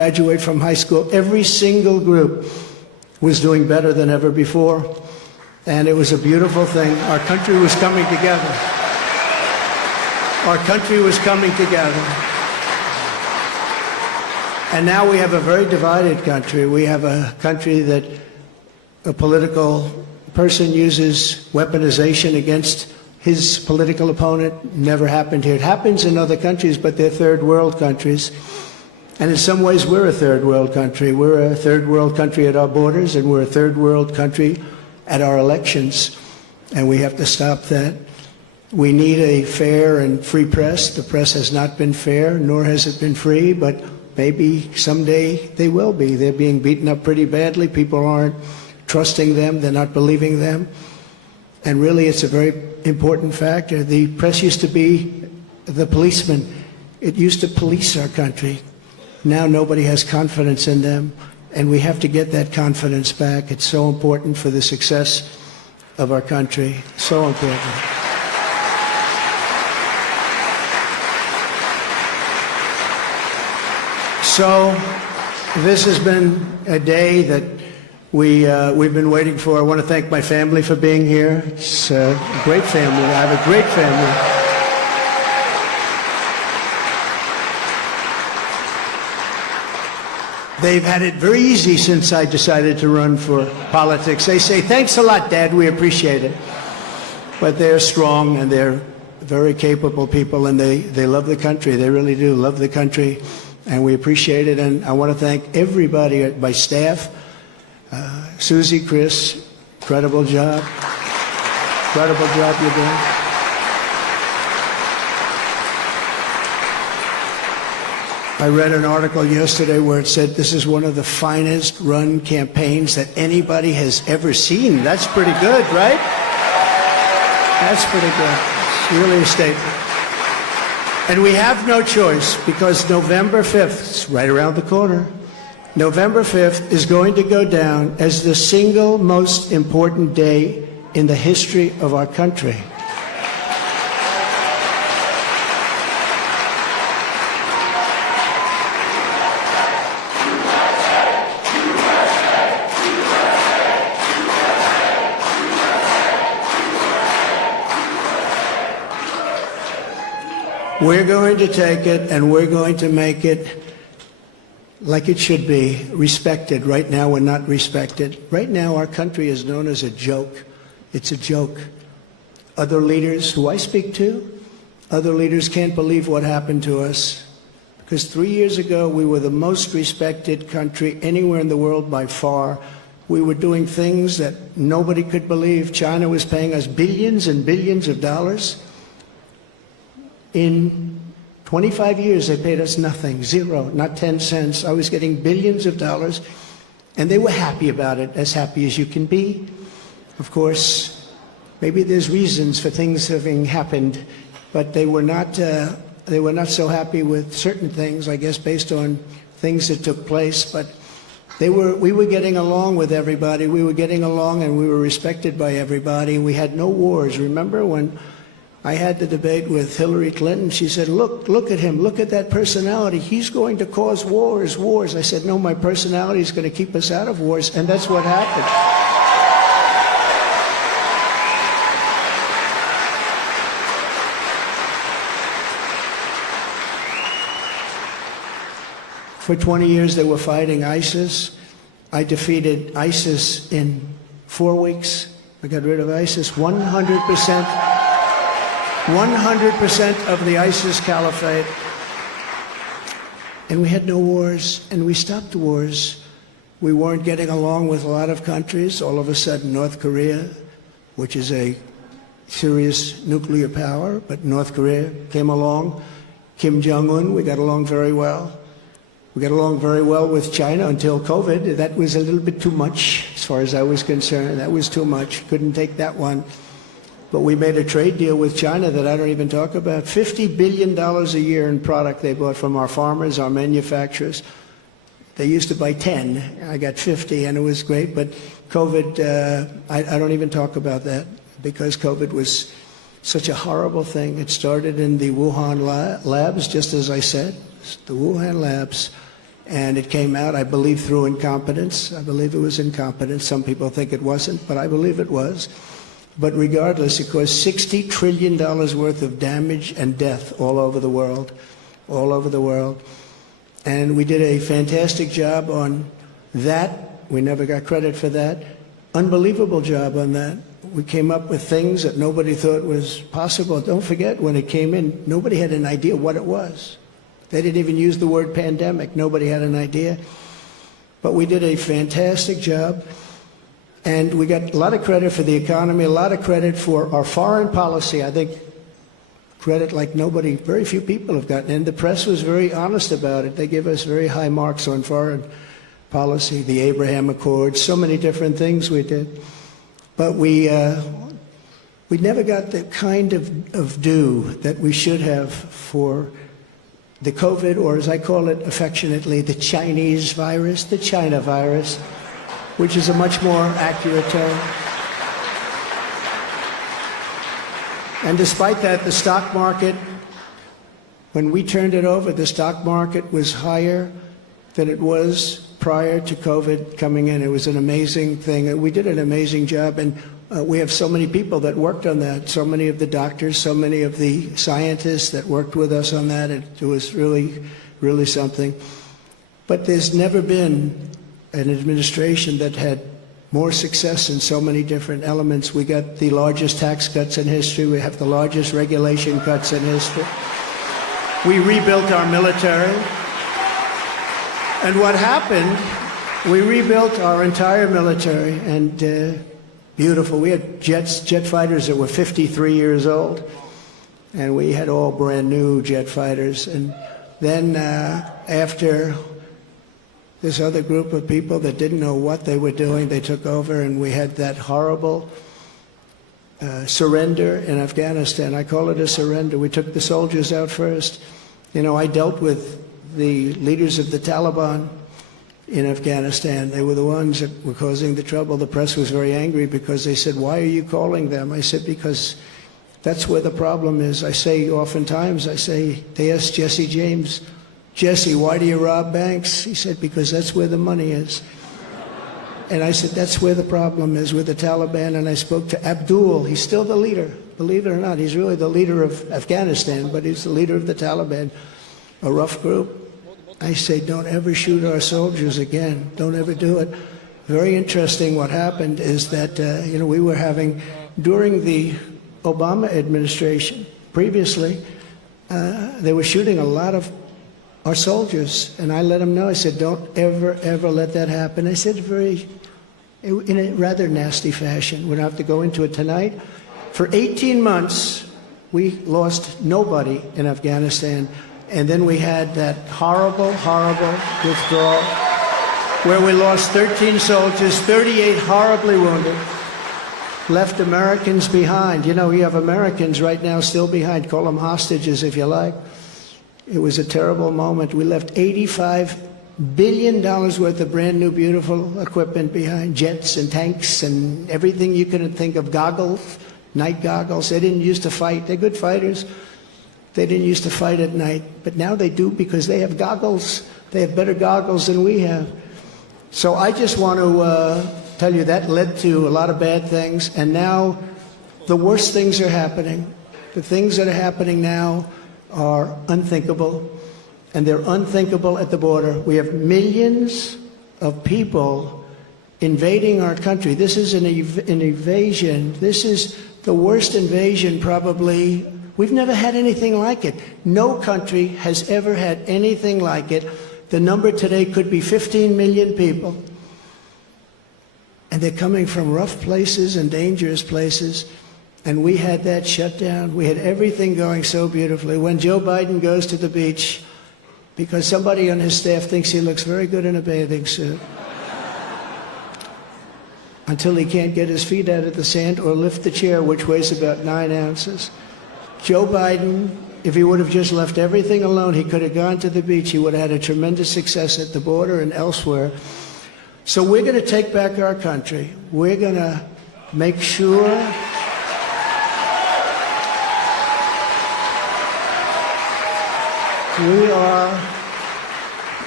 Graduate from high school, every single group was doing better than ever before, and it was a beautiful thing. Our country was coming together. Our country was coming together. And now we have a very divided country. We have a country that a political person uses weaponization against his political opponent. Never happened here. It happens in other countries, but they're third world countries. And in some ways, we're a third world country. We're a third world country at our borders, and we're a third world country at our elections. And we have to stop that. We need a fair and free press. The press has not been fair, nor has it been free, but maybe someday they will be. They're being beaten up pretty badly. People aren't trusting them. They're not believing them. And really, it's a very important factor. The press used to be the policeman. It used to police our country. Now nobody has confidence in them, and we have to get that confidence back. It's so important for the success of our country. So important. So this has been a day that we've been waiting for. I want to thank my family for being here. It's a great family. I have a great family. They've had it very easy since I decided to run for politics. They say, thanks a lot, Dad, we appreciate it. But they're strong, and they're very capable people, and they love the country. They really do love the country, and we appreciate it. And I want to thank everybody, my staff, Susie, Chris, incredible job. Incredible job you're doing. I read an article yesterday where it said this is one of the finest run campaigns that anybody has ever seen. That's pretty good, right? That's pretty good. It's really a statement. And we have no choice, because November 5th, it's right around the corner, November 5th is going to go down as the single most important day in the history of our country. We're going to take it, and we're going to make it like it should be, respected. Right now, we're not respected. Right now, our country is known as a joke. It's a joke. Other leaders who I speak to, other leaders can't believe what happened to us. Because 3 years ago, we were the most respected country anywhere in the world by far. We were doing things that nobody could believe. China was paying us billions and billions of dollars. In 25 years, they paid us nothing, zero, not 10 cents. I was getting billions of dollars, and they were happy about it, as happy as you can be. Of course, maybe there's reasons for things having happened, but they were not so happy with certain things, I guess, based on things that took place. But we were getting along with everybody. We were getting along, and we were respected by everybody. We had no wars. Remember when I had the debate with Hillary Clinton? She said, look at him, look at that personality. He's going to cause wars. I said, no, my personality is going to keep us out of wars, and that's what happened. For 20 years, they were fighting ISIS. I defeated ISIS in 4 weeks. I got rid of ISIS 100%. 100% of the ISIS caliphate. And we had no wars, and we stopped wars. We weren't getting along with a lot of countries. All of a sudden, North Korea, which is a serious nuclear power, but North Korea came along. Kim Jong-un, we got along very well. We got along very well with China until COVID. That was a little bit too much, as far as I was concerned. That was too much. Couldn't take that one. But we made a trade deal with China that I don't even talk about. $50 billion a year in product they bought from our farmers, our manufacturers. They used to buy 10. I got 50, and it was great. But COVID, I don't even talk about that, because COVID was such a horrible thing. It started in the Wuhan labs, just as I said, the Wuhan labs. And it came out, I believe, through incompetence. I believe it was incompetence. Some people think it wasn't, but I believe it was. But regardless, it caused $60 trillion worth of damage and death all over the world, all over the world. And we did a fantastic job on that. We never got credit for that. Unbelievable job on that. We came up with things that nobody thought was possible. Don't forget, when it came in, nobody had an idea what it was. They didn't even use the word pandemic. Nobody had an idea. But we did a fantastic job. And we got a lot of credit for the economy, a lot of credit for our foreign policy. I think credit like nobody, very few people have gotten. And the press was very honest about it. They give us very high marks on foreign policy, the Abraham Accords, so many different things we did. But we never got the kind of due that we should have for the COVID, or as I call it affectionately, the Chinese virus, the China virus, which is a much more accurate term. And despite that, the stock market, when we turned it over, the stock market was higher than it was prior to COVID coming in. It was an amazing thing. We did an amazing job, and we have so many people that worked on that, so many of the doctors, so many of the scientists that worked with us on that. It was really, really something. But there's never been an administration that had more success in so many different elements. We got the largest tax cuts in history. We have the largest regulation cuts in history. We rebuilt our military. And what happened, we rebuilt our entire military, and beautiful. We had jet fighters that were 53 years old, and we had all brand new jet fighters. And then after this other group of people that didn't know what they were doing, they took over, and we had that horrible surrender in Afghanistan. I call it a surrender. We took the soldiers out first. You know, I dealt with the leaders of the Taliban in Afghanistan. They were the ones that were causing the trouble. The press was very angry because they said, "Why are you calling them?" I said, "Because that's where the problem is." I say oftentimes, they asked Jesse James, "Jesse, why do you rob banks?" He said, "Because that's where the money is." And I said, that's where the problem is with the Taliban. And I spoke to Abdul. He's still the leader, believe it or not. He's really the leader of Afghanistan, but he's the leader of the Taliban, a rough group. I say, don't ever shoot our soldiers again. Don't ever do it. Very interesting what happened is that, we were having, during the Obama administration, previously, they were shooting a lot of our soldiers. And I let them know, I said, don't ever, ever let that happen. I said in a rather nasty fashion. We don't have to go into it tonight. For 18 months, we lost nobody in Afghanistan. And then we had that horrible, horrible withdrawal where we lost 13 soldiers, 38 horribly wounded, left Americans behind. You know, you have Americans right now still behind. Call them hostages if you like. It was a terrible moment. We left $85 billion worth of brand new, beautiful equipment behind, jets and tanks and everything you could think of, goggles, night goggles. They didn't used to fight. They're good fighters. They didn't used to fight at night, but now they do because they have goggles. They have better goggles than we have. So I just want to tell you that led to a lot of bad things, and now the worst things are happening. The things that are happening now are unthinkable, and they're unthinkable at the border. We have millions of people invading our country. This is an invasion. This is the worst invasion probably. We've never had anything like it. No country has ever had anything like it. The number today could be 15 million people. And they're coming from rough places and dangerous places. And we had that shut down. We had everything going so beautifully. When Joe Biden goes to the beach, because somebody on his staff thinks he looks very good in a bathing suit, until he can't get his feet out of the sand or lift the chair, which weighs about 9 ounces. Joe Biden, if he would have just left everything alone, he could have gone to the beach. He would have had a tremendous success at the border and elsewhere. So we're going to take back our country. We're going to make sure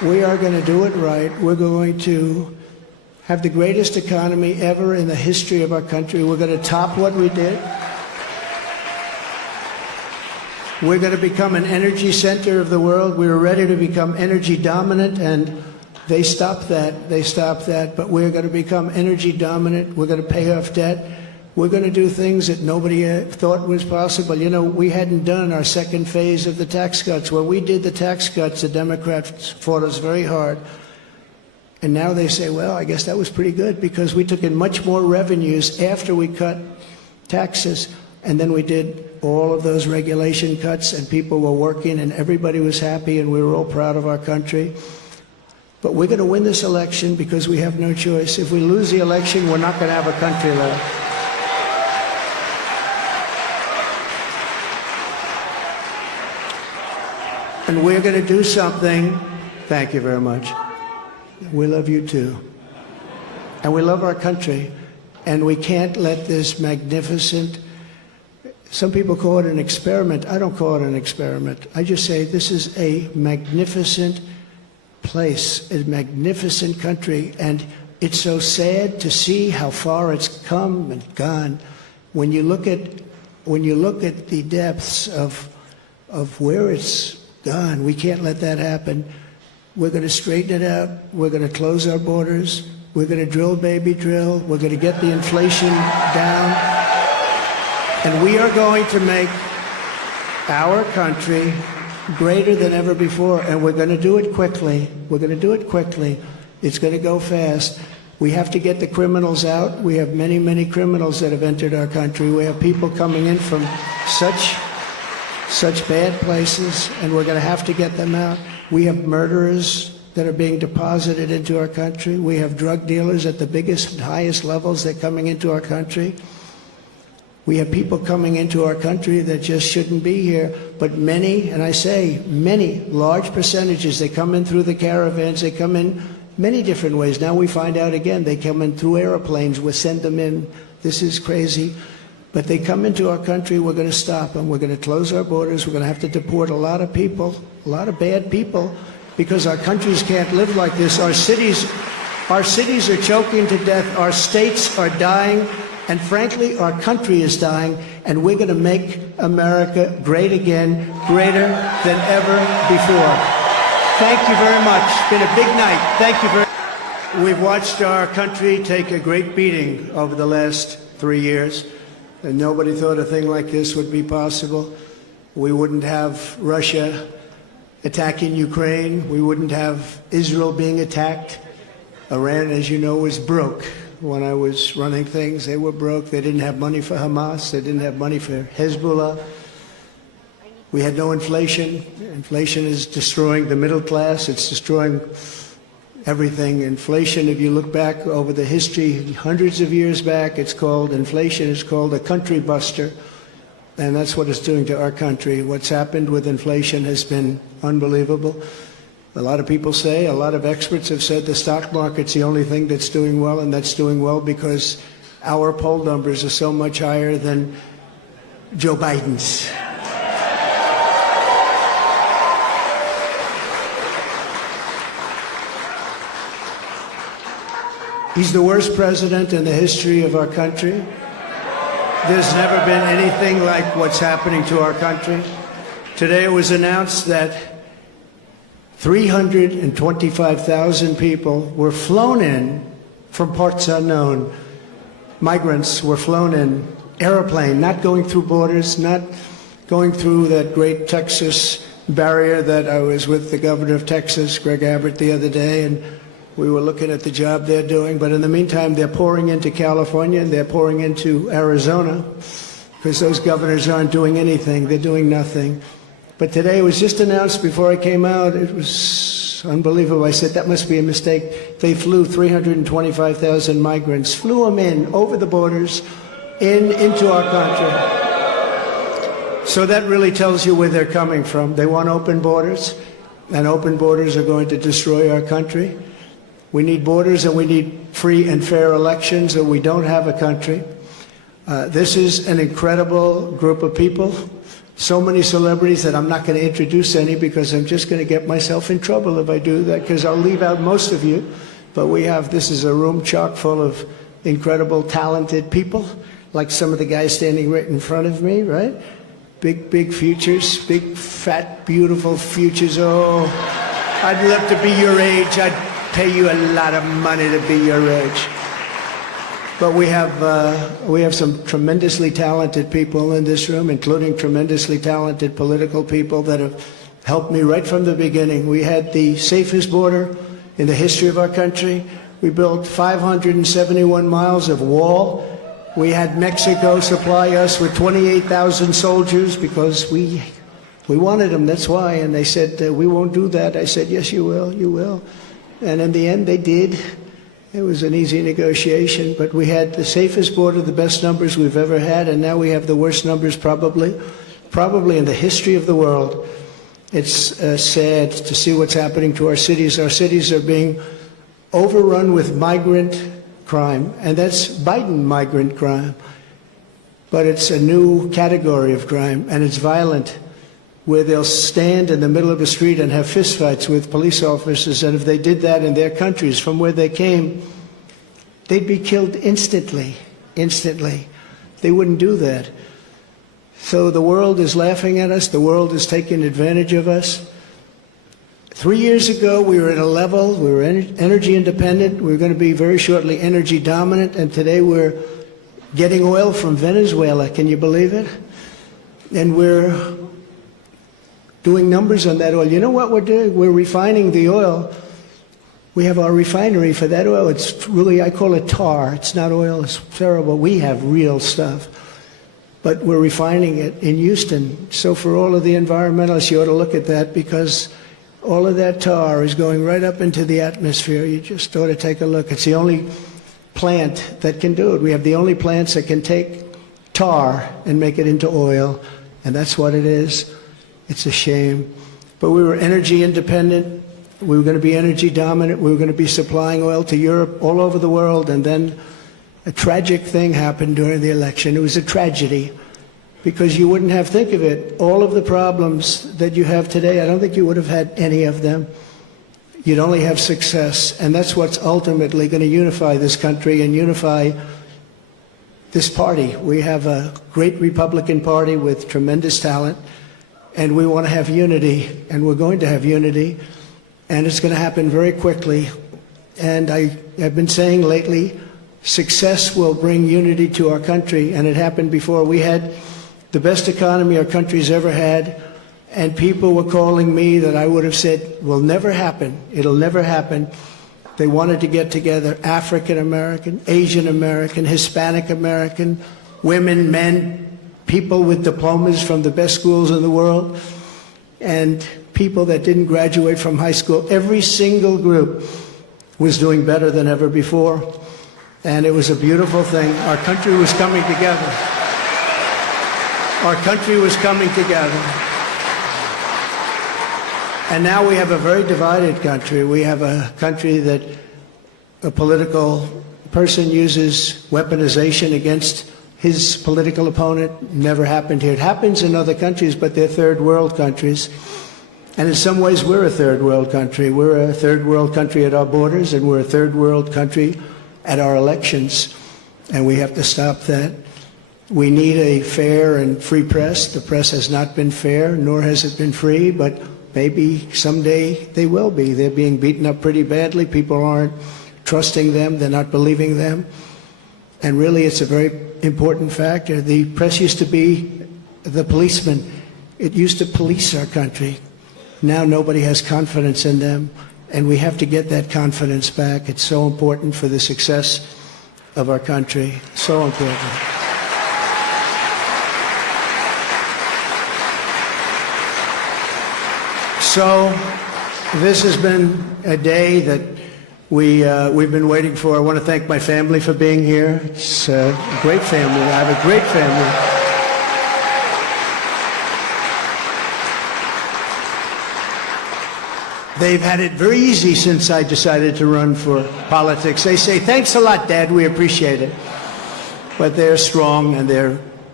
We are going to do it right. We're going to have the greatest economy ever in the history of our country. We're going to top what we did. We're going to become an energy center of the world. We were ready to become energy dominant, and they stopped that. They stopped that. But we're going to become energy dominant. We're going to pay off debt. We're going to do things that nobody thought was possible. You know, we hadn't done our second phase of the tax cuts. When we did the tax cuts, the Democrats fought us very hard. And now they say, well, I guess that was pretty good because we took in much more revenues after we cut taxes. And then we did all of those regulation cuts, and people were working, and everybody was happy, and we were all proud of our country. But we're going to win this election because we have no choice. If we lose the election, we're not going to have a country left. And we're going to do something. Thank you very much. We love you too. And we love our country. And we can't let this magnificent, some people call it an experiment. I don't call it an experiment. I just say this is a magnificent place, a magnificent country. And it's so sad to see how far it's come and gone. When you look at the depths of where it's gone, we can't let that happen. We're going to straighten it out. We're going to close our borders. We're going to drill, baby, drill. We're going to get the inflation down. And we are going to make our country greater than ever before. And we're going to do it quickly. We're going to do it quickly. It's going to go fast. We have to get the criminals out. We have many, many criminals that have entered our country. We have people coming in from such bad places, and we're going to have to get them out. We have murderers that are being deposited into our country. We have drug dealers at the biggest and highest levels. They're coming into our country. We have people coming into our country that just shouldn't be here. But many, and I say many, large percentages, they come in through the caravans. They come in many different ways. Now we find out again, they come in through airplanes. We send them in. This is crazy. But they come into our country, we're going to stop them. We're going to close our borders. We're going to have to deport a lot of people, a lot of bad people, because our countries can't live like this. Our cities are choking to death. Our states are dying. And frankly, our country is dying. And we're going to make America great again, greater than ever before. Thank you very much. It's been a big night. Thank you very much. We've watched our country take a great beating over the last 3 years. And nobody thought a thing like this would be possible. We wouldn't have Russia attacking Ukraine. We wouldn't have Israel being attacked. Iran, as you know, was broke. When I was running things, they were broke. They didn't have money for Hamas. They didn't have money for Hezbollah. We had no inflation. Inflation is destroying the middle class. It's destroying everything. Inflation, if you look back over the history, hundreds of years back, inflation is called a country buster. And that's what it's doing to our country. What's happened with inflation has been unbelievable. A lot of people say, a lot of experts have said the stock market's the only thing that's doing well, and that's doing well because our poll numbers are so much higher than Joe Biden's. He's the worst president in the history of our country. There's never been anything like what's happening to our country. Today it was announced that 325,000 people were flown in from parts unknown. Migrants were flown in, airplane, not going through borders, not going through that great Texas barrier that I was with the governor of Texas, Greg Abbott, the other day, and we were looking at the job they're doing. But in the meantime, they're pouring into California and they're pouring into Arizona because those governors aren't doing anything. They're doing nothing. But today it was just announced before I came out. It was unbelievable. I said, that must be a mistake. They flew 325,000 migrants, flew them in over the borders into our country. So that really tells you where they're coming from. They want open borders, and open borders are going to destroy our country. We need borders and we need free and fair elections, or we don't have a country. This is an incredible group of people. so many celebrities that I'm not going to introduce any because I'm just going to get myself in trouble if I do that, because I'll leave out most of you. But this is a room chock full of incredible, talented people, like some of the guys standing right in front of me, right? Big futures, big, fat, beautiful futures. Oh, I'd love to be your age. I'd pay you a lot of money to be your age. But we have some tremendously talented people in this room, including tremendously talented political people that have helped me right from the beginning. We had the safest border in the history of our country. We built 571 miles of wall. We had Mexico supply us with 28,000 soldiers because we wanted them, that's why. And they said, we won't do that. I said, yes, you will, you will. And in the end, they did. It was an easy negotiation, but we had the safest border, the best numbers we've ever had, and now we have the worst numbers probably in the history of the world. It's sad to see what's happening to our cities. Our cities are being overrun with migrant crime, and that's Biden migrant crime. But it's a new category of crime, and it's violent, where they'll stand in the middle of a street and have fistfights with police officers, and if they did that in their countries from where they came, they'd be killed instantly. They wouldn't do that. So the world is laughing at us. The world is taking advantage of us. 3 years ago, we were at a level, we were energy independent. We were going to be very shortly energy dominant, and today we're getting oil from Venezuela. Can you believe it? And we're doing numbers on that oil. You know what we're doing? We're refining the oil. We have our refinery for that oil. It's really, I call it tar. It's not oil. It's terrible. We have real stuff. But we're refining it in Houston. So for all of the environmentalists, you ought to look at that, because all of that tar is going right up into the atmosphere. You just ought to take a look. It's the only plant that can do it. We have the only plants that can take tar and make it into oil, and that's what it is. It's a shame. But we were energy independent. We were going to be energy dominant. We were going to be supplying oil to Europe, all over the world, and then a tragic thing happened during the election. It was a tragedy, because you wouldn't have, think of it, all of the problems that you have today, I don't think you would have had any of them. You'd only have success, and that's what's ultimately going to unify this country and unify this party. We have a great Republican Party with tremendous talent, and we want to have unity, and we're going to have unity, and it's going to happen very quickly. And I've been saying lately, success will bring unity to our country, and it happened before. We had the best economy our country's ever had, and people were calling me that I would have said will never happen. It'll never happen. They wanted to get together, African American, Asian American, Hispanic American, women, men, people with diplomas from the best schools in the world, and people that didn't graduate from high school. Every single group was doing better than ever before, and it was a beautiful thing. Our country was coming together. Our country was coming together. And now we have a very divided country. We have a country that a political person uses weaponization against his political opponent. Never happened here. It happens in other countries, but they're third world countries. And in some ways, we're a third world country. We're a third world country at our borders, and we're a third world country at our elections. And we have to stop that. We need a fair and free press. The press has not been fair, nor has it been free, but maybe someday they will be. They're being beaten up pretty badly. People aren't trusting them. They're not believing them. And really, it's a very important factor. The press used to be the policeman. It used to police our country. Now nobody has confidence in them, and we have to get that confidence back. It's so important for the success of our country. So important. So this has been a day that we've been waiting for. I want to thank my family for being here. It's a great family. I have a great family. They've had it very easy since I decided to run for politics. They say, thanks a lot, Dad, we appreciate it. But they're strong, and they're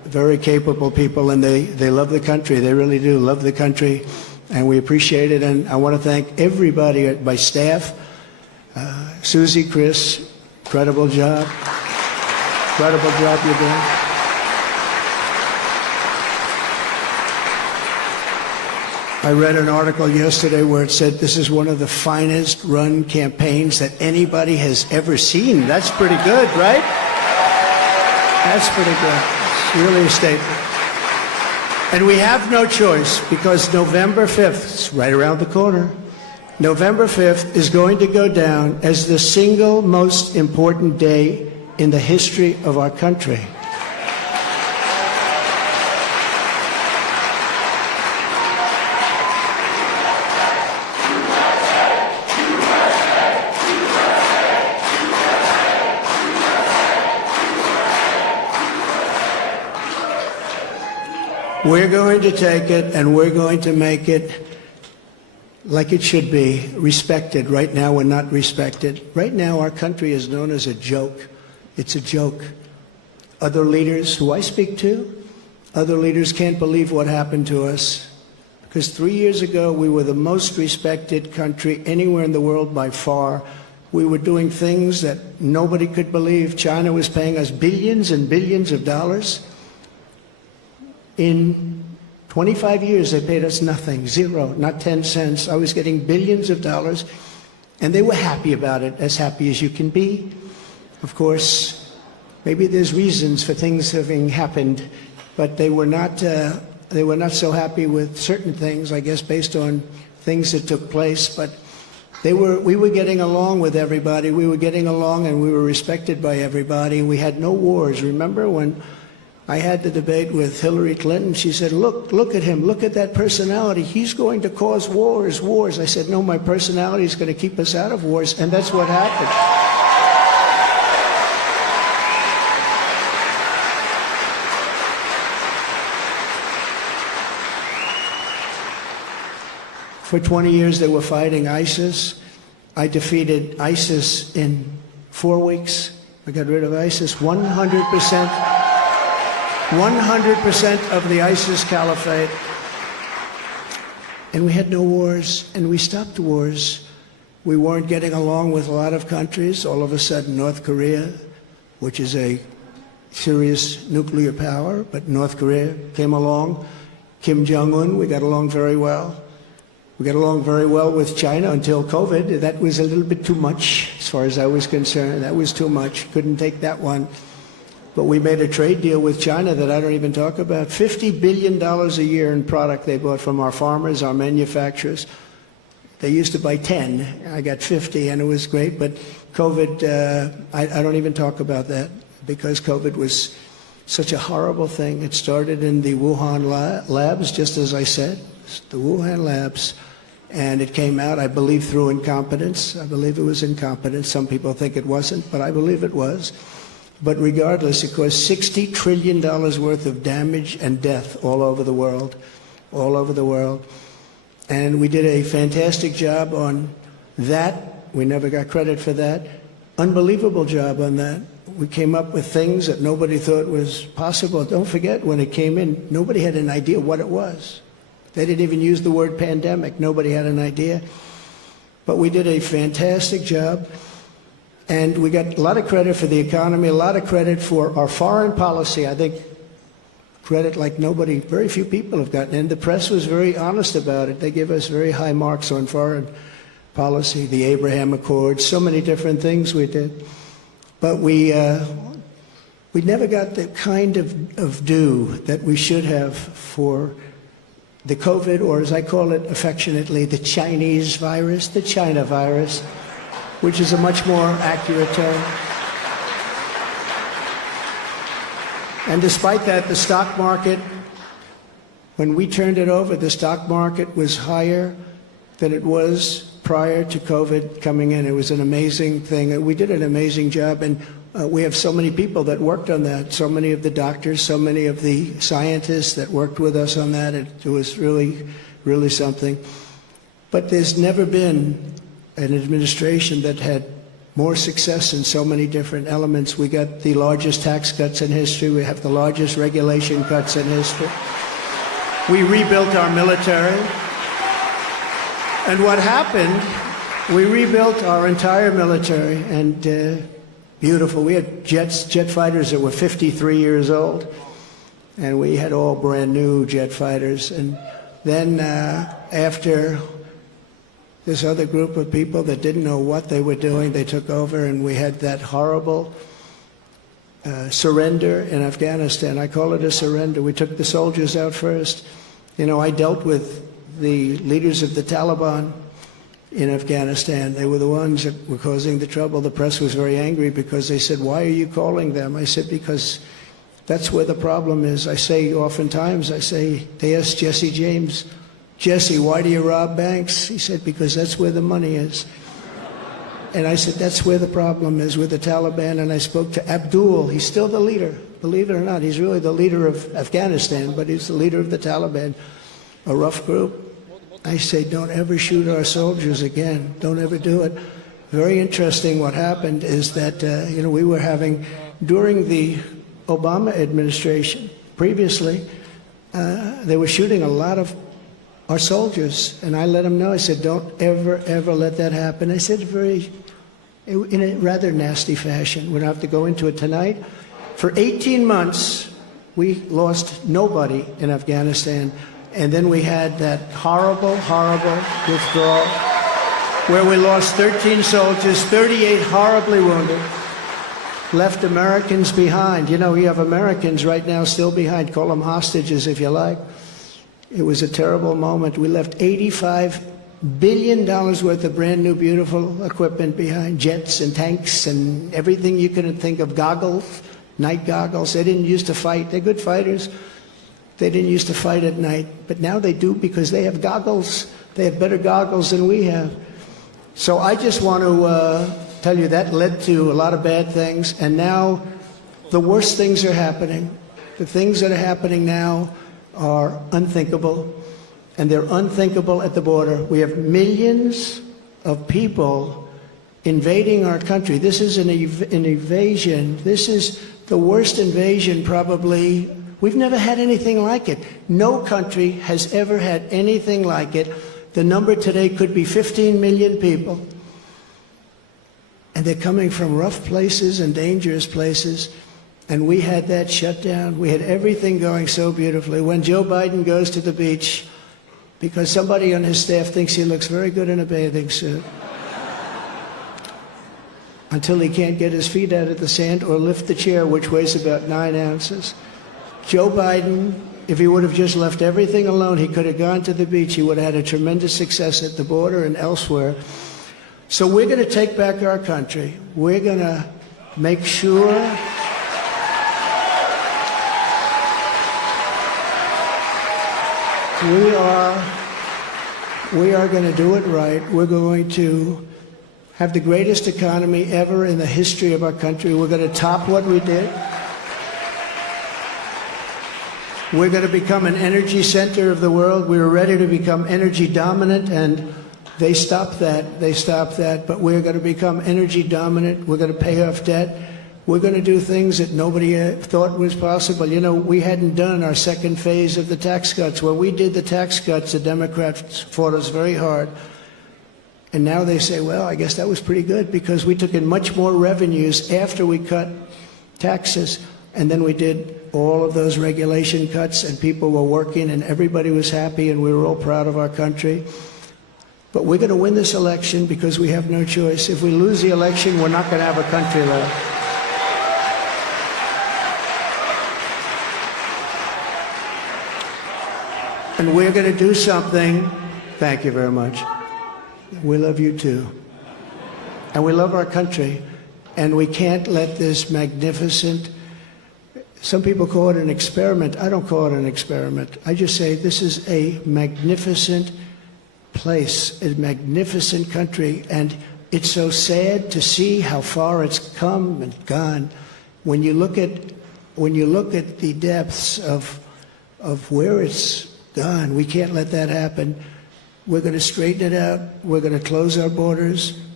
very capable people, and they love the country. They really do love the country, and we appreciate it. And I want to thank everybody at my staff. Susie, Chris, incredible job. Incredible job you're doing. I read an article yesterday where it said this is one of the finest run campaigns that anybody has ever seen. That's pretty good, right? That's pretty good. It's really a statement. And we have no choice, because November 5th, it's right around the corner, November 5th is going to go down as the single most important day in the history of our country. We're going to take it, and we're going to make it like it should be, respected. Right now, we're not respected. Right now, our country is known as a joke. It's a joke. Other leaders who I speak to, other leaders can't believe what happened to us. Because 3 years ago, we were the most respected country anywhere in the world by far. We were doing things that nobody could believe. China was paying us billions and billions of dollars. In 25 years, they paid us nothing, zero, not 10 cents. I was getting billions of dollars, and they were happy about it, as happy as you can be. Of course, maybe there's reasons for things having happened, but they were not so happy with certain things, I guess, based on things that took place. But we were getting along with everybody. We were getting along, and we were respected by everybody. We had no wars. Remember when I had the debate with Hillary Clinton? She said, look at him, look at that personality. He's going to cause wars. I said, no, my personality is going to keep us out of wars, and that's what happened. For 20 years, they were fighting ISIS. I defeated ISIS in 4 weeks. I got rid of ISIS 100%. 100% of the ISIS caliphate. And we had no wars, and we stopped wars. We weren't getting along with a lot of countries. All of a sudden, North Korea, which is a serious nuclear power, but North Korea came along. Kim Jong-un, we got along very well. We got along very well with China until COVID. That was a little bit too much, as far as I was concerned. That was too much. Couldn't take that one. But we made a trade deal with China that I don't even talk about. $50 billion a year in product they bought from our farmers, our manufacturers. They used to buy 10. I got 50, and it was great. But COVID, I don't even talk about that, because COVID was such a horrible thing. It started in the Wuhan labs, just as I said, the Wuhan labs. And it came out, I believe, through incompetence. I believe it was incompetence. Some people think it wasn't, but I believe it was. But regardless, it caused $60 trillion worth of damage and death all over the world, all over the world. And we did a fantastic job on that. We never got credit for that. Unbelievable job on that. We came up with things that nobody thought was possible. Don't forget, when it came in, nobody had an idea what it was. They didn't even use the word pandemic. Nobody had an idea. But we did a fantastic job. And we got a lot of credit for the economy, a lot of credit for our foreign policy. I think credit like nobody, very few people have gotten. And the press was very honest about it. They give us very high marks on foreign policy, the Abraham Accords, so many different things we did. But we never got the kind of due that we should have for the COVID, or as I call it affectionately, the Chinese virus, the China virus, which is a much more accurate term. And despite that, the stock market, when we turned it over, the stock market was higher than it was prior to COVID coming in. It was an amazing thing. We did an amazing job, and we have so many people that worked on that, so many of the doctors, so many of the scientists that worked with us on that. It was really, really something. But there's never been an administration that had more success in so many different elements. We got the largest tax cuts in history. We have the largest regulation cuts in history. We rebuilt our military. And what happened, we rebuilt our entire military, and beautiful. We had jet fighters that were 53 years old, and we had all brand new jet fighters. And then after this other group of people that didn't know what they were doing, they took over, and we had that horrible surrender in Afghanistan. I call it a surrender. We took the soldiers out first. You know, I dealt with the leaders of the Taliban in Afghanistan. They were the ones that were causing the trouble. The press was very angry because they said, "Why are you calling them?" I said, "Because that's where the problem is." I say oftentimes, they asked Jesse James, "Jesse, why do you rob banks?" He said, "Because that's where the money is." And I said, that's where the problem is, with the Taliban. And I spoke to Abdul. He's still the leader. Believe it or not, he's really the leader of Afghanistan, but he's the leader of the Taliban, a rough group. I say, don't ever shoot our soldiers again. Don't ever do it. Very interesting what happened is that, we were having, during the Obama administration, previously, they were shooting a lot of our soldiers, and I let them know. I said, don't ever, ever let that happen. I said in a rather nasty fashion. We don't have to go into it tonight. For 18 months, we lost nobody in Afghanistan, and then we had that horrible, horrible withdrawal, where we lost 13 soldiers, 38 horribly wounded, left Americans behind. You know, you have Americans right now still behind. Call them hostages if you like. It was a terrible moment. We left $85 billion worth of brand new, beautiful equipment behind, jets and tanks and everything you could think of, goggles, night goggles. They didn't used to fight. They're good fighters. They didn't used to fight at night, but now they do because they have goggles. They have better goggles than we have. So I just want to tell you that led to a lot of bad things, and now the worst things are happening. The things that are happening now are unthinkable, and they're unthinkable at the border. We have millions of people invading our country. This is an invasion. This is the worst invasion probably. We've never had anything like it. No country has ever had anything like it. The number today could be 15 million people, and they're coming from rough places and dangerous places. And we had that shut down. We had everything going so beautifully. When Joe Biden goes to the beach, because somebody on his staff thinks he looks very good in a bathing suit, until he can't get his feet out of the sand or lift the chair, which weighs about 9 ounces. Joe Biden, if he would have just left everything alone, he could have gone to the beach. He would have had a tremendous success at the border and elsewhere. So we're going to take back our country. We're going to make sure we are going to do it right. We're going to have the greatest economy ever in the history of our country. We're going to top what we did. We're going to become an energy center of the world. We were ready to become energy dominant, and they stopped that. They stopped that. But we're going to become energy dominant. We're going to pay off debt. We're going to do things that nobody thought was possible. You know, we hadn't done our second phase of the tax cuts. When we did the tax cuts, the Democrats fought us very hard. And now they say, well, I guess that was pretty good because we took in much more revenues after we cut taxes. And then we did all of those regulation cuts, and people were working, and everybody was happy, and we were all proud of our country. But we're going to win this election because we have no choice. If we lose the election, we're not going to have a country left. And we're going to do something. Thank you very much. We love you too. And we love our country. And we can't let this magnificent, some people call it an experiment. I don't call it an experiment. I just say this is a magnificent place, a magnificent country. And it's so sad to see how far it's come and gone. When you look at the depths of where it's gone, we can't let that happen. We're going to straighten it out. We're going to close our borders.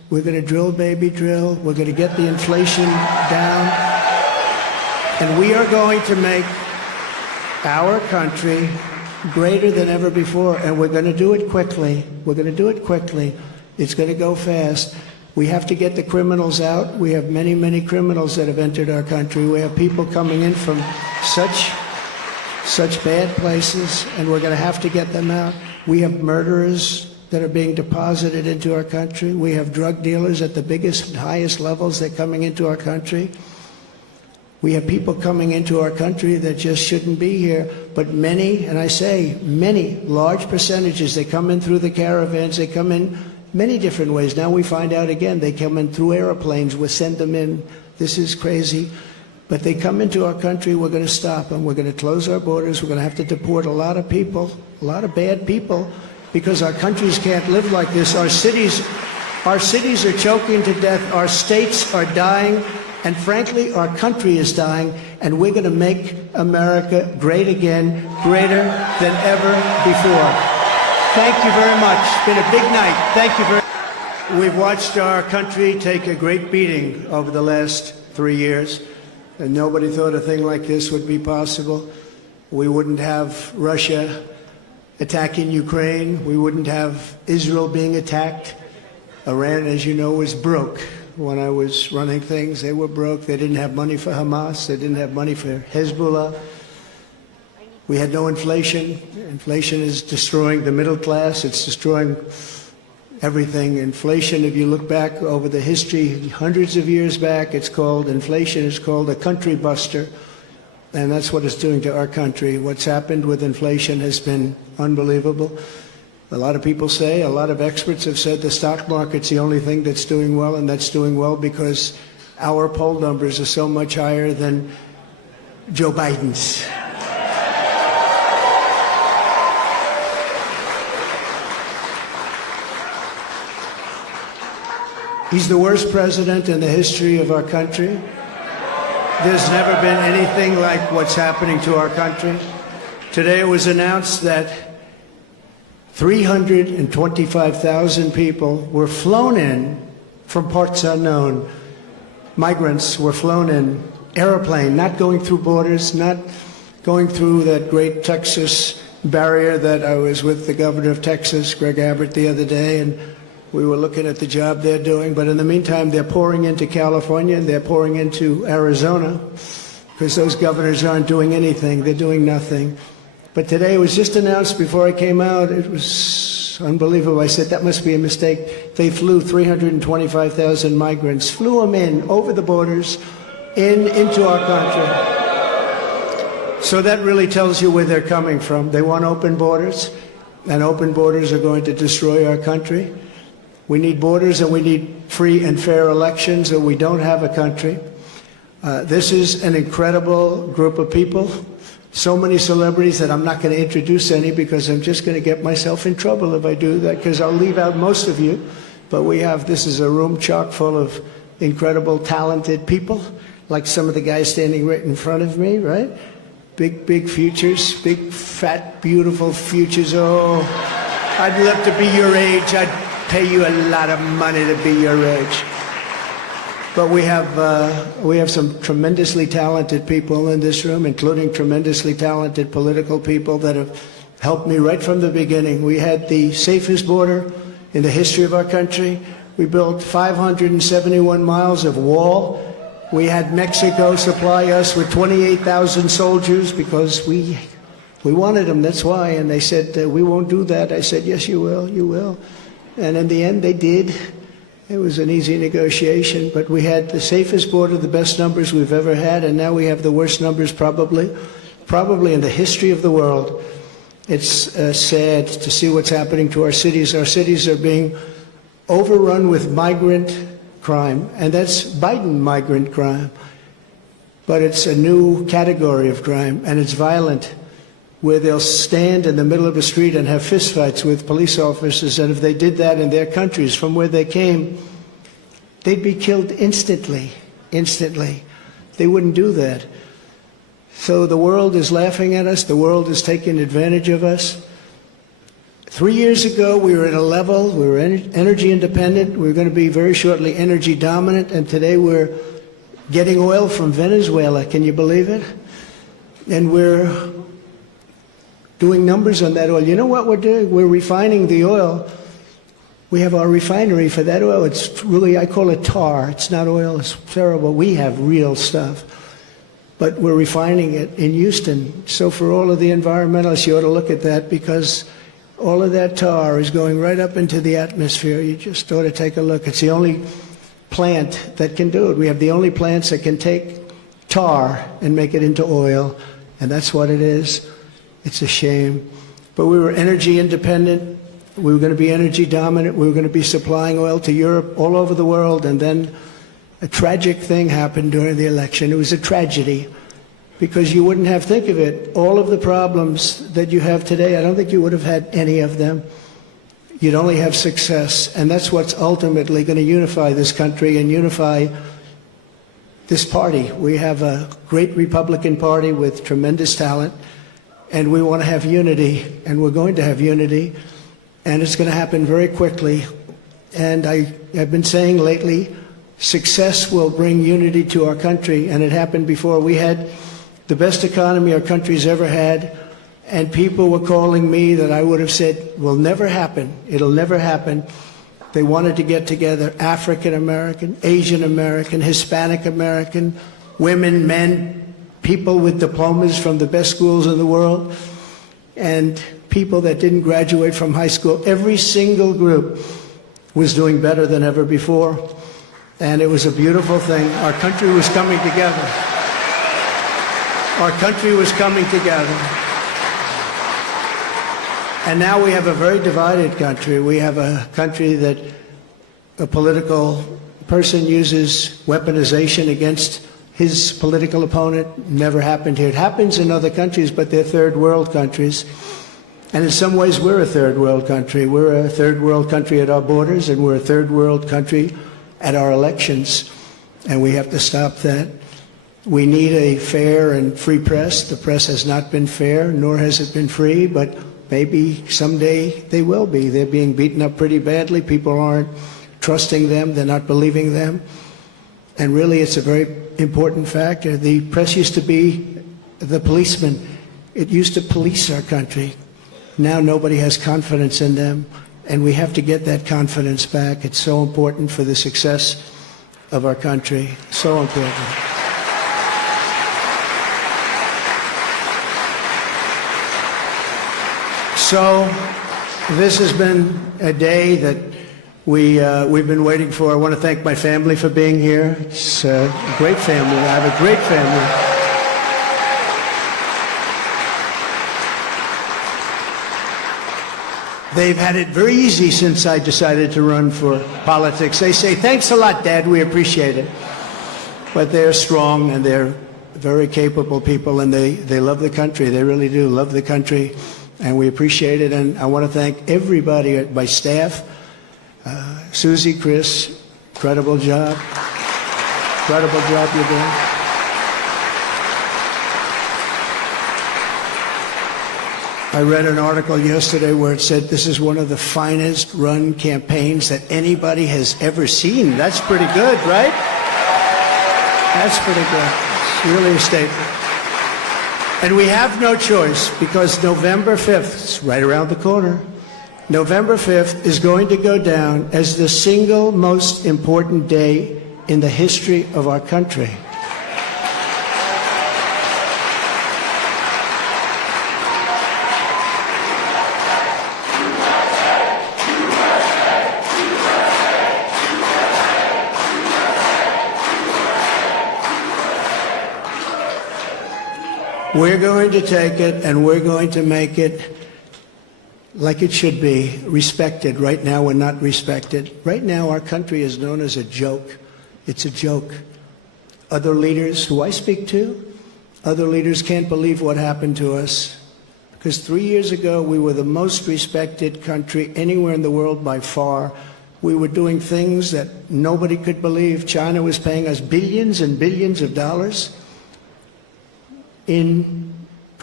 We're going to drill, baby, drill. We're going to get the inflation down. And we are going to make our country greater than ever before. And we're going to do it quickly. We're going to do it quickly. It's going to go fast. We have to get the criminals out. We have many, many criminals that have entered our country. We have people coming in from such bad places, and we're going to have to get them out. We have murderers that are being deposited into our country. We have drug dealers at the biggest and highest levels that are coming into our country. We have people coming into our country that just shouldn't be here. But many, and I say many, large percentages, they come in through the caravans, they come in many different ways. Now we find out again, they come in through airplanes, we send them in. This is crazy. But they come into our country, we're going to stop them. We're going to close our borders. We're going to have to deport a lot of people, a lot of bad people, because our countries can't live like this. Our cities are choking to death. Our states are dying. And frankly, our country is dying. And we're going to make America great again, greater than ever before. Thank you very much. It's been a big night. Thank you very much. We've watched our country take a great beating over the last 3 years. And nobody thought a thing like this would be possible. We wouldn't have Russia attacking Ukraine. We wouldn't have Israel being attacked. Iran, as you know, was broke. When I was running things, they were broke. They didn't have money for Hamas. They didn't have money for Hezbollah. We had no inflation. Inflation is destroying the middle class. It's destroying everything. Inflation, if you look back over the history, hundreds of years back, inflation is called a country buster. And that's what it's doing to our country. What's happened with inflation has been unbelievable. A lot of people say, a lot of experts have said the stock market's the only thing that's doing well, and that's doing well because our poll numbers are so much higher than Joe Biden's. He's the worst president in the history of our country. There's never been anything like what's happening to our country. Today it was announced that 325,000 people were flown in from parts unknown. Migrants were flown in, airplane, not going through borders, not going through that great Texas barrier that I was with the governor of Texas, Greg Abbott, the other day, and we were looking at the job they're doing. But in the meantime, they're pouring into California and they're pouring into Arizona because those governors aren't doing anything. They're doing nothing. But today it was just announced before I came out. It was unbelievable. I said, that must be a mistake. They flew 325,000 migrants, flew them in over the borders into our country. So that really tells you where they're coming from. They want open borders, and open borders are going to destroy our country. We need borders and we need free and fair elections, or we don't have a country. This is an incredible group of people. So many celebrities that I'm not going to introduce any because I'm just going to get myself in trouble if I do that, because I'll leave out most of you. But this is a room chock full of incredible, talented people, like some of the guys standing right in front of me, right? Big, big futures, big, fat, beautiful futures. Oh, I'd love to be your age. I'd pay you a lot of money to be your age. But we have some tremendously talented people in this room, including tremendously talented political people that have helped me right from the beginning. We had the safest border in the history of our country. We built 571 miles of wall. We had Mexico supply us with 28,000 soldiers because we wanted them, that's why. And they said, we won't do that. I said, yes, you will, you will. And in the end, they did. It was an easy negotiation, but we had the safest border, the best numbers we've ever had, and now we have the worst numbers probably in the history of the world. It's sad to see what's happening to our cities. Our cities are being overrun with migrant crime, and that's Biden migrant crime. But it's a new category of crime, and it's violent, where they'll stand in the middle of a street and have fistfights with police officers, and if they did that in their countries from where they came, they'd be killed instantly. They wouldn't do that. So the world is laughing at us. The world is taking advantage of us. 3 years ago, we were at a level, we were energy independent, we were going to be very shortly energy dominant, and today we're getting oil from Venezuela. Can you believe it? And we're doing numbers on that oil. You know what we're doing? We're refining the oil. We have our refinery for that oil. It's really, I call it tar. It's not oil. It's terrible. We have real stuff. But we're refining it in Houston. So for all of the environmentalists, you ought to look at that, because all of that tar is going right up into the atmosphere. You just ought to take a look. It's the only plant that can do it. We have the only plants that can take tar and make it into oil, and that's what it is. It's a shame. But we were energy independent. We were going to be energy dominant. We were going to be supplying oil to Europe, all over the world, and then a tragic thing happened during the election. It was a tragedy, because you wouldn't have, think of it, all of the problems that you have today, I don't think you would have had any of them. You'd only have success, and that's what's ultimately going to unify this country and unify this party. We have a great Republican Party with tremendous talent, and we want to have unity, and we're going to have unity, and it's going to happen very quickly. And I have been saying lately, success will bring unity to our country, and it happened before. We had the best economy our country's ever had, and people were calling me that I would have said will never happen. It'll never happen. They wanted to get together, African American, Asian American, Hispanic American, women, men, people with diplomas from the best schools in the world, and people that didn't graduate from high school. Every single group was doing better than ever before, and it was a beautiful thing. Our country was coming together. Our country was coming together. And now we have a very divided country. We have a country that a political person uses weaponization against his political opponent. Never happened here. It happens in other countries, but they're third world countries. And in some ways, we're a third world country. We're a third world country at our borders, and we're a third world country at our elections. And we have to stop that. We need a fair and free press. The press has not been fair, nor has it been free, but maybe someday they will be. They're being beaten up pretty badly. People aren't trusting them. They're not believing them. And really, it's a very important factor. The press used to be the policeman. It used to police our country. Now nobody has confidence in them, and we have to get that confidence back. It's so important for the success of our country. So important. So this has been a day that we've been waiting for. I want to thank my family for being here. It's a great family. I have a great family. They've had it very easy since I decided to run for politics. They say, thanks a lot, Dad, we appreciate it. But they're strong, and they're very capable people, and they love the country. They really do love the country, and we appreciate it. And I want to thank everybody at my staff. Susie, Chris, incredible job. Incredible job you're doing. I read an article yesterday where it said this is one of the finest run campaigns that anybody has ever seen. That's pretty good, right? That's pretty good. It's really a statement. And we have no choice, because November 5th, it's right around the corner, November 5th is going to go down as the single most important day in the history of our country. We're going to take it, and we're going to make it like it should be, respected. Right now, we're not respected. Right now, our country is known as a joke. It's a joke. Other leaders who I speak to, other leaders can't believe what happened to us. Because 3 years ago, we were the most respected country anywhere in the world by far. We were doing things that nobody could believe. China was paying us billions and billions of dollars. In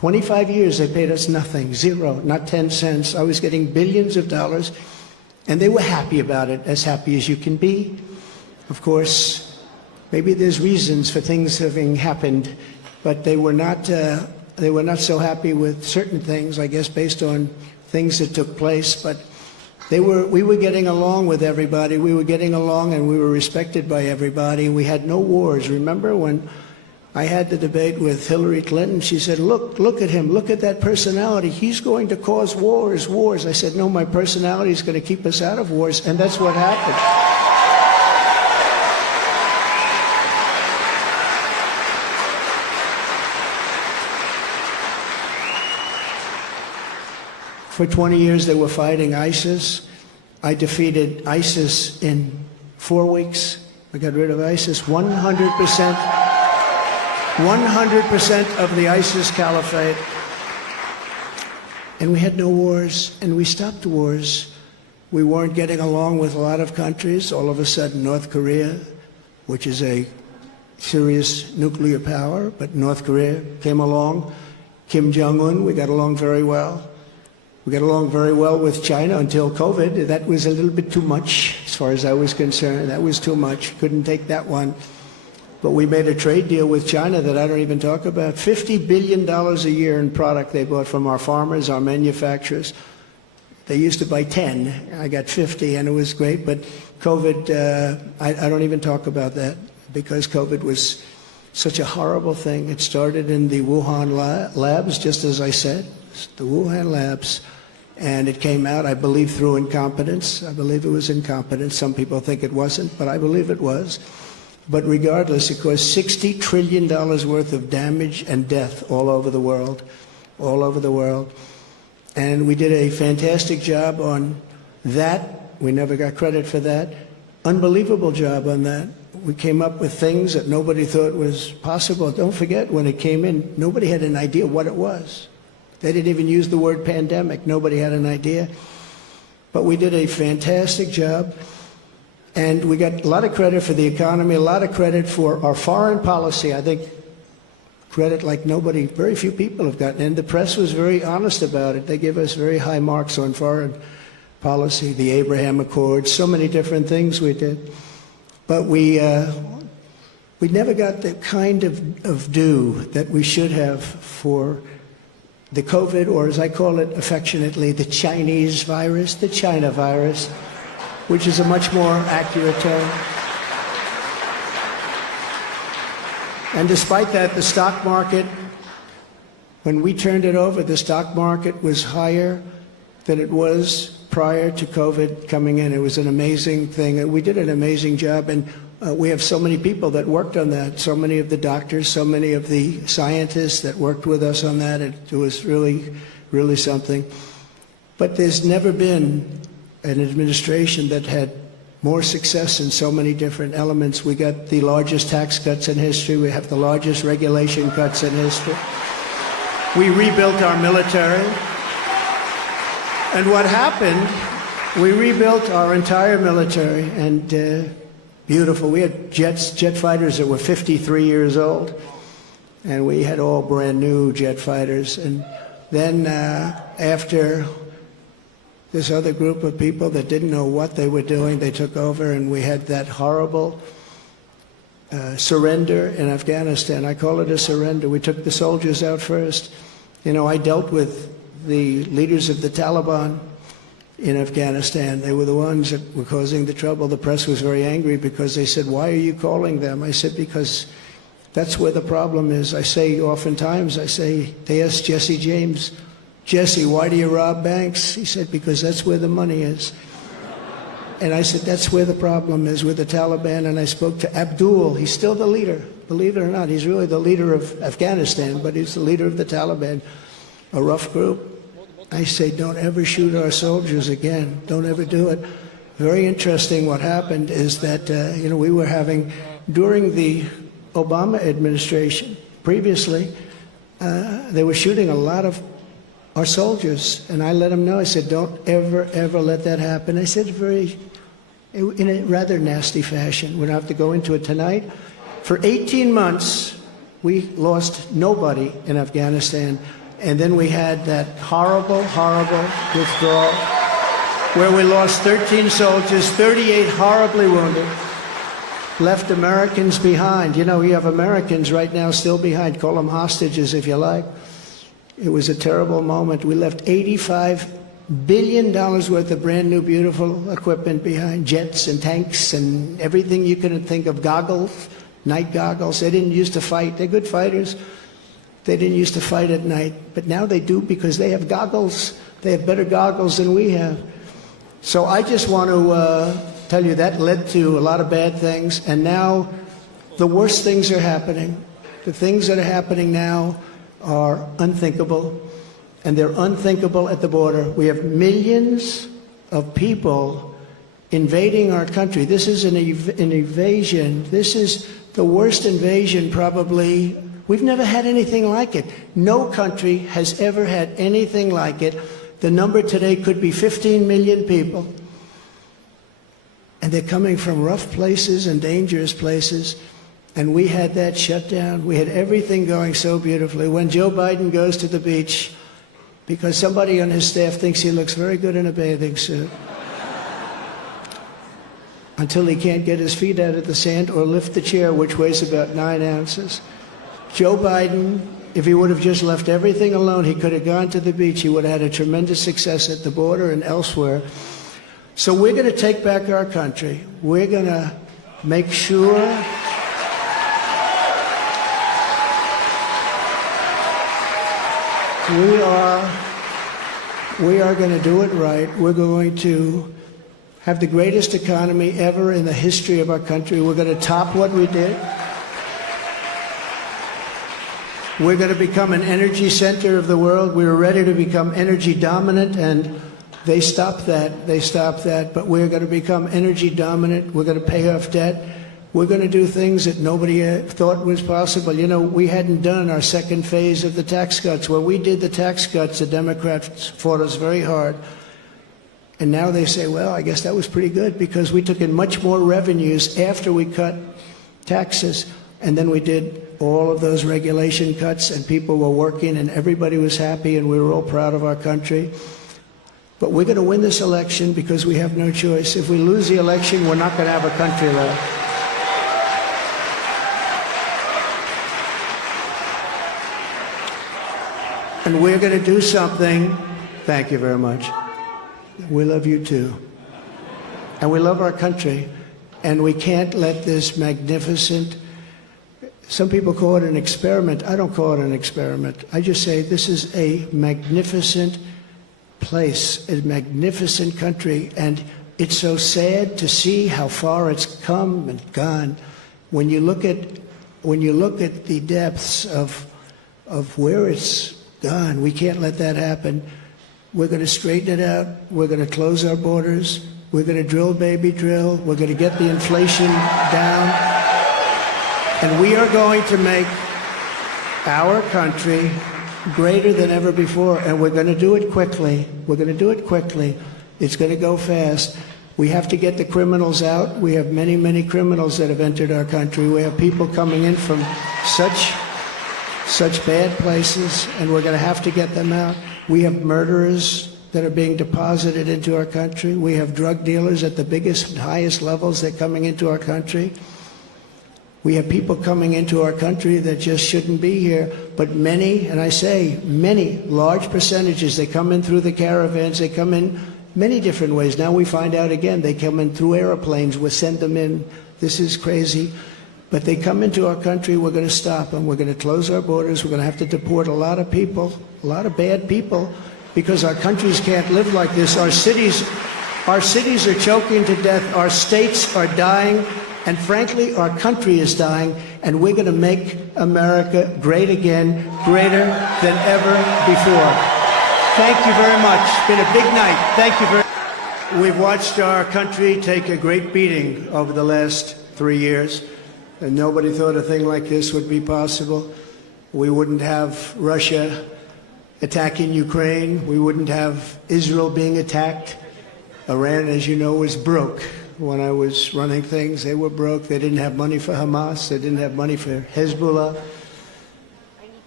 25 years they paid us nothing, zero, not 10 cents. I was getting billions of dollars, and they were happy about it, as happy as you can be. Of course, maybe there's reasons for things having happened, but they were not so happy with certain things, I guess, based on things that took place. But we were getting along with everybody. We were getting along, and we were respected by everybody. We had no wars. Remember when I had the debate with Hillary Clinton? She said, look at him, look at that personality. He's going to cause wars. I said, no, my personality is going to keep us out of wars, and that's what happened. For 20 years they were fighting ISIS. I defeated ISIS in 4 weeks. I got rid of ISIS 100%. 100% of the ISIS caliphate. And we had no wars, and we stopped wars. We weren't getting along with a lot of countries. All of a sudden, North Korea, which is a serious nuclear power, but North Korea came along. Kim Jong-un, we got along very well. We got along very well with China until COVID. That was a little bit too much, as far as I was concerned. That was too much. Couldn't take that one. But we made a trade deal with China that I don't even talk about. $50 billion a year in product they bought from our farmers, our manufacturers. They used to buy 10. I got 50, and it was great. But COVID, I don't even talk about that, because COVID was such a horrible thing. It started in the Wuhan labs, just as I said, the Wuhan labs. And it came out, I believe, through incompetence. I believe it was incompetence. Some people think it wasn't, but I believe it was. But regardless, it caused $60 trillion worth of damage and death all over the world, all over the world. And we did a fantastic job on that. We never got credit for that. Unbelievable job on that. We came up with things that nobody thought was possible. Don't forget, when it came in, nobody had an idea what it was. They didn't even use the word pandemic. Nobody had an idea. But we did a fantastic job. And we got a lot of credit for the economy, a lot of credit for our foreign policy. I think credit like nobody, very few people have gotten. And the press was very honest about it. They give us very high marks on foreign policy, the Abraham Accords, so many different things we did. But we never got the kind of due that we should have for the COVID, or as I call it affectionately, the Chinese virus, the China virus, which is a much more accurate term. And despite that, the stock market, when we turned it over, the stock market was higher than it was prior to COVID coming in. It was an amazing thing. We did an amazing job, and we have so many people that worked on that, so many of the doctors, so many of the scientists that worked with us on that. It was really, really something. But there's never been an administration that had more success in so many different elements. We got the largest tax cuts in history. We have the largest regulation cuts in history. We rebuilt our military. And what happened, we rebuilt our entire military, and beautiful. We had jet fighters that were 53 years old, and we had all brand new jet fighters. And then after this other group of people that didn't know what they were doing, they took over, and we had that horrible surrender in Afghanistan. I call it a surrender. We took the soldiers out first. You know, I dealt with the leaders of the Taliban in Afghanistan. They were the ones that were causing the trouble. The press was very angry because they said, "Why are you calling them?" I said, "Because that's where the problem is." I say oftentimes, they asked Jesse James, "Jesse, why do you rob banks?" He said, "Because that's where the money is." And I said, that's where the problem is, with the Taliban. And I spoke to Abdul. He's still the leader. Believe it or not, he's really the leader of Afghanistan, but he's the leader of the Taliban, a rough group. I say, don't ever shoot our soldiers again. Don't ever do it. Very interesting what happened is that, we were having, during the Obama administration, previously, they were shooting a lot of our soldiers. And I let them know, I said, don't ever, ever let that happen. I said in a rather nasty fashion. We don't have to go into it tonight. For 18 months, we lost nobody in Afghanistan. And then we had that horrible, horrible withdrawal where we lost 13 soldiers, 38 horribly wounded, left Americans behind. You know, we have Americans right now still behind. Call them hostages if you like. It was a terrible moment. We left $85 billion worth of brand new, beautiful equipment behind, jets and tanks and everything you could think of, goggles, night goggles. They didn't used to fight. They're good fighters. They didn't used to fight at night, but now they do because they have goggles. They have better goggles than we have. So I just want to tell you that led to a lot of bad things, and now the worst things are happening. The things that are happening now are unthinkable, and they're unthinkable at the border. We have millions of people invading our country. This is an invasion. This is the worst invasion probably. We've never had anything like it. No country has ever had anything like it. The number today could be 15 million people. And they're coming from rough places and dangerous places. And we had that shut down. We had everything going so beautifully. When Joe Biden goes to the beach, because somebody on his staff thinks he looks very good in a bathing suit, until he can't get his feet out of the sand or lift the chair, which weighs about 9 ounces. Joe Biden, if he would have just left everything alone, he could have gone to the beach. He would have had a tremendous success at the border and elsewhere. So we're going to take back our country. We're going to make sure we are going to do it right. We're going to have the greatest economy ever in the history of our country. We're going to top what we did. We're going to become an energy center of the world. We were ready to become energy dominant, and they stopped that. They stopped that. But we're going to become energy dominant. We're going to pay off debt. We're going to do things that nobody thought was possible. You know, we hadn't done our second phase of the tax cuts. When we did the tax cuts, the Democrats fought us very hard. And now they say, well, I guess that was pretty good because we took in much more revenues after we cut taxes. And then we did all of those regulation cuts, and people were working, and everybody was happy, and we were all proud of our country. But we're going to win this election because we have no choice. If we lose the election, we're not going to have a country left. And we're going to do something. Thank you very much. We love you too. And we love our country. And we can't let this magnificent, some people call it an experiment. I don't call it an experiment. I just say this is a magnificent place, a magnificent country. And it's so sad to see how far it's come and gone. When you look at the depths of where it's gone, we can't let that happen. We're going to straighten it out. We're going to close our borders. We're going to drill, baby, drill. We're going to get the inflation down. And we are going to make our country greater than ever before. And we're going to do it quickly. We're going to do it quickly. It's going to go fast. We have to get the criminals out. We have many, many criminals that have entered our country. We have people coming in from such bad places, and we're going to have to get them out. We have murderers that are being deposited into our country. We have drug dealers at the biggest, highest levels that are coming into our country. We have people coming into our country that just shouldn't be here. But many, and I say many, large percentages, they come in through the caravans. They come in many different ways. Now we find out again, they come in through airplanes. We send them in. This is crazy. But they come into our country, we're going to stop them. We're going to close our borders. We're going to have to deport a lot of people, a lot of bad people, because our countries can't live like this. Our cities are choking to death. Our states are dying. And frankly, our country is dying. And we're going to make America great again, greater than ever before. Thank you very much. It's been a big night. Thank you very much. We've watched our country take a great beating over the last 3 years. And nobody thought a thing like this would be possible. We wouldn't have Russia attacking Ukraine. We wouldn't have Israel being attacked. Iran, as you know, was broke. When I was running things, they were broke. They didn't have money for Hamas. They didn't have money for Hezbollah.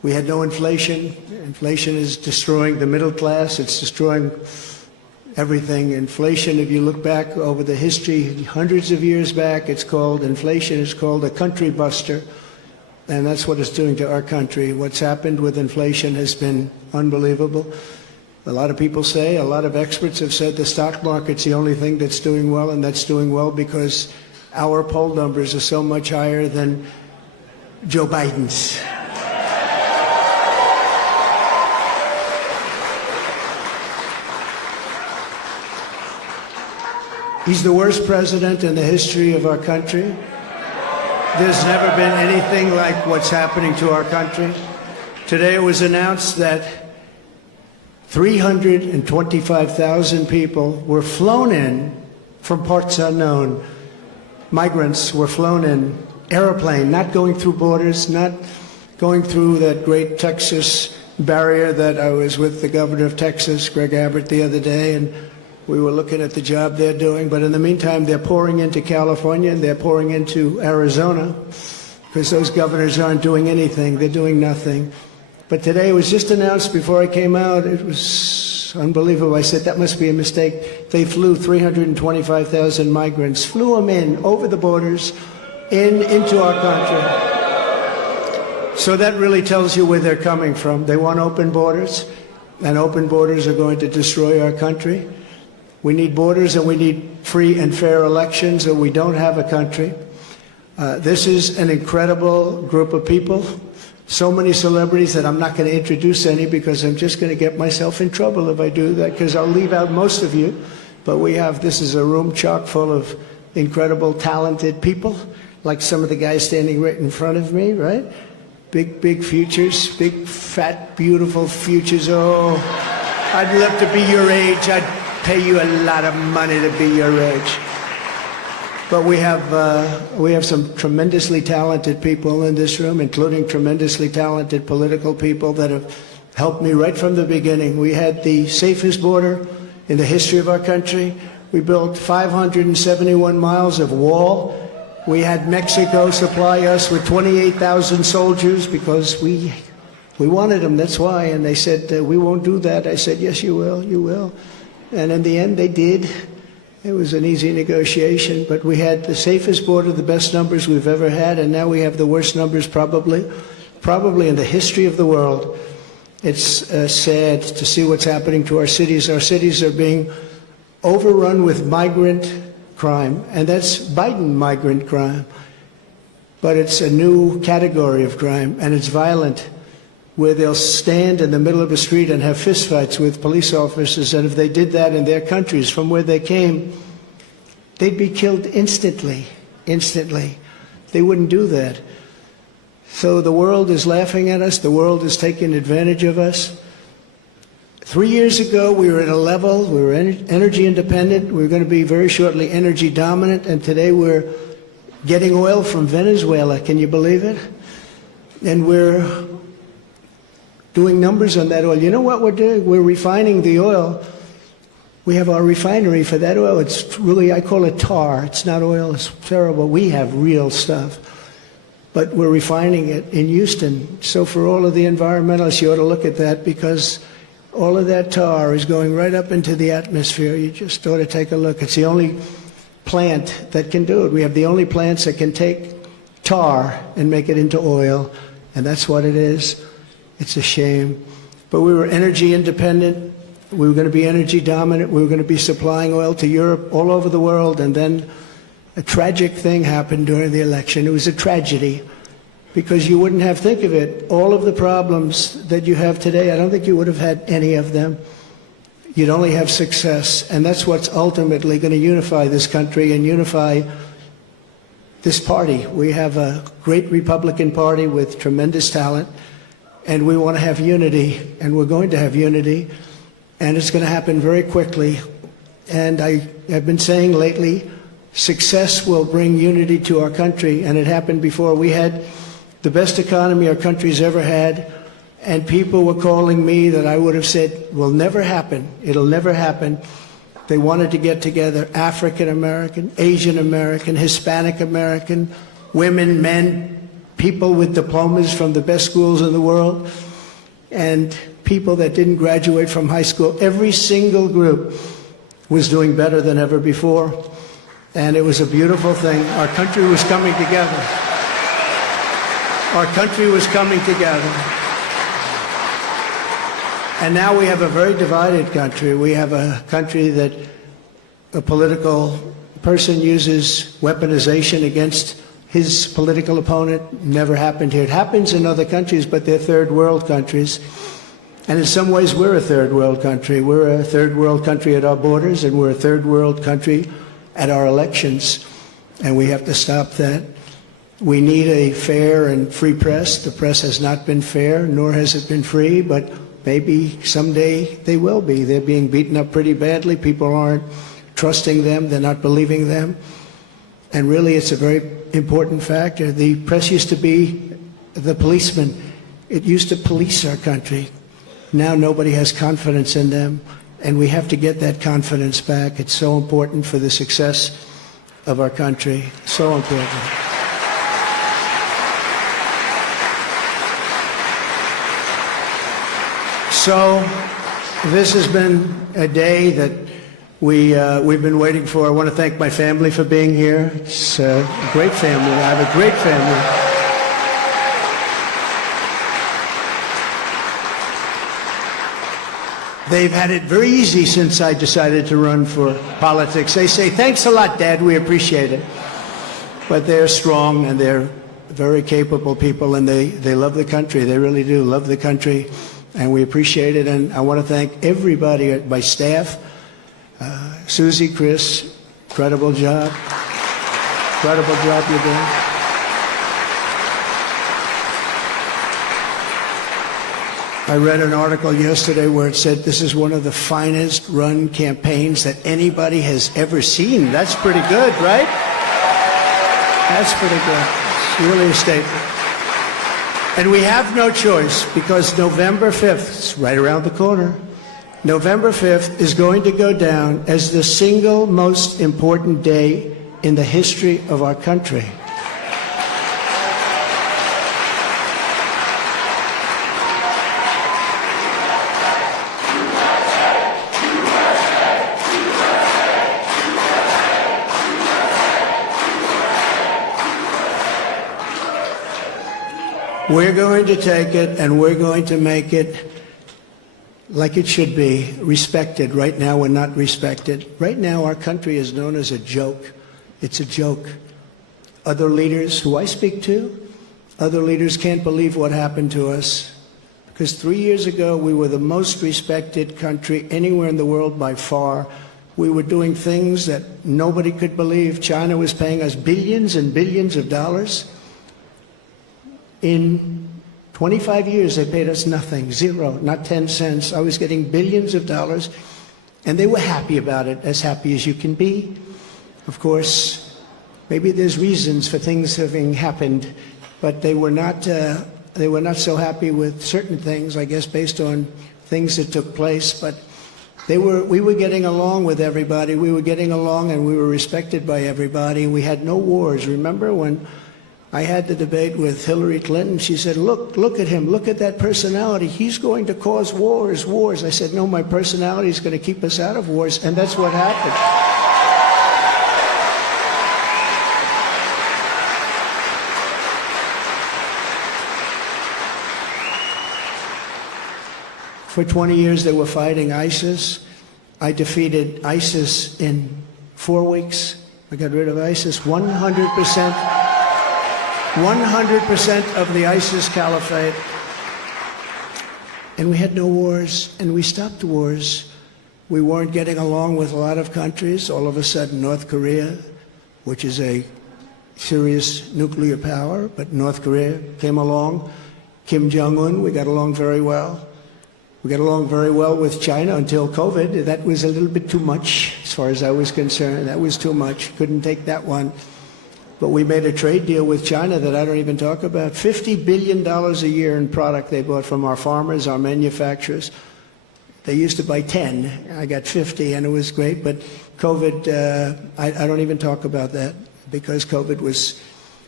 We had no inflation. Inflation is destroying the middle class. It's destroying everything. Inflation, if you look back over the history, hundreds of years back, inflation is called a country buster. And that's what it's doing to our country. What's happened with inflation has been unbelievable. A lot of people say, a lot of experts have said the stock market's the only thing that's doing well, and that's doing well because our poll numbers are so much higher than Joe Biden's. He's the worst president in the history of our country. There's never been anything like what's happening to our country. Today it was announced that 325,000 people were flown in from parts unknown. Migrants were flown in, airplane, not going through borders, not going through that great Texas barrier that I was with the governor of Texas, Greg Abbott, the other day, and we were looking at the job they're doing. But in the meantime, they're pouring into California and they're pouring into Arizona because those governors aren't doing anything. They're doing nothing. But today it was just announced before I came out. It was unbelievable. I said, that must be a mistake. They flew 325,000 migrants, flew them in over the borders into our country. So that really tells you where they're coming from. They want open borders, and open borders are going to destroy our country. We need borders and we need free and fair elections, or we don't have a country. This is an incredible group of people. So many celebrities that I'm not going to introduce any because I'm just going to get myself in trouble if I do that, because I'll leave out most of you. But this is a room chock full of incredible, talented people, like some of the guys standing right in front of me, right? Big futures, big, fat, beautiful futures. Oh, I'd love to be your age. I'd pay you a lot of money to be your age. But we have some tremendously talented people in this room, including tremendously talented political people that have helped me right from the beginning. We had the safest border in the history of our country. We built 571 miles of wall. We had Mexico supply us with 28,000 soldiers because we wanted them, that's why. And they said, we won't do that. I said, yes, you will, you will. And in the end, they did. It was an easy negotiation, but we had the safest border, the best numbers we've ever had, and now we have the worst numbers probably in the history of the world. It's sad to see what's happening to our cities. Our cities are being overrun with migrant crime, and that's Biden migrant crime. But it's a new category of crime, and it's violent, where they'll stand in the middle of a street and have fistfights with police officers, and if they did that in their countries from where they came, they'd be killed instantly. They wouldn't do that. So the world is laughing at us. The world is taking advantage of us. 3 years ago, we were at a level, we were energy independent. We were going to be very shortly energy dominant, and today we're getting oil from Venezuela. Can you believe it? And we're doing numbers on that oil. You know what we're doing? We're refining the oil. We have our refinery for that oil. It's really, I call it tar. It's not oil. It's terrible. We have real stuff. But we're refining it in Houston. So for all of the environmentalists, you ought to look at that, because all of that tar is going right up into the atmosphere. You just ought to take a look. It's the only plant that can do it. We have the only plants that can take tar and make it into oil, and that's what it is. It's a shame. But we were energy independent. We were going to be energy dominant. We were going to be supplying oil to Europe, all over the world. And then a tragic thing happened during the election. It was a tragedy, because you wouldn't have, think of it, all of the problems that you have today, I don't think you would have had any of them. You'd only have success. And that's what's ultimately going to unify this country and unify this party. We have a great Republican Party with tremendous talent. And we want to have unity, and we're going to have unity, and it's going to happen very quickly. And I have been saying lately, success will bring unity to our country, and it happened before. We had the best economy our country's ever had, and people were calling me that I would have said will never happen. It'll never happen. They wanted to get together, African American, Asian American, Hispanic American, women, men, people with diplomas from the best schools in the world, and people that didn't graduate from high school. Every single group was doing better than ever before, and it was a beautiful thing. Our country was coming together. Our country was coming together. And now we have a very divided country. We have a country that a political person uses weaponization against his political opponent. Never happened here. It happens in other countries, but they're third world countries. And in some ways, we're a third world country. We're a third world country at our borders, and we're a third world country at our elections. And we have to stop that. We need a fair and free press. The press has not been fair, nor has it been free, but maybe someday they will be. They're being beaten up pretty badly. People aren't trusting them. They're not believing them. And really, it's a very important factor. The press used to be the policeman. It used to police our country. Now nobody has confidence in them, and we have to get that confidence back. It's so important for the success of our country. So important. So this has been a day that we've been waiting for. I want to thank my family for being here. It's a great family. I have a great family. They've had it very easy since I decided to run for politics. They say, "Thanks a lot, Dad, we appreciate it." But they're strong, and they're very capable people, and they love the country. They really do love the country, and we appreciate it. And I want to thank everybody, my staff, Susie, Chris, incredible job. Incredible job you're doing. I read an article yesterday where it said this is one of the finest run campaigns that anybody has ever seen. That's pretty good, right? That's pretty good. It's really a statement. And we have no choice, because November 5th, it's right around the corner, November 5th is going to go down as the single most important day in the history of our country. We're going to take it, and we're going to make it like it should be, respected. Right now, we're not respected. Right now, our country is known as a joke. It's a joke. Other leaders who I speak to, other leaders can't believe what happened to us. Because 3 years ago, we were the most respected country anywhere in the world by far. We were doing things that nobody could believe. China was paying us billions and billions of dollars. In 25 years, they paid us nothing, zero, not 10 cents. I was getting billions of dollars, and they were happy about it, as happy as you can be. Of course, maybe there's reasons for things having happened, but they were not so happy with certain things, I guess, based on things that took place. But we were getting along with everybody. We were getting along, and we were respected by everybody. We had no wars. Remember when I had the debate with Hillary Clinton? She said, look at him, look at that personality. He's going to cause wars. I said, no, my personality is going to keep us out of wars, and that's what happened. For 20 years, they were fighting ISIS. I defeated ISIS in 4 weeks. I got rid of ISIS 100%. 100% of the ISIS caliphate. And we had no wars, and we stopped wars. We weren't getting along with a lot of countries. All of a sudden, North Korea, which is a serious nuclear power, but North Korea came along. Kim Jong-un, we got along very well. We got along very well with China until COVID. That was a little bit too much, as far as I was concerned. That was too much. Couldn't take that one. But we made a trade deal with China that I don't even talk about. $50 billion a year in product they bought from our farmers, our manufacturers. They used to buy 10. I got 50, and it was great. But COVID, I don't even talk about that, because COVID was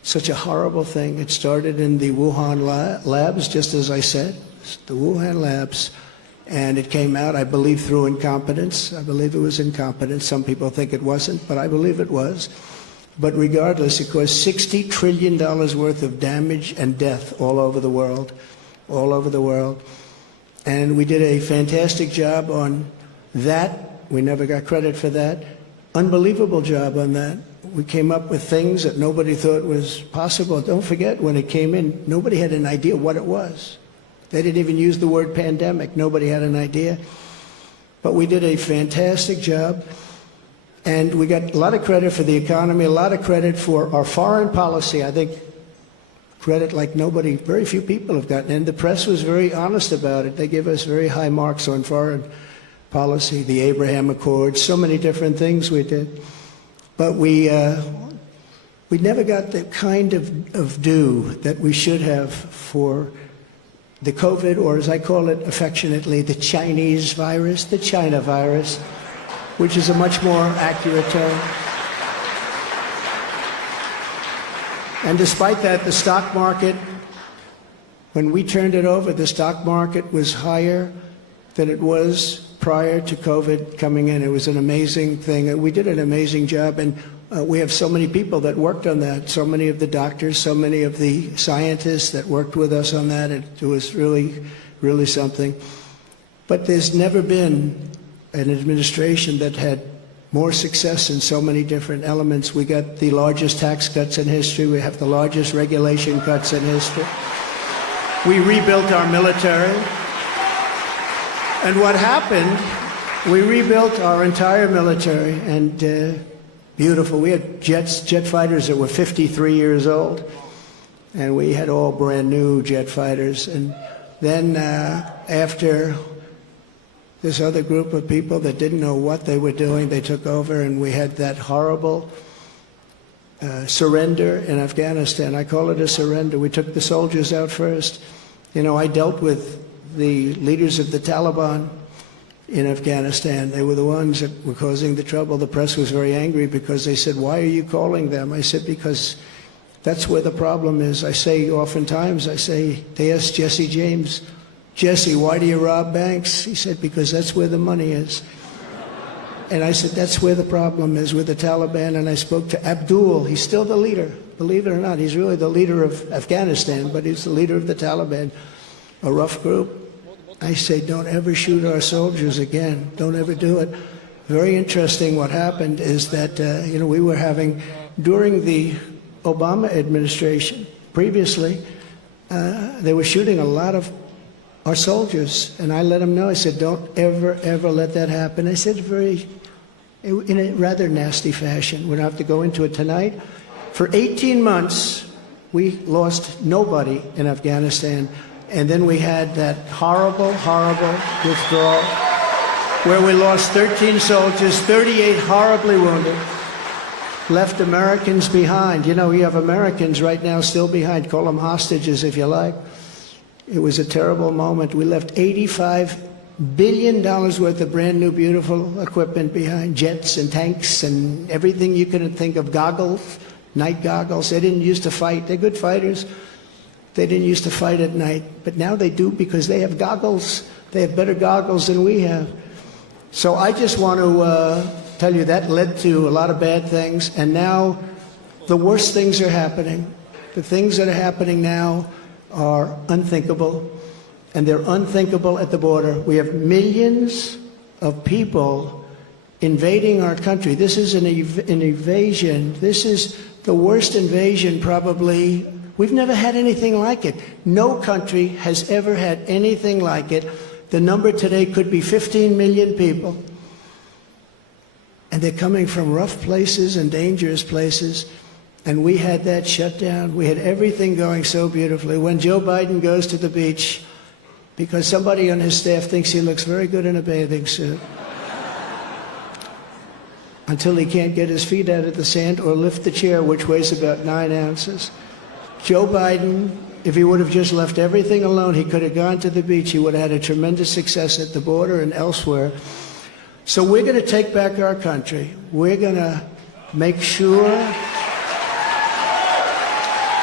such a horrible thing. It started in the Wuhan labs, just as I said, the Wuhan labs. And it came out, I believe, through incompetence. I believe it was incompetence. Some people think it wasn't, but I believe it was. But regardless, it caused $60 trillion worth of damage and death all over the world, all over the world. And we did a fantastic job on that. We never got credit for that. Unbelievable job on that. We came up with things that nobody thought was possible. Don't forget, when it came in, nobody had an idea what it was. They didn't even use the word pandemic. Nobody had an idea. But we did a fantastic job. And we got a lot of credit for the economy, a lot of credit for our foreign policy. I think credit like nobody, very few people have gotten. And the press was very honest about it. They give us very high marks on foreign policy, the Abraham Accords, so many different things we did. But we never got the kind of due that we should have for the COVID, or as I call it affectionately, the Chinese virus, the China virus, which is a much more accurate term. And despite that, the stock market, when we turned it over, the stock market was higher than it was prior to COVID coming in. It was an amazing thing. We did an amazing job, and we have so many people that worked on that, so many of the doctors, so many of the scientists that worked with us on that. It was really, really something. But there's never been an administration that had more success in so many different elements. We got the largest tax cuts in history. We have the largest regulation cuts in history. We rebuilt our military. And what happened, we rebuilt our entire military, and beautiful. We had jet fighters that were 53 years old, and we had all brand new jet fighters. And then after this other group of people that didn't know what they were doing, they took over, and we had that horrible surrender in Afghanistan. I call it a surrender. We took the soldiers out first. You know, I dealt with the leaders of the Taliban in Afghanistan. They were the ones that were causing the trouble. The press was very angry because they said, "Why are you calling them?" I said, "Because that's where the problem is." I say oftentimes, they asked Jesse James, "Jesse, why do you rob banks?" He said, "Because that's where the money is." And I said, that's where the problem is, with the Taliban. And I spoke to Abdul. He's still the leader. Believe it or not, he's really the leader of Afghanistan, but he's the leader of the Taliban, a rough group. I say, don't ever shoot our soldiers again. Don't ever do it. Very interesting what happened is that, we were having, during the Obama administration, previously, they were shooting a lot of our soldiers. And I let them know, I said, don't ever, ever let that happen. I said in a rather nasty fashion. We don't have to go into it tonight. For 18 months, we lost nobody in Afghanistan. And then we had that horrible, horrible withdrawal where we lost 13 soldiers, 38 horribly wounded, left Americans behind. You know, we have Americans right now still behind. Call them hostages if you like. It was a terrible moment. We left $85 billion worth of brand new, beautiful equipment behind, jets and tanks and everything you could think of, goggles, night goggles. They didn't used to fight. They're good fighters. They didn't used to fight at night, but now they do because they have goggles. They have better goggles than we have. So I just want to tell you that led to a lot of bad things, and now the worst things are happening. The things that are happening now are unthinkable, and they're unthinkable at the border. We have millions of people invading our country. This is an invasion. This is the worst invasion probably. We've never had anything like it. No country has ever had anything like it. The number today could be 15 million people. And they're coming from rough places and dangerous places. And we had that shut down. We had everything going so beautifully. When Joe Biden goes to the beach, because somebody on his staff thinks he looks very good in a bathing suit, until he can't get his feet out of the sand or lift the chair, which weighs about 9 ounces. Joe Biden, if he would have just left everything alone, he could have gone to the beach. He would have had a tremendous success at the border and elsewhere. So we're going to take back our country. We're going to make sure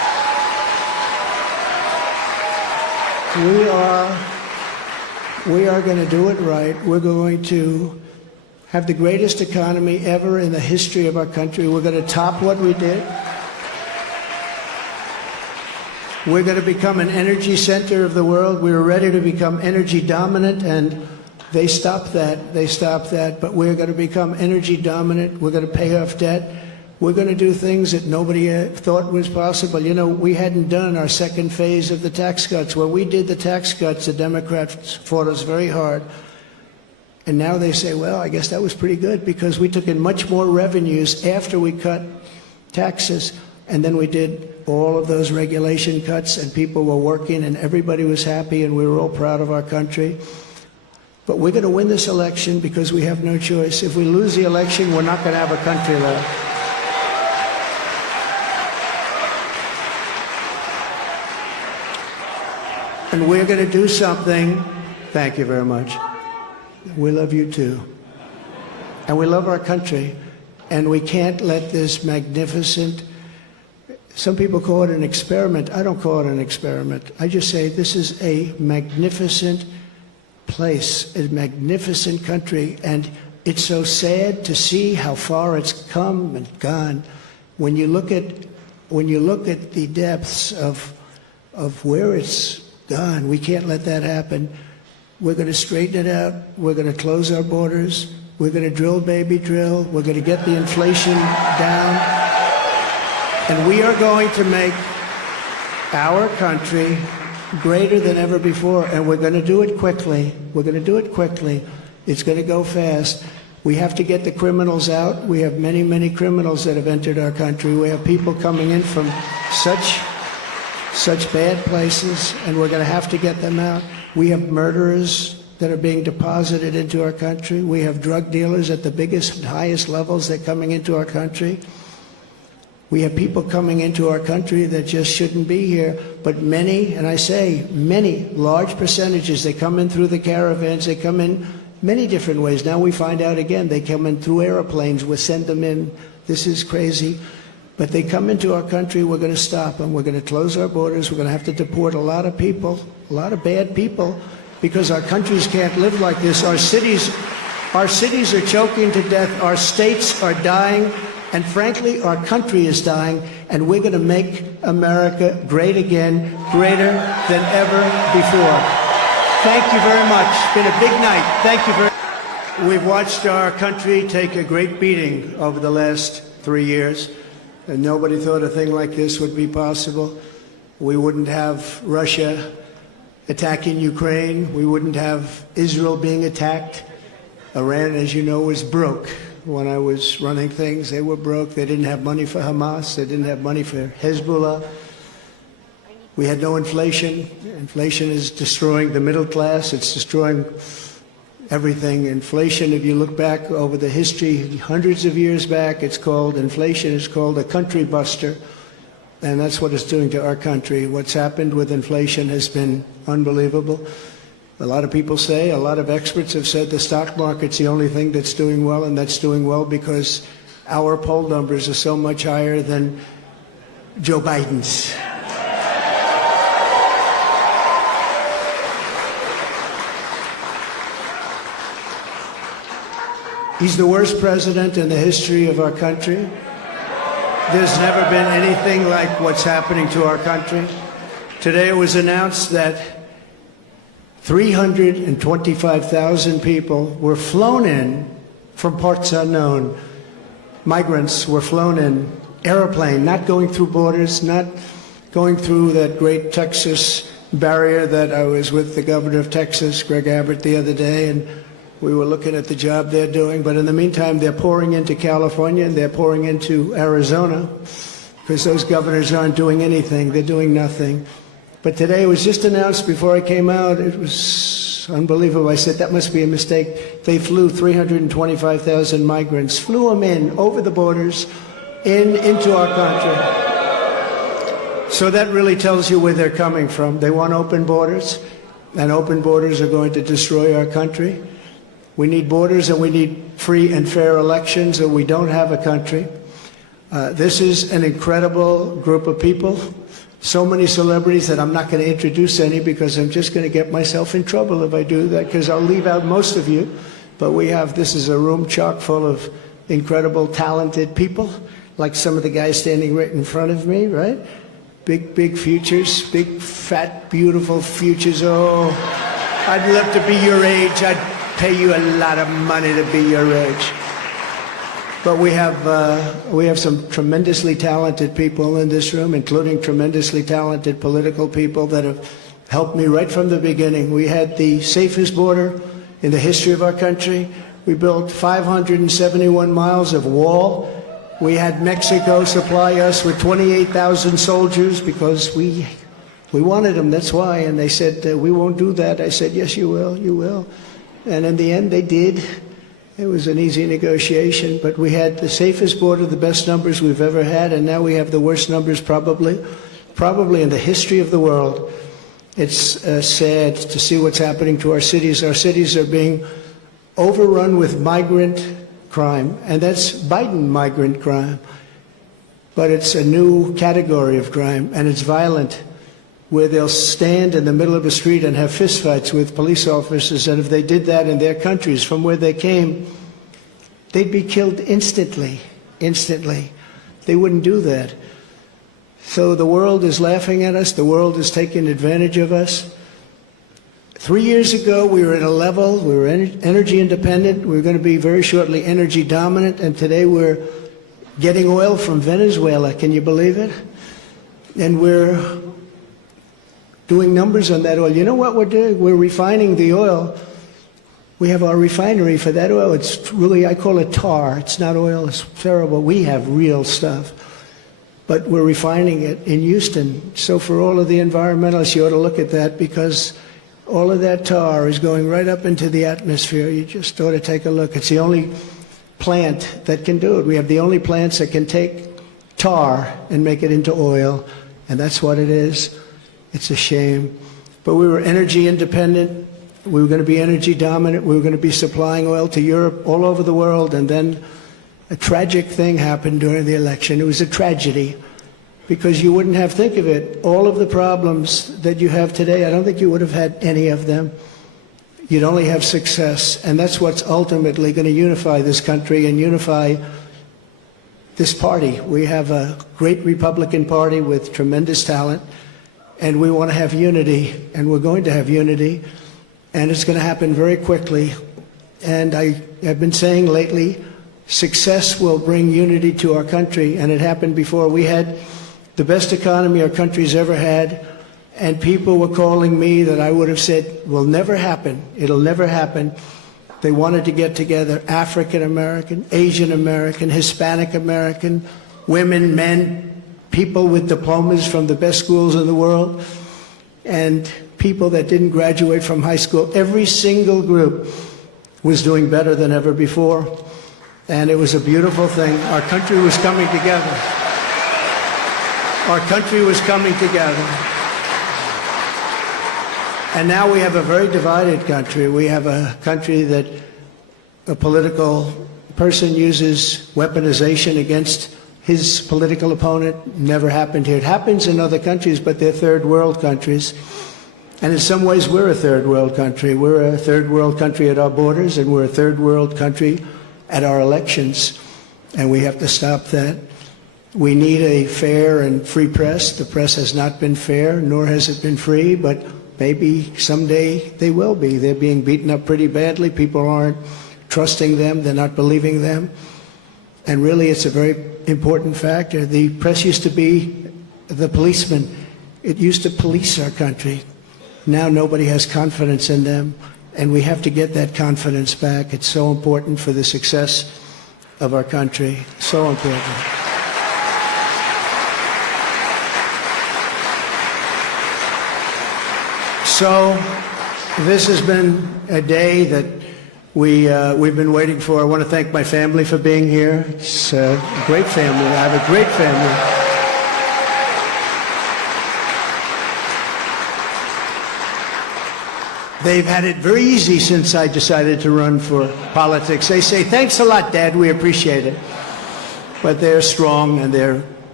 We are going to do it right. We're going to have the greatest economy ever in the history of our country. We're going to top what we did. We're going to become an energy center of the world. We were ready to become energy dominant, and they stopped that. They stopped that. But we're going to become energy dominant. We're going to pay off debt. We're going to do things that nobody thought was possible. You know, we hadn't done our second phase of the tax cuts. When we did the tax cuts, the Democrats fought us very hard. And now they say, well, I guess that was pretty good because we took in much more revenues after we cut taxes. And then we did all of those regulation cuts, and people were working, and everybody was happy, and we were all proud of our country. But we're going to win this election because we have no choice. If we lose the election, we're not going to have a country left. And we're going to do something. Thank you very much. We love you too. And we love our country. And we can't let this magnificent, some people call it an experiment. I don't call it an experiment. I just say this is a magnificent place, a magnificent country. And it's so sad to see how far it's come and gone. When you look at the depths of where it's gone, we can't let that happen. We're going to straighten it out. We're going to close our borders. We're going to drill, baby, drill. We're going to get the inflation down. And we are going to make our country greater than ever before. And we're going to do it quickly. We're going to do it quickly. It's going to go fast. We have to get the criminals out. We have many, many criminals that have entered our country. We have people coming in from such bad places, and we're going to have to get them out. We have murderers that are being deposited into our country. We have drug dealers at the biggest and highest levels that are coming into our country. We have people coming into our country that just shouldn't be here. But many, and I say many, large percentages, they come in through the caravans. They come in many different ways. Now we find out again, they come in through airplanes. We send them in. This is crazy. But they come into our country, we're going to stop them. We're going to close our borders. We're going to have to deport a lot of people, a lot of bad people, because our countries can't live like this. Our cities are choking to death. Our states are dying. And frankly, our country is dying. And we're going to make America great again, greater than ever before. Thank you very much. It's been a big night. Thank you very much. We've watched our country take a great beating over the last 3 years. And nobody thought a thing like this would be possible. We wouldn't have Russia attacking Ukraine. We wouldn't have Israel being attacked. Iran, as you know, was broke. When I was running things, they were broke. They didn't have money for Hamas. They didn't have money for Hezbollah. We had no inflation. Inflation is destroying the middle class. It's destroying everything. Inflation, if you look back over the history, hundreds of years back, inflation is called a country buster. And that's what it's doing to our country. What's happened with inflation has been unbelievable. A lot of people say, a lot of experts have said the stock market's the only thing that's doing well, and that's doing well because our poll numbers are so much higher than Joe Biden's. He's the worst president in the history of our country. There's never been anything like what's happening to our country. Today it was announced that 325,000 people were flown in from parts unknown. Migrants were flown in, airplane, not going through borders, not going through that great Texas barrier that I was with the governor of Texas, Greg Abbott, the other day, and we were looking at the job they're doing. But in the meantime, they're pouring into California and they're pouring into Arizona because those governors aren't doing anything. They're doing nothing. But today it was just announced before I came out. It was unbelievable. I said, that must be a mistake. They flew 325,000 migrants, flew them in over the borders into our country. So that really tells you where they're coming from. They want open borders, and open borders are going to destroy our country. We need borders and we need free and fair elections, or we don't have a country. This is an incredible group of people. so many celebrities that I'm not going to introduce any because I'm just going to get myself in trouble if I do that, because I'll leave out most of you. But this is a room chock full of incredible, talented people, like some of the guys standing right in front of me, right? Big futures, big, fat, beautiful futures. Oh, I'd love to be your age. I'd pay you a lot of money to be your age. But we have some tremendously talented people in this room, including tremendously talented political people that have helped me right from the beginning. We had the safest border in the history of our country. We built 571 miles of wall. We had Mexico supply us with 28,000 soldiers because we wanted them, that's why. And they said, we won't do that. I said, yes, you will, you will. And in the end, they did. It was an easy negotiation, but we had the safest border, the best numbers we've ever had, and now we have the worst numbers probably in the history of the world. It's sad to see what's happening to our cities. Our cities are being overrun with migrant crime, and that's Biden migrant crime. But it's a new category of crime, and it's violent, where they'll stand in the middle of a street and have fistfights with police officers, and if they did that in their countries from where they came, they'd be killed instantly. They wouldn't do that. So the world is laughing at us. The world is taking advantage of us. 3 years ago, we were at a level, we were energy independent, we were going to be very shortly energy dominant, and today we're getting oil from Venezuela. Can you believe it? And we're doing numbers on that oil. You know what we're doing? We're refining the oil. We have our refinery for that oil. It's really, I call it tar. It's not oil. It's terrible. We have real stuff. But we're refining it in Houston. So for all of the environmentalists, you ought to look at that, because all of that tar is going right up into the atmosphere. You just ought to take a look. It's the only plant that can do it. We have the only plants that can take tar and make it into oil, and that's what it is. It's a shame. But we were energy independent. We were going to be energy dominant. We were going to be supplying oil to Europe, all over the world, and then a tragic thing happened during the election. It was a tragedy, because you wouldn't have, think of it, all of the problems that you have today, I don't think you would have had any of them. You'd only have success, and that's what's ultimately going to unify this country and unify this party. We have a great Republican Party with tremendous talent, and we want to have unity, and we're going to have unity, and it's going to happen very quickly. And I have been saying lately, success will bring unity to our country, and it happened before. We had the best economy our country's ever had, and people were calling me that I would have said will never happen. It'll never happen. They wanted to get together, African American, Asian American, Hispanic American, women, men, people with diplomas from the best schools in the world, and people that didn't graduate from high school. Every single group was doing better than ever before, and it was a beautiful thing. Our country was coming together. Our country was coming together. And now we have a very divided country. We have a country that a political person uses weaponization against his political opponent. Never happened here. It happens in other countries, but they're third world countries. And in some ways, we're a third world country. We're a third world country at our borders, and we're a third world country at our elections. And we have to stop that. We need a fair and free press. The press has not been fair, nor has it been free, but maybe someday they will be. They're being beaten up pretty badly. People aren't trusting them. They're not believing them. And really, it's a very important factor. The press used to be the policeman. It used to police our country. Now nobody has confidence in them, and we have to get that confidence back. It's so important for the success of our country. So important. So this has been a day that we've been waiting for. I want to thank my family for being here. It's a great family. I have a great family. They've had it very easy since I decided to run for politics. They say, thanks a lot, Dad, we appreciate it. But they're strong, and they're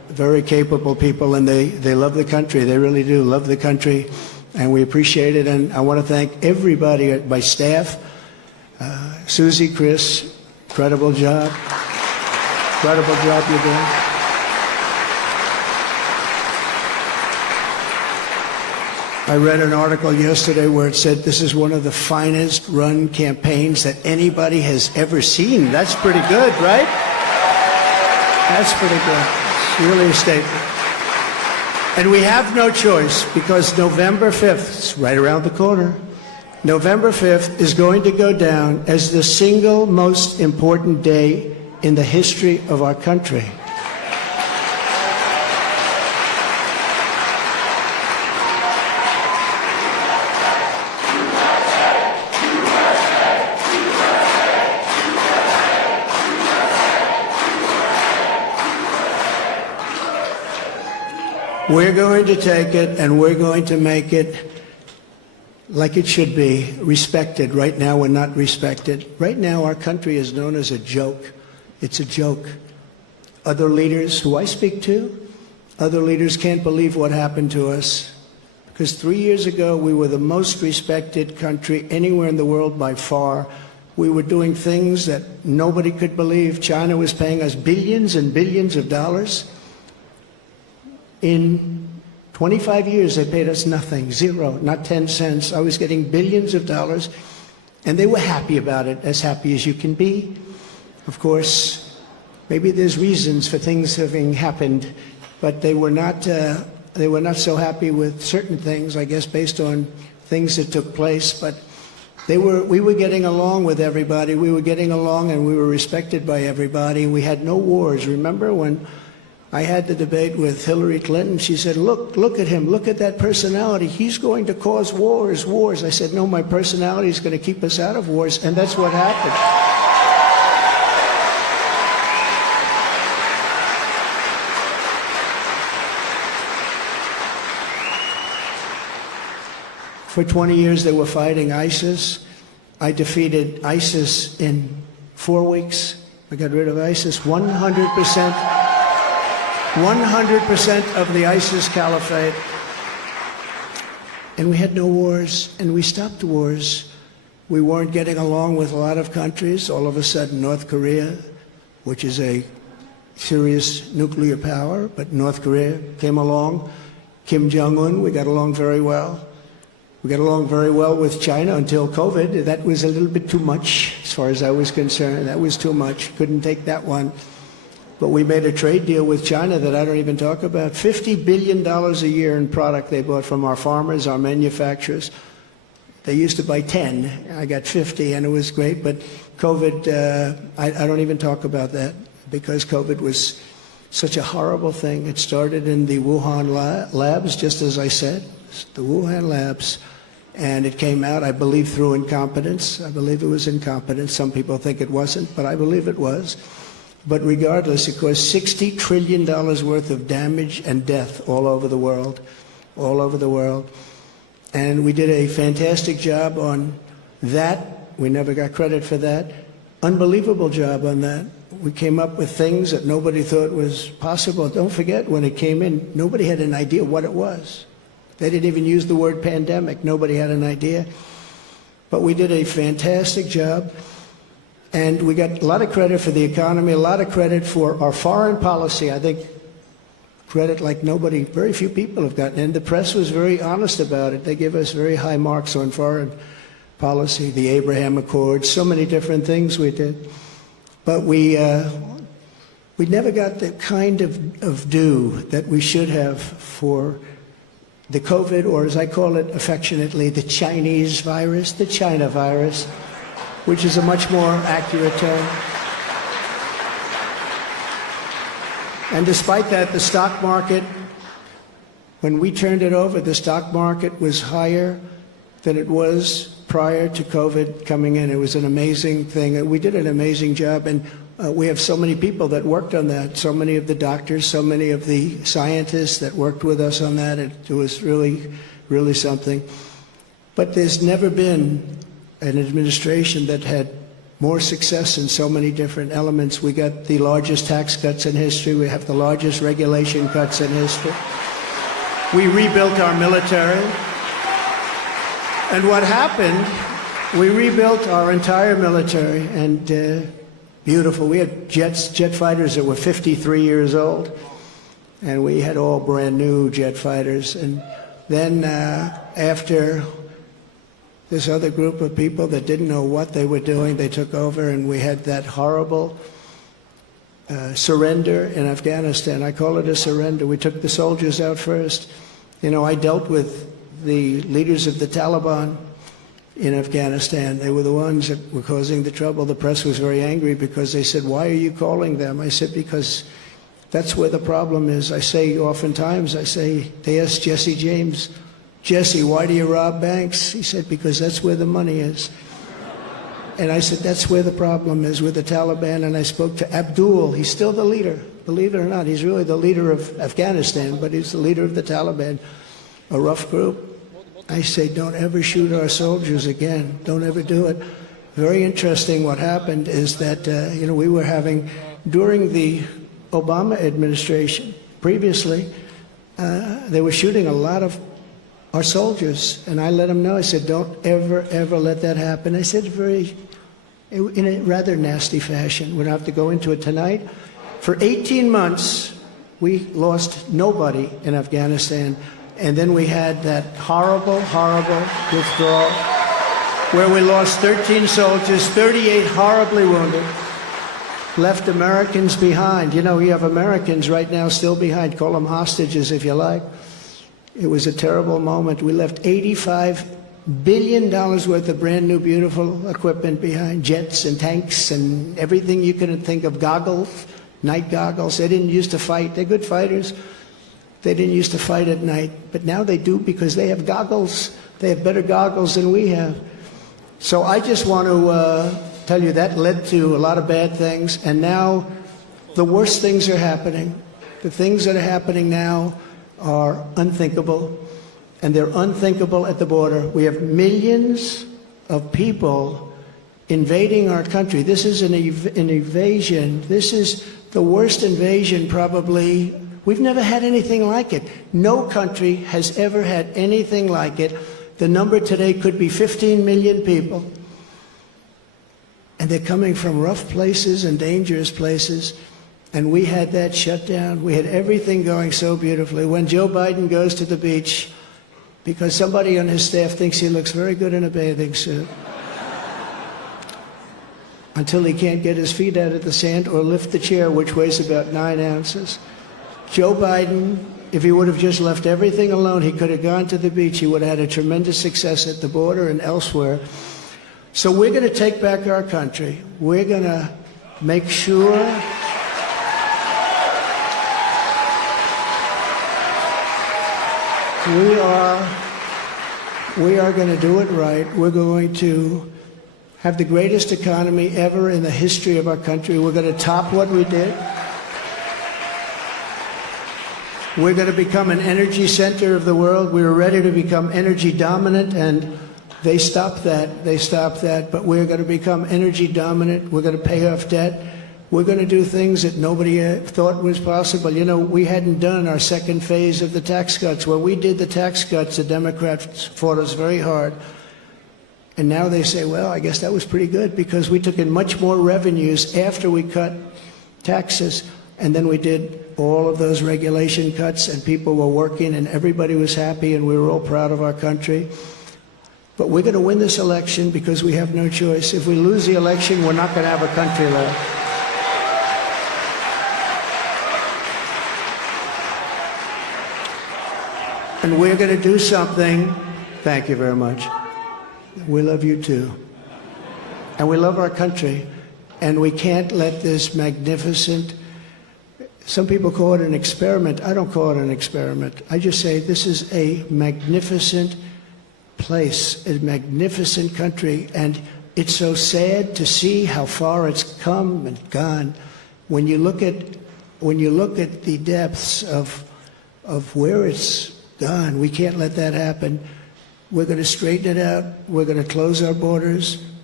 very capable people, and they love the country. They really do love the country, and we appreciate it. And I want to thank everybody, my staff, Susie, Chris, incredible job. Incredible job you're doing. I read an article yesterday where it said this is one of the finest run campaigns that anybody has ever seen. That's pretty good, right? That's pretty good. It's really a statement. And we have no choice, because November 5th, it's right around the corner, November 5th is going to go down as the single most important day in the history of our country. We're going to take it and we're going to make it like it should be, respected. Right now we're not respected. Right now our country is known as a joke. It's a joke. Other leaders who I speak to, other leaders can't believe what happened to us. Because 3 years ago we were the most respected country anywhere in the world by far. We were doing things that nobody could believe. China was paying us billions and billions of dollars. In 25 years, they paid us nothing, zero, not 10 cents. I was getting billions of dollars, and they were happy about it, as happy as you can be. Of course, maybe there's reasons for things having happened, but they were not so happy with certain things, I guess, based on things that took place. But we were getting along with everybody. We were getting along, and we were respected by everybody. We had no wars. Remember when I had the debate with Hillary Clinton? She said, look at him, look at that personality. He's going to cause wars. I said, no, my personality is going to keep us out of wars, and that's what happened. For 20 years they were fighting ISIS. I defeated ISIS in 4 weeks. I got rid of ISIS 100%. 100% of the ISIS caliphate. And we had no wars, and we stopped wars. We weren't getting along with a lot of countries. All of a sudden, North Korea, which is a serious nuclear power, but North Korea came along. Kim Jong-un, we got along very well. We got along very well with China until COVID. That was a little bit too much, as far as I was concerned. That was too much. Couldn't take that one. But we made a trade deal with China that I don't even talk about. $50 billion a year in product they bought from our farmers, our manufacturers. They used to buy 10. I got 50, and it was great. But COVID, I don't even talk about that, because COVID was such a horrible thing. It started in the Wuhan labs, just as I said, the Wuhan labs. And it came out, I believe, through incompetence. I believe it was incompetence. Some people think it wasn't, but I believe it was. But regardless, it caused $60 trillion worth of damage and death all over the world, all over the world. And we did a fantastic job on that. We never got credit for that. Unbelievable job on that. We came up with things that nobody thought was possible. Don't forget, when it came in, nobody had an idea what it was. They didn't even use the word pandemic. Nobody had an idea. But we did a fantastic job. And we got a lot of credit for the economy, a lot of credit for our foreign policy. I think credit like nobody, very few people have gotten. And the press was very honest about it. They give us very high marks on foreign policy, the Abraham Accords, so many different things we did. But we never got the kind of due that we should have for the COVID, or as I call it affectionately, the Chinese virus, the China virus, which is a much more accurate term. And despite that, the stock market, when we turned it over, the stock market was higher than it was prior to COVID coming in. It was an amazing thing. We did an amazing job, and we have so many people that worked on that, so many of the doctors, so many of the scientists that worked with us on that. It was really, really something. But there's never been an administration that had more success in so many different elements. We got the largest tax cuts in history. We have the largest regulation cuts in history. We rebuilt our military. And what happened, we rebuilt our entire military, and beautiful. We had jet fighters that were 53 years old, and we had all brand new jet fighters. And then after this other group of people that didn't know what they were doing, they took over, and we had that horrible surrender in Afghanistan. I call it a surrender. We took the soldiers out first. You know, I dealt with the leaders of the Taliban in Afghanistan. They were the ones that were causing the trouble. The press was very angry because they said, "Why are you calling them?" I said, "Because that's where the problem is." I say oftentimes, they asked Jesse James, "Jesse, why do you rob banks?" He said, "Because that's where the money is." And I said, that's where the problem is, with the Taliban. And I spoke to Abdul. He's still the leader. Believe it or not, he's really the leader of Afghanistan, but he's the leader of the Taliban, a rough group. I say, don't ever shoot our soldiers again. Don't ever do it. Very interesting what happened is that, we were having, during the Obama administration, previously, they were shooting a lot of our soldiers. And I let them know, I said, don't ever, ever let that happen. I said in a rather nasty fashion. We don't have to go into it tonight. For 18 months, we lost nobody in Afghanistan. And then we had that horrible, horrible withdrawal where we lost 13 soldiers, 38 horribly wounded, left Americans behind. You know, you have Americans right now still behind. Call them hostages if you like. It was a terrible moment. We left $85 billion worth of brand new, beautiful equipment behind, jets and tanks and everything you can think of, goggles, night goggles. They didn't used to fight. They're good fighters. They didn't used to fight at night, but now they do because they have goggles. They have better goggles than we have. So I just want to tell you that led to a lot of bad things, and now the worst things are happening. The things that are happening now are unthinkable, and they're unthinkable at the border. We have millions of people invading our country. This is an invasion. This is the worst invasion probably. We've never had anything like it. No country has ever had anything like it. The number today could be 15 million people. And they're coming from rough places and dangerous places. And we had that shut down. We had everything going so beautifully. When Joe Biden goes to the beach, because somebody on his staff thinks he looks very good in a bathing suit, until he can't get his feet out of the sand or lift the chair, which weighs about 9 ounces. Joe Biden, if he would have just left everything alone, he could have gone to the beach. He would have had a tremendous success at the border and elsewhere. So we're going to take back our country. We're going to make sure we are going to do it right. We're going to have the greatest economy ever in the history of our country. We're going to top what we did. We're going to become an energy center of the world. We were ready to become energy dominant, and they stopped that. They stopped that. But we're going to become energy dominant. We're going to pay off debt. We're going to do things that nobody thought was possible. You know, we hadn't done our second phase of the tax cuts. When we did the tax cuts, the Democrats fought us very hard. And now they say, well, I guess that was pretty good because we took in much more revenues after we cut taxes. And then we did all of those regulation cuts, and people were working, and everybody was happy, and we were all proud of our country. But we're going to win this election because we have no choice. If we lose the election, we're not going to have a country left. And we're going to do something. Thank you very much. We love you too. And we love our country. And we can't let this magnificent, some people call it an experiment. I don't call it an experiment. I just say this is a magnificent place, a magnificent country. And it's so sad to see how far it's come and gone. When you look at the depths of where it's gone, we can't let that happen. We're going to straighten it out. We're going to close our borders.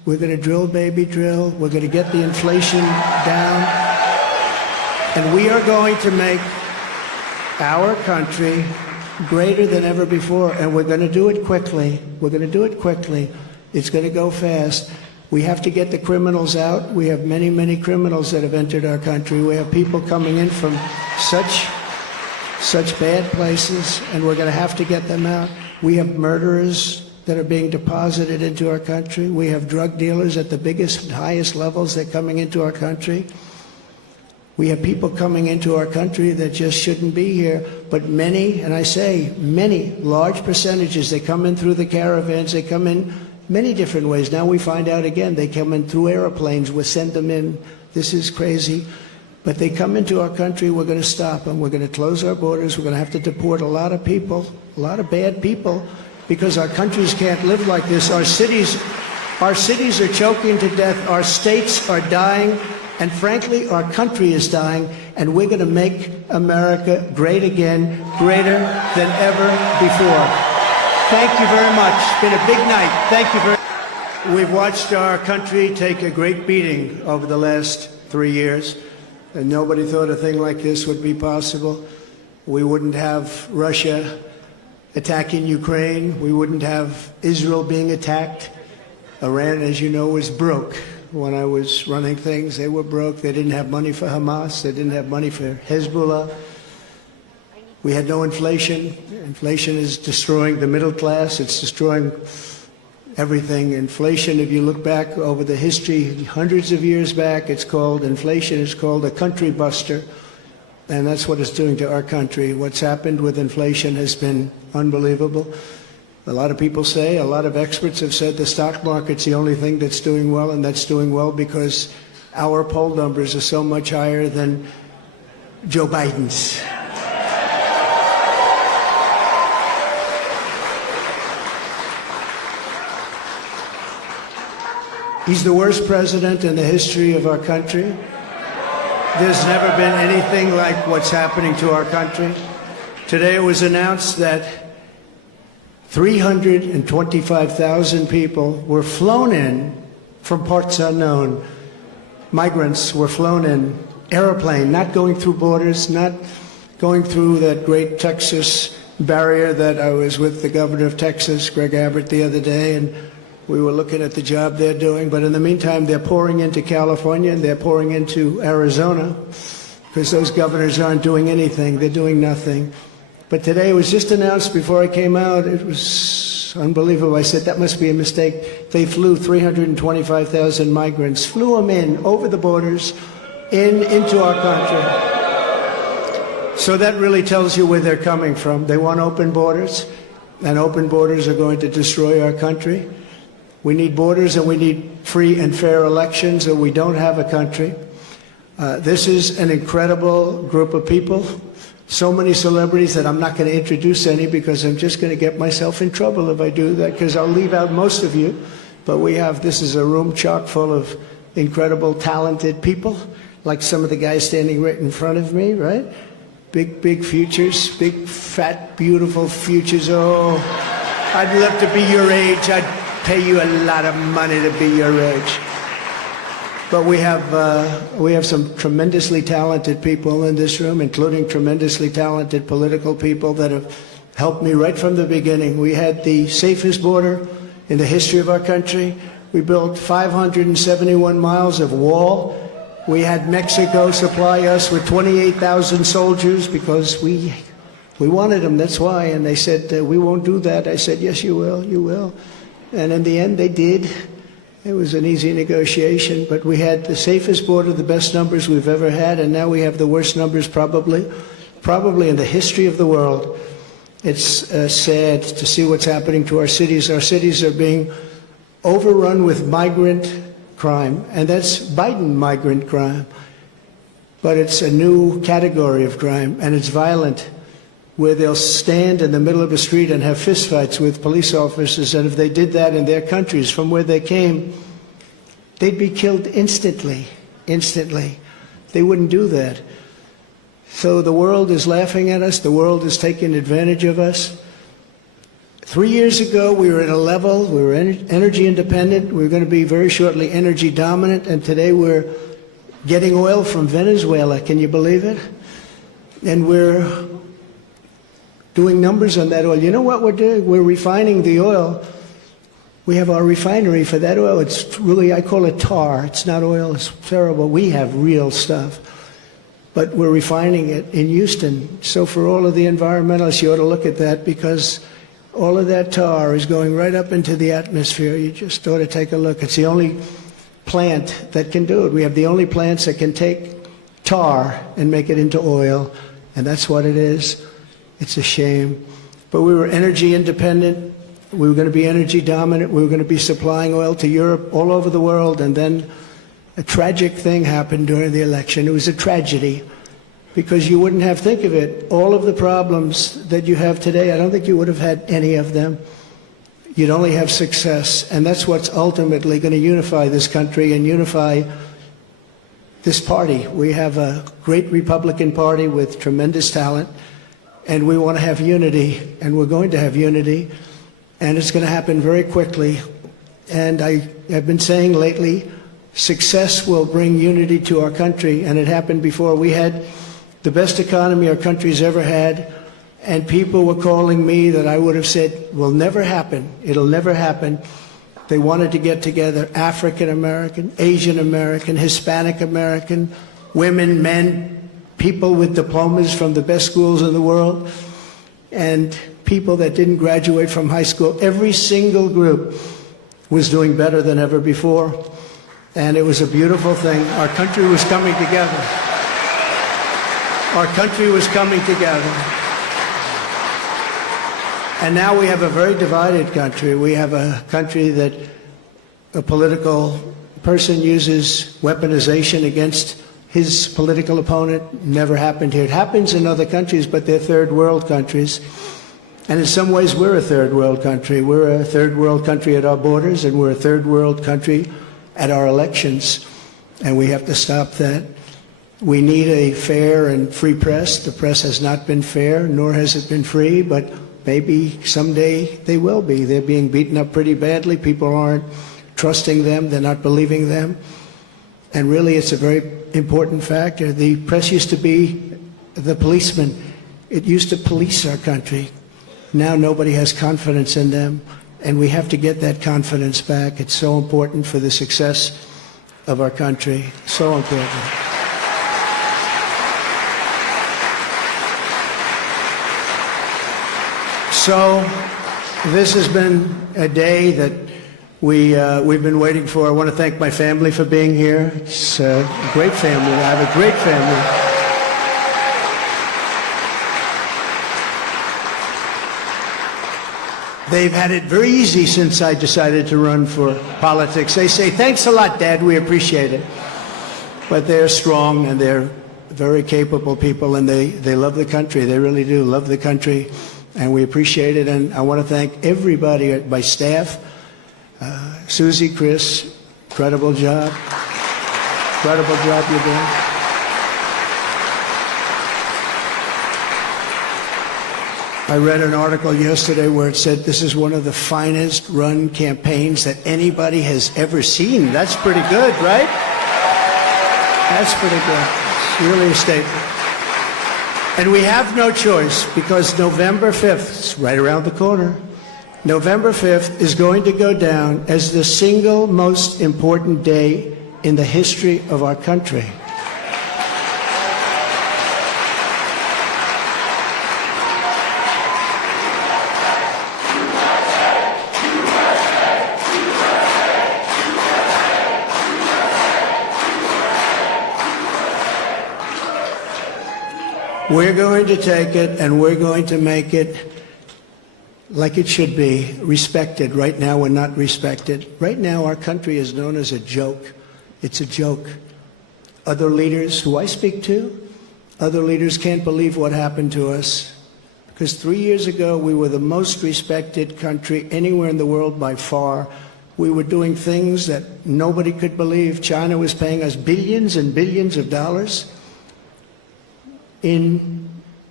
We're going to drill, baby, drill. We're going to get the inflation down. And we are going to make our country greater than ever before. And we're going to do it quickly. We're going to do it quickly. It's going to go fast. We have to get the criminals out. We have many, many criminals that have entered our country. We have people coming in from such bad places, and we're going to have to get them out. We have murderers that are being deposited into our country. We have drug dealers at the biggest, highest levels that are coming into our country. We have people coming into our country that just shouldn't be here. But many, and I say many, large percentages, they come in through the caravans, they come in many different ways. Now we find out again, they come in through airplanes, we send them in. This is crazy. But they come into our country, we're going to stop them. We're going to close our borders. We're going to have to deport a lot of people, a lot of bad people, because our countries can't live like this. Our cities are choking to death. Our states are dying. And frankly, our country is dying. And we're going to make America great again, greater than ever before. Thank you very much. It's been a big night. Thank you very much. We've watched our country take a great beating over the last 3 years. And nobody thought a thing like this would be possible. We wouldn't have Russia attacking Ukraine. We wouldn't have Israel being attacked. Iran, as you know, was broke. When I was running things, they were broke. They didn't have money for Hamas. They didn't have money for Hezbollah. We had no inflation. Inflation is destroying the middle class. It's destroying everything. Inflation, if you look back over the history, hundreds of years back, inflation is called a country buster. And that's what it's doing to our country. What's happened with inflation has been unbelievable. A lot of people say, a lot of experts have said the stock market's the only thing that's doing well, and that's doing well because our poll numbers are so much higher than Joe Biden's. He's the worst president in the history of our country. There's never been anything like what's happening to our country. Today it was announced that 325,000 people were flown in from parts unknown. Migrants were flown in, airplane, not going through borders, not going through that great Texas barrier that I was with the governor of Texas, Greg Abbott, the other day, and we were looking at the job they're doing. But in the meantime, they're pouring into California and they're pouring into Arizona because those governors aren't doing anything. They're doing nothing. But today it was just announced before I came out. It was unbelievable. I said, that must be a mistake. They flew 325,000 migrants, flew them in over the borders into our country. So that really tells you where they're coming from. They want open borders, and open borders are going to destroy our country. We need borders and we need free and fair elections, or we don't have a country. This is an incredible group of people. So many celebrities that I'm not going to introduce any because I'm just going to get myself in trouble if I do that, because I'll leave out most of you. But this is a room chock full of incredible, talented people, like some of the guys standing right in front of me, right? Big futures, big, fat, beautiful futures. Oh, I'd love to be your age. I'd pay you a lot of money to be your age. But we have some tremendously talented people in this room, including tremendously talented political people that have helped me right from the beginning. We had the safest border in the history of our country. We built 571 miles of wall. We had Mexico supply us with 28,000 soldiers because we wanted them, that's why. And they said, we won't do that. I said, yes, you will, you will. And in the end, they did. It was an easy negotiation, but we had the safest border, the best numbers we've ever had, and now we have the worst numbers probably in the history of the world. It's sad to see what's happening to our cities. Our cities are being overrun with migrant crime, and that's Biden migrant crime. But it's a new category of crime, and it's violent, where they'll stand in the middle of a street and have fistfights with police officers, and if they did that in their countries from where they came, they'd be killed instantly. They wouldn't do that. So the world is laughing at us. The world is taking advantage of us. 3 years ago, we were at a level, we were energy independent, we were going to be very shortly energy dominant, and today we're getting oil from Venezuela. Can you believe it? And we're doing numbers on that oil. You know what we're doing? We're refining the oil. We have our refinery for that oil. It's really, I call it tar. It's not oil. It's terrible. We have real stuff. But we're refining it in Houston. So for all of the environmentalists, you ought to look at that, because all of that tar is going right up into the atmosphere. You just ought to take a look. It's the only plant that can do it. We have the only plants that can take tar and make it into oil, and that's what it is. It's a shame. But we were energy independent. We were going to be energy dominant. We were going to be supplying oil to Europe, all over the world, and then a tragic thing happened during the election. It was a tragedy, because you wouldn't have, think of it, all of the problems that you have today, I don't think you would have had any of them. You'd only have success, and that's what's ultimately going to unify this country and unify this party. We have a great Republican Party with tremendous talent, and we want to have unity, and we're going to have unity, and it's going to happen very quickly. And I have been saying lately, success will bring unity to our country, and it happened before. We had the best economy our country's ever had, and people were calling me that I would have said will never happen. It'll never happen. They wanted to get together, African American, Asian American, Hispanic American, women, men, people with diplomas from the best schools in the world, and people that didn't graduate from high school. Every single group was doing better than ever before. And it was a beautiful thing. Our country was coming together. Our country was coming together. And now we have a very divided country. We have a country that a political person uses weaponization against his political opponent. Never happened here. It happens in other countries, but they're third world countries. And in some ways, we're a third world country. We're a third world country at our borders, and we're a third world country at our elections, and we have to stop that. We need a fair and free press. The press has not been fair, nor has it been free, but maybe someday they will be. They're being beaten up pretty badly. People aren't trusting them. They're not believing them. And really, it's a very important factor. The press used to be the policeman. It used to police our country. Now nobody has confidence in them. And we have to get that confidence back. It's so important for the success of our country. So important. So this has been a day that we've been waiting for. I want to thank my family for being here. It's a great family. I have a great family. They've had it very easy since I decided to run for politics. They say, thanks a lot, Dad, we appreciate it. But they're strong, and they're very capable people, and they love the country. They really do love the country, and we appreciate it. And I want to thank everybody at my staff. Susie, Chris, incredible job. Incredible job you're doing. I read an article yesterday where it said this is one of the finest run campaigns that anybody has ever seen. That's pretty good, right? That's pretty good. It's really a statement. And we have no choice, because November 5th, it's right around the corner, November 5th is going to go down as the single most important day in the history of our country. We're going to take it, and we're going to make it like it should be, respected. Right now, we're not respected. Right now, our country is known as a joke. It's a joke. Other leaders who I speak to, other leaders can't believe what happened to us. Because 3 years ago, we were the most respected country anywhere in the world by far. We were doing things that nobody could believe. China was paying us billions and billions of dollars in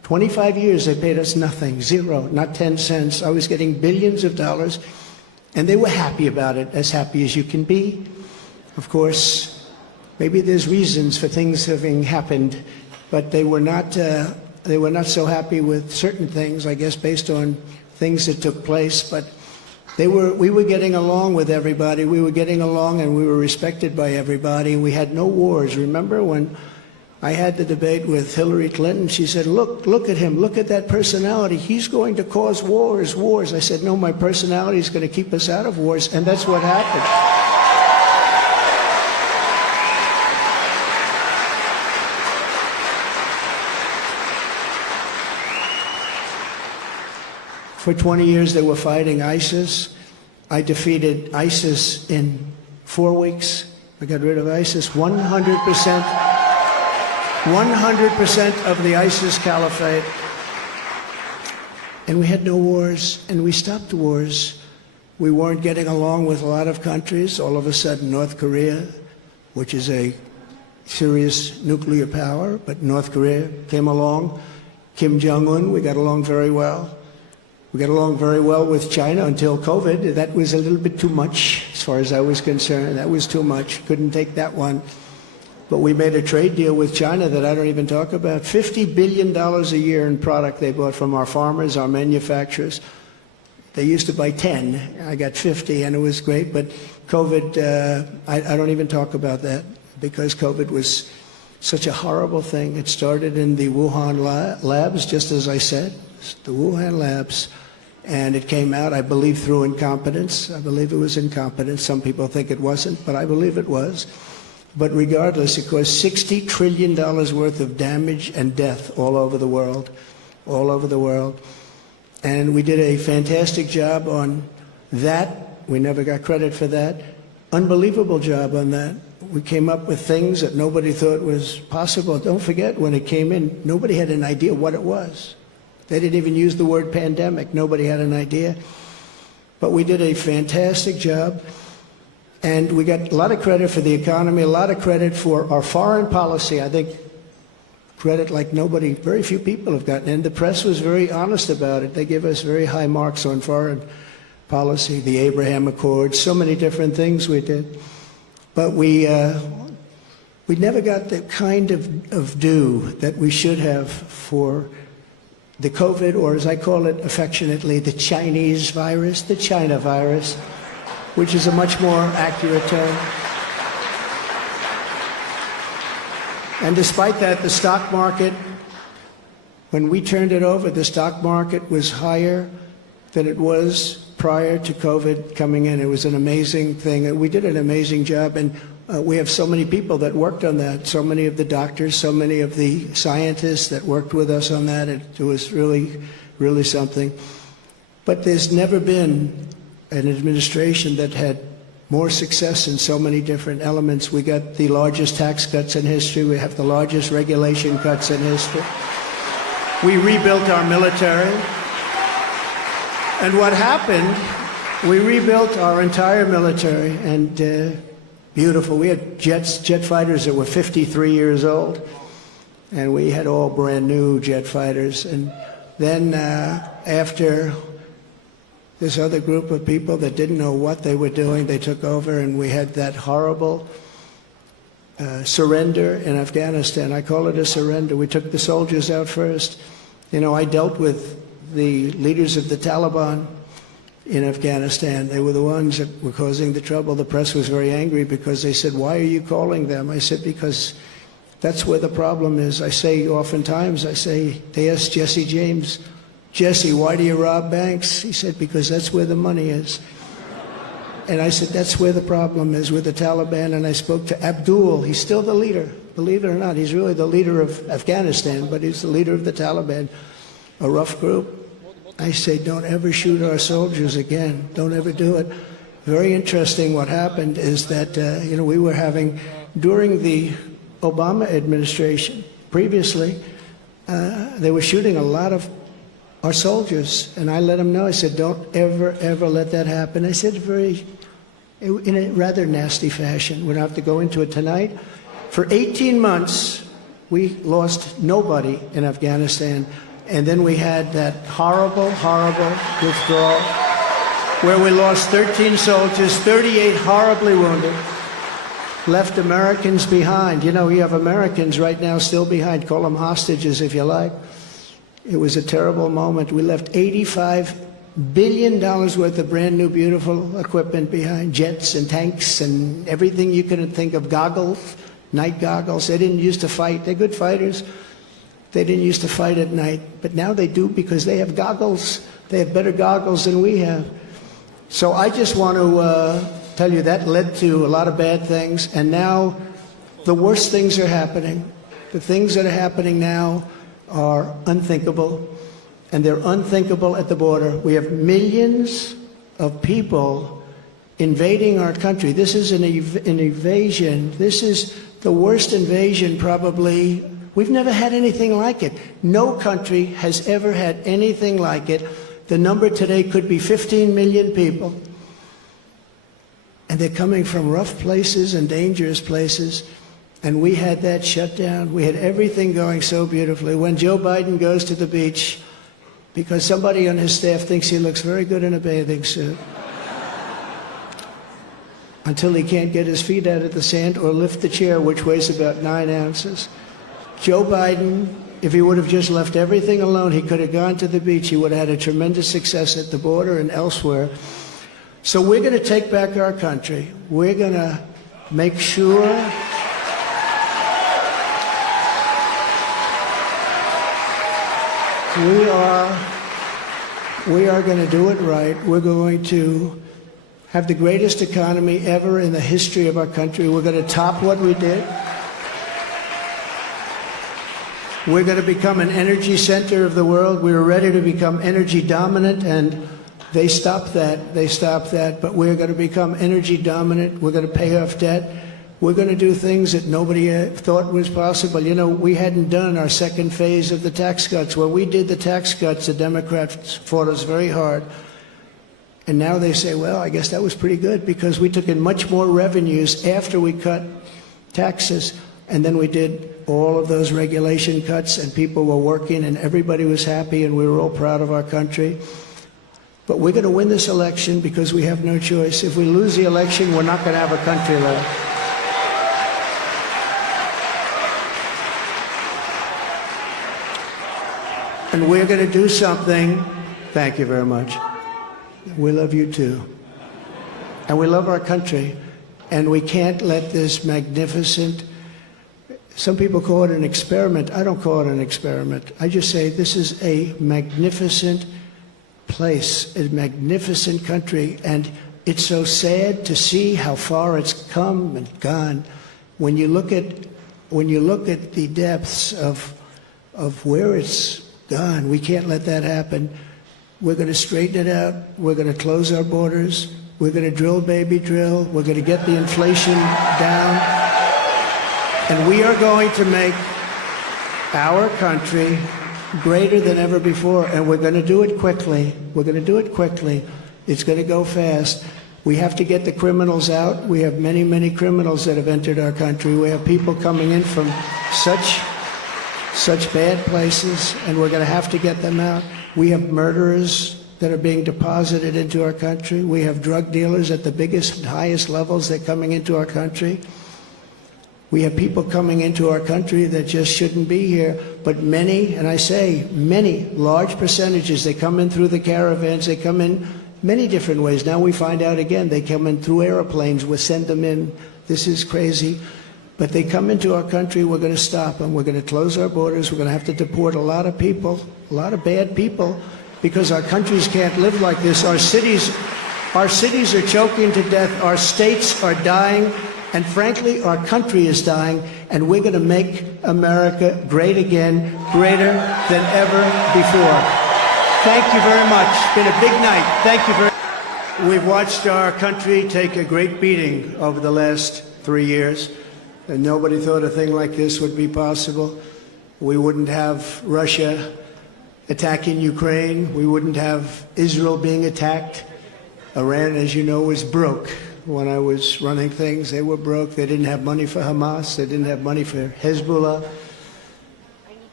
25 years they paid us nothing, zero, not 10 cents. I was getting billions of dollars, and they were happy about it, as happy as you can be. Of course, maybe there's reasons for things having happened, but they were not so happy with certain things, I guess, based on things that took place. But we were getting along with everybody. We were getting along, and we were respected by everybody. We had no wars. Remember when I had the debate with Hillary Clinton? She said, look at him. Look at that personality. He's going to cause wars. I said, no, my personality is going to keep us out of wars, and that's what happened. For 20 years, they were fighting ISIS. I defeated ISIS in 4 weeks. I got rid of ISIS. 100% of the ISIS caliphate. And we had no wars, and we stopped wars. We weren't getting along with a lot of countries. All of a sudden, North Korea, which is a serious nuclear power, but North Korea came along. Kim Jong-un, we got along very well. We got along very well with China until COVID. That was a little bit too much, as far as I was concerned. That was too much. Couldn't take that one. But we made a trade deal with China that I don't even talk about. $50 billion a year in product they bought from our farmers, our manufacturers. They used to buy 10. I got 50, and it was great. But COVID, I don't even talk about that, because COVID was such a horrible thing. It started in the Wuhan labs, just as I said, the Wuhan labs. And it came out, I believe, through incompetence. I believe it was incompetence. Some people think it wasn't, but I believe it was. But regardless, it caused $60 trillion worth of damage and death all over the world, all over the world. And we did a fantastic job on that. We never got credit for that. Unbelievable job on that. We came up with things that nobody thought was possible. Don't forget, when it came in, nobody had an idea what it was. They didn't even use the word pandemic. Nobody had an idea. But we did a fantastic job. And we got a lot of credit for the economy, a lot of credit for our foreign policy. I think credit like nobody, very few people have gotten. And the press was very honest about it. They give us very high marks on foreign policy, the Abraham Accords, so many different things we did. But we never got the kind of due that we should have for the COVID, or as I call it affectionately, the Chinese virus, the China virus, which is a much more accurate term. And despite that, the stock market, when we turned it over, the stock market was higher than it was prior to COVID coming in. It was an amazing thing. We did an amazing job, and we have so many people that worked on that, so many of the doctors, so many of the scientists that worked with us on that. It was really, really something. But there's never been an administration that had more success in so many different elements. We got the largest tax cuts in history. We have the largest regulation cuts in history. We rebuilt our military. And what happened, we rebuilt our entire military, and beautiful. We had jet fighters that were 53 years old, and we had all brand new jet fighters. And then after this other group of people that didn't know what they were doing, they took over, and we had that horrible surrender in Afghanistan. I call it a surrender. We took the soldiers out first. You know, I dealt with the leaders of the Taliban in Afghanistan. They were the ones that were causing the trouble. The press was very angry because they said, "Why are you calling them?" I said, "Because that's where the problem is." I say oftentimes, they asked Jesse James, "Jesse, why do you rob banks?" He said, "Because that's where the money is." And I said, that's where the problem is, with the Taliban. And I spoke to Abdul. He's still the leader. Believe it or not, he's really the leader of Afghanistan, but he's the leader of the Taliban, a rough group. I say, don't ever shoot our soldiers again. Don't ever do it. Very interesting what happened is that, we were having, during the Obama administration, previously, they were shooting a lot of our soldiers. And I let them know, I said, don't ever, ever let that happen. I said in a rather nasty fashion. We don't have to go into it tonight. For 18 months, we lost nobody in Afghanistan. And then we had that horrible, horrible withdrawal where we lost 13 soldiers, 38 horribly wounded, left Americans behind. You know, you have Americans right now still behind. Call them hostages if you like. It was a terrible moment. We left $85 billion worth of brand new, beautiful equipment behind, jets and tanks and everything you can think of, goggles, night goggles. They didn't used to fight. They're good fighters. They didn't used to fight at night, but now they do because they have goggles. They have better goggles than we have. So I just want to tell you that led to a lot of bad things, and now the worst things are happening. The things that are happening now are unthinkable, and they're unthinkable at the border. We have millions of people invading our country. This is an invasion. This is the worst invasion probably. We've never had anything like it. No country has ever had anything like it. The number today could be 15 million people. And they're coming from rough places and dangerous places. And we had that shut down. We had everything going so beautifully. When Joe Biden goes to the beach, because somebody on his staff thinks he looks very good in a bathing suit, until he can't get his feet out of the sand or lift the chair, which weighs about 9 ounces. Joe Biden, if he would have just left everything alone, he could have gone to the beach. He would have had a tremendous success at the border and elsewhere. So we're going to take back our country. We're going to make sure we are going to do it right. We're going to have the greatest economy ever in the history of our country. We're going to top what we did. We're going to become an energy center of the world. We were ready to become energy dominant, and they stopped that. They stopped that. But we're going to become energy dominant. We're going to pay off debt. We're going to do things that nobody thought was possible. You know, we hadn't done our second phase of the tax cuts. When we did the tax cuts, the Democrats fought us very hard. And now they say, well, I guess that was pretty good because we took in much more revenues after we cut taxes. And then we did all of those regulation cuts, and people were working, and everybody was happy, and we were all proud of our country. But we're going to win this election because we have no choice. If we lose the election, we're not going to have a country left. And we're going to do something. Thank you very much. We love you too. And we love our country. And we can't let this magnificent, some people call it an experiment. I don't call it an experiment. I just say this is a magnificent place, a magnificent country. And it's so sad to see how far it's come and gone. When you look at the depths of where it's gone, we can't let that happen. We're going to straighten it out. We're going to close our borders. We're going to drill, baby, drill. We're going to get the inflation down. And we are going to make our country greater than ever before. And we're going to do it quickly. We're going to do it quickly. It's going to go fast. We have to get the criminals out. We have many, many criminals that have entered our country. We have people coming in from such bad places, and we're going to have to get them out. We have murderers that are being deposited into our country. We have drug dealers at the biggest and highest levels that are coming into our country. We have people coming into our country that just shouldn't be here, but many, and I say many, large percentages, they come in through the caravans, they come in many different ways. Now we find out again, they come in through airplanes, we send them in. This is crazy. But they come into our country, we're going to stop them. We're going to close our borders. We're going to have to deport a lot of people, a lot of bad people, because our countries can't live like this. Our cities are choking to death. Our states are dying. And frankly, our country is dying. And we're going to make America great again, greater than ever before. Thank you very much. It's been a big night. Thank you very much. We've watched our country take a great beating over the last 3 years. And nobody thought a thing like this would be possible. We wouldn't have Russia attacking Ukraine. We wouldn't have Israel being attacked. Iran, as you know, was broke. When I was running things, they were broke. They didn't have money for Hamas. They didn't have money for Hezbollah.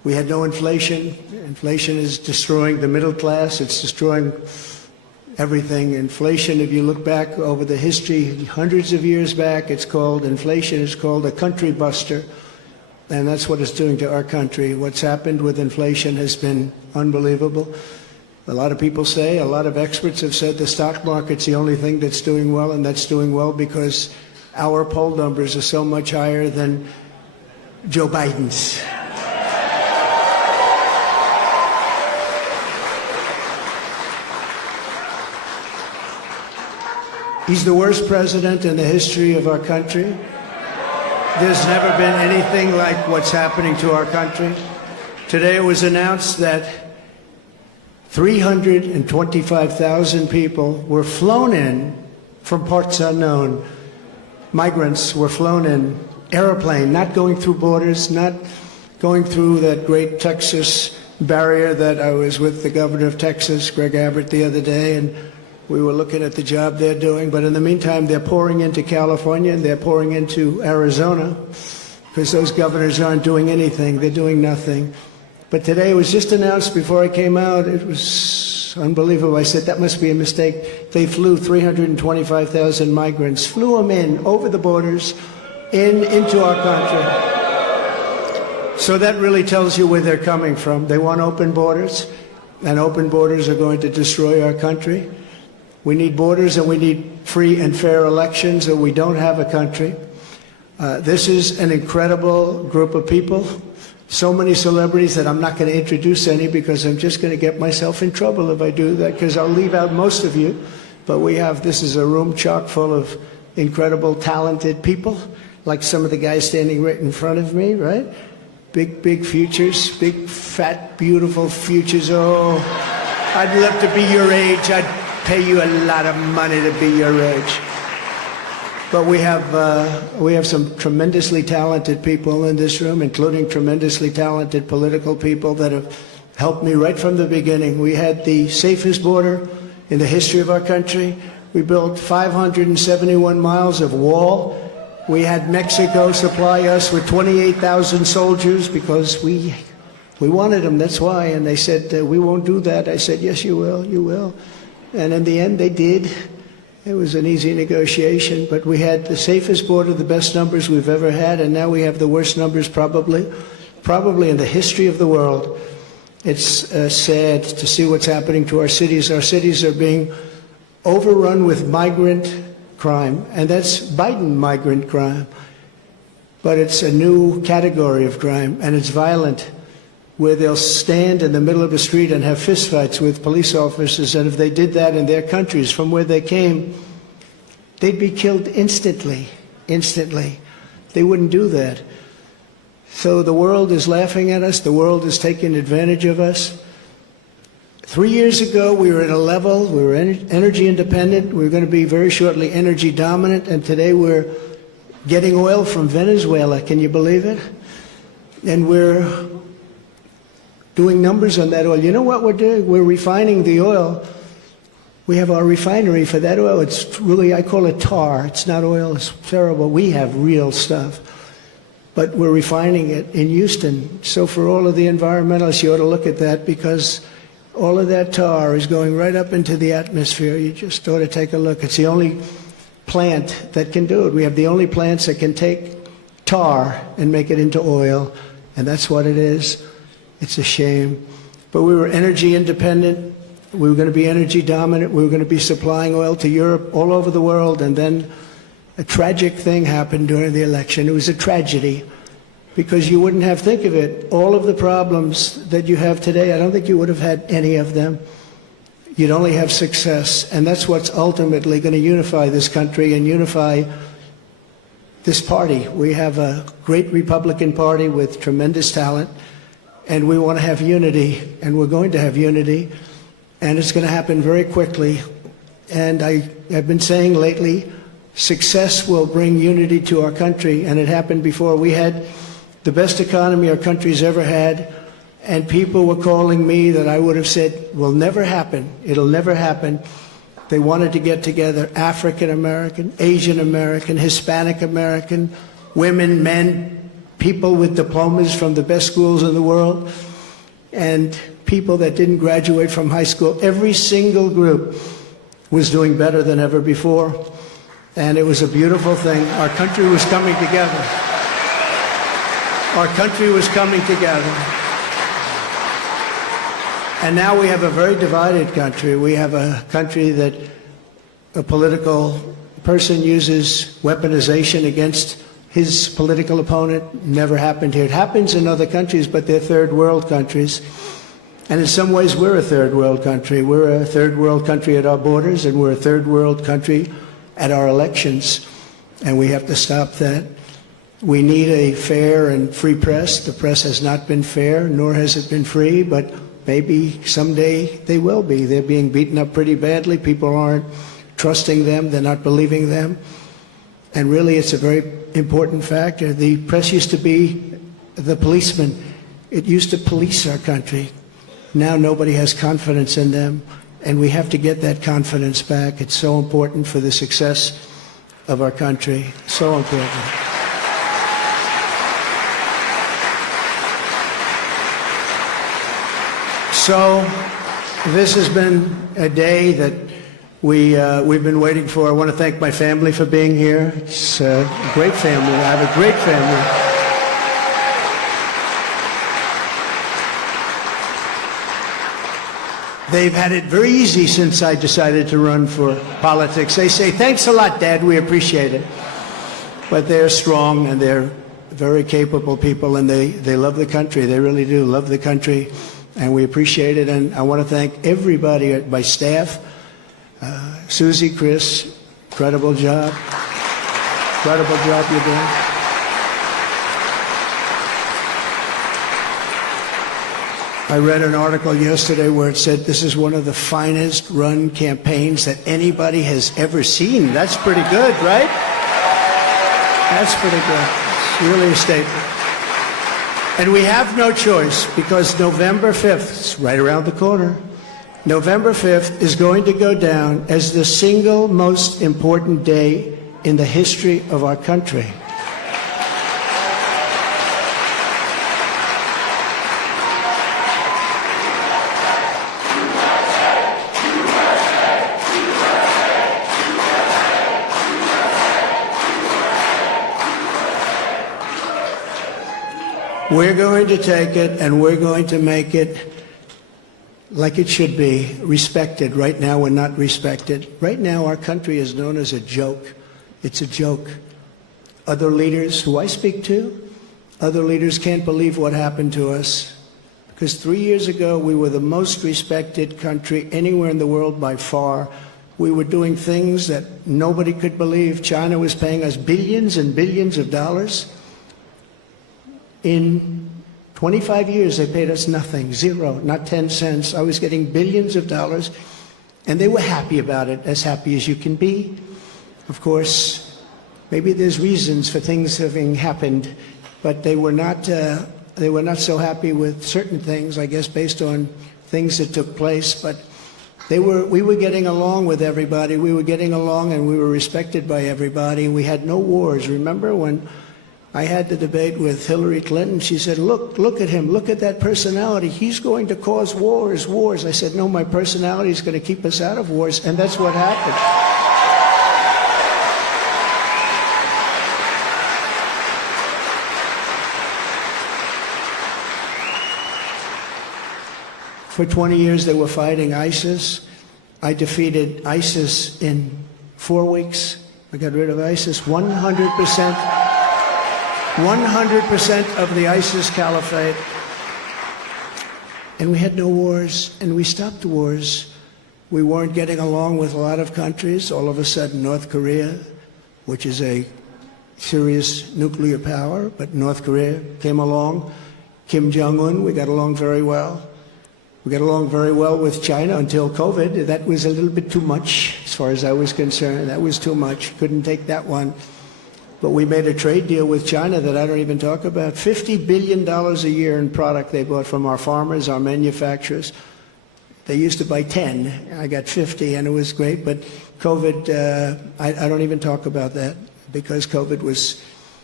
We had no inflation. Inflation is destroying the middle class. It's destroying everything. Inflation, if you look back over the history, hundreds of years back, inflation is called a country buster. And that's what it's doing to our country. What's happened with inflation has been unbelievable. A lot of people say, a lot of experts have said the stock market's the only thing that's doing well, and that's doing well because our poll numbers are so much higher than Joe Biden's. He's the worst president in the history of our country. There's never been anything like what's happening to our country. Today it was announced that 325,000 people were flown in from parts unknown. Migrants were flown in, airplane, not going through borders, not going through that great Texas barrier that I was with the governor of Texas, Greg Abbott, the other day, and we were looking at the job they're doing. But in the meantime, they're pouring into California and they're pouring into Arizona because those governors aren't doing anything. They're doing nothing. But today it was just announced before I came out. It was unbelievable. I said, that must be a mistake. They flew 325,000 migrants, flew them in over the borders into our country. So that really tells you where they're coming from. They want open borders, and open borders are going to destroy our country. We need borders and we need free and fair elections, or we don't have a country. This is an incredible group of people. So many celebrities that I'm not going to introduce any because I'm just going to get myself in trouble if I do that, because I'll leave out most of you. But this is a room chock full of incredible, talented people, like some of the guys standing right in front of me, right? Big futures, big, fat, beautiful futures. Oh, I'd love to be your age. I'd pay you a lot of money to be your age. But we have some tremendously talented people in this room, including tremendously talented political people that have helped me right from the beginning. We had the safest border in the history of our country. We built 571 miles of wall. We had Mexico supply us with 28,000 soldiers because we wanted them, that's why. And they said, we won't do that. I said, yes, you will, you will. And in the end, they did. It was an easy negotiation, but we had the safest border, the best numbers we've ever had, and now we have the worst numbers probably in the history of the world. It's sad to see what's happening to our cities. Our cities are being overrun with migrant crime, and that's Biden migrant crime. But it's a new category of crime, and it's violent, where they'll stand in the middle of the street and have fistfights with police officers, and if they did that in their countries from where they came, they'd be killed instantly. They wouldn't do that. So the world is laughing at us. The world is taking advantage of us. 3 years ago, we were at a level, we were energy independent. We were going to be very shortly energy dominant, and today we're getting oil from Venezuela. Can you believe it? And we're doing numbers on that oil. You know what we're doing? We're refining the oil. We have our refinery for that oil. It's really, I call it tar. It's not oil. It's terrible. We have real stuff. But we're refining it in Houston. So for all of the environmentalists, you ought to look at that, because all of that tar is going right up into the atmosphere. You just ought to take a look. It's the only plant that can do it. We have the only plants that can take tar and make it into oil, and that's what it is. It's a shame. But we were energy independent. We were going to be energy dominant. We were going to be supplying oil to Europe, all over the world. And then a tragic thing happened during the election. It was a tragedy, because you wouldn't have, think of it, all of the problems that you have today, I don't think you would have had any of them. You'd only have success. And that's what's ultimately going to unify this country and unify this party. We have a great Republican Party with tremendous talent. And we want to have unity, and we're going to have unity, and it's going to happen very quickly. And I have been saying lately, success will bring unity to our country, and it happened before. We had the best economy our country's ever had, and people were calling me that I would have said will never happen. It'll never happen. They wanted to get together, African American, Asian American, Hispanic American, women, men, people with diplomas from the best schools in the world, and people that didn't graduate from high school. Every single group was doing better than ever before, and it was a beautiful thing. Our country was coming together. Our country was coming together. And now we have a very divided country. We have a country that a political person uses weaponization against his political opponent. Never happened here. It happens in other countries, but they're third world countries. And in some ways, we're a third world country. We're a third world country at our borders, and we're a third world country at our elections. And we have to stop that. We need a fair and free press. The press has not been fair, nor has it been free, but maybe someday they will be. They're being beaten up pretty badly. People aren't trusting them. They're not believing them. And really, it's a very important factor. The press used to be the policeman. It used to police our country. Now nobody has confidence in them, and we have to get that confidence back. It's so important for the success of our country. So important. So this has been a day that we've been waiting for. I want to thank my family for being here. It's a great family. I have a great family. They've had it very easy since I decided to run for politics. They say, "Thanks a lot, Dad, we appreciate it." But they're strong, and they're very capable people, and they love the country. They really do love the country, and we appreciate it. And I want to thank everybody at my staff. Susie, Chris, incredible job. Incredible job you're doing. I read an article yesterday where it said this is one of the finest run campaigns that anybody has ever seen. That's pretty good, right? That's pretty good. It's really a statement. And we have no choice, because November 5th, it's right around the corner, November 5th is going to go down as the single most important day in the history of our country. We're going to take it, and we're going to make it like it should be, respected. Right now, we're not respected. Right now, our country is known as a joke. It's a joke. Other leaders who I speak to, other leaders can't believe what happened to us. Because 3 years ago, we were the most respected country anywhere in the world by far. We were doing things that nobody could believe. China was paying us billions and billions of dollars. In 25 years, they paid us nothing, zero, not 10 cents. I was getting billions of dollars, and they were happy about it, as happy as you can be. Of course, maybe there's reasons for things having happened, but they were not so happy with certain things, I guess, based on things that took place. But we were getting along with everybody. We were getting along, and we were respected by everybody. We had no wars. Remember when I had the debate with Hillary Clinton? She said, look at him, look at that personality. He's going to cause wars. I said, no, my personality is going to keep us out of wars, and that's what happened. For 20 years, they were fighting ISIS. I defeated ISIS in 4 weeks. I got rid of ISIS 100%. 100% of the ISIS caliphate. And we had no wars, and we stopped the wars. We weren't getting along with a lot of countries. All of a sudden, North Korea, which is a serious nuclear power, but North Korea came along. Kim Jong-un, we got along very well. We got along very well with China until COVID. That was a little bit too much, as far as I was concerned. That was too much. Couldn't take that one. But we made a trade deal with China that I don't even talk about. $50 billion a year in product they bought from our farmers, our manufacturers. They used to buy 10. I got 50, and it was great. But COVID, I don't even talk about that, because COVID was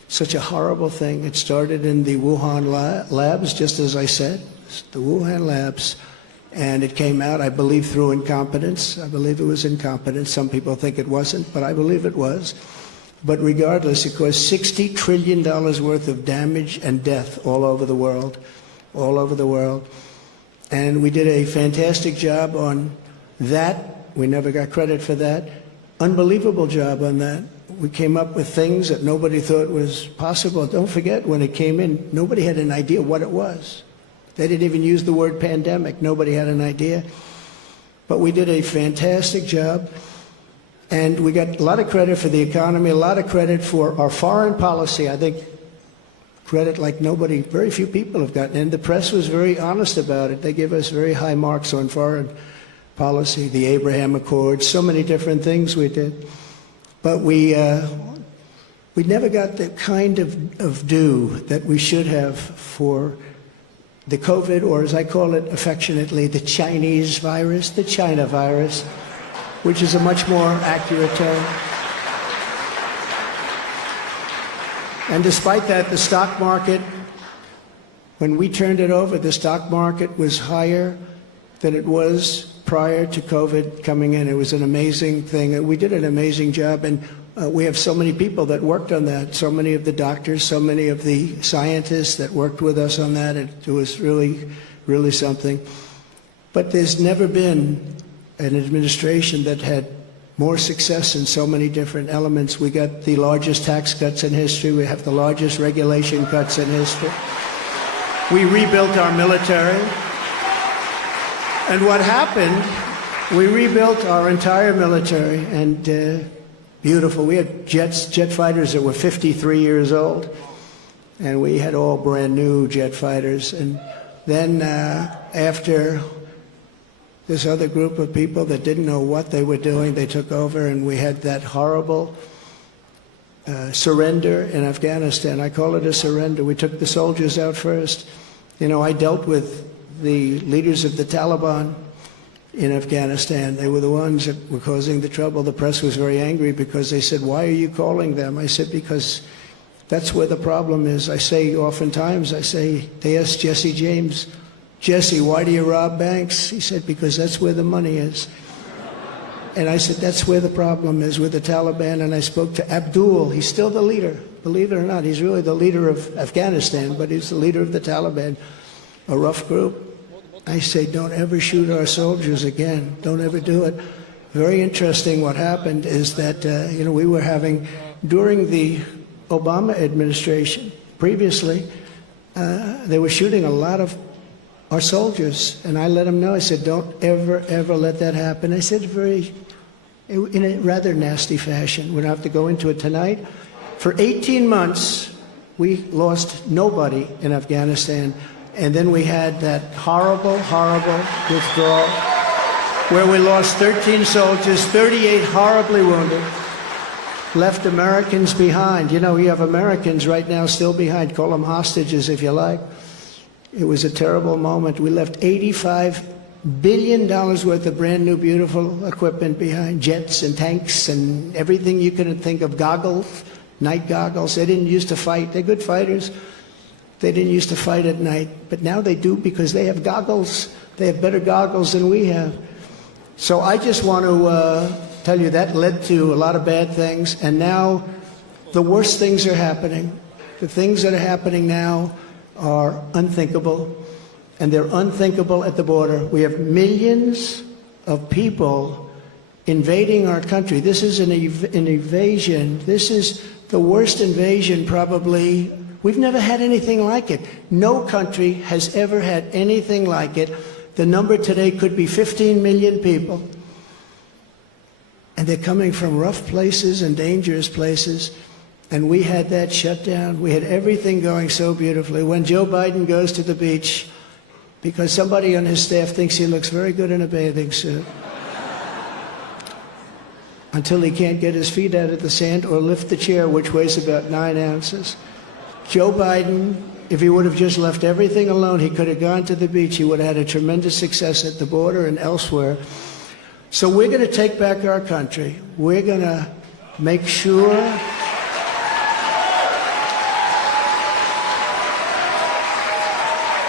such a horrible thing. It started in the Wuhan labs, just as I said, the Wuhan labs. And it came out, I believe, through incompetence. I believe it was incompetence. Some people think it wasn't, but I believe it was. But regardless, it caused $60 trillion worth of damage and death all over the world, all over the world. And we did a fantastic job on that. We never got credit for that. Unbelievable job on that. We came up with things that nobody thought was possible. Don't forget, when it came in, nobody had an idea what it was. They didn't even use the word pandemic. Nobody had an idea. But we did a fantastic job. And we got a lot of credit for the economy, a lot of credit for our foreign policy. I think credit like nobody, very few people have gotten. And the press was very honest about it. They give us very high marks on foreign policy, the Abraham Accords, so many different things we did. But we never got the kind of due that we should have for the COVID, or as I call it affectionately, the Chinese virus, the China virus, which is a much more accurate term. And despite that, the stock market, when we turned it over, the stock market was higher than it was prior to COVID coming in. It was an amazing thing. We did an amazing job, and we have so many people that worked on that, so many of the doctors, so many of the scientists that worked with us on that. It was really, really something. But there's never been an administration that had more success in so many different elements. We got the largest tax cuts in history. We have the largest regulation cuts in history. We rebuilt our military. And what happened, we rebuilt our entire military, and beautiful. We had jet fighters that were 53 years old, and we had all brand new jet fighters. And then after this other group of people that didn't know what they were doing, they took over, and we had that horrible surrender in Afghanistan. I call it a surrender. We took the soldiers out first. You know, I dealt with the leaders of the Taliban in Afghanistan. They were the ones that were causing the trouble. The press was very angry because they said, "Why are you calling them?" I said, "Because that's where the problem is." I say oftentimes, they asked Jesse James, "Jesse, why do you rob banks?" He said, "Because that's where the money is." And I said, that's where the problem is, with the Taliban. And I spoke to Abdul. He's still the leader. Believe it or not, he's really the leader of Afghanistan, but he's the leader of the Taliban, a rough group. I say, don't ever shoot our soldiers again. Don't ever do it. Very interesting what happened is that, we were having, during the Obama administration, previously, they were shooting a lot of our soldiers, and I let them know. I said, don't ever, ever let that happen. I said in a rather nasty fashion. We don't have to go into it tonight. For 18 months, we lost nobody in Afghanistan, and then we had that horrible, horrible withdrawal, where we lost 13 soldiers, 38 horribly wounded, left Americans behind. You know, you have Americans right now still behind. Call them hostages if you like. It was a terrible moment. We left $85 billion worth of brand new, beautiful equipment behind, jets and tanks and everything you can think of, goggles, night goggles. They didn't used to fight. They're good fighters. They didn't used to fight at night, but now they do because they have goggles. They have better goggles than we have. So I just want to tell you that led to a lot of bad things, and now the worst things are happening. The things that are happening now are unthinkable, and they're unthinkable at the border. We have millions of people invading our country. This is an invasion. This is the worst invasion probably. We've never had anything like it. No country has ever had anything like it. The number today could be 15 million people. And they're coming from rough places and dangerous places. And we had that shut down. We had everything going so beautifully. When Joe Biden goes to the beach, because somebody on his staff thinks he looks very good in a bathing suit, until he can't get his feet out of the sand or lift the chair, which weighs about 9 ounces. Joe Biden, if he would have just left everything alone, he could have gone to the beach. He would have had a tremendous success at the border and elsewhere. So we're going to take back our country. We're going to make sure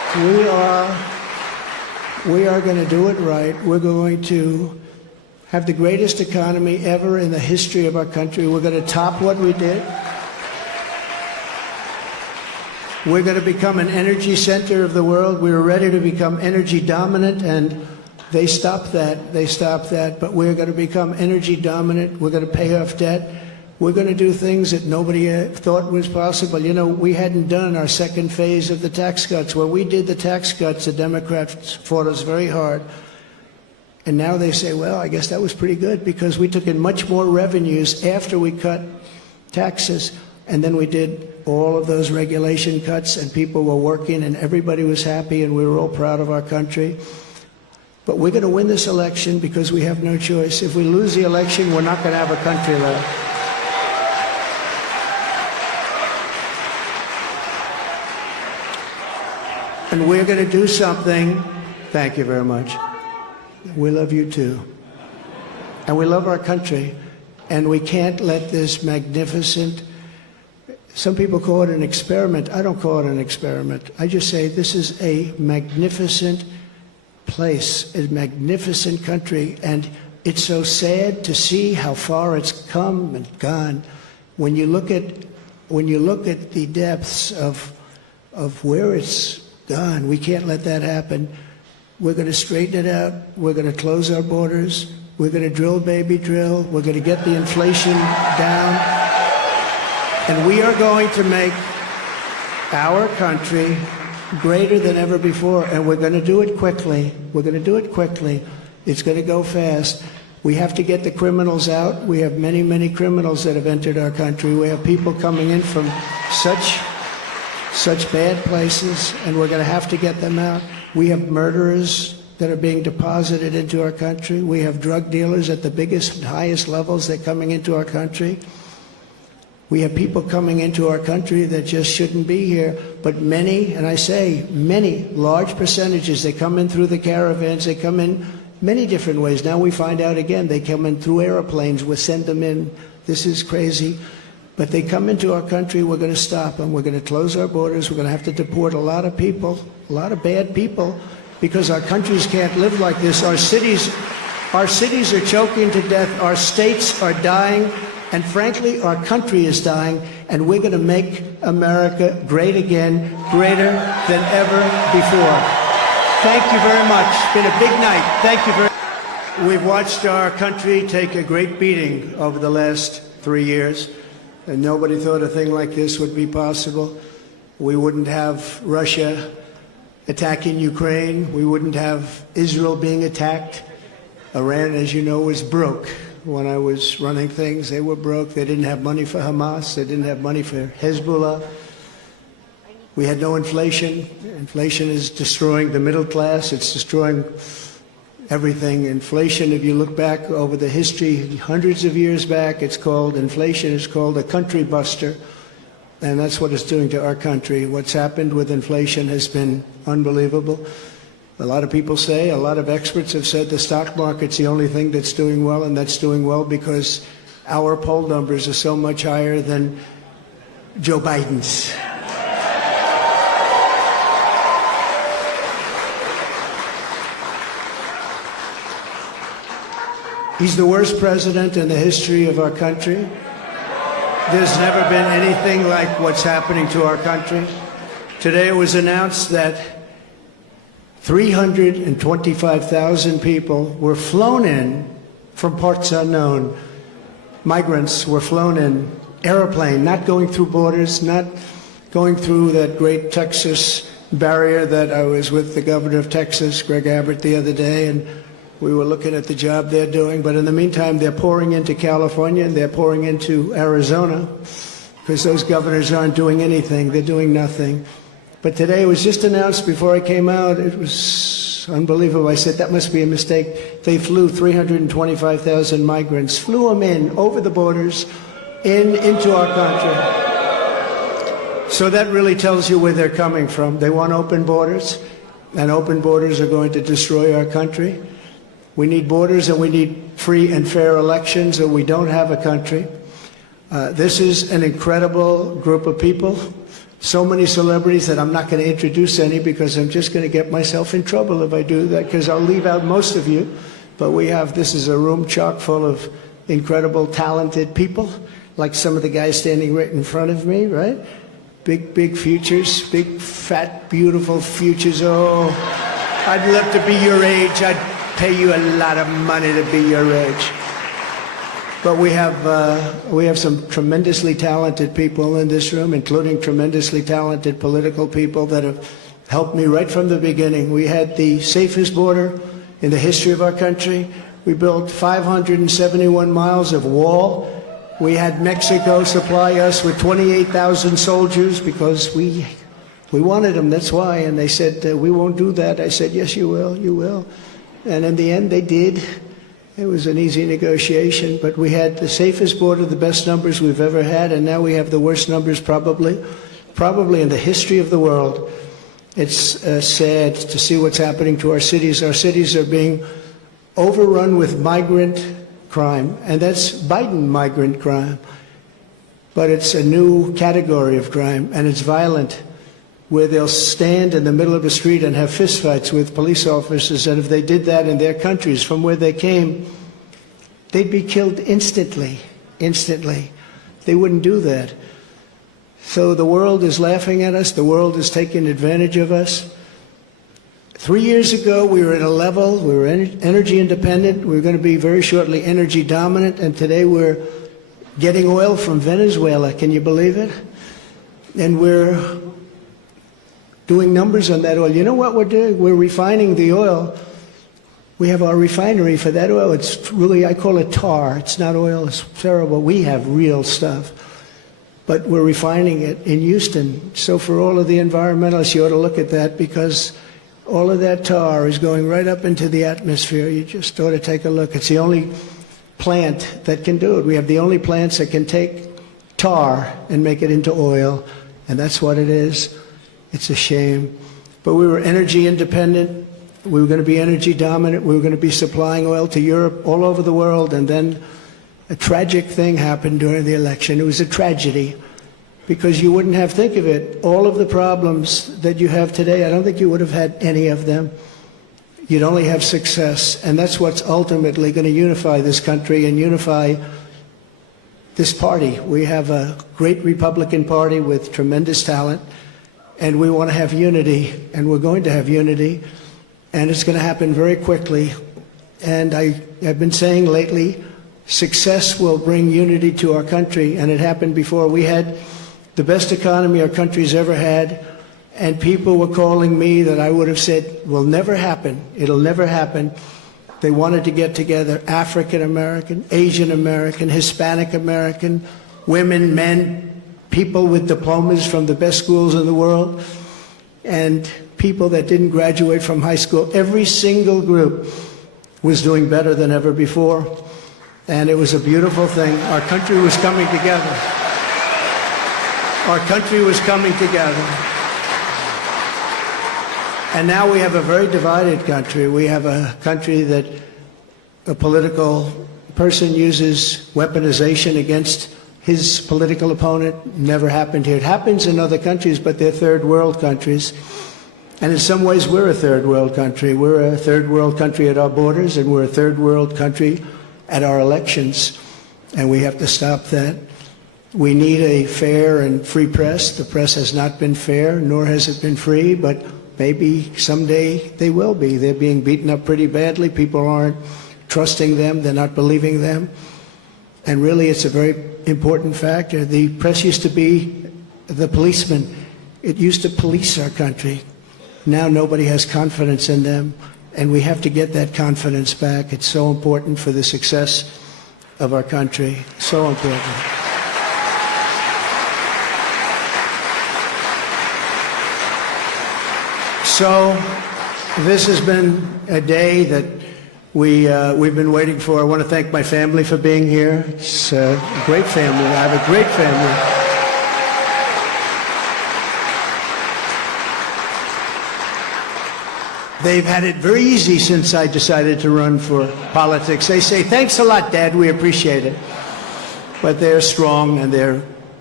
We are going to do it right. We're going to have the greatest economy ever in the history of our country. We're going to top what we did. We're going to become an energy center of the world. We were ready to become energy dominant, and they stopped that. They stopped that. But we're going to become energy dominant. We're going to pay off debt. We're going to do things that nobody thought was possible. You know, we hadn't done our second phase of the tax cuts. When we did the tax cuts, the Democrats fought us very hard. And now they say, well, I guess that was pretty good because we took in much more revenues after we cut taxes. And then we did all of those regulation cuts, and people were working, and everybody was happy, and we were all proud of our country. But we're going to win this election because we have no choice. If we lose the election, we're not going to have a country left. And we're going to do something. Thank you very much. We love you too. And we love our country. And we can't let this magnificent, some people call it an experiment. I don't call it an experiment. I just say this is a magnificent place, a magnificent country. And it's so sad to see how far it's come and gone. When you look at the depths of where it's gone, we can't let that happen. We're going to straighten it out. We're going to close our borders. We're going to drill, baby, drill. We're going to get the inflation down. And we are going to make our country greater than ever before. And we're going to do it quickly. We're going to do it quickly. It's going to go fast. We have to get the criminals out. We have many, many criminals that have entered our country. We have people coming in from such bad places, and we're going to have to get them out. We have murderers that are being deposited into our country. We have drug dealers at the biggest and highest levels that are coming into our country. We have people coming into our country that just shouldn't be here. But many, and I say many, large percentages, they come in through the caravans. They come in many different ways. Now we find out again, they come in through airplanes. We send them in. This is crazy. But they come into our country, we're going to stop them. We're going to close our borders. We're going to have to deport a lot of people, a lot of bad people, because our countries can't live like this. Our cities are choking to death. Our states are dying. And frankly, our country is dying. And we're going to make America great again, greater than ever before. Thank you very much. It's been a big night. Thank you very much. We've watched our country take a great beating over the last 3 years. And nobody thought a thing like this would be possible. We wouldn't have Russia attacking Ukraine. We wouldn't have Israel being attacked. Iran, as you know, was broke. When I was running things, they were broke. They didn't have money for Hamas. They didn't have money for Hezbollah. We had no inflation. Inflation is destroying the middle class. It's destroying everything. Inflation, if you look back over the history, hundreds of years back, inflation is called a country buster. And that's what it's doing to our country. What's happened with inflation has been unbelievable. A lot of people say, a lot of experts have said the stock market's the only thing that's doing well, and that's doing well because our poll numbers are so much higher than Joe Biden's. He's the worst president in the history of our country. There's never been anything like what's happening to our country. Today it was announced that 325,000 people were flown in from parts unknown. Migrants were flown in, airplane, not going through borders, not going through that great Texas barrier that I was with the governor of Texas, Greg Abbott, the other day, and we were looking at the job they're doing. But in the meantime, they're pouring into California and they're pouring into Arizona because those governors aren't doing anything. They're doing nothing. But today it was just announced before I came out. It was unbelievable. I said, that must be a mistake. They flew 325,000 migrants, flew them in over the borders into our country. So that really tells you where they're coming from. They want open borders, and open borders are going to destroy our country. We need borders and we need free and fair elections, or we don't have a country. This is an incredible group of people. so many celebrities that I'm not going to introduce any because I'm just going to get myself in trouble if I do that, because I'll leave out most of you. But this is a room chock full of incredible, talented people, like some of the guys standing right in front of me, right? Big futures, big, fat, beautiful futures. Oh, I'd love to be your age. I'd pay you a lot of money to be your age. But we have some tremendously talented people in this room, including tremendously talented political people that have helped me right from the beginning. We had the safest border in the history of our country. We built 571 miles of wall. We had Mexico supply us with 28,000 soldiers because we wanted them, that's why. And they said, we won't do that. I said, yes, you will, you will. And in the end, they did. It was an easy negotiation, but we had the safest border, the best numbers we've ever had, and now we have the worst numbers probably in the history of the world. It's sad to see what's happening to our cities. Our cities are being overrun with migrant crime, and that's Biden migrant crime. But it's a new category of crime, and it's violent, where they'll stand in the middle of a street and have fistfights with police officers, and if they did that in their countries from where they came, they'd be killed instantly. They wouldn't do that. So the world is laughing at us. The world is taking advantage of us. 3 years ago, we were at a level, we were energy independent. We were going to be very shortly energy dominant, and today we're getting oil from Venezuela. Can you believe it? And we're doing numbers on that oil. You know what we're doing? We're refining the oil. We have our refinery for that oil. It's really, I call it tar. It's not oil. It's terrible. We have real stuff. But we're refining it in Houston. So for all of the environmentalists, you ought to look at that, because all of that tar is going right up into the atmosphere. You just ought to take a look. It's the only plant that can do it. We have the only plants that can take tar and make it into oil, and that's what it is. It's a shame. But we were energy independent. We were going to be energy dominant. We were going to be supplying oil to Europe, all over the world. And then a tragic thing happened during the election. It was a tragedy, because you wouldn't have, think of it, all of the problems that you have today, I don't think you would have had any of them. You'd only have success. And that's what's ultimately going to unify this country and unify this party. We have a great Republican Party with tremendous talent. And we want to have unity, and we're going to have unity, and it's going to happen very quickly. And I've been saying lately, success will bring unity to our country, and it happened before. We had the best economy our country's ever had, and people were calling me that I would have said will never happen. It'll never happen. They wanted to get together, African American, Asian American, Hispanic American, women, men, people with diplomas from the best schools in the world, and people that didn't graduate from high school. Every single group was doing better than ever before, and it was a beautiful thing. Our country was coming together. Our country was coming together. And now we have a very divided country. We have a country that a political person uses weaponization against his political opponent. Never happened here. It happens in other countries, but they're third world countries. And in some ways, we're a third world country. We're a third world country at our borders, and we're a third world country at our elections. And we have to stop that. We need a fair and free press. The press has not been fair, nor has it been free, but maybe someday they will be. They're being beaten up pretty badly. People aren't trusting them. They're not believing them. And really, it's a very important factor. The press used to be the policeman. It used to police our country. Now nobody has confidence in them, and we have to get that confidence back. It's so important for the success of our country. So important. So this has been a day that we've been waiting for. I want to thank my family for being here. It's a great family. I have a great family. They've had it very easy since I decided to run for politics. They say, thanks a lot, Dad, we appreciate it. But they're strong, and they're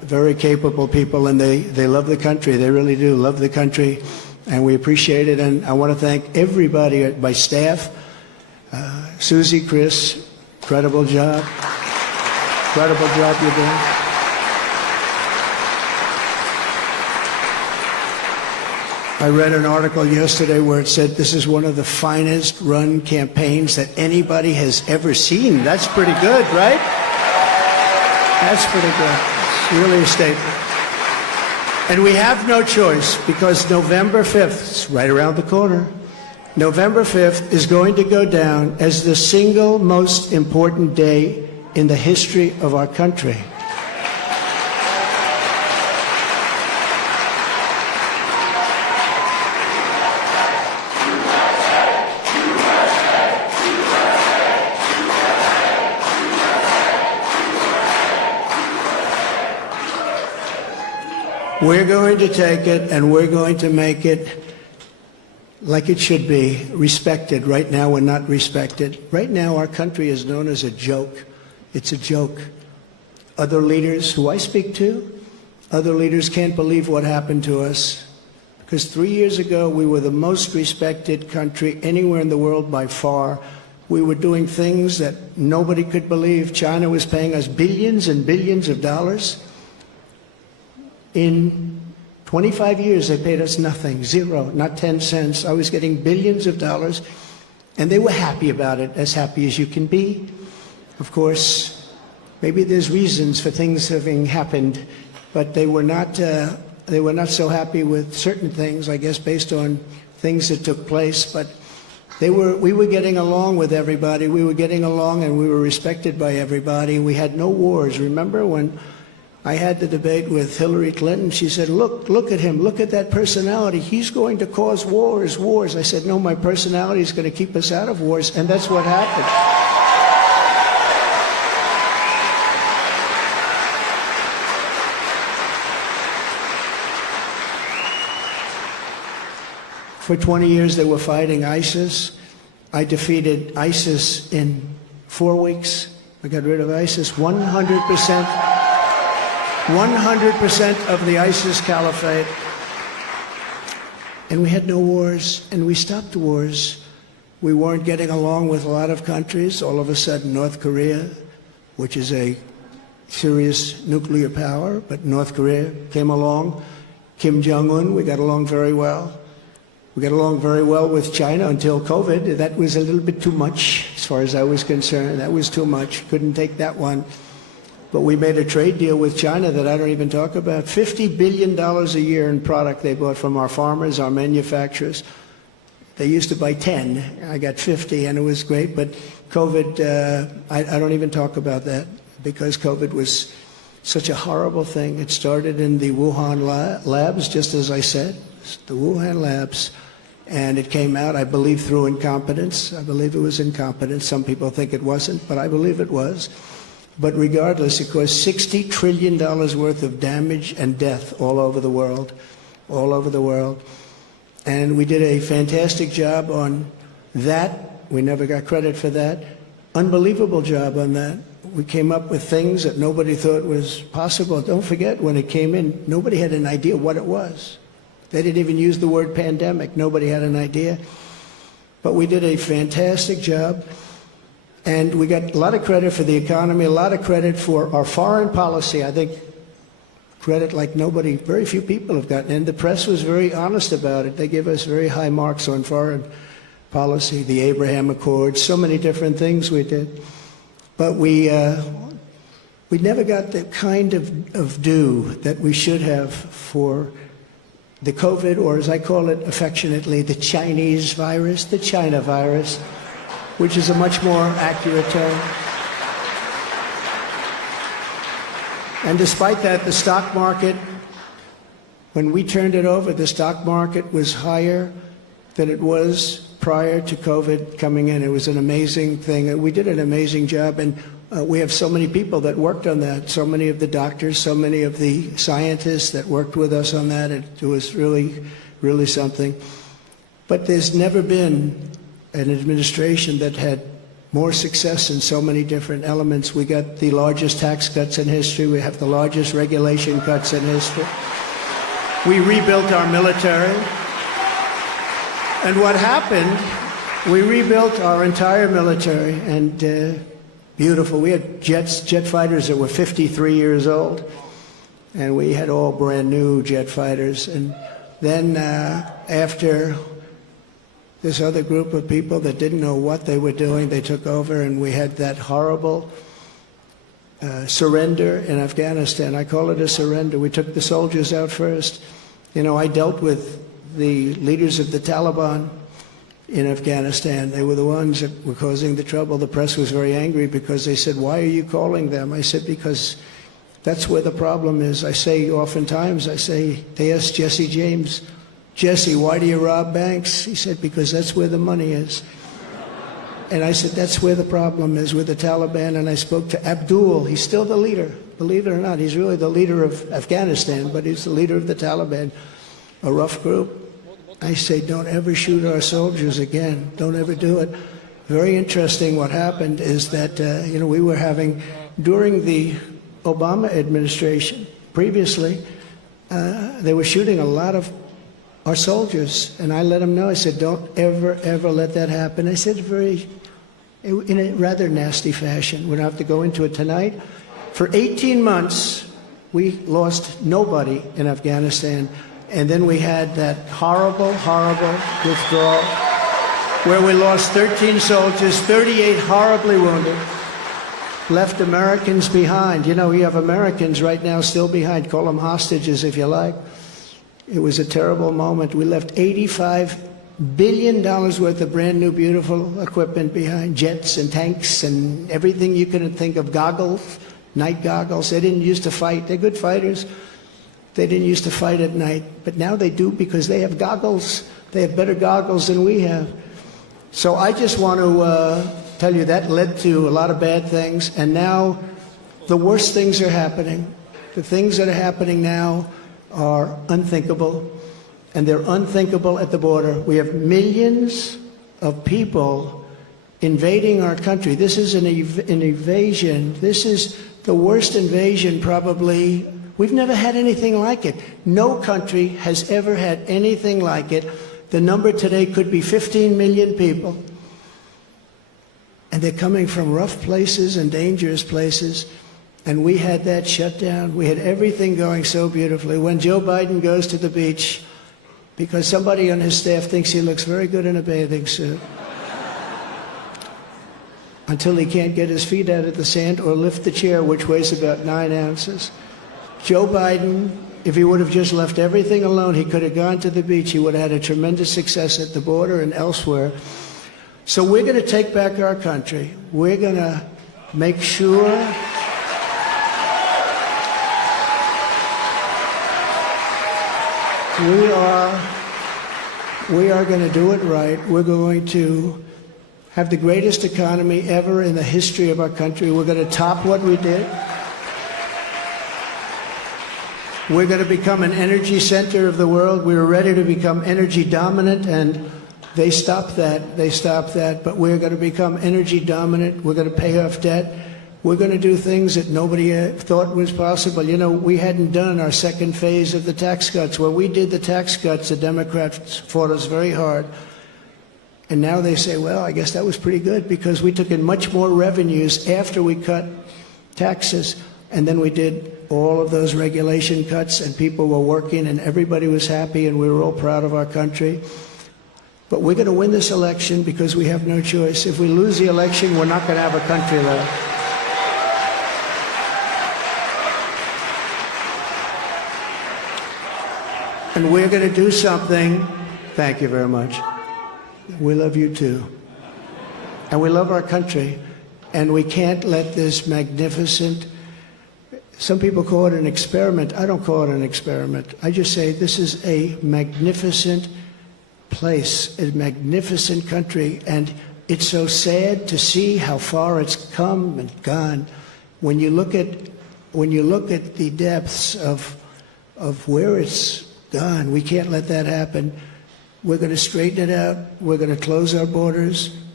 very capable people, and they love the country. They really do love the country, and we appreciate it. And I want to thank everybody at my staff. Susie, Chris, incredible job. Incredible job you're doing. I read an article yesterday where it said this is one of the finest run campaigns that anybody has ever seen. That's pretty good, right? That's pretty good. It's really a statement. And we have no choice, because November 5th, it's right around the corner, November 5th is going to go down as the single most important day in the history of our country. We're going to take it, and we're going to make it like it should be, respected. Right now, we're not respected. Right now, our country is known as a joke. It's a joke. Other leaders who I speak to, other leaders can't believe what happened to us. Because 3 years ago, we were the most respected country anywhere in the world by far. We were doing things that nobody could believe. China was paying us billions and billions of dollars. In 25 years, they paid us nothing, zero, not 10 cents. I was getting billions of dollars, and they were happy about it, as happy as you can be. Of course, maybe there's reasons for things having happened, but they were not so happy with certain things, I guess, based on things that took place. But we were getting along with everybody. We were getting along, and we were respected by everybody. We had no wars. Remember when I had the debate with Hillary Clinton? She said, look at him, look at that personality. He's going to cause wars. I said, no, my personality is going to keep us out of wars, and that's what happened. For 20 years, they were fighting ISIS. I defeated ISIS in 4 weeks. I got rid of ISIS 100%. 100% of the ISIS caliphate. And we had no wars, and we stopped wars. We weren't getting along with a lot of countries. All of a sudden, North Korea, which is a serious nuclear power, but North Korea came along. Kim Jong-un, we got along very well. We got along very well with China until COVID. That was a little bit too much, as far as I was concerned. That was too much. Couldn't take that one. But we made a trade deal with China that I don't even talk about. $50 billion a year in product they bought from our farmers, our manufacturers. They used to buy 10. I got 50, and it was great. But COVID, I don't even talk about that, because COVID was such a horrible thing. It started in the Wuhan labs, just as I said, the Wuhan labs. And it came out, I believe, through incompetence. I believe it was incompetence. Some people think it wasn't, but I believe it was. But regardless, it caused $60 trillion worth of damage and death all over the world, all over the world. And we did a fantastic job on that. We never got credit for that. Unbelievable job on that. We came up with things that nobody thought was possible. Don't forget, when it came in, nobody had an idea what it was. They didn't even use the word pandemic. Nobody had an idea. But we did a fantastic job. And we got a lot of credit for the economy, a lot of credit for our foreign policy. I think credit like nobody, very few people have gotten. And the press was very honest about it. They gave us very high marks on foreign policy, the Abraham Accords, so many different things we did. But we never got the kind of due that we should have for the COVID, or as I call it affectionately, the Chinese virus, the China virus, which is a much more accurate term. And despite that, the stock market, when we turned it over, the stock market was higher than it was prior to COVID coming in. It was an amazing thing. We did an amazing job, and we have so many people that worked on that, so many of the doctors, so many of the scientists that worked with us on that. It was really, really something. But there's never been an administration that had more success in so many different elements. We got the largest tax cuts in history. We have the largest regulation cuts in history. We rebuilt our military. And what happened, we rebuilt our entire military, and beautiful. We had jet fighters that were 53 years old, and we had all brand new jet fighters. And then after this other group of people that didn't know what they were doing, they took over, and we had that horrible surrender in Afghanistan. I call it a surrender. We took the soldiers out first. You know, I dealt with the leaders of the Taliban in Afghanistan. They were the ones that were causing the trouble. The press was very angry because they said, "Why are you calling them?" I said, "Because that's where the problem is." I say oftentimes, they asked Jesse James, "Jesse, why do you rob banks?" He said, "Because that's where the money is." And I said, that's where the problem is with the Taliban. And I spoke to Abdul. He's still the leader. Believe it or not, he's really the leader of Afghanistan, but he's the leader of the Taliban, a rough group. I say, don't ever shoot our soldiers again. Don't ever do it. Very interesting what happened is that, we were having, during the Obama administration, previously, they were shooting a lot of our soldiers. And I let them know, I said, don't ever, ever let that happen. I said in a rather nasty fashion. We don't have to go into it tonight. For 18 months, we lost nobody in Afghanistan. And then we had that horrible, horrible withdrawal where we lost 13 soldiers, 38 horribly wounded, left Americans behind. You know, we have Americans right now still behind. Call them hostages if you like. It was a terrible moment. We left $85 billion worth of brand new, beautiful equipment behind, jets and tanks and everything you can think of, goggles, night goggles. They didn't used to fight. They're good fighters. They didn't used to fight at night, but now they do because they have goggles. They have better goggles than we have. So I just want to tell you that led to a lot of bad things, and now the worst things are happening. The things that are happening now are unthinkable, and they're unthinkable at the border. We have millions of people invading our country. This is an invasion. This is the worst invasion probably. We've never had anything like it. No country has ever had anything like it. The number today could be 15 million people. And they're coming from rough places and dangerous places. And we had that shut down. We had everything going so beautifully. When Joe Biden goes to the beach, because somebody on his staff thinks he looks very good in a bathing suit, until he can't get his feet out of the sand or lift the chair, which weighs about 9 ounces. Joe Biden, if he would have just left everything alone, he could have gone to the beach. He would have had a tremendous success at the border and elsewhere. So we're going to take back our country. We're going to make sure we are going to do it right. We're going to have the greatest economy ever in the history of our country. We're going to top what we did. We're going to become an energy center of the world. We were ready to become energy dominant, and they stopped that. They stopped that. But we're going to become energy dominant. We're going to pay off debt. We're going to do things that nobody thought was possible. You know, we hadn't done our second phase of the tax cuts. When we did the tax cuts, the Democrats fought us very hard. And now they say, well, I guess that was pretty good because we took in much more revenues after we cut taxes. And then we did all of those regulation cuts, and people were working, and everybody was happy, and we were all proud of our country. But we're going to win this election because we have no choice. If we lose the election, we're not going to have a country left. And we're going to do something. Thank you very much. We love you too. And we love our country. And we can't let this magnificent, some people call it an experiment. I don't call it an experiment. I just say this is a magnificent place, a magnificent country. And it's so sad to see how far it's come and gone. When you look at the depths of where it's gone, we can't let that happen. We're going to straighten it out. We're going to close our borders.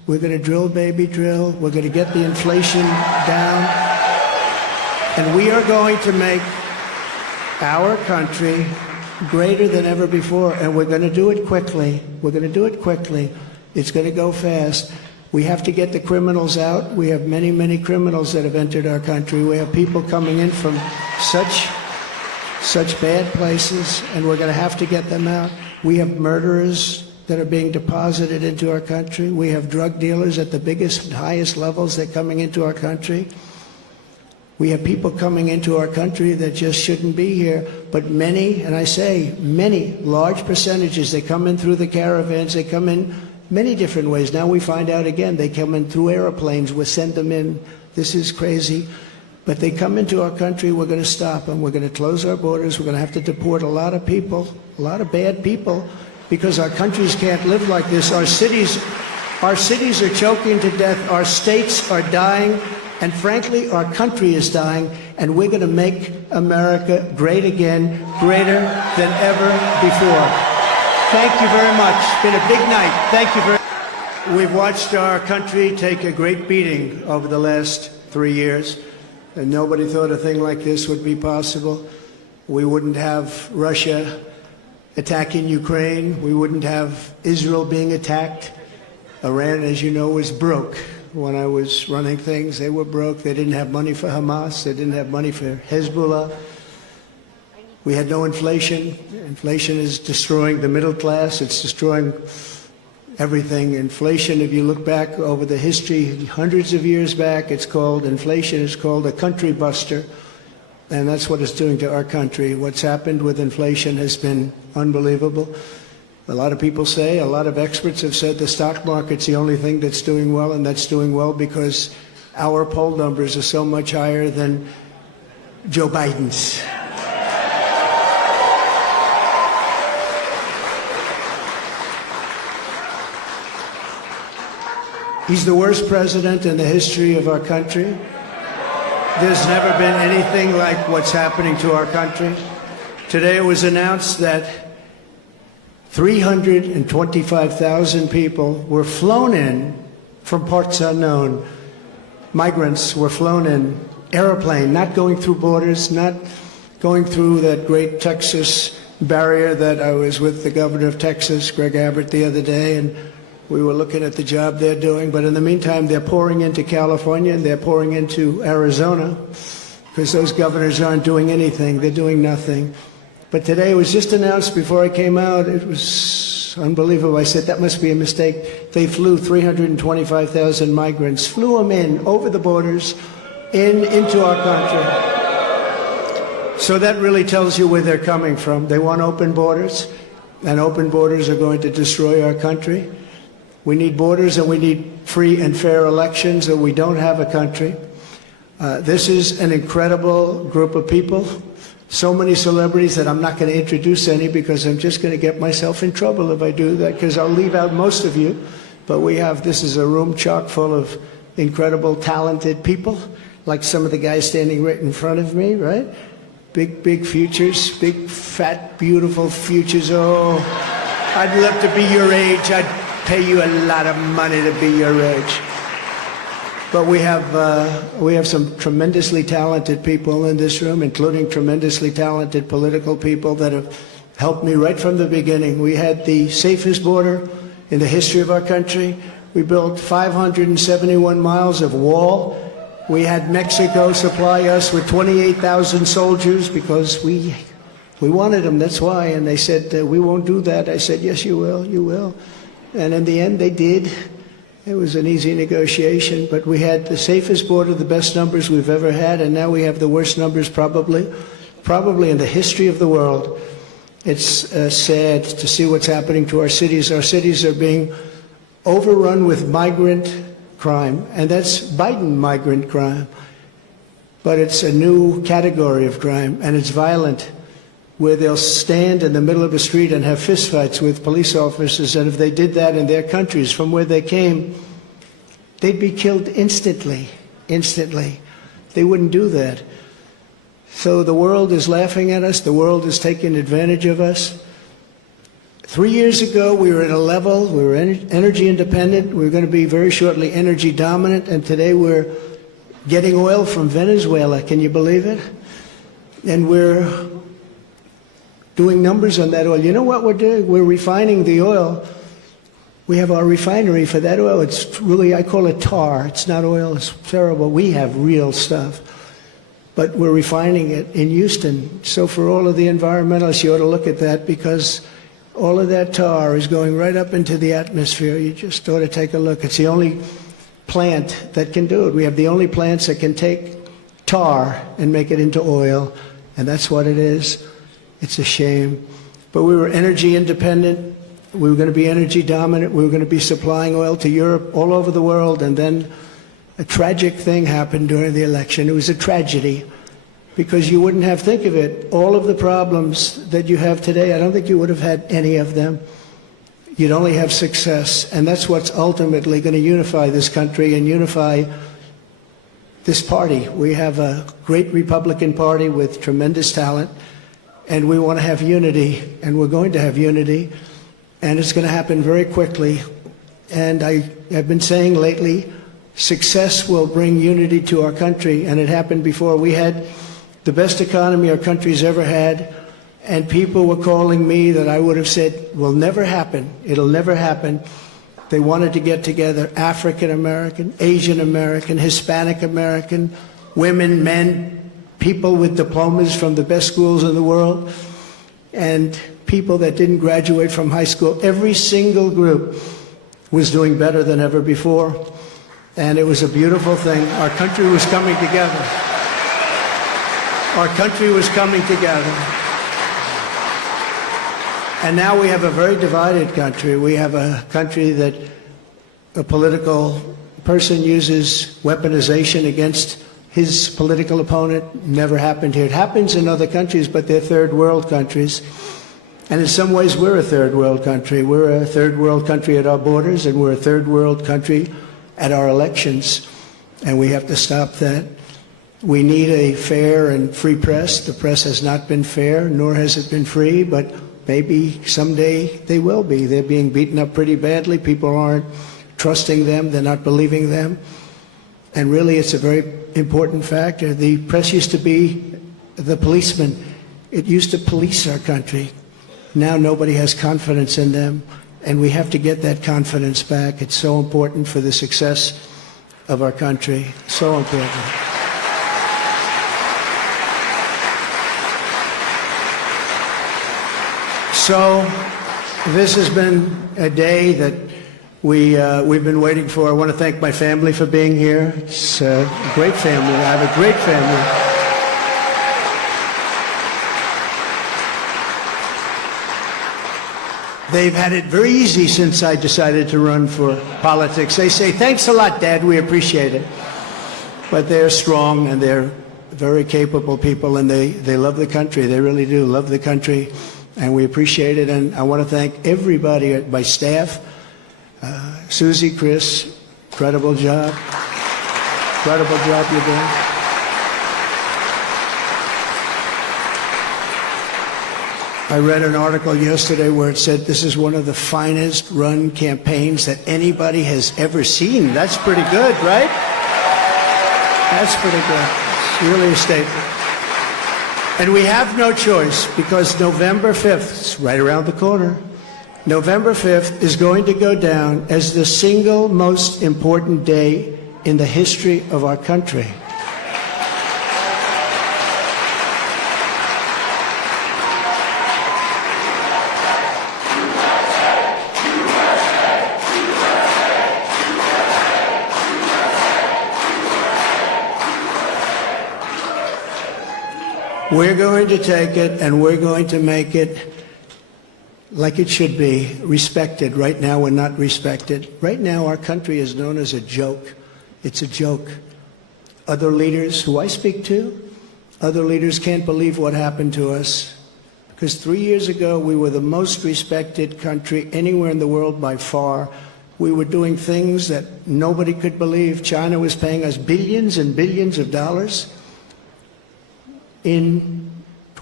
We're going to drill, baby, drill. We're going to get the inflation down. And we are going to make our country greater than ever before. And we're going to do it quickly. We're going to do it quickly. It's going to go fast. We have to get the criminals out. We have many, many criminals that have entered our country. We have people coming in from such bad places, and we're going to have to get them out. We have murderers that are being deposited into our country. We have drug dealers at the biggest, highest levels that are coming into our country. We have people coming into our country that just shouldn't be here, but many, and I say many, large percentages, they come in through the caravans, they come in many different ways. Now we find out again, they come in through airplanes, we send them in. This is crazy. But they come into our country, we're going to stop them. We're going to close our borders. We're going to have to deport a lot of people, a lot of bad people, because our countries can't live like this. Our cities are choking to death. Our states are dying. And frankly, our country is dying. And we're going to make America great again, greater than ever before. Thank you very much. It's been a big night. Thank you very much. We've watched our country take a great beating over the last 3 years. And nobody thought a thing like this would be possible. We wouldn't have Russia attacking Ukraine. We wouldn't have Israel being attacked. Iran, as you know, was broke. When I was running things, they were broke. They didn't have money for Hamas. They didn't have money for Hezbollah. We had no inflation. Inflation is destroying the middle class. It's destroying everything. Inflation, if you look back over the history, hundreds of years back, inflation is called a country buster. And that's what it's doing to our country. What's happened with inflation has been unbelievable. A lot of people say, a lot of experts have said the stock market's the only thing that's doing well, and that's doing well because our poll numbers are so much higher than Joe Biden's. He's the worst president in the history of our country. There's never been anything like what's happening to our country. Today it was announced that 325,000 people were flown in from parts unknown. Migrants were flown in, airplane, not going through borders, not going through that great Texas barrier that I was with the governor of Texas, Greg Abbott, the other day, and we were looking at the job they're doing. But in the meantime, they're pouring into California and they're pouring into Arizona because those governors aren't doing anything. They're doing nothing. But today it was just announced before I came out. It was unbelievable. I said, that must be a mistake. They flew 325,000 migrants, flew them in over the borders into our country. So that really tells you where they're coming from. They want open borders, and open borders are going to destroy our country. We need borders and we need free and fair elections, or we don't have a country. This is an incredible group of people. So many celebrities that I'm not going to introduce any because I'm just going to get myself in trouble if I do that, because I'll leave out most of you. But this is a room chock full of incredible, talented people, like some of the guys standing right in front of me, right? Big, big futures, big, fat, beautiful futures. Oh, I'd love to be your age. I'd pay you a lot of money to be your age. But we have some tremendously talented people in this room, including tremendously talented political people that have helped me right from the beginning. We had the safest border in the history of our country. We built 571 miles of wall. We had Mexico supply us with 28,000 soldiers because we wanted them, that's why. And they said, we won't do that. I said, yes, you will, you will. And in the end, they did. It was an easy negotiation, but we had the safest border, the best numbers we've ever had, and now we have the worst numbers probably in the history of the world. It's sad to see what's happening to our cities. Our cities are being overrun with migrant crime, and that's Biden migrant crime. But it's a new category of crime, and it's violent, where they'll stand in the middle of a street and have fistfights with police officers, and if they did that in their countries from where they came, they'd be killed instantly. They wouldn't do that. So the world is laughing at us. The world is taking advantage of us. 3 years ago, we were at a level, we were energy independent, we were going to be very shortly energy dominant, and today we're getting oil from Venezuela. Can you believe it? And we're doing numbers on that oil. You know what we're doing? We're refining the oil. We have our refinery for that oil. It's really, I call it tar. It's not oil. It's terrible. We have real stuff. But we're refining it in Houston. So for all of the environmentalists, you ought to look at that, because all of that tar is going right up into the atmosphere. You just ought to take a look. It's the only plant that can do it. We have the only plants that can take tar and make it into oil, and that's what it is. It's a shame. But we were energy independent. We were going to be energy dominant. We were going to be supplying oil to Europe, all over the world, and then a tragic thing happened during the election. It was a tragedy, because you wouldn't have, think of it, all of the problems that you have today, I don't think you would have had any of them. You'd only have success, and that's what's ultimately going to unify this country and unify this party. We have a great Republican Party with tremendous talent, and we want to have unity, and we're going to have unity, and it's going to happen very quickly. And I have been saying lately, success will bring unity to our country, and it happened before. We had the best economy our country's ever had, and people were calling me that I would have said will never happen. It'll never happen. They wanted to get together, African American, Asian American, Hispanic American, women, men, people with diplomas from the best schools in the world, and people that didn't graduate from high school. Every single group was doing better than ever before, and it was a beautiful thing. Our country was coming together. Our country was coming together. And now we have a very divided country. We have a country that a political person uses weaponization against his political opponent. Never happened here. It happens in other countries, but they're third world countries. And in some ways, we're a third world country. We're a third world country at our borders, and we're a third world country at our elections. And we have to stop that. We need a fair and free press. The press has not been fair, nor has it been free, but maybe someday they will be. They're being beaten up pretty badly. People aren't trusting them. They're not believing them. And really, it's a very important factor. The press used to be the policeman. It used to police our country. Now nobody has confidence in them, and we have to get that confidence back. It's so important for the success of our country. So important. So this has been a day that we've been waiting for. I want to thank my family for being here. It's a great family. I have a great family. They've had it very easy since I decided to run for politics. They say, "Thanks a lot, Dad. We appreciate it." But they're strong, and they're very capable people, and they love the country. They really do love the country. And we appreciate it, and I want to thank everybody at my staff. Susie, Chris, incredible job. Incredible job you're doing. I read an article yesterday where it said this is one of the finest run campaigns that anybody has ever seen. That's pretty good, right? That's pretty good. It's really a statement. And we have no choice, because November 5th, it's right around the corner, November 5th is going to go down as the single most important day in the history of our country. We're going to take it, and we're going to make it like it should be, respected. Right now, we're not respected. Right now, our country is known as a joke. It's a joke. Other leaders who I speak to, other leaders can't believe what happened to us. Because 3 years ago, we were the most respected country anywhere in the world by far. We were doing things that nobody could believe. China was paying us billions and billions of dollars. In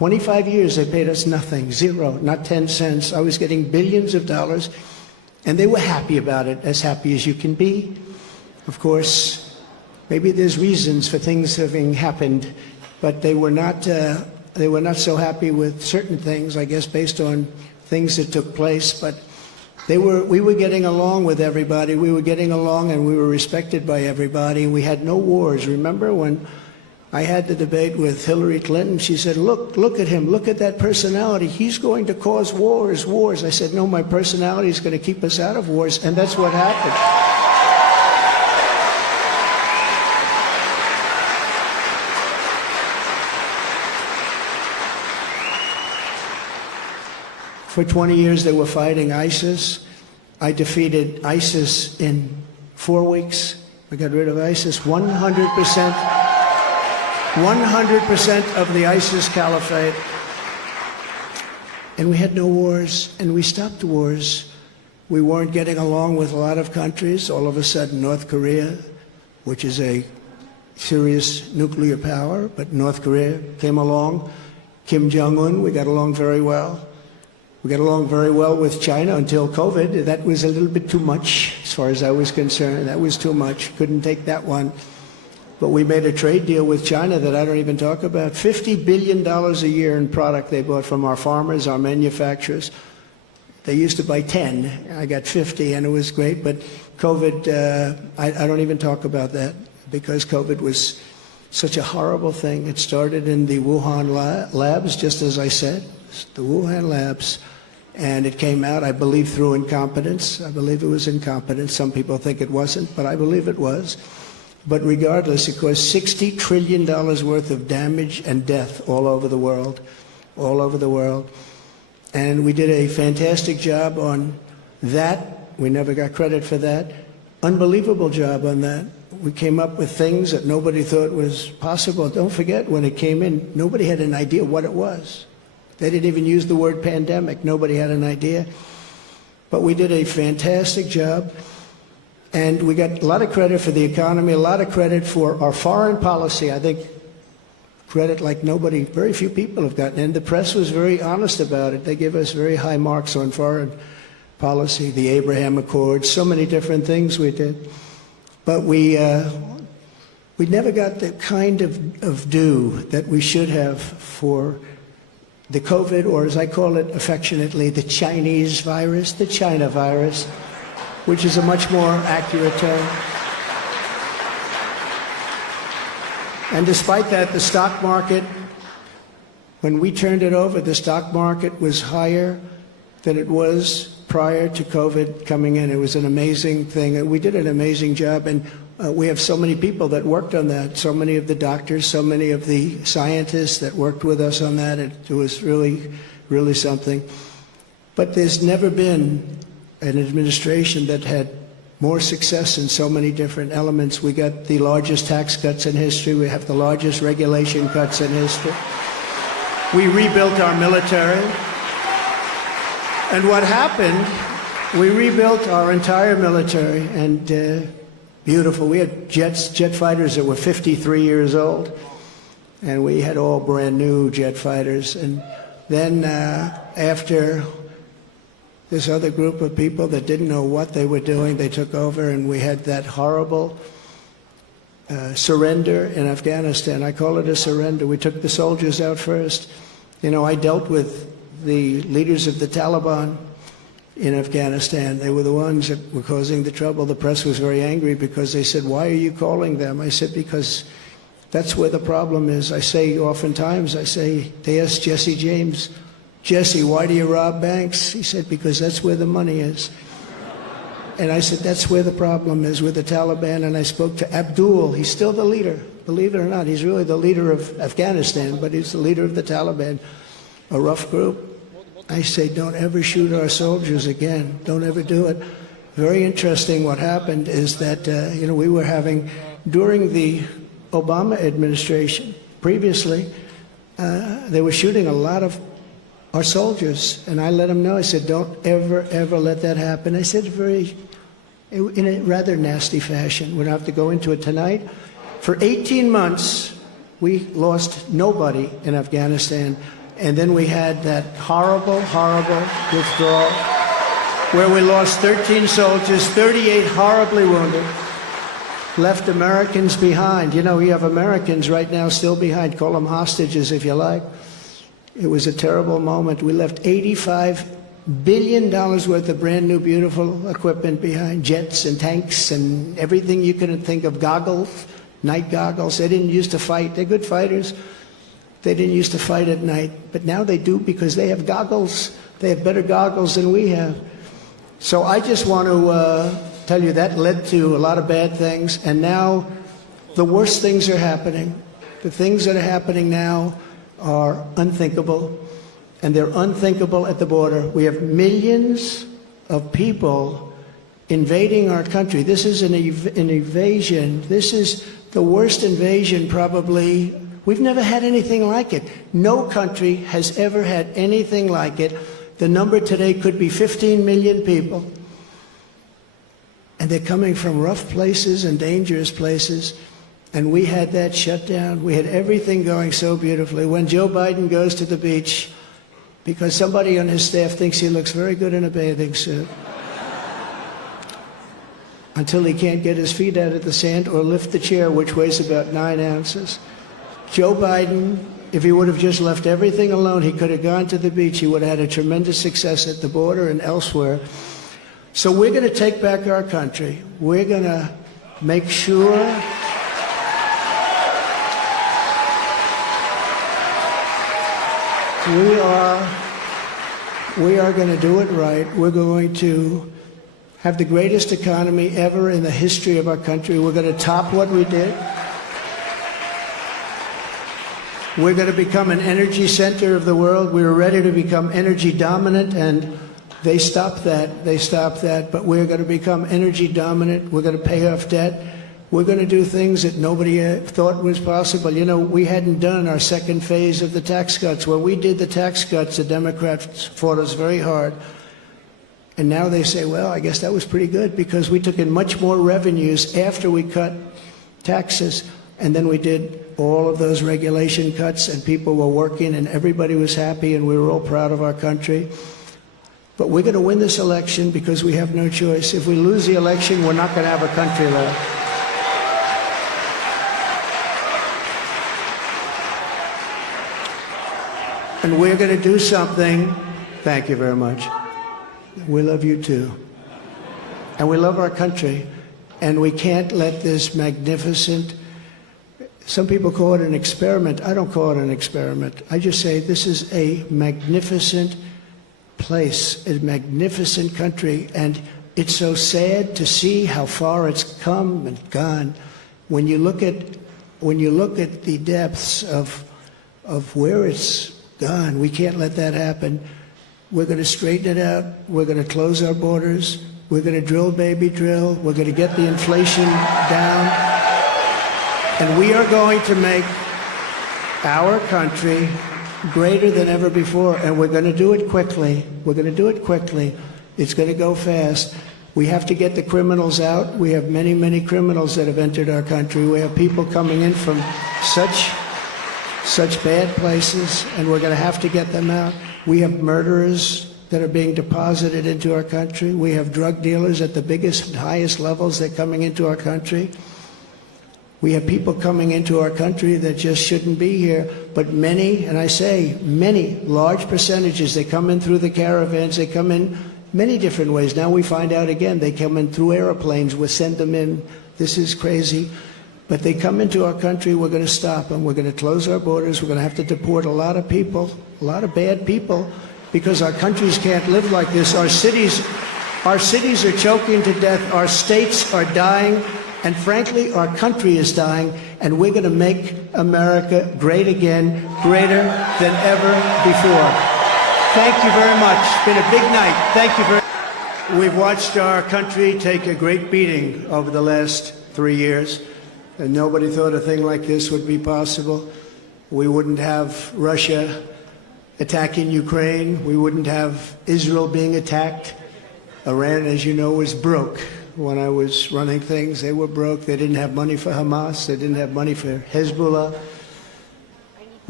25 years they paid us nothing, zero, not 10 cents. I was getting billions of dollars, and they were happy about it, as happy as you can be. Of course, maybe there's reasons for things having happened, but they were not so happy with certain things, I guess, based on things that took place. But we were getting along with everybody. We were getting along, and we were respected by everybody. We had no wars. Remember when I had the debate with Hillary Clinton? She said, look at him, look at that personality. He's going to cause wars. I said, no, my personality is going to keep us out of wars, and that's what happened. For 20 years they were fighting ISIS. I defeated ISIS in 4 weeks. I got rid of ISIS 100%. 100% of the ISIS caliphate. And we had no wars, and we stopped wars. We weren't getting along with a lot of countries. All of a sudden, North Korea, which is a serious nuclear power, but North Korea came along. Kim Jong-un, we got along very well. We got along very well with China until COVID. That was a little bit too much, as far as I was concerned. That was too much. Couldn't take that one. But we made a trade deal with China that I don't even talk about. $50 billion a year in product they bought from our farmers, our manufacturers. They used to buy 10. I got 50, and it was great. But COVID, I don't even talk about that, because COVID was such a horrible thing. It started in the Wuhan labs, just as I said, the Wuhan labs. And it came out, I believe, through incompetence. I believe it was incompetence. Some people think it wasn't, but I believe it was. But regardless, it caused $60 trillion worth of damage and death all over the world, all over the world. And we did a fantastic job on that. We never got credit for that. Unbelievable job on that. We came up with things that nobody thought was possible. Don't forget, when it came in, nobody had an idea what it was. They didn't even use the word pandemic. Nobody had an idea. But we did a fantastic job. And we got a lot of credit for the economy, a lot of credit for our foreign policy. I think credit like nobody, very few people have gotten. And the press was very honest about it. They give us very high marks on foreign policy, the Abraham Accords, so many different things we did. But we never got the kind of due that we should have for the COVID, or as I call it affectionately, the Chinese virus, the China virus, which is a much more accurate term. And despite that, the stock market, when we turned it over, the stock market was higher than it was prior to COVID coming in. It was an amazing thing. And we did an amazing job. And we have so many people that worked on that, so many of the doctors, so many of the scientists that worked with us on that. It was really, really something. But there's never been an administration that had more success in so many different elements. We got the largest tax cuts in history. We have the largest regulation cuts in history. We rebuilt our military. And what happened, we rebuilt our entire military, and beautiful. We had jet fighters that were 53 years old, and we had all brand new jet fighters. And then after this other group of people that didn't know what they were doing, they took over, and we had that horrible surrender in Afghanistan. I call it a surrender. We took the soldiers out first. You know, I dealt with the leaders of the Taliban in Afghanistan. They were the ones that were causing the trouble. The press was very angry because they said, why are you calling them? I said, because that's where the problem is. I say oftentimes, they asked Jesse James, Jesse, why do you rob banks? He said, because that's where the money is. And I said, that's where the problem is, with the Taliban. And I spoke to Abdul. He's still the leader. Believe it or not, he's really the leader of Afghanistan, but he's the leader of the Taliban, a rough group. I say, don't ever shoot our soldiers again. Don't ever do it. Very interesting what happened is that, we were having, during the Obama administration, previously, they were shooting a lot of our soldiers. And I let them know, I said, don't ever, ever let that happen. I said in a rather nasty fashion. We don't have to go into it tonight. For 18 months, we lost nobody in Afghanistan. And then we had that horrible, horrible withdrawal where we lost 13 soldiers, 38 horribly wounded, left Americans behind. You know, we have Americans right now still behind. Call them hostages if you like. It was a terrible moment. We left $85 billion worth of brand new, beautiful equipment behind, jets and tanks and everything you can think of, goggles, night goggles. They didn't used to fight. They're good fighters. They didn't used to fight at night, but now they do because they have goggles. They have better goggles than we have. So I just want to tell you that led to a lot of bad things, and now the worst things are happening. The things that are happening now are unthinkable, and they're unthinkable at the border. We have millions of people invading our country. This is an invasion. This is the worst invasion probably. We've never had anything like it. No country has ever had anything like it. The number today could be 15 million people. And they're coming from rough places and dangerous places. And we had that shut down. We had everything going so beautifully. When Joe Biden goes to the beach, because somebody on his staff thinks he looks very good in a bathing suit, until he can't get his feet out of the sand or lift the chair, which weighs about 9 ounces. Joe Biden, if he would have just left everything alone, he could have gone to the beach. He would have had a tremendous success at the border and elsewhere. So we're going to take back our country. We're going to make sure we are going to do it right. We're going to have the greatest economy ever in the history of our country. We're going to top what we did. We're going to become an energy center of the world. We were ready to become energy dominant, and they stopped that. They stopped that. But we're going to become energy dominant. We're going to pay off debt. We're going to do things that nobody thought was possible. You know, we hadn't done our second phase of the tax cuts. When we did the tax cuts, the Democrats fought us very hard. And now they say, well, I guess that was pretty good because we took in much more revenues after we cut taxes. And then we did all of those regulation cuts, and people were working, and everybody was happy, and we were all proud of our country. But we're going to win this election because we have no choice. If we lose the election, we're not going to have a country left. And we're going to do something. Thank you very much. We love you too. And we love our country. And we can't let this magnificent, some people call it an experiment. I don't call it an experiment. I just say this is a magnificent place, a magnificent country. And it's so sad to see how far it's come and gone. When you look at the depths of where it's gone, we can't let that happen. We're going to straighten it out. We're going to close our borders. We're going to drill, baby, drill. We're going to get the inflation down. And we are going to make our country greater than ever before. And we're going to do it quickly. We're going to do it quickly. It's going to go fast. We have to get the criminals out. We have many, many criminals that have entered our country. We have people coming in from such bad places, and we're going to have to get them out. We have murderers that are being deposited into our country. We have drug dealers at the biggest and highest levels that are coming into our country. We have people coming into our country that just shouldn't be here, but many, and I say many, large percentages, they come in through the caravans, they come in many different ways. Now we find out again, they come in through airplanes, we send them in. This is crazy. But they come into our country, we're going to stop them. We're going to close our borders. We're going to have to deport a lot of people, a lot of bad people, because our countries can't live like this. Our cities are choking to death. Our states are dying. And frankly, our country is dying. And we're going to make America great again, greater than ever before. Thank you very much. It's been a big night. Thank you very much. We've watched our country take a great beating over the last 3 years. And nobody thought a thing like this would be possible. We wouldn't have Russia attacking Ukraine. We wouldn't have Israel being attacked. Iran, as you know, was broke. When I was running things, they were broke. They didn't have money for Hamas. They didn't have money for Hezbollah.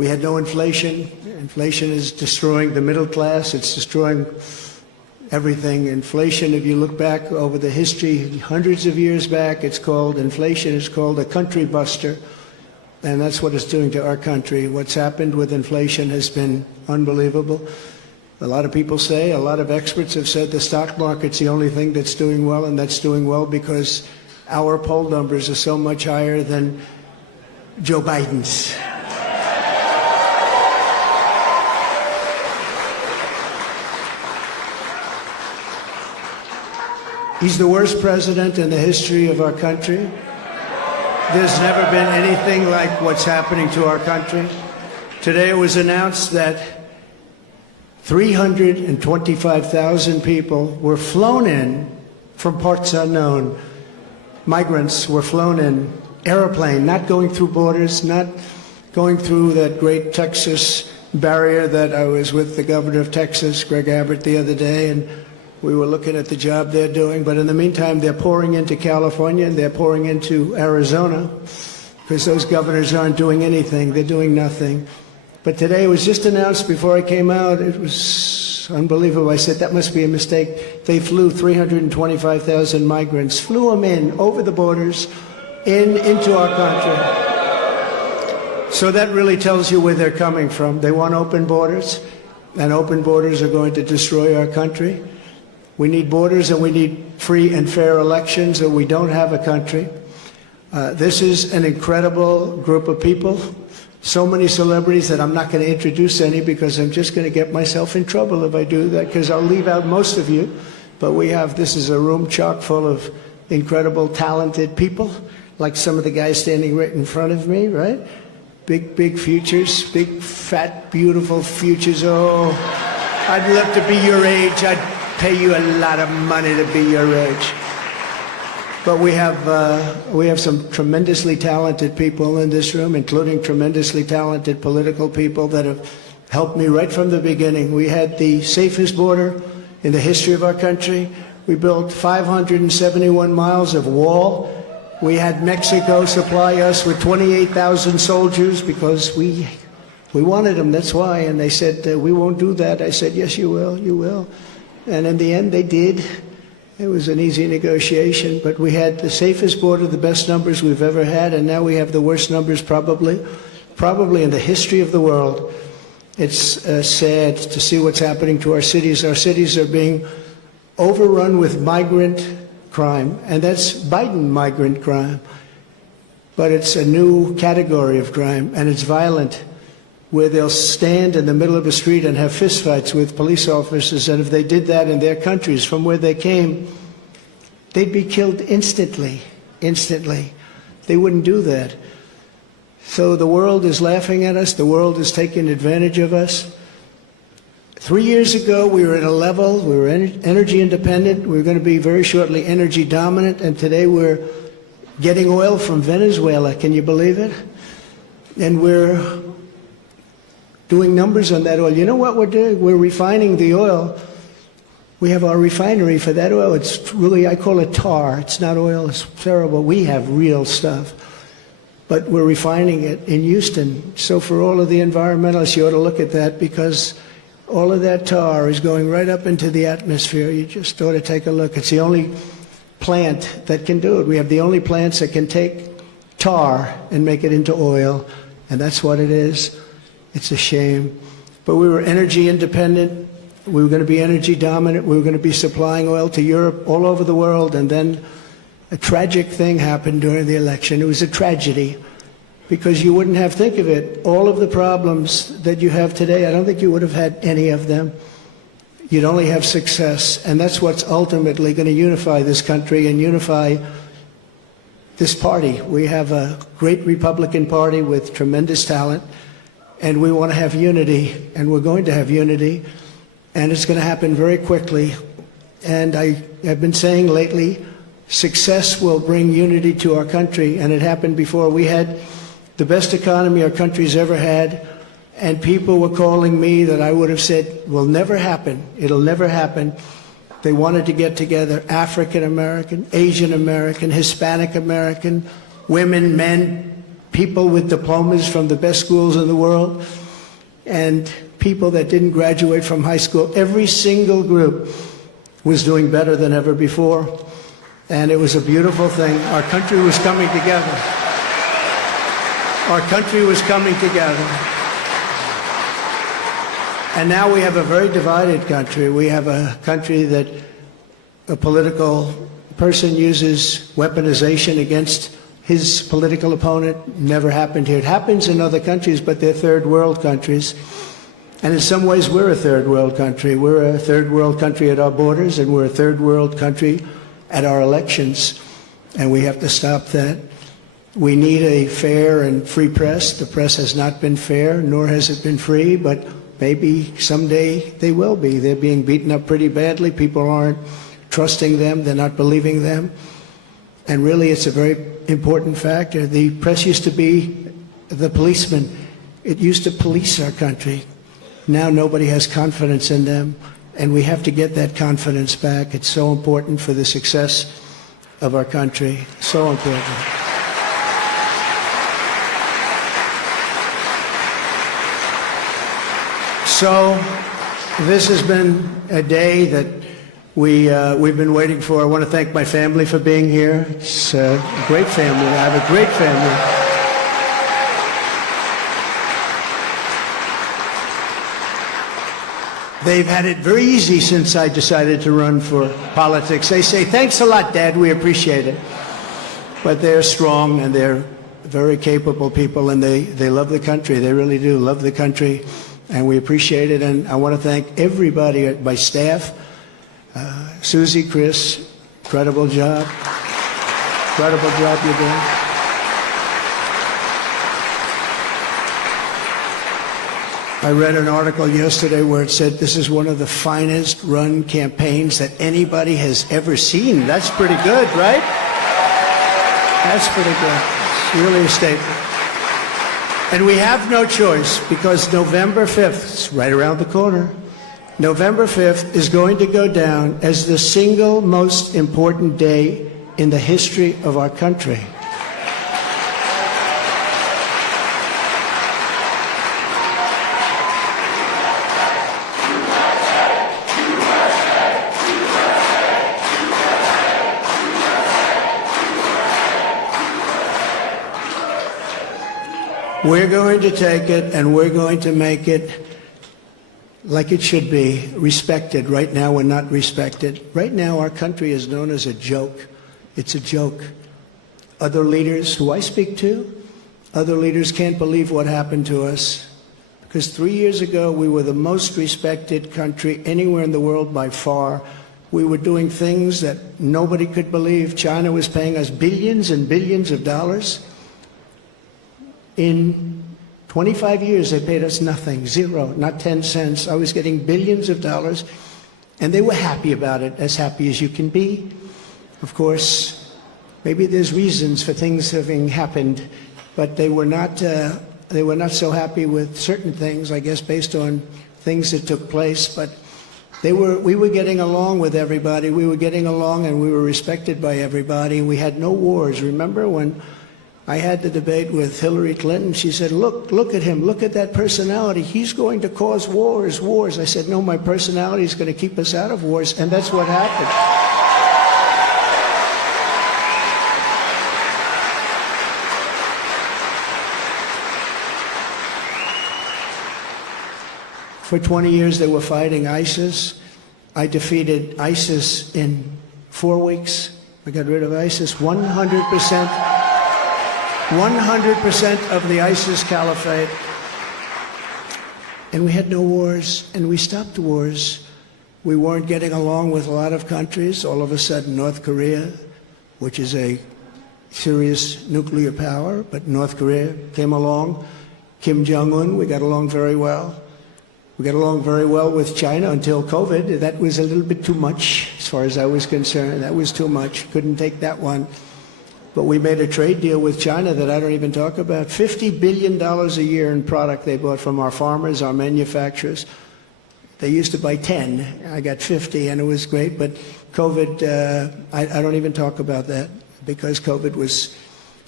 We had no inflation. Inflation is destroying the middle class. It's destroying everything. Inflation, if you look back over the history, hundreds of years back, inflation is called a country buster. And that's what it's doing to our country. What's happened with inflation has been unbelievable. A lot of people say, a lot of experts have said the stock market's the only thing that's doing well, and that's doing well because our poll numbers are so much higher than Joe Biden's. He's the worst president in the history of our country. There's never been anything like what's happening to our country. Today it was announced that 325,000 people were flown in from parts unknown. Migrants were flown in, airplane, not going through borders, not going through that great Texas barrier that I was with the governor of Texas, Greg Abbott, the other day, and we were looking at the job they're doing. But in the meantime, they're pouring into California and they're pouring into Arizona because those governors aren't doing anything. They're doing nothing. But today it was just announced before I came out. It was unbelievable. I said, that must be a mistake. They flew 325,000 migrants, flew them in over the borders into our country. So that really tells you where they're coming from. They want open borders, and open borders are going to destroy our country. We need borders and we need free and fair elections, or we don't have a country. This is an incredible group of people. So many celebrities that I'm not going to introduce any because I'm just going to get myself in trouble if I do that, because I'll leave out most of you. But this is a room chock full of incredible, talented people, like some of the guys standing right in front of me, right? Big futures, big, fat, beautiful futures. Oh, I'd love to be your age. I'd pay you a lot of money to be your age. But we have some tremendously talented people in this room, including tremendously talented political people that have helped me right from the beginning. We had the safest border in the history of our country. We built 571 miles of wall. We had Mexico supply us with 28,000 soldiers because we wanted them, that's why. And they said, we won't do that. I said, yes, you will, you will. And in the end, they did. It was an easy negotiation, but we had the safest border, the best numbers we've ever had, and now we have the worst numbers probably in the history of the world. It's sad to see what's happening to our cities. Our cities are being overrun with migrant crime, and that's Biden migrant crime. But it's a new category of crime, and it's violent, where they'll stand in the middle of a street and have fistfights with police officers, and if they did that in their countries from where they came, they'd be killed instantly. They wouldn't do that. So the world is laughing at us. The world is taking advantage of us. 3 years ago, we were at a level, we were energy independent. We were going to be very shortly energy dominant, and today we're getting oil from Venezuela. Can you believe it? And we're doing numbers on that oil. You know what we're doing? We're refining the oil. We have our refinery for that oil. It's really, I call it tar. It's not oil. It's terrible. We have real stuff. But we're refining it in Houston. So for all of the environmentalists, you ought to look at that, because all of that tar is going right up into the atmosphere. You just ought to take a look. It's the only plant that can do it. We have the only plants that can take tar and make it into oil, and that's what it is. It's a shame. But we were energy independent. We were going to be energy dominant. We were going to be supplying oil to Europe, all over the world. And then a tragic thing happened during the election. It was a tragedy, because you wouldn't have, think of it, all of the problems that you have today, I don't think you would have had any of them. You'd only have success. And that's what's ultimately going to unify this country and unify this party. We have a great Republican Party with tremendous talent. And we want to have unity, and we're going to have unity, and it's going to happen very quickly. And I have been saying lately, success will bring unity to our country, and it happened before. We had the best economy our country's ever had, and people were calling me that I would have said will never happen. It'll never happen. They wanted to get together, African American, Asian American, Hispanic American, women, men, people with diplomas from the best schools in the world, and people that didn't graduate from high school. Every single group was doing better than ever before, and it was a beautiful thing. Our country was coming together. Our country was coming together. And now we have a very divided country. We have a country that a political person uses weaponization against his political opponent. Never happened here. It happens in other countries, but they're third world countries. And in some ways, we're a third world country. We're a third world country at our borders, and we're a third world country at our elections. And we have to stop that. We need a fair and free press. The press has not been fair, nor has it been free, but maybe someday they will be. They're being beaten up pretty badly. People aren't trusting them. They're not believing them. And really, it's a very important factor. The press used to be the policeman. It used to police our country. Now nobody has confidence in them, and we have to get that confidence back. It's so important for the success of our country. So important. So this has been a day that we've been waiting for. I want to thank my family for being here. It's a great family. I have a great family. They've had it very easy since I decided to run for politics. They say, "Thanks a lot, Dad. We appreciate it." But they're strong, and they're very capable people, and they love the country. They really do love the country. And we appreciate it. And I want to thank everybody at my staff. Susie, Chris, incredible job. Incredible job you're doing. I read an article yesterday where it said this is one of the finest run campaigns that anybody has ever seen. That's pretty good, right? That's pretty good. It's really a statement. And we have no choice, because November 5th, it's right around the corner, November 5th is going to go down as the single most important day in the history of our country. We're going to take it, and we're going to make it like it should be, respected. Right now, we're not respected. Right now, our country is known as a joke. It's a joke. Other leaders who I speak to, other leaders can't believe what happened to us. Because 3 years ago, we were the most respected country anywhere in the world by far. We were doing things that nobody could believe. China was paying us billions and billions of dollars. In 25 years, they paid us nothing, zero, not 10 cents. I was getting billions of dollars, and they were happy about it, as happy as you can be. Of course, maybe there's reasons for things having happened, but they were not so happy with certain things, I guess, based on things that took place. But we were getting along with everybody. We were getting along, and we were respected by everybody. We had no wars. Remember when I had the debate with Hillary Clinton? She said, look at him, look at that personality. He's going to cause wars. I said, no, my personality is going to keep us out of wars, and that's what happened. For 20 years, they were fighting ISIS. I defeated ISIS in 4 weeks. I got rid of ISIS 100%. 100% of the ISIS caliphate. And we had no wars, and we stopped wars. We weren't getting along with a lot of countries. All of a sudden, North Korea, which is a serious nuclear power, but North Korea came along. Kim Jong-un, we got along very well. We got along very well with China until COVID. That was a little bit too much, as far as I was concerned. That was too much. Couldn't take that one. But we made a trade deal with China that I don't even talk about. $50 billion a year in product they bought from our farmers, our manufacturers. They used to buy 10. I got 50, and it was great. But COVID, I don't even talk about that, because COVID was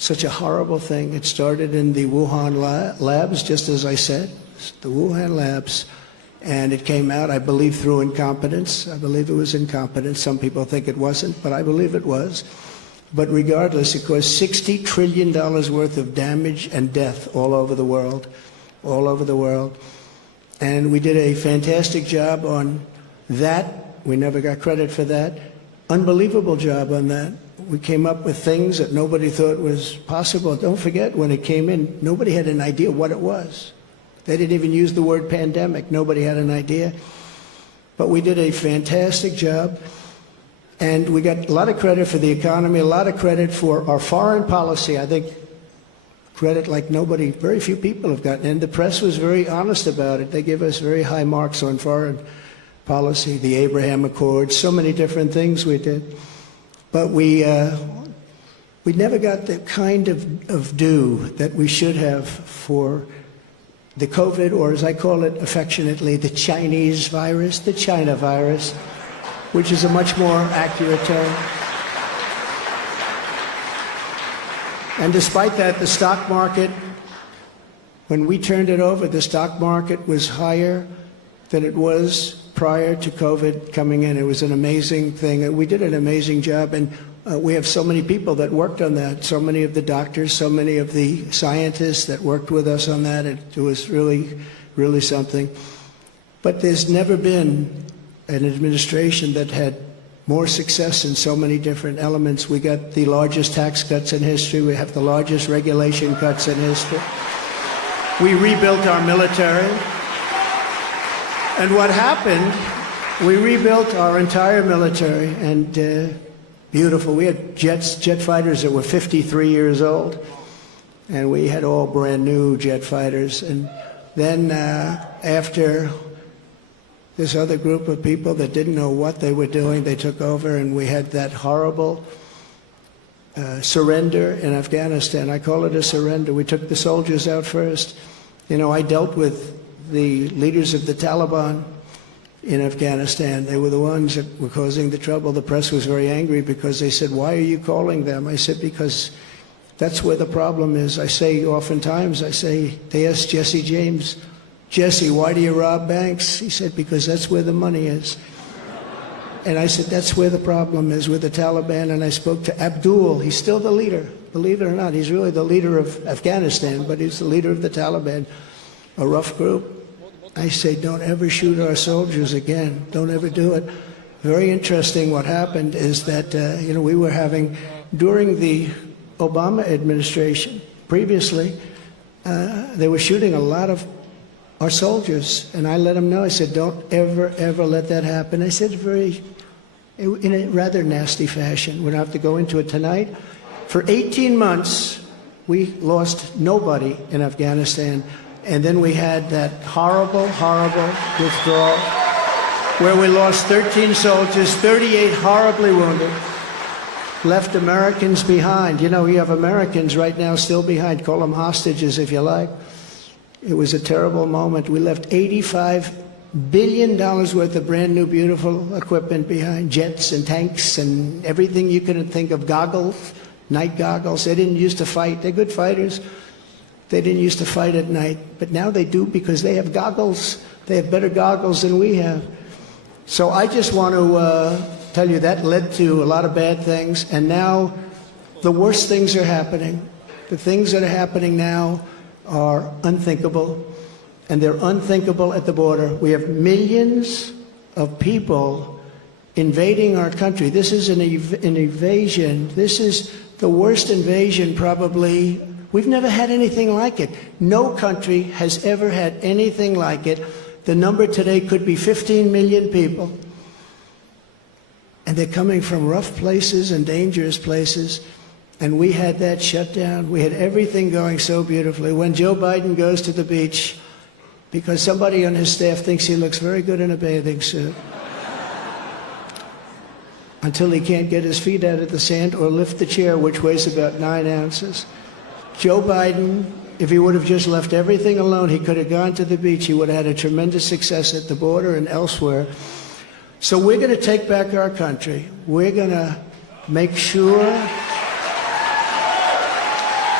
such a horrible thing. It started in the Wuhan labs, just as I said, the Wuhan labs. And it came out, I believe, through incompetence. I believe it was incompetence. Some people think it wasn't, but I believe it was. But regardless, it caused $60 trillion worth of damage and death all over the world, all over the world. And we did a fantastic job on that. We never got credit for that. Unbelievable job on that. We came up with things that nobody thought was possible. Don't forget, when it came in, nobody had an idea what it was. They didn't even use the word pandemic. Nobody had an idea. But we did a fantastic job. And we got a lot of credit for the economy, a lot of credit for our foreign policy. I think credit like nobody, very few people have gotten. And the press was very honest about it. They give us very high marks on foreign policy, the Abraham Accords, so many different things we did. But we never got the kind of due that we should have for the COVID, or as I call it affectionately, the Chinese virus, the China virus, which is a much more accurate term. And despite that, the stock market, when we turned it over, the stock market was higher than it was prior to COVID coming in. It was an amazing thing. We did an amazing job, and we have so many people that worked on that, so many of the doctors, so many of the scientists that worked with us on that. It was really, really something. But there's never been an administration that had more success in so many different elements. We got the largest tax cuts in history. We have the largest regulation cuts in history. We rebuilt our military. And what happened, we rebuilt our entire military, and beautiful. We had jet fighters that were 53 years old, and we had all brand new jet fighters. And then after this other group of people that didn't know what they were doing, they took over, and we had that horrible surrender in Afghanistan. I call it a surrender. We took the soldiers out first. You know, I dealt with the leaders of the Taliban in Afghanistan. They were the ones that were causing the trouble. The press was very angry because they said, "Why are you calling them?" I said, "Because that's where the problem is." I say oftentimes, they asked Jesse James, "Jesse, why do you rob banks?" He said, "Because that's where the money is." And I said, that's where the problem is, with the Taliban. And I spoke to Abdul. He's still the leader. Believe it or not, he's really the leader of Afghanistan, but he's the leader of the Taliban, a rough group. I say, don't ever shoot our soldiers again. Don't ever do it. Very interesting. What happened is that, we were having, during the Obama administration, previously, they were shooting a lot of our soldiers. And I let them know. I said, don't ever, ever let that happen. I said in a rather nasty fashion. We don't have to go into it tonight. For 18 months, we lost nobody in Afghanistan. And then we had that horrible, horrible withdrawal where we lost 13 soldiers, 38 horribly wounded, left Americans behind. You know, we have Americans right now still behind. Call them hostages if you like. It was a terrible moment. We left $85 billion worth of brand new, beautiful equipment behind, jets and tanks and everything you can think of, goggles, night goggles. They didn't used to fight. They're good fighters. They didn't used to fight at night, but now they do because they have goggles. They have better goggles than we have. So I just want to tell you that led to a lot of bad things, and now the worst things are happening. The things that are happening now are unthinkable, and they're unthinkable at the border. We have millions of people invading our country. This is an invasion. This is the worst invasion probably. We've never had anything like it. No country has ever had anything like it. The number today could be 15 million people. And they're coming from rough places and dangerous places. And we had that shut down. We had everything going so beautifully. When Joe Biden goes to the beach, because somebody on his staff thinks he looks very good in a bathing suit, until he can't get his feet out of the sand or lift the chair, which weighs about 9 ounces. Joe Biden, if he would have just left everything alone, he could have gone to the beach. He would have had a tremendous success at the border and elsewhere. So we're going to take back our country. We're going to make sure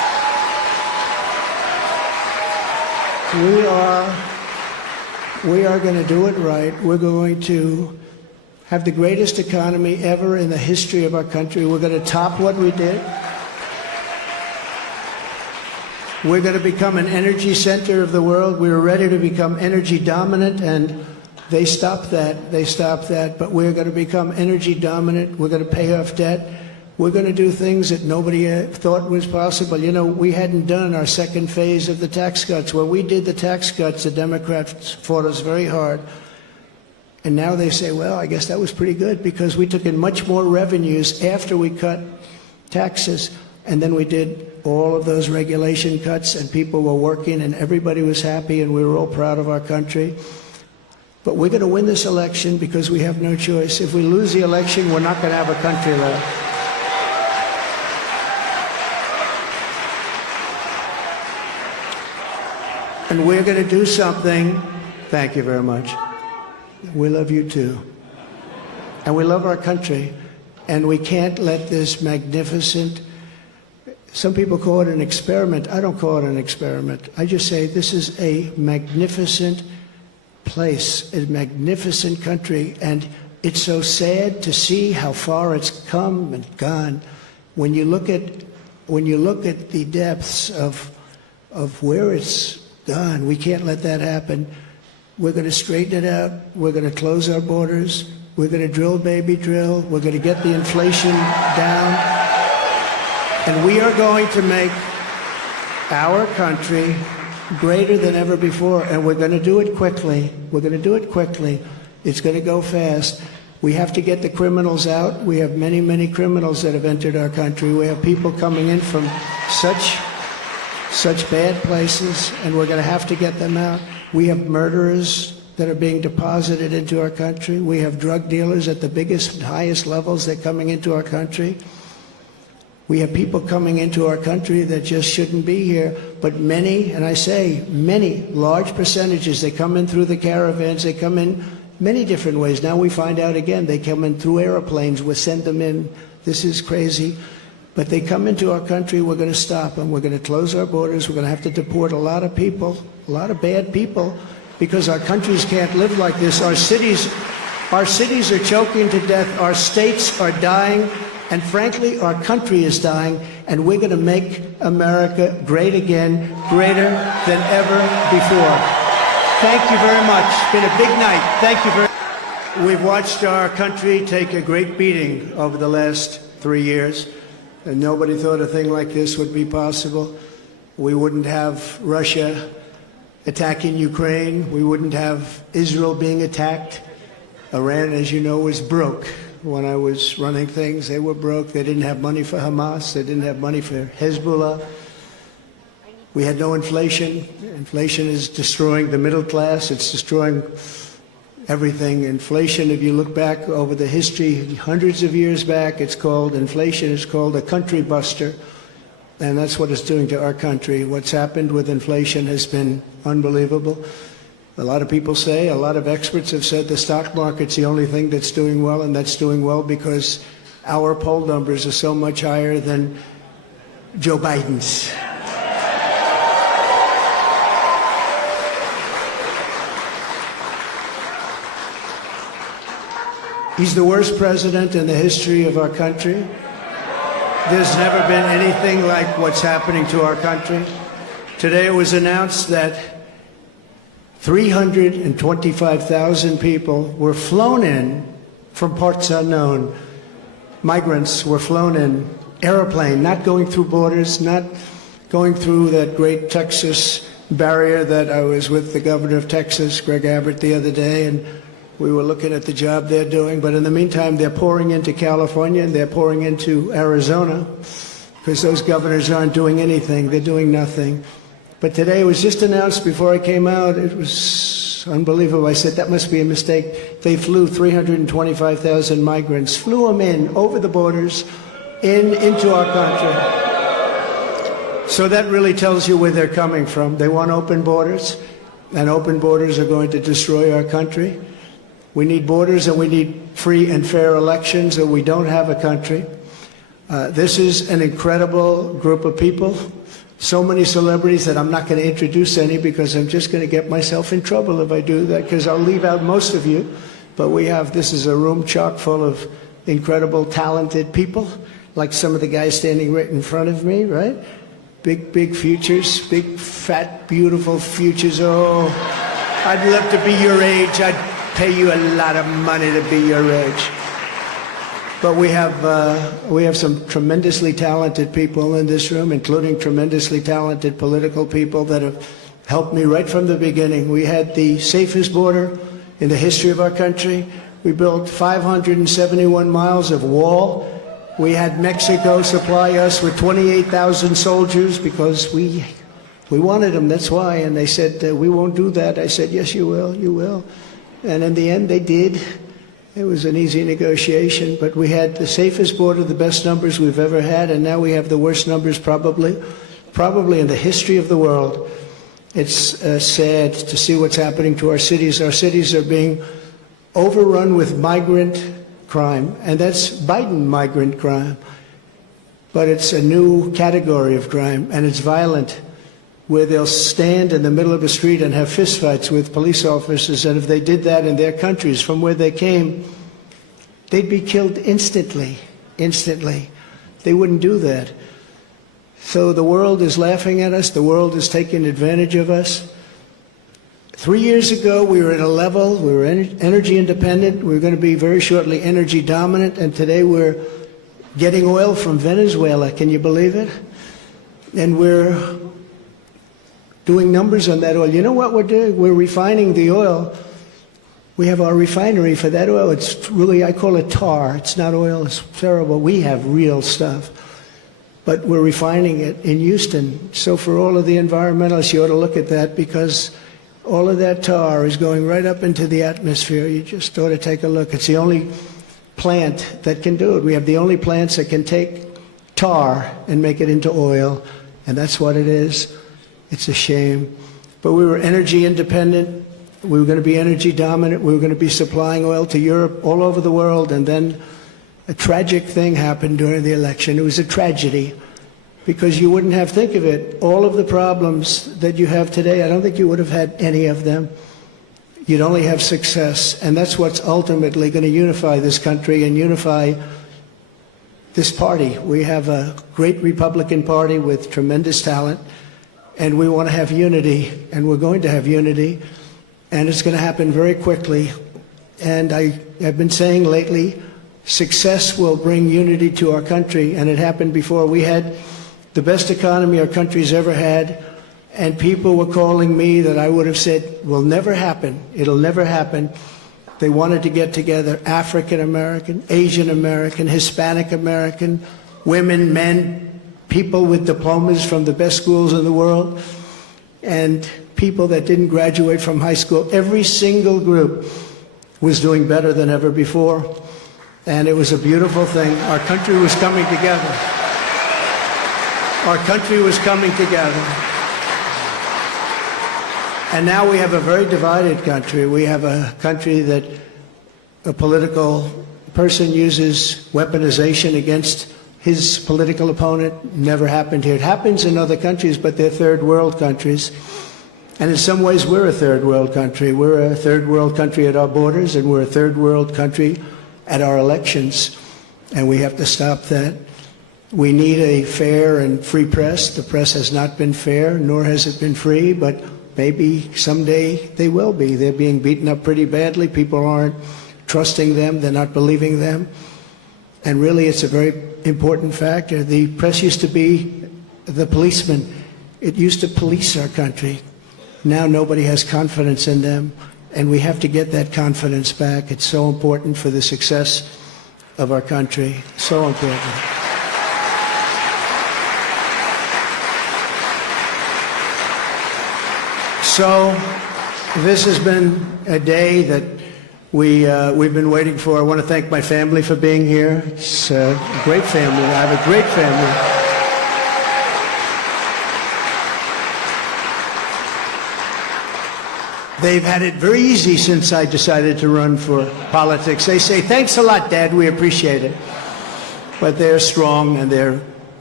We are going to do it right. We're going to have the greatest economy ever in the history of our country. We're going to top what we did. We're going to become an energy center of the world. We were ready to become energy dominant, and they stopped that. They stopped that. But we're going to become energy dominant. We're going to pay off debt. We're going to do things that nobody thought was possible. You know, we hadn't done our second phase of the tax cuts. When we did the tax cuts, the Democrats fought us very hard. And now they say, well, I guess that was pretty good because we took in much more revenues after we cut taxes. And then we did all of those regulation cuts, and people were working, and everybody was happy, and we were all proud of our country. But we're going to win this election because we have no choice. If we lose the election, we're not going to have a country left. And we're going to do something. Thank you very much. We love you too. And we love our country. And we can't let this magnificent, some people call it an experiment. I don't call it an experiment. I just say this is a magnificent place, a magnificent country. And it's so sad to see how far it's come and gone. When you look at the depths of where it's gone, we can't let that happen. We're going to straighten it out. We're going to close our borders. We're going to drill, baby, drill. We're going to get the inflation down. And we are going to make our country greater than ever before. And we're going to do it quickly. We're going to do it quickly. It's going to go fast. We have to get the criminals out. We have many, many criminals that have entered our country. We have people coming in from such bad places, and we're going to have to get them out. We have murderers that are being deposited into our country. We have drug dealers at the biggest and highest levels that are coming into our country. We have people coming into our country that just shouldn't be here. But many, and I say many, large percentages, they come in through the caravans. They come in many different ways. Now we find out again, they come in through airplanes. We send them in. This is crazy. But they come into our country, we're going to stop them. We're going to close our borders. We're going to have to deport a lot of people, a lot of bad people, because our countries can't live like this. Our cities are choking to death. Our states are dying. And frankly, our country is dying. And we're going to make America great again, greater than ever before. Thank you very much. It's been a big night. Thank you very much. We've watched our country take a great beating over the last 3 years. And nobody thought a thing like this would be possible. We wouldn't have Russia attacking Ukraine. We wouldn't have Israel being attacked. Iran, as you know, was broke. When I was running things, they were broke. They didn't have money for Hamas. They didn't have money for Hezbollah. We had no inflation. Inflation is destroying the middle class. It's destroying everything. Inflation, if you look back over the history, hundreds of years back, inflation is called a country buster. And that's what it's doing to our country. What's happened with inflation has been unbelievable. A lot of people say, a lot of experts have said the stock market's the only thing that's doing well, and that's doing well because our poll numbers are so much higher than Joe Biden's. He's the worst president in the history of our country. There's never been anything like what's happening to our country. Today it was announced that 325,000 people were flown in from parts unknown. Migrants were flown in, airplane, not going through borders, not going through that great Texas barrier that I was with the governor of Texas, Greg Abbott, the other day, and we were looking at the job they're doing. But in the meantime, they're pouring into California and they're pouring into Arizona because those governors aren't doing anything. They're doing nothing. But today it was just announced before I came out. It was unbelievable. I said, that must be a mistake. They flew 325,000 migrants, flew them in over the borders into our country. So that really tells you where they're coming from. They want open borders, and open borders are going to destroy our country. We need borders and we need free and fair elections, or we don't have a country. This is an incredible group of people. so many celebrities that I'm not going to introduce any because I'm just going to get myself in trouble if I do that, because I'll leave out most of you. But this is a room chock full of incredible, talented people, like some of the guys standing right in front of me, right? Big futures, big, fat, beautiful futures. Oh, I'd love to be your age. I'd pay you a lot of money to be your age. But we have some tremendously talented people in this room, including tremendously talented political people that have helped me right from the beginning. We had the safest border in the history of our country. We built 571 miles of wall. We had Mexico supply us with 28,000 soldiers because we wanted them, that's why. And they said, we won't do that. I said, yes, you will, you will. And in the end, they did. It was an easy negotiation, but we had the safest border, the best numbers we've ever had, and now we have the worst numbers probably in the history of the world. It's sad to see what's happening to our cities. Our cities are being overrun with migrant crime, and that's Biden migrant crime. But it's a new category of crime, and it's violent, where they'll stand in the middle of a street and have fistfights with police officers, and if they did that in their countries from where they came, they'd be killed instantly. They wouldn't do that. So the world is laughing at us. The world is taking advantage of us. 3 years ago, we were at a level, we were energy independent. We were going to be very shortly energy dominant, and today we're getting oil from Venezuela. Can you believe it? And we're doing numbers on that oil. You know what we're doing? We're refining the oil. We have our refinery for that oil. It's really, I call it tar. It's not oil. It's terrible. We have real stuff. But we're refining it in Houston. So for all of the environmentalists, you ought to look at that, because all of that tar is going right up into the atmosphere. You just ought to take a look. It's the only plant that can do it. We have the only plants that can take tar and make it into oil, and that's what it is. It's a shame. But we were energy independent. We were going to be energy dominant. We were going to be supplying oil to Europe, all over the world. And then a tragic thing happened during the election. It was a tragedy, because you wouldn't have, think of it, all of the problems that you have today, I don't think you would have had any of them. You'd only have success. And that's what's ultimately going to unify this country and unify this party. We have a great Republican Party with tremendous talent. And we want to have unity, and we're going to have unity, and it's going to happen very quickly. And I have been saying lately, success will bring unity to our country, and it happened before. We had the best economy our country's ever had, and people were calling me that I would have said will never happen. It'll never happen. They wanted to get together, African American, Asian American, Hispanic American, women, men, people with diplomas from the best schools in the world, and people that didn't graduate from high school. Every single group was doing better than ever before, and it was a beautiful thing. Our country was coming together. Our country was coming together. And now we have a very divided country. We have a country that a political person uses weaponization against his political opponent. Never happened here. It happens in other countries, but they're third world countries. And in some ways, we're a third world country. We're a third world country at our borders, and we're a third world country at our elections. And we have to stop that. We need a fair and free press. The press has not been fair, nor has it been free, but maybe someday they will be. They're being beaten up pretty badly. People aren't trusting them. They're not believing them. And really, it's a very important factor. The press used to be the policeman. It used to police our country. Now nobody has confidence in them, and we have to get that confidence back. It's so important for the success of our country. So important. So this has been a day that we've been waiting for. I want to thank my family for being here. It's a great family. I have a great family. They've had it very easy since I decided to run for politics. They say, thanks a lot, Dad, we appreciate it. But they're strong, and they're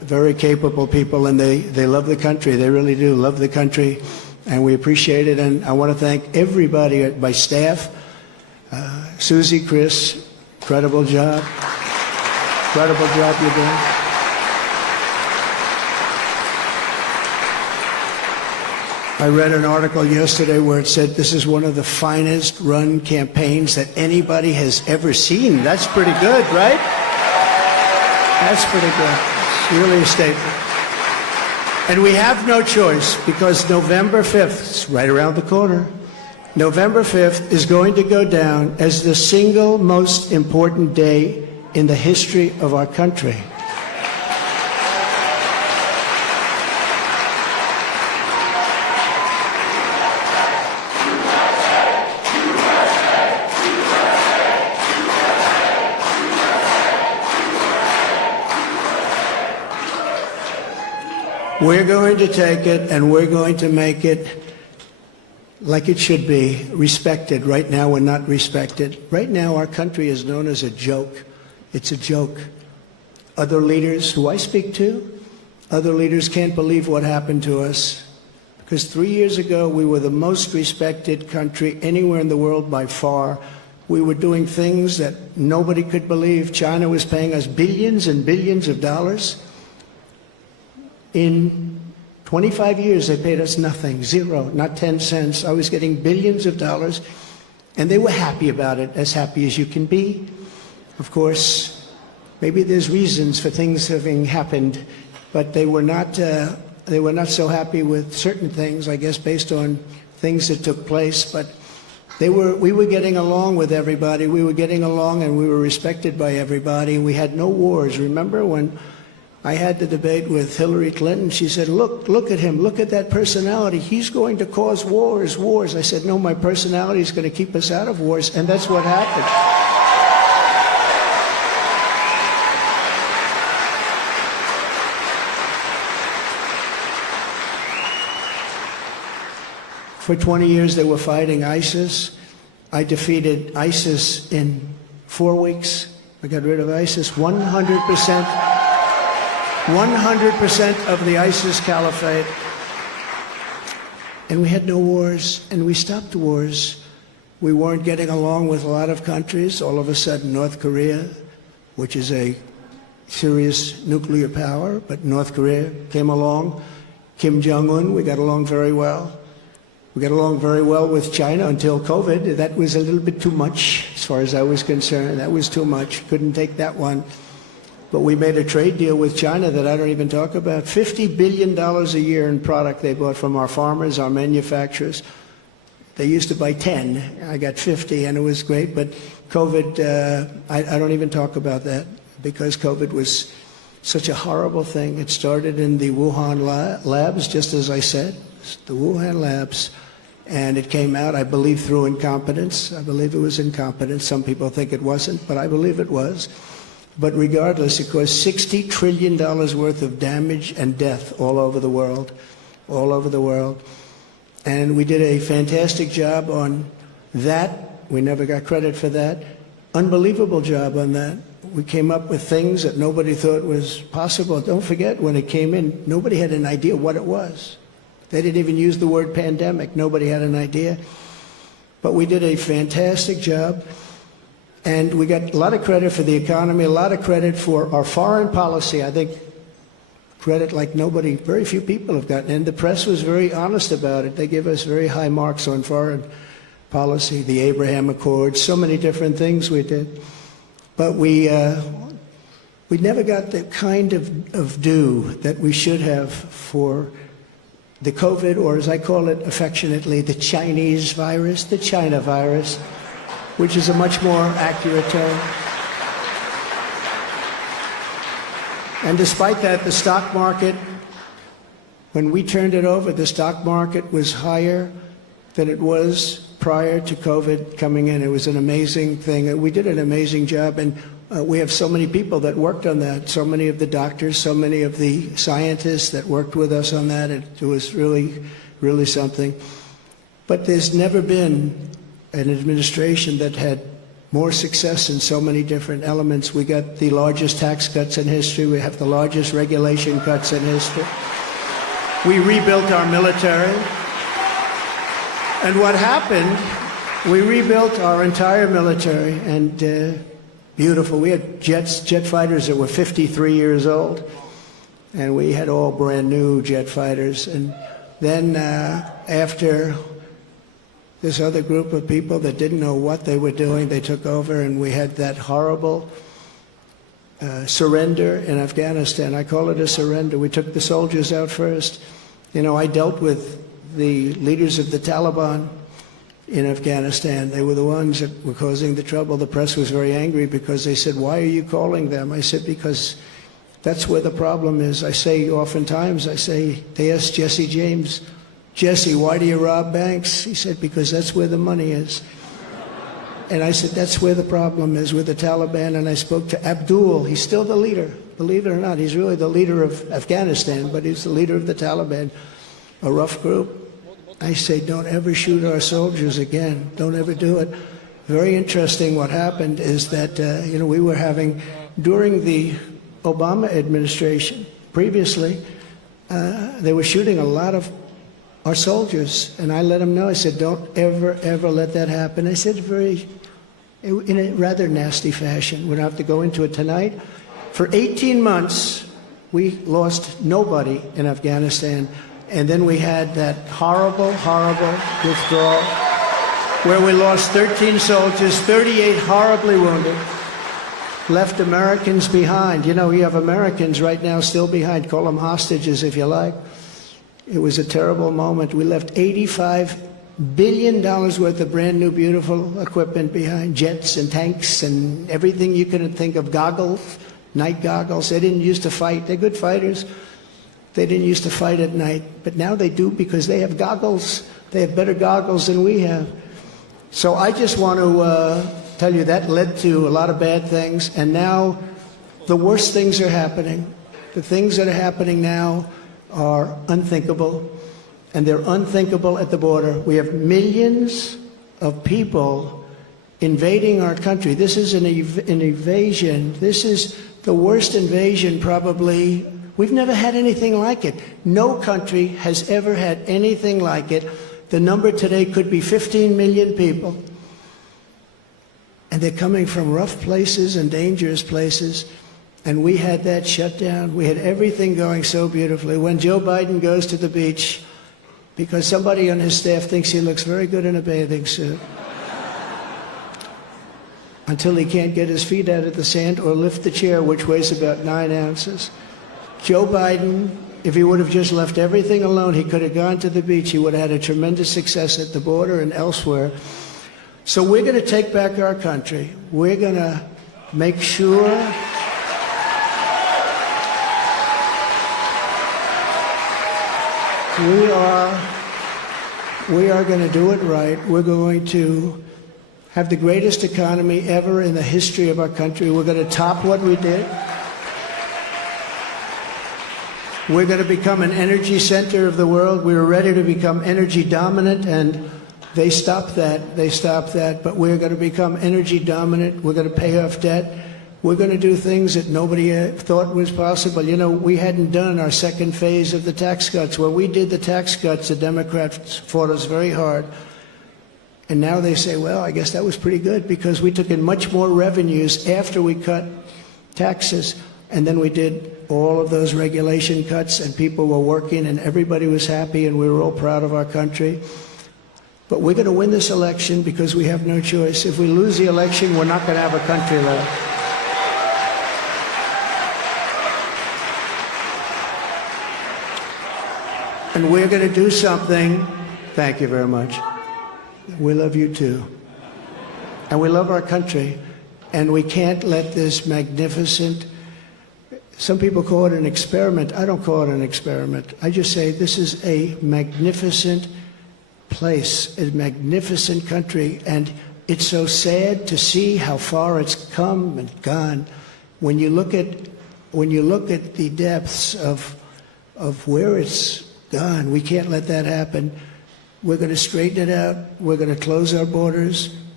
very capable people, and they love the country. They really do love the country, and we appreciate it. And I want to thank everybody, my staff, Susie, Chris, incredible job. Incredible job you're doing. I read an article yesterday where it said this is one of the finest run campaigns that anybody has ever seen. That's pretty good, right? That's pretty good. It's really a statement. And we have no choice, because November 5th, it's right around the corner, November 5th is going to go down as the single most important day in the history of our country. We're going to take it and we're going to make it like it should be, respected. Right now we're not respected. Right now our country is known as a joke. It's a joke. Other leaders who I speak to, other leaders can't believe what happened to us. Because 3 years ago we were the most respected country anywhere in the world by far. We were doing things that nobody could believe. China was paying us billions and billions of dollars. In 25 years, they paid us nothing, zero, not 10 cents. I was getting billions of dollars, and they were happy about it, as happy as you can be. Of course, maybe there's reasons for things having happened, but they were not so happy with certain things, I guess, based on things that took place. But we were getting along with everybody. We were getting along, and we were respected by everybody. We had no wars. Remember when I had the debate with Hillary Clinton? She said, look at him, look at that personality. He's going to cause wars. I said, no, my personality is going to keep us out of wars, and that's what happened. For 20 years they were fighting ISIS. I defeated ISIS in 4 weeks. I got rid of ISIS 100%. 100% of the ISIS caliphate. And we had no wars, and we stopped wars. We weren't getting along with a lot of countries. All of a sudden, North Korea, which is a serious nuclear power, but North Korea came along. Kim Jong-un, we got along very well. We got along very well with China until COVID. That was a little bit too much, as far as I was concerned. That was too much. Couldn't take that one. But we made a trade deal with China that I don't even talk about. $50 billion a year in product they bought from our farmers, our manufacturers. They used to buy 10. I got 50, and it was great. But COVID, I don't even talk about that, because COVID was such a horrible thing. It started in the Wuhan labs, just as I said, the Wuhan labs. And it came out, I believe, through incompetence. I believe it was incompetence. Some people think it wasn't, but I believe it was. But regardless, it caused $60 trillion worth of damage and death all over the world, all over the world. And we did a fantastic job on that. We never got credit for that. Unbelievable job on that. We came up with things that nobody thought was possible. Don't forget, when it came in, nobody had an idea what it was. They didn't even use the word pandemic. Nobody had an idea. But we did a fantastic job. And we got a lot of credit for the economy, a lot of credit for our foreign policy. I think credit like nobody, very few people have gotten. And the press was very honest about it. They give us very high marks on foreign policy, the Abraham Accords, so many different things we did. But we never got the kind of due that we should have for the COVID, or as I call it affectionately, the Chinese virus, the China virus, which is a much more accurate term. And despite that, the stock market, when we turned it over, the stock market was higher than it was prior to COVID coming in. It was an amazing thing. We did an amazing job, and we have so many people that worked on that, so many of the doctors, so many of the scientists that worked with us on that. It was really, really something. But there's never been an administration that had more success in so many different elements. We got the largest tax cuts in history. We have the largest regulation cuts in history. We rebuilt our military. And what happened, we rebuilt our entire military, and beautiful. We had jet fighters that were 53 years old, and we had all brand new jet fighters. And then after this other group of people that didn't know what they were doing, they took over, and we had that horrible surrender in Afghanistan. I call it a surrender. We took the soldiers out first. You know, I dealt with the leaders of the Taliban in Afghanistan. They were the ones that were causing the trouble. The press was very angry because they said, "Why are you calling them?" I said, "Because that's where the problem is." I say oftentimes, they asked Jesse James, "Jesse, why do you rob banks?" He said, "Because that's where the money is." And I said, that's where the problem is with the Taliban. And I spoke to Abdul. He's still the leader. Believe it or not, he's really the leader of Afghanistan, but he's the leader of the Taliban, a rough group. I say, don't ever shoot our soldiers again. Don't ever do it. Very interesting what happened is that, we were having, during the Obama administration, previously, they were shooting a lot of our soldiers. And I let them know, I said, don't ever, ever let that happen. I said in a rather nasty fashion. We don't have to go into it tonight. For 18 months, we lost nobody in Afghanistan. And then we had that horrible, horrible withdrawal where we lost 13 soldiers, 38 horribly wounded, left Americans behind. You know, you have Americans right now still behind. Call them hostages if you like. It was a terrible moment. We left $85 billion worth of brand new, beautiful equipment behind, jets and tanks and everything you can think of, goggles, night goggles. They didn't used to fight. They're good fighters. They didn't used to fight at night, but now they do because they have goggles. They have better goggles than we have. So I just want to tell you that led to a lot of bad things, and now the worst things are happening. The things that are happening now are unthinkable, and they're unthinkable at the border. We have millions of people invading our country. This is an invasion. This is the worst invasion probably. We've never had anything like it. No country has ever had anything like it. The number today could be 15 million people. And they're coming from rough places and dangerous places. And we had that shut down. We had everything going so beautifully. When Joe Biden goes to the beach, because somebody on his staff thinks he looks very good in a bathing suit, until he can't get his feet out of the sand or lift the chair, which weighs about 9 ounces. Joe Biden, if he would have just left everything alone, he could have gone to the beach. He would have had a tremendous success at the border and elsewhere. So we're going to take back our country. We're going to make sure we are going to do it right. We're going to have the greatest economy ever in the history of our country. We're going to top what we did. We're going to become an energy center of the world. We were ready to become energy dominant, and they stopped that. They stopped that. But we're going to become energy dominant. We're going to pay off debt. We're going to do things that nobody thought was possible. You know, we hadn't done our second phase of the tax cuts. When we did the tax cuts, the Democrats fought us very hard. And now they say, well, I guess that was pretty good because we took in much more revenues after we cut taxes. And then we did all of those regulation cuts, and people were working, and everybody was happy, and we were all proud of our country. But we're going to win this election because we have no choice. If we lose the election, we're not going to have a country left. And we're going to do something. Thank you very much. We love you too. And we love our country. And we can't let this magnificent, some people call it an experiment. I don't call it an experiment. I just say this is a magnificent place, a magnificent country. And it's so sad to see how far it's come and gone. When you look at the depths of where it's gone, we can't let that happen. We're going to straighten it out. We're going to close our borders.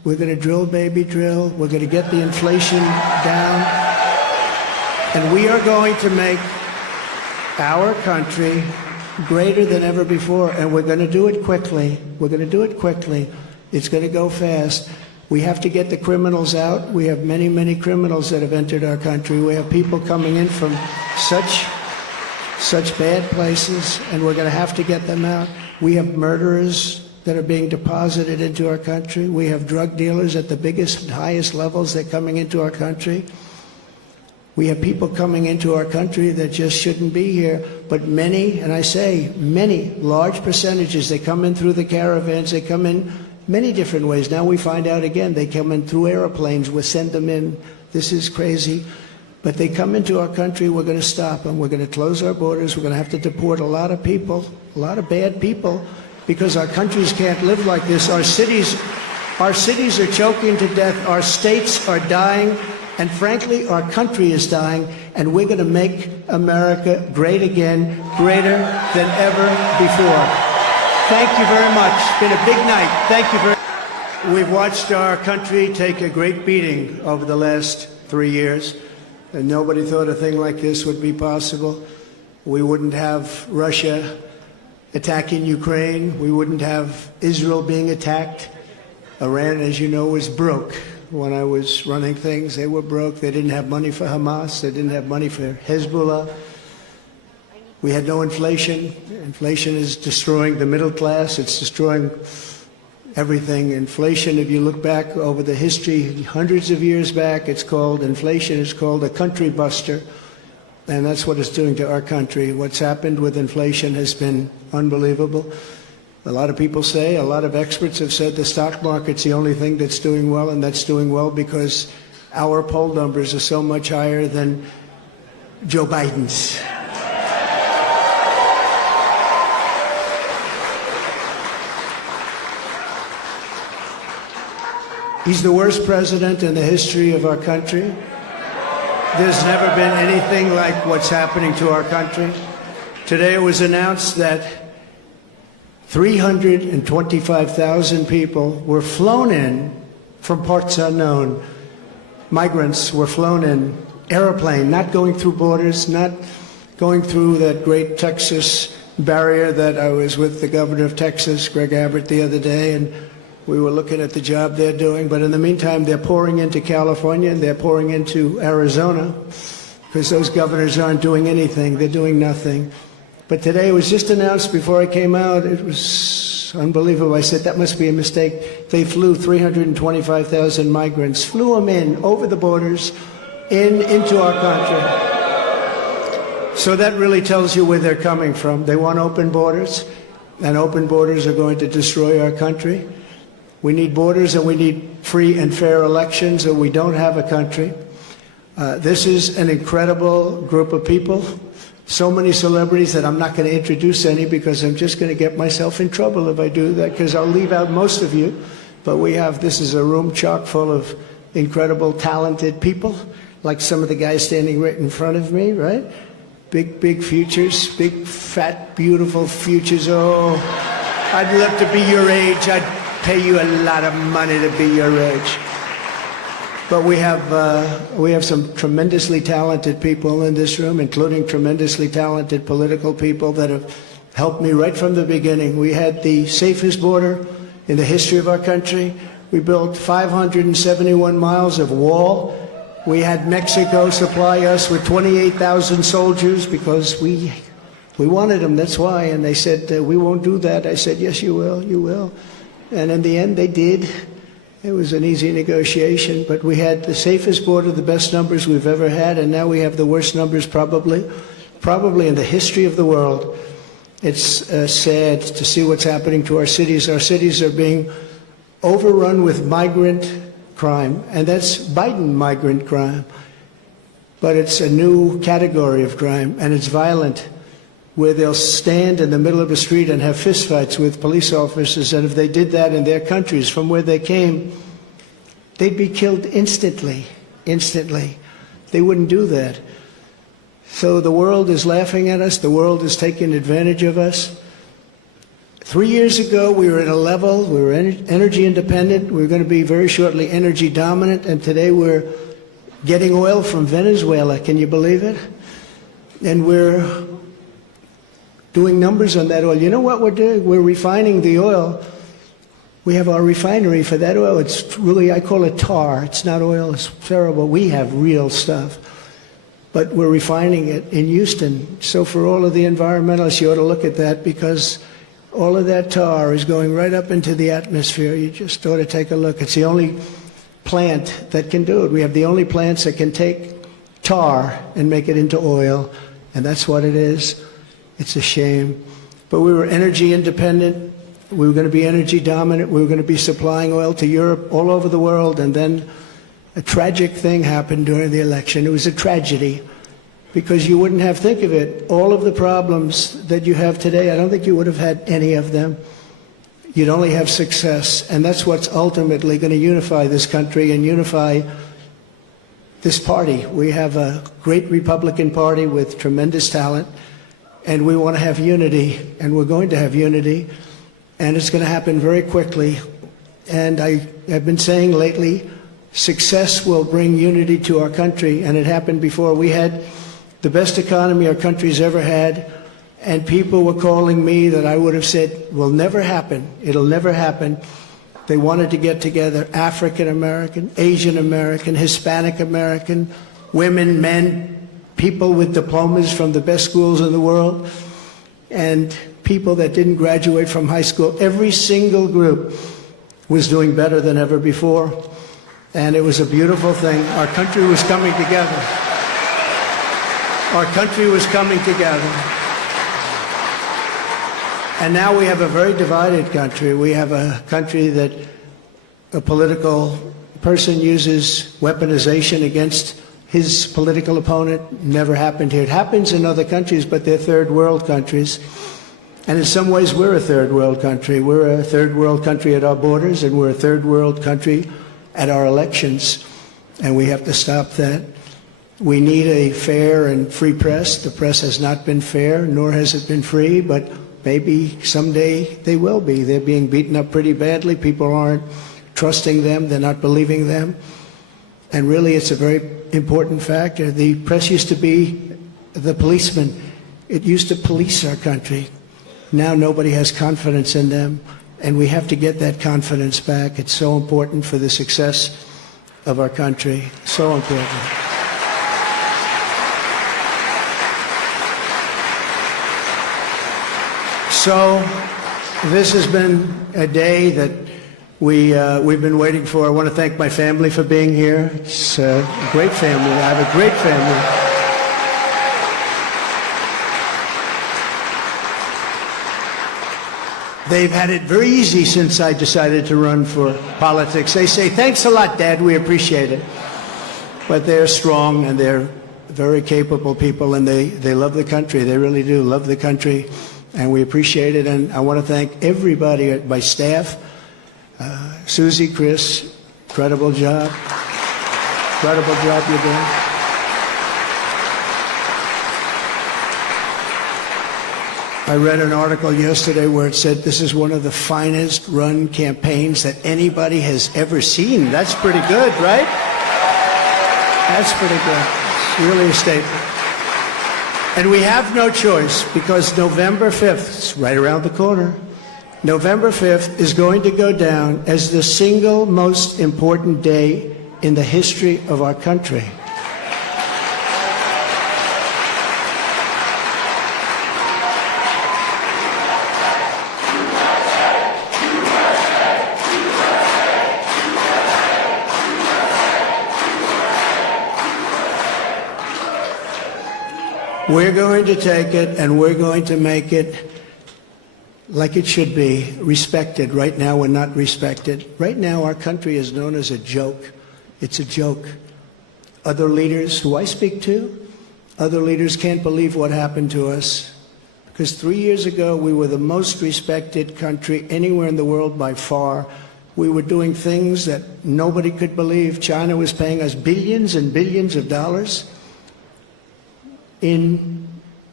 We're going to drill, baby, drill. We're going to get the inflation down. And we are going to make our country greater than ever before. And we're going to do it quickly. We're going to do it quickly. It's going to go fast. We have to get the criminals out. We have many, many criminals that have entered our country. We have people coming in from such bad places, and we're going to have to get them out. We have murderers that are being deposited into our country. We have drug dealers at the biggest and highest levels that are coming into our country. We have people coming into our country that just shouldn't be here. But many, and I say many, large percentages, they come in through the caravans, they come in many different ways. Now we find out again, they come in through airplanes, we send them in. This is crazy. But they come into our country, we're going to stop them. We're going to close our borders. We're going to have to deport a lot of people, a lot of bad people, because our countries can't live like this. Our cities are choking to death. Our states are dying. And frankly, our country is dying. And we're going to make America great again, greater than ever before. Thank you very much. It's been a big night. Thank you very much. We've watched our country take a great beating over the last 3 years. And nobody thought a thing like this would be possible. We wouldn't have Russia attacking Ukraine. We wouldn't have Israel being attacked. Iran, as you know, was broke. When I was running things, they were broke. They didn't have money for Hamas. They didn't have money for Hezbollah. We had no inflation. Inflation is destroying the middle class. It's destroying everything. Inflation, if you look back over the history, hundreds of years back, it's called inflation. It's called a country buster. And that's what it's doing to our country. What's happened with inflation has been unbelievable. A lot of people say, a lot of experts have said the stock market's the only thing that's doing well, and that's doing well because our poll numbers are so much higher than Joe Biden's. He's the worst president in the history of our country. There's never been anything like what's happening to our country. Today it was announced that 325,000 people were flown in from parts unknown. Migrants were flown in, airplane, not going through borders, not going through that great Texas barrier that I was with the governor of Texas, Greg Abbott, the other day, and we were looking at the job they're doing. But in the meantime, they're pouring into California and they're pouring into Arizona because those governors aren't doing anything. They're doing nothing. But today it was just announced before I came out. It was unbelievable. I said, that must be a mistake. They flew 325,000 migrants, flew them in over the borders into our country. So that really tells you where they're coming from. They want open borders, and open borders are going to destroy our country. We need borders and we need free and fair elections, or we don't have a country. This is an incredible group of people. So many celebrities that I'm not going to introduce any because I'm just going to get myself in trouble if I do that, because I'll leave out most of you. But this is a room chock full of incredible, talented people, like some of the guys standing right in front of me, right? Big, big futures, big, fat, beautiful futures. Oh, I'd love to be your age. I'd pay you a lot of money to be your age. But we have some tremendously talented people in this room, including tremendously talented political people that have helped me right from the beginning. We had the safest border in the history of our country. We built 571 miles of wall. We had Mexico supply us with 28,000 soldiers because we wanted them, that's why. And they said, we won't do that. I said, yes, you will, you will. And in the end, they did. It was an easy negotiation, but we had the safest border, the best numbers we've ever had, and now we have the worst numbers probably in the history of the world. It's sad to see what's happening to our cities. Our cities are being overrun with migrant crime, and that's Biden migrant crime. But it's a new category of crime, and it's violent, where they'll stand in the middle of a street and have fistfights with police officers, and if they did that in their countries from where they came, they'd be killed instantly. They wouldn't do that. So the world is laughing at us. The world is taking advantage of us. 3 years ago, we were at a level, we were energy independent, we were going to be very shortly energy dominant, and today we're getting oil from Venezuela. Can you believe it? And we're doing numbers on that oil. You know what we're doing? We're refining the oil. We have our refinery for that oil. It's really, I call it tar. It's not oil. It's terrible. We have real stuff. But we're refining it in Houston. So for all of the environmentalists, you ought to look at that, because all of that tar is going right up into the atmosphere. You just ought to take a look. It's the only plant that can do it. We have the only plants that can take tar and make it into oil, and that's what it is. It's a shame. But we were energy independent. We were going to be energy dominant. We were going to be supplying oil to Europe, all over the world, and then a tragic thing happened during the election. It was a tragedy, because you wouldn't have, think of it, all of the problems that you have today, I don't think you would have had any of them. You'd only have success, and that's what's ultimately going to unify this country and unify this party. We have a great Republican Party with tremendous talent, and we want to have unity, and we're going to have unity, and it's going to happen very quickly. And I have been saying lately, success will bring unity to our country, and it happened before. We had the best economy our country's ever had, and people were calling me that I would have said will never happen. It'll never happen. They wanted to get together, African American, Asian American, Hispanic American, women, men, people with diplomas from the best schools in the world, and people that didn't graduate from high school. Every single group was doing better than ever before, and it was a beautiful thing. Our country was coming together. Our country was coming together. And now we have a very divided country. We have a country that a political person uses weaponization against his political opponent. Never happened here. It happens in other countries, but they're third world countries. And in some ways, we're a third world country. We're a third world country at our borders, and we're a third world country at our elections. And we have to stop that. We need a fair and free press. The press has not been fair, nor has it been free, but maybe someday they will be. They're being beaten up pretty badly. People aren't trusting them. They're not believing them. And really, it's a very important factor. The press used to be the policeman. It used to police our country. Now nobody has confidence in them, and we have to get that confidence back. It's so important for the success of our country. So important. So this has been a day that we've been waiting for. I want to thank my family for being here. It's a great family. I have a great family. They've had it very easy since I decided to run for politics. They say, thanks a lot, Dad, we appreciate it. But they're strong, and they're very capable people, and they love the country. They really do love the country, and we appreciate it. And I want to thank everybody at my staff. Susie, Chris, incredible job. Incredible job you're doing. I read an article yesterday where it said this is one of the finest run campaigns that anybody has ever seen. That's pretty good, right? That's pretty good. It's really a statement. And we have no choice, because November 5th, it's right around the corner, November 5th is going to go down as the single most important day in the history of our country. We're going to take it, and we're going to make it like it should be, respected. Right now, we're not respected. Right now, our country is known as a joke. It's a joke. Other leaders who I speak to, other leaders can't believe what happened to us. Because 3 years ago, we were the most respected country anywhere in the world by far. We were doing things that nobody could believe. China was paying us billions and billions of dollars. In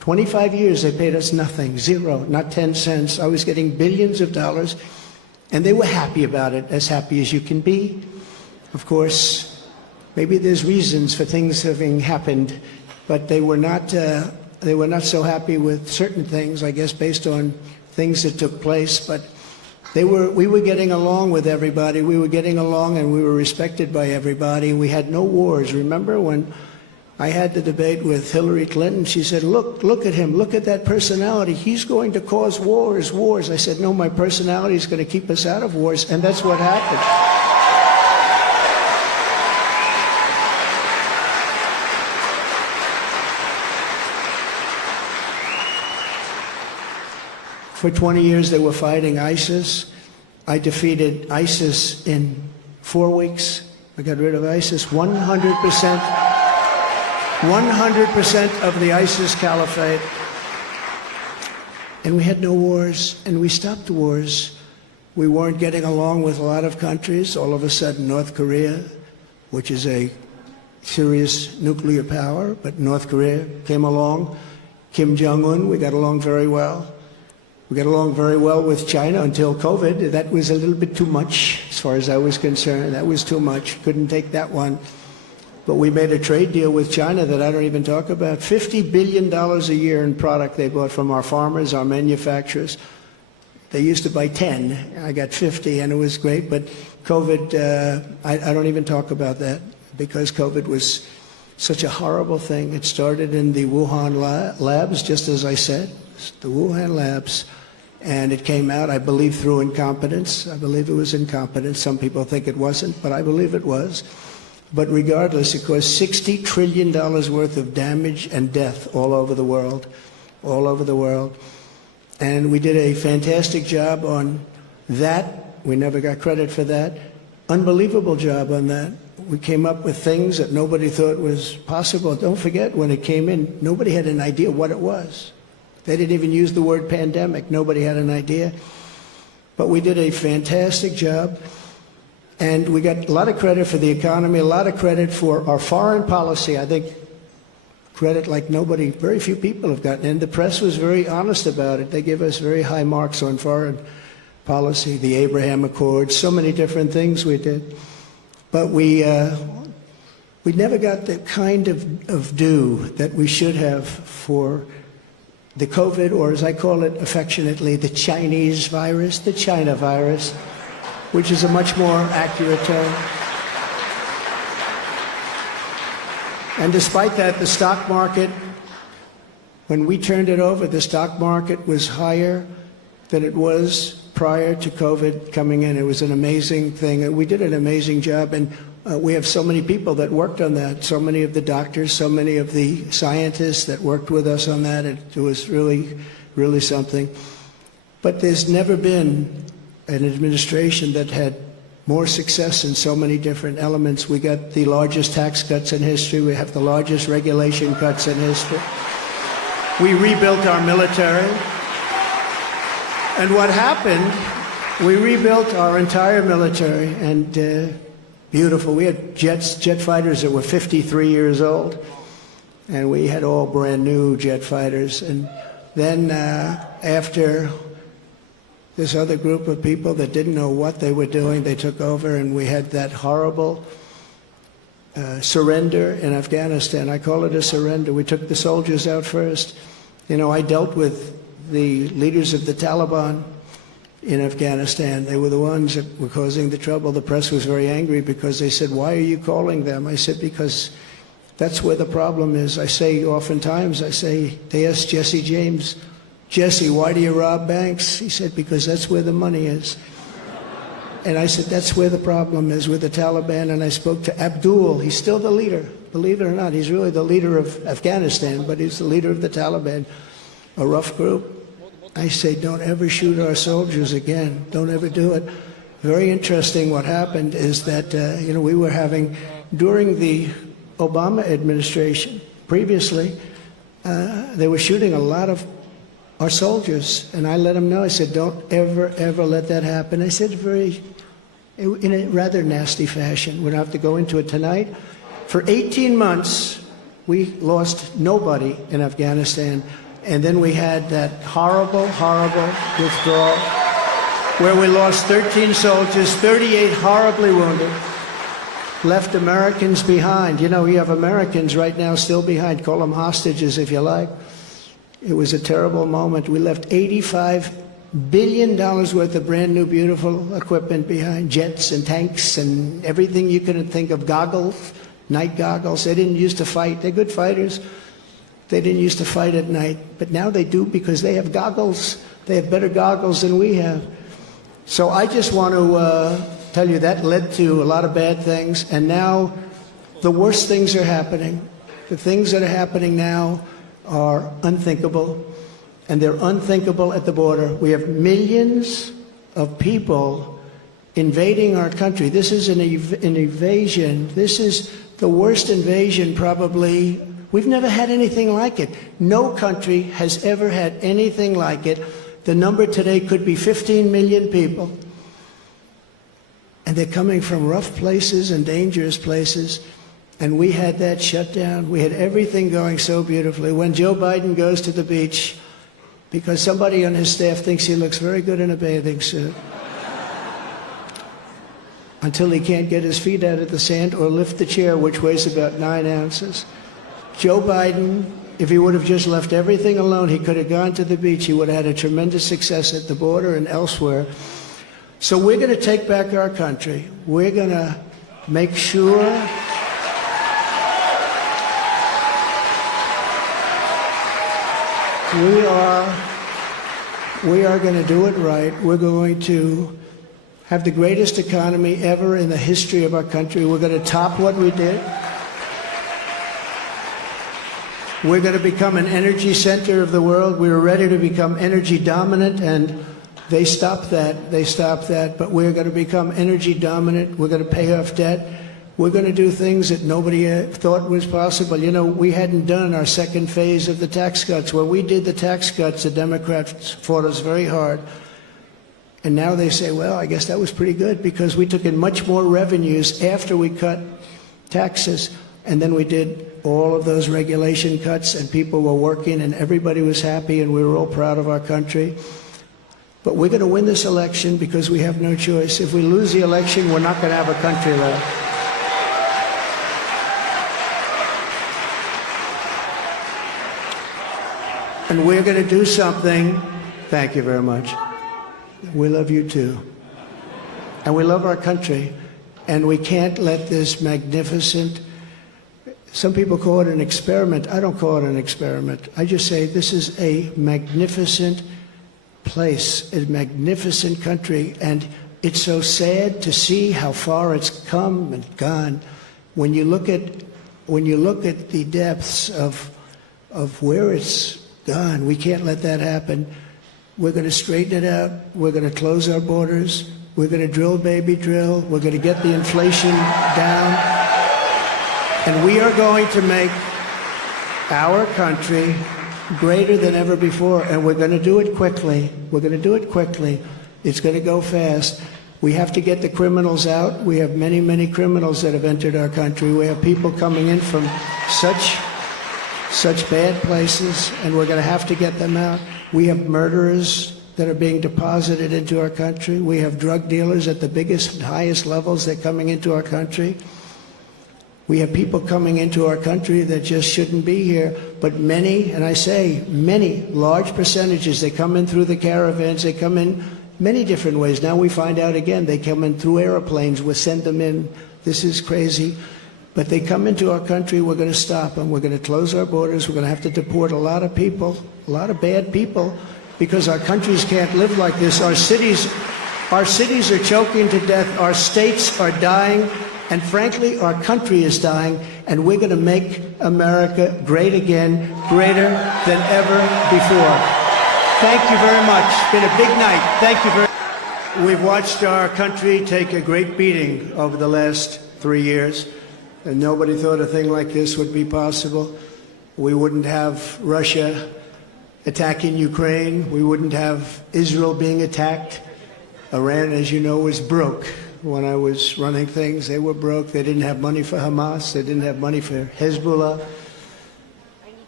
25 years they paid us nothing, zero, not 10 cents. I was getting billions of dollars, and they were happy about it, as happy as you can be. Of course, maybe there's reasons for things having happened, but they were not so happy with certain things, I guess, based on things that took place. But we were getting along with everybody. We were getting along, and we were respected by everybody. We had no wars. Remember when I had the debate with Hillary Clinton? She said, look at him, look at that personality. He's going to cause wars. I said, no, my personality is going to keep us out of wars, and that's what happened. For 20 years they were fighting ISIS. I defeated ISIS in 4 weeks. I got rid of ISIS 100%. 100% of the ISIS caliphate. And we had no wars, and we stopped wars. We weren't getting along with a lot of countries. All of a sudden, North Korea, which is a serious nuclear power, but North Korea came along. Kim Jong-un, we got along very well. We got along very well with China until COVID. That was a little bit too much, as far as I was concerned. That was too much. Couldn't take that one. But we made a trade deal with China that I don't even talk about. $50 billion a year in product they bought from our farmers, our manufacturers. They used to buy 10. I got 50, and it was great. But COVID, I don't even talk about that, because COVID was such a horrible thing. It started in the Wuhan labs, just as I said, the Wuhan labs. And it came out, I believe, through incompetence. I believe it was incompetence. Some people think it wasn't, but I believe it was. But regardless, it caused $60 trillion worth of damage and death all over the world, all over the world. And we did a fantastic job on that. We never got credit for that. Unbelievable job on that. We came up with things that nobody thought was possible. Don't forget, when it came in, nobody had an idea what it was. They didn't even use the word pandemic. Nobody had an idea. But we did a fantastic job. And we got a lot of credit for the economy, a lot of credit for our foreign policy. I think credit like nobody, very few people have gotten. And the press was very honest about it. They give us very high marks on foreign policy, the Abraham Accords, so many different things we did. But we never got the kind of due that we should have for the COVID, or as I call it affectionately, the Chinese virus, the China virus, which is a much more accurate term. And despite that, the stock market, when we turned it over, the stock market was higher than it was prior to COVID coming in. It was an amazing thing. We did an amazing job, and we have so many people that worked on that, so many of the doctors, so many of the scientists that worked with us on that. It was really, really something. But there's never been an administration that had more success in so many different elements. We got the largest tax cuts in history. We have the largest regulation cuts in history. We rebuilt our military. And what happened, we rebuilt our entire military, and beautiful. We had jet fighters that were 53 years old, and we had all brand new jet fighters. And then after this other group of people that didn't know what they were doing, they took over, and we had that horrible surrender in Afghanistan. I call it a surrender. We took the soldiers out first. You know, I dealt with the leaders of the Taliban in Afghanistan. They were the ones that were causing the trouble. The press was very angry because they said, "Why are you calling them?" I said, "Because that's where the problem is." I say oftentimes, they asked Jesse James, "Jesse, why do you rob banks?" He said, "Because that's where the money is." And I said, that's where the problem is, with the Taliban. And I spoke to Abdul. He's still the leader. Believe it or not, he's really the leader of Afghanistan, but he's the leader of the Taliban, a rough group. I say, don't ever shoot our soldiers again. Don't ever do it. Very interesting what happened is that, we were having, during the Obama administration, previously, they were shooting a lot of our soldiers. And I let them know, I said, don't ever, ever let that happen. I said in a rather nasty fashion. We don't have to go into it tonight. For 18 months, we lost nobody in Afghanistan. And then we had that horrible, horrible withdrawal where we lost 13 soldiers, 38 horribly wounded, left Americans behind. You know, you have Americans right now still behind. Call them hostages if you like. It was a terrible moment. We left $85 billion worth of brand new, beautiful equipment behind, jets and tanks and everything you could think of, goggles, night goggles. They didn't used to fight. They're good fighters. They didn't used to fight at night, but now they do because they have goggles. They have better goggles than we have. So I just want to tell you that led to a lot of bad things, and now the worst things are happening. The things that are happening now are unthinkable, and they're unthinkable at the border. We have millions of people invading our country. This is an invasion. This is the worst invasion probably. We've never had anything like it. No country has ever had anything like it. The number today could be 15 million people. And they're coming from rough places and dangerous places. And we had that shut down. We had everything going so beautifully. When Joe Biden goes to the beach, because somebody on his staff thinks he looks very good in a bathing suit, until he can't get his feet out of the sand or lift the chair, which weighs about 9 ounces. Joe Biden, if he would have just left everything alone, he could have gone to the beach. He would have had a tremendous success at the border and elsewhere. So we're going to take back our country. We're going to make sure we are going to do it right. We're going to have the greatest economy ever in the history of our country. We're going to top what we did. We're going to become an energy center of the world. We were ready to become energy dominant, and they stopped that. They stopped that. But we're going to become energy dominant. We're going to pay off debt. We're going to do things that nobody thought was possible. You know, we hadn't done our second phase of the tax cuts. When we did the tax cuts, the Democrats fought us very hard. And now they say, well, I guess that was pretty good because we took in much more revenues after we cut taxes. And then we did all of those regulation cuts, and people were working, and everybody was happy, and we were all proud of our country. But we're going to win this election because we have no choice. If we lose the election, we're not going to have a country left. And we're going to do something. Thank you very much. We love you too. And we love our country. And we can't let this magnificent, some people call it an experiment. I don't call it an experiment. I just say this is a magnificent place, a magnificent country. And it's so sad to see how far it's come and gone. When you look at the depths of where it's gone, we can't let that happen. We're going to straighten it out. We're going to close our borders. We're going to drill, baby, drill. We're going to get the inflation down. And we are going to make our country greater than ever before. And we're going to do it quickly. We're going to do it quickly. It's going to go fast. We have to get the criminals out. We have many, many criminals that have entered our country. We have people coming in from such bad places, and we're going to have to get them out. We have murderers that are being deposited into our country. We have drug dealers at the biggest and highest levels. They're coming into our country. We have people coming into our country that just shouldn't be here. But many, and I say many, large percentages, they come in through the caravans. They come in many different ways. Now we find out again, they come in through airplanes. We send them in. This is crazy. But they come into our country, we're going to stop them. We're going to close our borders. We're going to have to deport a lot of people, a lot of bad people, because our countries can't live like this. Our cities are choking to death. Our states are dying. And frankly, our country is dying. And we're going to make America great again, greater than ever before. Thank you very much. It's been a big night. Thank you very much. We've watched our country take a great beating over the last 3 years. And nobody thought a thing like this would be possible. We wouldn't have Russia attacking Ukraine. We wouldn't have Israel being attacked. Iran, as you know, was broke. When I was running things, they were broke. They didn't have money for Hamas. They didn't have money for Hezbollah.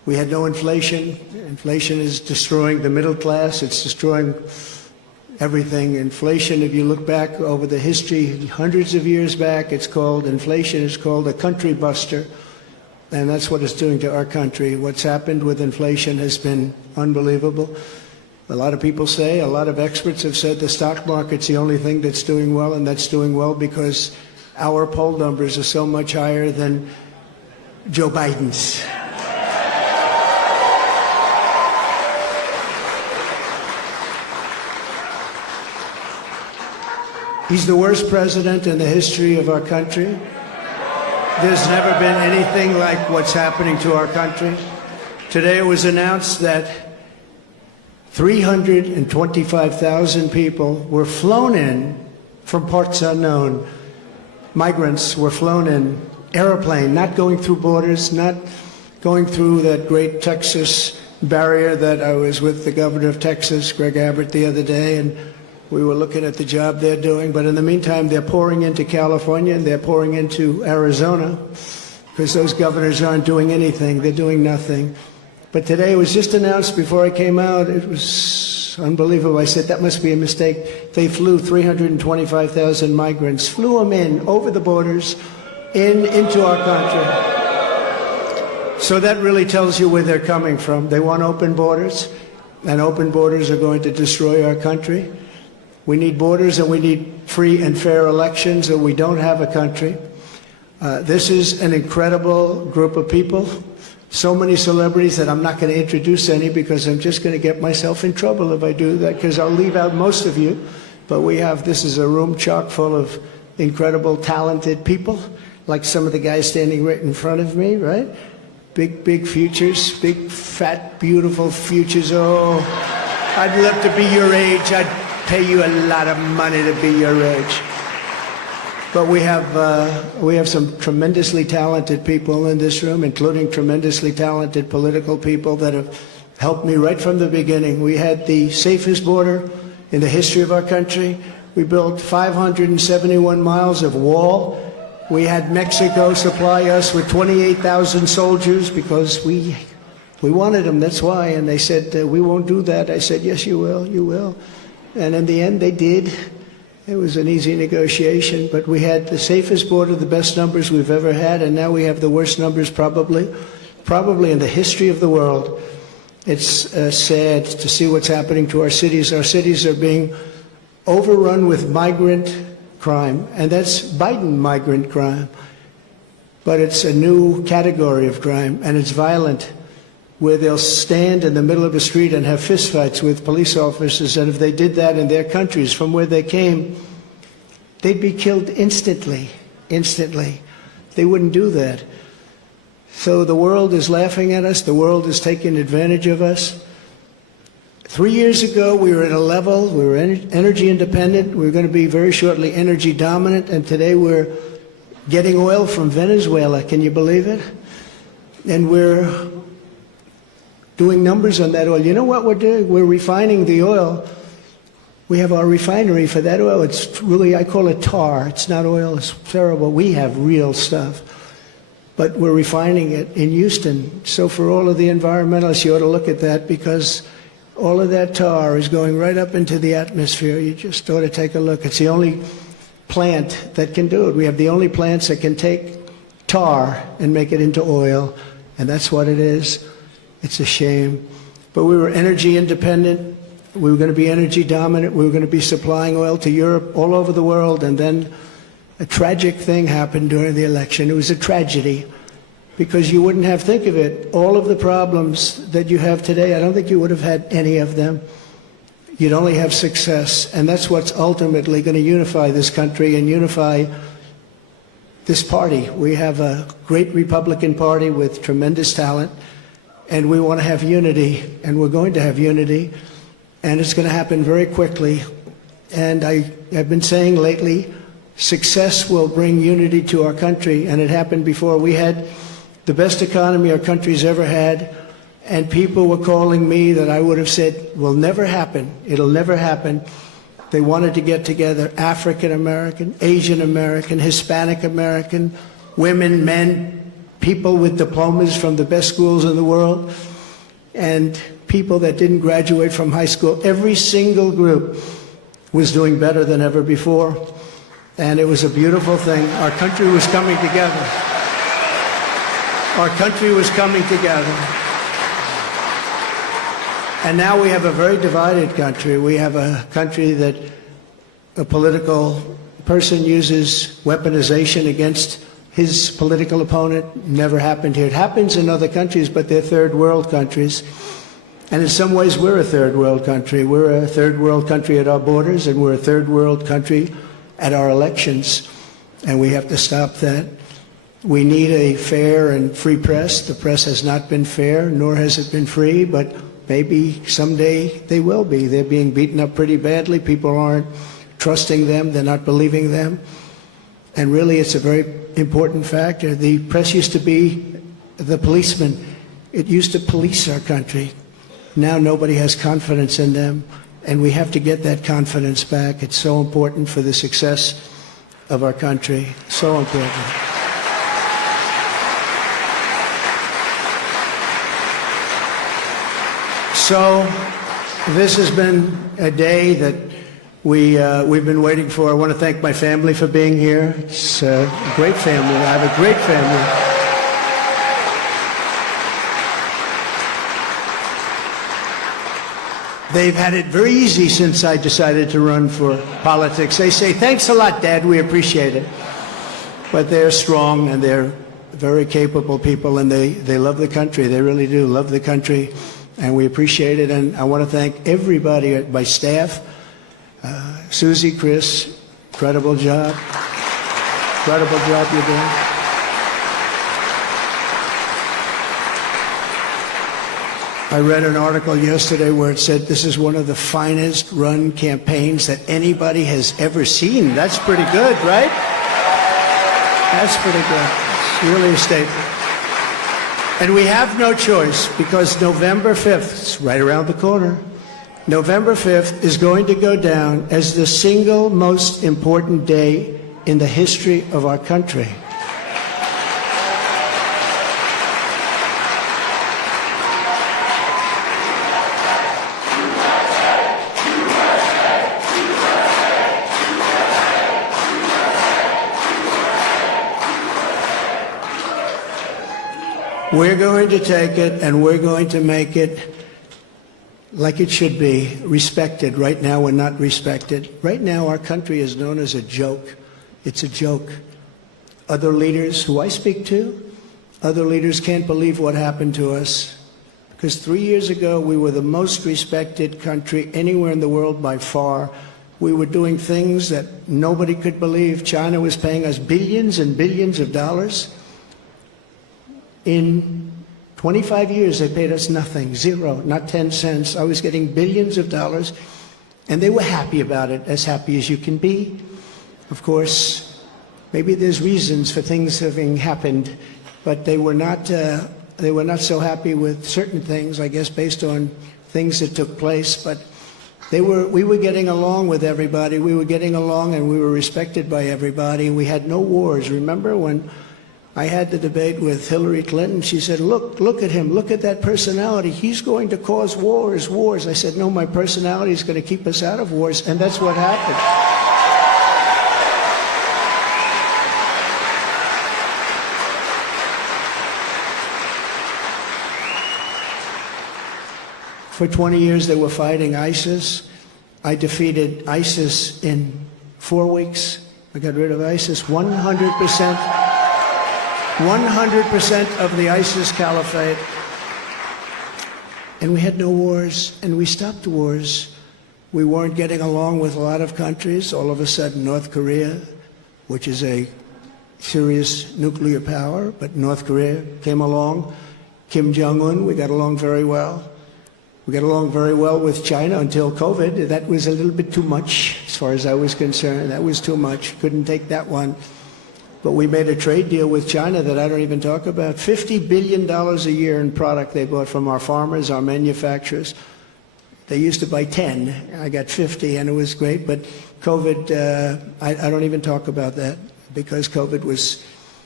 We had no inflation. Inflation is destroying the middle class. It's destroying everything. Inflation, if you look back over the history, hundreds of years back, inflation is called a country buster. And that's what it's doing to our country. What's happened with inflation has been unbelievable. A lot of people say, a lot of experts have said the stock market's the only thing that's doing well, and that's doing well because our poll numbers are so much higher than Joe Biden's. He's the worst president in the history of our country. There's never been anything like what's happening to our country. Today it was announced that 325,000 people were flown in from parts unknown. Migrants were flown in, airplane, not going through borders, not going through that great Texas barrier that I was with the governor of Texas, Greg Abbott, the other day, and we were looking at the job they're doing. But in the meantime, they're pouring into California and they're pouring into Arizona because those governors aren't doing anything. They're doing nothing. But today it was just announced before I came out. It was unbelievable. I said, that must be a mistake. They flew 325,000 migrants, flew them in over the borders into our country. So that really tells you where they're coming from. They want open borders, and open borders are going to destroy our country. We need borders and we need free and fair elections, or we don't have a country. This is an incredible group of people. So many celebrities that I'm not going to introduce any because I'm just going to get myself in trouble if I do that, because I'll leave out most of you. But this is a room chock full of incredible, talented people, like some of the guys standing right in front of me, right? Big futures, big, fat, beautiful futures. Oh, I'd love to be your age. I'd pay you a lot of money to be your age. But we have some tremendously talented people in this room, including tremendously talented political people that have helped me right from the beginning. We had the safest border in the history of our country. We built 571 miles of wall. We had Mexico supply us with 28,000 soldiers because we wanted them, that's why. And they said, we won't do that. I said, yes, you will, you will. And in the end, they did. It was an easy negotiation, but we had the safest border, the best numbers we've ever had, and now we have the worst numbers probably in the history of the world. It's sad to see what's happening to our cities. Our cities are being overrun with migrant crime, and that's Biden migrant crime. But it's a new category of crime, and it's violent, where they'll stand in the middle of a street and have fistfights with police officers, and if they did that in their countries from where they came, they'd be killed instantly. They wouldn't do that. So the world is laughing at us. The world is taking advantage of us. 3 years ago, we were at a level, we were energy independent. We were going to be very shortly energy dominant, and today we're getting oil from Venezuela. Can you believe it? And we're doing numbers on that oil. You know what we're doing? We're refining the oil. We have our refinery for that oil. It's really, I call it tar. It's not oil. It's terrible. We have real stuff. But we're refining it in Houston. So for all of the environmentalists, you ought to look at that, because all of that tar is going right up into the atmosphere. You just ought to take a look. It's the only plant that can do it. We have the only plants that can take tar and make it into oil, and that's what it is. It's a shame. But we were energy independent. We were going to be energy dominant. We were going to be supplying oil to Europe, all over the world. And then a tragic thing happened during the election. It was a tragedy, because you wouldn't have, think of it, all of the problems that you have today, I don't think you would have had any of them. You'd only have success. And that's what's ultimately going to unify this country and unify this party. We have a great Republican Party with tremendous talent. And we want to have unity, and we're going to have unity, and it's going to happen very quickly. And I've been saying lately, success will bring unity to our country, and it happened before. We had the best economy our country's ever had, and people were calling me that I would have said will never happen. It'll never happen. They wanted to get together, African American, Asian American, Hispanic American, women, men, people with diplomas from the best schools in the world, and people that didn't graduate from high school. Every single group was doing better than ever before, and it was a beautiful thing. Our country was coming together. Our country was coming together. And now we have a very divided country. We have a country that a political person uses weaponization against his political opponent. Never happened here. It happens in other countries, but they're third world countries. And in some ways, we're a third world country. We're a third world country at our borders, and we're a third world country at our elections. And we have to stop that. We need a fair and free press. The press has not been fair, nor has it been free, but maybe someday they will be. They're being beaten up pretty badly. People aren't trusting them. They're not believing them. And really, it's a very important factor. The press used to be the policeman. It used to police our country. Now nobody has confidence in them, and we have to get that confidence back. It's so important for the success of our country. So important. So this has been a day that we've been waiting for. I want to thank my family for being here. It's a great family. I have a great family. They've had it very easy since I decided to run for politics. They say, "Thanks a lot, Dad. We appreciate it." But they're strong, and they're very capable people, and they love the country. They really do love the country, and we appreciate it. And I want to thank everybody, my staff, Susie, Chris, incredible job. Incredible job you're doing. I read an article yesterday where it said this is one of the finest run campaigns that anybody has ever seen. That's pretty good, right? That's pretty good. It's really a statement. And we have no choice, because November 5th, it's right around the corner, November 5th is going to go down as the single most important day in the history of our country. We're going to take it, and we're going to make it like it should be, respected. Right now, we're not respected. Right now, our country is known as a joke. It's a joke. Other leaders who I speak to, other leaders can't believe what happened to us. Because 3 years ago, we were the most respected country anywhere in the world by far. We were doing things that nobody could believe. China was paying us billions and billions of dollars. In 25 years, they paid us nothing, zero, not 10 cents. I was getting billions of dollars, and they were happy about it, as happy as you can be. Of course, maybe there's reasons for things having happened, but they were not so happy with certain things, I guess, based on things that took place. But we were getting along with everybody. We were getting along, and we were respected by everybody. We had no wars. Remember when I had the debate with Hillary Clinton? She said, look at him, look at that personality. He's going to cause wars. I said, no, my personality is going to keep us out of wars, and that's what happened. For 20 years, they were fighting ISIS. I defeated ISIS in 4 weeks. I got rid of ISIS 100%. 100% of the ISIS caliphate. And we had no wars, and we stopped wars. We weren't getting along with a lot of countries. All of a sudden, North Korea, which is a serious nuclear power, but North Korea came along. Kim Jong-un, we got along very well. We got along very well with China until COVID. That was a little bit too much, as far as I was concerned. That was too much. Couldn't take that one. But we made a trade deal with China that I don't even talk about. $50 billion a year in product they bought from our farmers, our manufacturers. They used to buy 10. I got 50, and it was great. But COVID, I don't even talk about that, because COVID was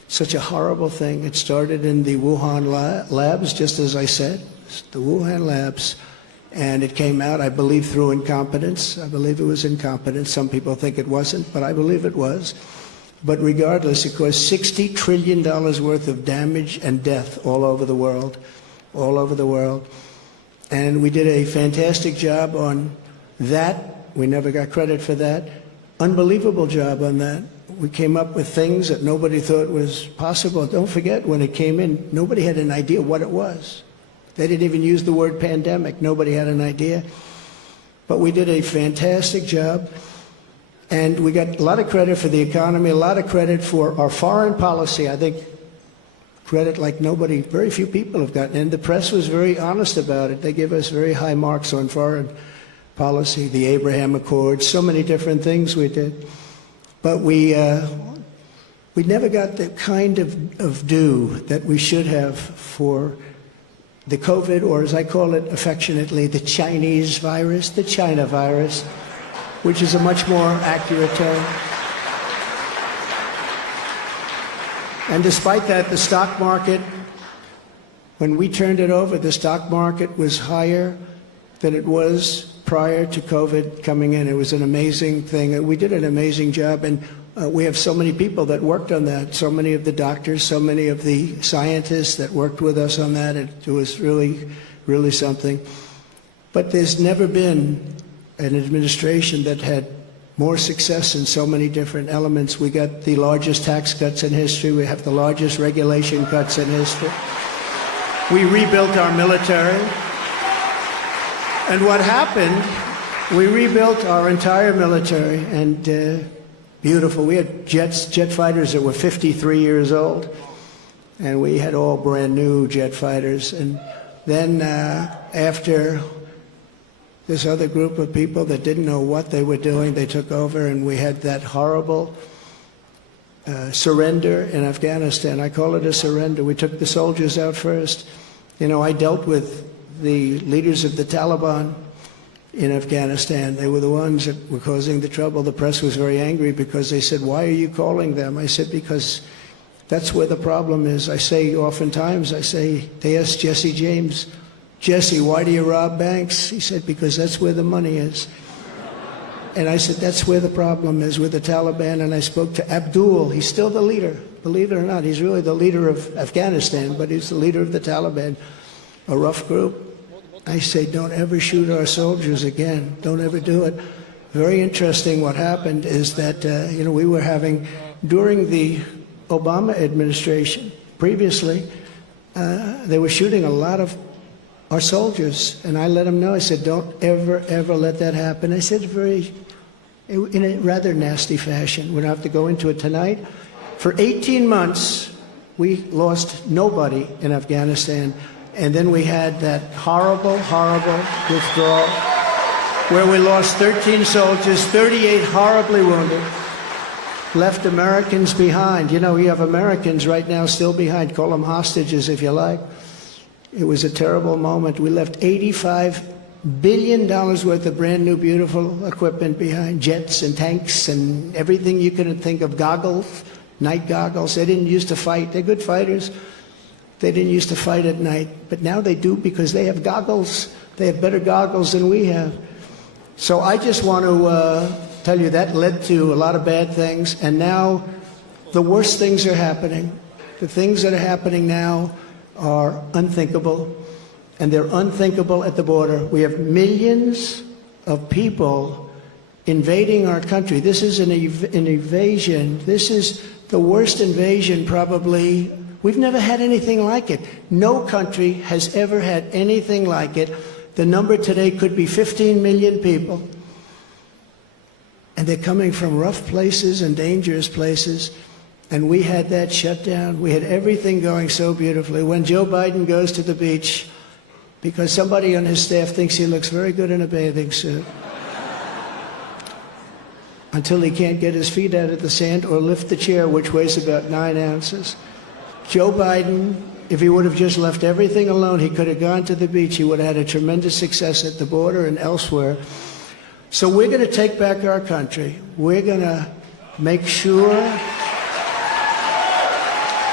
such a horrible thing. It started in the Wuhan labs, just as I said, the Wuhan labs. And it came out, I believe, through incompetence. I believe it was incompetence. Some people think it wasn't, but I believe it was. But regardless, it caused $60 trillion worth of damage and death all over the world, all over the world. And we did a fantastic job on that. We never got credit for that. Unbelievable job on that. We came up with things that nobody thought was possible. Don't forget, when it came in, nobody had an idea what it was. They didn't even use the word pandemic. Nobody had an idea. But we did a fantastic job. And we got a lot of credit for the economy, a lot of credit for our foreign policy. I think credit like nobody, very few people have gotten. And the press was very honest about it. They gave us very high marks on foreign policy, the Abraham Accords, so many different things we did. But we never got the kind of due that we should have for the COVID, or as I call it affectionately, the Chinese virus, the China virus, which is a much more accurate term. And despite that, the stock market, when we turned it over, the stock market was higher than it was prior to COVID coming in. It was an amazing thing. We did an amazing job, and we have so many people that worked on that, so many of the doctors, so many of the scientists that worked with us on that. It was really, really something. But there's never been an administration that had more success in so many different elements. We got the largest tax cuts in history. We have the largest regulation cuts in history. We rebuilt our military. And what happened, we rebuilt our entire military, and beautiful. We had jet fighters that were 53 years old, and we had all brand new jet fighters. And then after this other group of people that didn't know what they were doing, they took over, and we had that horrible surrender in Afghanistan. I call it a surrender. We took the soldiers out first. You know, I dealt with the leaders of the Taliban in Afghanistan. They were the ones that were causing the trouble. The press was very angry because they said, "Why are you calling them?" I said, "Because that's where the problem is." I say oftentimes, they asked Jesse James, "Jesse, why do you rob banks?" He said, "Because that's where the money is." And I said, that's where the problem is, with the Taliban. And I spoke to Abdul. He's still the leader. Believe it or not, he's really the leader of Afghanistan, but he's the leader of the Taliban, a rough group. I say, don't ever shoot our soldiers again. Don't ever do it. Very interesting what happened is that, we were having, during the Obama administration, previously, they were shooting a lot of our soldiers. And I let them know, I said, don't ever, ever let that happen. I said in a rather nasty fashion. We don't have to go into it tonight. For 18 months, we lost nobody in Afghanistan. And then we had that horrible, horrible withdrawal where we lost 13 soldiers, 38 horribly wounded, left Americans behind. You know, you have Americans right now still behind. Call them hostages if you like. It was a terrible moment. We left $85 billion worth of brand new, beautiful equipment behind, jets and tanks and everything you could think of, goggles, night goggles. They didn't used to fight. They're good fighters. They didn't used to fight at night, but now they do because they have goggles. They have better goggles than we have. So I just want to tell you that led to a lot of bad things, and now the worst things are happening. The things that are happening now are unthinkable, and they're unthinkable at the border. We have millions of people invading our country. This is an invasion. This is the worst invasion probably. We've never had anything like it. No country has ever had anything like it. The number today could be 15 million people. And they're coming from rough places and dangerous places. And we had that shut down. We had everything going so beautifully. When Joe Biden goes to the beach, because somebody on his staff thinks he looks very good in a bathing suit, until he can't get his feet out of the sand or lift the chair, which weighs about 9 ounces. Joe Biden, if he would have just left everything alone, he could have gone to the beach. He would have had a tremendous success at the border and elsewhere. So we're going to take back our country. We're going to make sure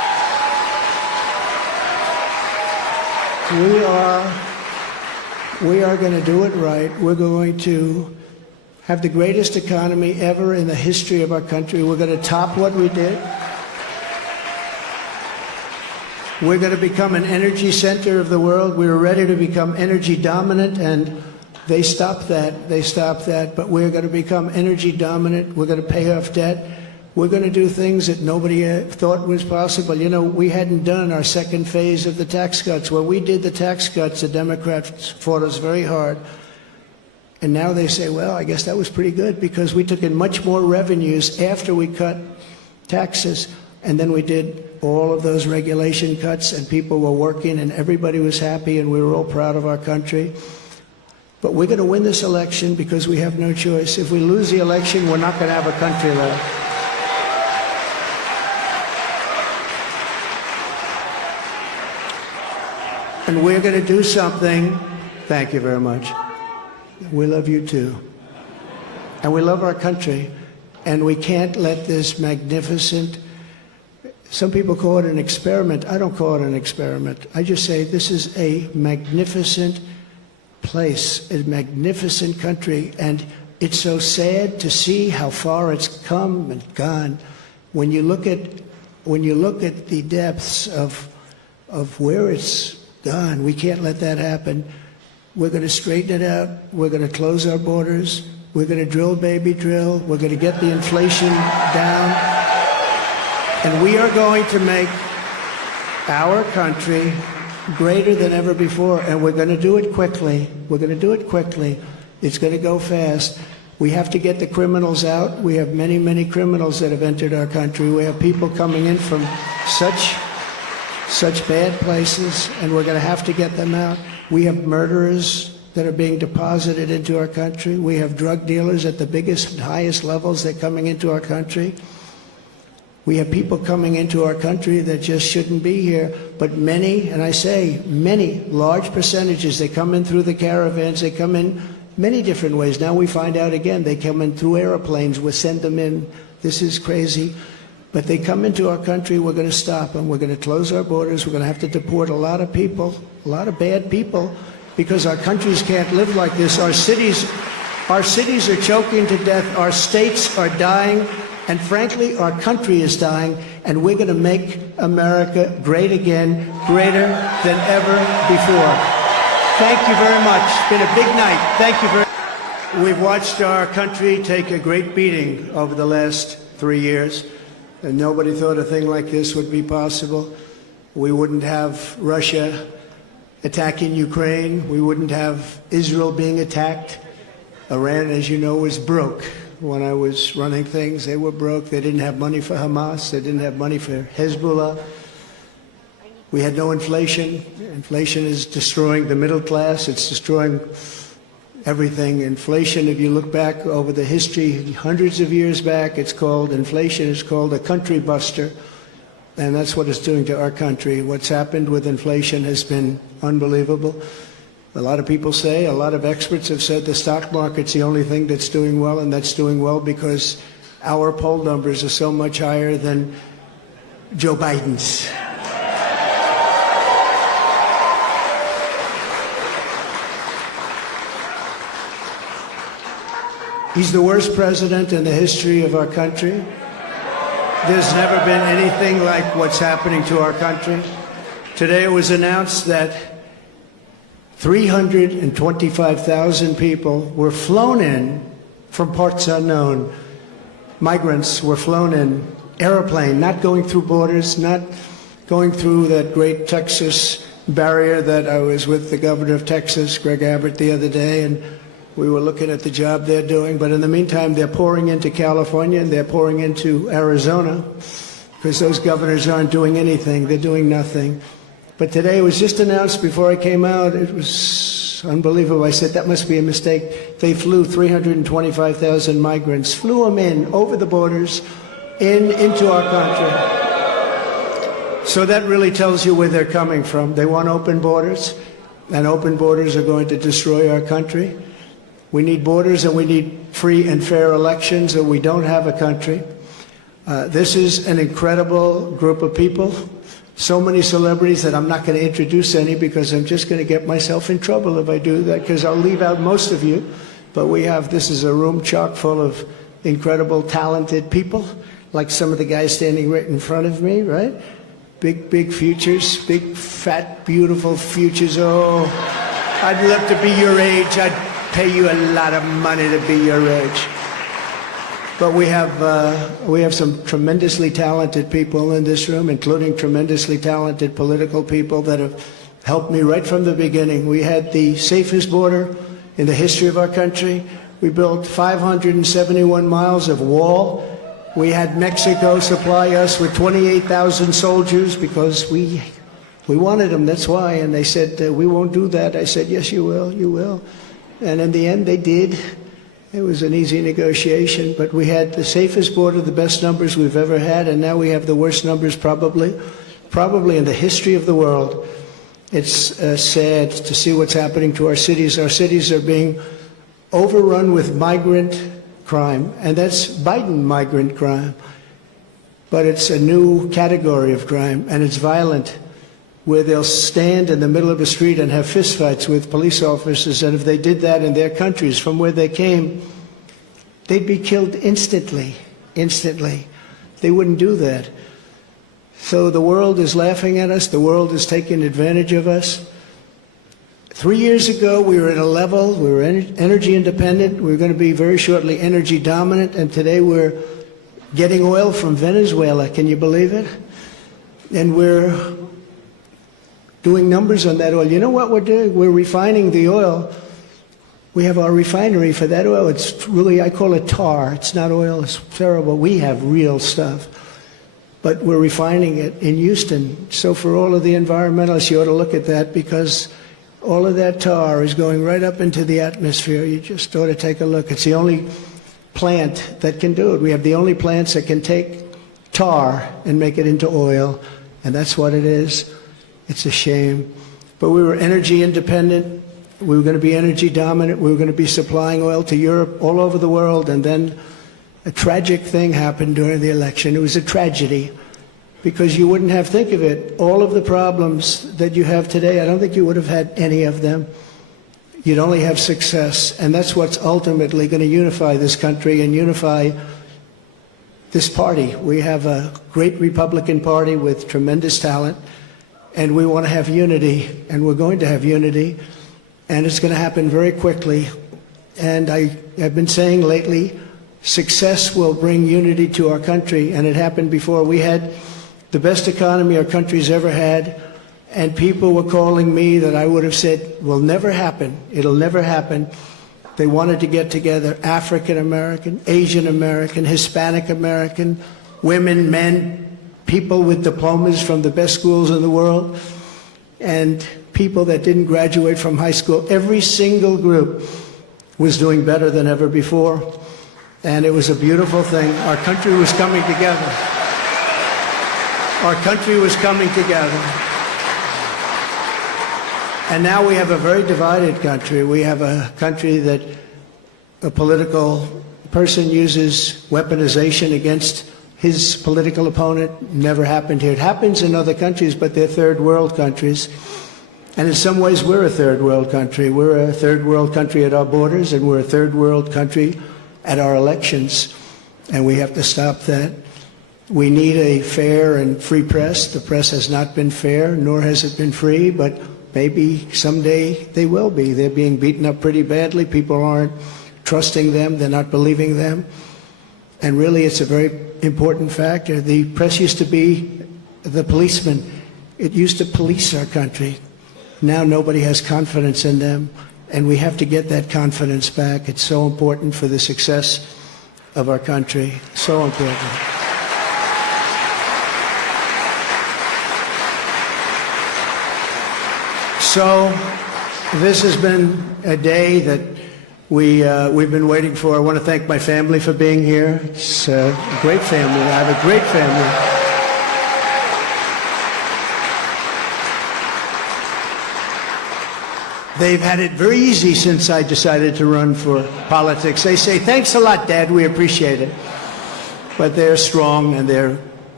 We are going to do it right. We're going to have the greatest economy ever in the history of our country. We're going to top what we did. We're going to become an energy center of the world. We were ready to become energy dominant, and they stopped that. They stopped that. But we're going to become energy dominant. We're going to pay off debt. We're going to do things that nobody thought was possible. You know, we hadn't done our second phase of the tax cuts. When we did the tax cuts, the Democrats fought us very hard. And now they say, well, I guess that was pretty good because we took in much more revenues after we cut taxes. And then we did all of those regulation cuts, and people were working, and everybody was happy, and we were all proud of our country. But we're going to win this election because we have no choice. If we lose the election, we're not going to have a country left. And we're going to do something. Thank you very much. We love you too. And we love our country. And we can't let this magnificent, some people call it an experiment. I don't call it an experiment. I just say this is a magnificent place, a magnificent country. And it's so sad to see how far it's come and gone. When you look at the depths of where it's gone, we can't let that happen. We're going to straighten it out. We're going to close our borders. We're going to drill, baby, drill. We're going to get the inflation down. And we are going to make our country greater than ever before. And we're going to do it quickly. We're going to do it quickly. It's going to go fast. We have to get the criminals out. We have many, many criminals that have entered our country. We have people coming in from such bad places, and we're going to have to get them out. We have murderers that are being deposited into our country. We have drug dealers at the biggest and highest levels that are coming into our country. We have people coming into our country that just shouldn't be here, but many, and I say many, large percentages, they come in through the caravans, they come in many different ways. Now we find out again, they come in through airplanes, we send them in. This is crazy. But they come into our country, we're going to stop them. We're going to close our borders. We're going to have to deport a lot of people, a lot of bad people, because our countries can't live like this. Our cities are choking to death. Our states are dying. And frankly, our country is dying. And we're going to make America great again, greater than ever before. Thank you very much. It's been a big night. Thank you very much. We've watched our country take a great beating over the last 3 years. And nobody thought a thing like this would be possible. We wouldn't have Russia attacking Ukraine. We wouldn't have Israel being attacked. Iran, as you know, was broke. When I was running things, they were broke. They didn't have money for Hamas. They didn't have money for Hezbollah. We had no inflation. Inflation is destroying the middle class. It's destroying everything. Inflation, if you look back over the history, hundreds of years back, inflation is called a country buster. And that's what it's doing to our country. What's happened with inflation has been unbelievable. A lot of people say, a lot of experts have said the stock market's the only thing that's doing well, and that's doing well because our poll numbers are so much higher than Joe Biden's. He's the worst president in the history of our country. There's never been anything like what's happening to our country. Today it was announced that 325,000 people were flown in from parts unknown. Migrants were flown in, airplane, not going through borders, not going through that great Texas barrier that I was with the governor of Texas, Greg Abbott, the other day, and we were looking at the job they're doing. But in the meantime, they're pouring into California and they're pouring into Arizona because those governors aren't doing anything. They're doing nothing. But today it was just announced before I came out. It was unbelievable. I said, that must be a mistake. They flew 325,000 migrants, flew them in over the borders into our country. So that really tells you where they're coming from. They want open borders, and open borders are going to destroy our country. We need borders and we need free and fair elections, or we don't have a country. This is an incredible group of people. so many celebrities that I'm not going to introduce any because I'm just going to get myself in trouble if I do that, because I'll leave out most of you. But this is a room chock full of incredible, talented people, like some of the guys standing right in front of me, right? Big futures, big, fat, beautiful futures. Oh, I'd love to be your age. I'd pay you a lot of money to be your age. But we have some tremendously talented people in this room, including tremendously talented political people that have helped me right from the beginning. We had the safest border in the history of our country. We built 571 miles of wall. We had Mexico supply us with 28,000 soldiers because we wanted them, that's why. And they said, we won't do that. I said, yes, you will, you will. And in the end, they did. It was an easy negotiation, but we had the safest border, the best numbers we've ever had, and now we have the worst numbers probably in the history of the world. It's sad to see what's happening to our cities. Our cities are being overrun with migrant crime, and that's Biden migrant crime. But it's a new category of crime, and it's violent, where they'll stand in the middle of a street and have fistfights with police officers, and if they did that in their countries from where they came, they'd be killed instantly. They wouldn't do that. So the world is laughing at us. The world is taking advantage of us. 3 years ago, we were at a level, we were energy independent. We were going to be very shortly energy dominant, and today we're getting oil from Venezuela. Can you believe it? And we're doing numbers on that oil. You know what we're doing? We're refining the oil. We have our refinery for that oil. It's really, I call it tar. It's not oil. It's terrible. We have real stuff. But we're refining it in Houston. So for all of the environmentalists, you ought to look at that, because all of that tar is going right up into the atmosphere. You just ought to take a look. It's the only plant that can do it. We have the only plants that can take tar and make it into oil, and that's what it is. It's a shame. But we were energy independent. We were going to be energy dominant. We were going to be supplying oil to Europe, all over the world. And then a tragic thing happened during the election. It was a tragedy, because you wouldn't have, think of it, all of the problems that you have today, I don't think you would have had any of them. You'd only have success. And that's what's ultimately going to unify this country and unify this party. We have a great Republican Party with tremendous talent. And we want to have unity, and we're going to have unity, and it's going to happen very quickly. And I have been saying lately, success will bring unity to our country, and it happened before. We had the best economy our country's ever had, and people were calling me that I would have said will never happen. It'll never happen. They wanted to get together, African American, Asian American, Hispanic American, women, men, people with diplomas from the best schools in the world, and people that didn't graduate from high school. Every single group was doing better than ever before, and it was a beautiful thing. Our country was coming together. Our country was coming together. And now we have a very divided country. We have a country that a political person uses weaponization against his political opponent. Never happened here. It happens in other countries, but they're third world countries. And in some ways, we're a third world country. We're a third world country at our borders, and we're a third world country at our elections. And we have to stop that. We need a fair and free press. The press has not been fair, nor has it been free, but maybe someday they will be. They're being beaten up pretty badly. People aren't trusting them. They're not believing them. And really, it's a very important factor. The press used to be the policeman. It used to police our country. Now nobody has confidence in them, and we have to get that confidence back. It's so important for the success of our country. So important. So this has been a day that we've been waiting for. I want to thank my family for being here. It's a great family. I have a great family. They've had it very easy since I decided to run for politics. They say, thanks a lot, Dad, we appreciate it. But they're strong, and they're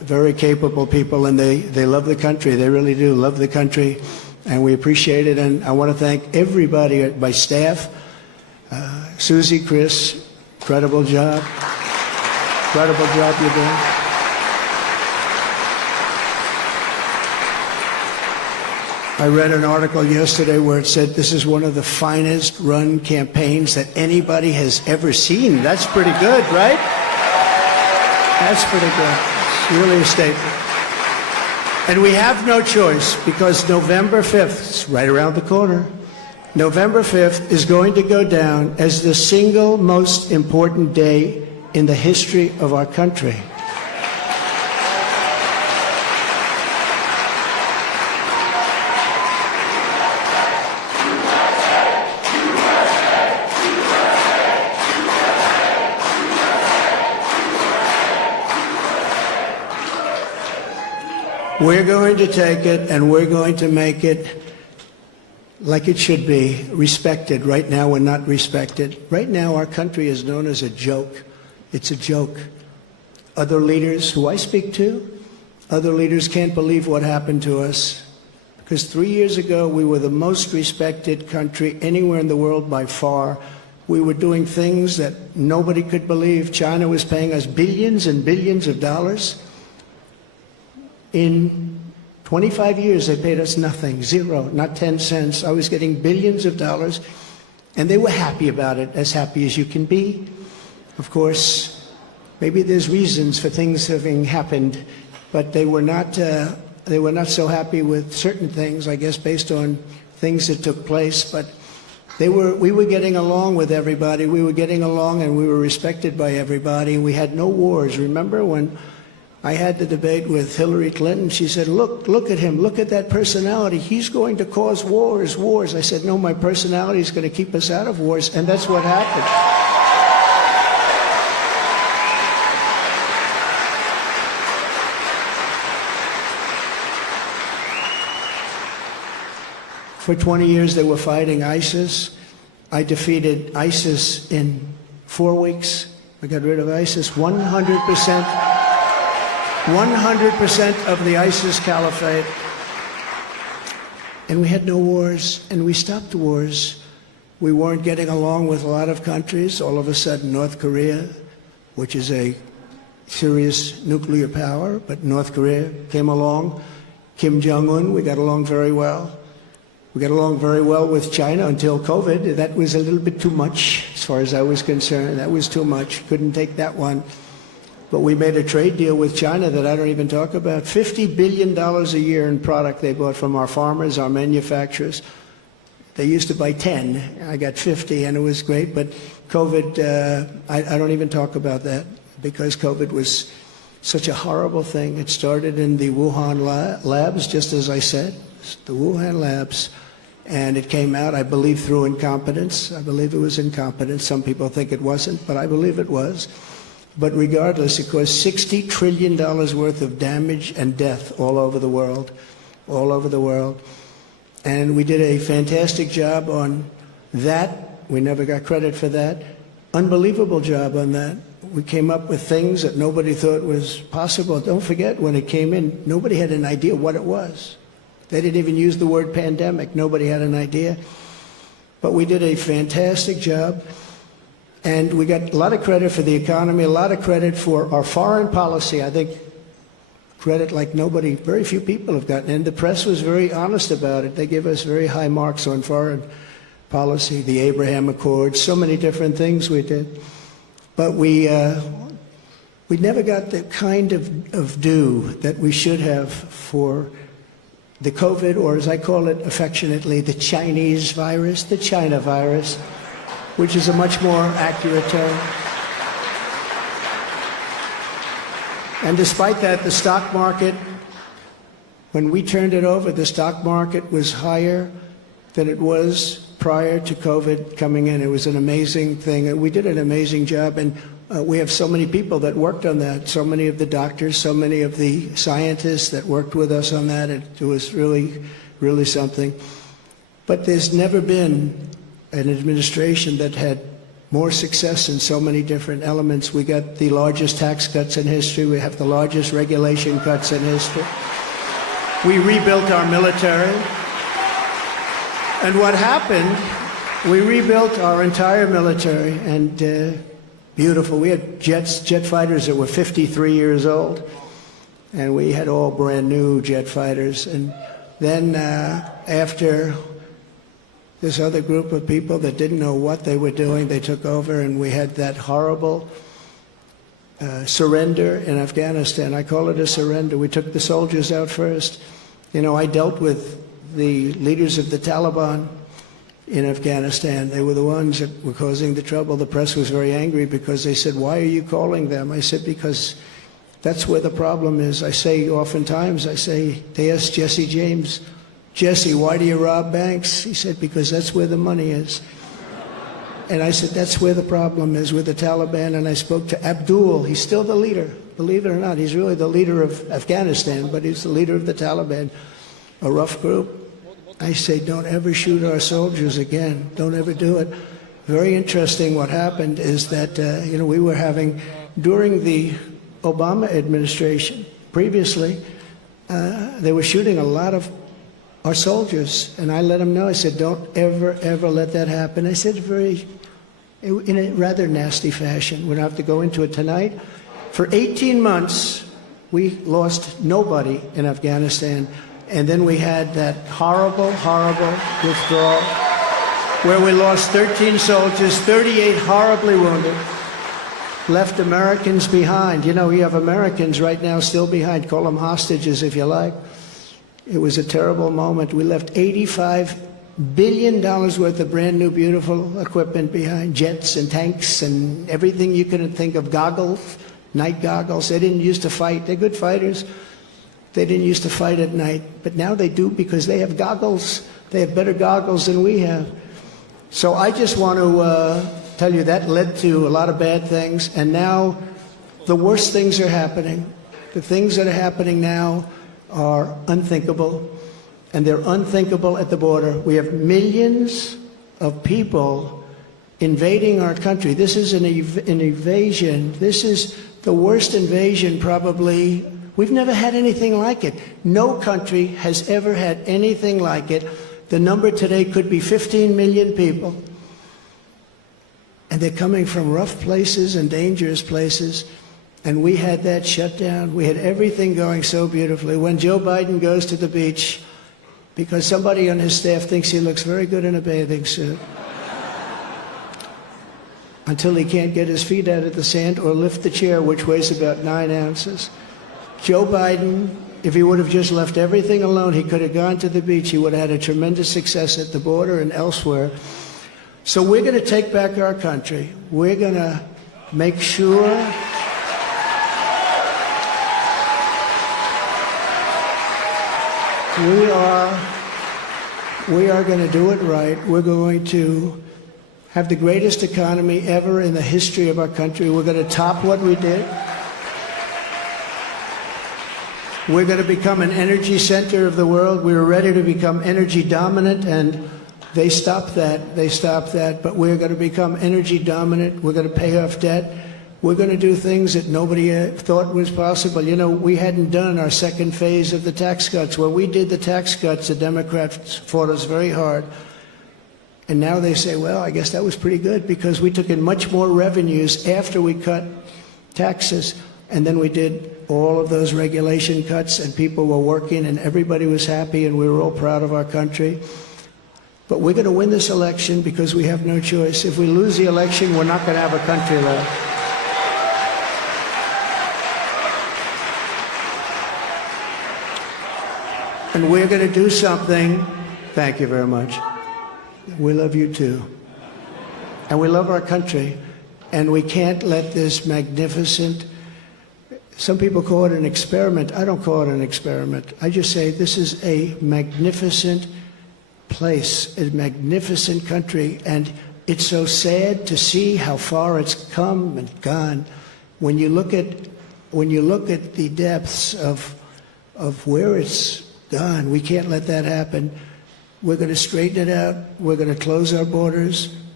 very capable people, and they love the country. They really do love the country, and we appreciate it. And I want to thank everybody at my staff. Susie, Chris, incredible job. Incredible job you're doing. I read an article yesterday where it said this is one of the finest run campaigns that anybody has ever seen. That's pretty good, right? That's pretty good. It's really a statement. And we have no choice, because November 5th, it's right around the corner, November 5th is going to go down as the single most important day in the history of our country. We're going to take it and we're going to make it like it should be, respected. Right now we're not respected. Right now our country is known as a joke. It's a joke. Other leaders who I speak to, other leaders can't believe what happened to us. Because 3 years ago we were the most respected country anywhere in the world by far. We were doing things that nobody could believe. China was paying us billions and billions of dollars. In 25 years, they paid us nothing, zero, not 10 cents. I was getting billions of dollars, and they were happy about it, as happy as you can be. Of course, maybe there's reasons for things having happened, but they were not so happy with certain things, I guess, based on things that took place. But we were getting along with everybody. We were getting along, and we were respected by everybody. We had no wars. Remember when I had the debate with Hillary Clinton? She said, look at him, look at that personality. He's going to cause wars. I said, no, my personality is going to keep us out of wars, and that's what happened. For 20 years they were fighting ISIS. I defeated ISIS in 4 weeks. I got rid of ISIS 100%. 100% of the ISIS caliphate. And we had no wars, and we stopped wars. We weren't getting along with a lot of countries. All of a sudden, North Korea, which is a serious nuclear power, but North Korea came along. Kim Jong-un, we got along very well. We got along very well with China until COVID. That was a little bit too much, as far as I was concerned. That was too much. Couldn't take that one. But we made a trade deal with China that I don't even talk about. $50 billion a year in product they bought from our farmers, our manufacturers. They used to buy 10. I got 50, and it was great. But COVID, I don't even talk about that, because COVID was such a horrible thing. It started in the Wuhan labs, just as I said, the Wuhan labs. And it came out, I believe, through incompetence. I believe it was incompetence. Some people think it wasn't, but I believe it was. But regardless, it caused $60 trillion worth of damage and death all over the world, all over the world. And we did a fantastic job on that. We never got credit for that. Unbelievable job on that. We came up with things that nobody thought was possible. Don't forget, when it came in, nobody had an idea what it was. They didn't even use the word pandemic. Nobody had an idea. But we did a fantastic job. And we got a lot of credit for the economy, a lot of credit for our foreign policy. I think credit like nobody, very few people have gotten. And the press was very honest about it. They give us very high marks on foreign policy, the Abraham Accords, so many different things we did. But we never got the kind of due that we should have for the COVID, or as I call it affectionately, the Chinese virus, the China virus, which is a much more accurate term. And despite that, the stock market, when we turned it over, the stock market was higher than it was prior to COVID coming in. It was an amazing thing. And we did an amazing job. And we have so many people that worked on that, so many of the doctors, so many of the scientists that worked with us on that. It was really, really something. But there's never been an administration that had more success in so many different elements. We got the largest tax cuts in history. We have the largest regulation cuts in history. We rebuilt our military. And what happened, we rebuilt our entire military, and beautiful. We had jet fighters that were 53 years old, and we had all brand new jet fighters. And then after this other group of people that didn't know what they were doing, they took over, and we had that horrible surrender in Afghanistan. I call it a surrender. We took the soldiers out first. You know, I dealt with the leaders of the Taliban in Afghanistan. They were the ones that were causing the trouble. The press was very angry because they said, "Why are you calling them?" I said, "Because that's where the problem is." I say oftentimes, they asked Jesse James, "Jesse, why do you rob banks?" He said, "Because that's where the money is." And I said, that's where the problem is with the Taliban. And I spoke to Abdul. He's still the leader. Believe it or not, he's really the leader of Afghanistan, but he's the leader of the Taliban, a rough group. I say, don't ever shoot our soldiers again. Don't ever do it. Very interesting what happened is that, we were having, during the Obama administration, previously, they were shooting a lot of our soldiers. And I let them know, I said, don't ever, ever let that happen. I said in a rather nasty fashion. We don't have to go into it tonight. For 18 months, we lost nobody in Afghanistan. And then we had that horrible, horrible withdrawal where we lost 13 soldiers, 38 horribly wounded, left Americans behind. You know, we have Americans right now still behind. Call them hostages if you like. It was a terrible moment. We left $85 billion worth of brand new, beautiful equipment behind, jets and tanks and everything you could think of, goggles, night goggles. They didn't used to fight. They're good fighters. They didn't used to fight at night, but now they do because they have goggles. They have better goggles than we have. So I just want to tell you that led to a lot of bad things, and now the worst things are happening. The things that are happening now are unthinkable, and they're unthinkable at the border. We have millions of people invading our country. This is an invasion. This is the worst invasion probably. We've never had anything like it. No country has ever had anything like it. The number today could be 15 million people. And they're coming from rough places and dangerous places. And we had that shut down. We had everything going so beautifully. When Joe Biden goes to the beach, because somebody on his staff thinks he looks very good in a bathing suit, until he can't get his feet out of the sand or lift the chair, which weighs about 9 ounces. Joe Biden, if he would have just left everything alone, he could have gone to the beach. He would have had a tremendous success at the border and elsewhere. So we're going to take back our country. We're going to make sure we are going to do it right. We're going to have the greatest economy ever in the history of our country. We're going to top what we did. We're going to become an energy center of the world. We were ready to become energy dominant, and they stopped that. They stopped that. But we're going to become energy dominant. We're going to pay off debt. We're going to do things that nobody thought was possible. You know, we hadn't done our second phase of the tax cuts. When we did the tax cuts, the Democrats fought us very hard. And now they say, well, I guess that was pretty good because we took in much more revenues after we cut taxes. And then we did all of those regulation cuts, and people were working, and everybody was happy, and we were all proud of our country. But we're going to win this election because we have no choice. If we lose the election, we're not going to have a country left. And we're going to do something. Thank you very much. We love you too. And we love our country. And we can't let this magnificent, some people call it an experiment. I don't call it an experiment. I just say this is a magnificent place, a magnificent country. And it's so sad to see how far it's come and gone. When you look at the depths of where it's gone, we can't let that happen. We're going to straighten it out. We're going to close our borders.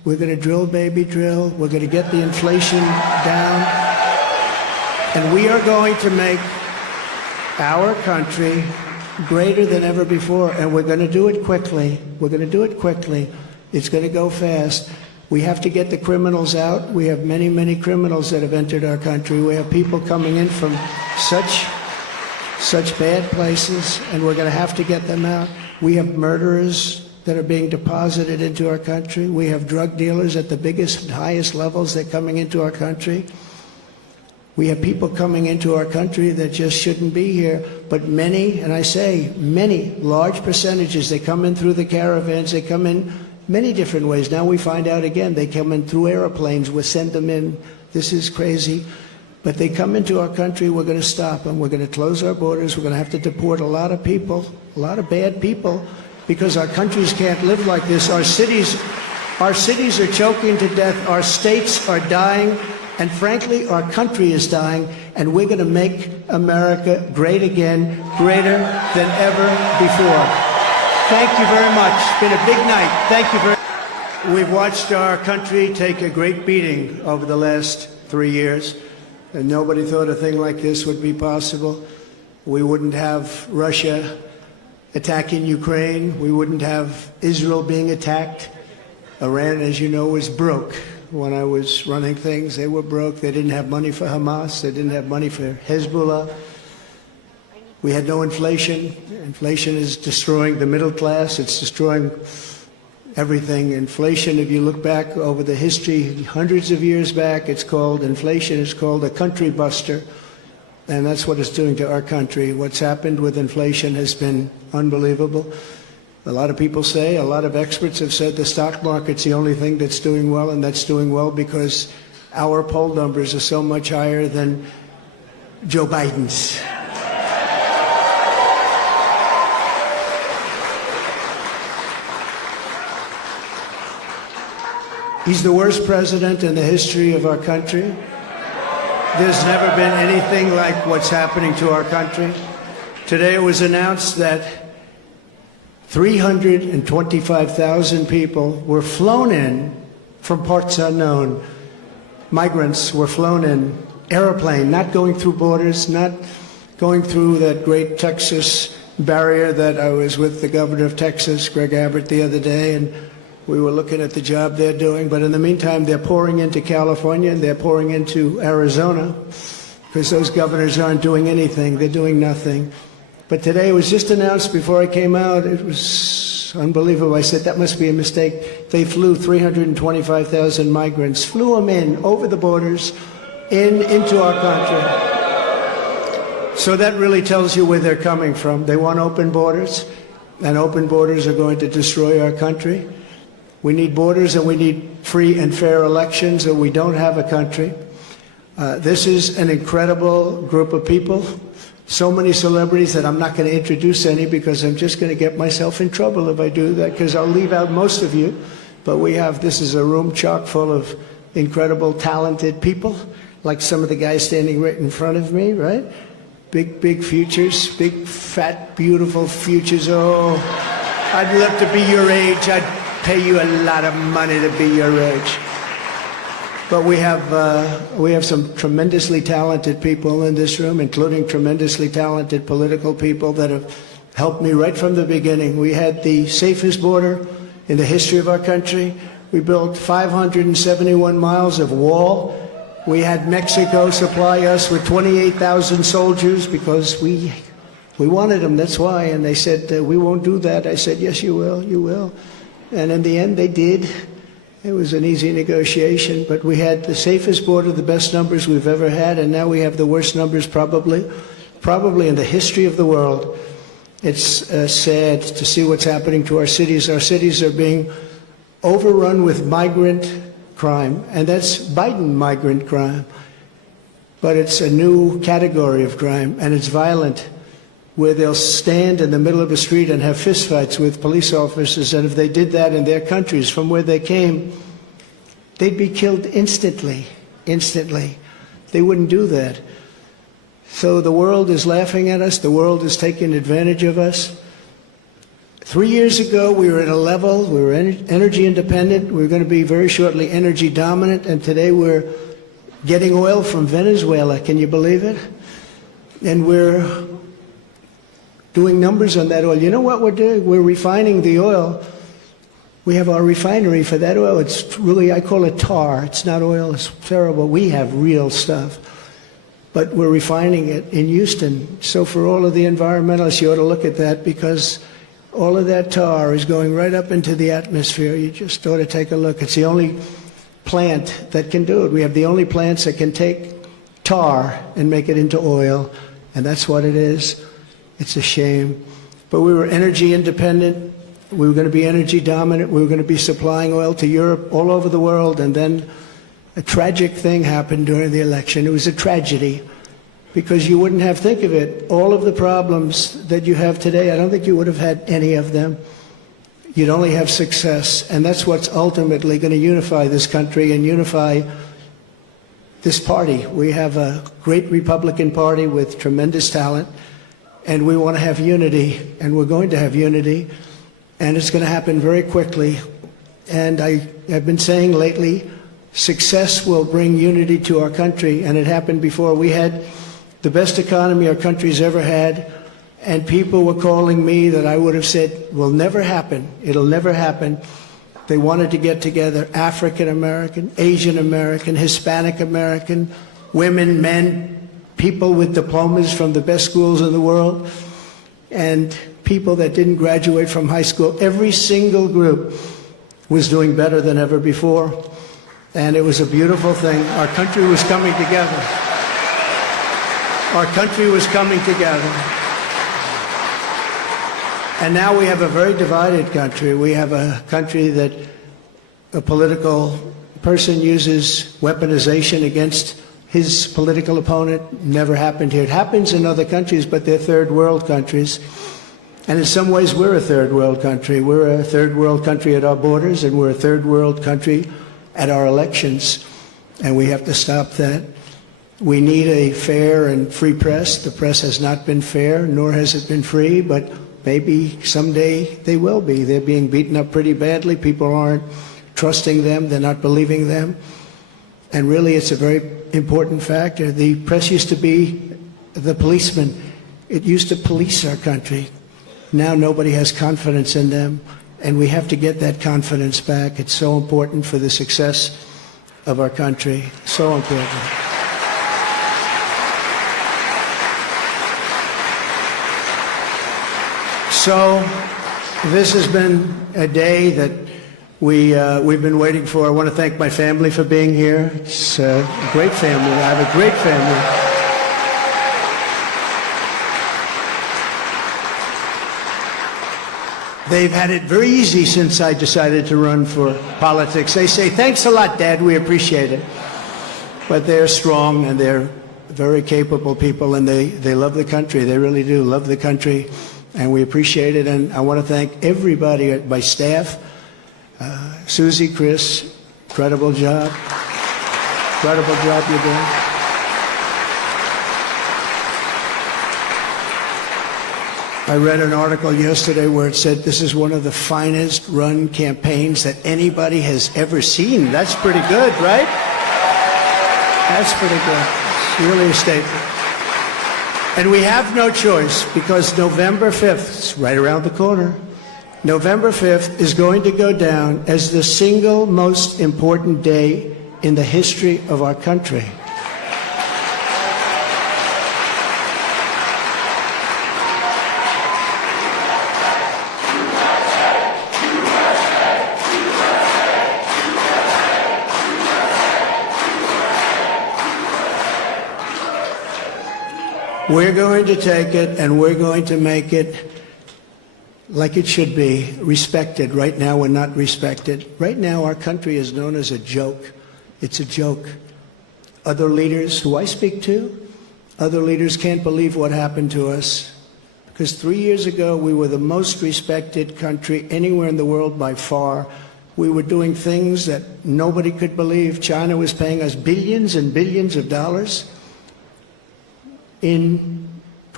We're going to drill, baby, drill. We're going to get the inflation down. And we are going to make our country greater than ever before. And we're going to do it quickly. We're going to do it quickly. It's going to go fast. We have to get the criminals out. We have many, many criminals that have entered our country. We have people coming in from such bad places, and we're going to have to get them out. We have murderers that are being deposited into our country. We have drug dealers at the biggest and highest levels. They're coming into our country. We have people coming into our country that just shouldn't be here. But many, and I say many, large percentages, they come in through the caravans. They come in many different ways. Now we find out again, they come in through airplanes. We send them in. This is crazy. But they come into our country, we're going to stop them. We're going to close our borders. We're going to have to deport a lot of people, a lot of bad people, because our countries can't live like this. Our cities are choking to death. Our states are dying. And frankly, our country is dying. And we're going to make America great again, greater than ever before. Thank you very much. It's been a big night. Thank you very much. We've watched our country take a great beating over the last 3 years. And nobody thought a thing like this would be possible. We wouldn't have Russia attacking Ukraine. We wouldn't have Israel being attacked. Iran, as you know, was broke. When I was running things, they were broke. They didn't have money for Hamas. They didn't have money for Hezbollah. We had no inflation. Inflation is destroying the middle class. It's destroying everything. Inflation, if you look back over the history, hundreds of years back, inflation is called a country buster. And that's what it's doing to our country. What's happened with inflation has been unbelievable. A lot of people say, a lot of experts have said the stock market's the only thing that's doing well, and that's doing well because our poll numbers are so much higher than Joe Biden's. He's the worst president in the history of our country. There's never been anything like what's happening to our country. Today it was announced that 325,000 people were flown in from parts unknown. Migrants were flown in, airplane, not going through borders, not going through that great Texas barrier that I was with the governor of Texas, Greg Abbott, the other day, and we were looking at the job they're doing. But in the meantime, they're pouring into California and they're pouring into Arizona because those governors aren't doing anything. They're doing nothing. But today it was just announced before I came out. It was unbelievable. I said, that must be a mistake. They flew 325,000 migrants, flew them in over the borders into our country. So that really tells you where they're coming from. They want open borders, and open borders are going to destroy our country. We need borders and we need free and fair elections, or we don't have a country. This is an incredible group of people. So many celebrities that I'm not going to introduce any because I'm just going to get myself in trouble if I do that, because I'll leave out most of you. But this is a room chock full of incredible, talented people, like some of the guys standing right in front of me, right? Big, big futures, big, fat, beautiful futures. Oh, I'd love to be your age. I'd pay you a lot of money to be your age. But we have some tremendously talented people in this room, including tremendously talented political people that have helped me right from the beginning. We had the safest border in the history of our country. We built 571 miles of wall. We had Mexico supply us with 28,000 soldiers because we wanted them, that's why. And they said, we won't do that. I said, yes, you will, you will. And in the end, they did. It was an easy negotiation, but we had the safest border, the best numbers we've ever had, and now we have the worst numbers probably in the history of the world. It's sad to see what's happening to our cities. Our cities are being overrun with migrant crime, and that's Biden migrant crime. But it's a new category of crime, and it's violent, where they'll stand in the middle of a street and have fistfights with police officers, and if they did that in their countries from where they came, they'd be killed instantly. They wouldn't do that. So the world is laughing at us. The world is taking advantage of us. 3 years ago, we were at a level, we were energy independent, we were going to be very shortly energy dominant, and today we're getting oil from Venezuela. Can you believe it? And we're doing numbers on that oil. You know what we're doing? We're refining the oil. We have our refinery for that oil. It's really, I call it tar. It's not oil. It's terrible. We have real stuff. But we're refining it in Houston. So for all of the environmentalists, you ought to look at that, because all of that tar is going right up into the atmosphere. You just ought to take a look. It's the only plant that can do it. We have the only plants that can take tar and make it into oil, and that's what it is. It's a shame. But we were energy independent. We were going to be energy dominant. We were going to be supplying oil to Europe, all over the world, and then a tragic thing happened during the election. It was a tragedy, because you wouldn't have, think of it, all of the problems that you have today, I don't think you would have had any of them. You'd only have success, and that's what's ultimately going to unify this country and unify this party. We have a great Republican Party with tremendous talent, and we want to have unity, and we're going to have unity, and it's going to happen very quickly. And I've been saying lately, success will bring unity to our country, and it happened before. We had the best economy our country's ever had, and people were calling me that I would have said will never happen. It'll never happen. They wanted to get together, African American, Asian American, Hispanic American, women, men, people with diplomas from the best schools in the world, and people that didn't graduate from high school. Every single group was doing better than ever before, and it was a beautiful thing. Our country was coming together. Our country was coming together. And now we have a very divided country. We have a country that a political person uses weaponization against his political opponent. Never happened here. It happens in other countries, but they're third world countries. And in some ways, we're a third world country. We're a third world country at our borders, and we're a third world country at our elections. And we have to stop that. We need a fair and free press. The press has not been fair, nor has it been free, but maybe someday they will be. They're being beaten up pretty badly. People aren't trusting them. They're not believing them. And really, it's a very important factor. The press used to be the policeman. It used to police our country. Now nobody has confidence in them, and we have to get that confidence back. It's so important for the success of our country. So important. So this has been a day that we've been waiting for. I want to thank my family for being here. It's a great family. I have a great family. They've had it very easy since I decided to run for politics. They say, "Thanks a lot, Dad. We appreciate it." But they're strong, and they're very capable people, and they love the country. They really do love the country. And we appreciate it, and I want to thank everybody at my staff. Susie, Chris, incredible job. Incredible job you're doing. I read an article yesterday where it said this is one of the finest run campaigns that anybody has ever seen. That's pretty good, right? That's pretty good. It's really a statement. And we have no choice, because November 5th, it's right around the corner, November 5th is going to go down as the single most important day in the history of our country. We're going to take it, and we're going to make it like it should be, respected. Right now, we're not respected. Right now, our country is known as a joke. It's a joke. Other leaders who I speak to, other leaders can't believe what happened to us. Because 3 years ago, we were the most respected country anywhere in the world by far. We were doing things that nobody could believe. China was paying us billions and billions of dollars. In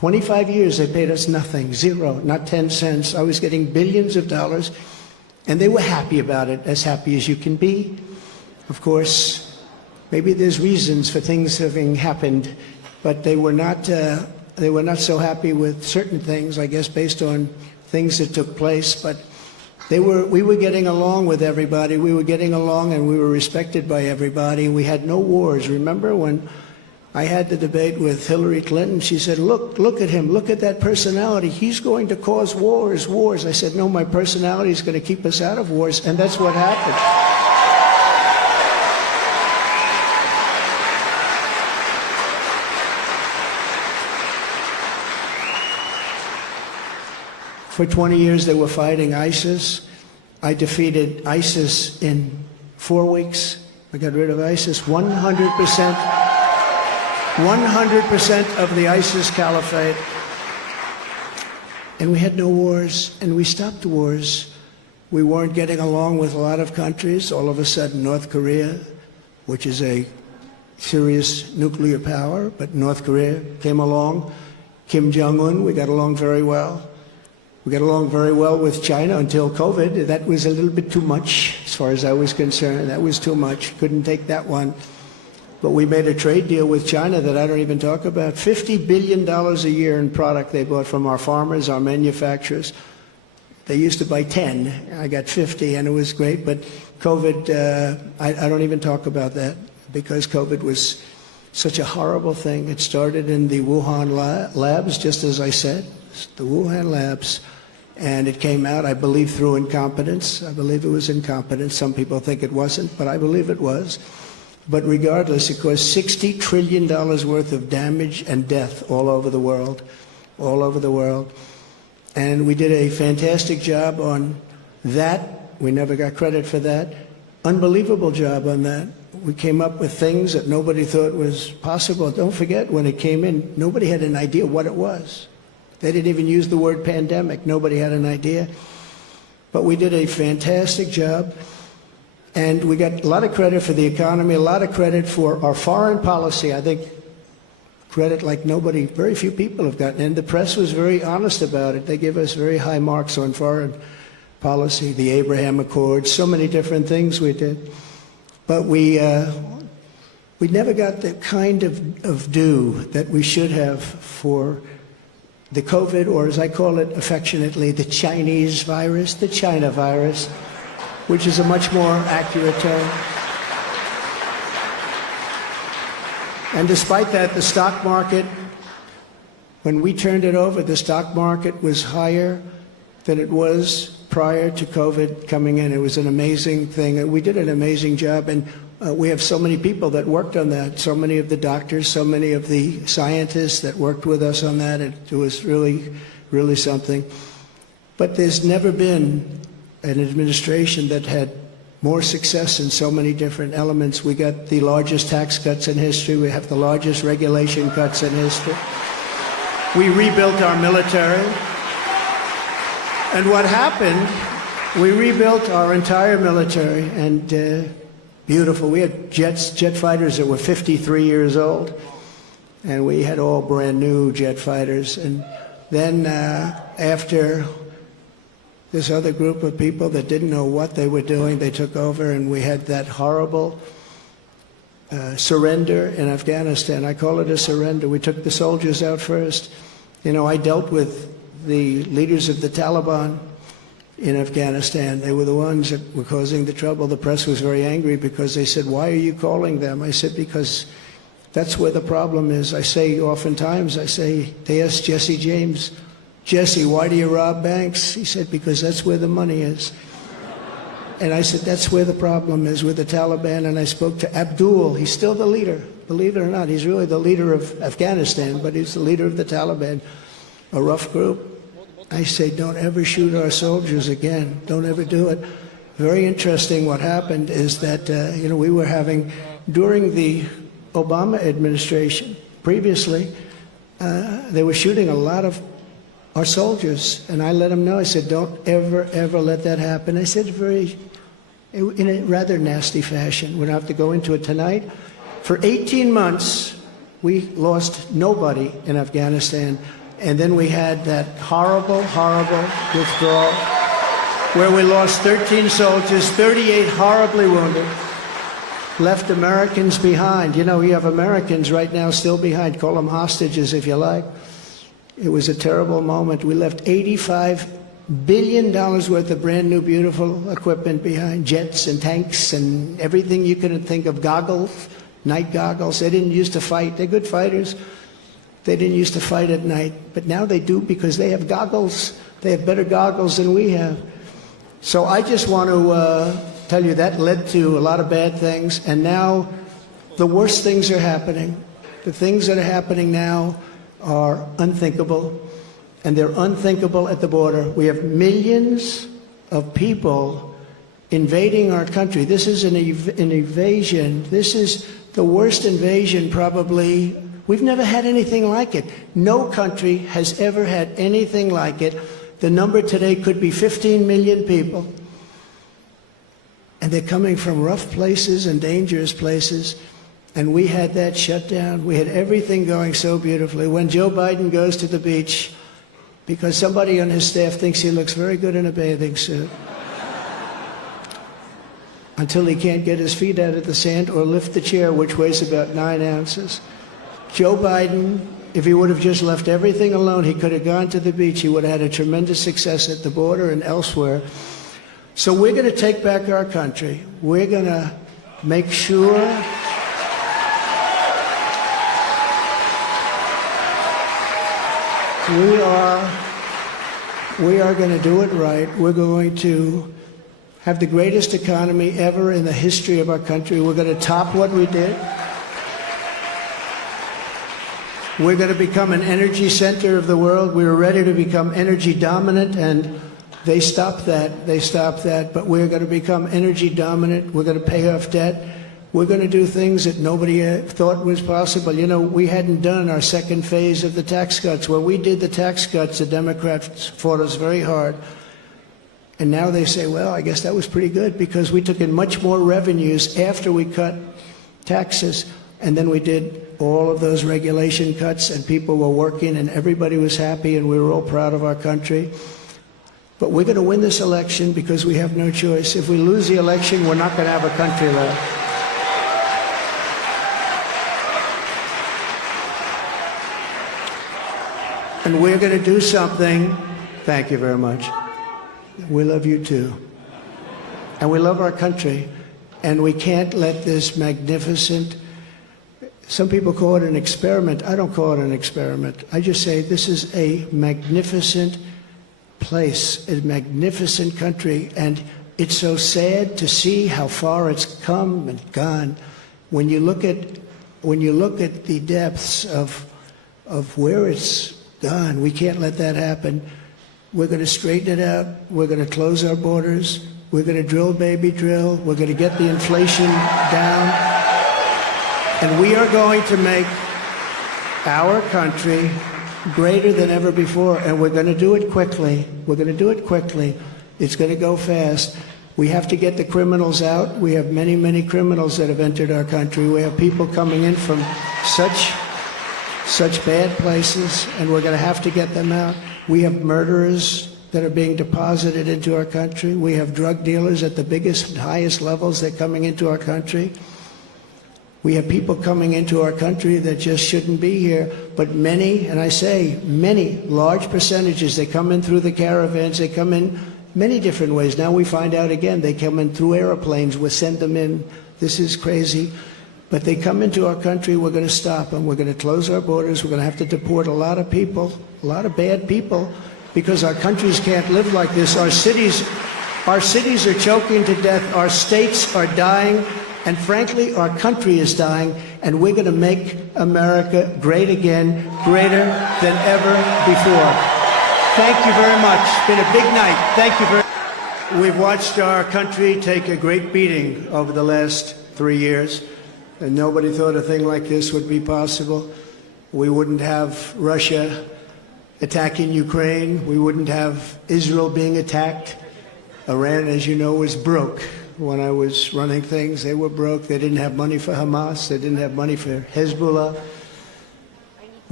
25 years they paid us nothing, zero, not 10 cents. I was getting billions of dollars, and they were happy about it, as happy as you can be. Of course, maybe there's reasons for things having happened, but they were not so happy with certain things, I guess, based on things that took place. But we were getting along with everybody. We were getting along, and we were respected by everybody. We had no wars. Remember when I had the debate with Hillary Clinton? She said, look at him, look at that personality. He's going to cause wars. I said, no, my personality is going to keep us out of wars, and that's what happened. For 20 years, they were fighting ISIS. I defeated ISIS in 4 weeks. I got rid of ISIS. 100% of the ISIS caliphate. And we had no wars, and we stopped wars. We weren't getting along with a lot of countries. All of a sudden, North Korea, which is a serious nuclear power, but North Korea came along. Kim Jong-un, we got along very well. We got along very well with China until COVID. That was a little bit too much, as far as I was concerned. That was too much. Couldn't take that one. But we made a trade deal with China that I don't even talk about. $50 billion a year in product they bought from our farmers, our manufacturers. They used to buy 10. I got 50, and it was great. But COVID, I don't even talk about that, because COVID was such a horrible thing. It started in the Wuhan labs, just as I said, the Wuhan labs. And it came out, I believe, through incompetence. I believe it was incompetence. Some people think it wasn't, but I believe it was. But regardless, it caused $60 trillion worth of damage and death all over the world, all over the world. And we did a fantastic job on that. We never got credit for that. Unbelievable job on that. We came up with things that nobody thought was possible. Don't forget, when it came in, nobody had an idea what it was. They didn't even use the word pandemic. Nobody had an idea. But we did a fantastic job. And we got a lot of credit for the economy, a lot of credit for our foreign policy. I think credit like nobody, very few people have gotten. And the press was very honest about it. They give us very high marks on foreign policy, the Abraham Accords, so many different things we did. But we never got the kind of due that we should have for the COVID, or as I call it affectionately, the Chinese virus, the China virus, which is a much more accurate term. And despite that, the stock market, when we turned it over, the stock market was higher than it was prior to COVID coming in. It was an amazing thing. We did an amazing job, and we have so many people that worked on that, so many of the doctors, so many of the scientists that worked with us on that. It was really, really something. But there's never been an administration that had more success in so many different elements. We got the largest tax cuts in history. We have the largest regulation cuts in history. We rebuilt our military. And what happened, we rebuilt our entire military, and beautiful. We had jet fighters that were 53 years old, and we had all brand new jet fighters. And then after this other group of people that didn't know what they were doing, they took over, and we had that horrible surrender in Afghanistan. I call it a surrender. We took the soldiers out first. You know, I dealt with the leaders of the Taliban in Afghanistan. They were the ones that were causing the trouble. The press was very angry because they said, why are you calling them? I said, because that's where the problem is. I say oftentimes, they asked Jesse James, Jesse, why do you rob banks? He said, because that's where the money is. And I said, that's where the problem is, with the Taliban. And I spoke to Abdul. He's still the leader. Believe it or not, he's really the leader of Afghanistan, but he's the leader of the Taliban, a rough group. I say, don't ever shoot our soldiers again. Don't ever do it. Very interesting what happened is that, we were having, during the Obama administration, previously, they were shooting a lot of our soldiers. And I let them know, I said, don't ever, ever let that happen. I said in a rather nasty fashion. We don't have to go into it tonight. For 18 months, we lost nobody in Afghanistan. And then we had that horrible, horrible withdrawal where we lost 13 soldiers, 38 horribly wounded, left Americans behind. You know, you have Americans right now still behind. Call them hostages if you like. It was a terrible moment. We left $85 billion worth of brand new, beautiful equipment behind, jets and tanks and everything you could think of, goggles, night goggles. They didn't used to fight. They're good fighters. They didn't used to fight at night, but now they do because they have goggles. They have better goggles than we have. So I just want to tell you that led to a lot of bad things, and now the worst things are happening. The things that are happening now are unthinkable, and they're unthinkable at the border. We have millions of people invading our country. This is an invasion. This is the worst invasion probably. We've never had anything like it. No country has ever had anything like it. The number today could be 15 million people. And they're coming from rough places and dangerous places. And we had that shut down. We had everything going so beautifully. When Joe Biden goes to the beach, because somebody on his staff thinks he looks very good in a bathing suit, until he can't get his feet out of the sand or lift the chair, which weighs about 9 ounces. Joe Biden, if he would have just left everything alone, he could have gone to the beach. He would have had a tremendous success at the border and elsewhere. So we're going to take back our country. We're going to make sure we are going to do it right. We're going to have the greatest economy ever in the history of our country. We're going to top what we did. We're going to become an energy center of the world. We were ready to become energy dominant, and they stopped that. They stopped that. But we're going to become energy dominant. We're going to pay off debt. We're going to do things that nobody thought was possible. You know, we hadn't done our second phase of the tax cuts. When we did the tax cuts, the Democrats fought us very hard. And now they say, well, I guess that was pretty good because we took in much more revenues after we cut taxes. And then we did all of those regulation cuts, and people were working, and everybody was happy, and we were all proud of our country. But we're going to win this election because we have no choice. If we lose the election, we're not going to have a country left. And we're going to do something. Thank you very much. We love you too. And we love our country. And we can't let this magnificent, some people call it an experiment. I don't call it an experiment. I just say this is a magnificent place, a magnificent country. And it's so sad to see how far it's come and gone. When you look at the depths of where it's gone, we can't let that happen. We're going to straighten it out. We're going to close our borders. We're going to drill, baby, drill. We're going to get the inflation down. And we are going to make our country greater than ever before. And we're going to do it quickly. We're going to do it quickly. It's going to go fast. We have to get the criminals out. We have many, many criminals that have entered our country. We have people coming in from such bad places, and we're going to have to get them out. We have murderers that are being deposited into our country. We have drug dealers at the biggest and highest levels that are coming into our country. We have people coming into our country that just shouldn't be here, but many, and I say many, large percentages, they come in through the caravans, they come in many different ways. Now we find out again, they come in through airplanes, we send them in. This is crazy. But they come into our country, we're going to stop them. We're going to close our borders. We're going to have to deport a lot of people, a lot of bad people, because our countries can't live like this. Our cities are choking to death. Our states are dying. And frankly, our country is dying. And we're going to make America great again, greater than ever before. Thank you very much. It's been a big night. Thank you very much. We've watched our country take a great beating over the last 3 years. And nobody thought a thing like this would be possible. We wouldn't have Russia attacking Ukraine. We wouldn't have Israel being attacked. Iran, as you know, was broke. When I was running things, they were broke. They didn't have money for Hamas. They didn't have money for Hezbollah.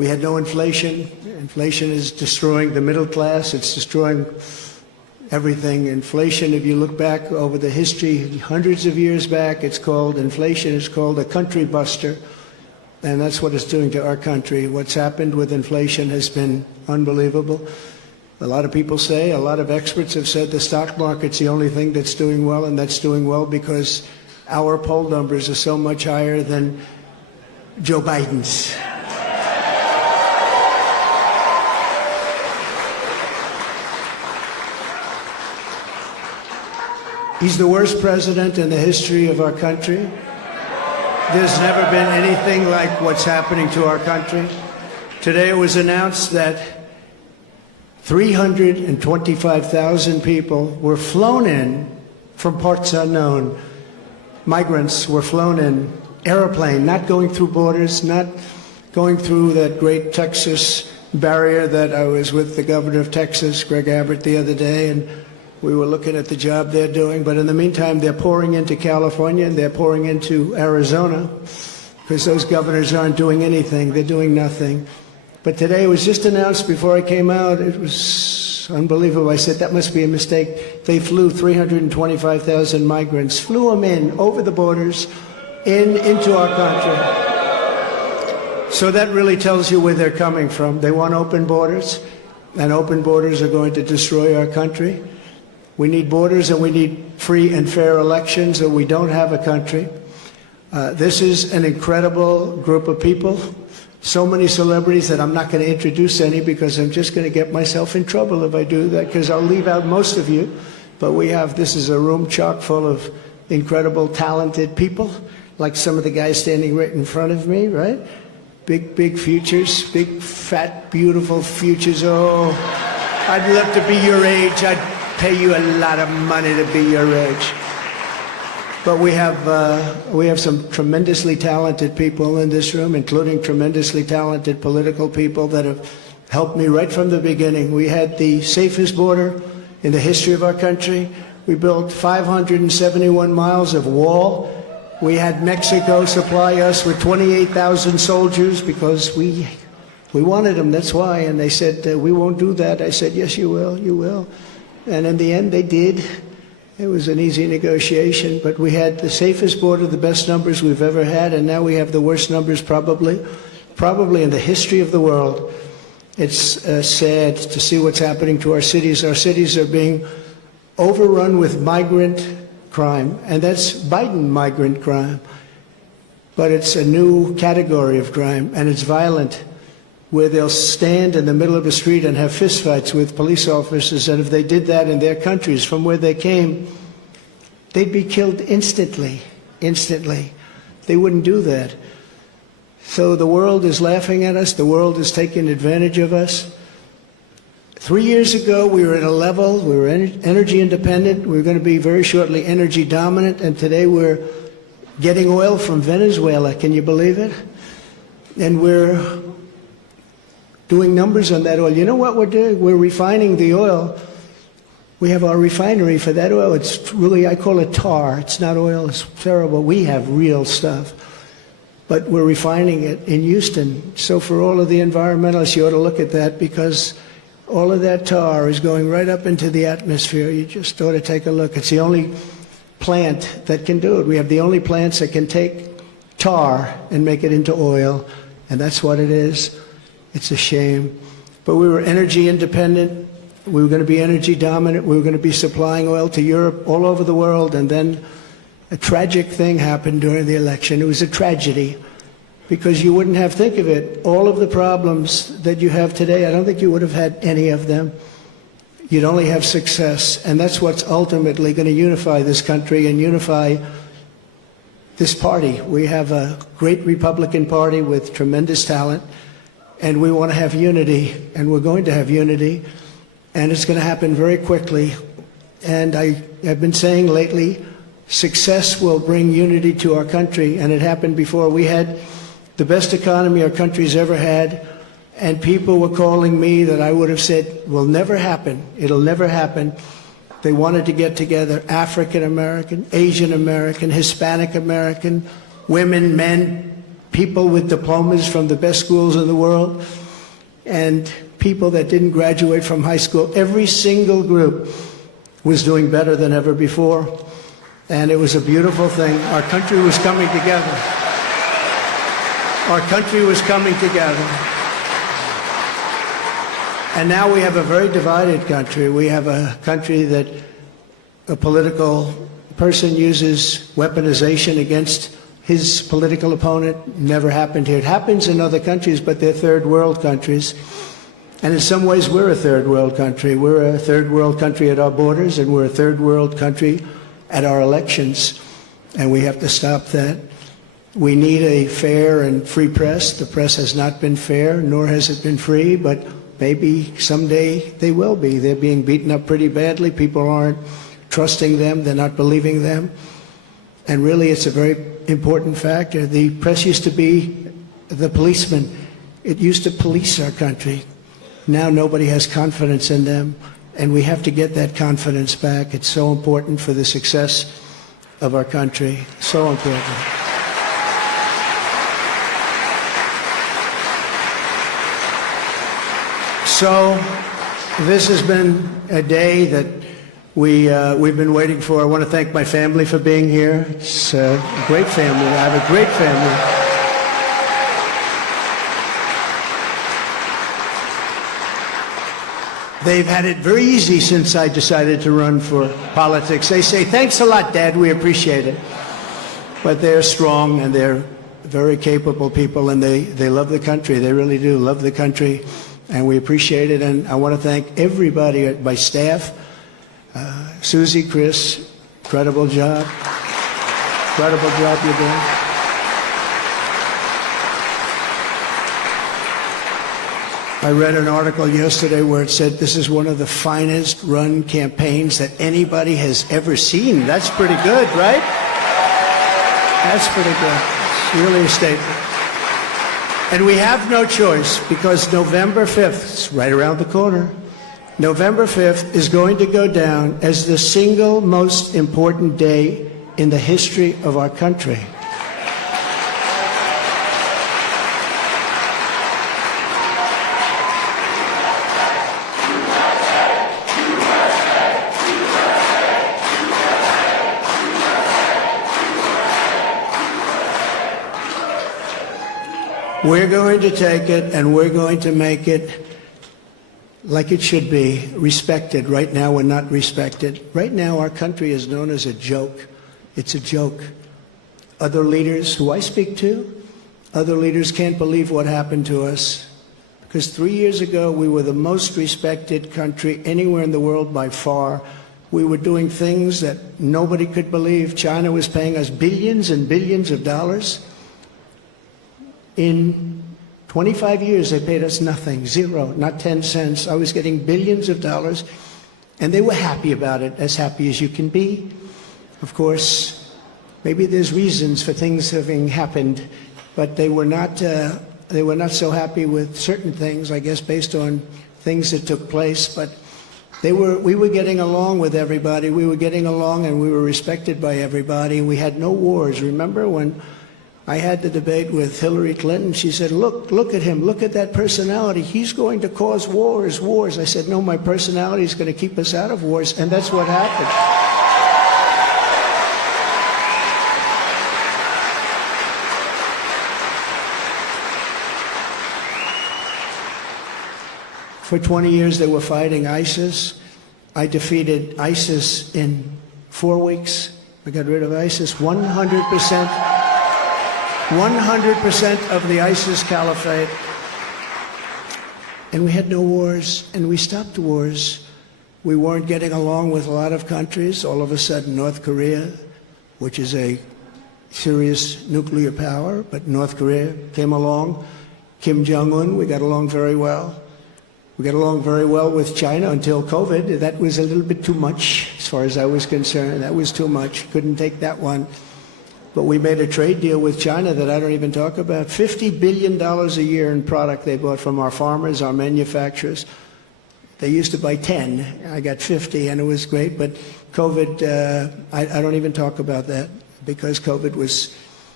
We had no inflation. Inflation is destroying the middle class. It's destroying everything. Inflation, if you look back over the history, hundreds of years back, inflation is called a country buster. And that's what it's doing to our country. What's happened with inflation has been unbelievable. A lot of people say, a lot of experts have said the stock market's the only thing that's doing well, and that's doing well because our poll numbers are so much higher than Joe Biden's. He's the worst president in the history of our country. There's never been anything like what's happening to our country. Today it was announced that 325,000 people were flown in from parts unknown. Migrants were flown in, airplane, not going through borders, not going through that great Texas barrier that I was with the governor of Texas, Greg Abbott, the other day, and we were looking at the job they're doing. But in the meantime, they're pouring into California and they're pouring into Arizona because those governors aren't doing anything. They're doing nothing. But today it was just announced before I came out. It was unbelievable. I said, that must be a mistake. They flew 325,000 migrants, flew them in over the borders into our country. So that really tells you where they're coming from. They want open borders, and open borders are going to destroy our country. We need borders and we need free and fair elections, or we don't have a country. This is an incredible group of people. So many celebrities that I'm not going to introduce any because I'm just going to get myself in trouble if I do that, because I'll leave out most of you. But this is a room chock full of incredible, talented people, like some of the guys standing right in front of me, right? Big futures, big, fat, beautiful futures. Oh, I'd love to be your age. I'd pay you a lot of money to be your age. But we have some tremendously talented people in this room, including tremendously talented political people that have helped me right from the beginning. We had the safest border in the history of our country. We built 571 miles of wall. We had Mexico supply us with 28,000 soldiers because we wanted them, that's why. And they said, we won't do that. I said, yes, you will, you will. And in the end, they did. It was an easy negotiation, but we had the safest border, the best numbers we've ever had, and now we have the worst numbers probably in the history of the world. It's sad to see what's happening to our cities. Our cities are being overrun with migrant crime, and that's Biden migrant crime. But it's a new category of crime, and it's violent, where they'll stand in the middle of a street and have fistfights with police officers, and if they did that in their countries from where they came, they'd be killed instantly. They wouldn't do that. So the world is laughing at us. The world is taking advantage of us. 3 years ago, we were at a level, we were energy independent. We were going to be very shortly energy dominant, and today we're getting oil from Venezuela. Can you believe it? And we're doing numbers on that oil. You know what we're doing? We're refining the oil. We have our refinery for that oil. It's really, I call it tar. It's not oil. It's terrible. We have real stuff. But we're refining it in Houston. So for all of the environmentalists, you ought to look at that, because all of that tar is going right up into the atmosphere. You just ought to take a look. It's the only plant that can do it. We have the only plants that can take tar and make it into oil, and that's what it is. It's a shame. But we were energy independent. We were going to be energy dominant. We were going to be supplying oil to Europe, all over the world. And then a tragic thing happened during the election. It was a tragedy, because you wouldn't have, think of it, all of the problems that you have today, I don't think you would have had any of them. You'd only have success. And that's what's ultimately going to unify this country and unify this party. We have a great Republican Party with tremendous talent. And we want to have unity, and we're going to have unity, and it's going to happen very quickly. And I have been saying lately, success will bring unity to our country, and it happened before. We had the best economy our country's ever had, and people were calling me that I would have said will never happen. It'll never happen. They wanted to get together, African American, Asian American, Hispanic American, women, men, people with diplomas from the best schools in the world, and people that didn't graduate from high school. Every single group was doing better than ever before, and it was a beautiful thing. Our country was coming together. Our country was coming together. And now we have a very divided country. We have a country that a political person uses weaponization against his political opponent. Never happened here. It happens in other countries, but they're third world countries. And in some ways, we're a third world country. We're a third world country at our borders, and we're a third world country at our elections. And we have to stop that. We need a fair and free press. The press has not been fair, nor has it been free, but maybe someday they will be. They're being beaten up pretty badly. People aren't trusting them. They're not believing them. And really, it's a very important factor. The press used to be the policeman. It used to police our country. Now nobody has confidence in them, and we have to get that confidence back. It's so important for the success of our country. So important. So this has been a day that we've been waiting for. I want to thank my family for being here. It's a great family. I have a great family. They've had it very easy since I decided to run for politics. They say, "Thanks a lot, Dad, we appreciate it." But they're strong, and they're very capable people, and they love the country. They really do love the country, and we appreciate it. And I want to thank everybody at my staff. Susie, Chris, incredible job. Incredible job you're doing. I read an article yesterday where it said this is one of the finest run campaigns that anybody has ever seen. That's pretty good, right? That's pretty good. It's really a statement. And we have no choice, because November 5th, it's right around the corner, November 5th is going to go down as the single most important day in the history of our country. We're going to take it, and we're going to make it like it should be, respected. Right now, we're not respected. Right now, our country is known as a joke. It's a joke. Other leaders who I speak to, other leaders can't believe what happened to us. Because 3 years ago, we were the most respected country anywhere in the world by far. We were doing things that nobody could believe. China was paying us billions and billions of dollars. In 25 years, they paid us nothing, zero, not 10 cents. I was getting billions of dollars, and they were happy about it, as happy as you can be. Of course, maybe there's reasons for things having happened, but they were not so happy with certain things, I guess, based on things that took place. But we were getting along with everybody. We were getting along, and we were respected by everybody. We had no wars. Remember when I had the debate with Hillary Clinton? She said, look at him, look at that personality. He's going to cause wars. I said, no, my personality is going to keep us out of wars, and that's what happened. For 20 years, they were fighting ISIS. I defeated ISIS in 4 weeks. I got rid of ISIS 100%. 100% of the ISIS caliphate. And we had no wars, and we stopped wars. We weren't getting along with a lot of countries. All of a sudden, North Korea, which is a serious nuclear power, but North Korea came along. Kim Jong-un, we got along very well. We got along very well with China until COVID. That was a little bit too much, as far as I was concerned. That was too much. Couldn't take that one. But we made a trade deal with China that I don't even talk about. $50 billion a year in product they bought from our farmers, our manufacturers. They used to buy 10. I got 50, and it was great. But COVID, I don't even talk about that, because COVID was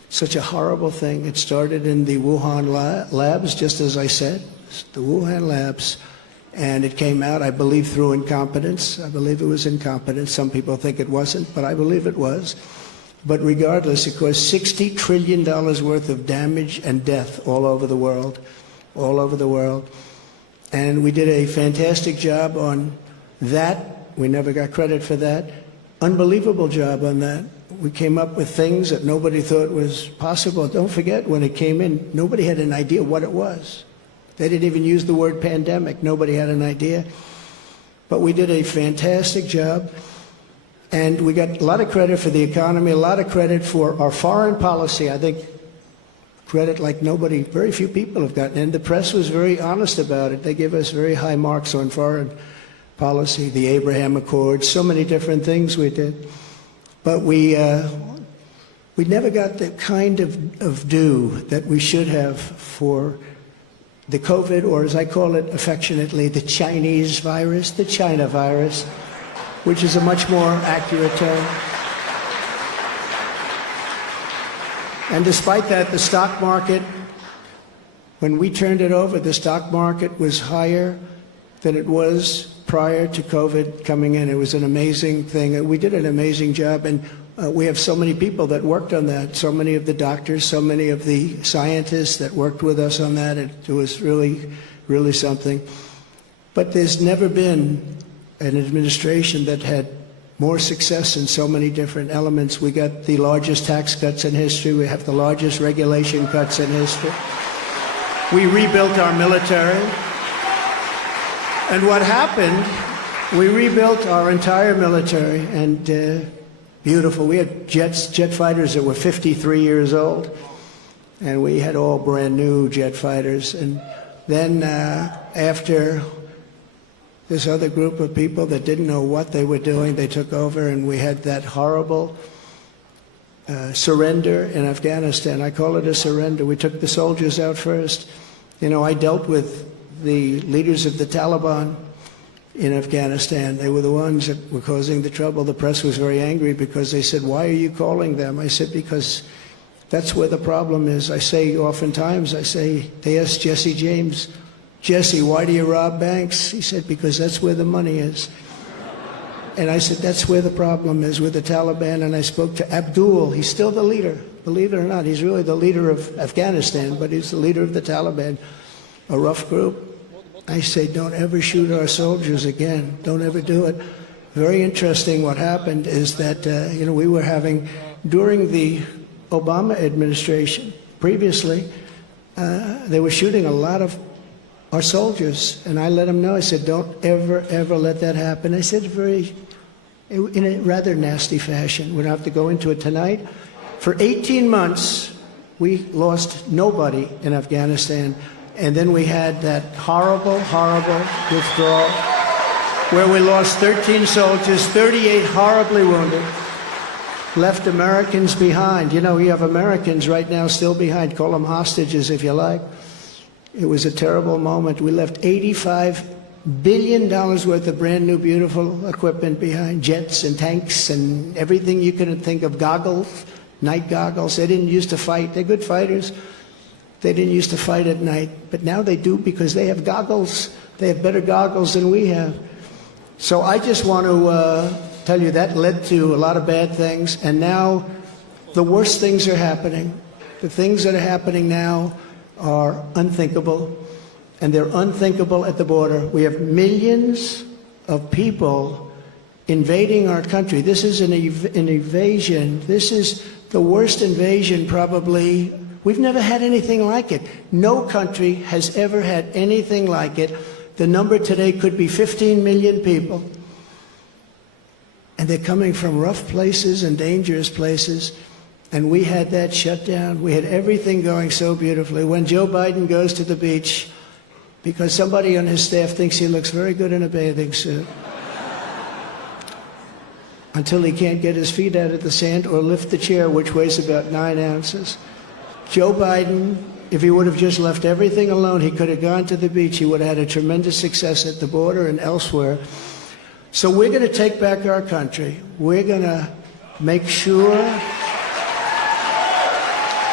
such a horrible thing. It started in the Wuhan labs, just as I said, the Wuhan labs. And it came out, I believe, through incompetence. I believe it was incompetence. Some people think it wasn't, but I believe it was. But regardless, it caused $60 trillion worth of damage and death all over the world, all over the world. And we did a fantastic job on that. We never got credit for that. Unbelievable job on that. We came up with things that nobody thought was possible. Don't forget, when it came in, nobody had an idea what it was. They didn't even use the word pandemic. Nobody had an idea. But we did a fantastic job. And we got a lot of credit for the economy, a lot of credit for our foreign policy. I think credit like nobody, very few people have gotten. And the press was very honest about it. They give us very high marks on foreign policy, the Abraham Accords, so many different things we did. But we never got the kind of due that we should have for the COVID, or as I call it affectionately, the Chinese virus, the China virus, which is a much more accurate term. And despite that, the stock market, when we turned it over, the stock market was higher than it was prior to COVID coming in. It was an amazing thing. We did an amazing job, and we have so many people that worked on that, so many of the doctors, so many of the scientists that worked with us on that. It was really, really something. But there's never been an administration that had more success in so many different elements. We got the largest tax cuts in history. We have the largest regulation cuts in history. We rebuilt our military. And what happened, we rebuilt our entire military, and beautiful. We had jet fighters that were 53 years old, and we had all brand new jet fighters. And then after this other group of people that didn't know what they were doing, they took over, and we had that horrible surrender in Afghanistan. I call it a surrender. We took the soldiers out first. You know, I dealt with the leaders of the Taliban in Afghanistan. They were the ones that were causing the trouble. The press was very angry because they said, "Why are you calling them?" I said, "Because that's where the problem is." I say oftentimes, they asked Jesse James, "Jesse, why do you rob banks?" He said, "Because that's where the money is." And I said, that's where the problem is, with the Taliban. And I spoke to Abdul. He's still the leader. Believe it or not, he's really the leader of Afghanistan, but he's the leader of the Taliban, a rough group. I say, don't ever shoot our soldiers again. Don't ever do it. Very interesting. What happened is that, we were having, during the Obama administration, previously, they were shooting a lot of our soldiers. And I let them know. I said, don't ever, ever let that happen. I said in a rather nasty fashion. We don't have to go into it tonight. For 18 months, we lost nobody in Afghanistan. And then we had that horrible, horrible withdrawal where we lost 13 soldiers, 38 horribly wounded, left Americans behind. You know, you have Americans right now still behind. Call them hostages if you like. It was a terrible moment. We left $85 billion worth of brand new, beautiful equipment behind, jets and tanks and everything you could think of, goggles, night goggles. They didn't used to fight. They're good fighters. They didn't used to fight at night, but now they do because they have goggles. They have better goggles than we have. So I just want to tell you that led to a lot of bad things, and now the worst things are happening. The things that are happening now are unthinkable, and they're unthinkable at the border. We have millions of people invading our country. This is an invasion. This is the worst invasion probably. We've never had anything like it. No country has ever had anything like it. The number today could be 15 million people. And they're coming from rough places and dangerous places. And we had that shut down. We had everything going so beautifully. When Joe Biden goes to the beach, because somebody on his staff thinks he looks very good in a bathing suit, until he can't get his feet out of the sand or lift the chair, which weighs about 9 ounces. Joe Biden, if he would have just left everything alone, he could have gone to the beach. He would have had a tremendous success at the border and elsewhere. So we're going to take back our country. We're going to make sure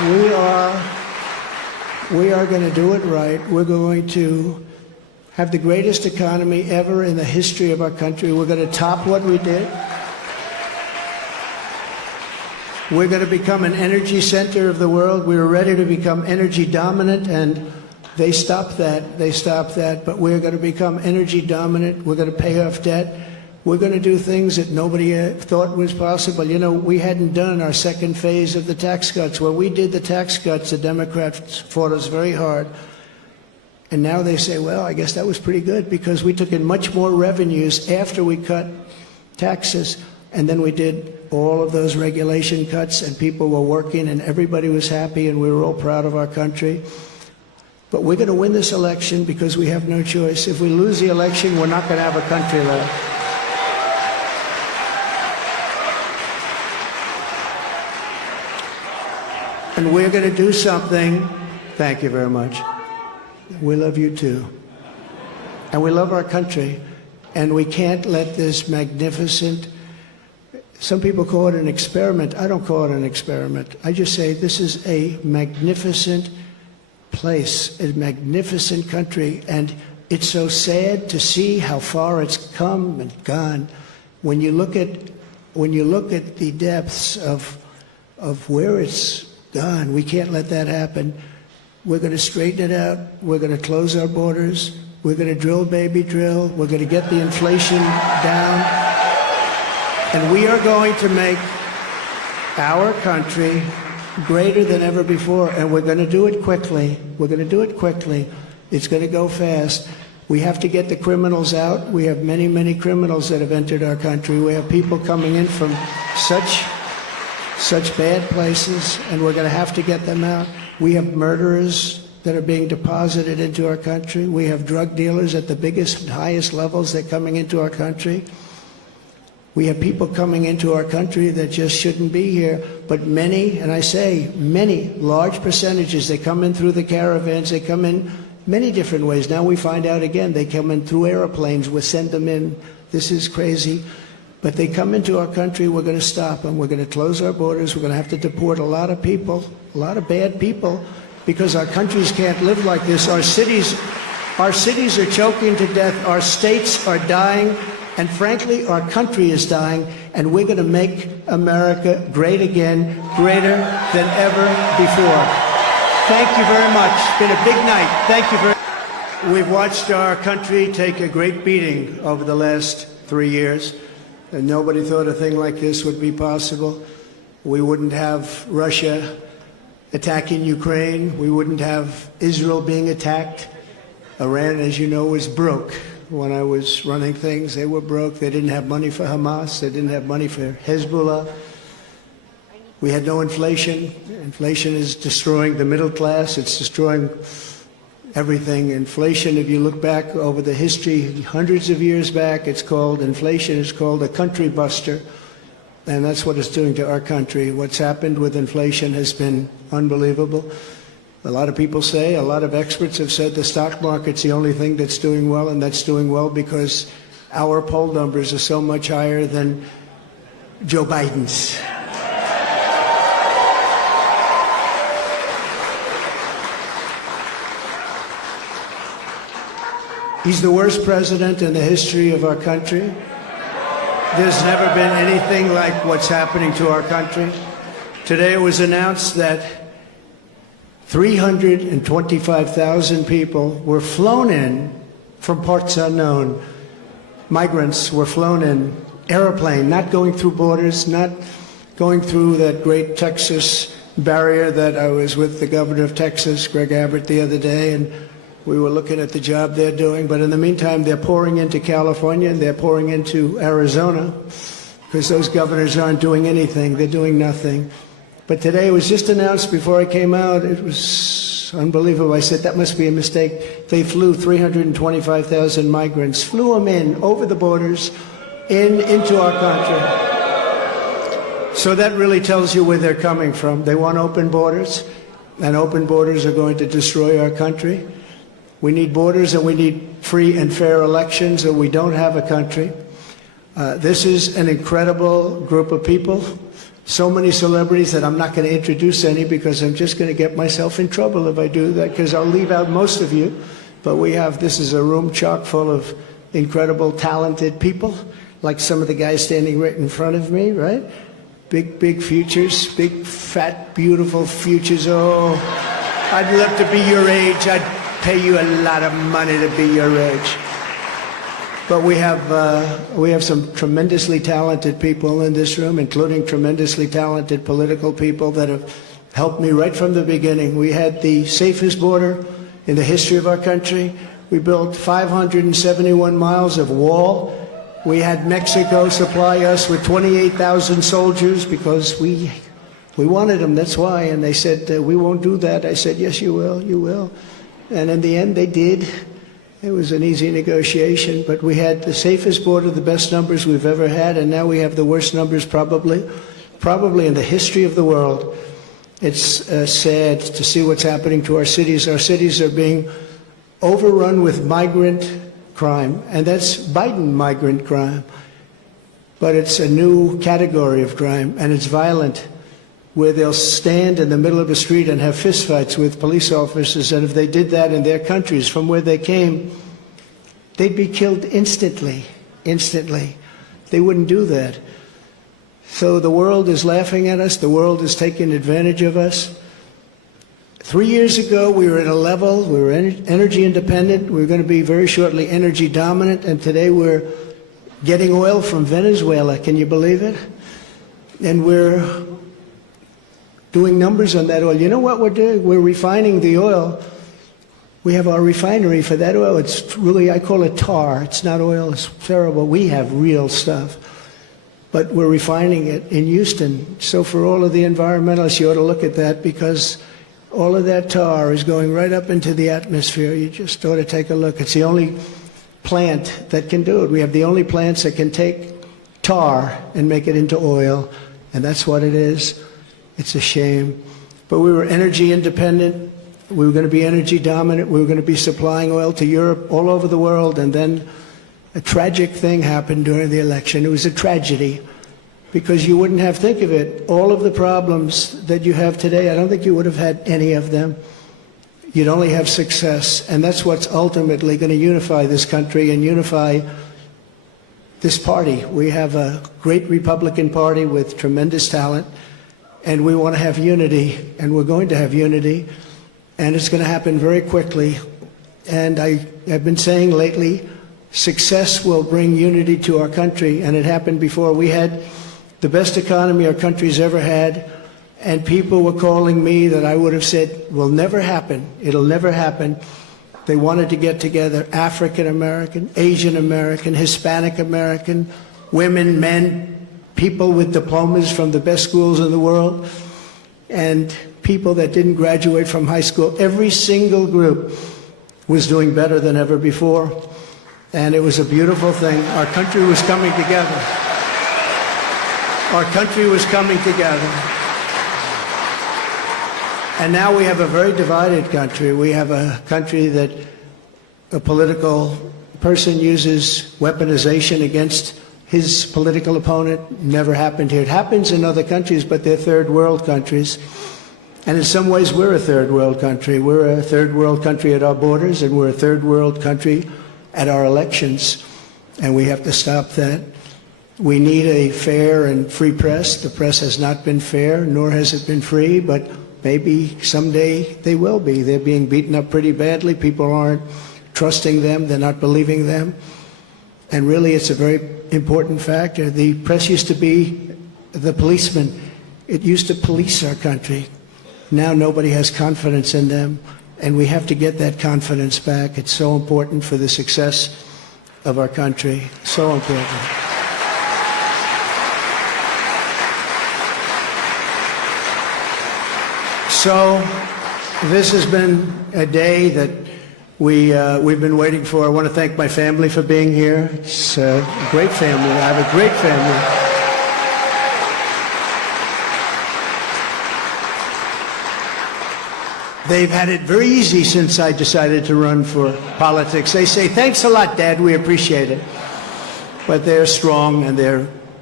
We are going to do it right. We're going to have the greatest economy ever in the history of our country. We're going to top what we did. We're going to become an energy center of the world. We were ready to become energy dominant, and they stopped that. They stopped that. But we're going to become energy dominant. We're going to pay off debt. We're going to do things that nobody thought was possible. You know, we hadn't done our second phase of the tax cuts. When we did the tax cuts, the Democrats fought us very hard. And now they say, well, I guess that was pretty good because we took in much more revenues after we cut taxes. And then we did all of those regulation cuts, and people were working, and everybody was happy, and we were all proud of our country. But we're going to win this election because we have no choice. If we lose the election, we're not going to have a country left. And we're going to do something. Thank you very much. We love you too. And we love our country. And we can't let this magnificent, some people call it an experiment. I don't call it an experiment. I just say this is a magnificent place, a magnificent country. And it's so sad to see how far it's come and gone. When you look at the depths of where it's gone, we can't let that happen. We're going to straighten it out. We're going to close our borders. We're going to drill, baby, drill. We're going to get the inflation down. And we are going to make our country greater than ever before. And we're going to do it quickly. We're going to do it quickly. It's going to go fast. We have to get the criminals out. We have many, many criminals that have entered our country. We have people coming in from such bad places, and we're going to have to get them out. We have murderers that are being deposited into our country. We have drug dealers at the biggest, highest levels. They're coming into our country. We have people coming into our country that just shouldn't be here. But many, and I say many, large percentages, they come in through the caravans. They come in many different ways. Now we find out again, they come in through airplanes. We send them in. This is crazy. But they come into our country, we're going to stop them. We're going to close our borders. We're going to have to deport a lot of people, a lot of bad people, because our countries can't live like this. Our cities are choking to death. Our states are dying. And frankly, our country is dying. And we're going to make America great again, greater than ever before. Thank you very much. It's been a big night. Thank you very much. We've watched our country take a great beating over the last 3 years. And nobody thought a thing like this would be possible. We wouldn't have Russia attacking Ukraine. We wouldn't have Israel being attacked. Iran, as you know, was broke. When I was running things, they were broke. They didn't have money for Hamas. They didn't have money for Hezbollah. We had no inflation. Inflation is destroying the middle class. It's destroying everything. Inflation, if you look back over the history, hundreds of years back, inflation is called a country buster. And that's what it's doing to our country. What's happened with inflation has been unbelievable. A lot of people say, a lot of experts have said the stock market's the only thing that's doing well, and that's doing well because our poll numbers are so much higher than Joe Biden's. He's the worst president in the history of our country. There's never been anything like what's happening to our country. Today it was announced that 325,000 people were flown in from parts unknown. Migrants were flown in, airplane, not going through borders, not going through that great Texas barrier that I was with the governor of Texas, Greg Abbott, the other day, and we were looking at the job they're doing. But in the meantime, they're pouring into California and they're pouring into Arizona because those governors aren't doing anything. They're doing nothing. But today it was just announced before I came out. It was unbelievable. I said, that must be a mistake. They flew 325,000 migrants, flew them in over the borders into our country. So that really tells you where they're coming from. They want open borders, and open borders are going to destroy our country. We need borders and we need free and fair elections, or we don't have a country. This is an incredible group of people. so many celebrities that I'm not going to introduce any because I'm just going to get myself in trouble if I do that, because I'll leave out most of you. But this is a room chock full of incredible, talented people, like some of the guys standing right in front of me, right? Big futures, big, fat, beautiful futures. Oh, I'd love to be your age. I'd pay you a lot of money to be your age. But we have some tremendously talented people in this room, including tremendously talented political people that have helped me right from the beginning. We had the safest border in the history of our country. We built 571 miles of wall. We had Mexico supply us with 28,000 soldiers because we wanted them, that's why. And they said, we won't do that. I said, yes, you will, you will. And in the end, they did. It was an easy negotiation, but we had the safest border, the best numbers we've ever had, and now we have the worst numbers probably in the history of the world. It's sad to see what's happening to our cities. Our cities are being overrun with migrant crime, and that's Biden migrant crime. But it's a new category of crime, and it's violent, where they'll stand in the middle of a street and have fistfights with police officers, and if they did that in their countries from where they came, they'd be killed instantly. They wouldn't do that. So the world is laughing at us. The world is taking advantage of us. 3 years ago, we were at a level, we were energy independent. We were going to be very shortly energy dominant, and today we're getting oil from Venezuela. Can you believe it? And we're doing numbers on that oil. You know what we're doing? We're refining the oil. We have our refinery for that oil. It's really, I call it tar. It's not oil. It's terrible. We have real stuff. But we're refining it in Houston. So for all of the environmentalists, you ought to look at that, because all of that tar is going right up into the atmosphere. You just ought to take a look. It's the only plant that can do it. We have the only plants that can take tar and make it into oil, and that's what it is. It's a shame. But we were energy independent. We were going to be energy dominant. We were going to be supplying oil to Europe, all over the world, and then a tragic thing happened during the election. It was a tragedy, because you wouldn't have, think of it, all of the problems that you have today, I don't think you would have had any of them. You'd only have success, and that's what's ultimately going to unify this country and unify this party. We have a great Republican Party with tremendous talent, and we want to have unity, and we're going to have unity, and it's going to happen very quickly. And I've been saying lately, success will bring unity to our country, and it happened before. We had the best economy our country's ever had, and people were calling me that I would have said will never happen. It'll never happen. They wanted to get together, African American, Asian American, Hispanic American, women, men, people with diplomas from the best schools in the world, and people that didn't graduate from high school. Every single group was doing better than ever before, and it was a beautiful thing. Our country was coming together. Our country was coming together. And now we have a very divided country. We have a country that a political person uses weaponization against his political opponent. Never happened here. It happens in other countries, but they're third world countries. And in some ways, we're a third world country. We're a third world country at our borders, and we're a third world country at our elections. And we have to stop that. We need a fair and free press. The press has not been fair, nor has it been free, but maybe someday they will be. They're being beaten up pretty badly. People aren't trusting them. They're not believing them. And really, it's a very important factor. The press used to be the policeman. It used to police our country. Now nobody has confidence in them, and we have to get that confidence back. It's so important for the success of our country. So important. So this has been a day that we've been waiting for. I want to thank my family for being here. It's a great family. I have a great family. They've had it very easy since I decided to run for politics. They say, thanks a lot, Dad, we appreciate it. But they're strong, and they're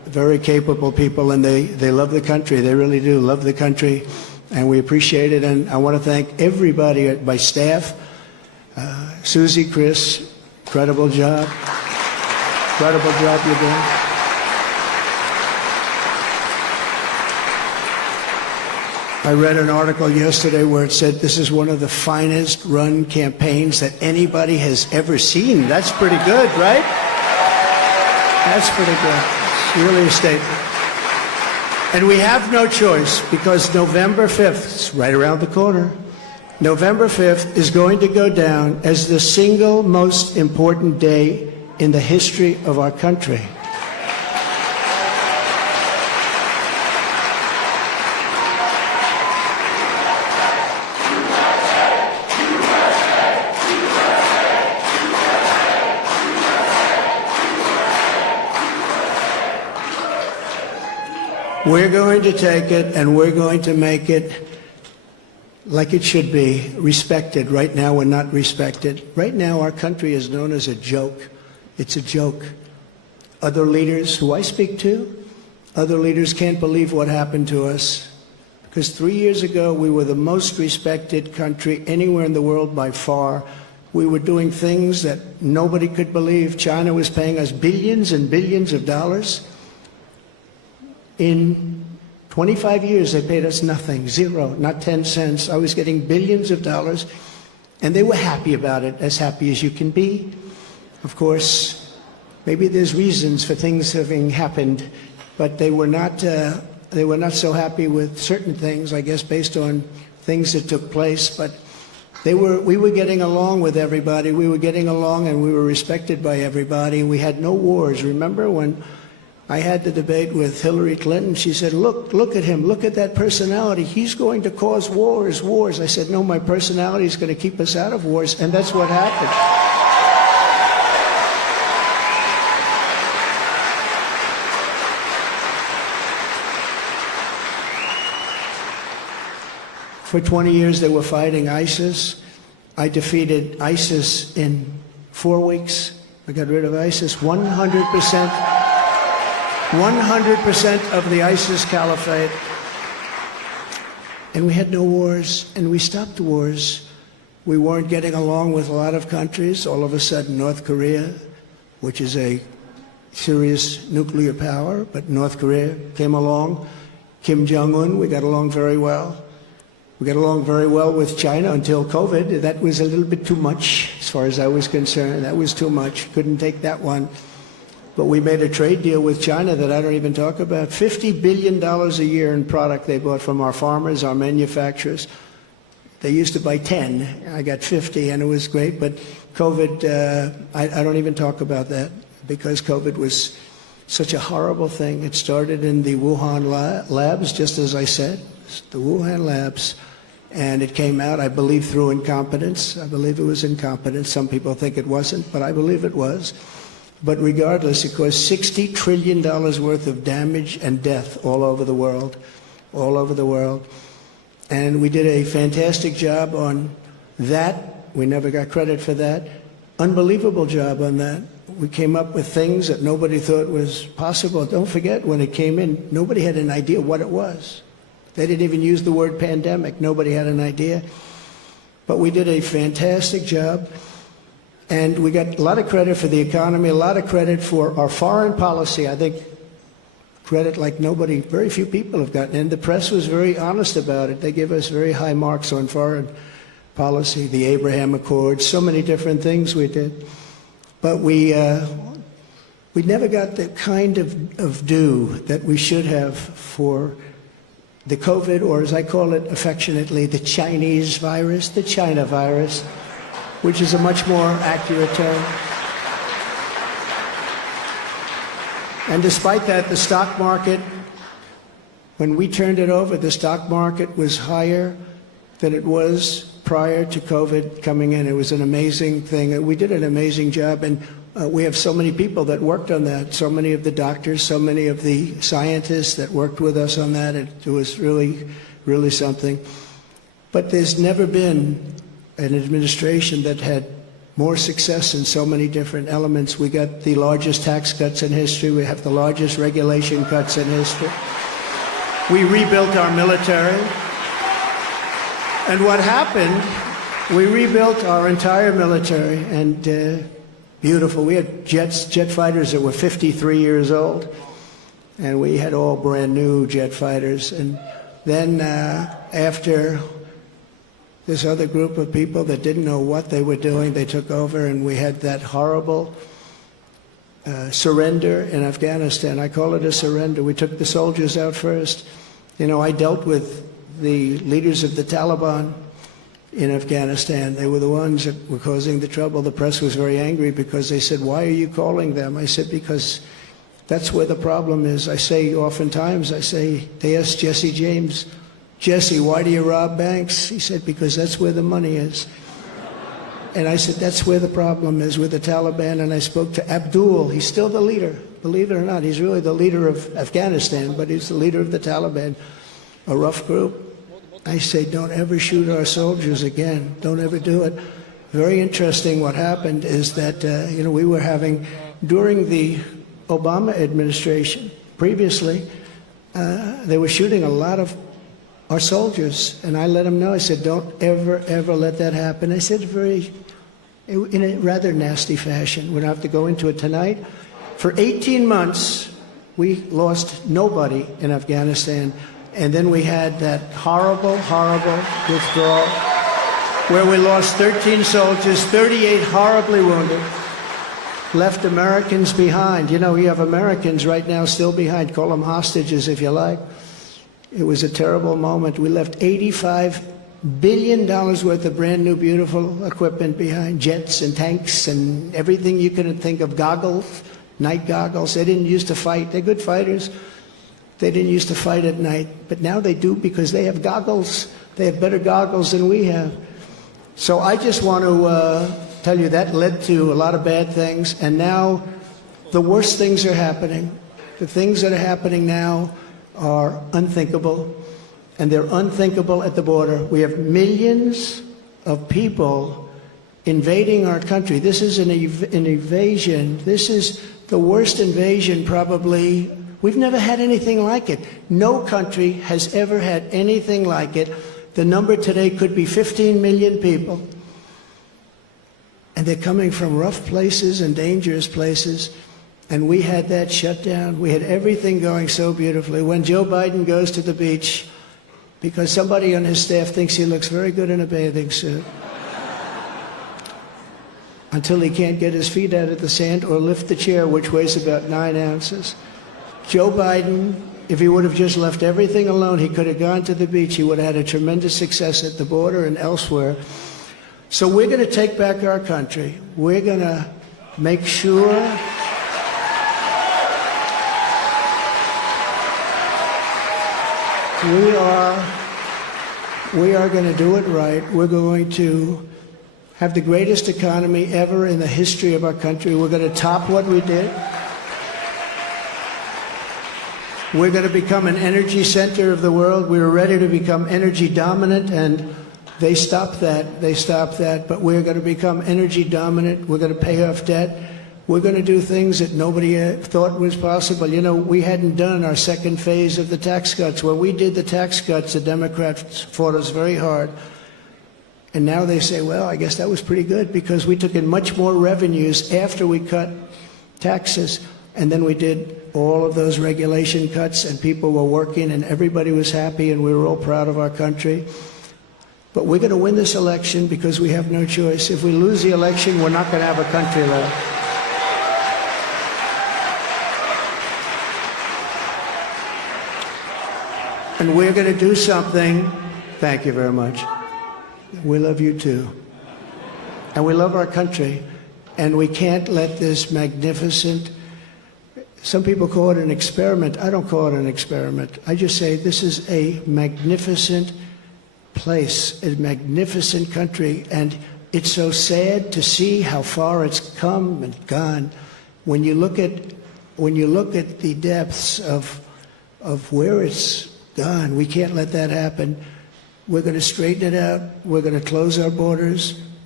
very capable people, and they love the country. They really do love the country, and we appreciate it. And I want to thank everybody at my staff, Susie, Chris, incredible job you're doing. I read an article yesterday where it said this is one of the finest run campaigns that anybody has ever seen. That's pretty good, right? That's pretty good. It's really a statement. And we have no choice, because November 5th, it's right around the corner, November 5th is going to go down as the single most important day in the history of our country. We're going to take it and we're going to make it like it should be, respected. Right now we're not respected. Right now our country is known as a joke. It's a joke. Other leaders who I speak to, other leaders can't believe what happened to us. Because 3 years ago we were the most respected country anywhere in the world by far. We were doing things that nobody could believe. China was paying us billions and billions of dollars. In 25 years, they paid us nothing, zero, not 10 cents. I was getting billions of dollars, and they were happy about it, as happy as you can be. Of course, maybe there's reasons for things having happened, but they were not so happy with certain things, I guess, based on things that took place. But we were getting along with everybody. We were getting along, and we were respected by everybody. We had no wars. Remember when I had the debate with Hillary Clinton? She said, look at him, look at that personality. He's going to cause wars. I said, no, my personality is going to keep us out of wars, and that's what happened. For 20 years they were fighting ISIS. I defeated ISIS in 4 weeks. I got rid of ISIS 100%. 100% of the ISIS caliphate. And we had no wars, and we stopped wars. We weren't getting along with a lot of countries. All of a sudden, North Korea, which is a serious nuclear power, but North Korea came along. Kim Jong-un, we got along very well. We got along very well with China until COVID. That was a little bit too much, as far as I was concerned. That was too much. Couldn't take that one. But we made a trade deal with China that I don't even talk about. $50 billion a year in product they bought from our farmers, our manufacturers. They used to buy 10. I got 50, and it was great. But COVID, I don't even talk about that, because COVID was such a horrible thing. It started in the Wuhan labs, just as I said, the Wuhan labs. And it came out, I believe, through incompetence. I believe it was incompetence. Some people think it wasn't, but I believe it was. But regardless, it caused $60 trillion worth of damage and death all over the world, all over the world. And we did a fantastic job on that. We never got credit for that. Unbelievable job on that. We came up with things that nobody thought was possible. Don't forget, when it came in, nobody had an idea what it was. They didn't even use the word pandemic. Nobody had an idea. But we did a fantastic job. And we got a lot of credit for the economy, a lot of credit for our foreign policy. I think credit like nobody, very few people have gotten. And the press was very honest about it. They gave us very high marks on foreign policy, the Abraham Accords, so many different things we did. But we never got the kind of due that we should have for the COVID, or as I call it affectionately, the Chinese virus, the China virus, which is a much more accurate term. And despite that, the stock market, when we turned it over, the stock market was higher than it was prior to COVID coming in. It was an amazing thing. We did an amazing job, and we have so many people that worked on that, so many of the doctors, so many of the scientists that worked with us on that. It was really, really something. But there's never been an administration that had more success in so many different elements. We got the largest tax cuts in history. We have the largest regulation cuts in history. We rebuilt our military. And what happened, we rebuilt our entire military, and beautiful. We had jet fighters that were 53 years old, and we had all brand new jet fighters. And then after this other group of people that didn't know what they were doing, they took over, and we had that horrible surrender in Afghanistan. I call it a surrender. We took the soldiers out first. You know, I dealt with the leaders of the Taliban in Afghanistan. They were the ones that were causing the trouble. The press was very angry because they said, "Why are you calling them?" I said, "Because that's where the problem is." I say oftentimes, they asked Jesse James, "Jesse, why do you rob banks?" He said, "Because that's where the money is." And I said, that's where the problem is with the Taliban. And I spoke to Abdul. He's still the leader. Believe it or not, he's really the leader of Afghanistan, but he's the leader of the Taliban, a rough group. I say, don't ever shoot our soldiers again. Don't ever do it. Very interesting what happened is that, we were having, during the Obama administration, previously, they were shooting a lot of our soldiers, and I let them know. I said, don't ever, ever let that happen. I said in a rather nasty fashion. We don't have to go into it tonight. For 18 months, we lost nobody in Afghanistan, and then we had that horrible, horrible withdrawal, where we lost 13 soldiers, 38 horribly wounded, left Americans behind. You know, you have Americans right now still behind. Call them hostages if you like. It was a terrible moment. We left $85 billion worth of brand new, beautiful equipment behind, jets and tanks and everything you could think of, goggles, night goggles. They didn't used to fight. They're good fighters. They didn't used to fight at night, but now they do because they have goggles. They have better goggles than we have. So I just want to tell you that led to a lot of bad things, and now the worst things are happening. The things that are happening now are unthinkable, and they're unthinkable at the border. We have millions of people invading our country. This is an invasion. This is the worst invasion probably. We've never had anything like it. No country has ever had anything like it. The number today could be 15 million people, and they're coming from rough places and dangerous places. And we had that shut down. We had everything going so beautifully. When Joe Biden goes to the beach, because somebody on his staff thinks he looks very good in a bathing suit, until he can't get his feet out of the sand or lift the chair, which weighs about 9 ounces. Joe Biden, if he would have just left everything alone, he could have gone to the beach. He would have had a tremendous success at the border and elsewhere. So we're going to take back our country. We're going to make sure we are going to do it right. We're going to have the greatest economy ever in the history of our country. We're going to top what we did. We're going to become an energy center of the world. We were ready to become energy dominant, and they stopped that. They stopped that. But we're going to become energy dominant. We're going to pay off debt. We're going to do things that nobody thought was possible. You know, we hadn't done our second phase of the tax cuts. When we did the tax cuts, the Democrats fought us very hard. And now they say, well, I guess that was pretty good because we took in much more revenues after we cut taxes. And then we did all of those regulation cuts, and people were working, and everybody was happy, and we were all proud of our country. But we're going to win this election because we have no choice. If we lose the election, we're not going to have a country left. And we're going to do something. Thank you very much. We love you too. And we love our country. And we can't let this magnificent, some people call it an experiment. I don't call it an experiment. I just say this is a magnificent place, a magnificent country. And it's so sad to see how far it's come and gone. When you look at the depths of where it's we can't let that happen. We're going to straighten it out. We're going to close our borders.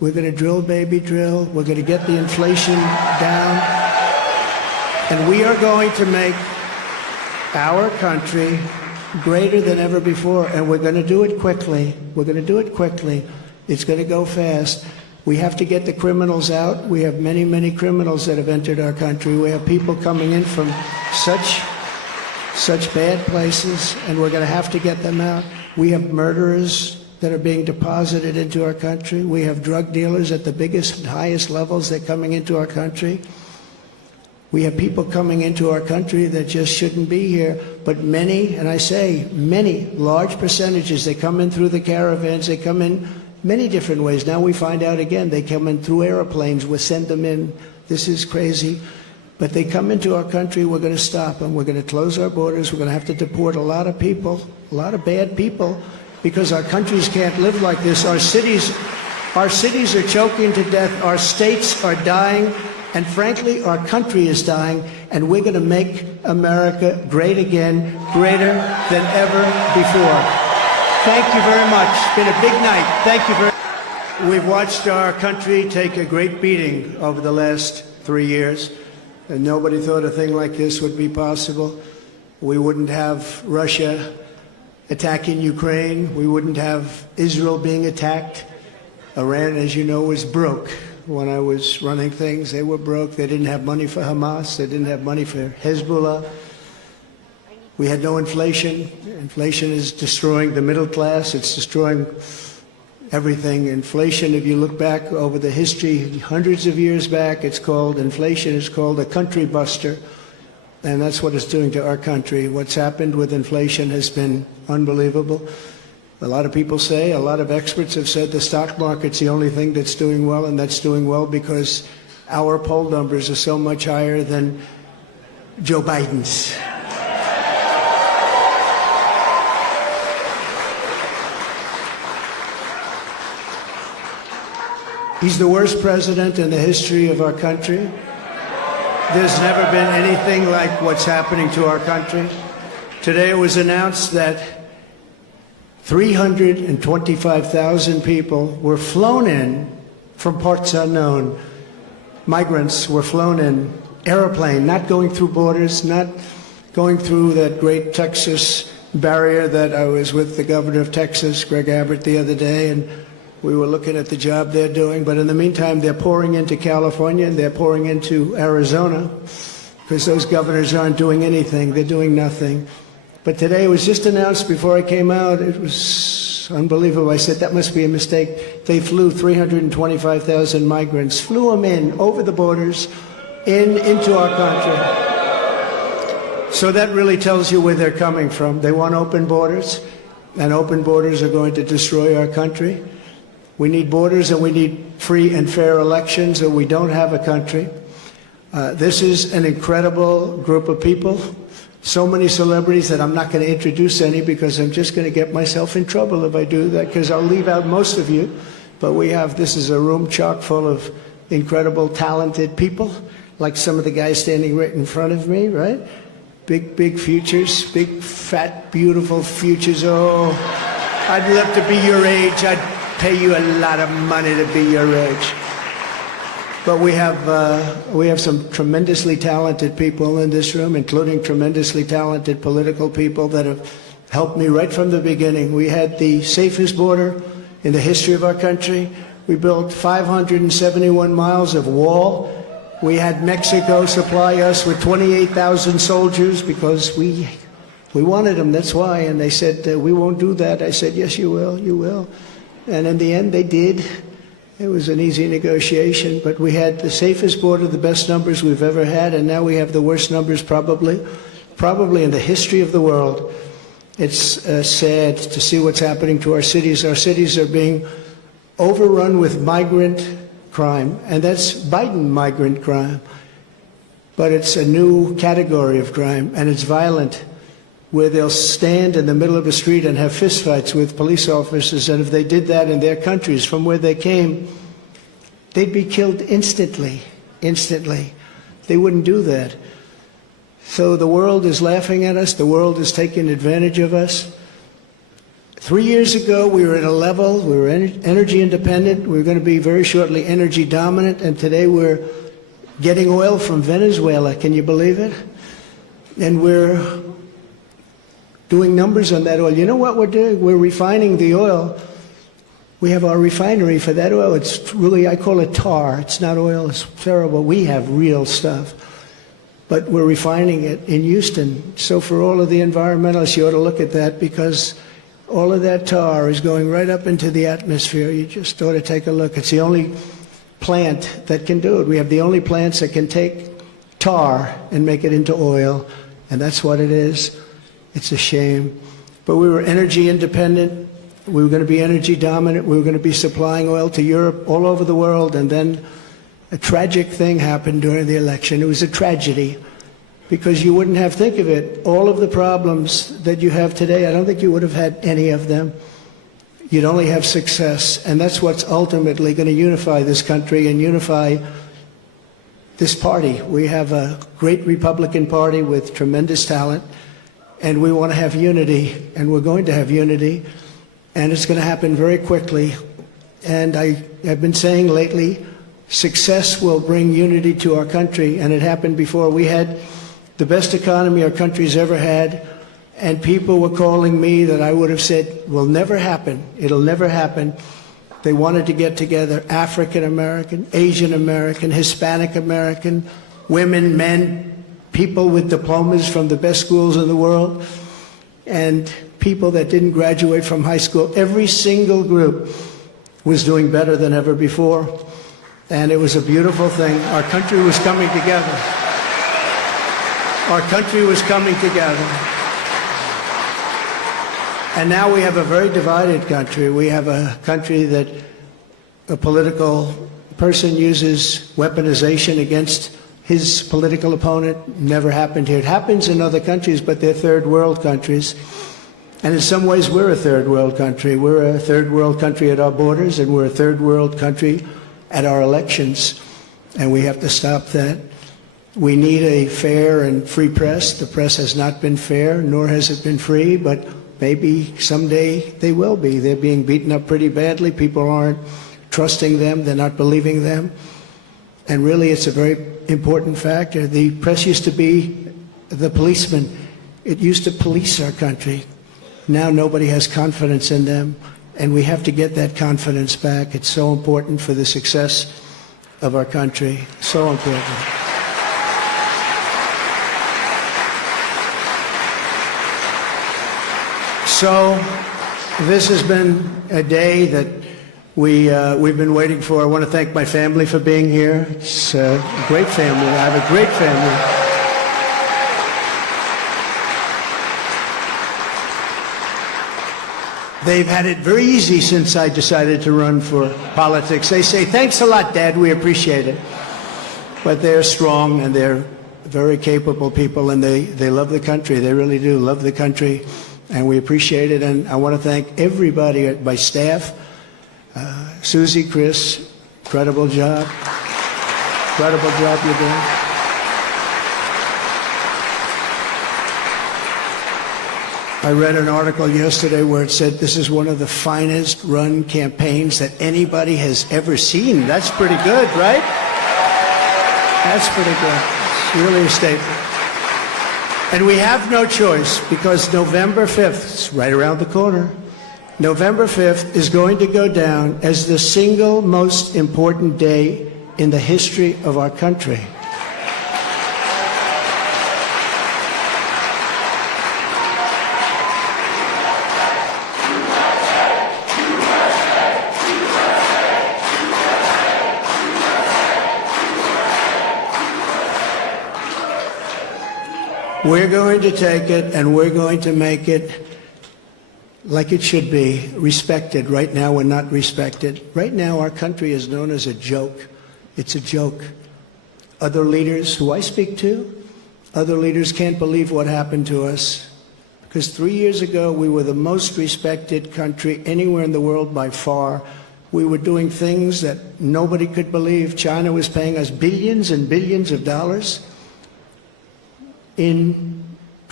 We're going to drill, baby, drill. We're going to get the inflation down. And we are going to make our country greater than ever before. And we're going to do it quickly. We're going to do it quickly. It's going to go fast. We have to get the criminals out. We have many, many criminals that have entered our country. We have people coming in from such bad places, and we're going to have to get them out. We have murderers that are being deposited into our country. We have drug dealers at the biggest and highest levels that are coming into our country. We have people coming into our country that just shouldn't be here. But many, and I say many, large percentages, they come in through the caravans, they come in many different ways. Now we find out again, they come in through airplanes, we send them in. This is crazy. But they come into our country, we're going to stop them. We're going to close our borders. We're going to have to deport a lot of people, a lot of bad people, because our countries can't live like this. Our cities are choking to death. Our states are dying. And frankly, our country is dying. And we're going to make America great again, greater than ever before. Thank you very much. It's been a big night. Thank you very much. We've watched our country take a great beating over the last 3 years. And nobody thought a thing like this would be possible. We wouldn't have Russia attacking Ukraine. We wouldn't have Israel being attacked. Iran, as you know, was broke. When I was running things, they were broke. They didn't have money for Hamas. They didn't have money for Hezbollah. We had no inflation. Inflation is destroying the middle class. It's destroying everything. Inflation, if you look back over the history, hundreds of years back, inflation is called a country buster. And that's what it's doing to our country. What's happened with inflation has been unbelievable. A lot of people say, a lot of experts have said the stock market's the only thing that's doing well, and that's doing well because our poll numbers are so much higher than Joe Biden's. He's the worst president in the history of our country. There's never been anything like what's happening to our country. Today it was announced that 325,000 people were flown in from parts unknown. Migrants were flown in, airplane, not going through borders, not going through that great Texas barrier that I was with the governor of Texas, Greg Abbott, the other day, and we were looking at the job they're doing. But in the meantime, they're pouring into California and they're pouring into Arizona because those governors aren't doing anything. They're doing nothing. But today it was just announced before I came out. It was unbelievable. I said, that must be a mistake. They flew 325,000 migrants, flew them in over the borders into our country. So that really tells you where they're coming from. They want open borders, and open borders are going to destroy our country. We need borders and we need free and fair elections, or we don't have a country. This is an incredible group of people. So many celebrities that I'm not going to introduce any because I'm just going to get myself in trouble if I do that, because I'll leave out most of you. But this is a room chock full of incredible, talented people, like some of the guys standing right in front of me, right? Big, big futures, big, fat, beautiful futures. Oh, I'd love to be your age. I'd pay you a lot of money to be your age. But we have some tremendously talented people in this room, including tremendously talented political people that have helped me right from the beginning. We had the safest border in the history of our country. We built 571 miles of wall. We had Mexico supply us with 28,000 soldiers because we wanted them, that's why. And they said, we won't do that. I said, yes, you will, you will. And in the end, they did. It was an easy negotiation, but we had the safest border, the best numbers we've ever had, and now we have the worst numbers probably in the history of the world. It's sad to see what's happening to our cities. Our cities are being overrun with migrant crime, and that's Biden migrant crime. But it's a new category of crime, and it's violent, where they'll stand in the middle of a street and have fistfights with police officers, and if they did that in their countries from where they came, they'd be killed instantly. They wouldn't do that. So the world is laughing at us. The world is taking advantage of us. 3 years ago, we were at a level, we were energy independent, we were going to be very shortly energy dominant, and today we're getting oil from Venezuela. Can you believe it? And we're doing numbers on that oil. You know what we're doing? We're refining the oil. We have our refinery for that oil. It's really, I call it tar. It's not oil. It's terrible. We have real stuff. But we're refining it in Houston. So for all of the environmentalists, you ought to look at that, because all of that tar is going right up into the atmosphere. You just ought to take a look. It's the only plant that can do it. We have the only plants that can take tar and make it into oil, and that's what it is. It's a shame. But we were energy independent. We were going to be energy dominant. We were going to be supplying oil to Europe, all over the world, and then a tragic thing happened during the election. It was a tragedy, because you wouldn't have, think of it, all of the problems that you have today, I don't think you would have had any of them. You'd only have success, and that's what's ultimately going to unify this country and unify this party. We have a great Republican Party with tremendous talent, and we want to have unity, and we're going to have unity, and it's going to happen very quickly. And I have been saying lately, success will bring unity to our country, and it happened before. We had the best economy our country's ever had, and people were calling me that I would have said will never happen. It'll never happen. They wanted to get together, African American, Asian American, Hispanic American, women, men, people with diplomas from the best schools in the world, and people that didn't graduate from high school. Every single group was doing better than ever before, and it was a beautiful thing. Our country was coming together. Our country was coming together. And now we have a very divided country. We have a country that a political person uses weaponization against his political opponent. Never happened here. It happens in other countries, but they're third world countries. And in some ways, we're a third world country. We're a third world country at our borders, and we're a third world country at our elections. And we have to stop that. We need a fair and free press. The press has not been fair, nor has it been free, but maybe someday they will be. They're being beaten up pretty badly. People aren't trusting them. They're not believing them. And really, it's a very important factor. The press used to be the policeman. It used to police our country. Now nobody has confidence in them, and we have to get that confidence back. It's so important for the success of our country. So important. So this has been a day that we've been waiting for. I want to thank my family for being here. It's a great family. I have a great family. They've had it very easy since I decided to run for politics. They say, "Thanks a lot, Dad. We appreciate it." But they're strong, and they're very capable people, and they love the country. They really do love the country. And we appreciate it. And I want to thank everybody at my staff. Susie, Chris, incredible job. Incredible job you're doing. I read an article yesterday where it said this is one of the finest run campaigns that anybody has ever seen. That's pretty good, right? That's pretty good. It's really a statement. And we have no choice, because November 5th, it's right around the corner, November 5th is going to go down as the single most important day in the history of our country. We're going to take it, and we're going to make it like it should be, respected. Right now, we're not respected. Right now, our country is known as a joke. It's a joke. Other leaders who I speak to, other leaders can't believe what happened to us. Because 3 years ago, we were the most respected country anywhere in the world by far. We were doing things that nobody could believe. China was paying us billions and billions of dollars in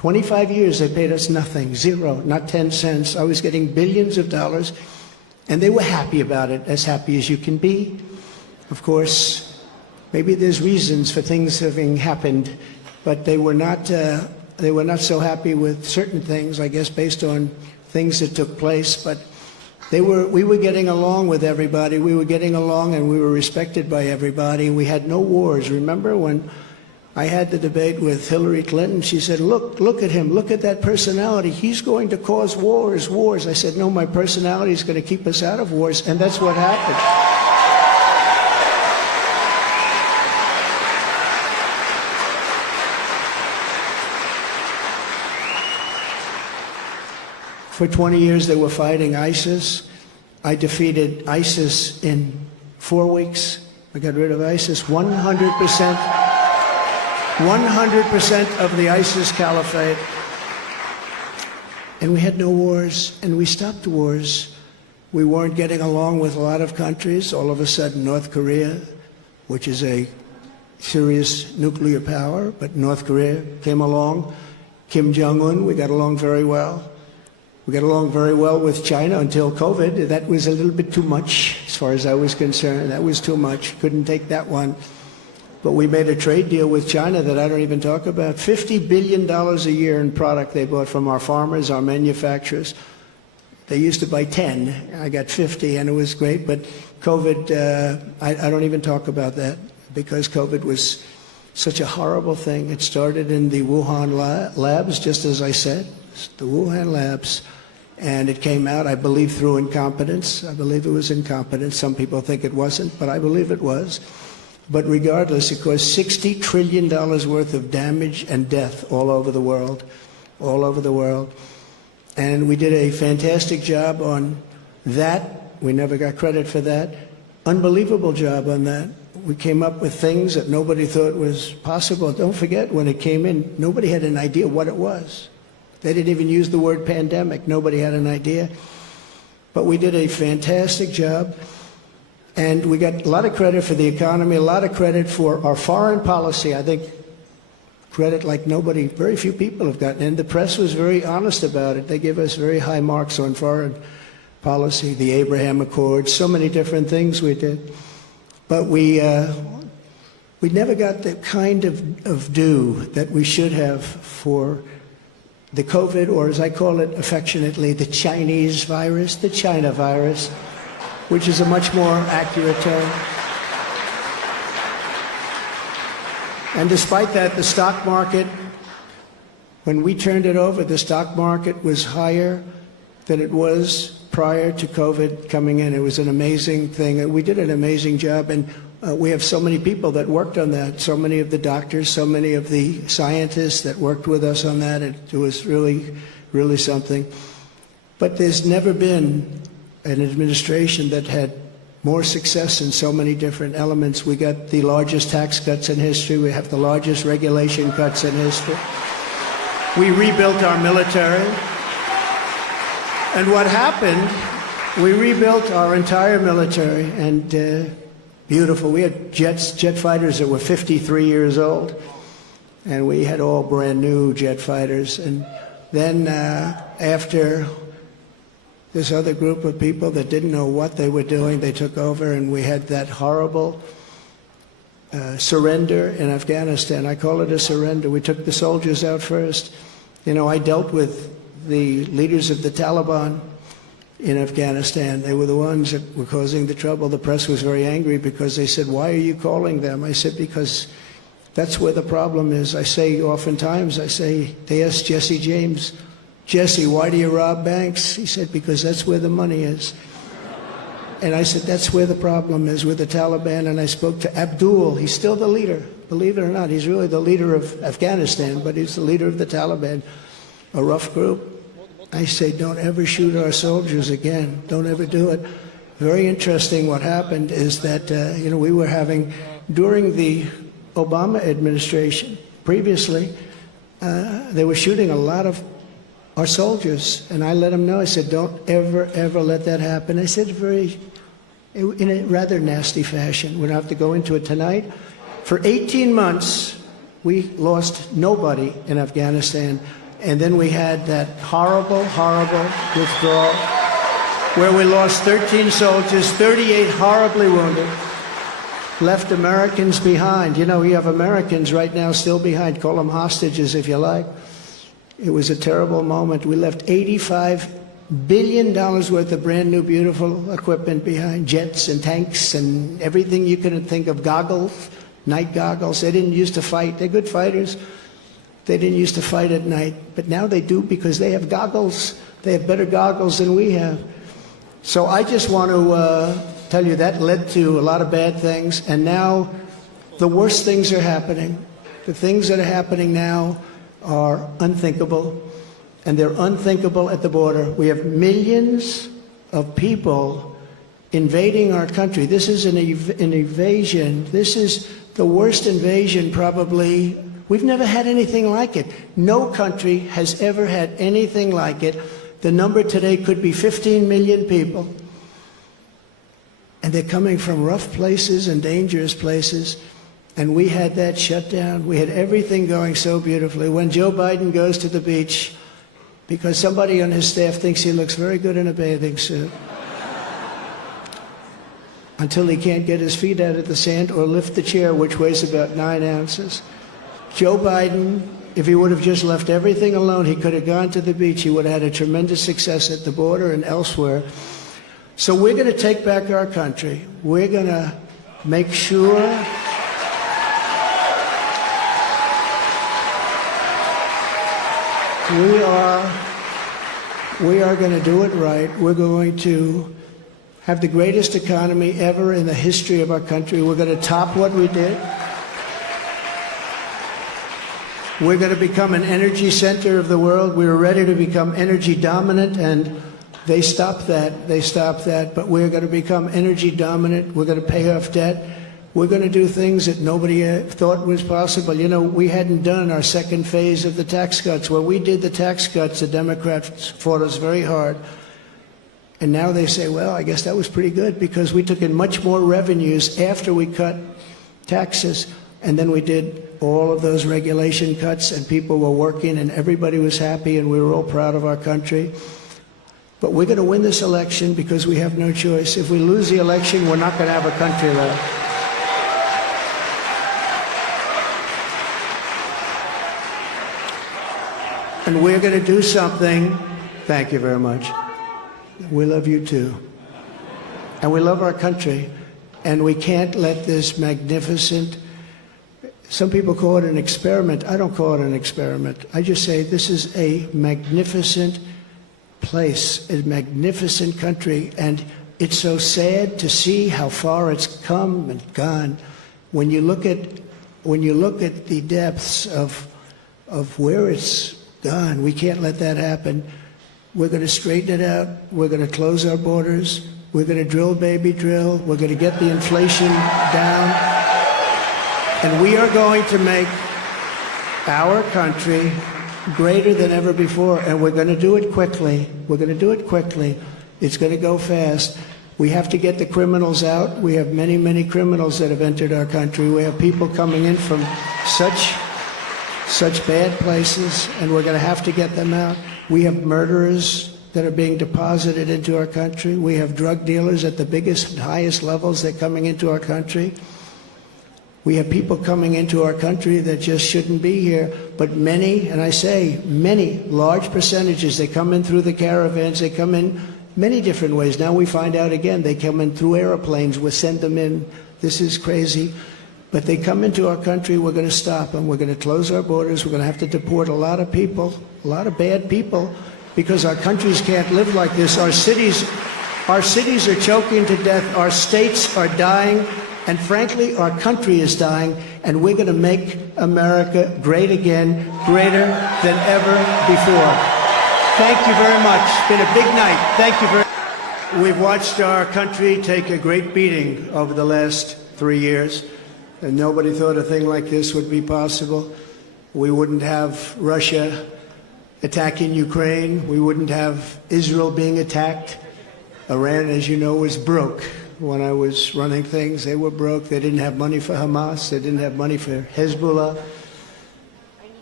25 years they paid us nothing, zero, not 10 cents. I was getting billions of dollars, and they were happy about it, as happy as you can be. Of course, maybe there's reasons for things having happened, but they were not so happy with certain things, I guess, based on things that took place. But we were getting along with everybody. We were getting along, and we were respected by everybody. We had no wars. Remember when I had the debate with Hillary Clinton? She said, look at him, look at that personality. He's going to cause wars. I said, no, my personality is going to keep us out of wars, and that's what happened. For 20 years they were fighting ISIS. I defeated ISIS in 4 weeks. I got rid of ISIS 100%. 100% of the ISIS caliphate. And we had no wars, and we stopped wars. We weren't getting along with a lot of countries. All of a sudden, North Korea, which is a serious nuclear power, but North Korea came along. Kim Jong-un, we got along very well. We got along very well with China until COVID. That was a little bit too much, as far as I was concerned. That was too much. Couldn't take that one. But we made a trade deal with China that I don't even talk about. $50 billion a year in product they bought from our farmers, our manufacturers. They used to buy 10. I got 50, and it was great. But COVID, I don't even talk about that, because COVID was such a horrible thing. It started in the Wuhan labs, just as I said, the Wuhan labs. And it came out, I believe, through incompetence. I believe it was incompetence. Some people think it wasn't, but I believe it was. But regardless, it caused $60 trillion worth of damage and death all over the world, all over the world. And we did a fantastic job on that. We never got credit for that. Unbelievable job on that. We came up with things that nobody thought was possible. Don't forget, when it came in, nobody had an idea what it was. They didn't even use the word pandemic. Nobody had an idea. But we did a fantastic job. And we got a lot of credit for the economy, a lot of credit for our foreign policy. I think credit like nobody, very few people have gotten. And the press was very honest about it. They give us very high marks on foreign policy, the Abraham Accords, so many different things we did. But we never got the kind of due that we should have for the COVID, or as I call it affectionately, the Chinese virus, the China virus, which is a much more accurate term. And despite that, the stock market, when we turned it over, the stock market was higher than it was prior to COVID coming in. It was an amazing thing. And we did an amazing job. And we have so many people that worked on that, so many of the doctors, so many of the scientists that worked with us on that. It was really, really something. But there's never been an administration that had more success in so many different elements. We got the largest tax cuts in history. We have the largest regulation cuts in history. We rebuilt our military. And what happened, we rebuilt our entire military, and beautiful. We had jet fighters that were 53 years old, and we had all brand new jet fighters. And then after this other group of people that didn't know what they were doing, they took over, and we had that horrible surrender in Afghanistan. I call it a surrender. We took the soldiers out first. You know, I dealt with the leaders of the Taliban in Afghanistan. They were the ones that were causing the trouble. The press was very angry because they said, "Why are you calling them?" I said, "Because that's where the problem is." I say oftentimes, they asked Jesse James, "Jesse, why do you rob banks?" He said, "Because that's where the money is." And I said, that's where the problem is, with the Taliban. And I spoke to Abdul. He's still the leader. Believe it or not, he's really the leader of Afghanistan, but he's the leader of the Taliban, a rough group. I say, don't ever shoot our soldiers again. Don't ever do it. Very interesting what happened is that, we were having, during the Obama administration, previously, they were shooting a lot of our soldiers. And I let them know, I said, don't ever, ever let that happen. I said in a rather nasty fashion. We don't have to go into it tonight. For 18 months, we lost nobody in Afghanistan. And then we had that horrible, horrible withdrawal where we lost 13 soldiers, 38 horribly wounded, left Americans behind. You know, we have Americans right now still behind. Call them hostages if you like. It was a terrible moment. We left $85 billion worth of brand new, beautiful equipment behind, jets and tanks and everything you can think of, goggles, night goggles. They didn't used to fight. They're good fighters. They didn't used to fight at night, but now they do because they have goggles. They have better goggles than we have. So I just want to tell you that led to a lot of bad things, and now the worst things are happening. The things that are happening now are unthinkable, and they're unthinkable at the border. We have millions of people invading our country. This is an invasion. This is the worst invasion probably. We've never had anything like it. No country has ever had anything like it. The number today could be 15 million people. And they're coming from rough places and dangerous places. And we had that shut down. We had everything going so beautifully. When Joe Biden goes to the beach, because somebody on his staff thinks he looks very good in a bathing suit, until he can't get his feet out of the sand or lift the chair, which weighs about 9 ounces. Joe Biden, if he would have just left everything alone, he could have gone to the beach. He would have had a tremendous success at the border and elsewhere. So we're going to take back our country. We're going to make sure we are going to do it right. We're going to have the greatest economy ever in the history of our country. We're going to top what we did. We're going to become an energy center of the world. We were ready to become energy dominant, and they stopped that. They stopped that. But we're going to become energy dominant. We're going to pay off debt. We're going to do things that nobody thought was possible. You know, we hadn't done our second phase of the tax cuts. When we did the tax cuts, the Democrats fought us very hard. And now they say, well, I guess that was pretty good because we took in much more revenues after we cut taxes. And then we did all of those regulation cuts, and people were working, and everybody was happy, and we were all proud of our country. But we're going to win this election because we have no choice. If we lose the election, we're not going to have a country left. And we're going to do something. Thank you very much. We love you too. And we love our country. And we can't let this magnificent, some people call it an experiment. I don't call it an experiment. I just say this is a magnificent place, a magnificent country. And it's so sad to see how far it's come and gone. When you look at the depths of where it's gone, we can't let that happen. We're going to straighten it out. We're going to close our borders. We're going to drill, baby, drill. We're going to get the inflation down. And we are going to make our country greater than ever before. And we're going to do it quickly. We're going to do it quickly. It's going to go fast. We have to get the criminals out. We have many, many criminals that have entered our country. We have people coming in from such bad places, and we're going to have to get them out. We have murderers that are being deposited into our country. We have drug dealers at the biggest, highest levels. They're coming into our country. We have people coming into our country that just shouldn't be here. But many, and I say many, large percentages, they come in through the caravans. They come in many different ways. Now we find out again, they come in through airplanes. We send them in. This is crazy. But they come into our country, we're going to stop them. We're going to close our borders. We're going to have to deport a lot of people, a lot of bad people, because our countries can't live like this. Our cities are choking to death. Our states are dying. And frankly, our country is dying. And we're going to make America great again, greater than ever before. Thank you very much. It's been a big night. Thank you very much. We've watched our country take a great beating over the last 3 years. And nobody thought a thing like this would be possible. We wouldn't have Russia attacking Ukraine. We wouldn't have Israel being attacked. Iran, as you know, was broke. When I was running things, they were broke. They didn't have money for Hamas. They didn't have money for Hezbollah.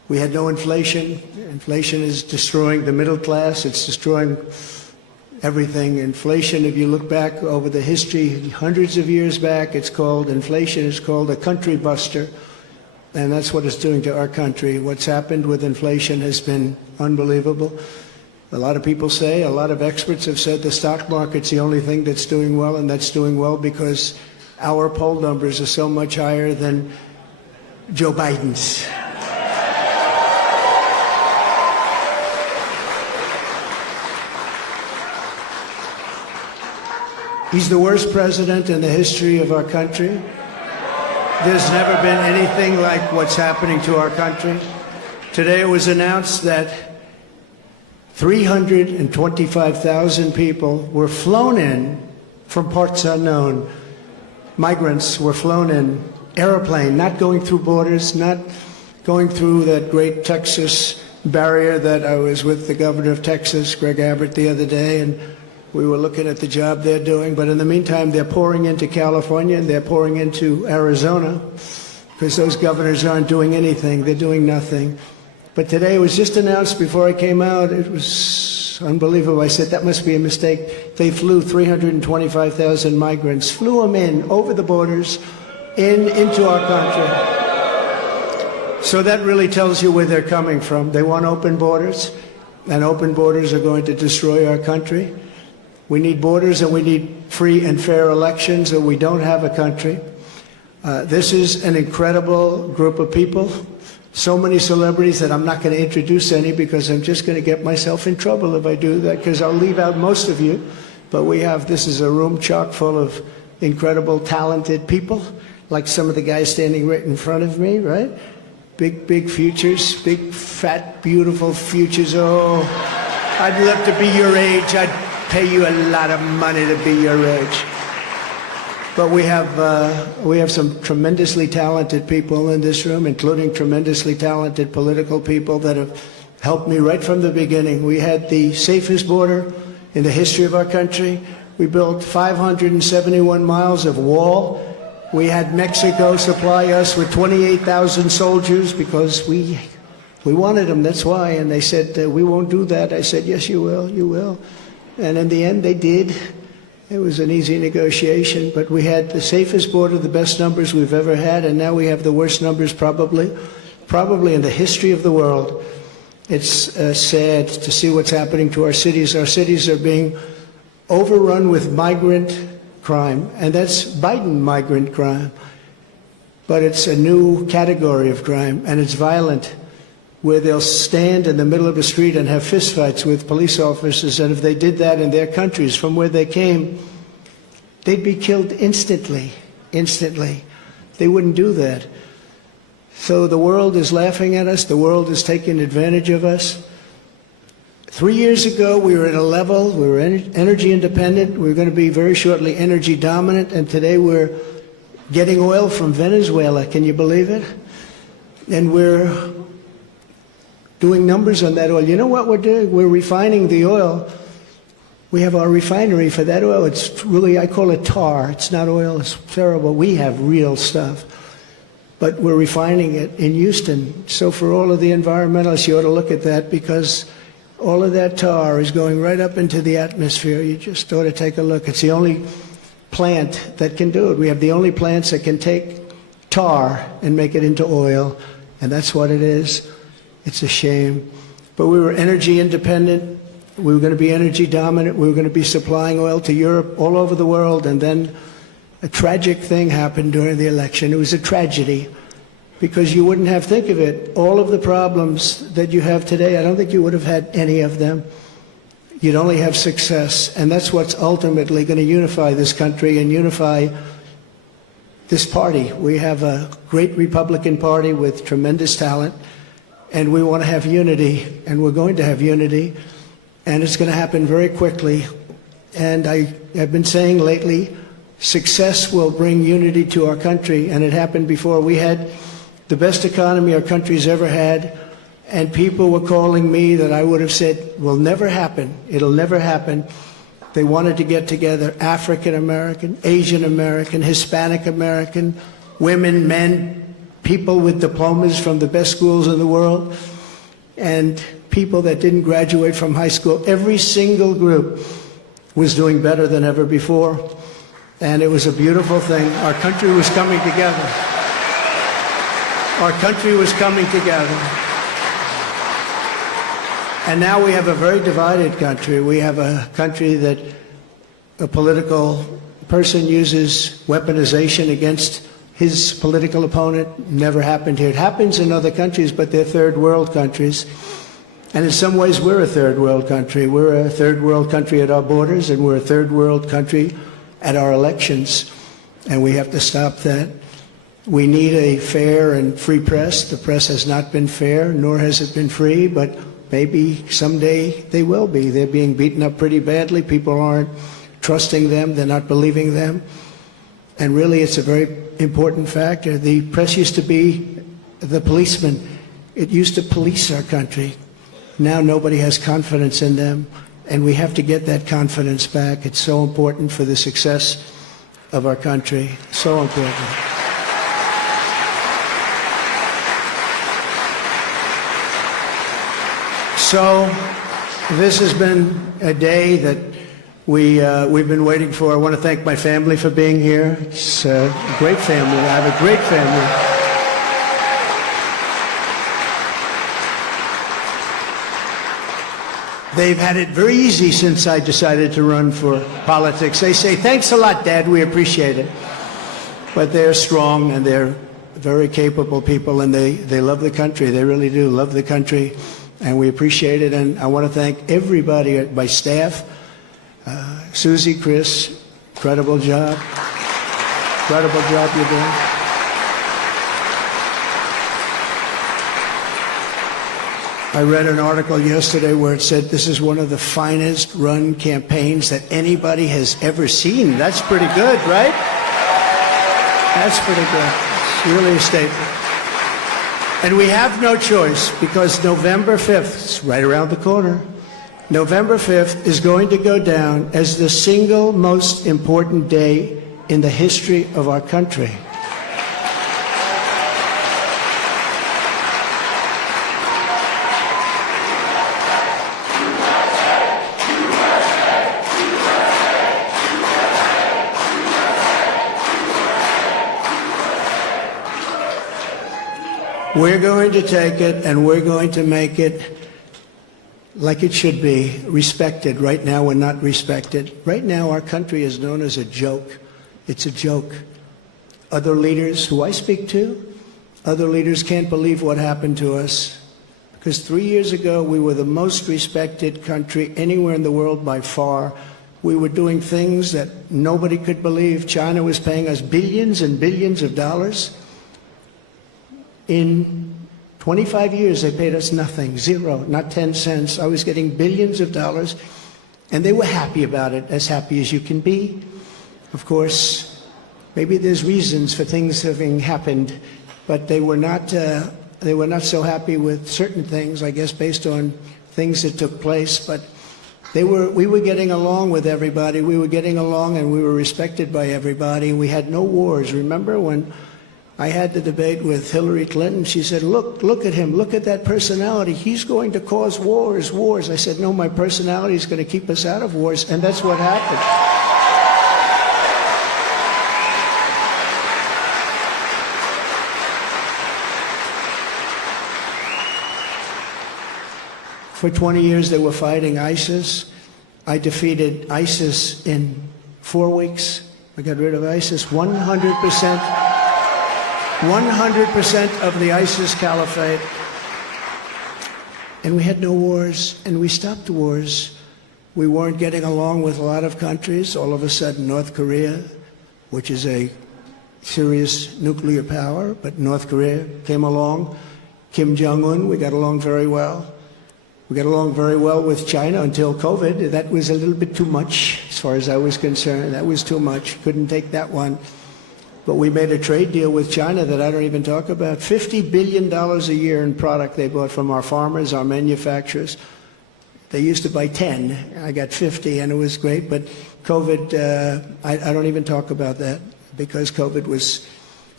We had no inflation. Inflation is destroying the middle class. It's destroying everything. Inflation, if you look back over the history, hundreds of years back, inflation is called a country buster. And that's what it's doing to our country. What's happened with inflation has been unbelievable. A lot of people say, a lot of experts have said the stock market's the only thing that's doing well, and that's doing well because our poll numbers are so much higher than Joe Biden's. He's the worst president in the history of our country. There's never been anything like what's happening to our country. Today it was announced that 325,000 people were flown in from parts unknown. Migrants were flown in, airplane, not going through borders, not going through that great Texas barrier that I was with the governor of Texas, Greg Abbott, the other day, and we were looking at the job they're doing. But in the meantime, they're pouring into California and they're pouring into Arizona because those governors aren't doing anything. They're doing nothing. But today it was just announced before I came out. It was unbelievable. I said, that must be a mistake. They flew 325,000 migrants, flew them in over the borders into our country. So that really tells you where they're coming from. They want open borders, and open borders are going to destroy our country. We need borders and we need free and fair elections, or we don't have a country. This is an incredible group of people. So many celebrities that I'm not going to introduce any because I'm just going to get myself in trouble if I do that, because I'll leave out most of you. But this is a room chock full of incredible, talented people, like some of the guys standing right in front of me, right? Big futures, big, fat, beautiful futures. Oh, I'd love to be your age. I'd pay you a lot of money to be your age. But we have some tremendously talented people in this room, including tremendously talented political people that have helped me right from the beginning. We had the safest border in the history of our country. We built 571 miles of wall. We had Mexico supply us with 28,000 soldiers because we wanted them, that's why. And they said, we won't do that. I said, yes, you will, you will. And in the end, they did. It was an easy negotiation, but we had the safest border, the best numbers we've ever had, and now we have the worst numbers probably in the history of the world. It's sad to see what's happening to our cities. Our cities are being overrun with migrant crime, and that's Biden migrant crime. But it's a new category of crime, and it's violent, where they'll stand in the middle of a street and have fistfights with police officers, and if they did that in their countries from where they came, they'd be killed instantly. They wouldn't do that. So the world is laughing at us. The world is taking advantage of us. 3 years ago, we were at a level, we were energy independent. We were going to be very shortly energy dominant, and today we're getting oil from Venezuela. Can you believe it? And we're doing numbers on that oil. You know what we're doing? We're refining the oil. We have our refinery for that oil. It's really, I call it tar. It's not oil. It's terrible. We have real stuff. But we're refining it in Houston. So for all of the environmentalists, you ought to look at that, because all of that tar is going right up into the atmosphere. You just ought to take a look. It's the only plant that can do it. We have the only plants that can take tar and make it into oil, and that's what it is. It's a shame. But we were energy independent. We were going to be energy dominant. We were going to be supplying oil to Europe, all over the world. And then a tragic thing happened during the election. It was a tragedy, because you wouldn't have, think of it, all of the problems that you have today, I don't think you would have had any of them. You'd only have success. And that's what's ultimately going to unify this country and unify this party. We have a great Republican Party with tremendous talent. And we want to have unity, and we're going to have unity, and it's going to happen very quickly. And I've been saying lately, success will bring unity to our country, and it happened before. We had the best economy our country's ever had, and people were calling me that I would have said will never happen. It'll never happen. They wanted to get together, African American, Asian American, Hispanic American, women, men, people with diplomas from the best schools in the world, and people that didn't graduate from high school. Every single group was doing better than ever before, and it was a beautiful thing. Our country was coming together. Our country was coming together. And now we have a very divided country. We have a country that a political person uses weaponization against his political opponent. Never happened here. It happens in other countries, but they're third world countries. And in some ways, we're a third world country. We're a third world country at our borders, and we're a third world country at our elections. And we have to stop that. We need a fair and free press. The press has not been fair, nor has it been free, but maybe someday they will be. They're being beaten up pretty badly. People aren't trusting them. They're not believing them. And really, it's a very important factor. The press used to be the policeman. It used to police our country. Now nobody has confidence in them, and we have to get that confidence back. It's so important for the success of our country. So important. So this has been a day that we've been waiting for. I want to thank my family for being here. It's a great family. I have a great family. They've had it very easy since I decided to run for politics. They say, "Thanks a lot, Dad, we appreciate it." But they're strong, and they're very capable people, and they love the country. They really do love the country, and we appreciate it. And I want to thank everybody at my staff. Susie, Chris, incredible job. Incredible job you're doing. I read an article yesterday where it said this is one of the finest run campaigns that anybody has ever seen. That's pretty good, right? That's pretty good. It's really a statement. And we have no choice, because November 5th, it's right around the corner, November 5th is going to go down as the single most important day in the history of our country. We're going to take it, and we're going to make it like it should be, respected. Right now, we're not respected. Right now, our country is known as a joke. It's a joke. Other leaders who I speak to, other leaders can't believe what happened to us. Because 3 years ago, we were the most respected country anywhere in the world by far. We were doing things that nobody could believe. China was paying us billions and billions of dollars. In 25 years, they paid us nothing, zero, not 10 cents. I was getting billions of dollars, and they were happy about it, as happy as you can be. Of course, maybe there's reasons for things having happened, but they were not so happy with certain things, I guess, based on things that took place. But we were getting along with everybody. We were getting along, and we were respected by everybody. We had no wars. Remember when I had the debate with Hillary Clinton? She said, look at him, look at that personality. He's going to cause wars. I said, no, my personality is going to keep us out of wars, and that's what happened. For 20 years, they were fighting ISIS. I defeated ISIS in 4 weeks. I got rid of ISIS 100%. 100% of the ISIS caliphate. And we had no wars, and we stopped wars. We weren't getting along with a lot of countries. All of a sudden, North Korea, which is a serious nuclear power, but North Korea came along. Kim Jong-un, we got along very well. We got along very well with China until COVID. That was a little bit too much, as far as I was concerned. That was too much. Couldn't take that one. But we made a trade deal with China that I don't even talk about. $50 billion a year in product they bought from our farmers, our manufacturers. They used to buy 10. I got 50, and it was great. But COVID, I don't even talk about that, because COVID was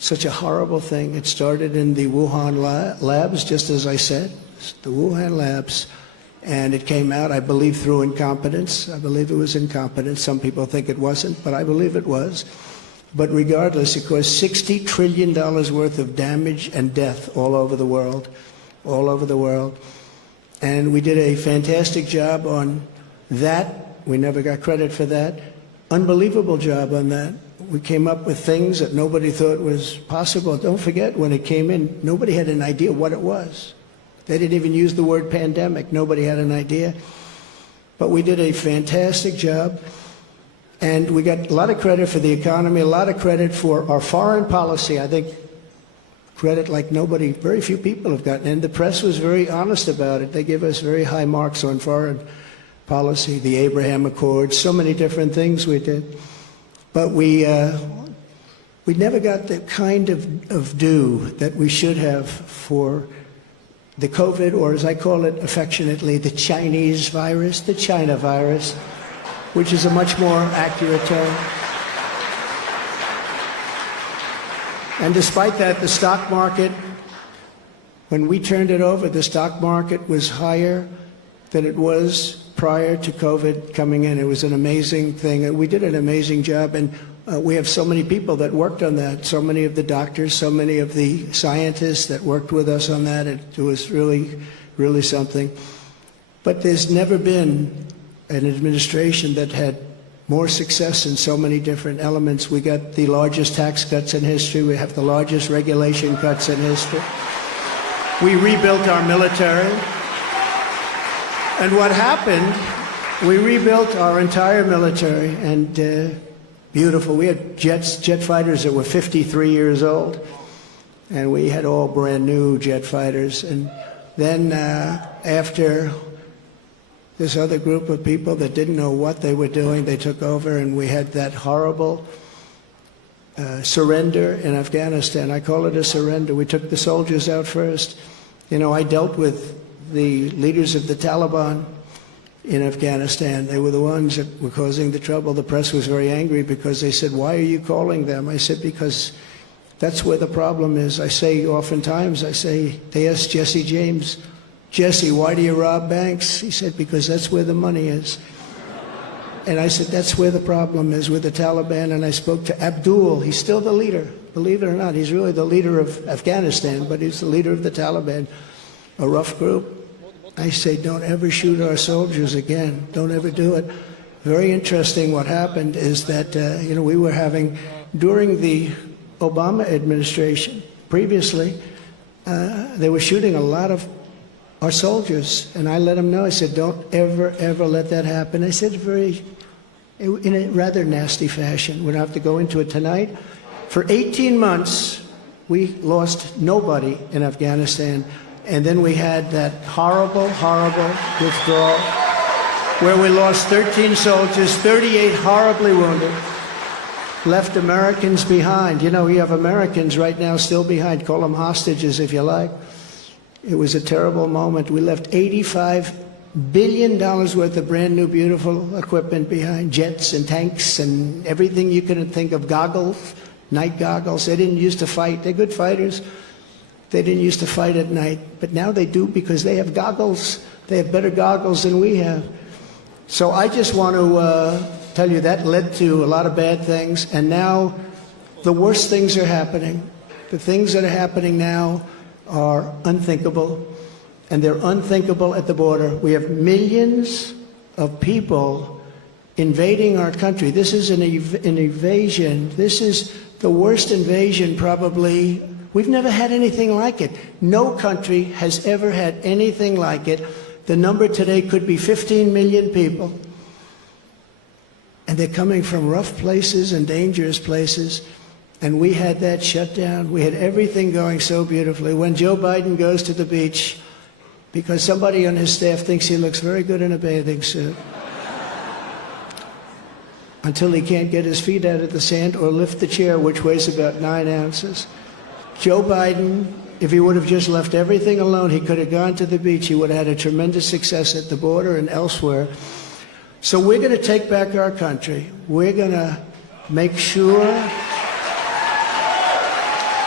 such a horrible thing. It started in the Wuhan labs, just as I said, the Wuhan labs. And it came out, I believe, through incompetence. I believe it was incompetence. Some people think it wasn't, but I believe it was. But regardless, it caused $60 trillion worth of damage and death all over the world, all over the world. And we did a fantastic job on that. We never got credit for that. Unbelievable job on that. We came up with things that nobody thought was possible. Don't forget, when it came in, nobody had an idea what it was. They didn't even use the word pandemic. Nobody had an idea. But we did a fantastic job. And we got a lot of credit for the economy, a lot of credit for our foreign policy. I think credit like nobody, very few people have gotten. And the press was very honest about it. They give us very high marks on foreign policy, the Abraham Accords, so many different things we did. But we never got the kind of due that we should have for the COVID, or as I call it affectionately, the Chinese virus, the China virus, which is a much more accurate term. And despite that, the stock market, when we turned it over, the stock market was higher than it was prior to COVID coming in. It was an amazing thing. And we did an amazing job. And we have so many people that worked on that, so many of the doctors, so many of the scientists that worked with us on that. It was really, really something. But there's never been an administration that had more success in so many different elements. We got the largest tax cuts in history. We have the largest regulation cuts in history. We rebuilt our military. And what happened, we rebuilt our entire military, and beautiful. We had jet fighters that were 53 years old, and we had all brand new jet fighters. And then after this other group of people that didn't know what they were doing, they took over, and we had that horrible surrender in Afghanistan. I call it a surrender. We took the soldiers out first. You know, I dealt with the leaders of the Taliban in Afghanistan. They were the ones that were causing the trouble. The press was very angry because they said, "Why are you calling them?" I said, "Because that's where the problem is." I say oftentimes, they asked Jesse James, "Jesse, why do you rob banks?" He said, "Because that's where the money is." And I said, that's where the problem is, with the Taliban. And I spoke to Abdul. He's still the leader. Believe it or not, he's really the leader of Afghanistan, but he's the leader of the Taliban, a rough group. I say, don't ever shoot our soldiers again. Don't ever do it. Very interesting what happened is that, we were having, during the Obama administration, previously, they were shooting a lot of our soldiers. And I let them know, I said, don't ever, ever let that happen. I said in a rather nasty fashion. We don't have to go into it tonight. For 18 months, we lost nobody in Afghanistan. And then we had that horrible, horrible withdrawal where we lost 13 soldiers, 38 horribly wounded, left Americans behind. You know, we have Americans right now still behind. Call them hostages if you like. It was a terrible moment. We left $85 billion worth of brand new, beautiful equipment behind, jets and tanks and everything you could think of, goggles, night goggles. They didn't used to fight. They're good fighters. They didn't used to fight at night, but now they do because they have goggles. They have better goggles than we have. So I just want to tell you that led to a lot of bad things, and now the worst things are happening. The things that are happening now are unthinkable, and they're unthinkable at the border. We have millions of people invading our country. This is an invasion. This is the worst invasion probably. We've never had anything like it. No country has ever had anything like it. The number today could be 15 million people. And they're coming from rough places and dangerous places. And we had that shut down. We had everything going so beautifully. When Joe Biden goes to the beach, because somebody on his staff thinks he looks very good in a bathing suit, until he can't get his feet out of the sand or lift the chair, which weighs about 9 ounces. Joe Biden, if he would have just left everything alone, he could have gone to the beach. He would have had a tremendous success at the border and elsewhere. So we're going to take back our country. We're going to make sure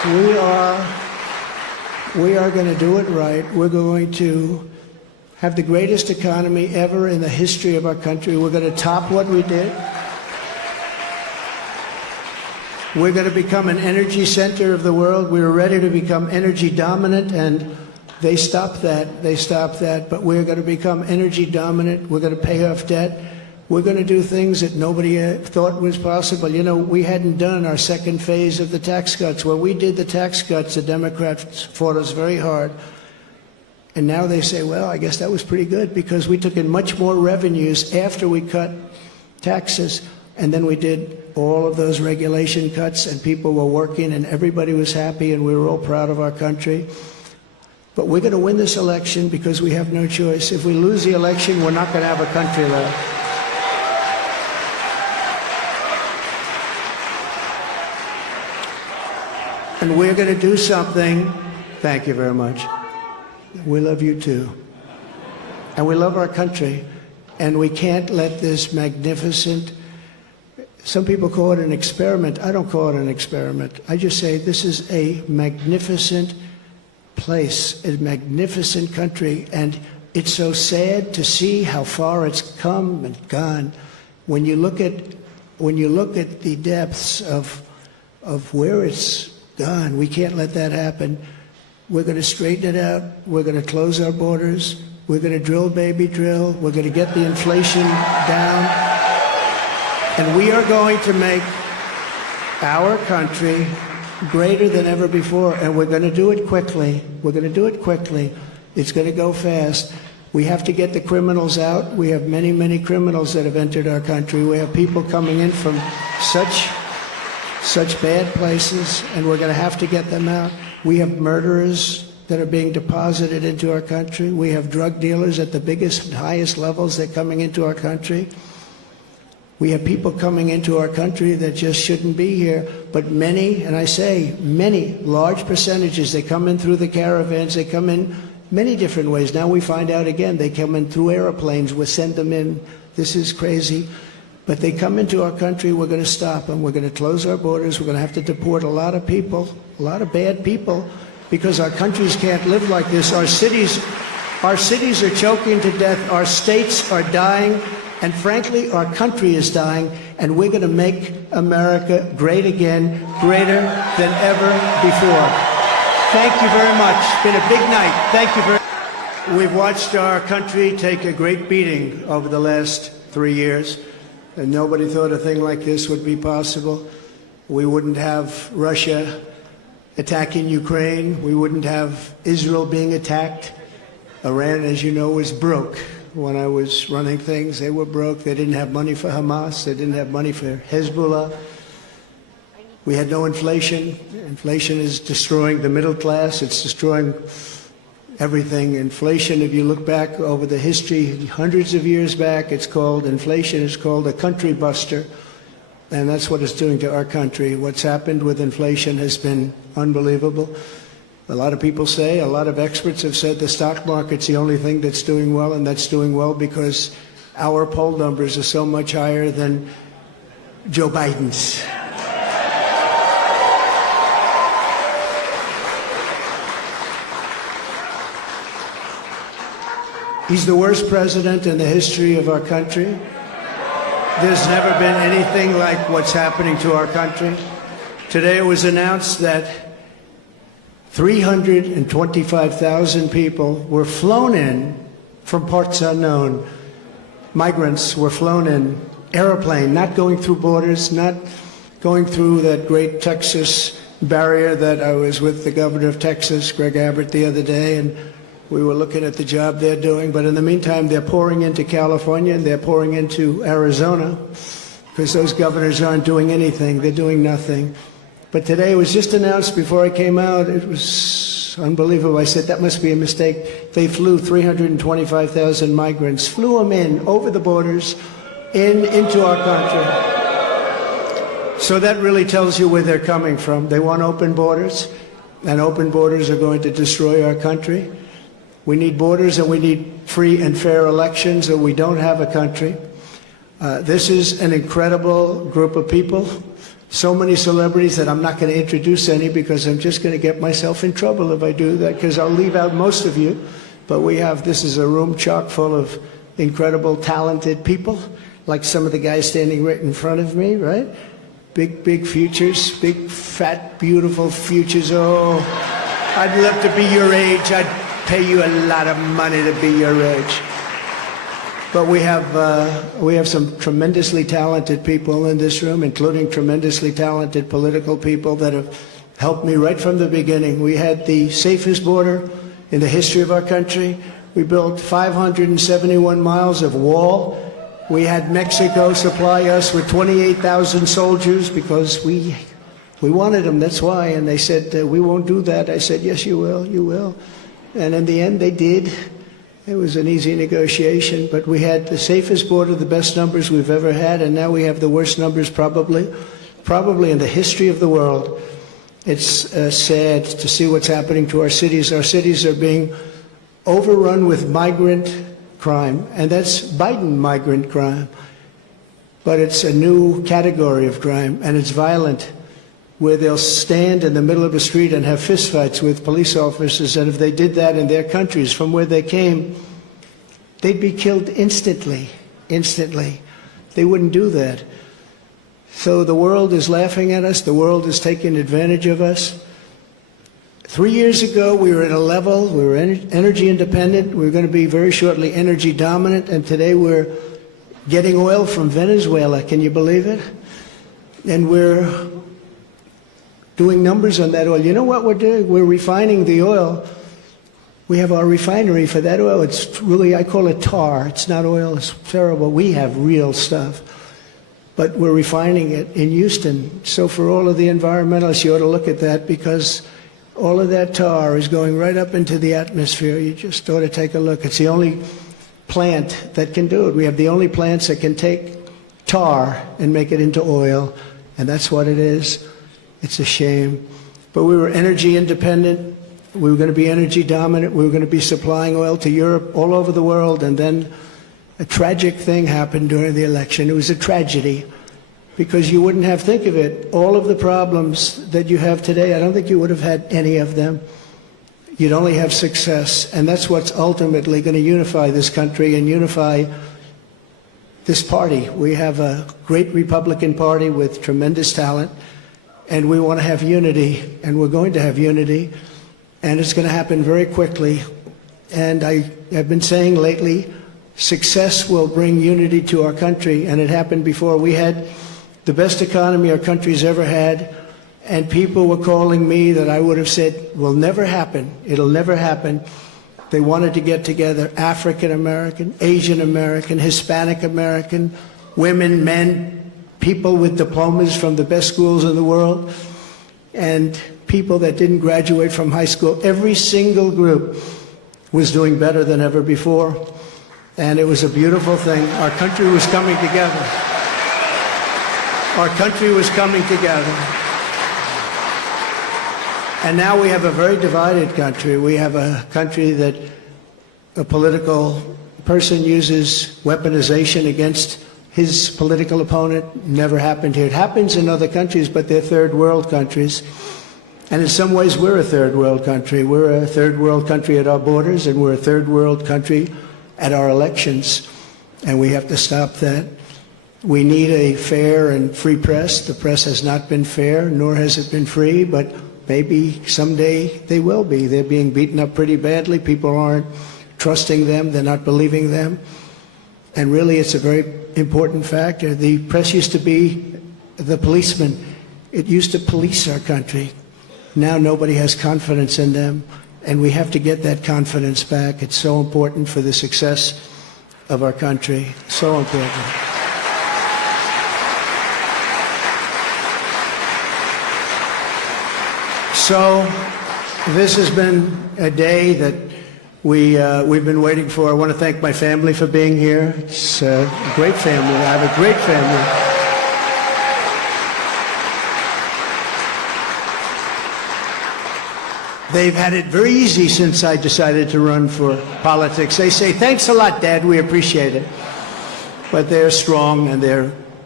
We are going to do it right. We're going to have the greatest economy ever in the history of our country. We're going to top what we did. We're going to become an energy center of the world. We were ready to become energy dominant, and they stopped that. They stopped that. But we're going to become energy dominant. We're going to pay off debt. We're going to do things that nobody thought was possible. You know, we hadn't done our second phase of the tax cuts. When we did the tax cuts, the Democrats fought us very hard. And now they say, well, I guess that was pretty good because we took in much more revenues after we cut taxes. And then we did all of those regulation cuts, and people were working, and everybody was happy, and we were all proud of our country. But we're going to win this election because we have no choice. If we lose the election, we're not going to have a country left. And we're going to do something. Thank you very much. We love you too. And we love our country. And we can't let this magnificent, some people call it an experiment. I don't call it an experiment. I just say this is a magnificent place, a magnificent country. And it's so sad to see how far it's come and gone. When you look at the depths of where it's gone, we can't let that happen. We're going to straighten it out. We're going to close our borders. We're going to drill, baby, drill. We're going to get the inflation down. And we are going to make our country greater than ever before. And we're going to do it quickly. We're going to do it quickly. It's going to go fast. We have to get the criminals out. We have many, many criminals that have entered our country. We have people coming in from such bad places, and we're going to have to get them out. We have murderers that are being deposited into our country. We have drug dealers at the biggest and highest levels that are coming into our country. We have people coming into our country that just shouldn't be here. But many, and I say many, large percentages, they come in through the caravans. They come in many different ways. Now we find out again, they come in through airplanes. We send them in. This is crazy. But they come into our country, we're going to stop them. We're going to close our borders. We're going to have to deport a lot of people, a lot of bad people, because our countries can't live like this. Our cities are choking to death. Our states are dying. And frankly, our country is dying. And we're going to make America great again, greater than ever before. Thank you very much. It's been a big night. Thank you very much. We've watched our country take a great beating over the last 3 years. And nobody thought a thing like this would be possible. We wouldn't have Russia attacking Ukraine. We wouldn't have Israel being attacked. Iran, as you know, was broke. When I was running things, they were broke. They didn't have money for Hamas. They didn't have money for Hezbollah. We had no inflation. Inflation is destroying the middle class. It's destroying everything. Inflation, if you look back over the history, hundreds of years back, it's called, inflation is called a country buster. And that's what it's doing to our country. What's happened with inflation has been unbelievable. A lot of people say, a lot of experts have said the stock market's the only thing that's doing well, and that's doing well because our poll numbers are so much higher than Joe Biden's. He's the worst president in the history of our country. There's never been anything like what's happening to our country. Today it was announced that 325,000 people were flown in from parts unknown. Migrants were flown in, airplane, not going through borders, not going through that great Texas barrier that I was with the governor of Texas, Greg Abbott, the other day, and we were looking at the job they're doing. But in the meantime, they're pouring into California and they're pouring into Arizona because those governors aren't doing anything. They're doing nothing. But today it was just announced before I came out. It was unbelievable. I said, that must be a mistake. They flew 325,000 migrants, flew them in over the borders into our country. So that really tells you where they're coming from. They want open borders, and open borders are going to destroy our country. We need borders and we need free and fair elections, or we don't have a country. This is an incredible group of people. so many celebrities that I'm not going to introduce any because I'm just going to get myself in trouble if I do that, because I'll leave out most of you. But this is a room chock full of incredible, talented people, like some of the guys standing right in front of me, right? Big futures, big, fat, beautiful futures. Oh, I'd love to be your age. I'd pay you a lot of money to be your age. But we have some tremendously talented people in this room, including tremendously talented political people that have helped me right from the beginning. We had the safest border in the history of our country. We built 571 miles of wall. We had Mexico supply us with 28,000 soldiers because we wanted them, that's why. And they said, we won't do that. I said, yes, you will, you will. And in the end, they did. It was an easy negotiation, but we had the safest border, the best numbers we've ever had, and now we have the worst numbers probably in the history of the world. It's sad to see what's happening to our cities. Our cities are being overrun with migrant crime, and that's Biden migrant crime. But it's a new category of crime, and it's violent, where they'll stand in the middle of a street and have fistfights with police officers, and if they did that in their countries from where they came, they'd be killed instantly. They wouldn't do that. So the world is laughing at us. The world is taking advantage of us. 3 years ago, we were at a level, we were energy independent. We were going to be very shortly energy dominant, and today we're getting oil from Venezuela. Can you believe it? And we're doing numbers on that oil. You know what we're doing? We're refining the oil. We have our refinery for that oil. It's really, I call it tar. It's not oil. It's terrible. We have real stuff. But we're refining it in Houston. So for all of the environmentalists, you ought to look at that, because all of that tar is going right up into the atmosphere. You just ought to take a look. It's the only plant that can do it. We have the only plants that can take tar and make it into oil, and that's what it is. It's a shame. But we were energy independent. We were going to be energy dominant. We were going to be supplying oil to Europe, all over the world. And then a tragic thing happened during the election. It was a tragedy, because you wouldn't have, think of it, all of the problems that you have today, I don't think you would have had any of them. You'd only have success. And that's what's ultimately going to unify this country and unify this party. We have a great Republican Party with tremendous talent. And we want to have unity, and we're going to have unity, and it's going to happen very quickly. And I have been saying lately, success will bring unity to our country, and it happened before. We had the best economy our country's ever had, and people were calling me that I would have said will never happen. It'll never happen. They wanted to get together, African American, Asian American, Hispanic American, women, men, people with diplomas from the best schools in the world, and people that didn't graduate from high school. Every single group was doing better than ever before, and it was a beautiful thing. Our country was coming together. Our country was coming together. And now we have a very divided country. We have a country that a political person uses weaponization against his political opponent. Never happened here. It happens in other countries, but they're third world countries. And in some ways, we're a third world country. We're a third world country at our borders, and we're a third world country at our elections. And we have to stop that. We need a fair and free press. The press has not been fair, nor has it been free, but maybe someday they will be. They're being beaten up pretty badly. People aren't trusting them. They're not believing them. And really, it's a very important factor. The press used to be the policeman. It used to police our country. Now nobody has confidence in them, and we have to get that confidence back. It's so important for the success of our country. So important. So this has been a day that we've been waiting for. I want to thank my family for being here. It's a great family. I have a great family. They've had it very easy since I decided to run for politics. They say, thanks a lot, Dad, we appreciate it. But they're strong, and they're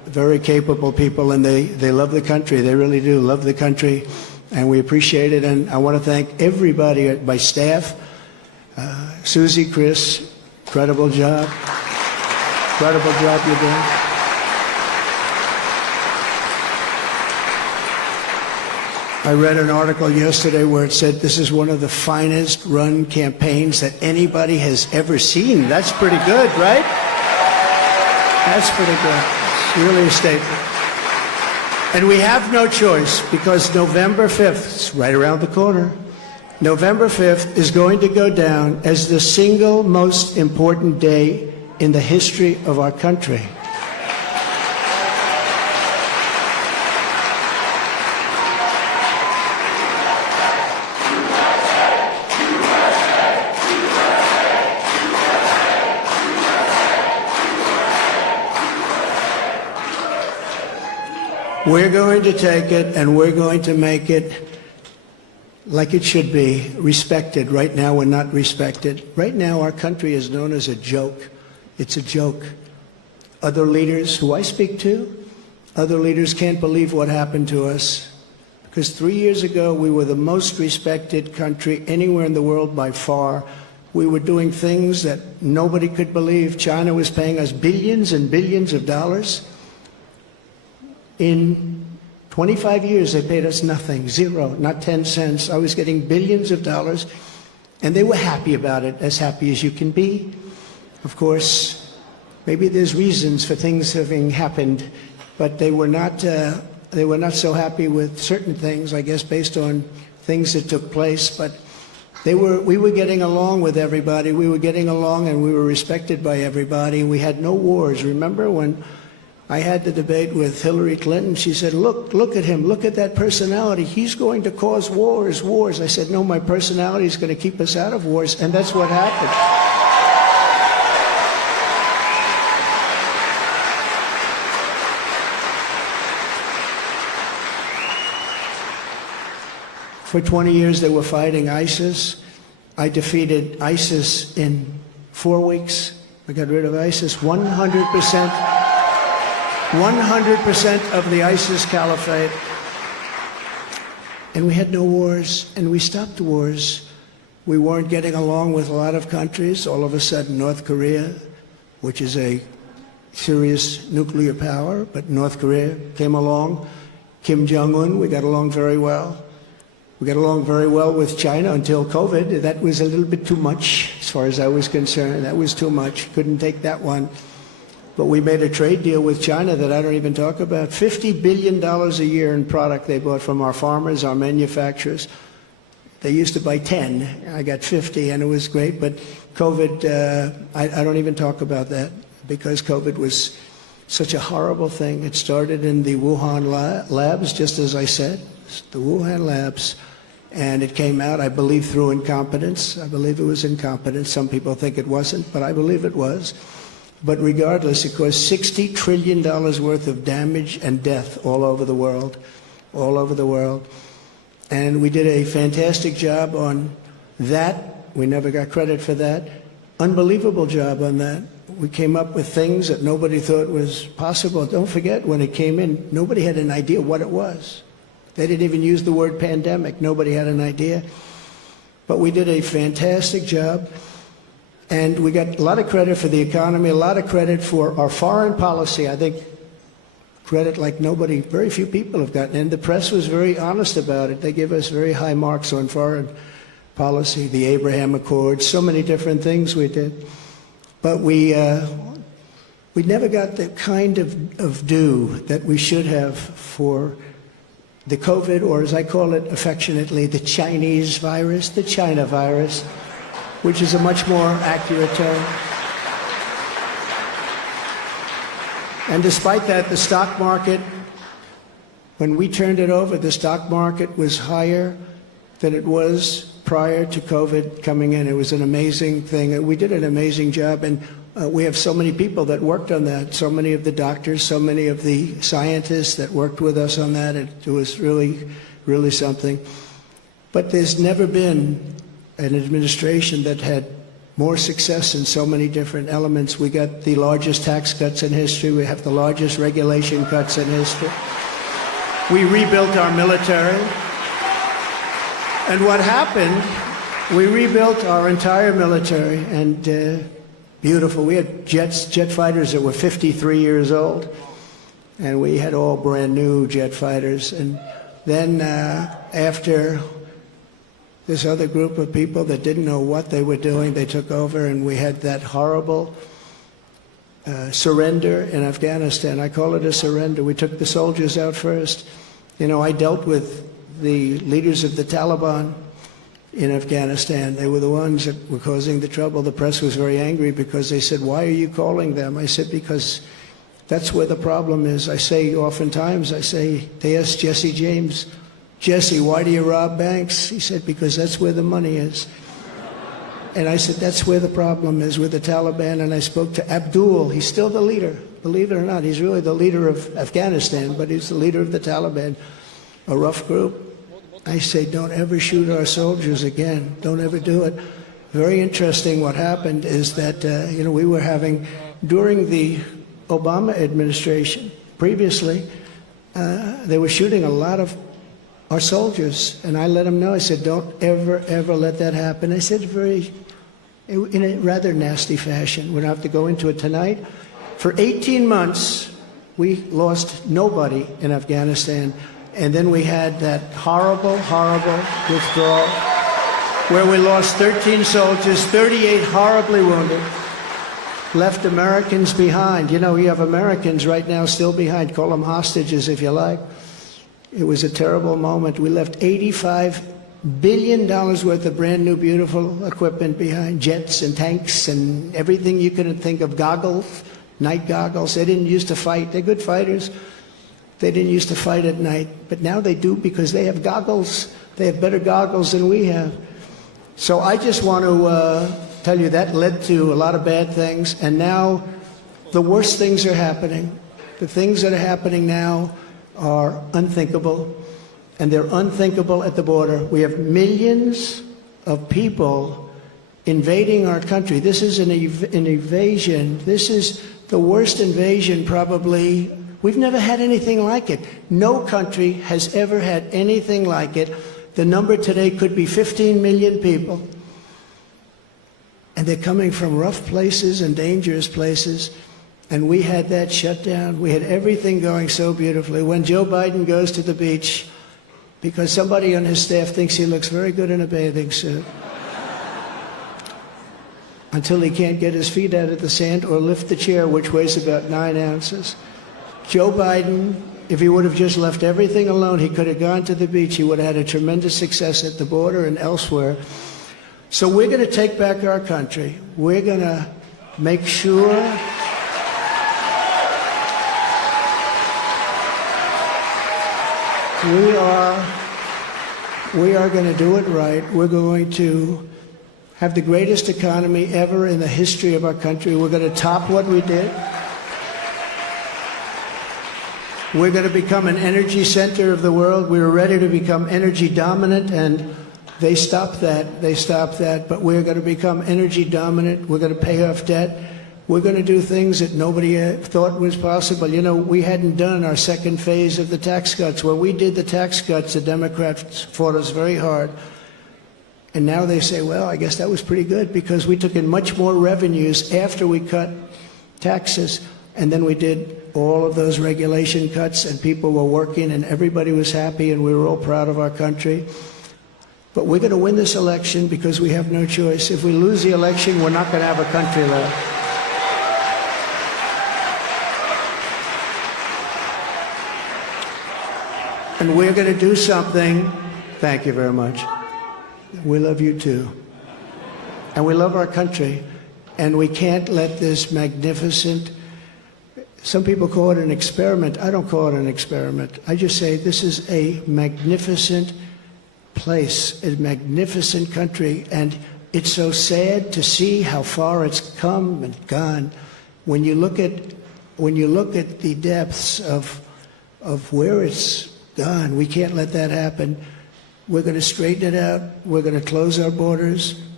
very capable people, and they love the country. They really do love the country, and we appreciate it. And I want to thank everybody, my staff, Susie, Chris, incredible job. Incredible job you're doing. I read an article yesterday where it said this is one of the finest run campaigns that anybody has ever seen. That's pretty good, right? That's pretty good. It's really a statement. And we have no choice, because November 5th, it's right around the corner, November 5th is going to go down as the single most important day in the history of our country. We're going to take it and we're going to make it like it should be, respected. Right now we're not respected. Right now our country is known as a joke. It's a joke. Other leaders who I speak to, other leaders can't believe what happened to us. Because 3 years ago we were the most respected country anywhere in the world by far. We were doing things that nobody could believe. China was paying us billions and billions of dollars. In 25 years, they paid us nothing, zero, not 10 cents. I was getting billions of dollars, and they were happy about it, as happy as you can be. Of course, maybe there's reasons for things having happened, but they were not so happy with certain things, I guess, based on things that took place. But we were getting along with everybody. We were getting along, and we were respected by everybody. We had no wars. Remember when I had the debate with Hillary Clinton? She said, look at him, look at that personality. He's going to cause wars. I said, no, my personality is going to keep us out of wars, and that's what happened. For 20 years they were fighting ISIS. I defeated ISIS in 4 weeks. I got rid of ISIS 100%. 100% of the ISIS caliphate. And we had no wars, and we stopped wars. We weren't getting along with a lot of countries. All of a sudden, North Korea, which is a serious nuclear power, but North Korea came along. Kim Jong-un, we got along very well. We got along very well with China until COVID. That was a little bit too much, as far as I was concerned. That was too much. Couldn't take that one. But we made a trade deal with China that I don't even talk about. $50 billion a year in product they bought from our farmers, our manufacturers. They used to buy 10. I got 50, and it was great. But COVID, I don't even talk about that, because COVID was such a horrible thing. It started in the Wuhan labs, just as I said, the Wuhan labs. And it came out, I believe, through incompetence. I believe it was incompetence. Some people think it wasn't, but I believe it was. But regardless, it caused $60 trillion worth of damage and death all over the world, all over the world. And we did a fantastic job on that. We never got credit for that. Unbelievable job on that. We came up with things that nobody thought was possible. Don't forget, when it came in, nobody had an idea what it was. They didn't even use the word pandemic. Nobody had an idea. But we did a fantastic job. And we got a lot of credit for the economy, a lot of credit for our foreign policy. I think credit like nobody, very few people have gotten. And the press was very honest about it. They give us very high marks on foreign policy, the Abraham Accords, so many different things we did. But we never got the kind of due that we should have for the COVID, or as I call it affectionately, the Chinese virus, the China virus, which is a much more accurate term. And despite that, the stock market, when we turned it over, the stock market was higher than it was prior to COVID coming in. It was an amazing thing. We did an amazing job, and we have so many people that worked on that, so many of the doctors, so many of the scientists that worked with us on that. It was really, really something. But there's never been an administration that had more success in so many different elements. We got the largest tax cuts in history. We have the largest regulation cuts in history. We rebuilt our military. And what happened, we rebuilt our entire military, and beautiful. We had jet fighters that were 53 years old, and we had all brand new jet fighters. And then after this other group of people that didn't know what they were doing, they took over, and we had that horrible surrender in Afghanistan. I call it a surrender. We took the soldiers out first. You know, I dealt with the leaders of the Taliban in Afghanistan. They were the ones that were causing the trouble. The press was very angry because they said, "Why are you calling them?" I said, "Because that's where the problem is." I say oftentimes, they asked Jesse James, "Jesse, why do you rob banks?" He said, "Because that's where the money is." And I said, that's where the problem is, with the Taliban. And I spoke to Abdul. He's still the leader. Believe it or not, he's really the leader of Afghanistan, but he's the leader of the Taliban, a rough group. I say, don't ever shoot our soldiers again. Don't ever do it. Very interesting what happened is that, we were having, during the Obama administration, previously, they were shooting a lot of our soldiers. And I let them know, I said, don't ever, ever let that happen. I said in a rather nasty fashion. We don't have to go into it tonight. For 18 months, we lost nobody in Afghanistan. And then we had that horrible, horrible withdrawal where we lost 13 soldiers, 38 horribly wounded, left Americans behind. You know, you have Americans right now still behind. Call them hostages if you like. It was a terrible moment. We left $85 billion worth of brand new, beautiful equipment behind, jets and tanks and everything you could think of, goggles, night goggles. They didn't used to fight. They're good fighters. They didn't used to fight at night, but now they do because they have goggles. They have better goggles than we have. So I just want to tell you that led to a lot of bad things, and now the worst things are happening. The things that are happening now are unthinkable, and they're unthinkable at the border. We have millions of people invading our country. This is an invasion. This is the worst invasion probably. We've never had anything like it. No country has ever had anything like it. The number today could be 15 million people. And they're coming from rough places and dangerous places. And we had that shut down. We had everything going so beautifully. When Joe Biden goes to the beach, because somebody on his staff thinks he looks very good in a bathing suit, until he can't get his feet out of the sand or lift the chair, which weighs about 9 ounces. Joe Biden, if he would have just left everything alone, he could have gone to the beach. He would have had a tremendous success at the border and elsewhere. So we're going to take back our country. We're going to make sure we are going to do it right. We're going to have the greatest economy ever in the history of our country. We're going to top what we did. We're going to become an energy center of the world. We were ready to become energy dominant, and they stopped that. They stopped that. But we're going to become energy dominant. We're going to pay off debt. We're going to do things that nobody thought was possible. You know, we hadn't done our second phase of the tax cuts. When we did the tax cuts, the Democrats fought us very hard. And now they say, well, I guess that was pretty good because we took in much more revenues after we cut taxes. And then we did all of those regulation cuts, and people were working, and everybody was happy, and we were all proud of our country. But we're going to win this election because we have no choice. If we lose the election, we're not going to have a country left. And we're going to do something. Thank you very much. We love you too. And we love our country. And we can't let this magnificent, some people call it an experiment. I don't call it an experiment. I just say this is a magnificent place, a magnificent country. And it's so sad to see how far it's come and gone. When you look at the depths of where it's gone, we can't let that happen. We're going to straighten it out. We're going to close our borders.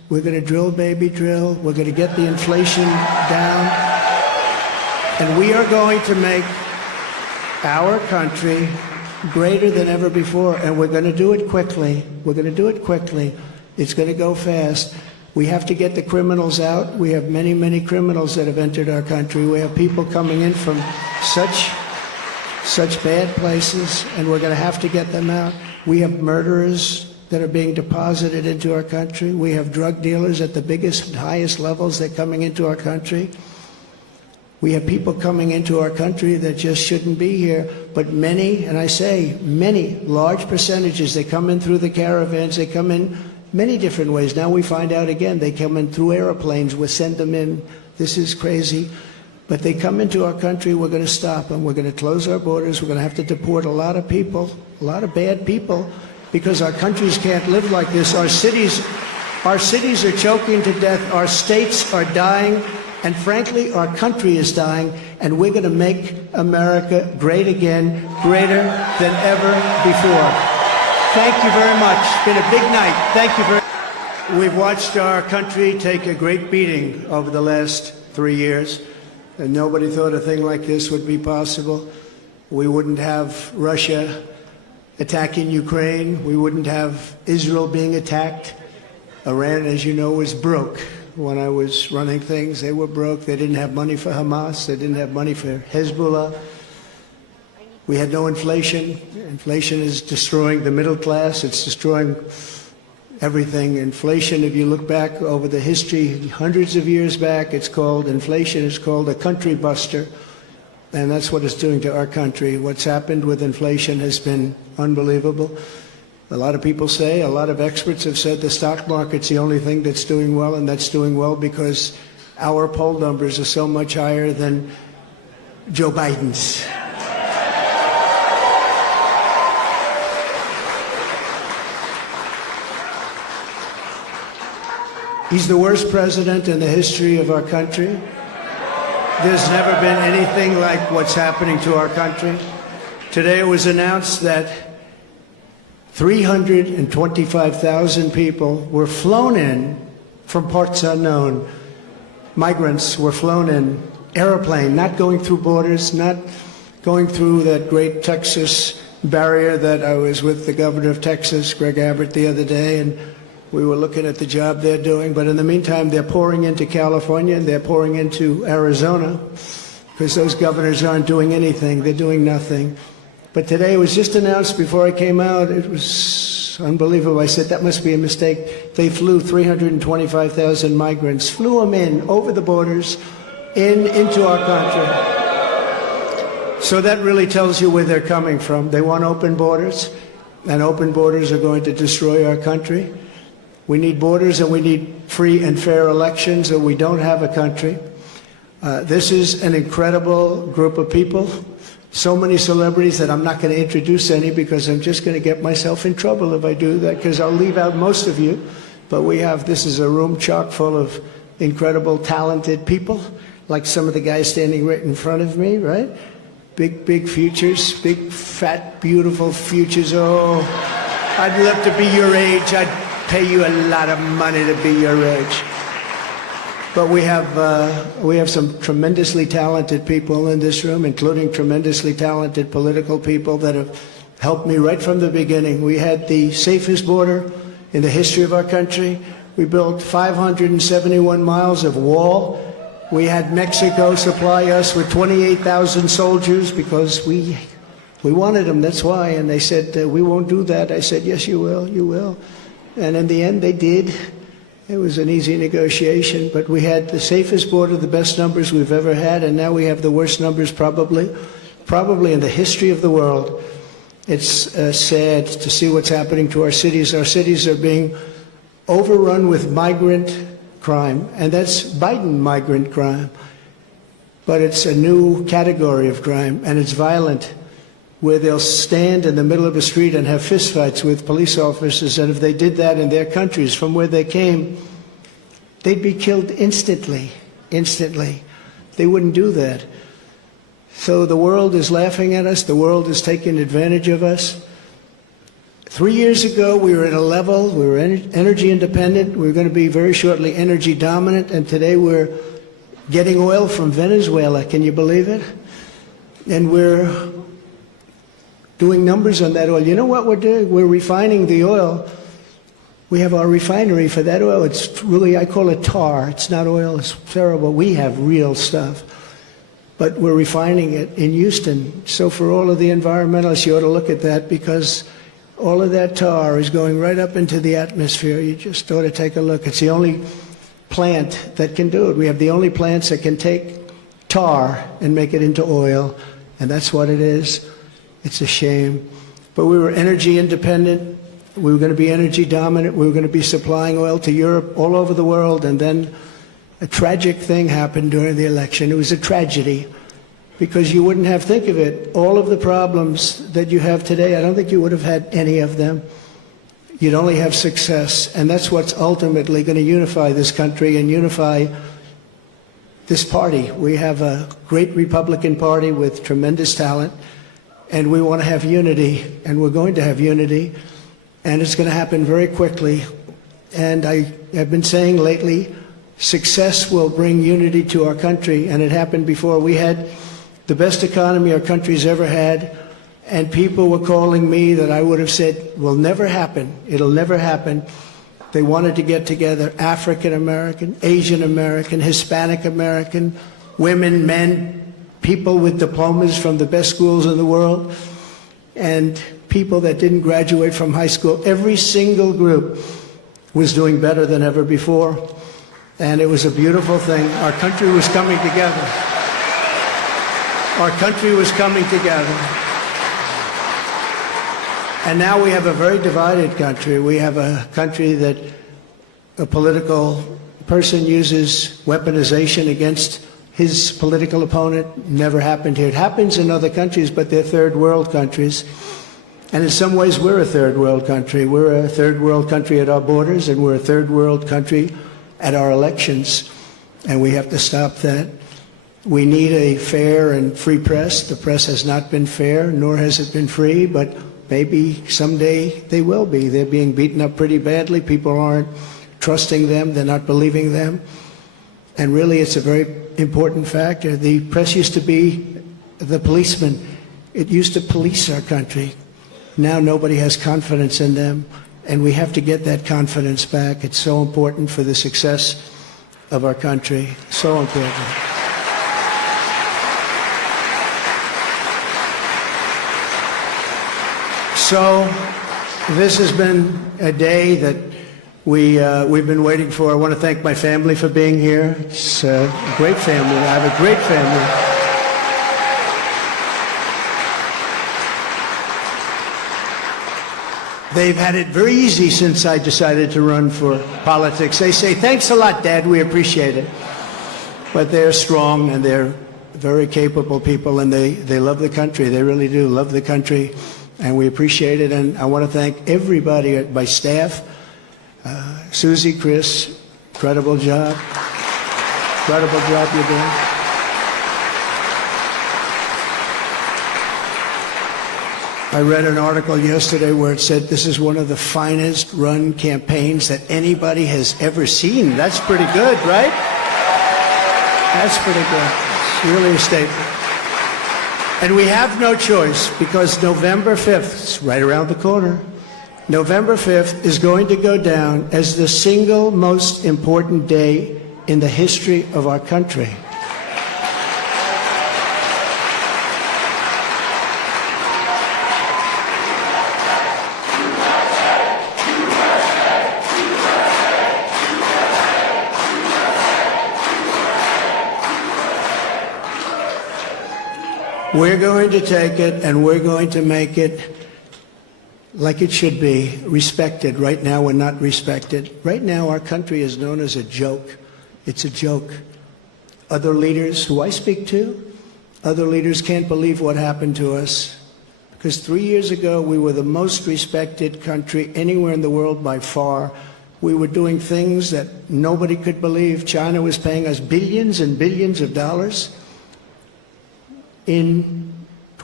We're going to drill, baby, drill. We're going to get the inflation down. And we are going to make our country greater than ever before. And we're going to do it quickly. We're going to do it quickly. It's going to go fast. We have to get the criminals out. We have many, many criminals that have entered our country. We have people coming in from such bad places, and we're going to have to get them out. We have murderers that are being deposited into our country. We have drug dealers at the biggest, highest levels. They're coming into our country. We have people coming into our country that just shouldn't be here. But many, and I say many, large percentages, they come in through the caravans. They come in many different ways. Now we find out again, they come in through airplanes. We send them in. This is crazy. But they come into our country. We're going to stop them. We're going to close our borders. We're going to have to deport a lot of people, a lot of bad people, because our countries can't live like this. Our cities are choking to death. Our states are dying. And frankly, our country is dying. And we're going to make America great again, greater than ever before. Thank you very much. It's been a big night. Thank you very much. We've watched our country take a great beating over the last 3 years. And nobody thought a thing like this would be possible. We wouldn't have Russia attacking Ukraine. We wouldn't have Israel being attacked. Iran, as you know, was broke. When I was running things, they were broke. They didn't have money for Hamas. They didn't have money for Hezbollah. We had no inflation. Inflation is destroying the middle class. It's destroying everything. Inflation, if you look back over the history, hundreds of years back, inflation is called a country buster. And that's what it's doing to our country. What's happened with inflation has been unbelievable. A lot of people say, a lot of experts have said the stock market's the only thing that's doing well, and that's doing well because our poll numbers are so much higher than Joe Biden's. He's the worst president in the history of our country. There's never been anything like what's happening to our country. Today it was announced that 325,000 people were flown in from parts unknown. Migrants were flown in, airplane, not going through borders, not going through that great Texas barrier that I was with the governor of Texas, Greg Abbott, the other day, and we were looking at the job they're doing. But in the meantime, they're pouring into California and they're pouring into Arizona because those governors aren't doing anything. They're doing nothing. But today it was just announced before I came out. It was unbelievable. I said, that must be a mistake. They flew 325,000 migrants, flew them in over the borders into our country. So that really tells you where they're coming from. They want open borders, and open borders are going to destroy our country. We need borders and we need free and fair elections, or we don't have a country. This is an incredible group of people. So many celebrities that I'm not going to introduce any because I'm just going to get myself in trouble if I do that, because I'll leave out most of you. But this is a room chock full of incredible, talented people, like some of the guys standing right in front of me, right? Big futures, big, fat, beautiful futures. Oh, I'd love to be your age. I'd pay you a lot of money to be your age. But we have some tremendously talented people in this room, including tremendously talented political people that have helped me right from the beginning. We had the safest border in the history of our country. We built 571 miles of wall. We had Mexico supply us with 28,000 soldiers because we wanted them, that's why. And they said, we won't do that. I said, yes, you will, you will. And in the end, they did. It was an easy negotiation, but we had the safest border, the best numbers we've ever had, and now we have the worst numbers probably in the history of the world. It's sad to see what's happening to our cities. Our cities are being overrun with migrant crime, and that's Biden migrant crime. But it's a new category of crime, and it's violent, where they'll stand in the middle of a street and have fistfights with police officers, and if they did that in their countries from where they came, they'd be killed instantly. They wouldn't do that. So the world is laughing at us. The world is taking advantage of us. 3 years ago, we were at a level, we were energy independent, we were going to be very shortly energy dominant, and today we're getting oil from Venezuela. Can you believe it? And we're doing numbers on that oil. You know what we're doing? We're refining the oil. We have our refinery for that oil. It's really, I call it tar. It's not oil. It's terrible. We have real stuff. But we're refining it in Houston. So for all of the environmentalists, you ought to look at that, because all of that tar is going right up into the atmosphere. You just ought to take a look. It's the only plant that can do it. We have the only plants that can take tar and make it into oil, and that's what it is. It's a shame. But we were energy independent. We were going to be energy dominant. We were going to be supplying oil to Europe, all over the world, and then a tragic thing happened during the election. It was a tragedy, because you wouldn't have, think of it, all of the problems that you have today, I don't think you would have had any of them. You'd only have success, and that's what's ultimately going to unify this country and unify this party. We have a great Republican Party with tremendous talent, and we want to have unity, and we're going to have unity, and it's going to happen very quickly. And I have been saying lately, success will bring unity to our country, and it happened before. We had the best economy our country's ever had, and people were calling me that I would have said will never happen. It'll never happen. They wanted to get together African American, Asian American, Hispanic American, women, men, people with diplomas from the best schools in the world, and people that didn't graduate from high school. Every single group was doing better than ever before, and it was a beautiful thing. Our country was coming together. Our country was coming together. And now we have a very divided country. We have a country that a political person uses weaponization against his political opponent. Never happened here. It happens in other countries, but they're third world countries. And in some ways, we're a third world country. We're a third world country at our borders, and we're a third world country at our elections. And we have to stop that. We need a fair and free press. The press has not been fair, nor has it been free, but maybe someday they will be. They're being beaten up pretty badly. People aren't trusting them. They're not believing them. And really, it's a very important factor. The press used to be the policeman. It used to police our country. Now nobody has confidence in them, and we have to get that confidence back. It's so important for the success of our country. So important. So this has been a day that we've been waiting for. I want to thank my family for being here. It's a great family. I have a great family. They've had it very easy since I decided to run for politics. They say, "Thanks a lot, Dad. We appreciate it." But they're strong, and they're very capable people, and they love the country. They really do love the country. And we appreciate it, and I want to thank everybody at my staff. Susie, Chris, incredible job. Incredible job you're doing. I read an article yesterday where it said this is one of the finest run campaigns that anybody has ever seen. That's pretty good, right? That's pretty good. It's really a statement. And we have no choice, because November 5th, it's right around the corner, November 5th is going to go down as the single most important day in the history of our country. We're going to take it, and we're going to make it like it should be, respected. Right now, we're not respected. Right now, our country is known as a joke. It's a joke. Other leaders who I speak to, other leaders can't believe what happened to us. Because 3 years ago, we were the most respected country anywhere in the world by far. We were doing things that nobody could believe. China was paying us billions and billions of dollars. In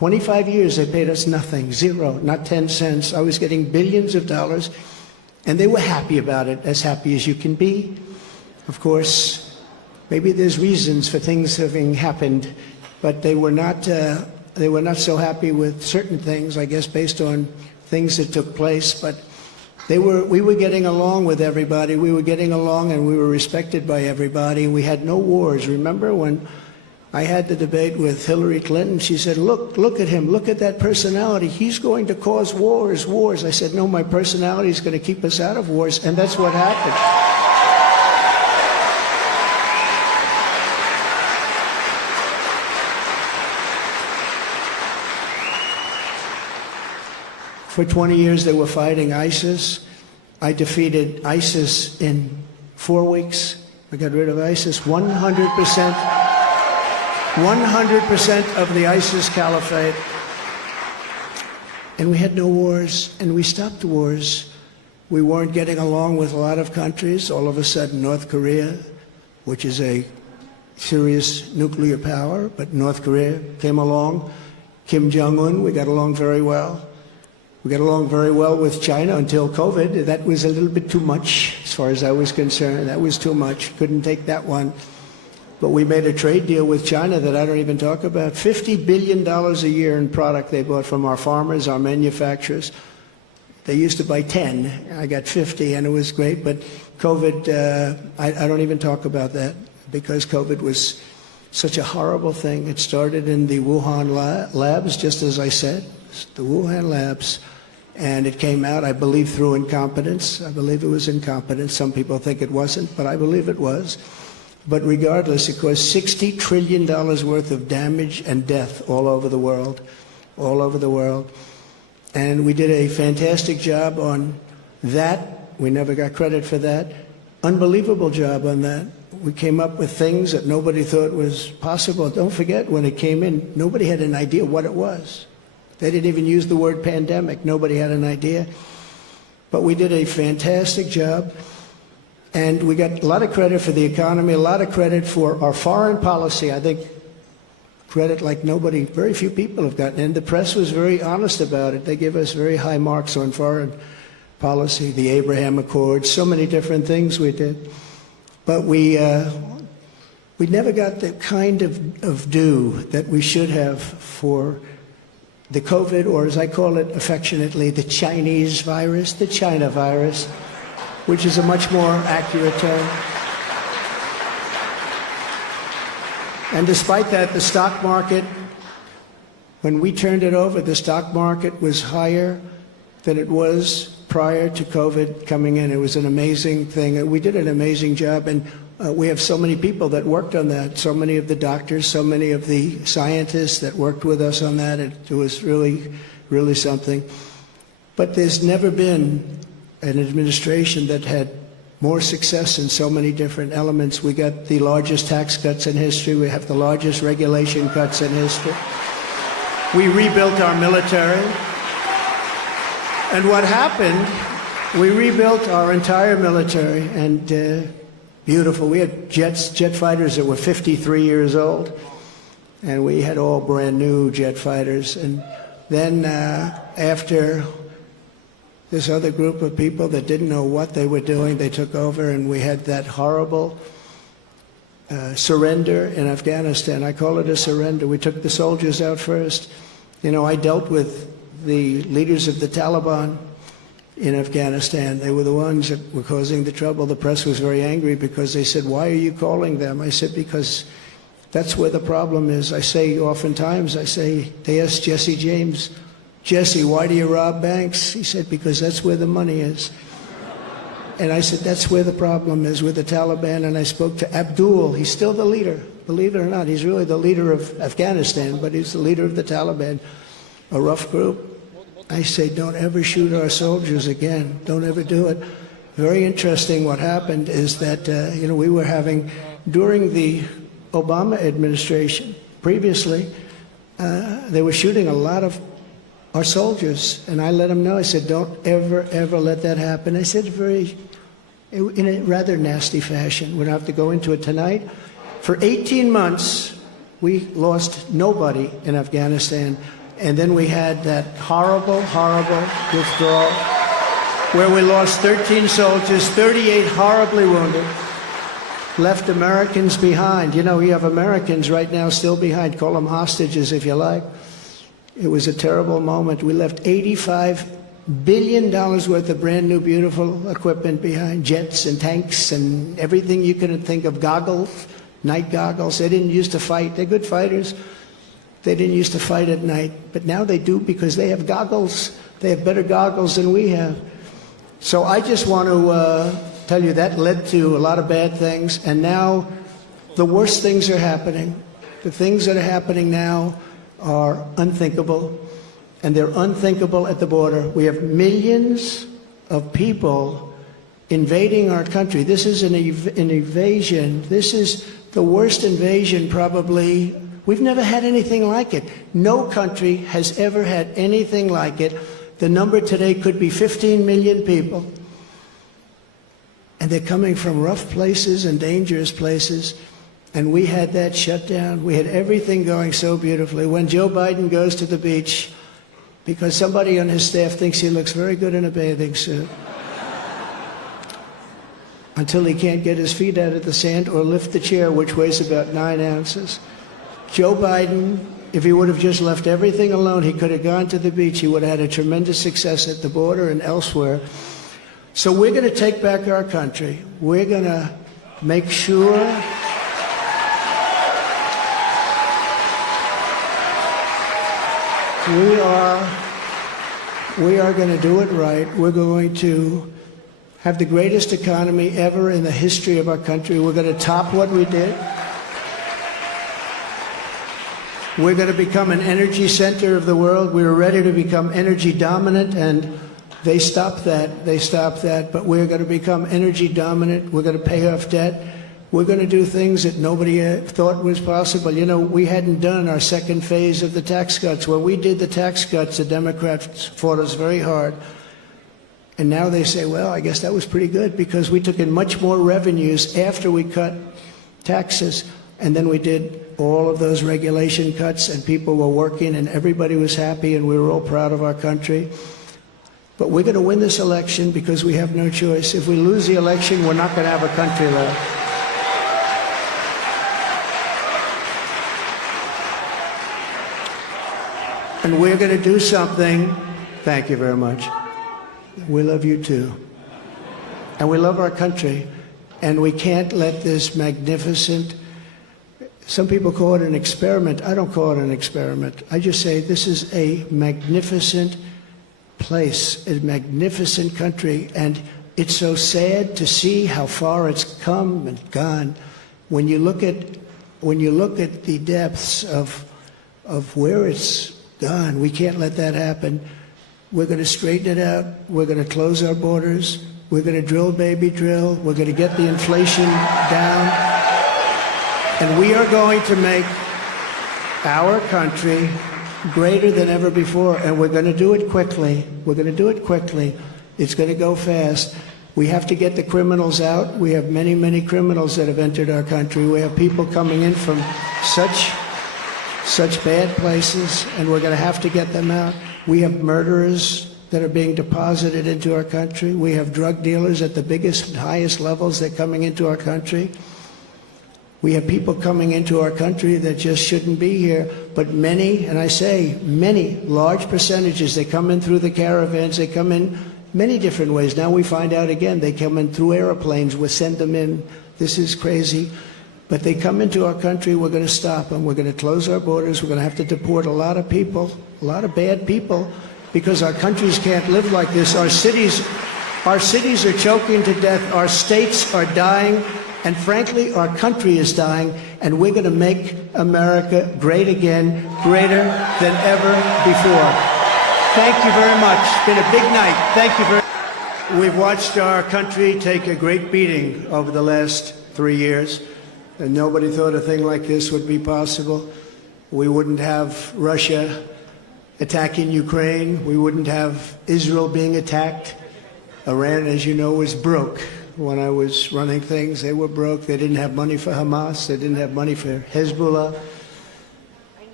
25 years they paid us nothing, zero, not 10 cents. I was getting billions of dollars, and they were happy about it, as happy as you can be. Of course, maybe there's reasons for things having happened, but they were not so happy with certain things, I guess, based on things that took place. But we were getting along with everybody. We were getting along, and we were respected by everybody. We had no wars. Remember when I had the debate with Hillary Clinton? She said, look at him, look at that personality. He's going to cause wars. I said, no, my personality is going to keep us out of wars, and that's what happened. For 20 years, they were fighting ISIS. I defeated ISIS in 4 weeks. I got rid of ISIS. 100% of the ISIS caliphate. And we had no wars, and we stopped wars. We weren't getting along with a lot of countries. All of a sudden, North Korea, which is a serious nuclear power, but North Korea came along. Kim Jong-un, we got along very well. We got along very well with China until COVID. That was a little bit too much, as far as I was concerned. That was too much. Couldn't take that one. But we made a trade deal with China that I don't even talk about. $50 billion a year in product they bought from our farmers, our manufacturers. They used to buy 10. I got 50, and it was great. But COVID, I don't even talk about that, because COVID was such a horrible thing. It started in the Wuhan labs, just as I said, the Wuhan labs. And it came out, I believe, through incompetence. I believe it was incompetence. Some people think it wasn't, but I believe it was. But regardless, it caused $60 trillion worth of damage and death all over the world, all over the world. And we did a fantastic job on that. We never got credit for that. Unbelievable job on that. We came up with things that nobody thought was possible. Don't forget, when it came in, nobody had an idea what it was. They didn't even use the word pandemic. Nobody had an idea. But we did a fantastic job. And we got a lot of credit for the economy, a lot of credit for our foreign policy. I think credit like nobody, very few people have gotten. And the press was very honest about it. They give us very high marks on foreign policy, the Abraham Accords, so many different things we did. But we never got the kind of due that we should have for the COVID, or as I call it affectionately, the Chinese virus, the China virus, which is a much more accurate term. And despite that, the stock market, when we turned it over, the stock market was higher than it was prior to COVID coming in. It was an amazing thing. We did an amazing job, and we have so many people that worked on that, so many of the doctors, so many of the scientists that worked with us on that. It was really, really something. But there's never been an administration that had more success in so many different elements. We got the largest tax cuts in history. We have the largest regulation cuts in history. We rebuilt our military. And what happened, we rebuilt our entire military, and beautiful. We had jet fighters that were 53 years old, and we had all brand new jet fighters. And then after this other group of people that didn't know what they were doing, they took over, and we had that horrible surrender in Afghanistan. I call it a surrender. We took the soldiers out first. You know, I dealt with the leaders of the Taliban in Afghanistan. They were the ones that were causing the trouble. The press was very angry because they said, why are you calling them? I said, because that's where the problem is. I say oftentimes, they asked Jesse James, Jesse, why do you rob banks? He said, because that's where the money is. And I said, that's where the problem is, with the Taliban. And I spoke to Abdul. He's still the leader. Believe it or not, he's really the leader of Afghanistan, but he's the leader of the Taliban, a rough group. I say, don't ever shoot our soldiers again. Don't ever do it. Very interesting what happened is that, we were having, during the Obama administration, previously, they were shooting a lot of our soldiers. And I let them know, I said, don't ever, ever let that happen. I said in a rather nasty fashion. We don't have to go into it tonight. For 18 months, we lost nobody in Afghanistan. And then we had that horrible, horrible withdrawal where we lost 13 soldiers, 38 horribly wounded, left Americans behind. You know, you have Americans right now still behind. Call them hostages if you like. It was a terrible moment. We left $85 billion worth of brand new, beautiful equipment behind, jets and tanks and everything you could think of, goggles, night goggles. They didn't used to fight. They're good fighters. They didn't used to fight at night, but now they do because they have goggles. They have better goggles than we have. So I just want to tell you that led to a lot of bad things, and now the worst things are happening. The things that are happening now are unthinkable, and they're unthinkable at the border. We have millions of people invading our country. This is an invasion. This is the worst invasion probably. We've never had anything like it. No country has ever had anything like it. The number today could be 15 million people. And they're coming from rough places and dangerous places. And we had that shut down. We had everything going so beautifully. When Joe Biden goes to the beach, because somebody on his staff thinks he looks very good in a bathing suit, until he can't get his feet out of the sand or lift the chair, which weighs about 9 ounces. Joe Biden, if he would have just left everything alone, he could have gone to the beach. He would have had a tremendous success at the border and elsewhere. So we're going to take back our country. We're going to make sure we are going to do it right. We're going to have the greatest economy ever in the history of our country. We're going to top what we did. We're going to become an energy center of the world. We were ready to become energy dominant, and they stopped that. They stopped that. But we're going to become energy dominant. We're going to pay off debt. We're going to do things that nobody thought was possible. You know, we hadn't done our second phase of the tax cuts. When we did the tax cuts, the Democrats fought us very hard. And now they say, well, I guess that was pretty good because we took in much more revenues after we cut taxes. And then we did all of those regulation cuts, and people were working, and everybody was happy, and we were all proud of our country. But we're going to win this election because we have no choice. If we lose the election, we're not going to have a country left. And we're going to do something. Thank you very much. We love you too. And we love our country. And we can't let this magnificent, some people call it an experiment. I don't call it an experiment. I just say this is a magnificent place, a magnificent country. And it's so sad to see how far it's come and gone. When you look at the depths of where it's gone, we can't let that happen. We're going to straighten it out. We're going to close our borders. We're going to drill, baby, drill. We're going to get the inflation down. And we are going to make our country greater than ever before. And we're going to do it quickly. We're going to do it quickly. It's going to go fast. We have to get the criminals out. We have many, many criminals that have entered our country. We have people coming in from such bad places, and we're going to have to get them out. We have murderers that are being deposited into our country. We have drug dealers at the biggest and highest levels that are coming into our country. We have people coming into our country that just shouldn't be here, but many, and I say many, large percentages, they come in through the caravans, they come in many different ways. Now we find out again, they come in through airplanes, we send them in. This is crazy. But they come into our country, we're going to stop them. We're going to close our borders. We're going to have to deport a lot of people, a lot of bad people, because our countries can't live like this. Our cities are choking to death. Our states are dying. And frankly, our country is dying. And we're going to make America great again, greater than ever before. Thank you very much. It's been a big night. Thank you very much. We've watched our country take a great beating over the last 3 years. And nobody thought a thing like this would be possible. We wouldn't have Russia attacking Ukraine. We wouldn't have Israel being attacked. Iran, as you know, was broke. When I was running things, they were broke. They didn't have money for Hamas. They didn't have money for Hezbollah.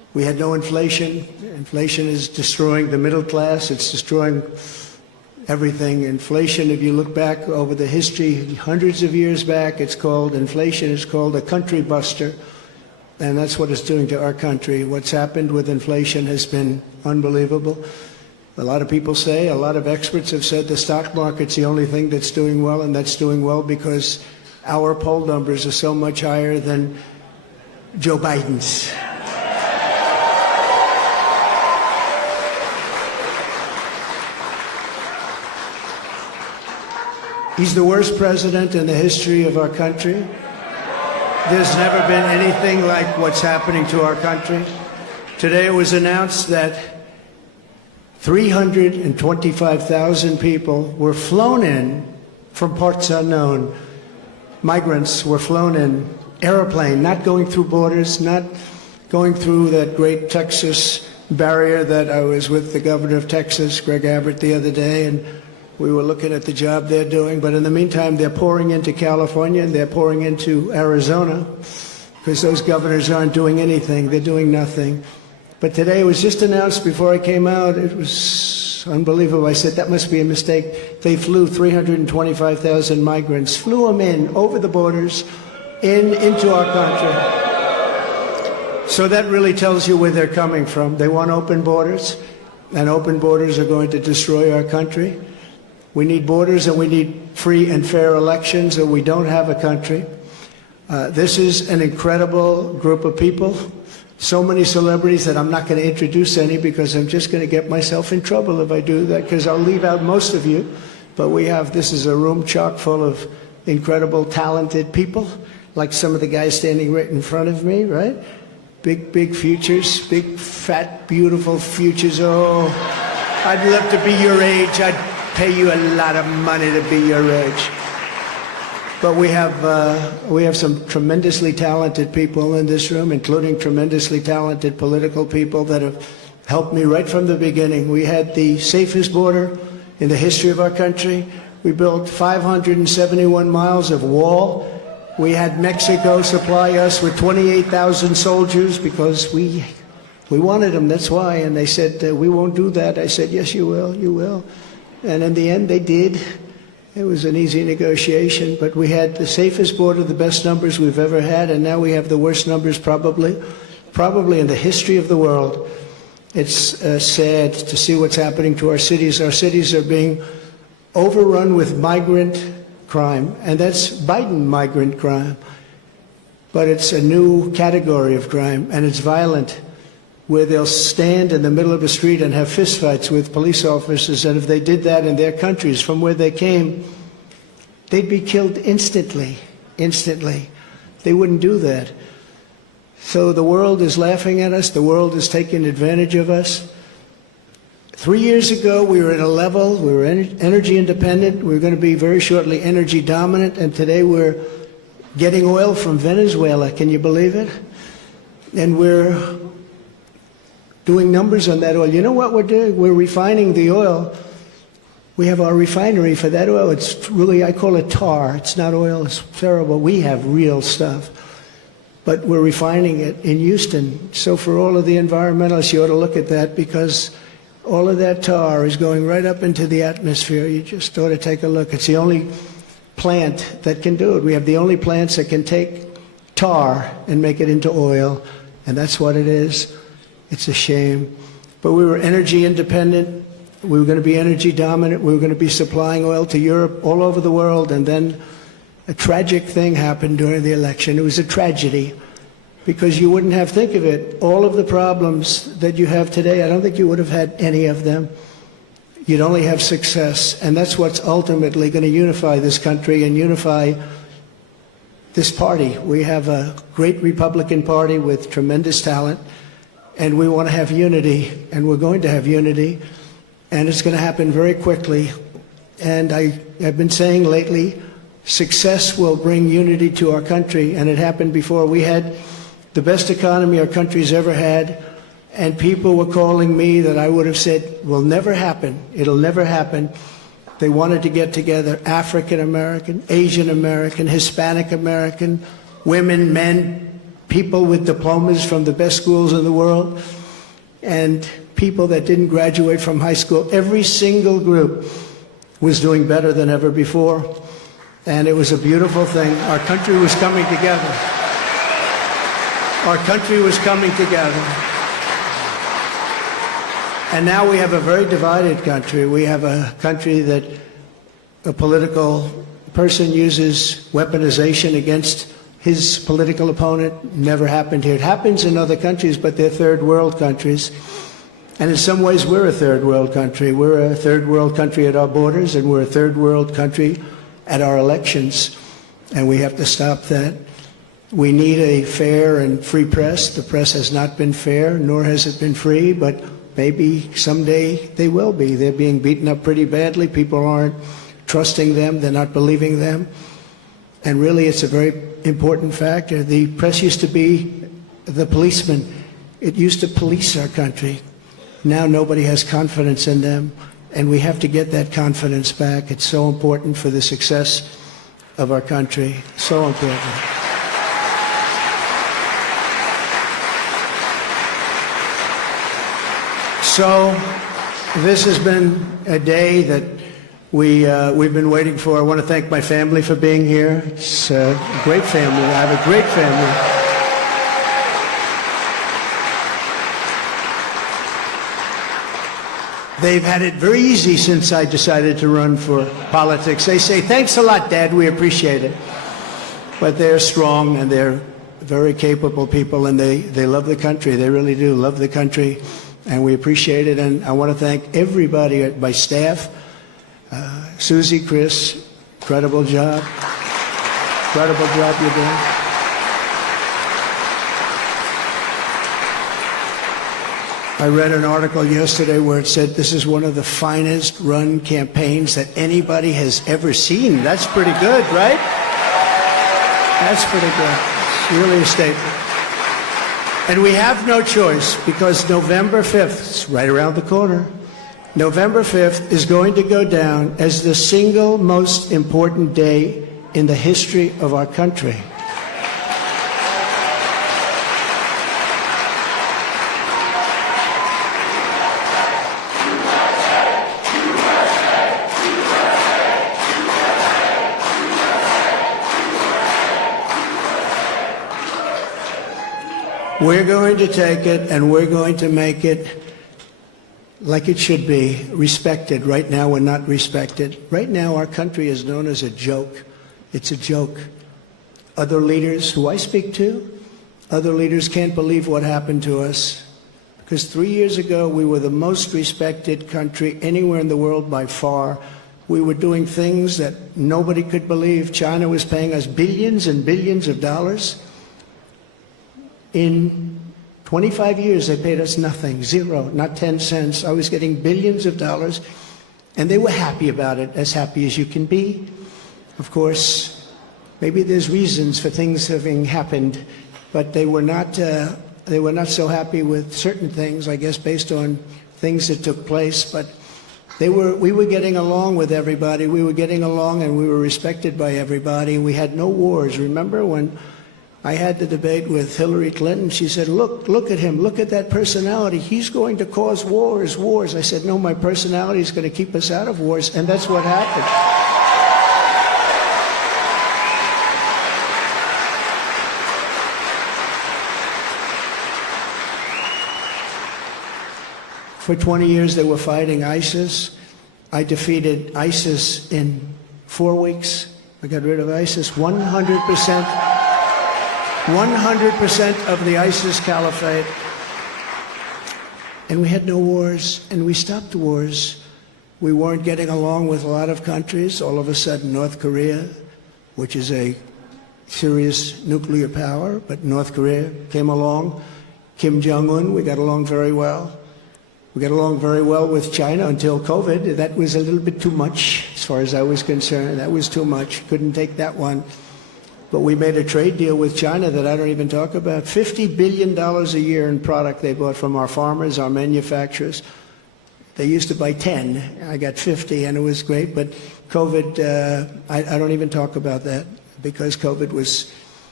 We had no inflation. Inflation is destroying the middle class. It's destroying everything. Inflation, if you look back over the history, hundreds of years back, inflation is called a country buster. And that's what it's doing to our country. What's happened with inflation has been unbelievable. A lot of people say, a lot of experts have said the stock market's the only thing that's doing well, and that's doing well because our poll numbers are so much higher than Joe Biden's. He's the worst president in the history of our country. There's never been anything like what's happening to our country. Today it was announced that 325,000 people were flown in from parts unknown. Migrants were flown in, airplane, not going through borders, not going through that great Texas barrier that I was with the governor of Texas, Greg Abbott, the other day, and we were looking at the job they're doing. But in the meantime, they're pouring into California and they're pouring into Arizona because those governors aren't doing anything. They're doing nothing. But today it was just announced before I came out. It was unbelievable. I said, that must be a mistake. They flew 325,000 migrants, flew them in over the borders into our country. So that really tells you where they're coming from. They want open borders, and open borders are going to destroy our country. We need borders and we need free and fair elections, or we don't have a country. This is an incredible group of people. So many celebrities that I'm not going to introduce any because I'm just going to get myself in trouble if I do that, because I'll leave out most of you. But this is a room chock full of incredible, talented people, like some of the guys standing right in front of me, right? Big, big futures, big, fat, beautiful futures. Oh, I'd love to be your age. I'd pay you a lot of money to be your age. But we have some tremendously talented people in this room, including tremendously talented political people that have helped me right from the beginning. We had the safest border in the history of our country. We built 571 miles of wall. We had Mexico supply us with 28,000 soldiers because we wanted them, that's why. And they said, we won't do that. I said, yes, you will, you will. And in the end, they did. It was an easy negotiation, but we had the safest border, the best numbers we've ever had, and now we have the worst numbers probably in the history of the world. It's sad to see what's happening to our cities. Our cities are being overrun with migrant crime, and that's Biden migrant crime. But it's a new category of crime, and it's violent, where they'll stand in the middle of a street and have fistfights with police officers, and if they did that in their countries from where they came, they'd be killed instantly. They wouldn't do that. So the world is laughing at us. The world is taking advantage of us. 3 years ago, we were at a level, we were energy independent. We were going to be very shortly energy dominant, and today we're getting oil from Venezuela. Can you believe it? And we're doing numbers on that oil. You know what we're doing? We're refining the oil. We have our refinery for that oil. It's really, I call it tar. It's not oil. It's terrible. We have real stuff. But we're refining it in Houston. So for all of the environmentalists, you ought to look at that, because all of that tar is going right up into the atmosphere. You just ought to take a look. It's the only plant that can do it. We have the only plants that can take tar and make it into oil, and that's what it is. It's a shame. But we were energy independent. We were going to be energy dominant. We were going to be supplying oil to Europe, all over the world. And then a tragic thing happened during the election. It was a tragedy, because you wouldn't have, think of it, all of the problems that you have today, I don't think you would have had any of them. You'd only have success. And that's what's ultimately going to unify this country and unify this party. We have a great Republican Party with tremendous talent. And we want to have unity, and we're going to have unity, and it's going to happen very quickly. And I've been saying lately, success will bring unity to our country, and it happened before. We had the best economy our country's ever had, and people were calling me that I would have said will never happen. It'll never happen. They wanted to get together, African American, Asian American, Hispanic American, women, men, people with diplomas from the best schools in the world, and people that didn't graduate from high school. Every single group was doing better than ever before, and it was a beautiful thing. Our country was coming together. Our country was coming together. And now we have a very divided country. We have a country that a political person uses weaponization against his political opponent. Never happened here. It happens in other countries, but they're third world countries. And in some ways, we're a third world country. We're a third world country at our borders, and we're a third world country at our elections. And we have to stop that. We need a fair and free press. The press has not been fair, nor has it been free, but maybe someday they will be. They're being beaten up pretty badly. People aren't trusting them. They're not believing them. And really, it's a very important factor. The press used to be the policeman. It used to police our country. Now nobody has confidence in them, and we have to get that confidence back. It's so important for the success of our country. So important. So this has been a day that we've been waiting for. I want to thank my family for being here. It's a great family. I have a great family. They've had it very easy since I decided to run for politics. They say, "Thanks a lot, Dad, we appreciate it." But they're strong, and they're very capable people, and they love the country. They really do love the country, and we appreciate it. And I want to thank everybody at my staff. Susie, Chris, incredible job. Incredible job you're doing. I read an article yesterday where it said this is one of the finest run campaigns that anybody has ever seen. That's pretty good, right? That's pretty good. It's really a statement. And we have no choice, because November 5th, it's right around the corner, November 5th is going to go down as the single most important day in the history of our country. We're going to take it, and we're going to make it like it should be, respected. Right now, we're not respected. Right now, our country is known as a joke. It's a joke. Other leaders who I speak to, other leaders can't believe what happened to us. Because 3 years ago, we were the most respected country anywhere in the world by far. We were doing things that nobody could believe. China was paying us billions and billions of dollars. In 25 years, they paid us nothing, zero, not 10 cents. I was getting billions of dollars, and they were happy about it, as happy as you can be. Of course, maybe there's reasons for things having happened, but they were not so happy with certain things, I guess, based on things that took place. But we were getting along with everybody. We were getting along, and we were respected by everybody. We had no wars. Remember when I had the debate with Hillary Clinton? She said, look at him, look at that personality. He's going to cause wars. I said, no, my personality is going to keep us out of wars, and that's what happened. For 20 years, they were fighting ISIS. I defeated ISIS in 4 weeks. I got rid of ISIS 100%. 100% of the ISIS caliphate. And we had no wars, and we stopped wars. We weren't getting along with a lot of countries. All of a sudden, North Korea, which is a serious nuclear power, but North Korea came along. Kim Jong-un, we got along very well. We got along very well with China until COVID. That was a little bit too much, as far as I was concerned. That was too much. Couldn't take that one. But we made a trade deal with China that I don't even talk about. $50 billion a year in product they bought from our farmers, our manufacturers. They used to buy 10. I got 50, and it was great. But COVID, I don't even talk about that, because COVID was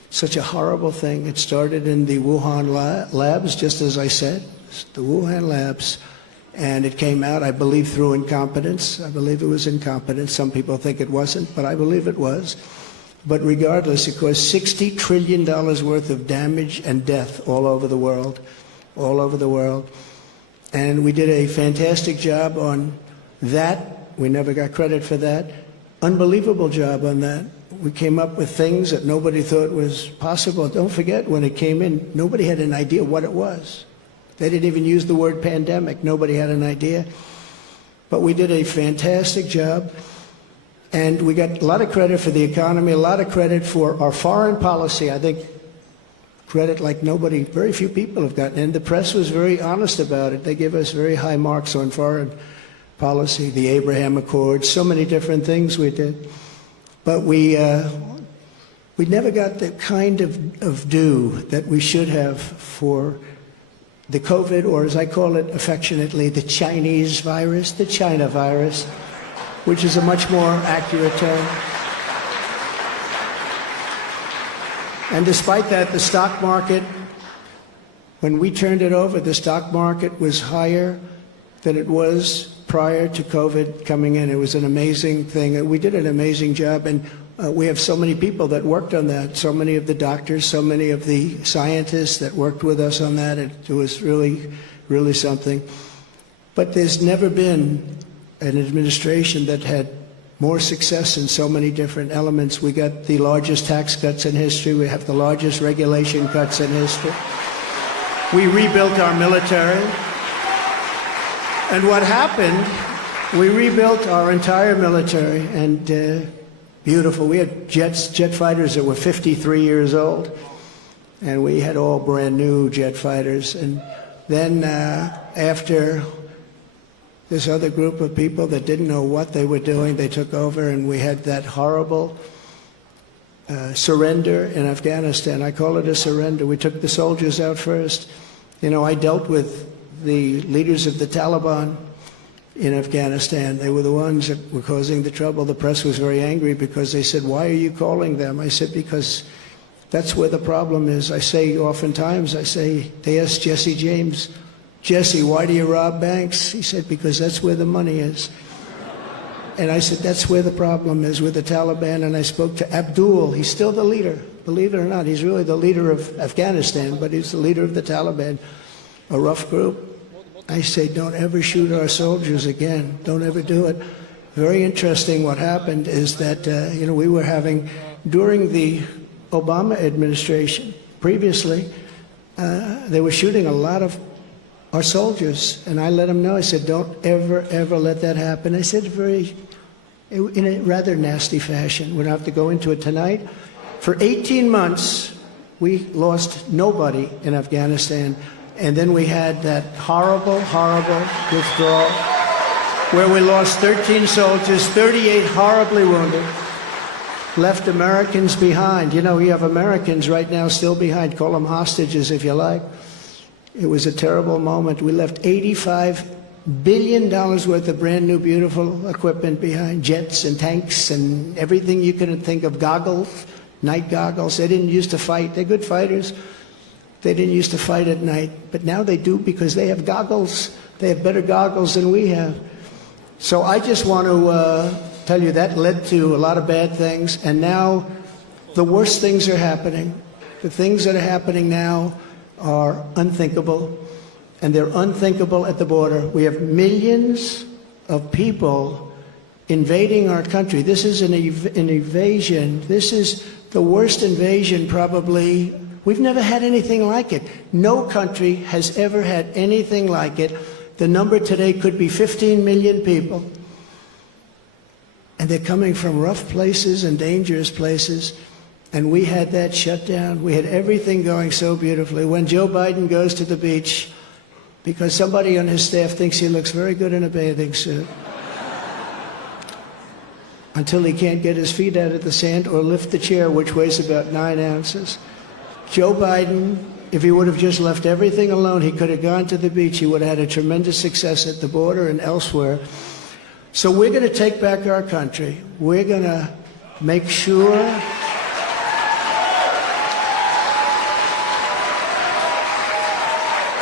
such a horrible thing. It started in the Wuhan labs, just as I said, the Wuhan labs. And it came out, I believe, through incompetence. I believe it was incompetence. Some people think it wasn't, but I believe it was. But regardless, it caused $60 trillion worth of damage and death all over the world, all over the world. And we did a fantastic job on that. We never got credit for that. Unbelievable job on that. We came up with things that nobody thought was possible. Don't forget, when it came in, nobody had an idea what it was. They didn't even use the word pandemic. Nobody had an idea. But we did a fantastic job. And we got a lot of credit for the economy, a lot of credit for our foreign policy. I think credit like nobody, very few people have gotten. And the press was very honest about it. They give us very high marks on foreign policy, the Abraham Accords, so many different things we did. But we never got the kind of due that we should have for the COVID, or as I call it affectionately, the Chinese virus, the China virus, which is a much more accurate term. And despite that, the stock market, when we turned it over, the stock market was higher than it was prior to COVID coming in. It was an amazing thing. We did an amazing job, and we have so many people that worked on that, so many of the doctors, so many of the scientists that worked with us on that. It was really, really something. But there's never been an administration that had more success in so many different elements. We got the largest tax cuts in history. We have the largest regulation cuts in history. We rebuilt our military. And what happened, we rebuilt our entire military, and beautiful. We had jet fighters that were 53 years old, and we had all brand new jet fighters. And then after this other group of people that didn't know what they were doing, they took over, and we had that horrible surrender in Afghanistan. I call it a surrender. We took the soldiers out first. You know, I dealt with the leaders of the Taliban in Afghanistan. They were the ones that were causing the trouble. The press was very angry because they said, "Why are you calling them?" I said, "Because that's where the problem is." I say oftentimes, they asked Jesse James, "Jesse, why do you rob banks?" He said, "Because that's where the money is." And I said, that's where the problem is, with the Taliban. And I spoke to Abdul. He's still the leader. Believe it or not, he's really the leader of Afghanistan, but he's the leader of the Taliban, a rough group. I say, don't ever shoot our soldiers again. Don't ever do it. Very interesting what happened is that, we were having, during the Obama administration, previously, they were shooting a lot of our soldiers. And I let them know, I said, don't ever, ever let that happen. I said in a rather nasty fashion. We don't have to go into it tonight. For 18 months, we lost nobody in Afghanistan. And then we had that horrible, horrible withdrawal where we lost 13 soldiers, 38 horribly wounded, left Americans behind. You know, you have Americans right now still behind. Call them hostages if you like. It was a terrible moment. We left $85 billion worth of brand new, beautiful equipment behind, jets and tanks and everything you can think of, goggles, night goggles. They didn't used to fight. They're good fighters. They didn't used to fight at night, but now they do because they have goggles. They have better goggles than we have. So I just want to tell you that led to a lot of bad things, and now the worst things are happening. The things that are happening now are unthinkable, and they're unthinkable at the border. We have millions of people invading our country. This is an invasion. This is the worst invasion probably. We've never had anything like it. No country has ever had anything like it. The number today could be 15 million people. And they're coming from rough places and dangerous places. And we had that shut down. We had everything going so beautifully. When Joe Biden goes to the beach, because somebody on his staff thinks he looks very good in a bathing suit, until he can't get his feet out of the sand or lift the chair, which weighs about 9 ounces. Joe Biden, if he would have just left everything alone, he could have gone to the beach. He would have had a tremendous success at the border and elsewhere. So we're going to take back our country. We're going to make sure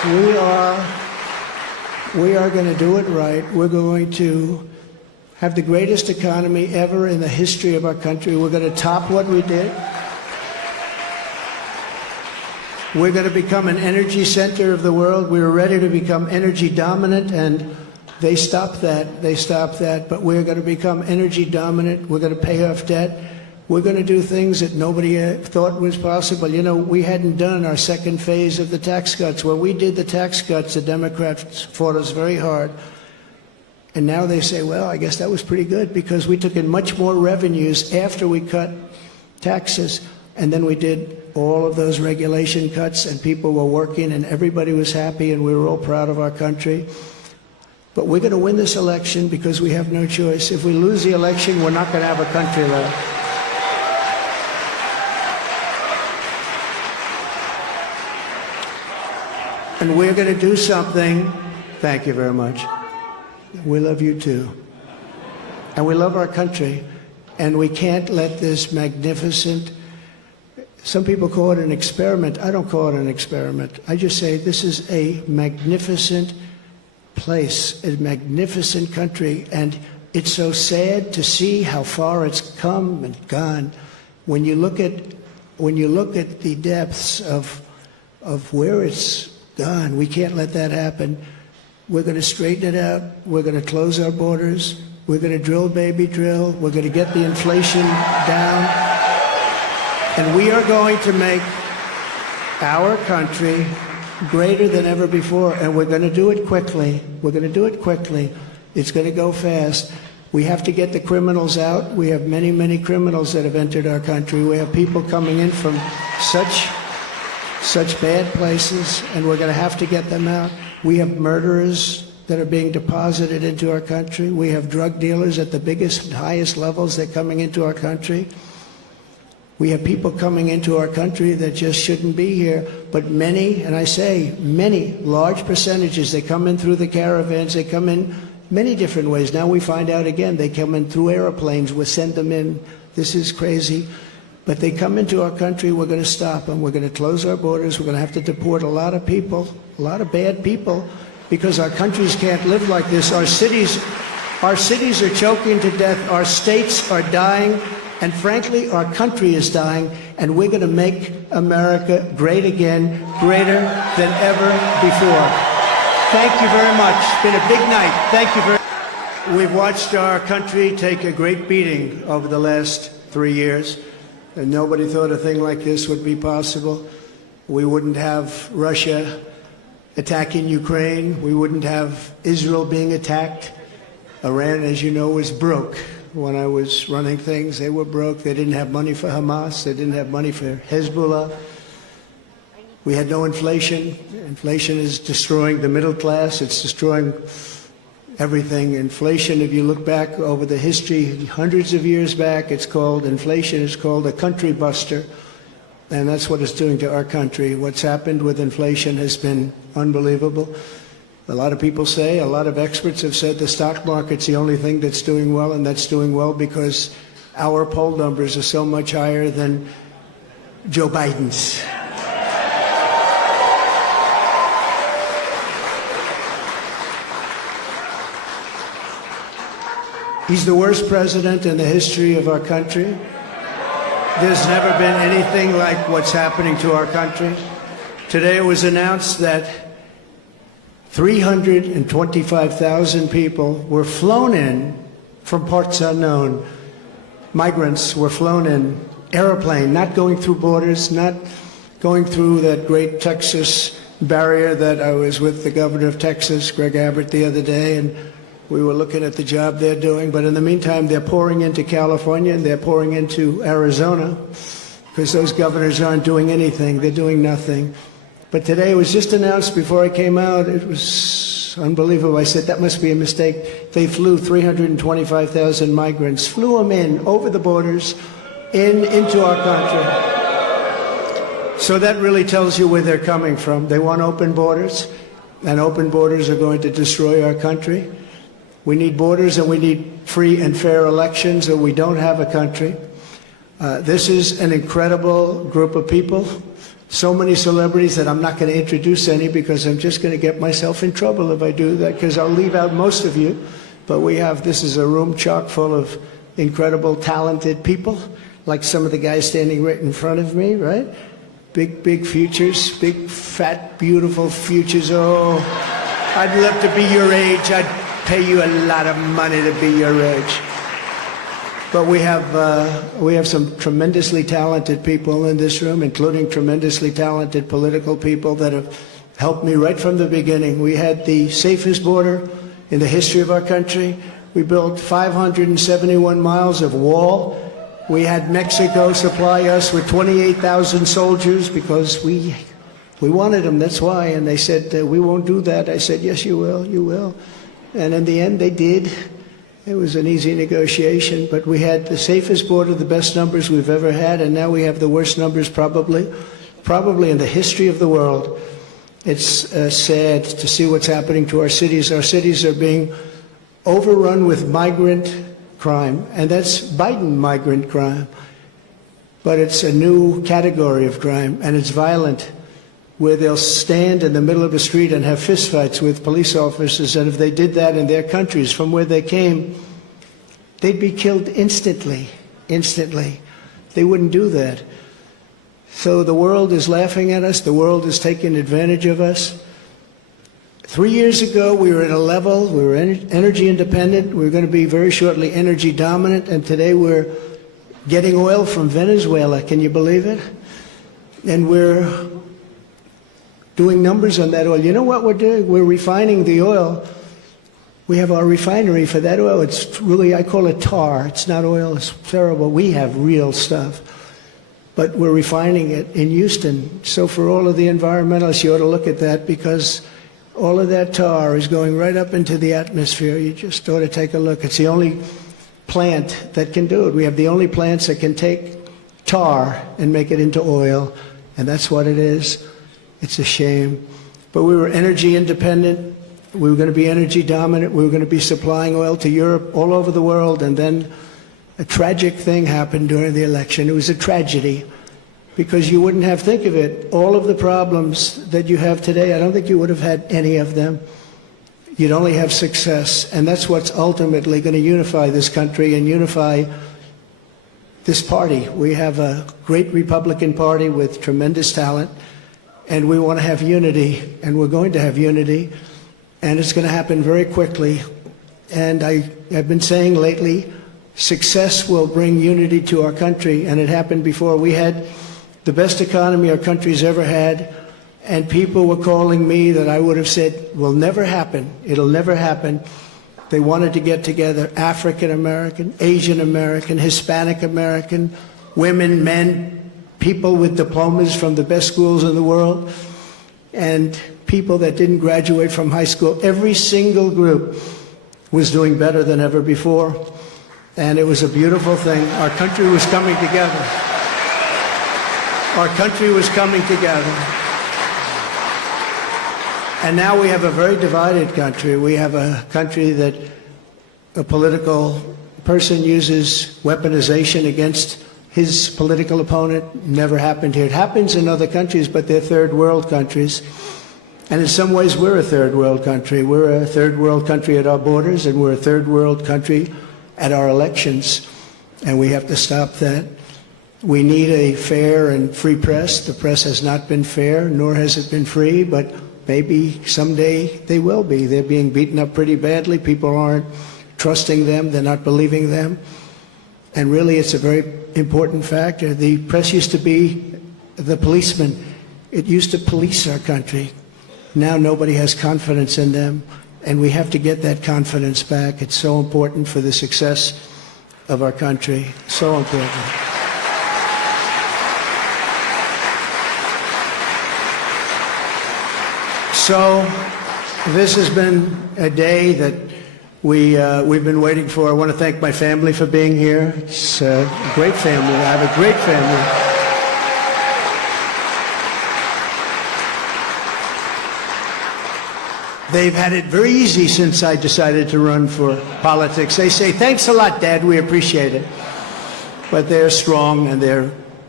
We are going to do it right. We're going to have the greatest economy ever in the history of our country. We're going to top what we did. We're going to become an energy center of the world. We were ready to become energy dominant, and they stopped that. They stopped that. But we're going to become energy dominant. We're going to pay off debt. We're going to do things that nobody thought was possible. You know, we hadn't done our second phase of the tax cuts. When we did the tax cuts, the Democrats fought us very hard. And now they say, well, I guess that was pretty good because we took in much more revenues after we cut taxes. And then we did all of those regulation cuts, and people were working, and everybody was happy, and we were all proud of our country. But we're going to win this election because we have no choice. If we lose the election, we're not going to have a country left. And we're going to do something. Thank you very much. We love you too. And we love our country. And we can't let this magnificent, some people call it an experiment. I don't call it an experiment. I just say this is a magnificent place, a magnificent country. And it's so sad to see how far it's come and gone. When you look at the depths of where it's gone, we can't let that happen. We're going to straighten it out. We're going to close our borders. We're going to drill, baby, drill. We're going to get the inflation down. And we are going to make our country greater than ever before. And we're going to do it quickly. We're going to do it quickly. It's going to go fast. We have to get the criminals out. We have many, many criminals that have entered our country. We have people coming in from such bad places, and we're going to have to get them out. We have murderers that are being deposited into our country. We have drug dealers at the biggest, highest levels. They're coming into our country. We have people coming into our country that just shouldn't be here. But many, and I say many, large percentages, they come in through the caravans. They come in many different ways. Now we find out again, they come in through airplanes. We send them in. This is crazy. But they come into our country, we're going to stop them. We're going to close our borders. We're going to have to deport a lot of people, a lot of bad people, because our countries can't live like this. Our cities are choking to death. Our states are dying. And frankly, our country is dying. And we're going to make America great again, greater than ever before. Thank you very much. It's been a big night. Thank you very much. We've watched our country take a great beating over the last 3 years. And nobody thought a thing like this would be possible. We wouldn't have Russia attacking Ukraine. We wouldn't have Israel being attacked. Iran, as you know, was broke. When I was running things, they were broke. They didn't have money for Hamas. They didn't have money for Hezbollah. We had no inflation. Inflation is destroying the middle class. It's destroying everything. Inflation, if you look back over the history, hundreds of years back, inflation is called a country buster. And that's what it's doing to our country. What's happened with inflation has been unbelievable. A lot of people say, a lot of experts have said the stock market's the only thing that's doing well, and that's doing well because our poll numbers are so much higher than Joe Biden's. He's the worst president in the history of our country. There's never been anything like what's happening to our country. Today it was announced that 325,000 people were flown in from parts unknown. Migrants were flown in, airplane, not going through borders, not going through that great Texas barrier that I was with the governor of Texas, Greg Abbott, the other day, and we were looking at the job they're doing. But in the meantime, they're pouring into California and they're pouring into Arizona because those governors aren't doing anything. They're doing nothing. But today it was just announced before I came out. It was unbelievable. I said, that must be a mistake. They flew 325,000 migrants, flew them in over the borders into our country. So that really tells you where they're coming from. They want open borders, and open borders are going to destroy our country. We need borders and we need free and fair elections, or we don't have a country. This is an incredible group of people. so many celebrities that I'm not going to introduce any because I'm just going to get myself in trouble if I do that, because I'll leave out most of you. But this is a room chock full of incredible, talented people, like some of the guys standing right in front of me, right? Big futures, big, fat, beautiful futures. Oh, I'd love to be your age. I'd pay you a lot of money to be your age. But we have some tremendously talented people in this room, including tremendously talented political people that have helped me right from the beginning. We had the safest border in the history of our country. We built 571 miles of wall. We had Mexico supply us with 28,000 soldiers because we wanted them, that's why. And they said, we won't do that. I said, yes, you will, you will. And in the end, they did. It was an easy negotiation, but we had the safest border, the best numbers we've ever had, and now we have the worst numbers probably in the history of the world. It's sad to see what's happening to our cities. Our cities are being overrun with migrant crime, and that's Biden migrant crime. But it's a new category of crime, and it's violent, where they'll stand in the middle of a street and have fistfights with police officers, and if they did that in their countries from where they came, they'd be killed instantly. They wouldn't do that. So the world is laughing at us. The world is taking advantage of us. 3 years ago, we were at a level, we were energy independent. We were going to be very shortly energy dominant, and today we're getting oil from Venezuela. Can you believe it? And we're doing numbers on that oil. You know what we're doing? We're refining the oil. We have our refinery for that oil. It's really, I call it tar. It's not oil. It's terrible. We have real stuff. But we're refining it in Houston. So for all of the environmentalists, you ought to look at that, because all of that tar is going right up into the atmosphere. You just ought to take a look. It's the only plant that can do it. We have the only plants that can take tar and make it into oil, and that's what it is. It's a shame. But we were energy independent. We were going to be energy dominant. We were going to be supplying oil to Europe, all over the world. And then a tragic thing happened during the election. It was a tragedy, because you wouldn't have, think of it, all of the problems that you have today, I don't think you would have had any of them. You'd only have success. And that's what's ultimately going to unify this country and unify this party. We have a great Republican Party with tremendous talent. And we want to have unity, and we're going to have unity, and it's going to happen very quickly. And I've been saying lately, success will bring unity to our country, and it happened before. We had the best economy our country's ever had, and people were calling me that I would have said will never happen. It'll never happen. They wanted to get together, African American, Asian American, Hispanic American, women, men, people with diplomas from the best schools in the world, and people that didn't graduate from high school. Every single group was doing better than ever before, and it was a beautiful thing. Our country was coming together. Our country was coming together. And now we have a very divided country. We have a country that a political person uses weaponization against his political opponent. Never happened here. It happens in other countries, but they're third world countries. And in some ways, we're a third world country. We're a third world country at our borders, and we're a third world country at our elections. And we have to stop that. We need a fair and free press. The press has not been fair, nor has it been free, but maybe someday they will be. They're being beaten up pretty badly. People aren't trusting them. They're not believing them. And really, it's a very important factor. The press used to be the policeman. It used to police our country. Now nobody has confidence in them, and we have to get that confidence back. It's so important for the success of our country. So important. So this has been a day that we've been waiting for. I want to thank my family for being here. It's a great family. I have a great family. They've had it very easy since I decided to run for politics. They say, thanks a lot, Dad, we appreciate it. But they're strong, and they're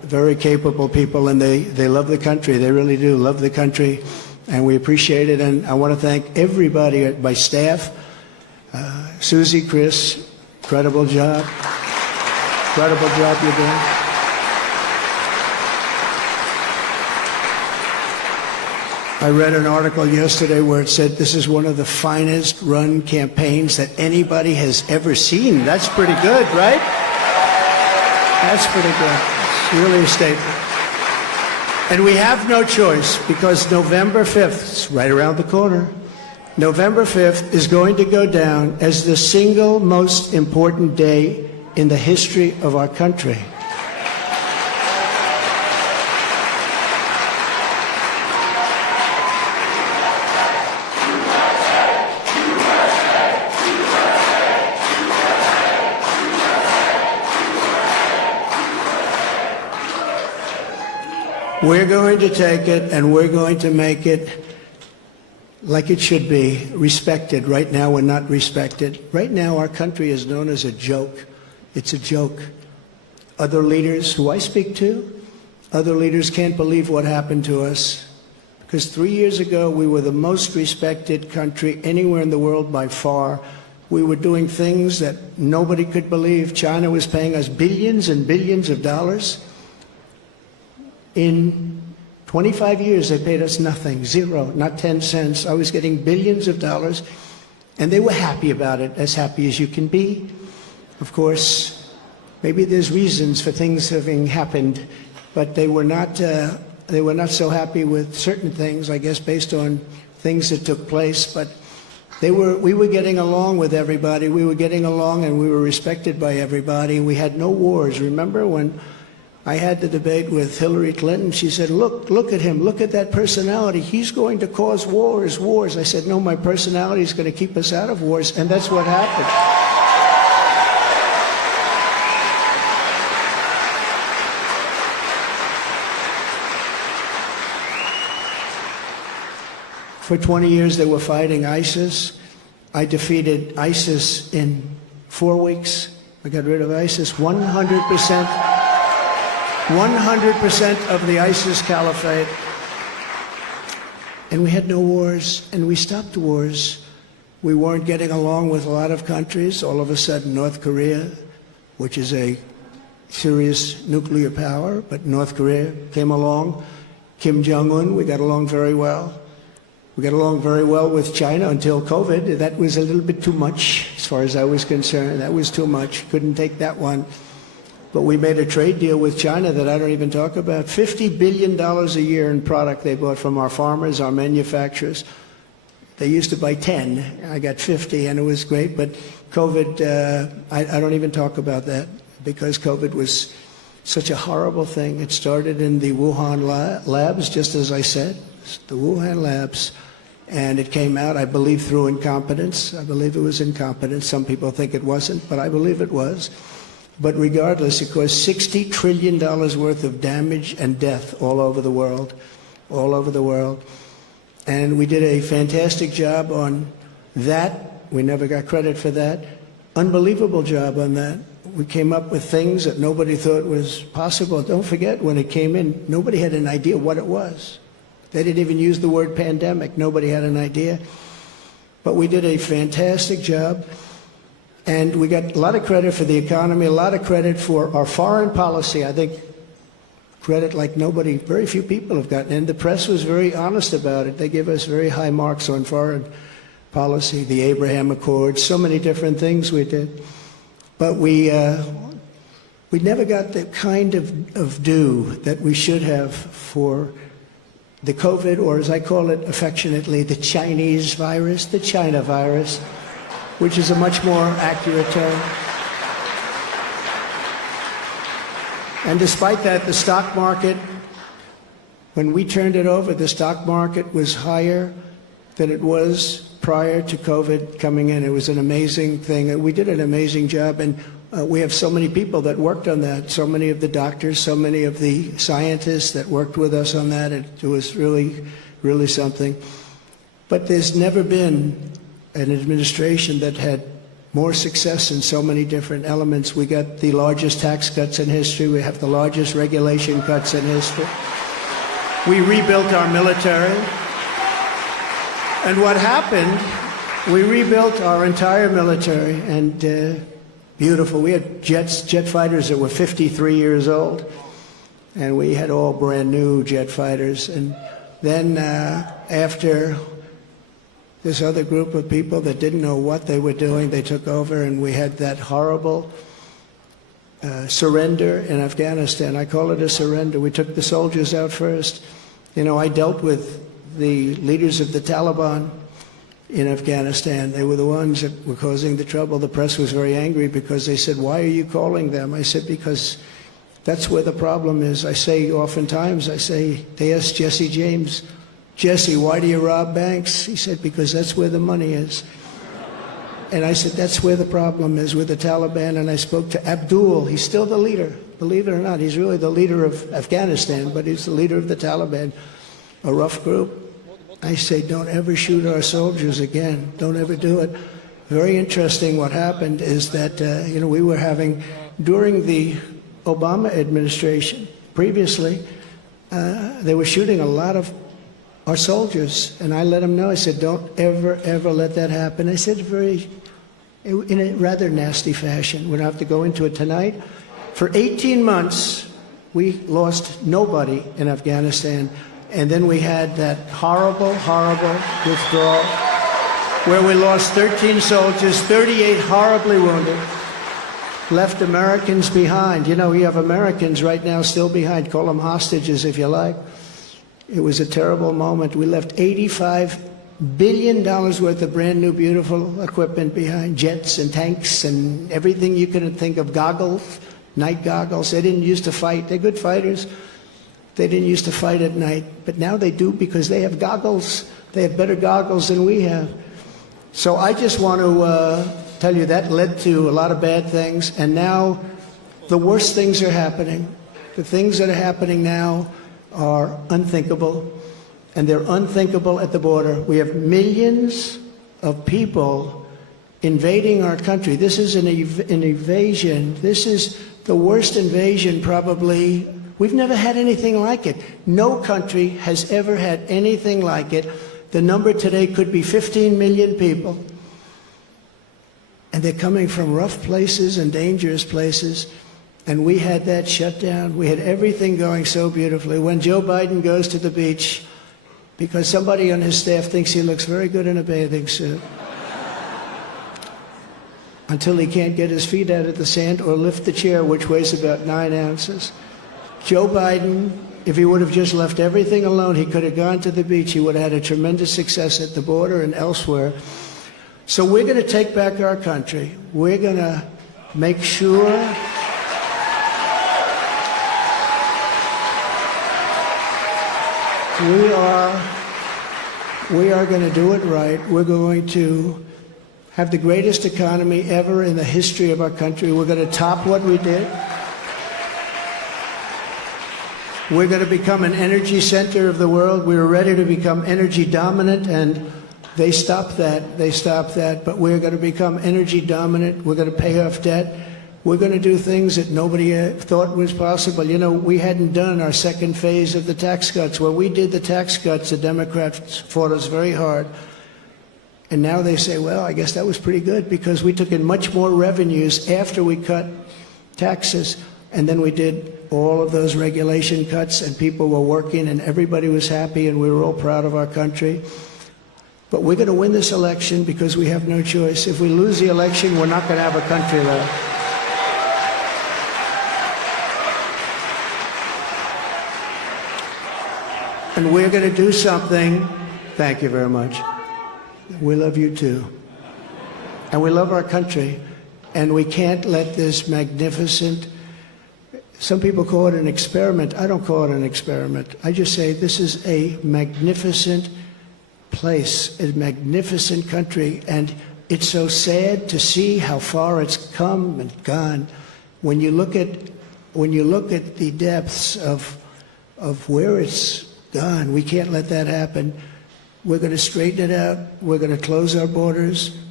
very capable people, and they love the country. They really do love the country, and we appreciate it. And I want to thank everybody at my staff. Susie, Chris, incredible job. Incredible job you're doing. I read an article yesterday where it said this is one of the finest run campaigns that anybody has ever seen. That's pretty good, right? That's pretty good. It's really a statement. And we have no choice, because November 5th, it's right around the corner, November 5th is going to go down as the single most important day in the history of our country. We're going to take it and we're going to make it like it should be, respected. Right now we're not respected. Right now our country is known as a joke. It's a joke. Other leaders who I speak to, other leaders can't believe what happened to us. Because 3 years ago we were the most respected country anywhere in the world by far. We were doing things that nobody could believe. China was paying us billions and billions of dollars. In 25 years, they paid us nothing, zero, not 10 cents. I was getting billions of dollars, and they were happy about it, as happy as you can be. Of course, maybe there's reasons for things having happened, but they were not so happy with certain things, I guess, based on things that took place. But we were getting along with everybody. We were getting along, and we were respected by everybody. We had no wars. Remember when I had the debate with Hillary Clinton? She said, look at him, look at that personality. He's going to cause wars. I said, no, my personality is going to keep us out of wars, and that's what happened. For 20 years, they were fighting ISIS. I defeated ISIS in 4 weeks. I got rid of ISIS 100%. 100% of the ISIS caliphate. And we had no wars, and we stopped wars. We weren't getting along with a lot of countries. All of a sudden, North Korea, which is a serious nuclear power, but North Korea came along. Kim Jong-un, we got along very well. We got along very well with China until COVID. That was a little bit too much, as far as I was concerned. That was too much. Couldn't take that one. But we made a trade deal with China that I don't even talk about. $50 billion a year in product they bought from our farmers, our manufacturers. They used to buy 10. I got 50, and it was great. But COVID, I don't even talk about that, because COVID was such a horrible thing. It started in the Wuhan labs, just as I said, the Wuhan labs. And it came out, I believe, through incompetence. I believe it was incompetence. Some people think it wasn't, but I believe it was. But regardless, it caused $60 trillion worth of damage and death all over the world, all over the world. And we did a fantastic job on that. We never got credit for that. Unbelievable job on that. We came up with things that nobody thought was possible. Don't forget, when it came in, nobody had an idea what it was. They didn't even use the word pandemic. Nobody had an idea. But we did a fantastic job. And we got a lot of credit for the economy, a lot of credit for our foreign policy. I think credit like nobody, very few people have gotten. And the press was very honest about it. They gave us very high marks on foreign policy, the Abraham Accords, so many different things we did. But we never got the kind of due that we should have for the COVID, or as I call it affectionately, the Chinese virus, the China virus, which is a much more accurate term. And despite that, the stock market, when we turned it over, the stock market was higher than it was prior to COVID coming in. It was an amazing thing. We did an amazing job, and we have so many people that worked on that, so many of the doctors, so many of the scientists that worked with us on that. It was really, really something. But there's never been an administration that had more success in so many different elements. We got the largest tax cuts in history. We have the largest regulation cuts in history. We rebuilt our military. And what happened, we rebuilt our entire military, and beautiful. We had jet fighters that were 53 years old, and we had all brand new jet fighters. And then after this other group of people that didn't know what they were doing, they took over, and we had that horrible surrender in Afghanistan. I call it a surrender. We took the soldiers out first. You know, I dealt with the leaders of the Taliban in Afghanistan. They were the ones that were causing the trouble. The press was very angry because they said, "Why are you calling them?" I said, "Because that's where the problem is." I say oftentimes, they asked Jesse James, "Jesse, why do you rob banks?" He said, "Because that's where the money is." And I said, that's where the problem is, with the Taliban. And I spoke to Abdul. He's still the leader. Believe it or not, he's really the leader of Afghanistan, but he's the leader of the Taliban, a rough group. I say, don't ever shoot our soldiers again. Don't ever do it. Very interesting what happened is that, we were having, during the Obama administration, previously, they were shooting a lot of our soldiers. And I let them know, I said, don't ever, ever let that happen. I said in a rather nasty fashion. We don't have to go into it tonight. For 18 months, we lost nobody in Afghanistan. And then we had that horrible, horrible withdrawal where we lost 13 soldiers, 38 horribly wounded, left Americans behind. You know, we have Americans right now still behind. Call them hostages if you like. It was a terrible moment. We left $85 billion worth of brand new, beautiful equipment behind, jets and tanks and everything you could think of, goggles, night goggles. They didn't used to fight. They're good fighters. They didn't used to fight at night, but now they do because they have goggles. They have better goggles than we have. So I just want to tell you that led to a lot of bad things, and now the worst things are happening. The things that are happening now are unthinkable, and they're unthinkable at the border. We have millions of people invading our country. This is an invasion. This is the worst invasion probably. We've never had anything like it. No country has ever had anything like it. The number today could be 15 million people. And they're coming from rough places and dangerous places. And we had that shut down. We had everything going so beautifully. When Joe Biden goes to the beach, because somebody on his staff thinks he looks very good in a bathing suit, until he can't get his feet out of the sand or lift the chair, which weighs about 9 ounces. Joe Biden, if he would have just left everything alone, he could have gone to the beach. He would have had a tremendous success at the border and elsewhere. So we're going to take back our country. We're going to make sure we are going to do it right. We're going to have the greatest economy ever in the history of our country. We're going to top what we did. We're going to become an energy center of the world. We were ready to become energy dominant, and they stopped that. They stopped that. But we're going to become energy dominant. We're going to pay off debt. We're going to do things that nobody thought was possible. You know, we hadn't done our second phase of the tax cuts. When we did the tax cuts, the Democrats fought us very hard. And now they say, well, I guess that was pretty good because we took in much more revenues after we cut taxes. And then we did all of those regulation cuts, and people were working, and everybody was happy, and we were all proud of our country. But we're going to win this election because we have no choice. If we lose the election, we're not going to have a country left. And we're going to do something. Thank you very much. We love you too. And we love our country. And we can't let this magnificent, some people call it an experiment. I don't call it an experiment. I just say this is a magnificent place, a magnificent country. And it's so sad to see how far it's come and gone. When you look at the depths of where it's gone, we can't let that happen. We're going to straighten it out. We're going to close our borders.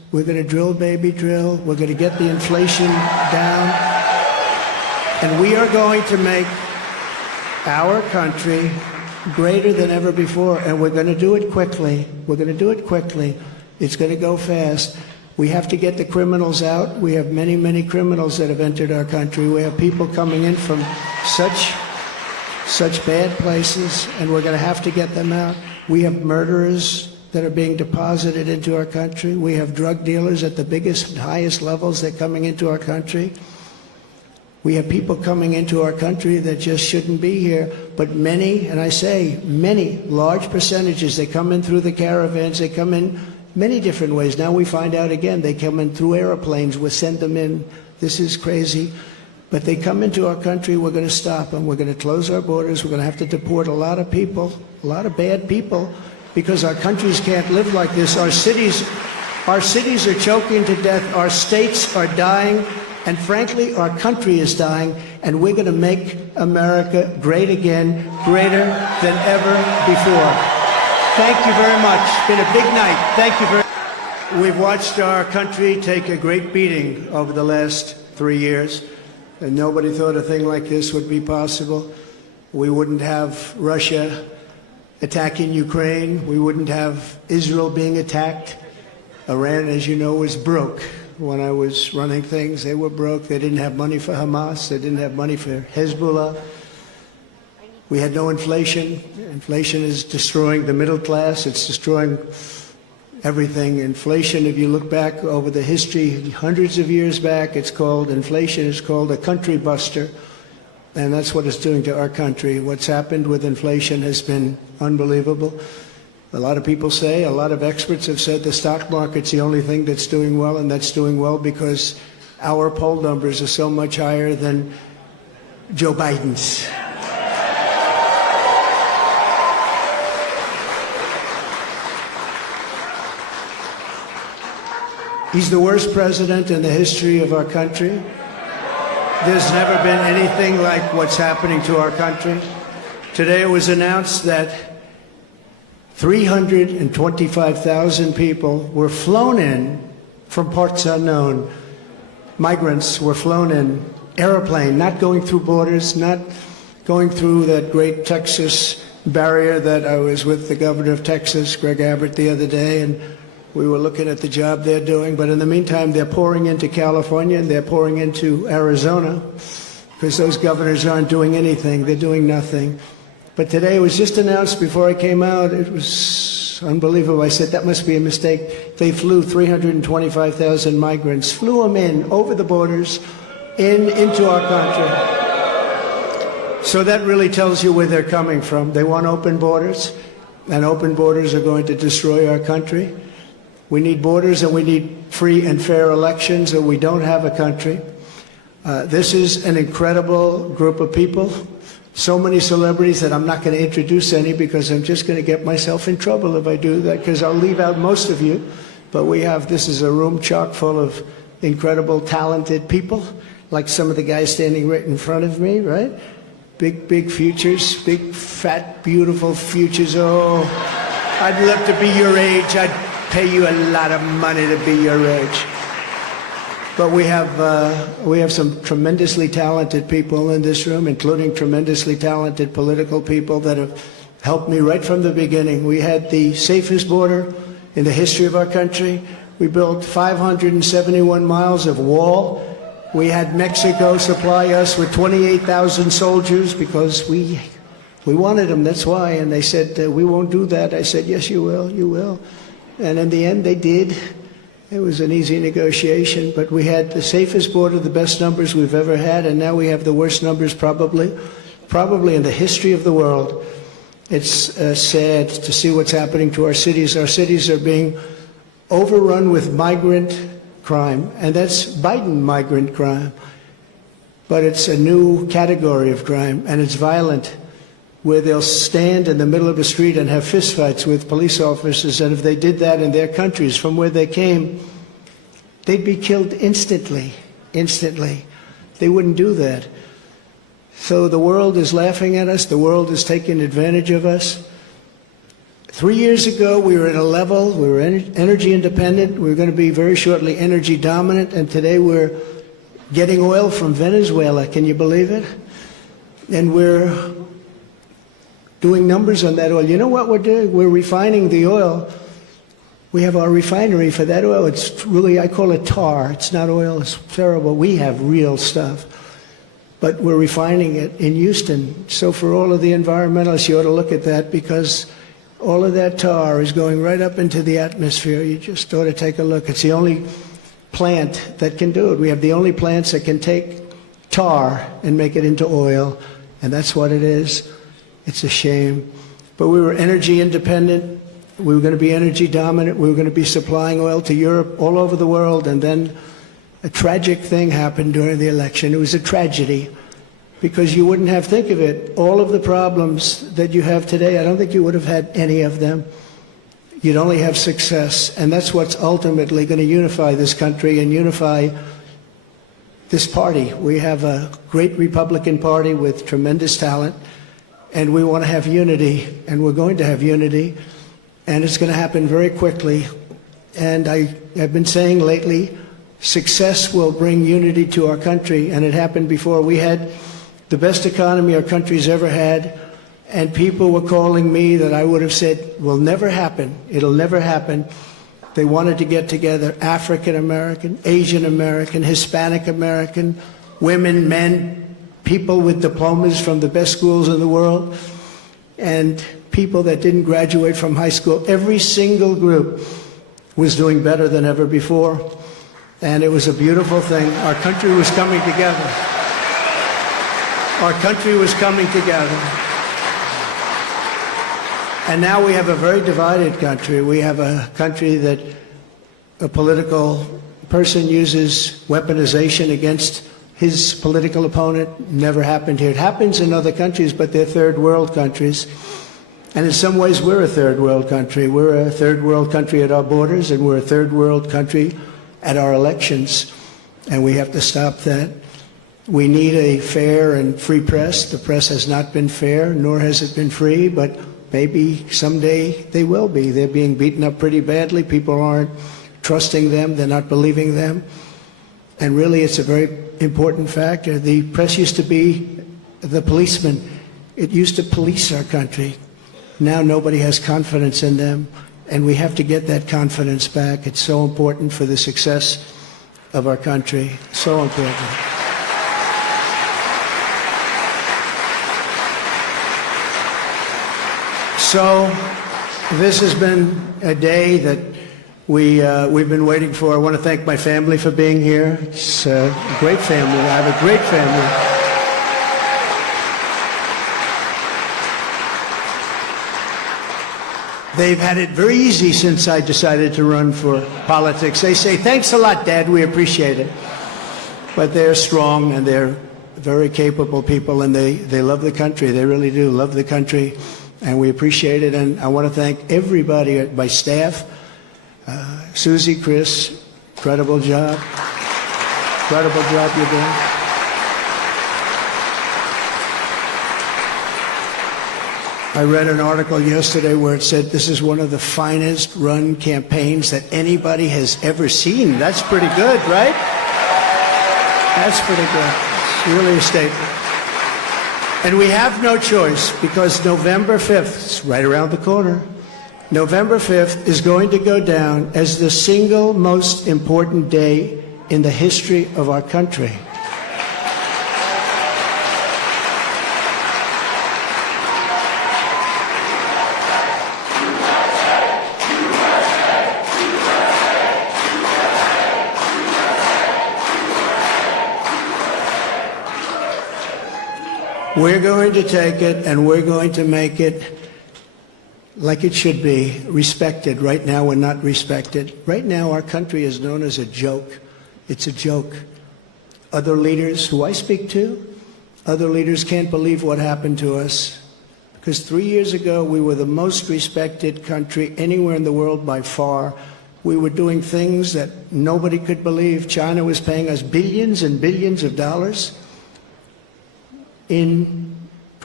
We're going to drill, baby, drill. We're going to get the inflation down. And we are going to make our country greater than ever before. And we're going to do it quickly. We're going to do it quickly. It's going to go fast. We have to get the criminals out. We have many, many criminals that have entered our country. We have people coming in from such bad places, and we're going to have to get them out. We have murderers that are being deposited into our country. We have drug dealers at the biggest and highest levels that are coming into our country. We have people coming into our country that just shouldn't be here, but many, and I say many, large percentages, they come in through the caravans, they come in many different ways. Now we find out again, they come in through airplanes, we send them in. This is crazy. But they come into our country, we're going to stop them. We're going to close our borders. We're going to have to deport a lot of people, a lot of bad people, because our countries can't live like this. Our cities are choking to death. Our states are dying. And frankly, our country is dying. And we're going to make America great again, greater than ever before. Thank you very much. It's been a big night. Thank you very much. We've watched our country take a great beating over the last 3 years. And nobody thought a thing like this would be possible. We wouldn't have Russia attacking Ukraine. We wouldn't have Israel being attacked. Iran, as you know, was broke. When I was running things, they were broke. They didn't have money for Hamas. They didn't have money for Hezbollah. We had no inflation. Inflation is destroying the middle class. It's destroying everything. Inflation, if you look back over the history, hundreds of years back, inflation is called a country buster. And that's what it's doing to our country. What's happened with inflation has been unbelievable. A lot of people say, a lot of experts have said the stock market's the only thing that's doing well, and that's doing well because our poll numbers are so much higher than Joe Biden's. He's the worst president in the history of our country. There's never been anything like what's happening to our country. Today it was announced that 325,000 people were flown in from parts unknown. Migrants were flown in, airplane, not going through borders, not going through that great Texas barrier that I was with the governor of Texas, Greg Abbott, the other day, and we were looking at the job they're doing. But in the meantime, they're pouring into California and they're pouring into Arizona because those governors aren't doing anything. They're doing nothing. But today it was just announced before I came out. It was unbelievable. I said, that must be a mistake. They flew 325,000 migrants, flew them in over the borders into our country. So that really tells you where they're coming from. They want open borders, and open borders are going to destroy our country. We need borders and we need free and fair elections, or we don't have a country. This is an incredible group of people. So many celebrities that I'm not going to introduce any because I'm just going to get myself in trouble if I do that, because I'll leave out most of you. But this is a room chock full of incredible, talented people, like some of the guys standing right in front of me, right? Big, big futures, big, fat, beautiful futures. Oh, I'd love to be your age. I'd pay you a lot of money to be your age. But we have some tremendously talented people in this room, including tremendously talented political people that have helped me right from the beginning. We had the safest border in the history of our country. We built 571 miles of wall. We had Mexico supply us with 28,000 soldiers because we wanted them, that's why. And they said, we won't do that. I said, yes, you will, you will. And in the end, they did. It was an easy negotiation, but we had the safest border, the best numbers we've ever had, and now we have the worst numbers probably in the history of the world. It's sad to see what's happening to our cities. Our cities are being overrun with migrant crime, and that's Biden migrant crime. But it's a new category of crime, and it's violent, where they'll stand in the middle of the street and have fistfights with police officers, and if they did that in their countries from where they came, they'd be killed instantly. They wouldn't do that. So the world is laughing at us. The world is taking advantage of us. 3 years ago, we were at a level, we were energy independent, we were going to be very shortly energy dominant, and today we're getting oil from Venezuela. Can you believe it? And we're doing numbers on that oil. You know what we're doing? We're refining the oil. We have our refinery for that oil. It's really, I call it tar. It's not oil. It's terrible. We have real stuff. But we're refining it in Houston. So for all of the environmentalists, you ought to look at that, because all of that tar is going right up into the atmosphere. You just ought to take a look. It's the only plant that can do it. We have the only plants that can take tar and make it into oil, and that's what it is. It's a shame. But we were energy independent. We were going to be energy dominant. We were going to be supplying oil to Europe, all over the world, and then a tragic thing happened during the election. It was a tragedy, because you wouldn't have, think of it, all of the problems that you have today, I don't think you would have had any of them. You'd only have success, and that's what's ultimately going to unify this country and unify this party. We have a great Republican Party with tremendous talent, and we want to have unity, and we're going to have unity, and it's going to happen very quickly. And I have been saying lately, success will bring unity to our country, and it happened before. We had the best economy our country's ever had, and people were calling me that I would have said will never happen. It'll never happen. They wanted to get together, African American, Asian American, Hispanic American, women, men, people with diplomas from the best schools in the world, and people that didn't graduate from high school. Every single group was doing better than ever before, and it was a beautiful thing. Our country was coming together. Our country was coming together. And now we have a very divided country. We have a country that a political person uses weaponization against his political opponent. Never happened here. It happens in other countries, but they're third world countries. And in some ways, we're a third world country. We're a third world country at our borders, and we're a third world country at our elections. And we have to stop that. We need a fair and free press. The press has not been fair, nor has it been free, but maybe someday they will be. They're being beaten up pretty badly. People aren't trusting them. They're not believing them. And really, it's a very important factor. The press used to be the policeman. It used to police our country. Now nobody has confidence in them, and we have to get that confidence back. It's so important for the success of our country. So important. So this has been a day that we've been waiting for. I want to thank my family for being here. It's a great family. I have a great family. They've had it very easy since I decided to run for politics. They say, thanks a lot, Dad, we appreciate it. But they're strong, and they're very capable people, and they love the country. They really do love the country, and we appreciate it. And I want to thank everybody, my staff, Susie, Chris, incredible job. Incredible job you're doing. I read an article yesterday where it said this is one of the finest run campaigns that anybody has ever seen. That's pretty good, right? That's pretty good. It's really a statement. And we have no choice, because November 5th is right around the corner. November 5th is going to go down as the single most important day in the history of our country. We're going to take it, and we're going to make it like it should be, respected. Right now, we're not respected. Right now, our country is known as a joke. It's a joke. Other leaders who I speak to, other leaders can't believe what happened to us. Because 3 years ago, we were the most respected country anywhere in the world by far. We were doing things that nobody could believe. China was paying us billions and billions of dollars. In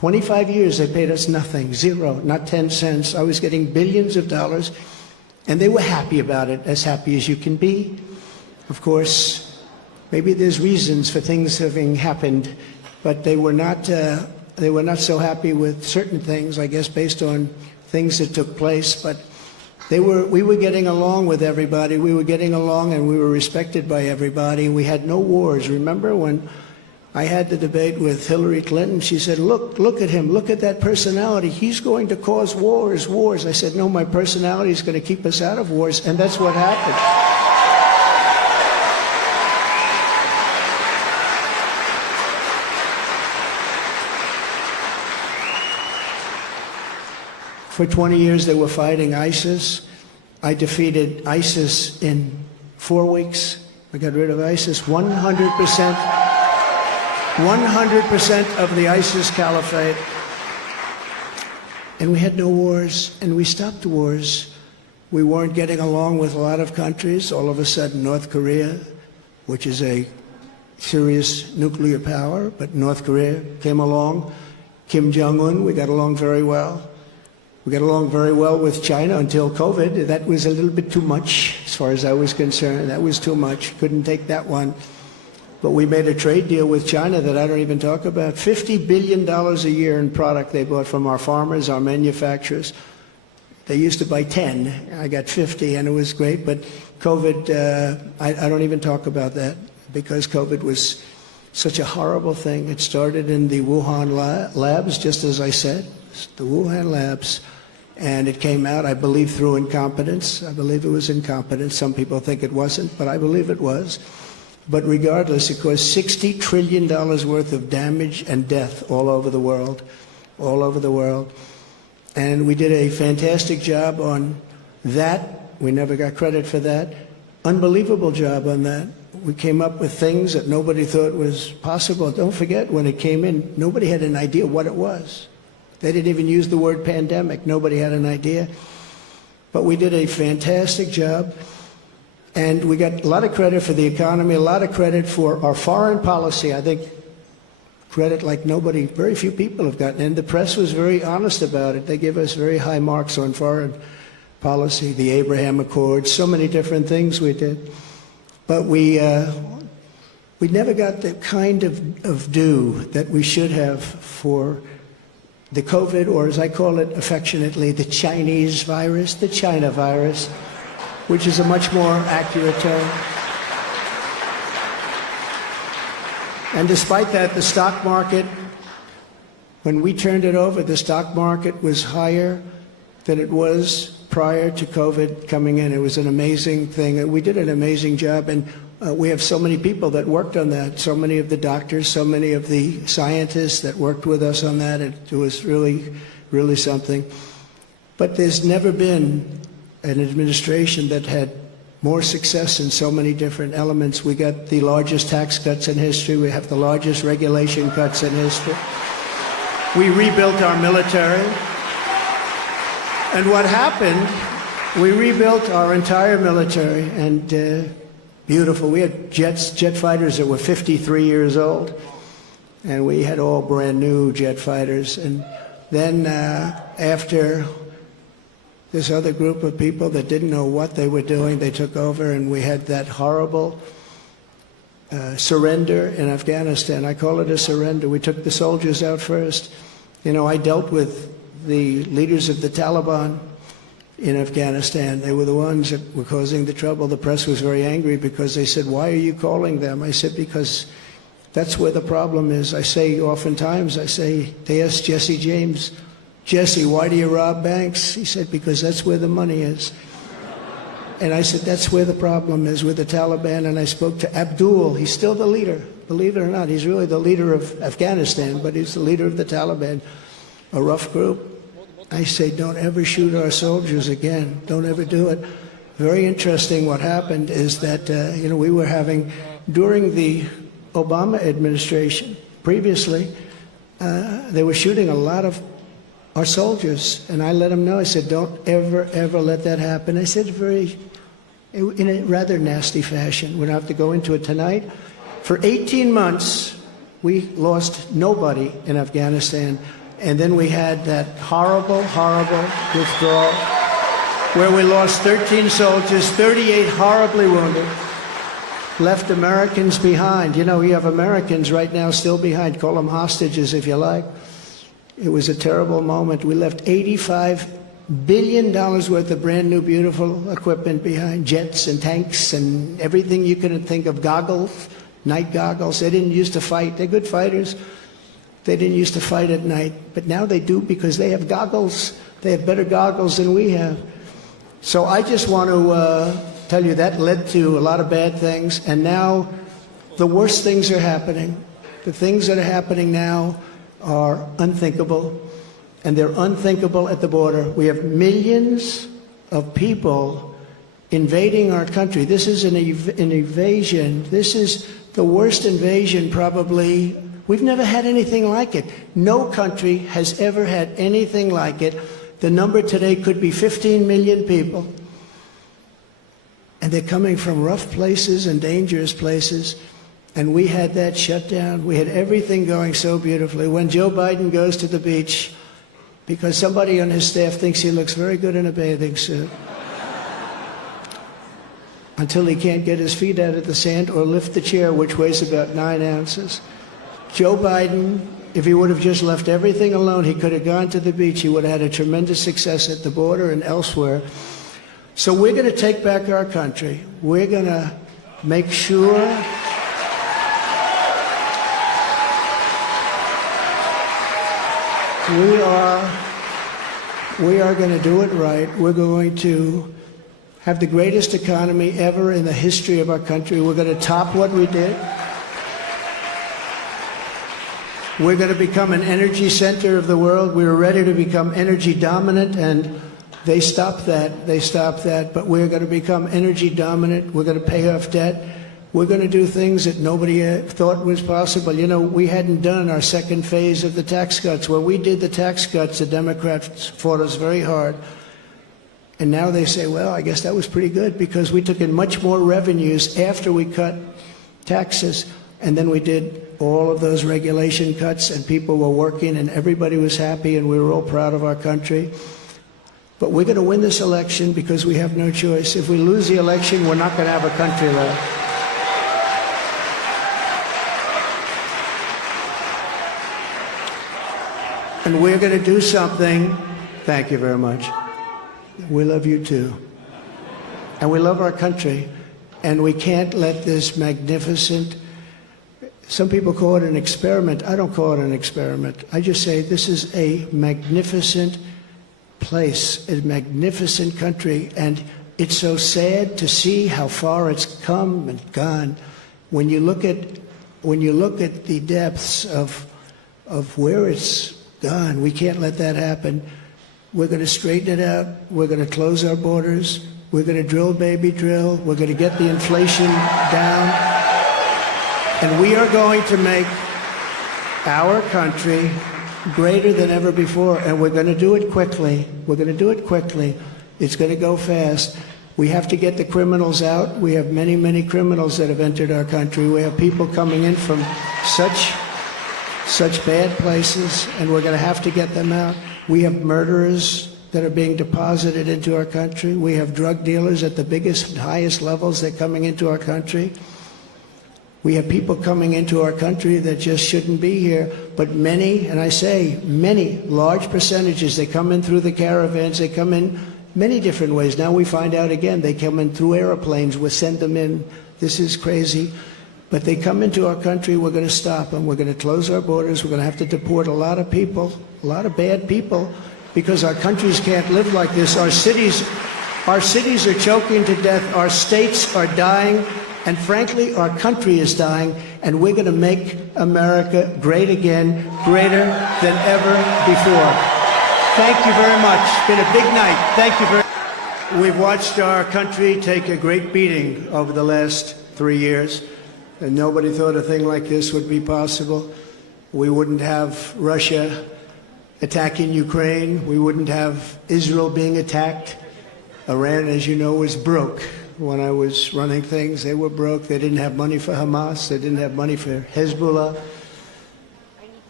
25 years they paid us nothing, zero, not 10 cents. I was getting billions of dollars, and they were happy about it, as happy as you can be. Of course, maybe there's reasons for things having happened, but they were not so happy with certain things, I guess, based on things that took place. But we were getting along with everybody. We were getting along, and we were respected by everybody. We had no wars. Remember when I had the debate with Hillary Clinton? She said, look at him. Look at that personality. He's going to cause wars. I said, no, my personality is going to keep us out of wars, and that's what happened. For 20 years, they were fighting ISIS. I defeated ISIS in 4 weeks. I got rid of ISIS. 100% of the ISIS caliphate. And we had no wars, and we stopped wars. We weren't getting along with a lot of countries. All of a sudden, North Korea, which is a serious nuclear power, but North Korea came along. Kim Jong-un, we got along very well. We got along very well with China until COVID. That was a little bit too much, as far as I was concerned. That was too much. Couldn't take that one. But we made a trade deal with China that I don't even talk about. $50 billion a year in product they bought from our farmers, our manufacturers. They used to buy 10. I got 50, and it was great. But COVID, I don't even talk about that, because COVID was such a horrible thing. It started in the Wuhan labs, just as I said, the Wuhan labs. And it came out, I believe, through incompetence. I believe it was incompetence. Some people think it wasn't, but I believe it was. But regardless, it caused $60 trillion worth of damage and death all over the world, all over the world. And we did a fantastic job on that. We never got credit for that. Unbelievable job on that. We came up with things that nobody thought was possible. Don't forget, when it came in, nobody had an idea what it was. They didn't even use the word pandemic. Nobody had an idea. But we did a fantastic job. And we got a lot of credit for the economy, a lot of credit for our foreign policy. I think credit like nobody, very few people have gotten. And the press was very honest about it. They give us very high marks on foreign policy, the Abraham Accords, so many different things we did. But we never got the kind of due that we should have for the COVID, or as I call it affectionately, the Chinese virus, the China virus, which is a much more accurate term. And despite that, the stock market, when we turned it over, the stock market was higher than it was prior to COVID coming in. It was an amazing thing. We did an amazing job, and we have so many people that worked on that, so many of the doctors, so many of the scientists that worked with us on that. It was really, really something. But there's never been an administration that had more success in so many different elements. We got the largest tax cuts in history. We have the largest regulation cuts in history. We rebuilt our military. And what happened, we rebuilt our entire military, and beautiful. We had jet fighters that were 53 years old, and we had all brand new jet fighters. And then after this other group of people that didn't know what they were doing, they took over, and we had that horrible surrender in Afghanistan. I call it a surrender. We took the soldiers out first. You know, I dealt with the leaders of the Taliban in Afghanistan. They were the ones that were causing the trouble. The press was very angry because they said, why are you calling them? I said, because that's where the problem is. I say oftentimes, they asked Jesse James, Jesse, why do you rob banks? He said, because that's where the money is. And I said, that's where the problem is, with the Taliban. And I spoke to Abdul. He's still the leader. Believe it or not, he's really the leader of Afghanistan, but he's the leader of the Taliban, a rough group. I say, don't ever shoot our soldiers again. Don't ever do it. Very interesting what happened is that, we were having, during the Obama administration, previously, they were shooting a lot of our soldiers, and I let them know. I said, don't ever, ever let that happen. I said in a rather nasty fashion. We don't have to go into it tonight. For 18 months, we lost nobody in Afghanistan. And then we had that horrible, horrible withdrawal where we lost 13 soldiers, 38 horribly wounded, left Americans behind. You know, we have Americans right now still behind. Call them hostages if you like. It was a terrible moment. We left $85 billion worth of brand new, beautiful equipment behind, jets and tanks and everything you could think of, goggles, night goggles. They didn't used to fight. They're good fighters. They didn't used to fight at night, but now they do because they have goggles. They have better goggles than we have. So I just want to tell you that led to a lot of bad things, and now the worst things are happening. The things that are happening now are unthinkable, and they're unthinkable at the border. We have millions of people invading our country. This is an invasion. This is the worst invasion probably. We've never had anything like it. No country has ever had anything like it. The number today could be 15 million people. And they're coming from rough places and dangerous places. And we had that shut down. We had everything going so beautifully. When Joe Biden goes to the beach, because somebody on his staff thinks he looks very good in a bathing suit, until he can't get his feet out of the sand or lift the chair, which weighs about 9 ounces. Joe Biden, if he would have just left everything alone, he could have gone to the beach. He would have had a tremendous success at the border and elsewhere. So we're going to take back our country. We're going to make sure we are going to do it right. We're going to have the greatest economy ever in the history of our country. We're going to top what we did. We're going to become an energy center of the world. We were ready to become energy dominant, and they stopped that. They stopped that. But we're going to become energy dominant. We're going to pay off debt. We're going to do things that nobody thought was possible. You know, we hadn't done our second phase of the tax cuts. When we did the tax cuts, the Democrats fought us very hard. And now they say, well, I guess that was pretty good because we took in much more revenues after we cut taxes. And then we did all of those regulation cuts, and people were working, and everybody was happy, and we were all proud of our country. But we're going to win this election because we have no choice. If we lose the election, we're not going to have a country left. And we're going to do something. Thank you very much. We love you too. And we love our country. And we can't let this magnificent, some people call it an experiment. I don't call it an experiment. I just say this is a magnificent place, a magnificent country. And it's so sad to see how far it's come and gone. When you look at the depths of where it's gone, we can't let that happen. We're going to straighten it out. We're going to close our borders. We're going to drill, baby, drill. We're going to get the inflation down. And we are going to make our country greater than ever before. And we're going to do it quickly. We're going to do it quickly. It's going to go fast. We have to get the criminals out. We have many, many criminals that have entered our country. We have people coming in from such bad places, and we're going to have to get them out. We have murderers that are being deposited into our country. We have drug dealers at the biggest, highest levels. They're coming into our country. We have people coming into our country that just shouldn't be here. But many, and I say many, large percentages, they come in through the caravans. They come in many different ways. Now we find out again, they come in through airplanes. We send them in. This is crazy. But they come into our country, we're going to stop them. We're going to close our borders. We're going to have to deport a lot of people, a lot of bad people, because our countries can't live like this. Our cities are choking to death. Our states are dying. And frankly, our country is dying. And we're going to make America great again, greater than ever before. Thank you very much. It's been a big night. Thank you very much. We've watched our country take a great beating over the last 3 years. And nobody thought a thing like this would be possible. We wouldn't have Russia attacking Ukraine. We wouldn't have Israel being attacked. Iran, as you know, was broke. When I was running things, they were broke. They didn't have money for Hamas. They didn't have money for Hezbollah.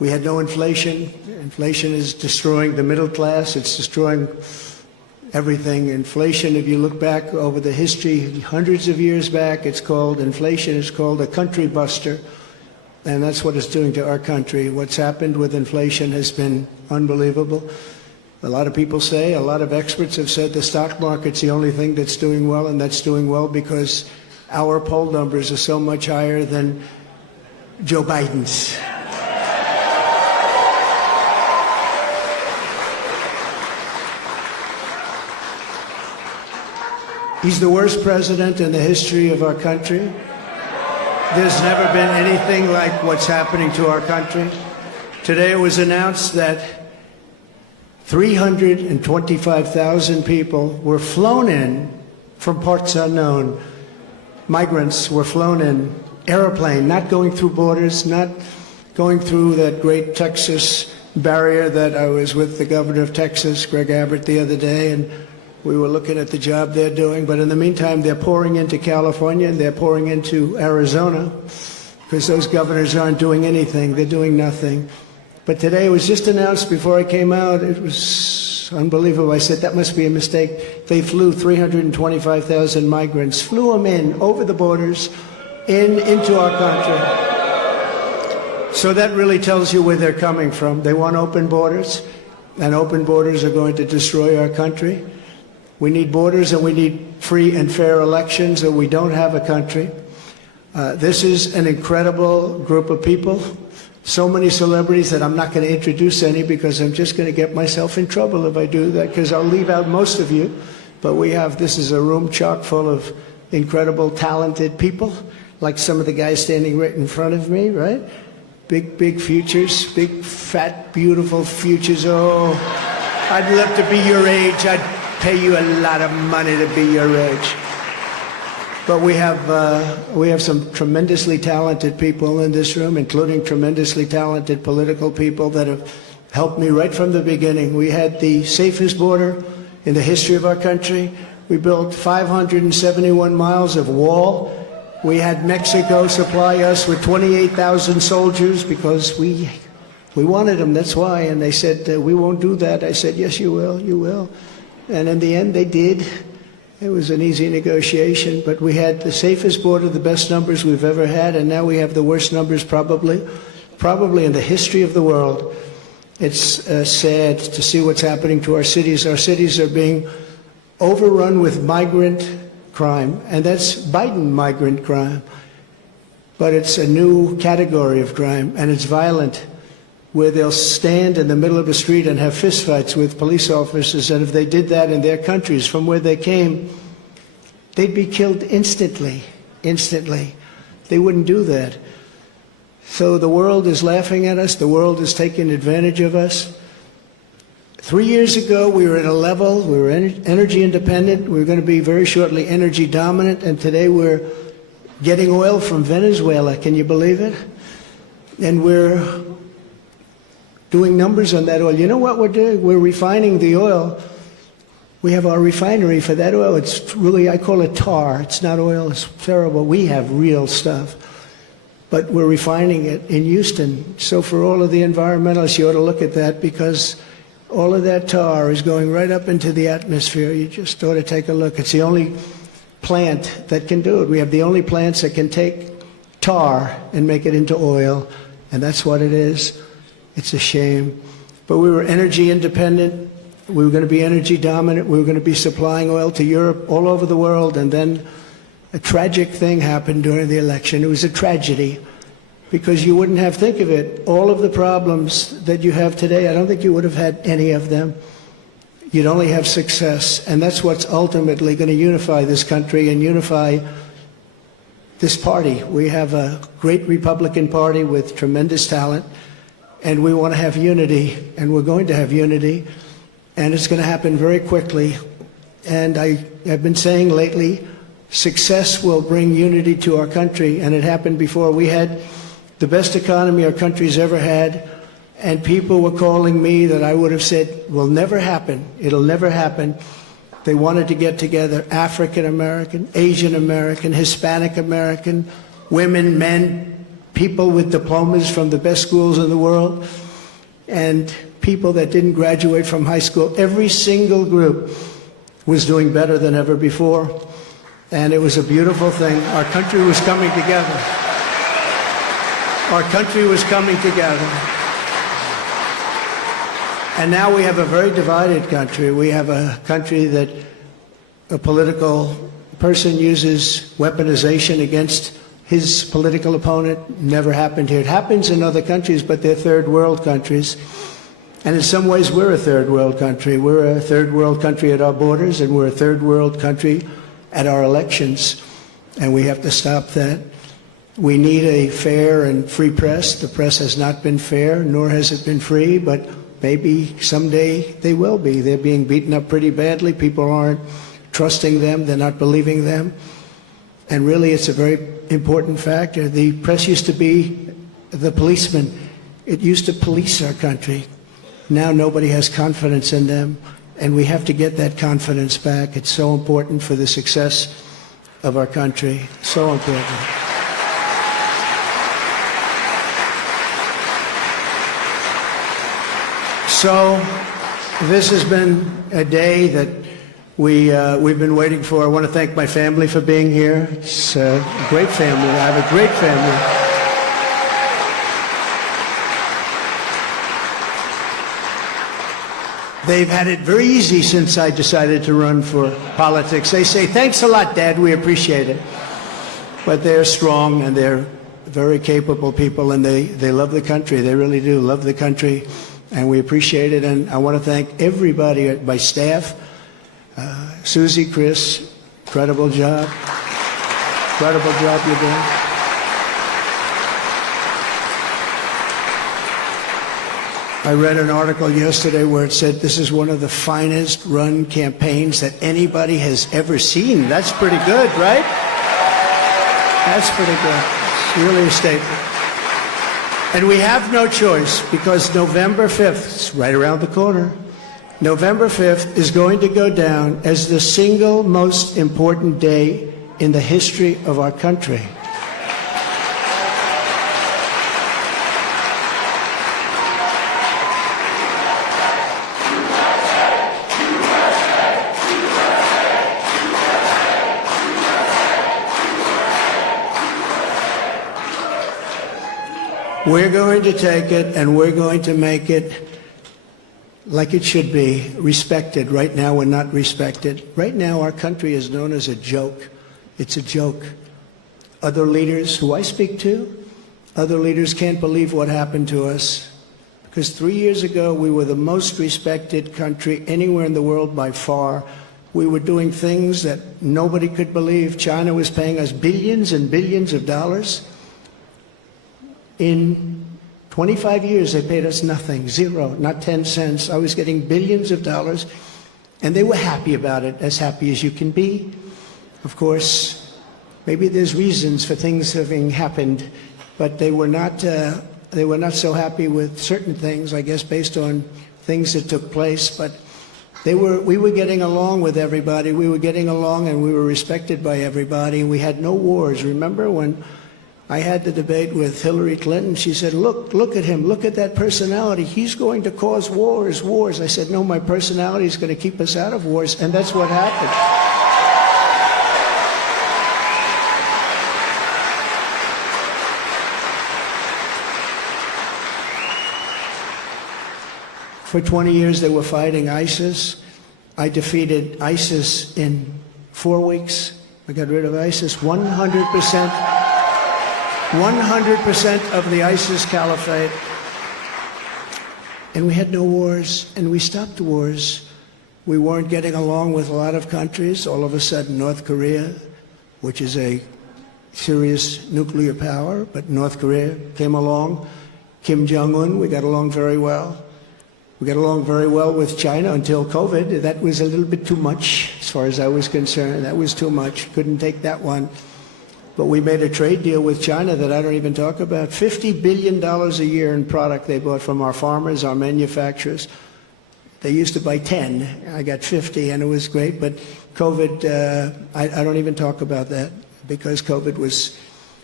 We had no inflation. Inflation is destroying the middle class. It's destroying everything. Inflation, if you look back over the history, hundreds of years back, it's called inflation. It's called a country buster. And that's what it's doing to our country. What's happened with inflation has been unbelievable. A lot of people say, a lot of experts have said the stock market's the only thing that's doing well, and that's doing well because our poll numbers are so much higher than Joe Biden's. He's the worst president in the history of our country. There's never been anything like what's happening to our country. Today it was announced that 325,000 people were flown in from parts unknown. Migrants were flown in, airplane, not going through borders, not going through that great Texas barrier that I was with the governor of Texas, Greg Abbott, the other day, and we were looking at the job they're doing. But in the meantime, they're pouring into California and they're pouring into Arizona because those governors aren't doing anything. They're doing nothing. But today it was just announced before I came out. It was unbelievable. I said, that must be a mistake. They flew 325,000 migrants, flew them in over the borders, into our country. So that really tells you where they're coming from. They want open borders, and open borders are going to destroy our country. We need borders and we need free and fair elections, or we don't have a country. This is an incredible group of people. So many celebrities that I'm not going to introduce any because I'm just going to get myself in trouble if I do that, because I'll leave out most of you. But this is a room chock full of incredible, talented people, like some of the guys standing right in front of me, right? Big futures, big, fat, beautiful futures. Oh, I'd love to be your age. I'd pay you a lot of money to be your age. But we have some tremendously talented people in this room, including tremendously talented political people that have helped me right from the beginning. We had the safest border in the history of our country. We built 571 miles of wall. We had Mexico supply us with 28,000 soldiers because we wanted them, that's why. And they said, we won't do that. I said, yes, you will, you will. And in the end, they did. It was an easy negotiation, but we had the safest border, the best numbers we've ever had, and now we have the worst numbers probably in the history of the world. It's sad to see what's happening to our cities. Our cities are being overrun with migrant crime, and that's Biden migrant crime. But it's a new category of crime, and it's violent, where they'll stand in the middle of a street and have fistfights with police officers, and if they did that in their countries from where they came, they'd be killed instantly. They wouldn't do that. So the world is laughing at us. The world is taking advantage of us. 3 years ago, we were at a level, we were energy independent. We were going to be very shortly energy dominant, and today we're getting oil from Venezuela. Can you believe it? And we're doing numbers on that oil. You know what we're doing? We're refining the oil. We have our refinery for that oil. It's really, I call it tar. It's not oil. It's terrible. We have real stuff. But we're refining it in Houston. So for all of the environmentalists, you ought to look at that, because all of that tar is going right up into the atmosphere. You just ought to take a look. It's the only plant that can do it. We have the only plants that can take tar and make it into oil, and that's what it is. It's a shame. But we were energy independent. We were going to be energy dominant. We were going to be supplying oil to Europe, all over the world. And then a tragic thing happened during the election. It was a tragedy, because you wouldn't have, think of it, all of the problems that you have today, I don't think you would have had any of them. You'd only have success. And that's what's ultimately going to unify this country and unify this party. We have a great Republican Party with tremendous talent. And we want to have unity, and we're going to have unity, and it's going to happen very quickly. And I've been saying lately, success will bring unity to our country, and it happened before. We had the best economy our country's ever had, and people were calling me that I would have said will never happen. It'll never happen. They wanted to get together, African American, Asian American, Hispanic American, women, men, people with diplomas from the best schools in the world, and people that didn't graduate from high school. Every single group was doing better than ever before, and it was a beautiful thing. Our country was coming together. Our country was coming together. And now we have a very divided country. We have a country that a political person uses weaponization against his political opponent. Never happened here. It happens in other countries, but they're third world countries. And in some ways, we're a third world country. We're a third world country at our borders, and we're a third world country at our elections. And we have to stop that. We need a fair and free press. The press has not been fair, nor has it been free, but maybe someday they will be. They're being beaten up pretty badly. People aren't trusting them. They're not believing them. And really, it's a very important factor. The press used to be the policeman. It used to police our country. Now nobody has confidence in them, and we have to get that confidence back. It's so important for the success of our country. So important. So this has been a day that we've been waiting for. I want to thank my family for being here. It's a great family. I have a great family. They've had it very easy since I decided to run for politics. They say, "Thanks a lot, Dad, we appreciate it." But they're strong, and they're very capable people, and they love the country. They really do love the country, and we appreciate it. And I want to thank everybody, my staff, Susie, Chris, incredible job. Incredible job you're doing. I read an article yesterday where it said this is one of the finest run campaigns that anybody has ever seen. That's pretty good, right? That's pretty good. It's really a statement. And we have no choice, because November 5th, it's right around the corner, November 5th is going to go down as the single most important day in the history of our country. We're going to take it, and we're going to make it like it should be, respected. Right now, we're not respected. Right now, our country is known as a joke. It's a joke. Other leaders who I speak to, other leaders can't believe what happened to us. Because 3 years ago, we were the most respected country anywhere in the world by far. We were doing things that nobody could believe. China was paying us billions and billions of dollars. In 25 years, they paid us nothing, zero, not 10 cents. I was getting billions of dollars, and they were happy about it, as happy as you can be. Of course, maybe there's reasons for things having happened, but they were not so happy with certain things, I guess, based on things that took place. But we were getting along with everybody. We were getting along, and we were respected by everybody. We had no wars. Remember when I had the debate with Hillary Clinton? She said, look at him, look at that personality. He's going to cause wars. I said, no, my personality is going to keep us out of wars, and that's what happened. For 20 years, they were fighting ISIS. I defeated ISIS in 4 weeks. I got rid of ISIS 100%. 100% of the ISIS caliphate. And we had no wars, and we stopped wars. We weren't getting along with a lot of countries. All of a sudden, North Korea, which is a serious nuclear power, but North Korea came along. Kim Jong-un, we got along very well. We got along very well with China until COVID. That was a little bit too much, as far as I was concerned. That was too much. Couldn't take that one. But we made a trade deal with China that I don't even talk about. $50 billion a year in product they bought from our farmers, our manufacturers. They used to buy 10. I got 50, and it was great. But COVID, I don't even talk about that, because COVID was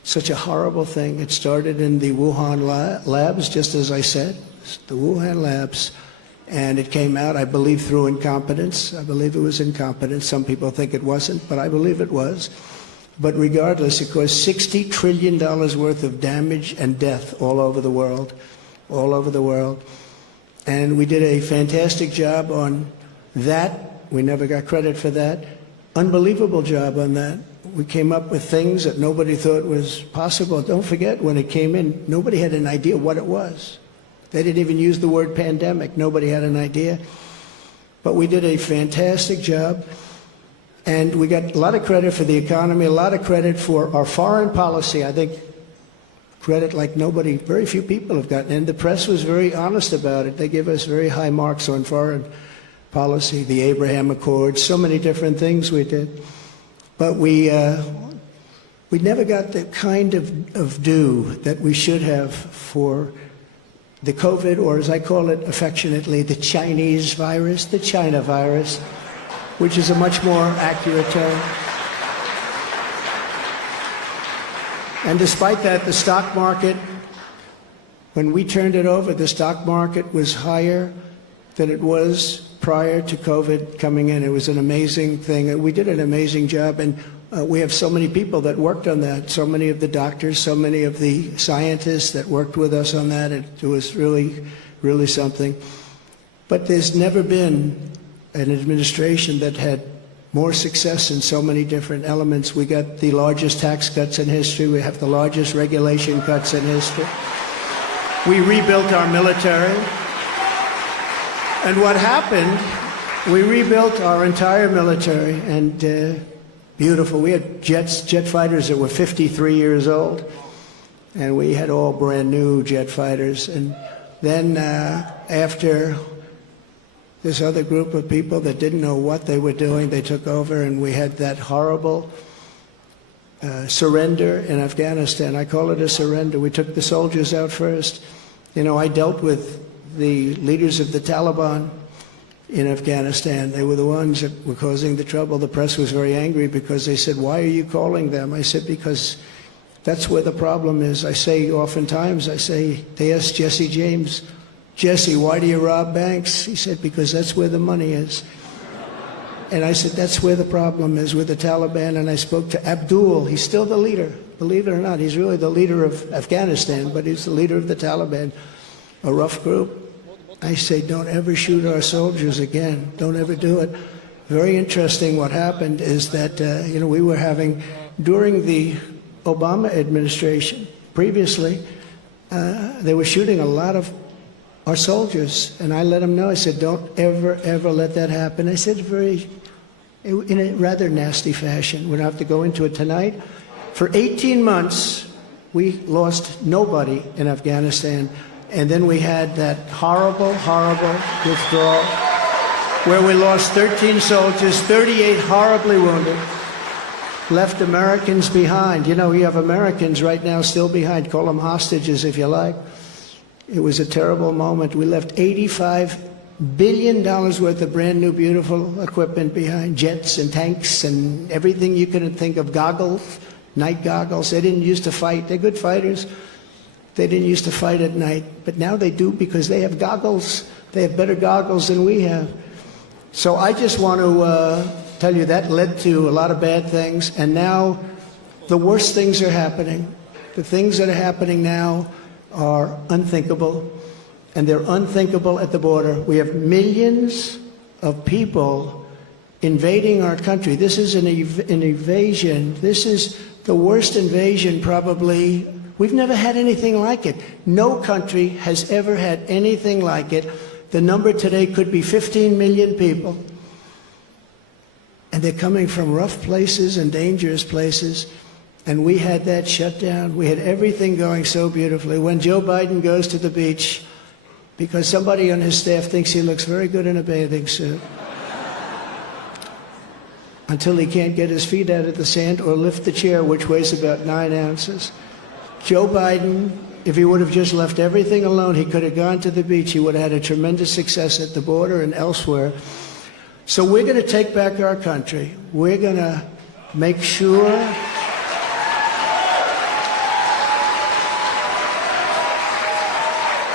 such a horrible thing. It started in the Wuhan labs, just as I said, the Wuhan labs. And it came out, I believe, through incompetence. I believe it was incompetence. Some people think it wasn't, but I believe it was. But regardless, it caused $60 trillion worth of damage and death all over the world, all over the world. And we did a fantastic job on that. We never got credit for that. Unbelievable job on that. We came up with things that nobody thought was possible. Don't forget, when it came in, nobody had an idea what it was. They didn't even use the word pandemic. Nobody had an idea. But we did a fantastic job. And we got a lot of credit for the economy, a lot of credit for our foreign policy. I think credit like nobody, very few people have gotten. And the press was very honest about it. They give us very high marks on foreign policy, the Abraham Accords, so many different things we did. But we never got the kind of due that we should have for the COVID, or as I call it affectionately, the Chinese virus, the China virus, which is a much more accurate term. And despite that, the stock market, when we turned it over, the stock market was higher than it was prior to COVID coming in. It was an amazing thing. We did an amazing job, and we have so many people that worked on that, so many of the doctors, so many of the scientists that worked with us on that. It was really, really something. But there's never been an administration that had more success in so many different elements. We got the largest tax cuts in history. We have the largest regulation cuts in history. We rebuilt our military. And what happened, we rebuilt our entire military, and beautiful. We had jet fighters that were 53 years old, and we had all brand new jet fighters. And then after this other group of people that didn't know what they were doing, they took over, and we had that horrible surrender in Afghanistan. I call it a surrender. We took the soldiers out first. You know, I dealt with the leaders of the Taliban in Afghanistan. They were the ones that were causing the trouble. The press was very angry because they said, "Why are you calling them?" I said, "Because that's where the problem is." I say oftentimes, they asked Jesse James, "Jesse, why do you rob banks?" He said, "Because that's where the money is." And I said, that's where the problem is, with the Taliban. And I spoke to Abdul. He's still the leader. Believe it or not, he's really the leader of Afghanistan, but he's the leader of the Taliban, a rough group. I say, don't ever shoot our soldiers again. Don't ever do it. Very interesting what happened is that, we were having, during the Obama administration, previously, they were shooting a lot of our soldiers. And I let them know, I said, don't ever, ever let that happen. I said in a rather nasty fashion. We don't have to go into it tonight. For 18 months, we lost nobody in Afghanistan. And then we had that horrible, horrible withdrawal where we lost 13 soldiers, 38 horribly wounded, left Americans behind. You know, we have Americans right now still behind. Call them hostages if you like. It was a terrible moment. We left $85 billion worth of brand new, beautiful equipment behind, jets and tanks and everything you could think of, goggles, night goggles. They didn't used to fight. They're good fighters. They didn't used to fight at night, but now they do because they have goggles. They have better goggles than we have. So I just want to tell you that led to a lot of bad things, and now the worst things are happening. The things that are happening now are unthinkable, and they're unthinkable at the border. We have millions of people invading our country. This is an invasion. This is the worst invasion probably. We've never had anything like it. No country has ever had anything like it. The number today could be 15 million people. And they're coming from rough places and dangerous places. And we had that shut down. We had everything going so beautifully. When Joe Biden goes to the beach, because somebody on his staff thinks he looks very good in a bathing suit, until he can't get his feet out of the sand or lift the chair, which weighs about 9 ounces. Joe Biden, if he would have just left everything alone, he could have gone to the beach. He would have had a tremendous success at the border and elsewhere. So we're going to take back our country. We're going to make sure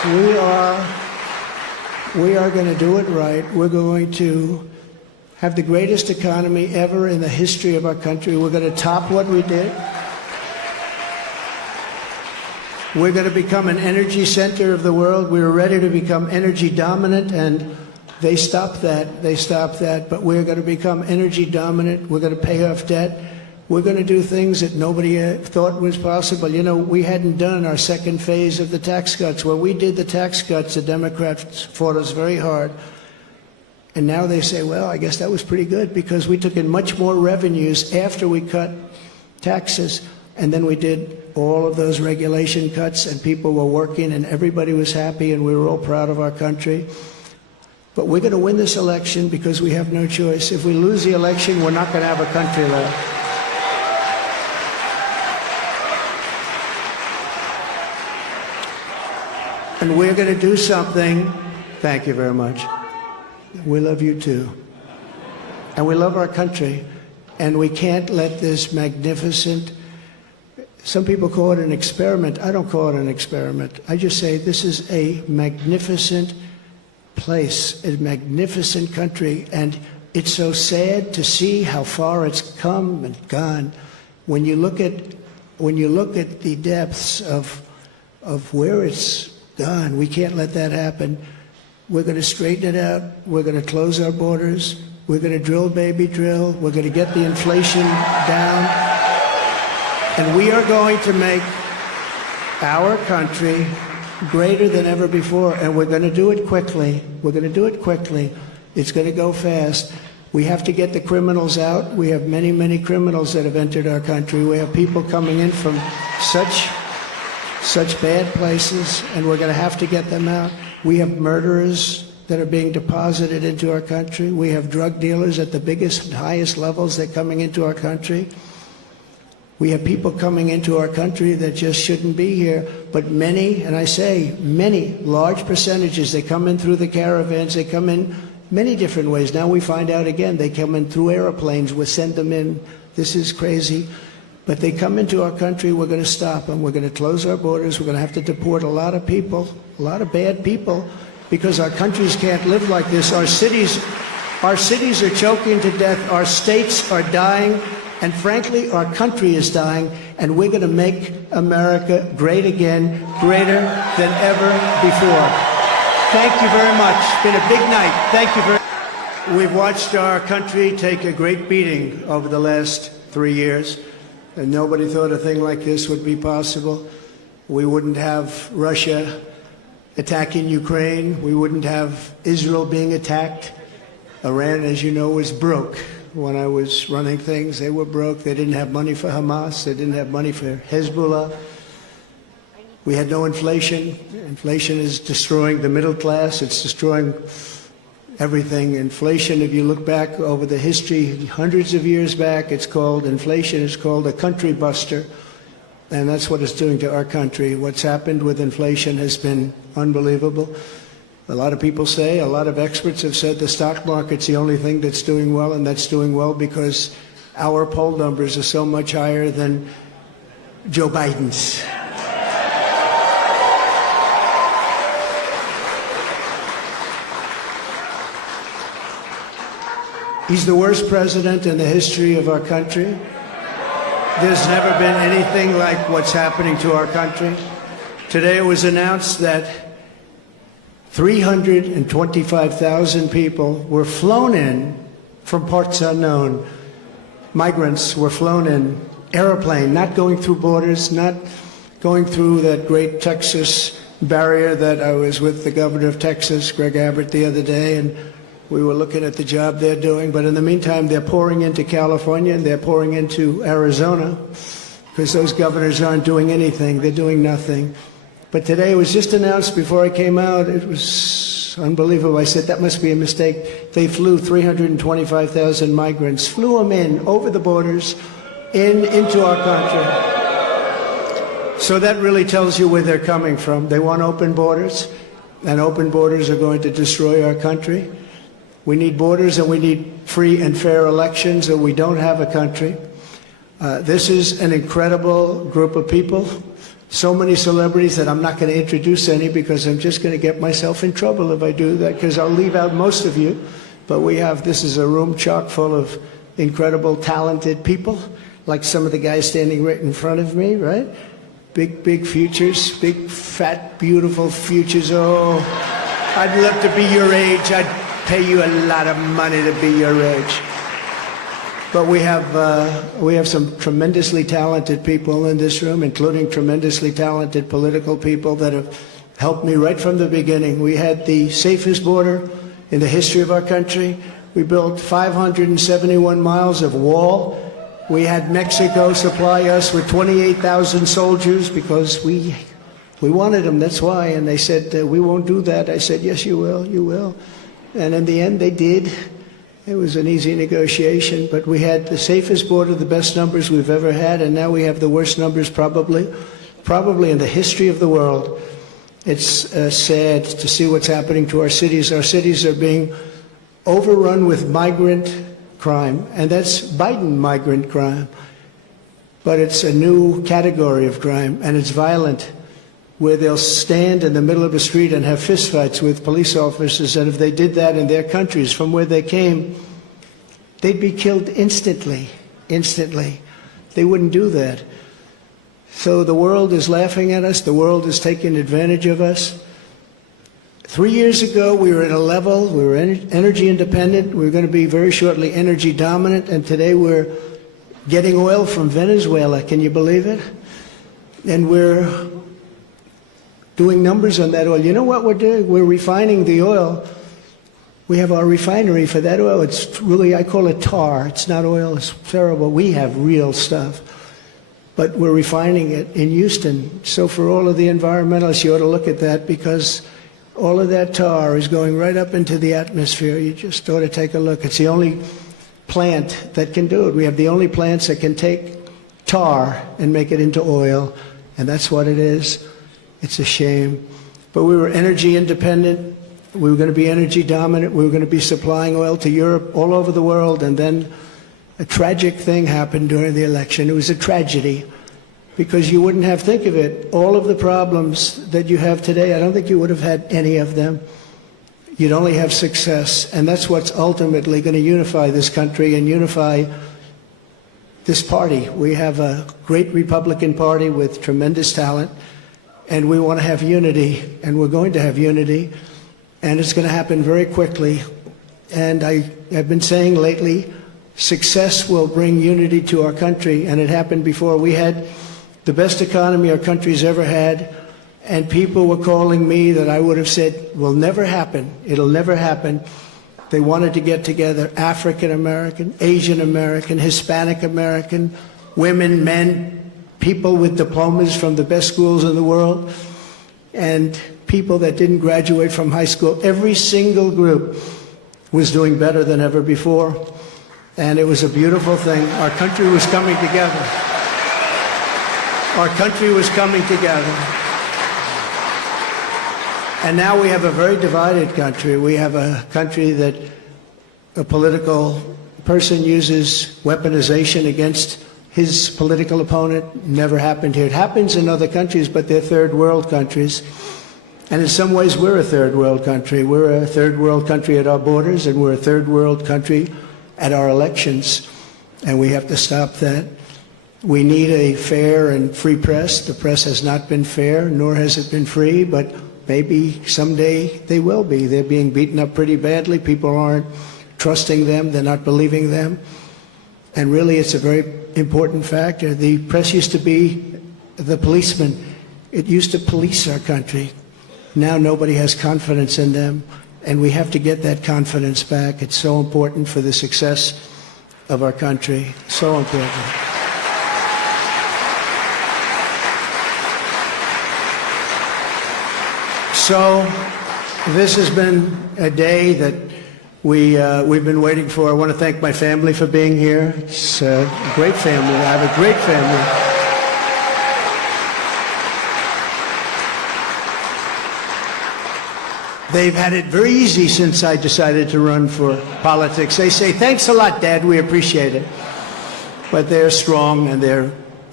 We are going to do it right. We're going to have the greatest economy ever in the history of our country. We're going to top what we did. We're going to become an energy center of the world. We were ready to become energy dominant, and they stopped that. They stopped that. But we're going to become energy dominant. We're going to pay off debt. We're going to do things that nobody thought was possible. You know, we hadn't done our second phase of the tax cuts. When we did the tax cuts, the Democrats fought us very hard. And now they say, well, I guess that was pretty good because we took in much more revenues after we cut taxes. And then we did all of those regulation cuts, and people were working, and everybody was happy, and we were all proud of our country. But we're going to win this election because we have no choice. If we lose the election, we're not going to have a country left. And we're going to do something. Thank you very much. We love you too. And we love our country. And we can't let this magnificent, some people call it an experiment. I don't call it an experiment. I just say this is a magnificent place, a magnificent country. And it's so sad to see how far it's come and gone. When you look at the depths of where it's gone, we can't let that happen. We're going to straighten it out. We're going to close our borders. We're going to drill, baby, drill. We're going to get the inflation down. And we are going to make our country greater than ever before. And we're going to do it quickly. We're going to do it quickly. It's going to go fast. We have to get the criminals out. We have many, many criminals that have entered our country. We have people coming in from such bad places, and we're going to have to get them out. We have murderers that are being deposited into our country. We have drug dealers at the biggest and highest levels that are coming into our country. We have people coming into our country that just shouldn't be here. But many, and I say many, large percentages, they come in through the caravans. They come in many different ways. Now we find out again, they come in through airplanes. We send them in. This is crazy. But they come into our country, we're going to stop them. We're going to close our borders. We're going to have to deport a lot of people, a lot of bad people, because our countries can't live like this. Our cities are choking to death. Our states are dying. And frankly, our country is dying. And we're going to make America great again, greater than ever before. Thank you very much. It's been a big night. Thank you very much. We've watched our country take a great beating over the last 3 years. And nobody thought a thing like this would be possible. We wouldn't have Russia attacking Ukraine. We wouldn't have Israel being attacked. Iran, as you know, was broke. When I was running things, they were broke. They didn't have money for Hamas. They didn't have money for Hezbollah. We had no inflation. Inflation is destroying the middle class. It's destroying everything. Inflation, if you look back over the history, hundreds of years back, it's called inflation. It's called a country buster. And that's what it's doing to our country. What's happened with inflation has been unbelievable. A lot of people say, a lot of experts have said the stock market's the only thing that's doing well, and that's doing well because our poll numbers are so much higher than Joe Biden's. He's the worst president in the history of our country. There's never been anything like what's happening to our country. Today it was announced that 325,000 people were flown in from parts unknown. Migrants were flown in, airplane, not going through borders, not going through that great Texas barrier that I was with the governor of Texas, Greg Abbott, the other day, and we were looking at the job they're doing. But in the meantime, they're pouring into California and they're pouring into Arizona because those governors aren't doing anything. They're doing nothing. But today it was just announced before I came out. It was unbelievable. I said, that must be a mistake. They flew 325,000 migrants, flew them in over the borders into our country. So that really tells you where they're coming from. They want open borders, and open borders are going to destroy our country. We need borders and we need free and fair elections, or we don't have a country. This is an incredible group of people. so many celebrities that I'm not going to introduce any because I'm just going to get myself in trouble if I do that, because I'll leave out most of you. But this is a room chock full of incredible, talented people, like some of the guys standing right in front of me, right? Big futures, big, fat, beautiful futures. Oh, I'd love to be your age. I'd pay you a lot of money to be your age. But we have some tremendously talented people in this room, including tremendously talented political people that have helped me right from the beginning. We had the safest border in the history of our country. We built 571 miles of wall. We had Mexico supply us with 28,000 soldiers because we wanted them, that's why. And they said, we won't do that. I said, yes, you will, you will. And in the end, they did. It was an easy negotiation, but we had the safest border, the best numbers we've ever had, and now we have the worst numbers probably in the history of the world. It's sad to see what's happening to our cities. Our cities are being overrun with migrant crime, and that's Biden migrant crime. But it's a new category of crime, and it's violent, where they'll stand in the middle of a street and have fistfights with police officers, and if they did that in their countries from where they came, they'd be killed instantly. They wouldn't do that. So the world is laughing at us. The world is taking advantage of us. 3 years ago, we were at a level, we were energy independent. We were going to be very shortly energy dominant, and today we're getting oil from Venezuela. Can you believe it? And we're doing numbers on that oil. You know what we're doing? We're refining the oil. We have our refinery for that oil. It's really, I call it tar. It's not oil. It's terrible. We have real stuff. But we're refining it in Houston. So for all of the environmentalists, you ought to look at that, because all of that tar is going right up into the atmosphere. You just ought to take a look. It's the only plant that can do it. We have the only plants that can take tar and make it into oil, and that's what it is. It's a shame. But we were energy independent. We were going to be energy dominant. We were going to be supplying oil to Europe, all over the world. And then a tragic thing happened during the election. It was a tragedy, because you wouldn't have, think of it, all of the problems that you have today, I don't think you would have had any of them. You'd only have success. And that's what's ultimately going to unify this country and unify this party. We have a great Republican Party with tremendous talent. And we want to have unity, and we're going to have unity, and it's going to happen very quickly. And I have been saying lately, success will bring unity to our country, and it happened before. We had the best economy our country's ever had, and people were calling me that I would have said will never happen. It'll never happen. They wanted to get together, African American, Asian American, Hispanic American, women, men, people with diplomas from the best schools in the world, and people that didn't graduate from high school. Every single group was doing better than ever before, and it was a beautiful thing. Our country was coming together. Our country was coming together. And now we have a very divided country. We have a country that a political person uses weaponization against his political opponent. Never happened here. It happens in other countries, but they're third world countries. And in some ways, we're a third world country. We're a third world country at our borders, and we're a third world country at our elections. And we have to stop that. We need a fair and free press. The press has not been fair, nor has it been free, but maybe someday they will be. They're being beaten up pretty badly. People aren't trusting them. They're not believing them. And really, it's a very important factor. The press used to be the policeman. It used to police our country. Now nobody has confidence in them, and we have to get that confidence back. It's so important for the success of our country. So important. So this has been a day that we've been waiting for. I want to thank my family for being here. It's a great family. I have a great family. They've had it very easy since I decided to run for politics. They say, thanks a lot, Dad, we appreciate it. But they're strong, and they're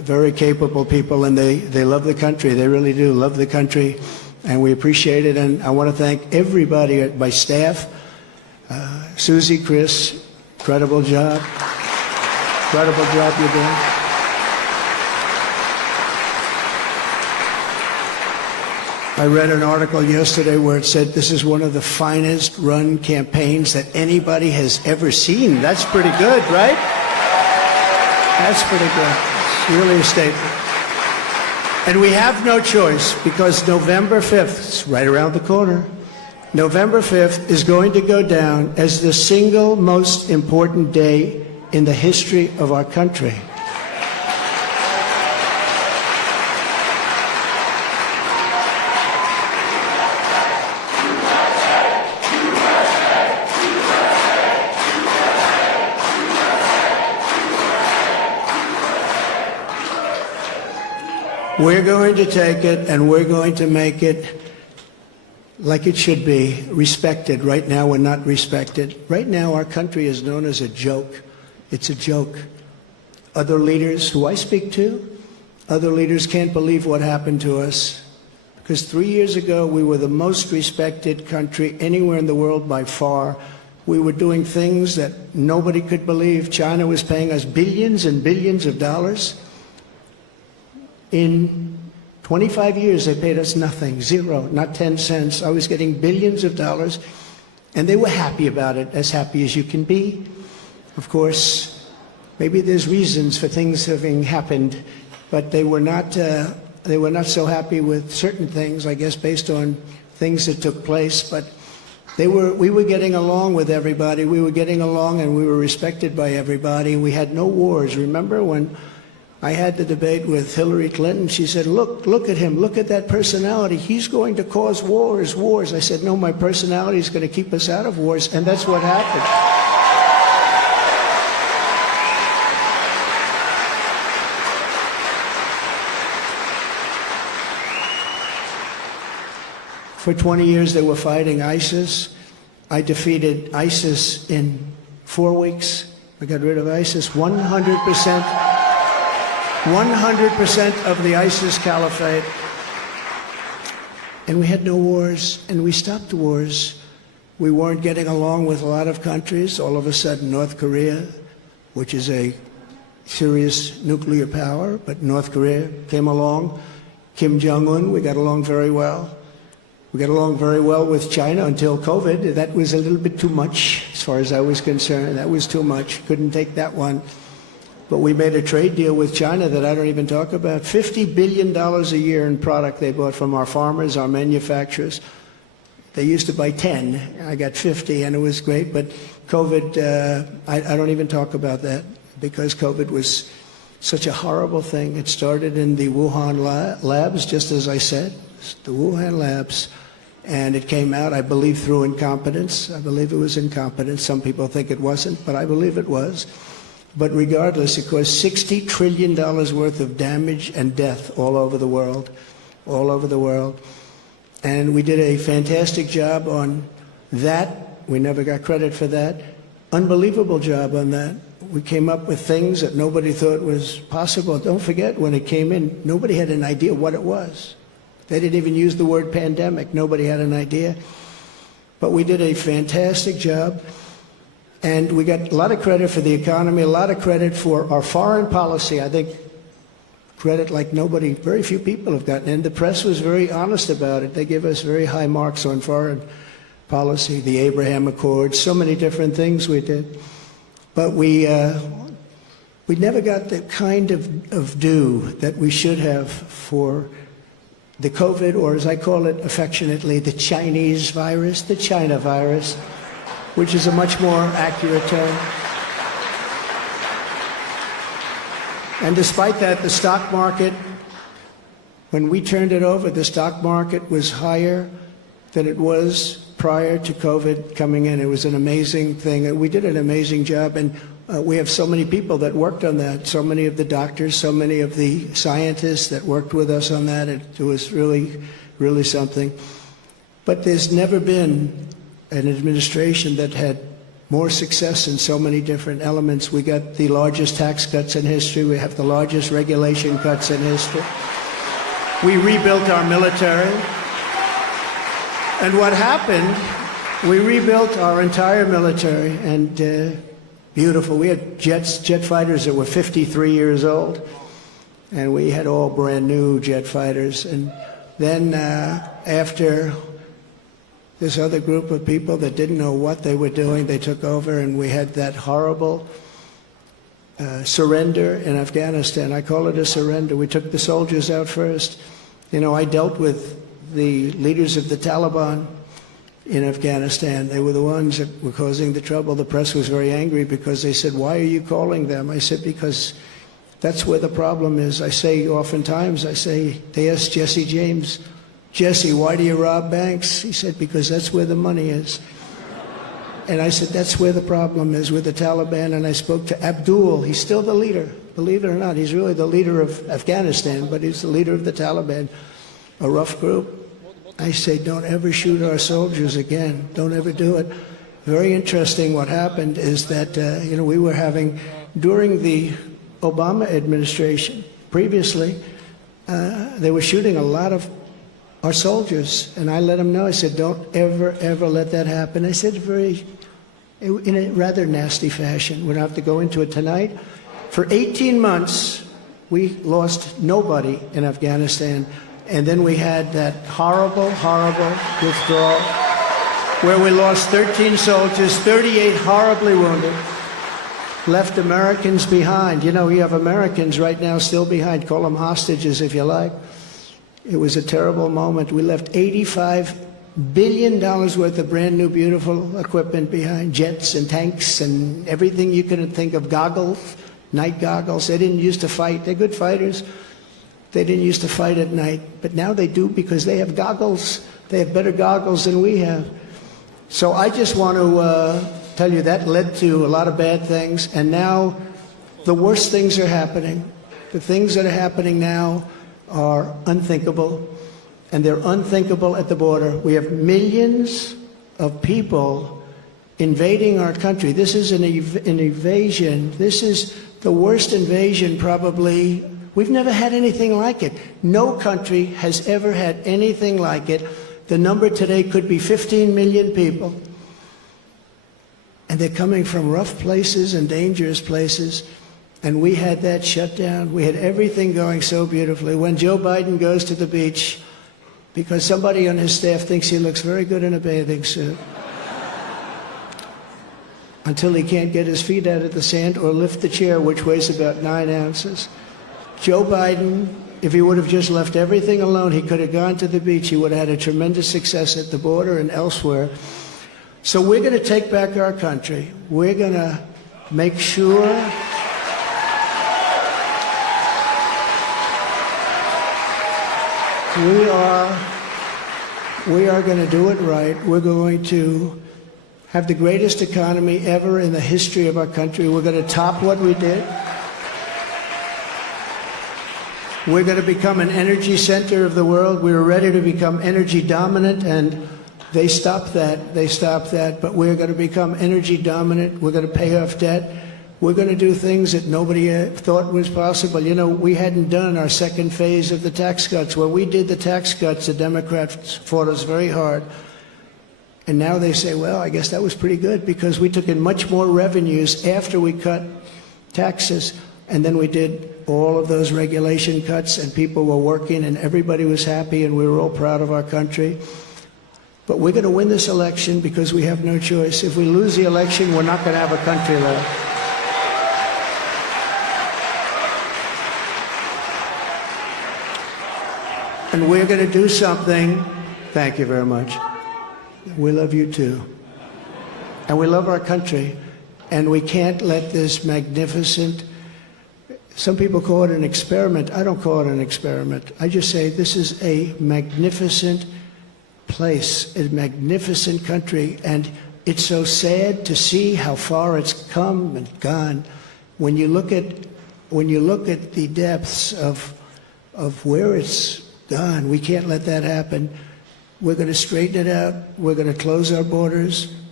very capable people, and they love the country. They really do love the country, and we appreciate it. And I want to thank everybody at my staff, Susie, Chris, incredible job. Incredible job you're doing. I read an article yesterday where it said this is one of the finest run campaigns that anybody has ever seen. That's pretty good, right? That's pretty good. It's really a statement. And we have no choice, because November 5th, it's right around the corner, November 5th is going to go down as the single most important day in the history of our country. We're going to take it and we're going to make it like it should be, respected. Right now we're not respected. Right now our country is known as a joke. It's a joke. Other leaders who I speak to, other leaders can't believe what happened to us. Because 3 years ago we were the most respected country anywhere in the world by far. We were doing things that nobody could believe. China was paying us billions and billions of dollars. In 25 years, they paid us nothing, zero, not 10 cents. I was getting billions of dollars, and they were happy about it, as happy as you can be. Of course, maybe there's reasons for things having happened, but they were not so happy with certain things, I guess, based on things that took place. But we were getting along with everybody. We were getting along, and we were respected by everybody. We had no wars. Remember when I had the debate with Hillary Clinton? She said, look at him, look at that personality. He's going to cause wars. I said, no, my personality is going to keep us out of wars, and that's what happened. For 20 years they were fighting ISIS. I defeated ISIS in 4 weeks. I got rid of ISIS 100%. 100% of the ISIS caliphate. And we had no wars, and we stopped wars. We weren't getting along with a lot of countries. All of a sudden, North Korea, which is a serious nuclear power, but North Korea came along. Kim Jong-un, we got along very well. We got along very well with China until COVID. That was a little bit too much, as far as I was concerned. That was too much. Couldn't take that one. But we made a trade deal with China that I don't even talk about. $50 billion a year in product they bought from our farmers, our manufacturers. They used to buy 10. I got 50, and it was great. But COVID, I don't even talk about that, because COVID was such a horrible thing. It started in the Wuhan labs, just as I said, the Wuhan labs. And it came out, I believe, through incompetence. I believe it was incompetence. Some people think it wasn't, but I believe it was. But regardless, it caused $60 trillion worth of damage and death all over the world, all over the world. And we did a fantastic job on that. We never got credit for that. Unbelievable job on that. We came up with things that nobody thought was possible. Don't forget, when it came in, nobody had an idea what it was. They didn't even use the word pandemic. Nobody had an idea. But we did a fantastic job. And we got a lot of credit for the economy, a lot of credit for our foreign policy. I think credit like nobody, very few people have gotten. And the press was very honest about it. They give us very high marks on foreign policy, the Abraham Accords, so many different things we did. But we never got the kind of due that we should have for the COVID, or as I call it affectionately, the Chinese virus, the China virus, which is a much more accurate term. And despite that, the stock market, when we turned it over, the stock market was higher than it was prior to COVID coming in. It was an amazing thing. We did an amazing job, and we have so many people that worked on that, so many of the doctors, so many of the scientists that worked with us on that. It was really, really something. But there's never been an administration that had more success in so many different elements. We got the largest tax cuts in history. We have the largest regulation cuts in history. We rebuilt our military. And what happened, we rebuilt our entire military, and beautiful. We had jet fighters that were 53 years old, and we had all brand new jet fighters. And then after this other group of people that didn't know what they were doing, they took over, and we had that horrible surrender in Afghanistan. I call it a surrender. We took the soldiers out first. You know, I dealt with the leaders of the Taliban in Afghanistan. They were the ones that were causing the trouble. The press was very angry because they said, "Why are you calling them?" I said, "Because that's where the problem is." I say oftentimes, they asked Jesse James, "Jesse, why do you rob banks?" He said, "Because that's where the money is." And I said, that's where the problem is, with the Taliban. And I spoke to Abdul. He's still the leader. Believe it or not, he's really the leader of Afghanistan, but he's the leader of the Taliban, a rough group. I say, don't ever shoot our soldiers again. Don't ever do it. Very interesting what happened is that, we were having, during the Obama administration, previously, they were shooting a lot of our soldiers. And I let them know, I said, don't ever, ever let that happen. I said in a rather nasty fashion. We don't have to go into it tonight. For 18 months, we lost nobody in Afghanistan. And then we had that horrible, horrible withdrawal where we lost 13 soldiers, 38 horribly wounded, left Americans behind. You know, you have Americans right now still behind. Call them hostages if you like. It was a terrible moment. We left $85 billion worth of brand new, beautiful equipment behind, jets and tanks and everything you could think of, goggles, night goggles. They didn't used to fight. They're good fighters. They didn't used to fight at night, but now they do because they have goggles. They have better goggles than we have. So I just want to tell you that led to a lot of bad things, and now the worst things are happening. The things that are happening now are unthinkable, and they're unthinkable at the border. We have millions of people invading our country. This is an invasion. This is the worst invasion probably. We've never had anything like it. No country has ever had anything like it. The number today could be 15 million people. And they're coming from rough places and dangerous places. And we had that shut down. We had everything going so beautifully. When Joe Biden goes to the beach, because somebody on his staff thinks he looks very good in a bathing suit, until he can't get his feet out of the sand or lift the chair, which weighs about 9 ounces. Joe Biden, if he would have just left everything alone, he could have gone to the beach. He would have had a tremendous success at the border and elsewhere. So we're going to take back our country. We're going to make sure we are going to do it right. We're going to have the greatest economy ever in the history of our country. We're going to top what we did. We're going to become an energy center of the world. We were ready to become energy dominant, and they stopped that. They stopped that. But we're going to become energy dominant. We're going to pay off debt. We're going to do things that nobody thought was possible. You know, we hadn't done our second phase of the tax cuts. When we did the tax cuts, the Democrats fought us very hard. And now they say, well, I guess that was pretty good because we took in much more revenues after we cut taxes. And then we did all of those regulation cuts, and people were working, and everybody was happy, and we were all proud of our country. But we're going to win this election because we have no choice. If we lose the election, we're not going to have a country left. And we're going to do something. Thank you very much. We love you too. And we love our country. And we can't let this magnificent, some people call it an experiment. I don't call it an experiment. I just say this is a magnificent place, a magnificent country. And it's so sad to see how far it's come and gone. When you look at the depths of where it's gone, we can't let that happen. We're going to straighten it out. We're going to close our borders.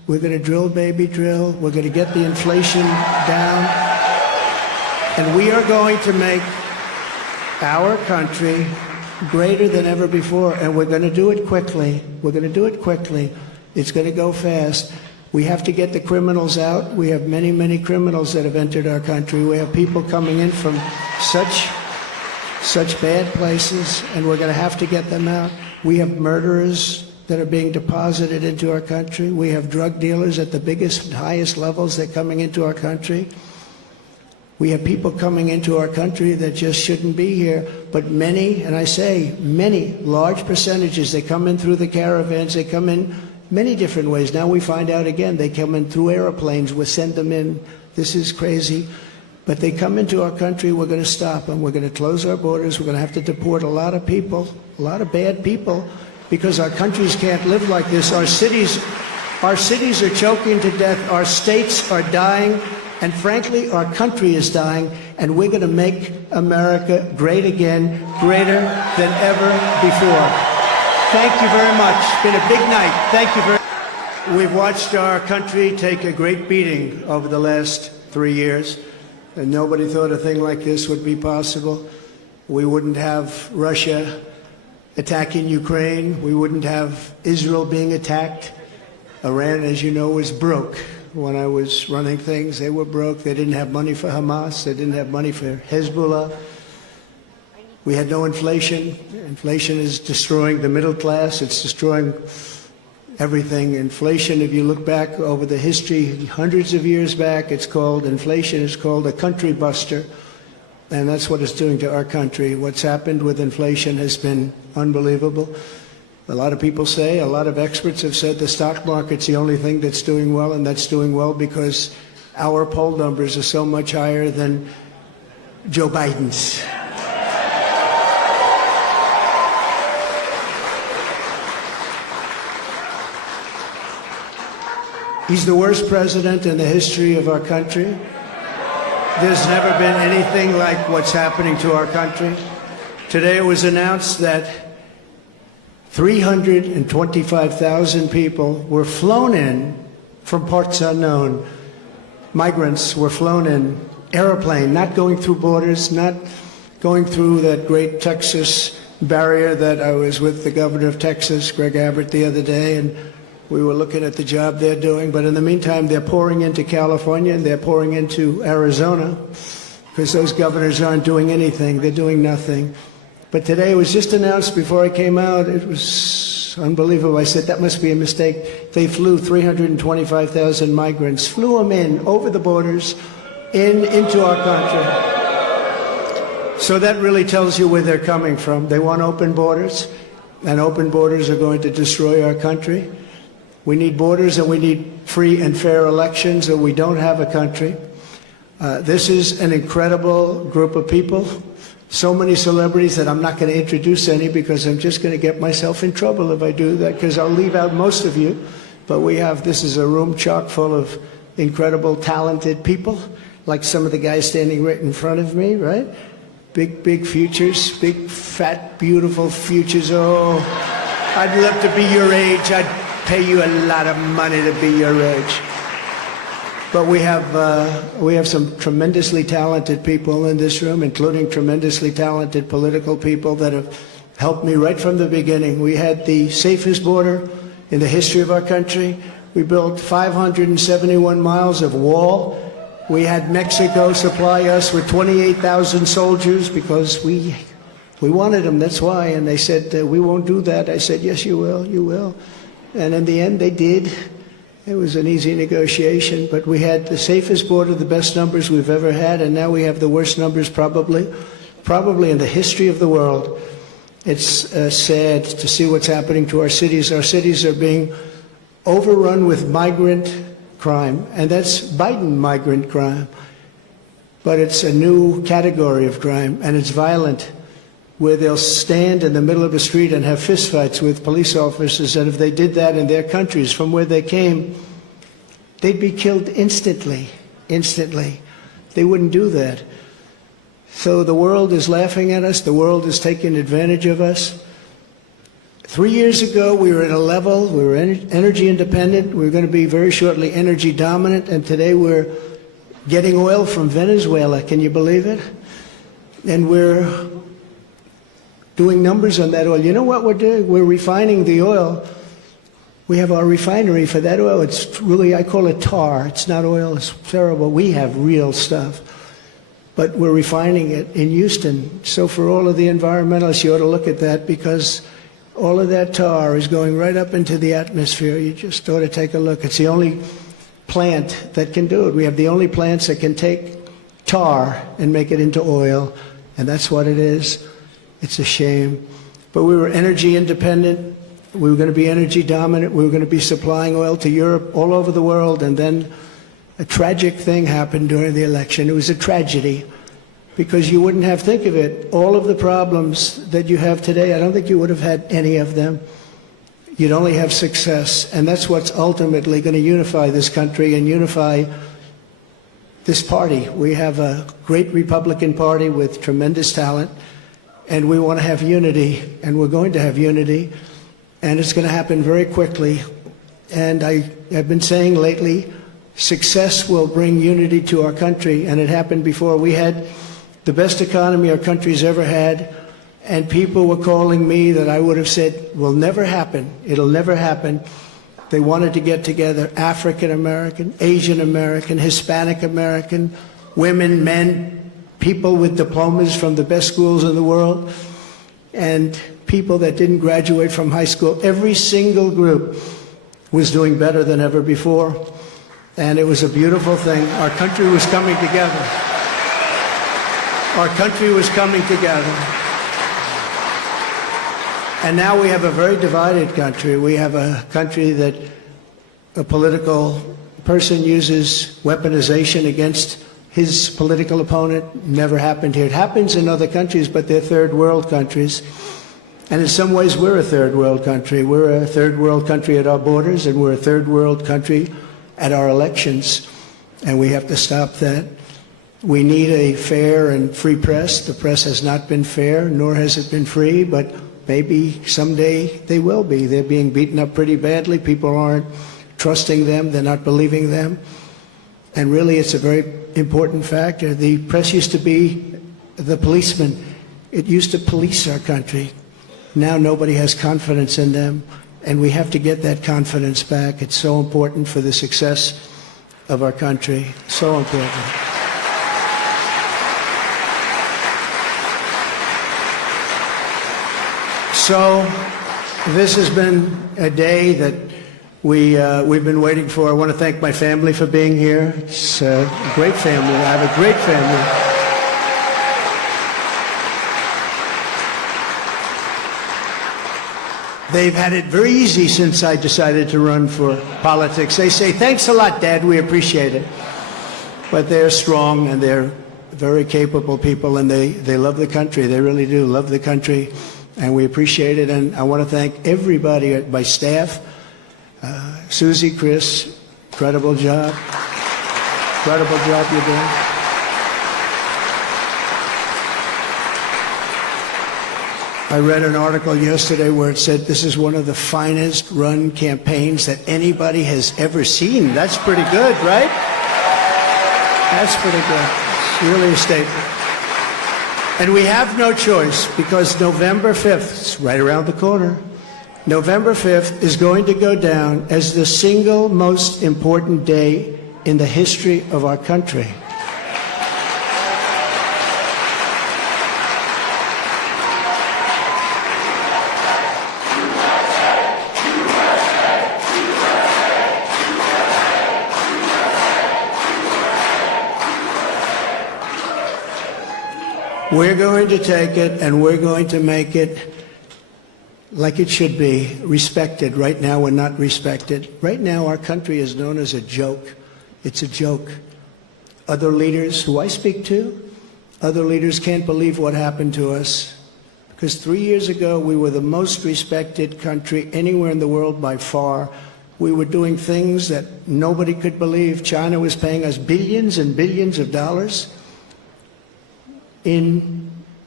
We're going to drill, baby, drill. We're going to get the inflation down. And we are going to make our country greater than ever before. And we're going to do it quickly. We're going to do it quickly. It's going to go fast. We have to get the criminals out. We have many, many criminals that have entered our country. We have people coming in from such bad places, and we're going to have to get them out. We have murderers that are being deposited into our country. We have drug dealers at the biggest, highest levels. They're coming into our country. We have people coming into our country that just shouldn't be here. But many, and I say many, large percentages, they come in through the caravans. They come in many different ways. Now we find out again, they come in through airplanes. We send them in. This is crazy. But they come into our country. We're going to stop them. We're going to close our borders. We're going to have to deport a lot of people, a lot of bad people, because our countries can't live like this. Our cities are choking to death. Our states are dying. And frankly, our country is dying. And we're going to make America great again, greater than ever before. Thank you very much. It's been a big night. Thank you very much. We've watched our country take a great beating over the last 3 years. And nobody thought a thing like this would be possible. We wouldn't have Russia attacking Ukraine. We wouldn't have Israel being attacked. Iran, as you know, was broke. When I was running things, they were broke. They didn't have money for Hamas. They didn't have money for Hezbollah. We had no inflation. Inflation is destroying the middle class. It's destroying everything. Inflation, if you look back over the history, hundreds of years back, inflation is called a country buster. And that's what it's doing to our country. What's happened with inflation has been unbelievable. A lot of people say, a lot of experts have said the stock market's the only thing that's doing well, and that's doing well because our poll numbers are so much higher than Joe Biden's. He's the worst president in the history of our country. There's never been anything like what's happening to our country. Today it was announced that 325,000 people were flown in from parts unknown. Migrants were flown in, airplane, not going through borders, not going through that great Texas barrier that I was with the governor of Texas, Greg Abbott, the other day, and we were looking at the job they're doing. But in the meantime, they're pouring into California and they're pouring into Arizona because those governors aren't doing anything. They're doing nothing. But today it was just announced before I came out. It was unbelievable. I said, that must be a mistake. They flew 325,000 migrants, flew them in over the borders into our country. So that really tells you where they're coming from. They want open borders, and open borders are going to destroy our country. We need borders and we need free and fair elections, or we don't have a country. This is an incredible group of people. So many celebrities that I'm not going to introduce any because I'm just going to get myself in trouble if I do that, because I'll leave out most of you. But this is a room chock full of incredible, talented people, like some of the guys standing right in front of me, right? Big futures, big, fat, beautiful futures. Oh, I'd love to be your age. I'd pay you a lot of money to be your age. But we have some tremendously talented people in this room, including tremendously talented political people that have helped me right from the beginning. We had the safest border in the history of our country. We built 571 miles of wall. We had Mexico supply us with 28,000 soldiers because we wanted them, that's why. And they said, we won't do that. I said, yes, you will, you will. And in the end, they did. It was an easy negotiation, but we had the safest border, the best numbers we've ever had, and now we have the worst numbers probably in the history of the world. It's sad to see what's happening to our cities. Our cities are being overrun with migrant crime, and that's Biden migrant crime. But it's a new category of crime, and it's violent, where they'll stand in the middle of a street and have fistfights with police officers, and if they did that in their countries from where they came, they'd be killed instantly. They wouldn't do that. So the world is laughing at us. The world is taking advantage of us. 3 years ago, we were at a level, we were energy independent, we were going to be very shortly energy dominant, and today we're getting oil from Venezuela. Can you believe it? And we're doing numbers on that oil. You know what we're doing? We're refining the oil. We have our refinery for that oil. It's really, I call it tar. It's not oil. It's terrible. We have real stuff. But we're refining it in Houston. So for all of the environmentalists, you ought to look at that, because all of that tar is going right up into the atmosphere. You just ought to take a look. It's the only plant that can do it. We have the only plants that can take tar and make it into oil, and that's what it is. It's a shame. But we were energy independent. We were going to be energy dominant. We were going to be supplying oil to Europe, all over the world, and then a tragic thing happened during the election. It was a tragedy, because you wouldn't have, think of it, all of the problems that you have today, I don't think you would have had any of them. You'd only have success, and that's what's ultimately going to unify this country and unify this party. We have a great Republican Party with tremendous talent, and we want to have unity, and we're going to have unity, and it's going to happen very quickly. And I've been saying lately, success will bring unity to our country, and it happened before. We had the best economy our country's ever had, and people were calling me that I would have said will never happen. It'll never happen. They wanted to get together, African American, Asian American, Hispanic American, women, men, people with diplomas from the best schools in the world, and people that didn't graduate from high school. Every single group was doing better than ever before, and it was a beautiful thing. Our country was coming together. Our country was coming together. And now we have a very divided country. We have a country that a political person uses weaponization against his political opponent. Never happened here. It happens in other countries, but they're third world countries. And in some ways, we're a third world country. We're a third world country at our borders, and we're a third world country at our elections. And we have to stop that. We need a fair and free press. The press has not been fair, nor has it been free, but maybe someday they will be. They're being beaten up pretty badly. People aren't trusting them. They're not believing them. And really, it's a very important factor. The press used to be the policeman. It used to police our country. Now nobody has confidence in them, and we have to get that confidence back. It's so important for the success of our country. So important. So this has been a day that we've been waiting for. I want to thank my family for being here. It's a great family. I have a great family. They've had it very easy since I decided to run for politics. They say, "Thanks a lot, Dad. We appreciate it." But they're strong, and they're very capable people, and they love the country. They really do love the country. And we appreciate it, and I want to thank everybody at my staff. Susie, Chris, incredible job. Incredible job you're doing. I read an article yesterday where it said this is one of the finest run campaigns that anybody has ever seen. That's pretty good, right? That's pretty good. It's really a statement. And we have no choice, because November 5th, it's right around the corner, November 5th is going to go down as the single most important day in the history of our country. We're going to take it, and we're going to make it like it should be, respected. Right now, we're not respected. Right now, our country is known as a joke. It's a joke. Other leaders who I speak to, other leaders can't believe what happened to us. Because 3 years ago, we were the most respected country anywhere in the world by far. We were doing things that nobody could believe. China was paying us billions and billions of dollars in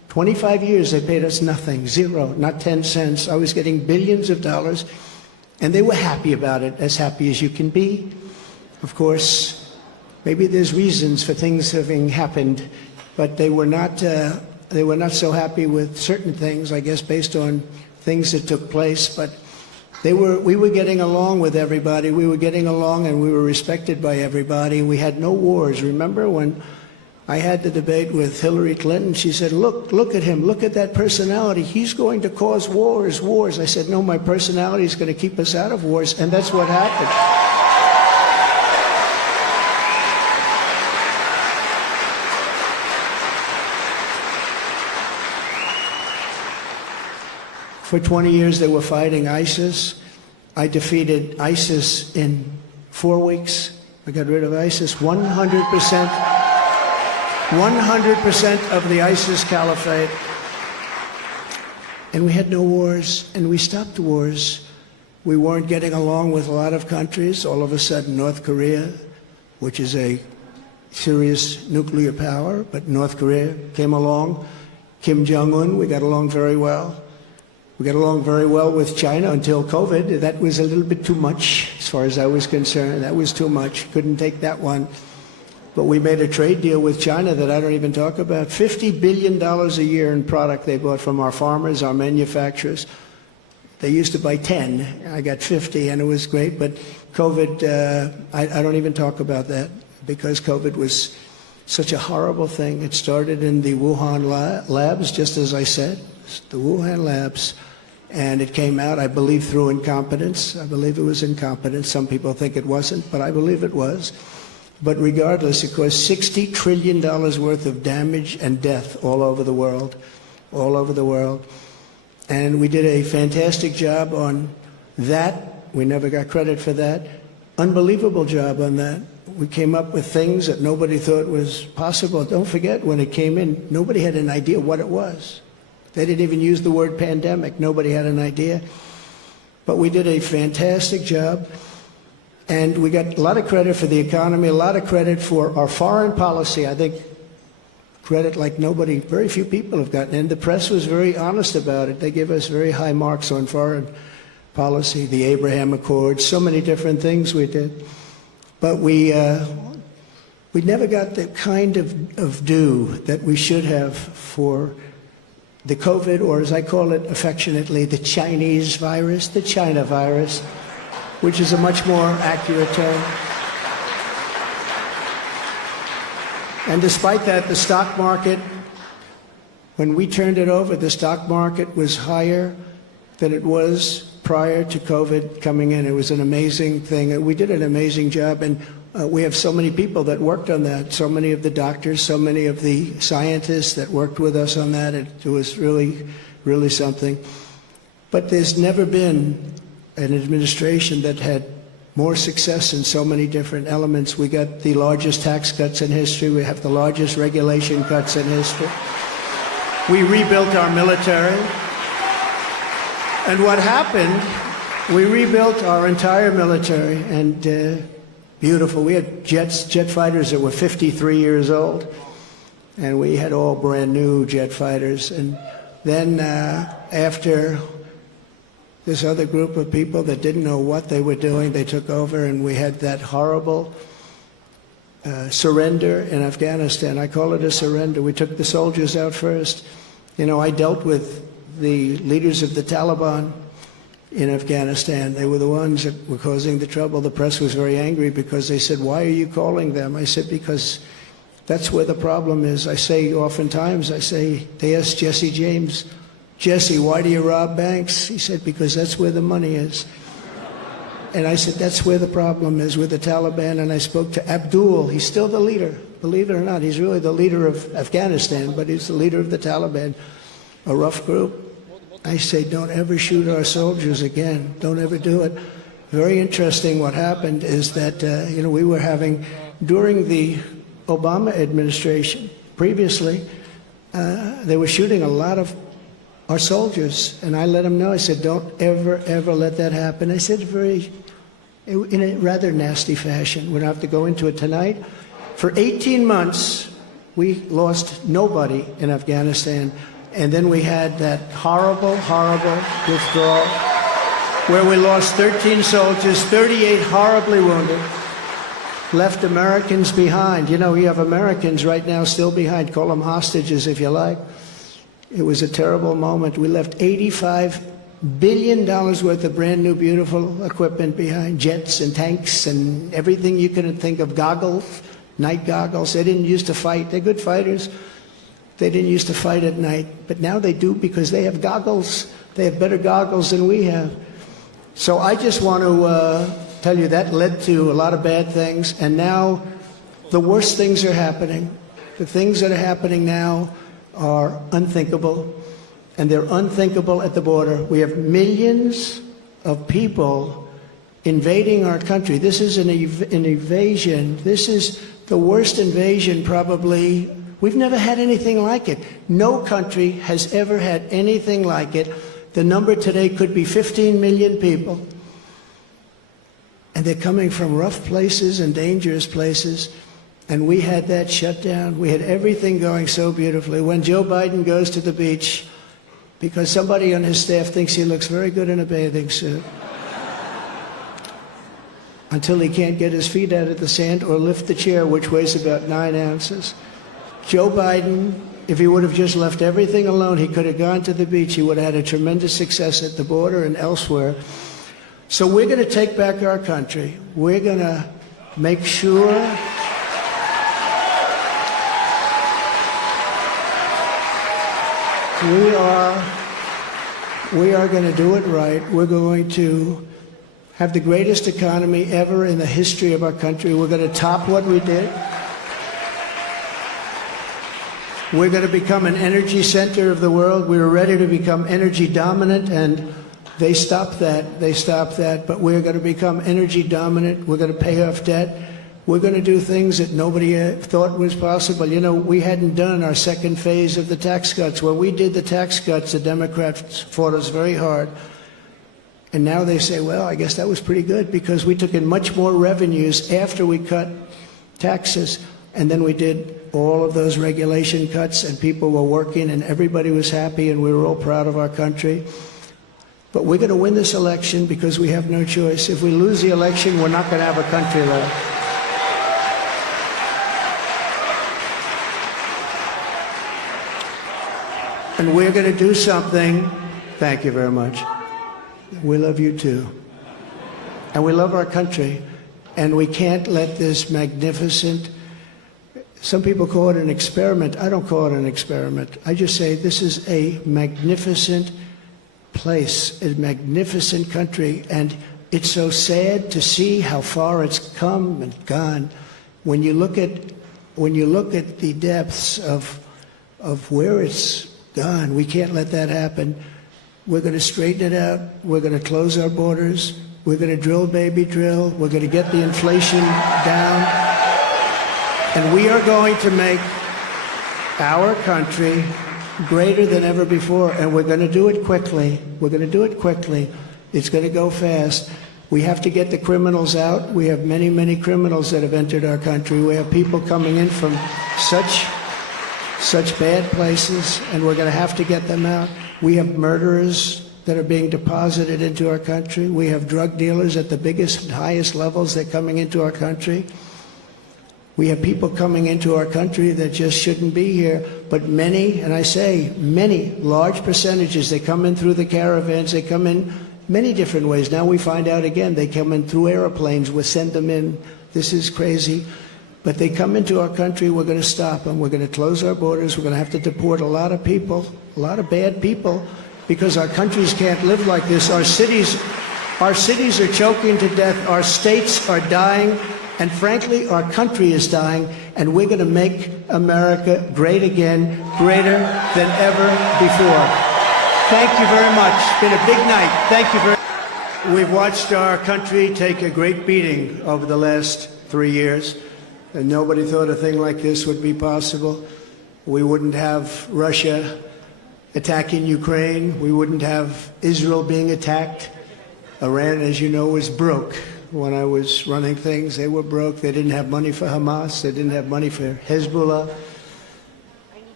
25 years they paid us nothing, zero, not 10 cents. I was getting billions of dollars, and they were happy about it, as happy as you can be. Of course, maybe there's reasons for things having happened, but they were not so happy with certain things, I guess, based on things that took place. But we were getting along with everybody. We were getting along, and we were respected by everybody. We had no wars. Remember when I had the debate with Hillary Clinton? She said, look at him, look at that personality. He's going to cause wars. I said, no, my personality is going to keep us out of wars, and that's what happened. For 20 years, they were fighting ISIS. I defeated ISIS in 4 weeks. I got rid of ISIS. 100% of the ISIS caliphate. And we had no wars, and we stopped wars. We weren't getting along with a lot of countries. All of a sudden, North Korea, which is a serious nuclear power, but North Korea came along. Kim Jong-un, we got along very well. We got along very well with China until COVID. That was a little bit too much, as far as I was concerned. That was too much. Couldn't take that one. But we made a trade deal with China that I don't even talk about. $50 billion a year in product they bought from our farmers, our manufacturers. They used to buy 10. I got 50, and it was great. But COVID, I don't even talk about that, because COVID was such a horrible thing. It started in the Wuhan labs, just as I said, the Wuhan labs. And it came out, I believe, through incompetence. I believe it was incompetence. Some people think it wasn't, but I believe it was. But regardless, it caused $60 trillion worth of damage and death all over the world, all over the world. And we did a fantastic job on that. We never got credit for that. Unbelievable job on that. We came up with things that nobody thought was possible. Don't forget, when it came in, nobody had an idea what it was. They didn't even use the word pandemic. Nobody had an idea. But we did a fantastic job. And we got a lot of credit for the economy, a lot of credit for our foreign policy. I think credit like nobody, very few people have gotten. And the press was very honest about it. They gave us very high marks on foreign policy, the Abraham Accords, so many different things we did. But we never got the kind of due that we should have for the COVID, or as I call it affectionately, the Chinese virus, the China virus, which is a much more accurate term. And despite that, the stock market, when we turned it over, the stock market was higher than it was prior to COVID coming in. It was an amazing thing. We did an amazing job, and we have so many people that worked on that, so many of the doctors, so many of the scientists that worked with us on that. It was really, really something. But there's never been an administration that had more success in so many different elements. We got the largest tax cuts in history. We have the largest regulation cuts in history. We rebuilt our military. And what happened, we rebuilt our entire military, and beautiful. We had jet fighters that were 53 years old, and we had all brand new jet fighters. And then after this other group of people that didn't know what they were doing, they took over, and we had that horrible surrender in Afghanistan. I call it a surrender. We took the soldiers out first. You know, I dealt with the leaders of the Taliban in Afghanistan. They were the ones that were causing the trouble. The press was very angry because they said, "Why are you calling them?" I said, "Because that's where the problem is." I say oftentimes, they asked Jesse James, "Jesse, why do you rob banks?" He said, "Because that's where the money is." And I said, that's where the problem is, with the Taliban. And I spoke to Abdul. He's still the leader. Believe it or not, he's really the leader of Afghanistan, but he's the leader of the Taliban, a rough group. I say, don't ever shoot our soldiers again. Don't ever do it. Very interesting what happened is that, we were having, during the Obama administration, previously, they were shooting a lot of our soldiers. And I let them know, I said, don't ever, ever let that happen. I said in a rather nasty fashion. We don't have to go into it tonight. For 18 months, we lost nobody in Afghanistan. And then we had that horrible, horrible withdrawal where we lost 13 soldiers, 38 horribly wounded, left Americans behind. You know, you have Americans right now still behind. Call them hostages if you like. It was a terrible moment. We left $85 billion worth of brand new, beautiful equipment behind, jets and tanks and everything you could think of, goggles, night goggles. They didn't used to fight. They're good fighters. They didn't used to fight at night, but now they do because they have goggles. They have better goggles than we have. So I just want to tell you that led to a lot of bad things, and now the worst things are happening. The things that are happening now are unthinkable, and they're unthinkable at the border. We have millions of people invading our country. This is an invasion. This is the worst invasion probably. We've never had anything like it. No country has ever had anything like it. The number today could be 15 million people. And they're coming from rough places and dangerous places. And we had that shut down. We had everything going so beautifully. When Joe Biden goes to the beach, because somebody on his staff thinks he looks very good in a bathing suit, until he can't get his feet out of the sand or lift the chair, which weighs about 9 ounces. Joe Biden, if he would have just left everything alone, he could have gone to the beach. He would have had a tremendous success at the border and elsewhere. So we're going to take back our country. We're going to make sure we are going to do it right. We're going to have the greatest economy ever in the history of our country. We're going to top what we did. We're going to become an energy center of the world. We were ready to become energy dominant, and they stopped that. They stopped that. But we're going to become energy dominant. We're going to pay off debt. We're going to do things that nobody thought was possible. You know, we hadn't done our second phase of the tax cuts. When we did the tax cuts, the Democrats fought us very hard. And now they say, well, I guess that was pretty good because we took in much more revenues after we cut taxes. And then we did all of those regulation cuts, and people were working, and everybody was happy, and we were all proud of our country. But we're going to win this election because we have no choice. If we lose the election, we're not going to have a country left. And we're going to do something. Thank you very much. We love you too. And we love our country. And we can't let this magnificent, some people call it an experiment. I don't call it an experiment. I just say this is a magnificent place, a magnificent country. And it's so sad to see how far it's come and gone. When you look at the depths of where it's gone, we can't let that happen. We're going to straighten it out. We're going to close our borders. We're going to drill, baby, drill. We're going to get the inflation down. And we are going to make our country greater than ever before. And we're going to do it quickly. We're going to do it quickly. It's going to go fast. We have to get the criminals out. We have many, many criminals that have entered our country. We have people coming in from such bad places, and we're going to have to get them out. We have murderers that are being deposited into our country. We have drug dealers at the biggest and highest levels that are coming into our country. We have people coming into our country that just shouldn't be here. But many, and I say many, large percentages, they come in through the caravans. They come in many different ways. Now we find out again, they come in through airplanes. We send them in. This is crazy. But they come into our country, we're going to stop them. We're going to close our borders. We're going to have to deport a lot of people, a lot of bad people, because our countries can't live like this. Our cities are choking to death. Our states are dying. And frankly, our country is dying. And we're going to make America great again, greater than ever before. Thank you very much. It's been a big night. Thank you very much. We've watched our country take a great beating over the last 3 years. And nobody thought a thing like this would be possible. We wouldn't have Russia attacking Ukraine. We wouldn't have Israel being attacked. Iran, as you know, was broke. When I was running things, they were broke. They didn't have money for Hamas. They didn't have money for Hezbollah.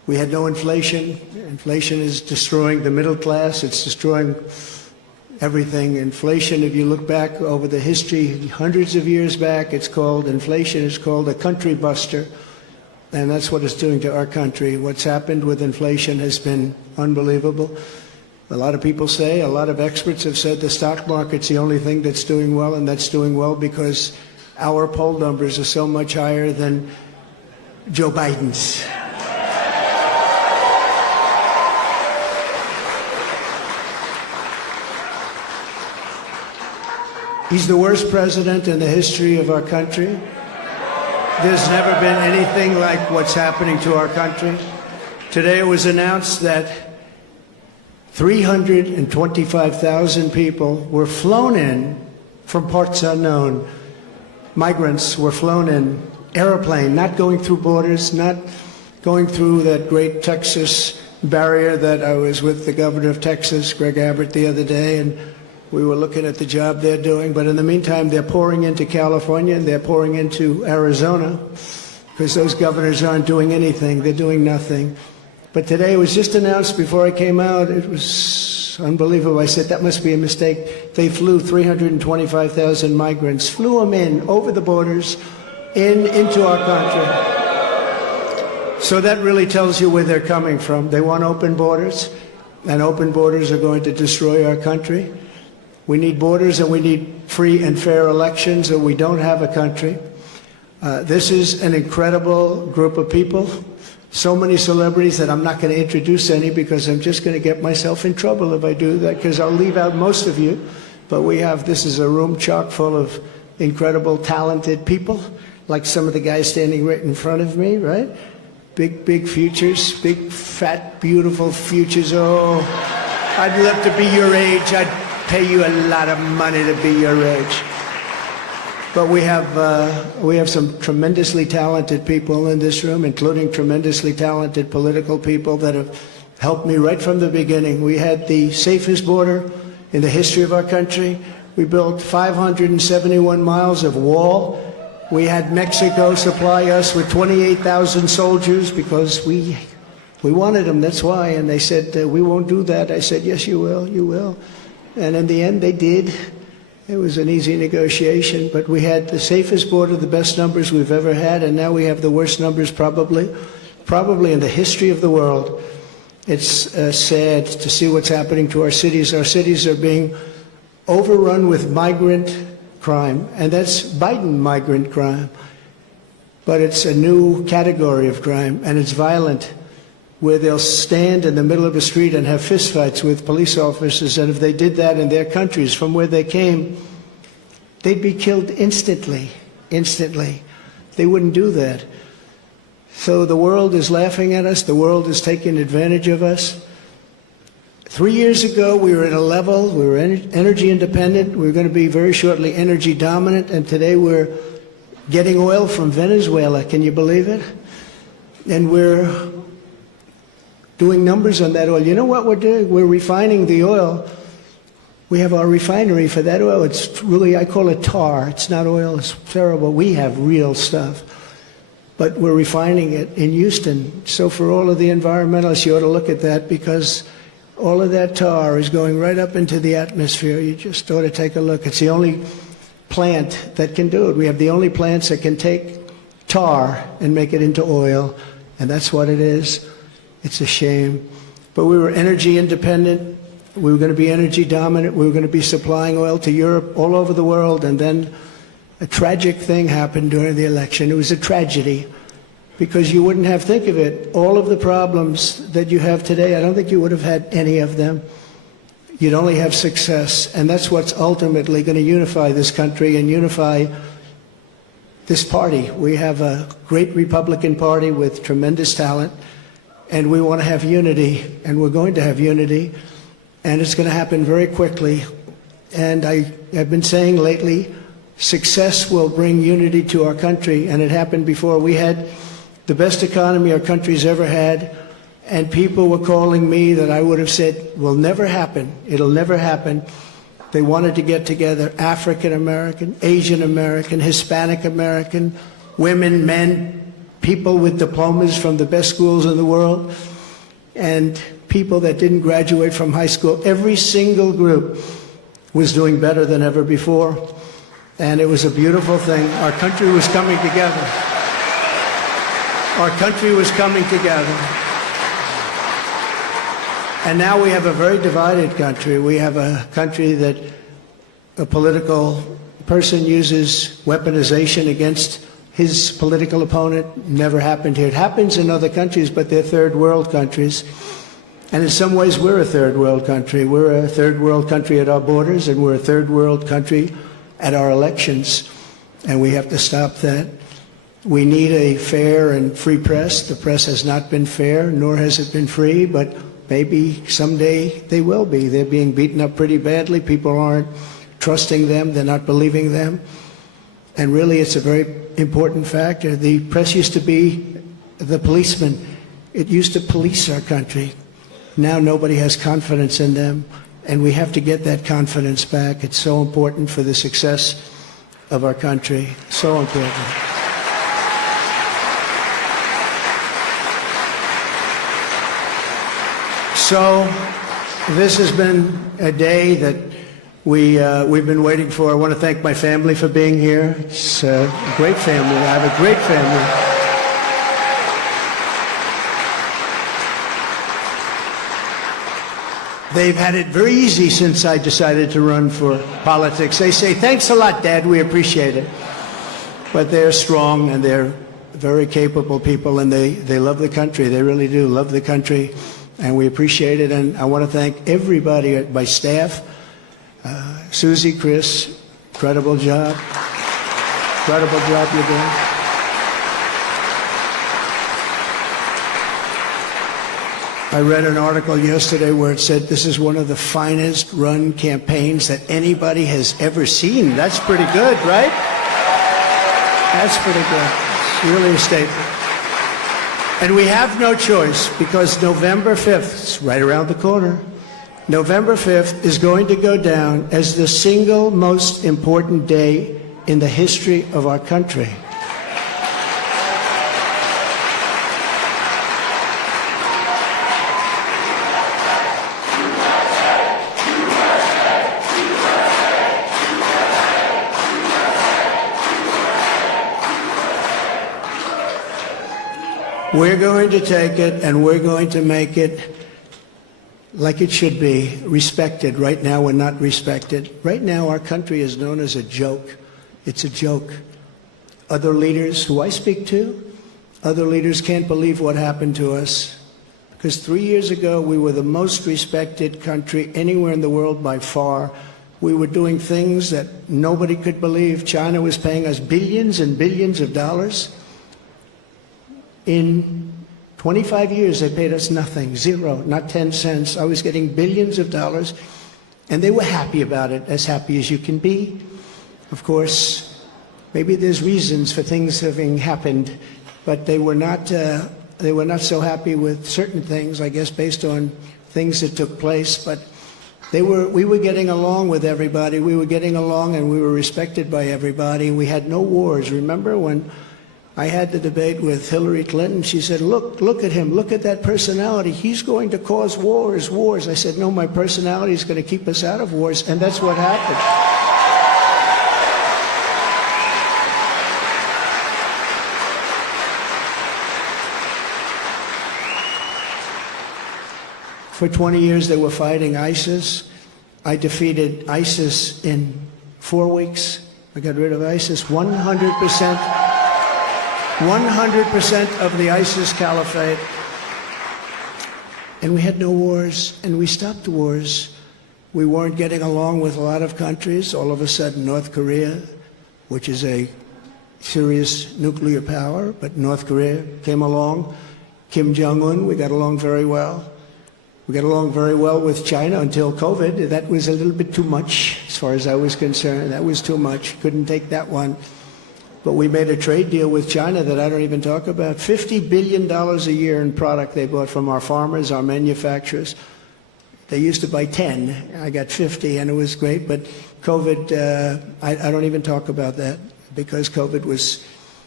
We had no inflation. Inflation is destroying the middle class. It's destroying everything. Inflation, if you look back over the history, hundreds of years back, inflation is called a country buster. And that's what it's doing to our country. What's happened with inflation has been unbelievable. A lot of people say, a lot of experts have said the stock market's the only thing that's doing well, and that's doing well because our poll numbers are so much higher than Joe Biden's. He's the worst president in the history of our country. There's never been anything like what's happening to our country. Today it was announced that 325,000 people were flown in from parts unknown. Migrants were flown in, airplane, not going through borders, not going through that great Texas barrier that I was with the governor of Texas, Greg Abbott, the other day, and we were looking at the job they're doing. But in the meantime, they're pouring into California and they're pouring into Arizona because those governors aren't doing anything. They're doing nothing. But today it was just announced before I came out. It was unbelievable. I said, that must be a mistake. They flew 325,000 migrants, flew them in over the borders into our country. So that really tells you where they're coming from. They want open borders, and open borders are going to destroy our country. We need borders and we need free and fair elections, or we don't have a country. This is an incredible group of people. So many celebrities that I'm not going to introduce any because I'm just going to get myself in trouble if I do that, because I'll leave out most of you. But this is a room chock full of incredible, talented people, like some of the guys standing right in front of me, right? Big, big futures, big, fat, beautiful futures. Oh, I'd love to be your age. I'd pay you a lot of money to be your age. But we have some tremendously talented people in this room, including tremendously talented political people that have helped me right from the beginning. We had the safest border in the history of our country. We built 571 miles of wall. We had Mexico supply us with 28,000 soldiers because we wanted them, that's why. And they said, we won't do that. I said, yes, you will, you will. And in the end, they did. It was an easy negotiation, but we had the safest border, the best numbers we've ever had, and now we have the worst numbers probably in the history of the world. It's sad to see what's happening to our cities. Our cities are being overrun with migrant crime, and that's Biden migrant crime. But it's a new category of crime, and it's violent, where they'll stand in the middle of a street and have fistfights with police officers, and if they did that in their countries from where they came, they'd be killed instantly. They wouldn't do that. So the world is laughing at us. The world is taking advantage of us. 3 years ago, we were at a level, we were energy independent. We were going to be very shortly energy dominant, and today we're getting oil from Venezuela. Can you believe it? And we're doing numbers on that oil. You know what we're doing? We're refining the oil. We have our refinery for that oil. It's really, I call it tar. It's not oil. It's terrible. We have real stuff. But we're refining it in Houston. So for all of the environmentalists, you ought to look at that, because all of that tar is going right up into the atmosphere. You just ought to take a look. It's the only plant that can do it. We have the only plants that can take tar and make it into oil, and that's what it is. It's a shame. But we were energy independent. We were going to be energy dominant. We were going to be supplying oil to Europe, all over the world. And then a tragic thing happened during the election. It was a tragedy, because you wouldn't have, think of it, all of the problems that you have today, I don't think you would have had any of them. You'd only have success. And that's what's ultimately going to unify this country and unify this party. We have a great Republican Party with tremendous talent. And we want to have unity, and we're going to have unity, and it's going to happen very quickly. And I have been saying lately, success will bring unity to our country, and it happened before. We had the best economy our country's ever had, and people were calling me that I would have said will never happen. It'll never happen. They wanted to get together, African American, Asian American, Hispanic American, women, men, people with diplomas from the best schools in the world, and people that didn't graduate from high school. Every single group was doing better than ever before, and it was a beautiful thing. Our country was coming together. Our country was coming together. And now we have a very divided country. We have a country that a political person uses weaponization against his political opponent. Never happened here. It happens in other countries, but they're third world countries. And in some ways, we're a third world country. We're a third world country at our borders, and we're a third world country at our elections. And we have to stop that. We need a fair and free press. The press has not been fair, nor has it been free, but maybe someday they will be. They're being beaten up pretty badly. People aren't trusting them. They're not believing them. And really, it's a very important factor. The press used to be the policeman. It used to police our country. Now nobody has confidence in them, and we have to get that confidence back. It's so important for the success of our country. So important. So this has been a day that we've been waiting for. I want to thank my family for being here. It's a great family. I have a great family. They've had it very easy since I decided to run for politics. They say, thanks a lot, Dad, we appreciate it. But they're strong, and they're very capable people, and they love the country. They really do love the country, and we appreciate it. And I want to thank everybody, my staff, Susie, Chris, incredible job. Incredible job you're doing. I read an article yesterday where it said this is one of the finest run campaigns that anybody has ever seen. That's pretty good, right? That's pretty good. It's really a statement. And we have no choice, because November 5th, it's right around the corner, November 5th is going to go down as the single most important day in the history of our country. We're going to take it, and we're going to make it like it should be, respected. Right now, we're not respected. Right now, our country is known as a joke. It's a joke. Other leaders who I speak to, other leaders can't believe what happened to us. Because 3 years ago, we were the most respected country anywhere in the world by far. We were doing things that nobody could believe. China was paying us billions and billions of dollars. In 25 years, they paid us nothing, zero, not 10 cents. I was getting billions of dollars, and they were happy about it, as happy as you can be. Of course, maybe there's reasons for things having happened, but they were not so happy with certain things, I guess, based on things that took place. But we were getting along with everybody. We were getting along, and we were respected by everybody. We had no wars. Remember when I had the debate with Hillary Clinton? She said, look at him, look at that personality. He's going to cause wars. I said, no, my personality is going to keep us out of wars, and that's what happened. For 20 years, they were fighting ISIS. I defeated ISIS in 4 weeks. I got rid of ISIS 100%. 100% of the ISIS caliphate. And we had no wars, and we stopped the wars. We weren't getting along with a lot of countries. All of a sudden, North Korea, which is a serious nuclear power, but North Korea came along. Kim Jong-un, we got along very well. We got along very well with China until COVID. That was a little bit too much, as far as I was concerned. That was too much. Couldn't take that one. But we made a trade deal with China that I don't even talk about. $50 billion a year in product they bought from our farmers, our manufacturers. They used to buy 10. I got 50, and it was great. But COVID, I don't even talk about that, because COVID was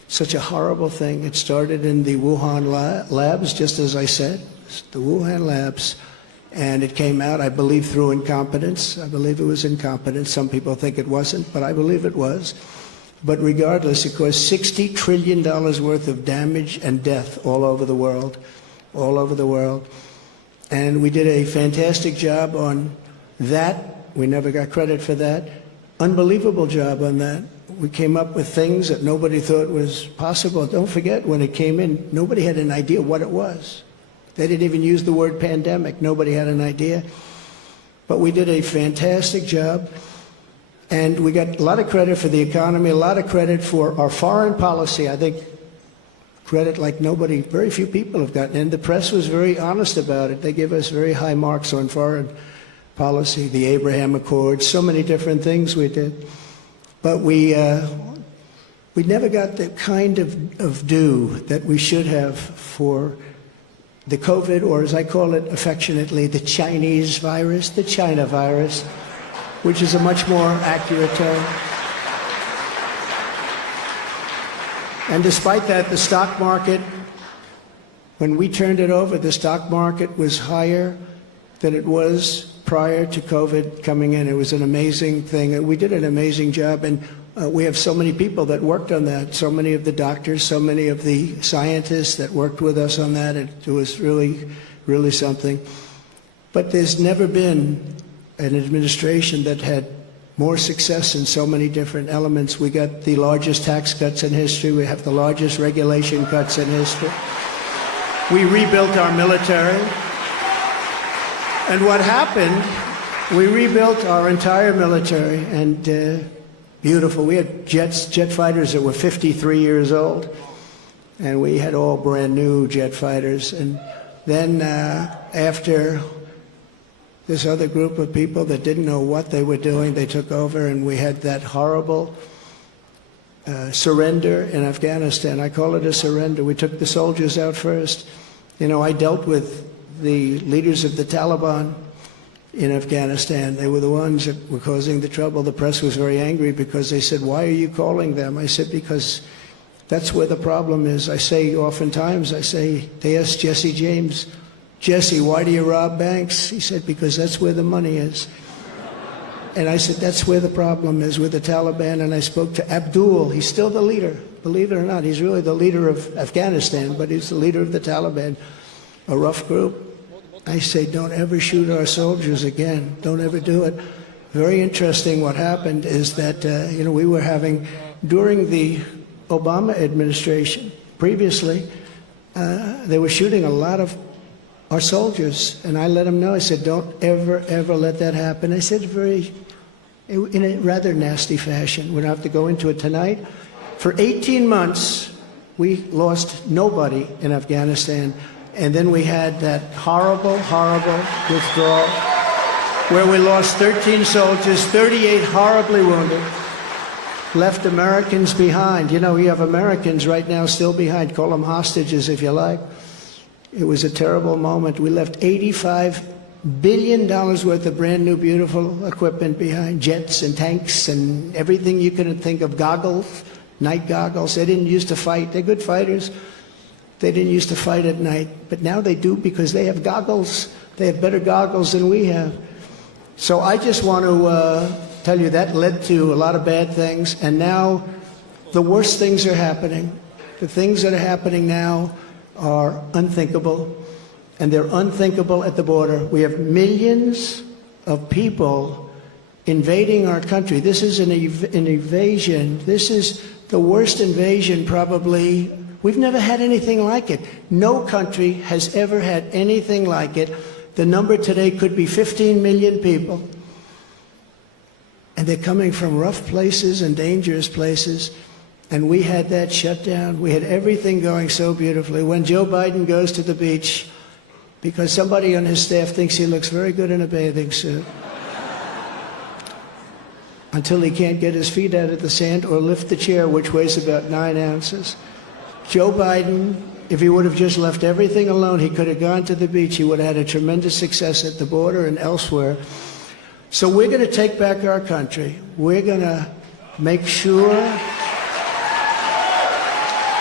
such a horrible thing. It started in the Wuhan labs, just as I said, the Wuhan labs. And it came out, I believe, through incompetence. I believe it was incompetence. Some people think it wasn't, but I believe it was. But regardless, it caused $60 trillion worth of damage and death all over the world, all over the world. And we did a fantastic job on that. We never got credit for that. Unbelievable job on that. We came up with things that nobody thought was possible. Don't forget, when it came in, nobody had an idea what it was. They didn't even use the word pandemic. Nobody had an idea. But we did a fantastic job. And we got a lot of credit for the economy, a lot of credit for our foreign policy. I think credit like nobody, very few people have gotten. And the press was very honest about it. They give us very high marks on foreign policy, the Abraham Accords, so many different things we did. But we never got the kind of due that we should have for the COVID, or as I call it affectionately, the Chinese virus, the China virus, which is a much more accurate term. And despite that, the stock market, when we turned it over, the stock market was higher than it was prior to COVID coming in. It was an amazing thing. We did an amazing job, and we have so many people that worked on that, so many of the doctors, so many of the scientists that worked with us on that. It was really, really something. But there's never been an administration that had more success in so many different elements. We got the largest tax cuts in history. We have the largest regulation cuts in history. We rebuilt our military. And what happened, we rebuilt our entire military, and beautiful. We had jet fighters that were 53 years old, and we had all brand new jet fighters. And then after this other group of people that didn't know what they were doing, they took over, and we had that horrible surrender in Afghanistan. I call it a surrender. We took the soldiers out first. You know, I dealt with the leaders of the Taliban in Afghanistan. They were the ones that were causing the trouble. The press was very angry because they said, "Why are you calling them?" I said, "Because that's where the problem is." I say oftentimes, they asked Jesse James, "Jesse, why do you rob banks?" He said, "Because that's where the money is." And I said, that's where the problem is, with the Taliban. And I spoke to Abdul. He's still the leader, believe it or not. He's really the leader of Afghanistan, but he's the leader of the Taliban, a rough group. I say, don't ever shoot our soldiers again. Don't ever do it. Very interesting what happened is that, we were having, during the Obama administration, previously, they were shooting a lot of our soldiers. And I let them know, I said, don't ever, ever let that happen. I said in a rather nasty fashion. We don't have to go into it tonight. For 18 months, we lost nobody in Afghanistan. And then we had that horrible, horrible withdrawal where we lost 13 soldiers, 38 horribly wounded, left Americans behind. You know, we have Americans right now still behind. Call them hostages if you like. It was a terrible moment. We left $85 billion worth of brand new, beautiful equipment behind, jets and tanks and everything you could think of, goggles, night goggles. They didn't used to fight. They're good fighters. They didn't used to fight at night, but now they do because they have goggles. They have better goggles than we have. So I just want to tell you that led to a lot of bad things, and now the worst things are happening. The things that are happening now are unthinkable, and they're unthinkable at the border. We have millions of people invading our country. This is an invasion. This is the worst invasion probably. We've never had anything like it. No country has ever had anything like it. The number today could be 15 million people. And they're coming from rough places and dangerous places. And we had that shut down. We had everything going so beautifully. When Joe Biden goes to the beach, because somebody on his staff thinks he looks very good in a bathing suit, until he can't get his feet out of the sand or lift the chair, which weighs about 9 ounces. Joe Biden, if he would have just left everything alone, he could have gone to the beach. He would have had a tremendous success at the border and elsewhere. So we're going to take back our country. We're going to make sure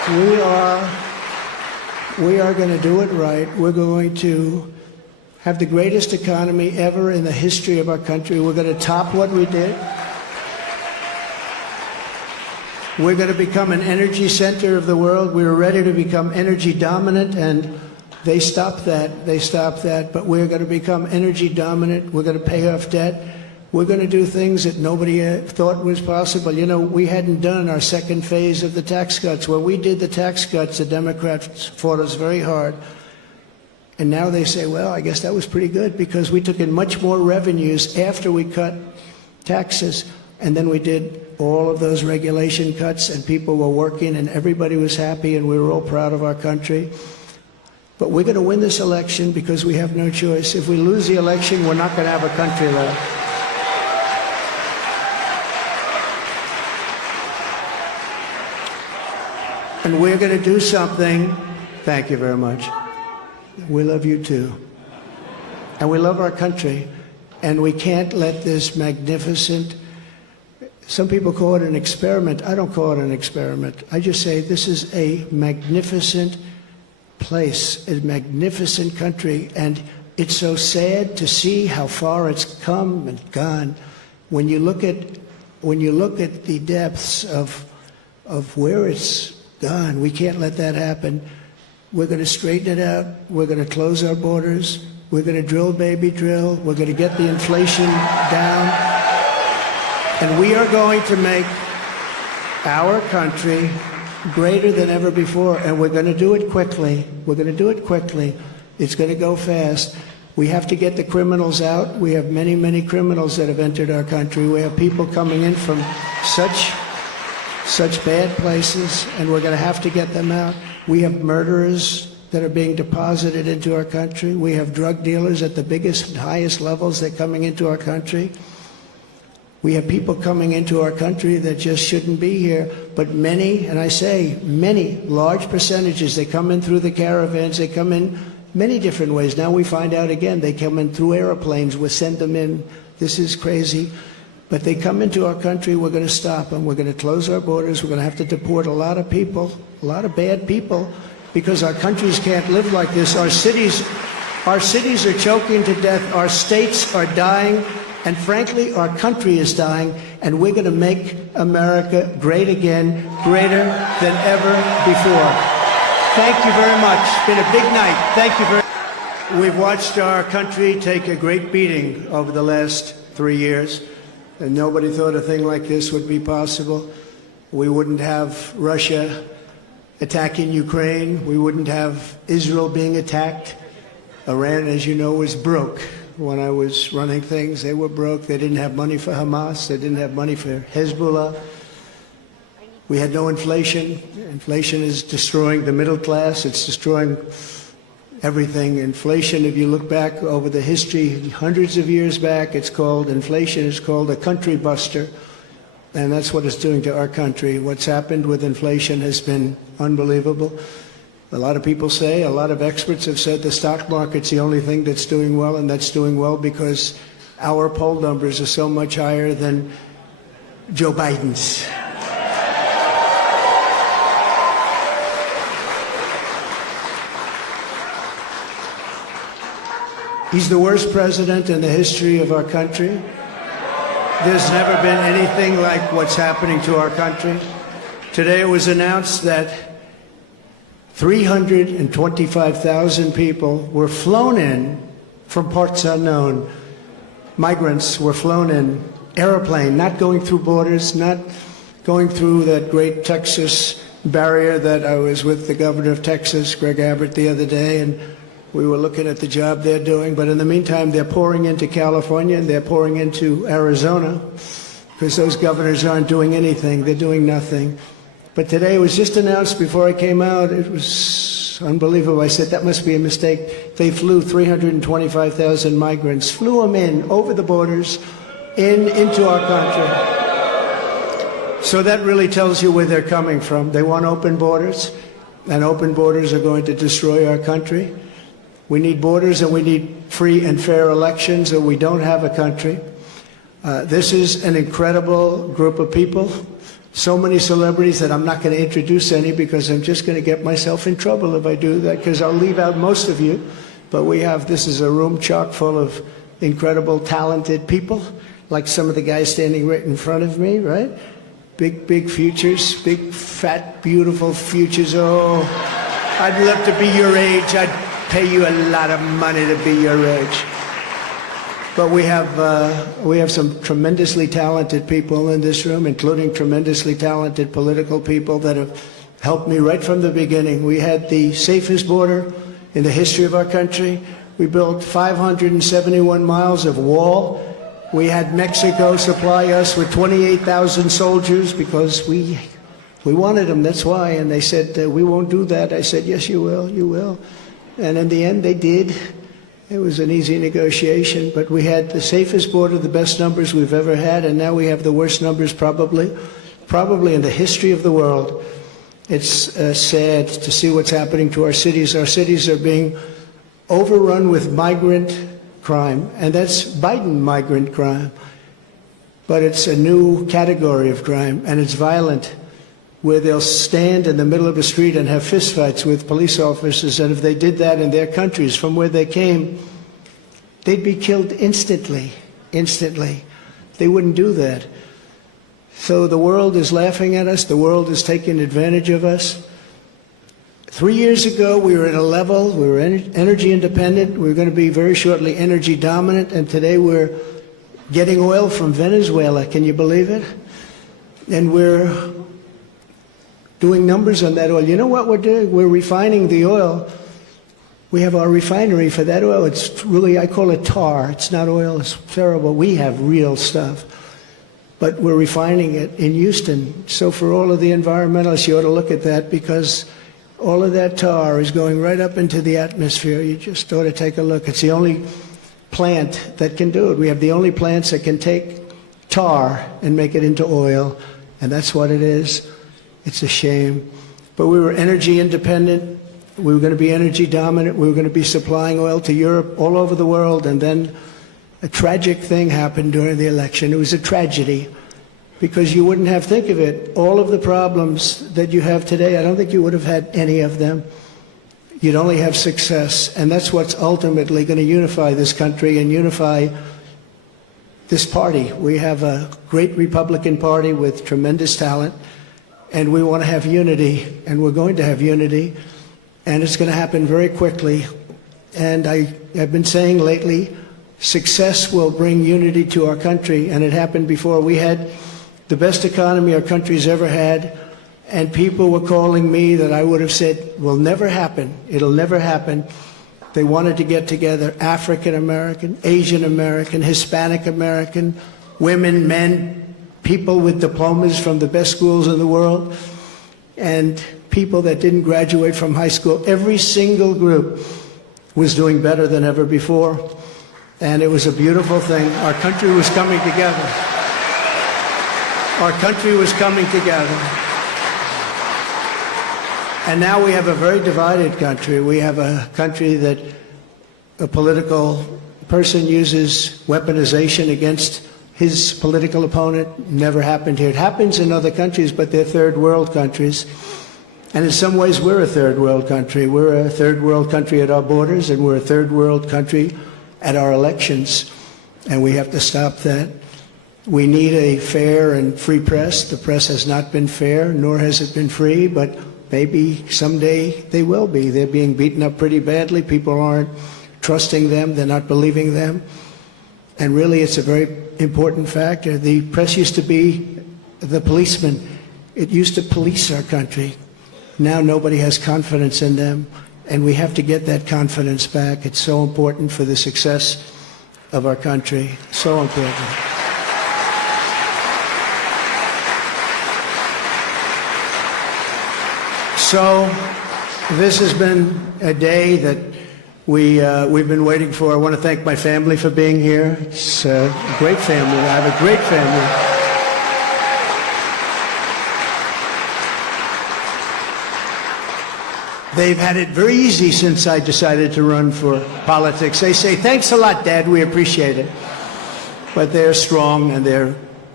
We are going to do it right. We're going to have the greatest economy ever in the history of our country. We're going to top what we did. We're going to become an energy center of the world. We were ready to become energy dominant, and they stopped that. They stopped that. But we're going to become energy dominant. We're going to pay off debt. We're going to do things that nobody thought was possible. You know, we hadn't done our second phase of the tax cuts. When we did the tax cuts, the Democrats fought us very hard. And now they say, well, I guess that was pretty good because we took in much more revenues after we cut taxes. And then we did all of those regulation cuts, and people were working, and everybody was happy, and we were all proud of our country. But we're going to win this election because we have no choice. If we lose the election, we're not going to have a country left. And we're going to do something. Thank you very much. We love you too. And we love our country. And we can't let this magnificent, some people call it an experiment. I don't call it an experiment. I just say this is a magnificent place, a magnificent country. And it's so sad to see how far it's come and gone. When you look at the depths of where it's gone. We can't let that happen. We're going to straighten it out. We're going to close our borders. We're going to drill, baby, drill. We're going to get the inflation down. And we are going to make our country greater than ever before. And we're going to do it quickly. We're going to do it quickly. It's going to go fast. We have to get the criminals out. We have many, many criminals that have entered our country. We have people coming in from such bad places, and we're going to have to get them out. We have murderers that are being deposited into our country. We have drug dealers at the biggest and highest levels that are coming into our country. We have people coming into our country that just shouldn't be here. But many, and I say many, large percentages, they come in through the caravans. They come in many different ways. Now we find out again, they come in through airplanes. We send them in. This is crazy. But they come into our country, we're going to stop them. We're going to close our borders. We're going to have to deport a lot of people, a lot of bad people, because our countries can't live like this. Our cities are choking to death. Our states are dying. And frankly, our country is dying. And we're going to make America great again, greater than ever before. Thank you very much. It's been a big night. Thank you very much. We've watched our country take a great beating over the last 3 years. And nobody thought a thing like this would be possible. We wouldn't have Russia attacking Ukraine. We wouldn't have Israel being attacked. Iran, as you know, was broke. When I was running things, they were broke. They didn't have money for Hamas. They didn't have money for Hezbollah. We had no inflation. Inflation is destroying the middle class. It's destroying everything. Inflation, if you look back over the history, hundreds of years back, inflation is called a country buster. And that's what it's doing to our country. What's happened with inflation has been unbelievable. A lot of people say, a lot of experts have said the stock market's the only thing that's doing well, and that's doing well because our poll numbers are so much higher than Joe Biden's. He's the worst president in the history of our country. There's never been anything like what's happening to our country. Today it was announced that 325,000 people were flown in from parts unknown. Migrants were flown in, airplane, not going through borders, not going through that great Texas barrier that I was with the governor of Texas, Greg Abbott, the other day, and we were looking at the job they're doing. But in the meantime, they're pouring into California and they're pouring into Arizona because those governors aren't doing anything. They're doing nothing. But today it was just announced before I came out. It was unbelievable. I said, that must be a mistake. They flew 325,000 migrants, flew them in over the borders into our country. So that really tells you where they're coming from. They want open borders, and open borders are going to destroy our country. We need borders and we need free and fair elections, or we don't have a country. This is an incredible group of people. so many celebrities that I'm not going to introduce any because I'm just going to get myself in trouble if I do that, because I'll leave out most of you. But this is a room chock full of incredible, talented people, like some of the guys standing right in front of me, right? Big futures, big, fat, beautiful futures. Oh, I'd love to be your age. I'd pay you a lot of money to be your age. But we have some tremendously talented people in this room, including tremendously talented political people that have helped me right from the beginning. We had the safest border in the history of our country. We built 571 miles of wall. We had Mexico supply us with 28,000 soldiers because we wanted them, that's why. And they said, we won't do that. I said, yes, you will, you will. And in the end, they did. It was an easy negotiation, but we had the safest border, the best numbers we've ever had, and now we have the worst numbers probably in the history of the world. It's sad to see what's happening to our cities. Our cities are being overrun with migrant crime, and that's Biden migrant crime. But it's a new category of crime, and it's violent, where they'll stand in the middle of a street and have fistfights with police officers, and if they did that in their countries from where they came, they'd be killed instantly. They wouldn't do that. So the world is laughing at us. The world is taking advantage of us. 3 years ago, we were at a level, we were energy independent. We were going to be very shortly energy dominant, and today we're getting oil from Venezuela. Can you believe it? And we're doing numbers on that oil. You know what we're doing? We're refining the oil. We have our refinery for that oil. It's really, I call it tar. It's not oil. It's terrible. We have real stuff. But we're refining it in Houston. So for all of the environmentalists, you ought to look at that, because all of that tar is going right up into the atmosphere. You just ought to take a look. It's the only plant that can do it. We have the only plants that can take tar and make it into oil, and that's what it is. It's a shame. But we were energy independent. We were going to be energy dominant. We were going to be supplying oil to Europe, all over the world. And then a tragic thing happened during the election. It was a tragedy, because you wouldn't have, think of it, all of the problems that you have today, I don't think you would have had any of them. You'd only have success. And that's what's ultimately going to unify this country and unify this party. We have a great Republican Party with tremendous talent. And we want to have unity, and we're going to have unity, and it's going to happen very quickly. And I've been saying lately, success will bring unity to our country, and it happened before. We had the best economy our country's ever had, and people were calling me that I would have said will never happen. It'll never happen. They wanted to get together, African American, Asian American, Hispanic American, women, men, people with diplomas from the best schools in the world, and people that didn't graduate from high school. Every single group was doing better than ever before, and it was a beautiful thing. Our country was coming together. Our country was coming together. And now we have a very divided country. We have a country that a political person uses weaponization against his political opponent. Never happened here. It happens in other countries, but they're third world countries. And in some ways, we're a third world country. We're a third world country at our borders, and we're a third world country at our elections. And we have to stop that. We need a fair and free press. The press has not been fair, nor has it been free, but maybe someday they will be. They're being beaten up pretty badly. People aren't trusting them. They're not believing them. And really, it's a very important factor. The press used to be the policeman. It used to police our country. Now nobody has confidence in them, and we have to get that confidence back. It's so important for the success of our country. So important. So this has been a day that we've been waiting for. I want to thank my family for being here. It's a great family. I have a great family. They've had it very easy since I decided to run for politics. They say, thanks a lot, Dad, we appreciate it. But they're strong, and they're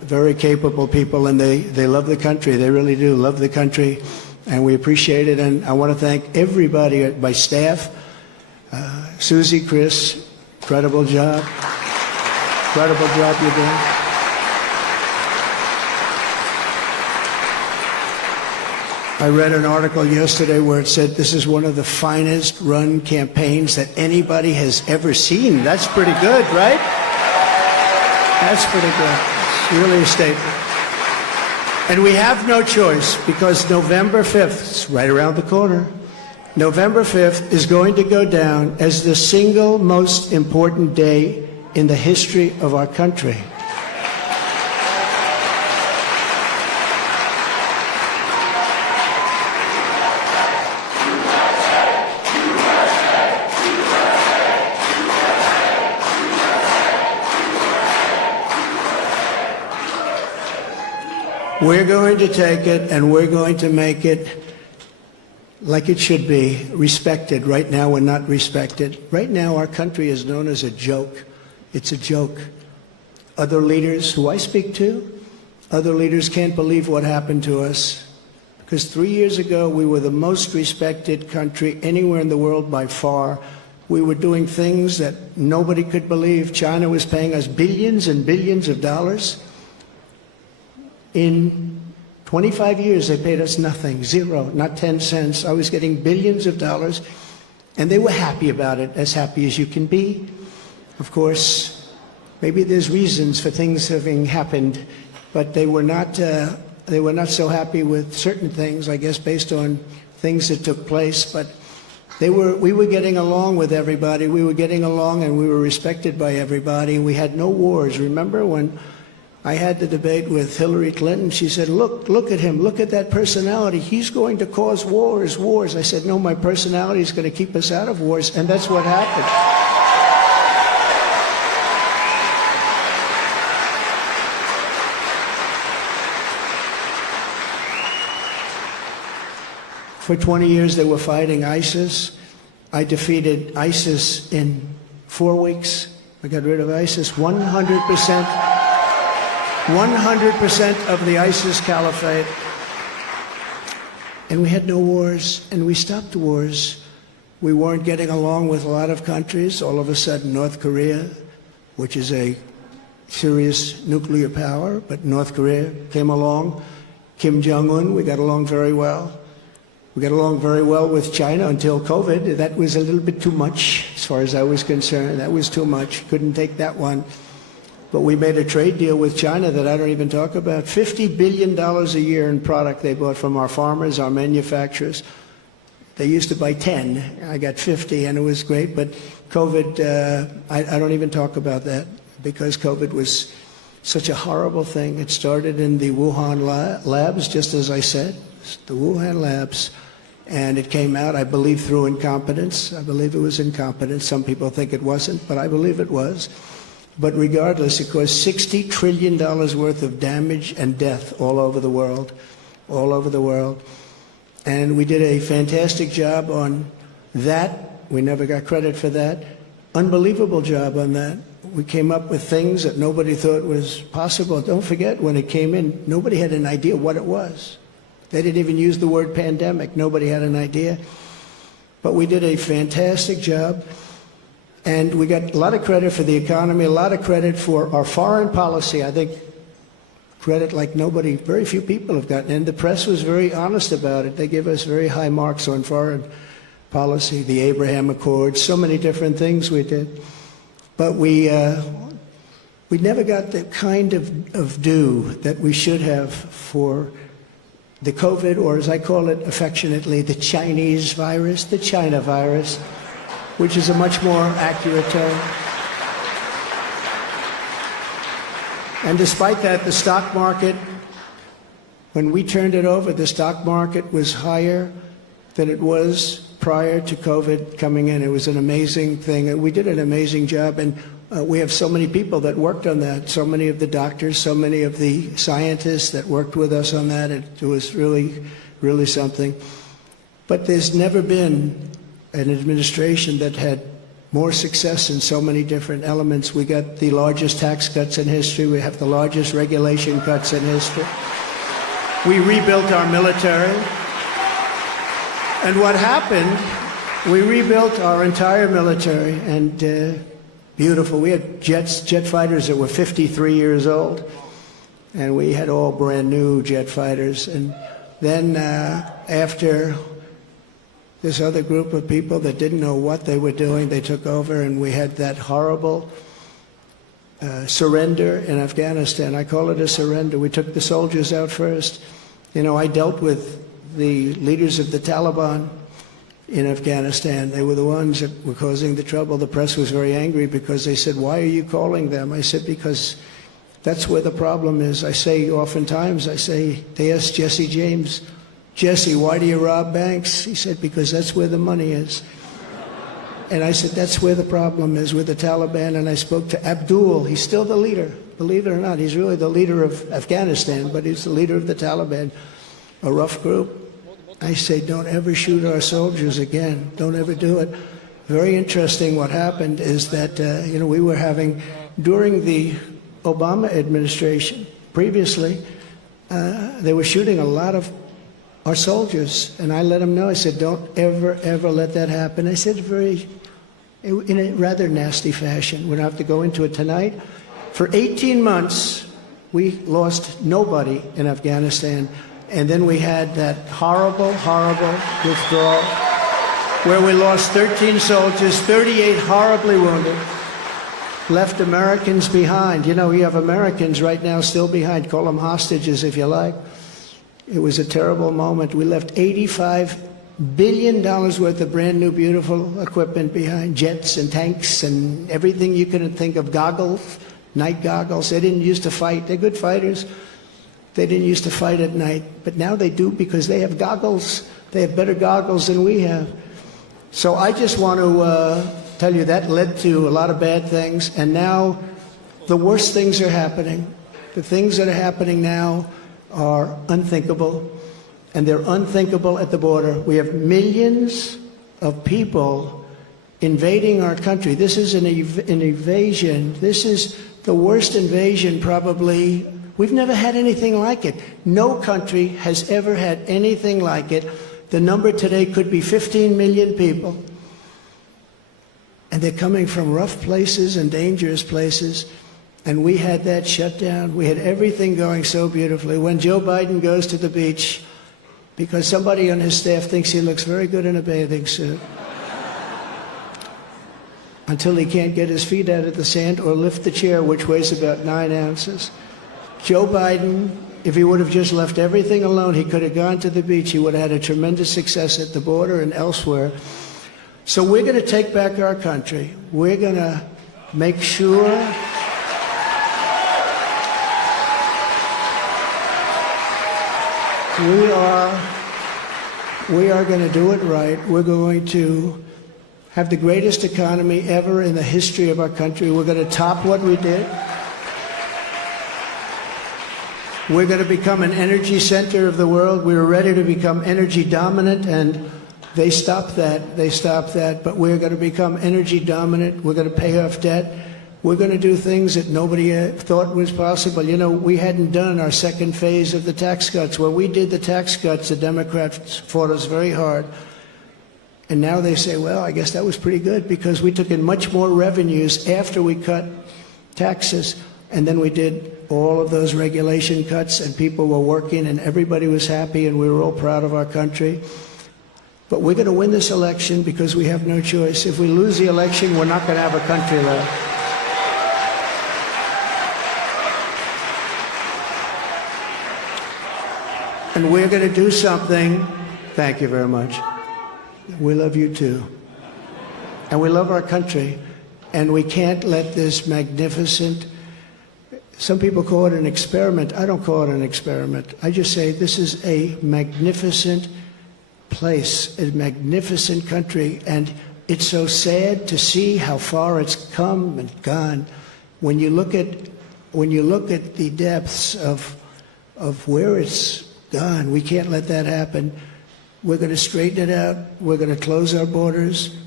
very capable people, and they love the country. They really do love the country, and we appreciate it. And I want to thank everybody at my staff. Susie, Chris, incredible job. Incredible job you're doing. I read an article yesterday where it said this is one of the finest run campaigns that anybody has ever seen. That's pretty good, right? That's pretty good. It's really a statement. And we have no choice, because November 5th, it's right around the corner, November 5th is going to go down as the single most important day in the history of our country. We're going to take it and we're going to make it like it should be, respected. Right now we're not respected. Right now our country is known as a joke. It's a joke. Other leaders who I speak to, other leaders can't believe what happened to us. Because 3 years ago we were the most respected country anywhere in the world by far. We were doing things that nobody could believe. China was paying us billions and billions of dollars. In 25 years, they paid us nothing, zero, not 10 cents. I was getting billions of dollars, and they were happy about it, as happy as you can be. Of course, maybe there's reasons for things having happened, but they were not so happy with certain things, I guess, based on things that took place. But we were getting along with everybody. We were getting along, and we were respected by everybody. We had no wars. Remember when I had the debate with Hillary Clinton? She said, look at him, look at that personality. He's going to cause wars. I said, no, my personality is going to keep us out of wars, and that's what happened. For 20 years, they were fighting ISIS. I defeated ISIS in 4 weeks. I got rid of ISIS 100%. 100% of the ISIS caliphate. And we had no wars, and we stopped wars. We weren't getting along with a lot of countries. All of a sudden, North Korea, which is a serious nuclear power, but North Korea came along. Kim Jong-un, we got along very well. We got along very well with China until COVID. That was a little bit too much, as far as I was concerned. That was too much. Couldn't take that one. But we made a trade deal with China that I don't even talk about. $50 billion a year in product they bought from our farmers, our manufacturers. They used to buy 10. I got 50, and it was great. But COVID, I don't even talk about that, because COVID was such a horrible thing. It started in the Wuhan labs, just as I said, the Wuhan labs. And it came out, I believe, through incompetence. I believe it was incompetence. Some people think it wasn't, but I believe it was. But regardless, it caused $60 trillion worth of damage and death all over the world, all over the world. And we did a fantastic job on that. We never got credit for that. Unbelievable job on that. We came up with things that nobody thought was possible. Don't forget, when it came in, nobody had an idea what it was. They didn't even use the word pandemic. Nobody had an idea. But we did a fantastic job. And we got a lot of credit for the economy, a lot of credit for our foreign policy. I think credit like nobody, very few people have gotten. And the press was very honest about it. They give us very high marks on foreign policy, the Abraham Accords, so many different things we did. But we never got the kind of due that we should have for the COVID, or as I call it affectionately, the Chinese virus, the China virus, which is a much more accurate term. And despite that, the stock market, when we turned it over, the stock market was higher than it was prior to COVID coming in. It was an amazing thing. We did an amazing job, and we have so many people that worked on that, so many of the doctors, so many of the scientists that worked with us on that. It was really, really something. But there's never been an administration that had more success in so many different elements. We got the largest tax cuts in history. We have the largest regulation cuts in history. We rebuilt our military. And what happened, we rebuilt our entire military, and beautiful. We had jet fighters that were 53 years old, and we had all brand new jet fighters. And then after this other group of people that didn't know what they were doing, they took over, and we had that horrible surrender in Afghanistan. I call it a surrender. We took the soldiers out first. You know, I dealt with the leaders of the Taliban in Afghanistan. They were the ones that were causing the trouble. The press was very angry because they said, "Why are you calling them?" I said, "Because that's where the problem is." I say oftentimes, they asked Jesse James, "Jesse, why do you rob banks?" He said, "Because that's where the money is." And I said, that's where the problem is, with the Taliban. And I spoke to Abdul. He's still the leader. Believe it or not, he's really the leader of Afghanistan, but he's the leader of the Taliban, a rough group. I say, don't ever shoot our soldiers again. Don't ever do it. Very interesting. What happened is that, we were having, during the Obama administration, previously, they were shooting a lot of our soldiers, and I let them know. I said, don't ever, ever let that happen. I said in a rather nasty fashion. We don't have to go into it tonight. For 18 months, we lost nobody in Afghanistan, and then we had that horrible, horrible withdrawal, where we lost 13 soldiers, 38 horribly wounded, left Americans behind. You know, you have Americans right now still behind. Call them hostages if you like. It was a terrible moment. We left $85 billion worth of brand new, beautiful equipment behind, jets and tanks and everything you can think of, goggles, night goggles. They didn't used to fight. They're good fighters. They didn't used to fight at night, but now they do because they have goggles. They have better goggles than we have. So I just want to tell you that led to a lot of bad things, and now the worst things are happening. The things that are happening now are unthinkable, and they're unthinkable at the border. We have millions of people invading our country. This is an invasion. This is the worst invasion probably. We've never had anything like it. No country has ever had anything like it. The number today could be 15 million people. And they're coming from rough places and dangerous places. And we had that shut down. We had everything going so beautifully. When Joe Biden goes to the beach, because somebody on his staff thinks he looks very good in a bathing suit, until he can't get his feet out of the sand or lift the chair, which weighs about 9 ounces. Joe Biden, if he would have just left everything alone, he could have gone to the beach. He would have had a tremendous success at the border and elsewhere. So we're going to take back our country. We're going to make sure we are going to do it right. We're going to have the greatest economy ever in the history of our country. We're going to top what we did. We're going to become an energy center of the world. We were ready to become energy dominant, and they stopped that. They stopped that. But we're going to become energy dominant. We're going to pay off debt. We're going to do things that nobody thought was possible. You know, we hadn't done our second phase of the tax cuts. When we did the tax cuts, the Democrats fought us very hard. And now they say, well, I guess that was pretty good because we took in much more revenues after we cut taxes. And then we did all of those regulation cuts, and people were working, and everybody was happy, and we were all proud of our country. But we're going to win this election because we have no choice. If we lose the election, we're not going to have a country left. And we're going to do something. Thank you very much. We love you too. And we love our country. And we can't let this magnificent, some people call it an experiment. I don't call it an experiment. I just say this is a magnificent place, a magnificent country. And it's so sad to see how far it's come and gone. When you look at the depths of where it's gone, we can't let that happen. We're going to straighten it out. We're going to close our borders.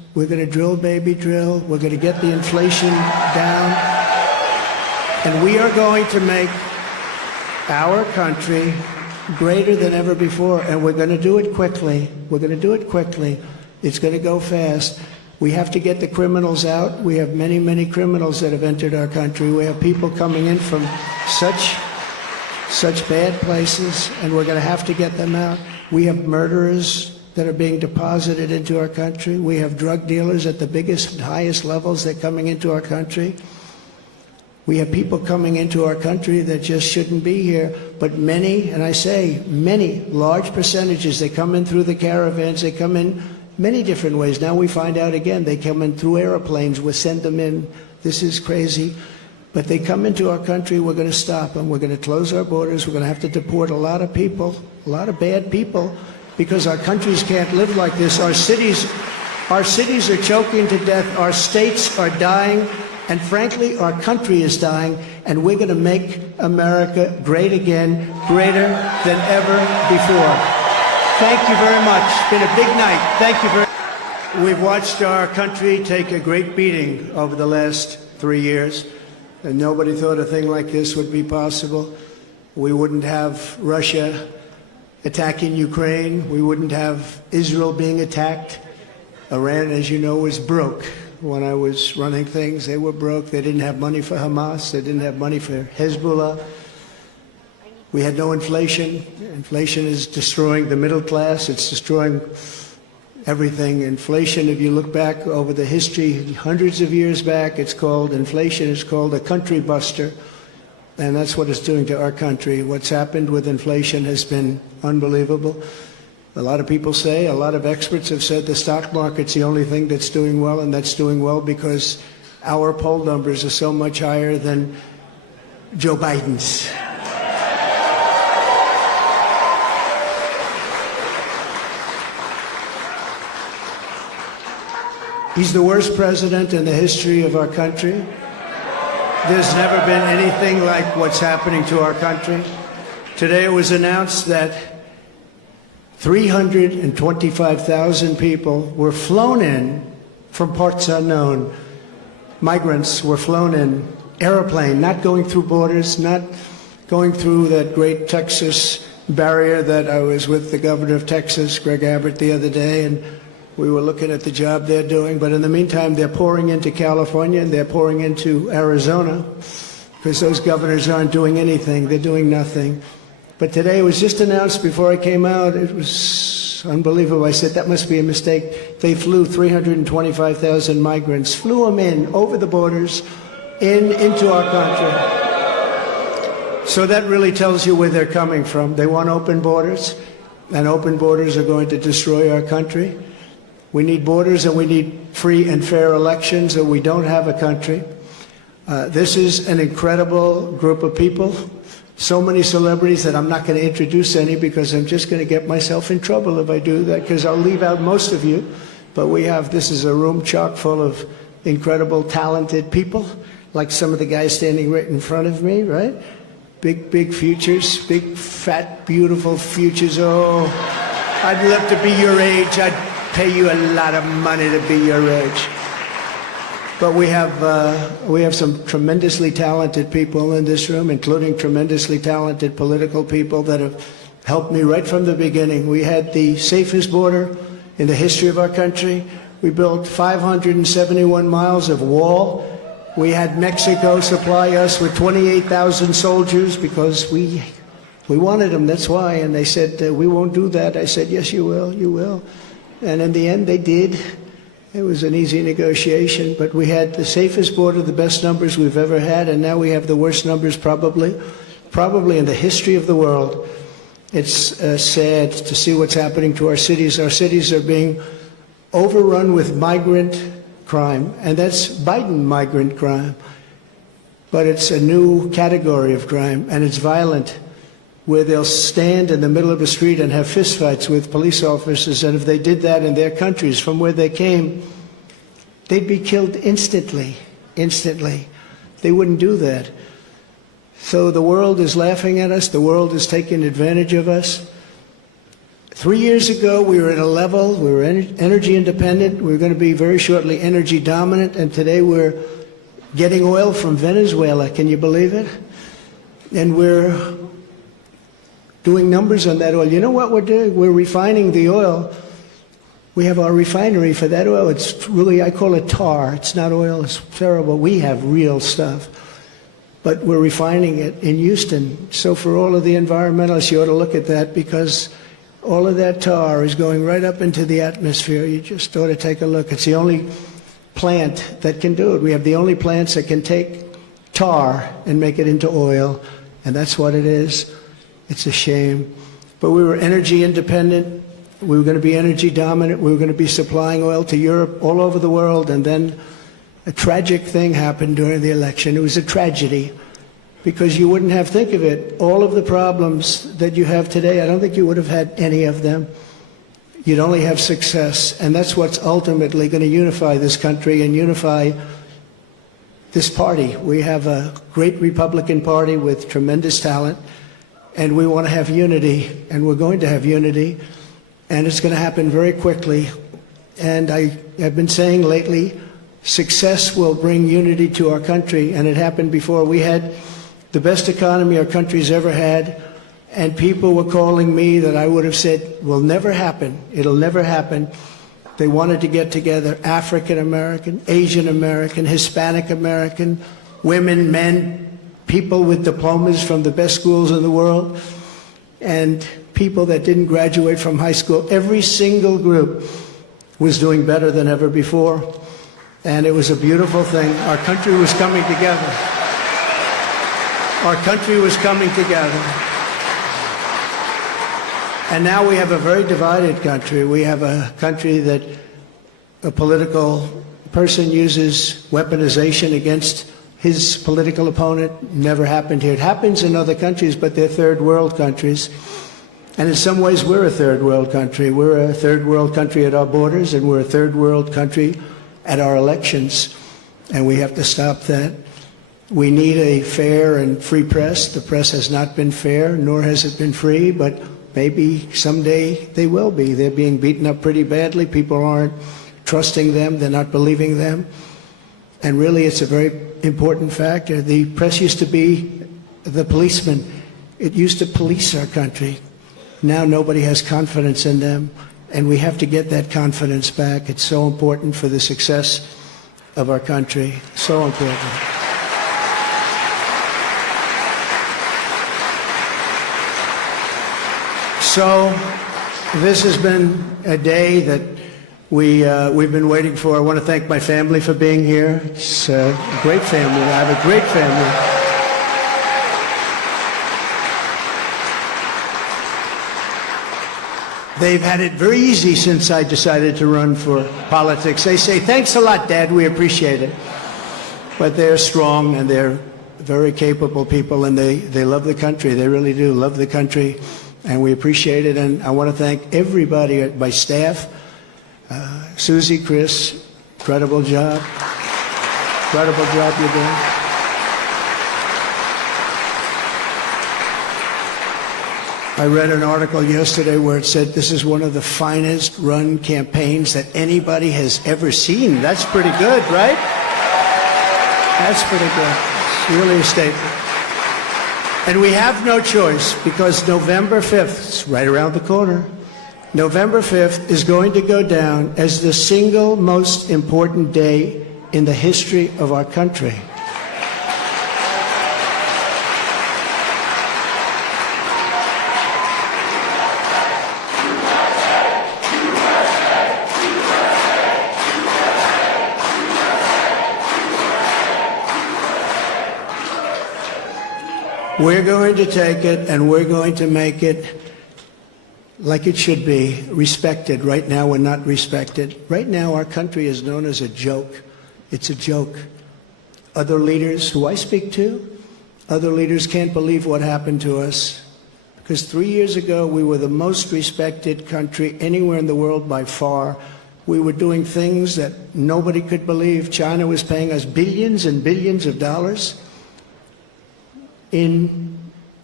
We're going to drill, baby, drill. We're going to get the inflation down. And we are going to make our country greater than ever before. And we're going to do it quickly. We're going to do it quickly. It's going to go fast. We have to get the criminals out. We have many, many criminals that have entered our country. We have people coming in from such bad places, and we're going to have to get them out. We have murderers that are being deposited into our country. We have drug dealers at the biggest, highest levels that are coming into our country. We have people coming into our country that just shouldn't be here, but many, and I say many, large percentages, they come in through the caravans, they come in many different ways. Now we find out again, they come in through airplanes, we send them in. This is crazy. But they come into our country, we're going to stop them. We're going to close our borders. We're going to have to deport a lot of people, a lot of bad people, because our countries can't live like this. Our cities are choking to death. Our states are dying. And frankly, our country is dying. And we're going to make America great again, greater than ever before. Thank you very much. It's been a big night. Thank you very much. We've watched our country take a great beating over the last 3 years. And nobody thought a thing like this would be possible. We wouldn't have Russia attacking Ukraine. We wouldn't have Israel being attacked. Iran, as you know, was broke. When I was running things, they were broke. They didn't have money for Hamas. They didn't have money for Hezbollah. We had no inflation. Inflation is destroying the middle class. It's destroying everything. Inflation, if you look back over the history, hundreds of years back, inflation is called a country buster. And that's what it's doing to our country. What's happened with inflation has been unbelievable. A lot of people say, a lot of experts have said the stock market's the only thing that's doing well, and that's doing well because our poll numbers are so much higher than Joe Biden's. He's the worst president in the history of our country. There's never been anything like what's happening to our country. Today it was announced that 325,000 people were flown in from parts unknown. Migrants were flown in, airplane, not going through borders, not going through that great Texas barrier that I was with the governor of Texas, Greg Abbott, the other day, and we were looking at the job they're doing. But in the meantime, they're pouring into California and they're pouring into Arizona because those governors aren't doing anything. They're doing nothing. But today it was just announced before I came out. It was unbelievable. I said, that must be a mistake. They flew 325,000 migrants, flew them in over the borders into our country. So that really tells you where they're coming from. They want open borders, and open borders are going to destroy our country. We need borders and we need free and fair elections, or we don't have a country. This is an incredible group of people. So many celebrities that I'm not going to introduce any because I'm just going to get myself in trouble if I do that, because I'll leave out most of you. But this is a room chock full of incredible, talented people, like some of the guys standing right in front of me, right? Big, big futures, big, fat, beautiful futures. Oh, I'd love to be your age. I'd pay you a lot of money to be your age. But we have some tremendously talented people in this room, including tremendously talented political people that have helped me right from the beginning. We had the safest border in the history of our country. We built 571 miles of wall. We had Mexico supply us with 28,000 soldiers because we wanted them, that's why. And they said, we won't do that. I said, yes, you will, you will. And in the end, they did. It was an easy negotiation, but we had the safest border, the best numbers we've ever had, and now we have the worst numbers probably in the history of the world. It's sad to see what's happening to our cities. Our cities are being overrun with migrant crime, and that's Biden migrant crime. But it's a new category of crime, and it's violent, where they'll stand in the middle of a street and have fistfights with police officers, and if they did that in their countries from where they came, they'd be killed instantly. They wouldn't do that. So the world is laughing at us. The world is taking advantage of us. 3 years ago, we were at a level, we were energy independent, we were going to be very shortly energy dominant, and today we're getting oil from Venezuela. Can you believe it? And we're doing numbers on that oil. You know what we're doing? We're refining the oil. We have our refinery for that oil. It's really, I call it tar. It's not oil. It's terrible. We have real stuff. But we're refining it in Houston. So for all of the environmentalists, you ought to look at that, because all of that tar is going right up into the atmosphere. You just ought to take a look. It's the only plant that can do it. We have the only plants that can take tar and make it into oil, and that's what it is. It's a shame. But we were energy independent. We were going to be energy dominant. We were going to be supplying oil to Europe, all over the world, and then a tragic thing happened during the election. It was a tragedy, because you wouldn't have, think of it, all of the problems that you have today, I don't think you would have had any of them. You'd only have success, and that's what's ultimately going to unify this country and unify this party. We have a great Republican Party with tremendous talent, and we want to have unity, and we're going to have unity, and it's going to happen very quickly. And I have been saying lately, success will bring unity to our country, and it happened before. We had the best economy our country's ever had, and people were calling me that I would have said will never happen. It'll never happen. They wanted to get together, African American, Asian American, Hispanic American, women, men, people with diplomas from the best schools in the world, and people that didn't graduate from high school. Every single group was doing better than ever before, and it was a beautiful thing. Our country was coming together. Our country was coming together. And now we have a very divided country. We have a country that a political person uses weaponization against his political opponent. Never happened here. It happens in other countries, but they're third world countries. And in some ways, we're a third world country. We're a third world country at our borders, and we're a third world country at our elections. And we have to stop that. We need a fair and free press. The press has not been fair, nor has it been free, but maybe someday they will be. They're being beaten up pretty badly. People aren't trusting them. They're not believing them. And really, it's a very important factor. The press used to be the policeman. It used to police our country. Now nobody has confidence in them, and we have to get that confidence back. It's so important for the success of our country. So important. So this has been a day that we've been waiting for. I want to thank my family for being here. It's a great family. I have a great family. They've had it very easy since I decided to run for politics. They say, thanks a lot, Dad, we appreciate it. But they're strong, and they're very capable people, and they love the country. They really do love the country, and we appreciate it. And I want to thank everybody at my staff. Susie, Chris, incredible job. Incredible job you're doing. I read an article yesterday where it said this is one of the finest run campaigns that anybody has ever seen. That's pretty good, right? That's pretty good. It's really a statement. And we have no choice, because November 5th, it's right around the corner, November 5th is going to go down as the single most important day in the history of our country. We're going to take it, and we're going to make it like it should be, respected. Right now, we're not respected. Right now, our country is known as a joke. It's a joke. Other leaders who I speak to, other leaders can't believe what happened to us. Because 3 years ago, we were the most respected country anywhere in the world by far. We were doing things that nobody could believe. China was paying us billions and billions of dollars. In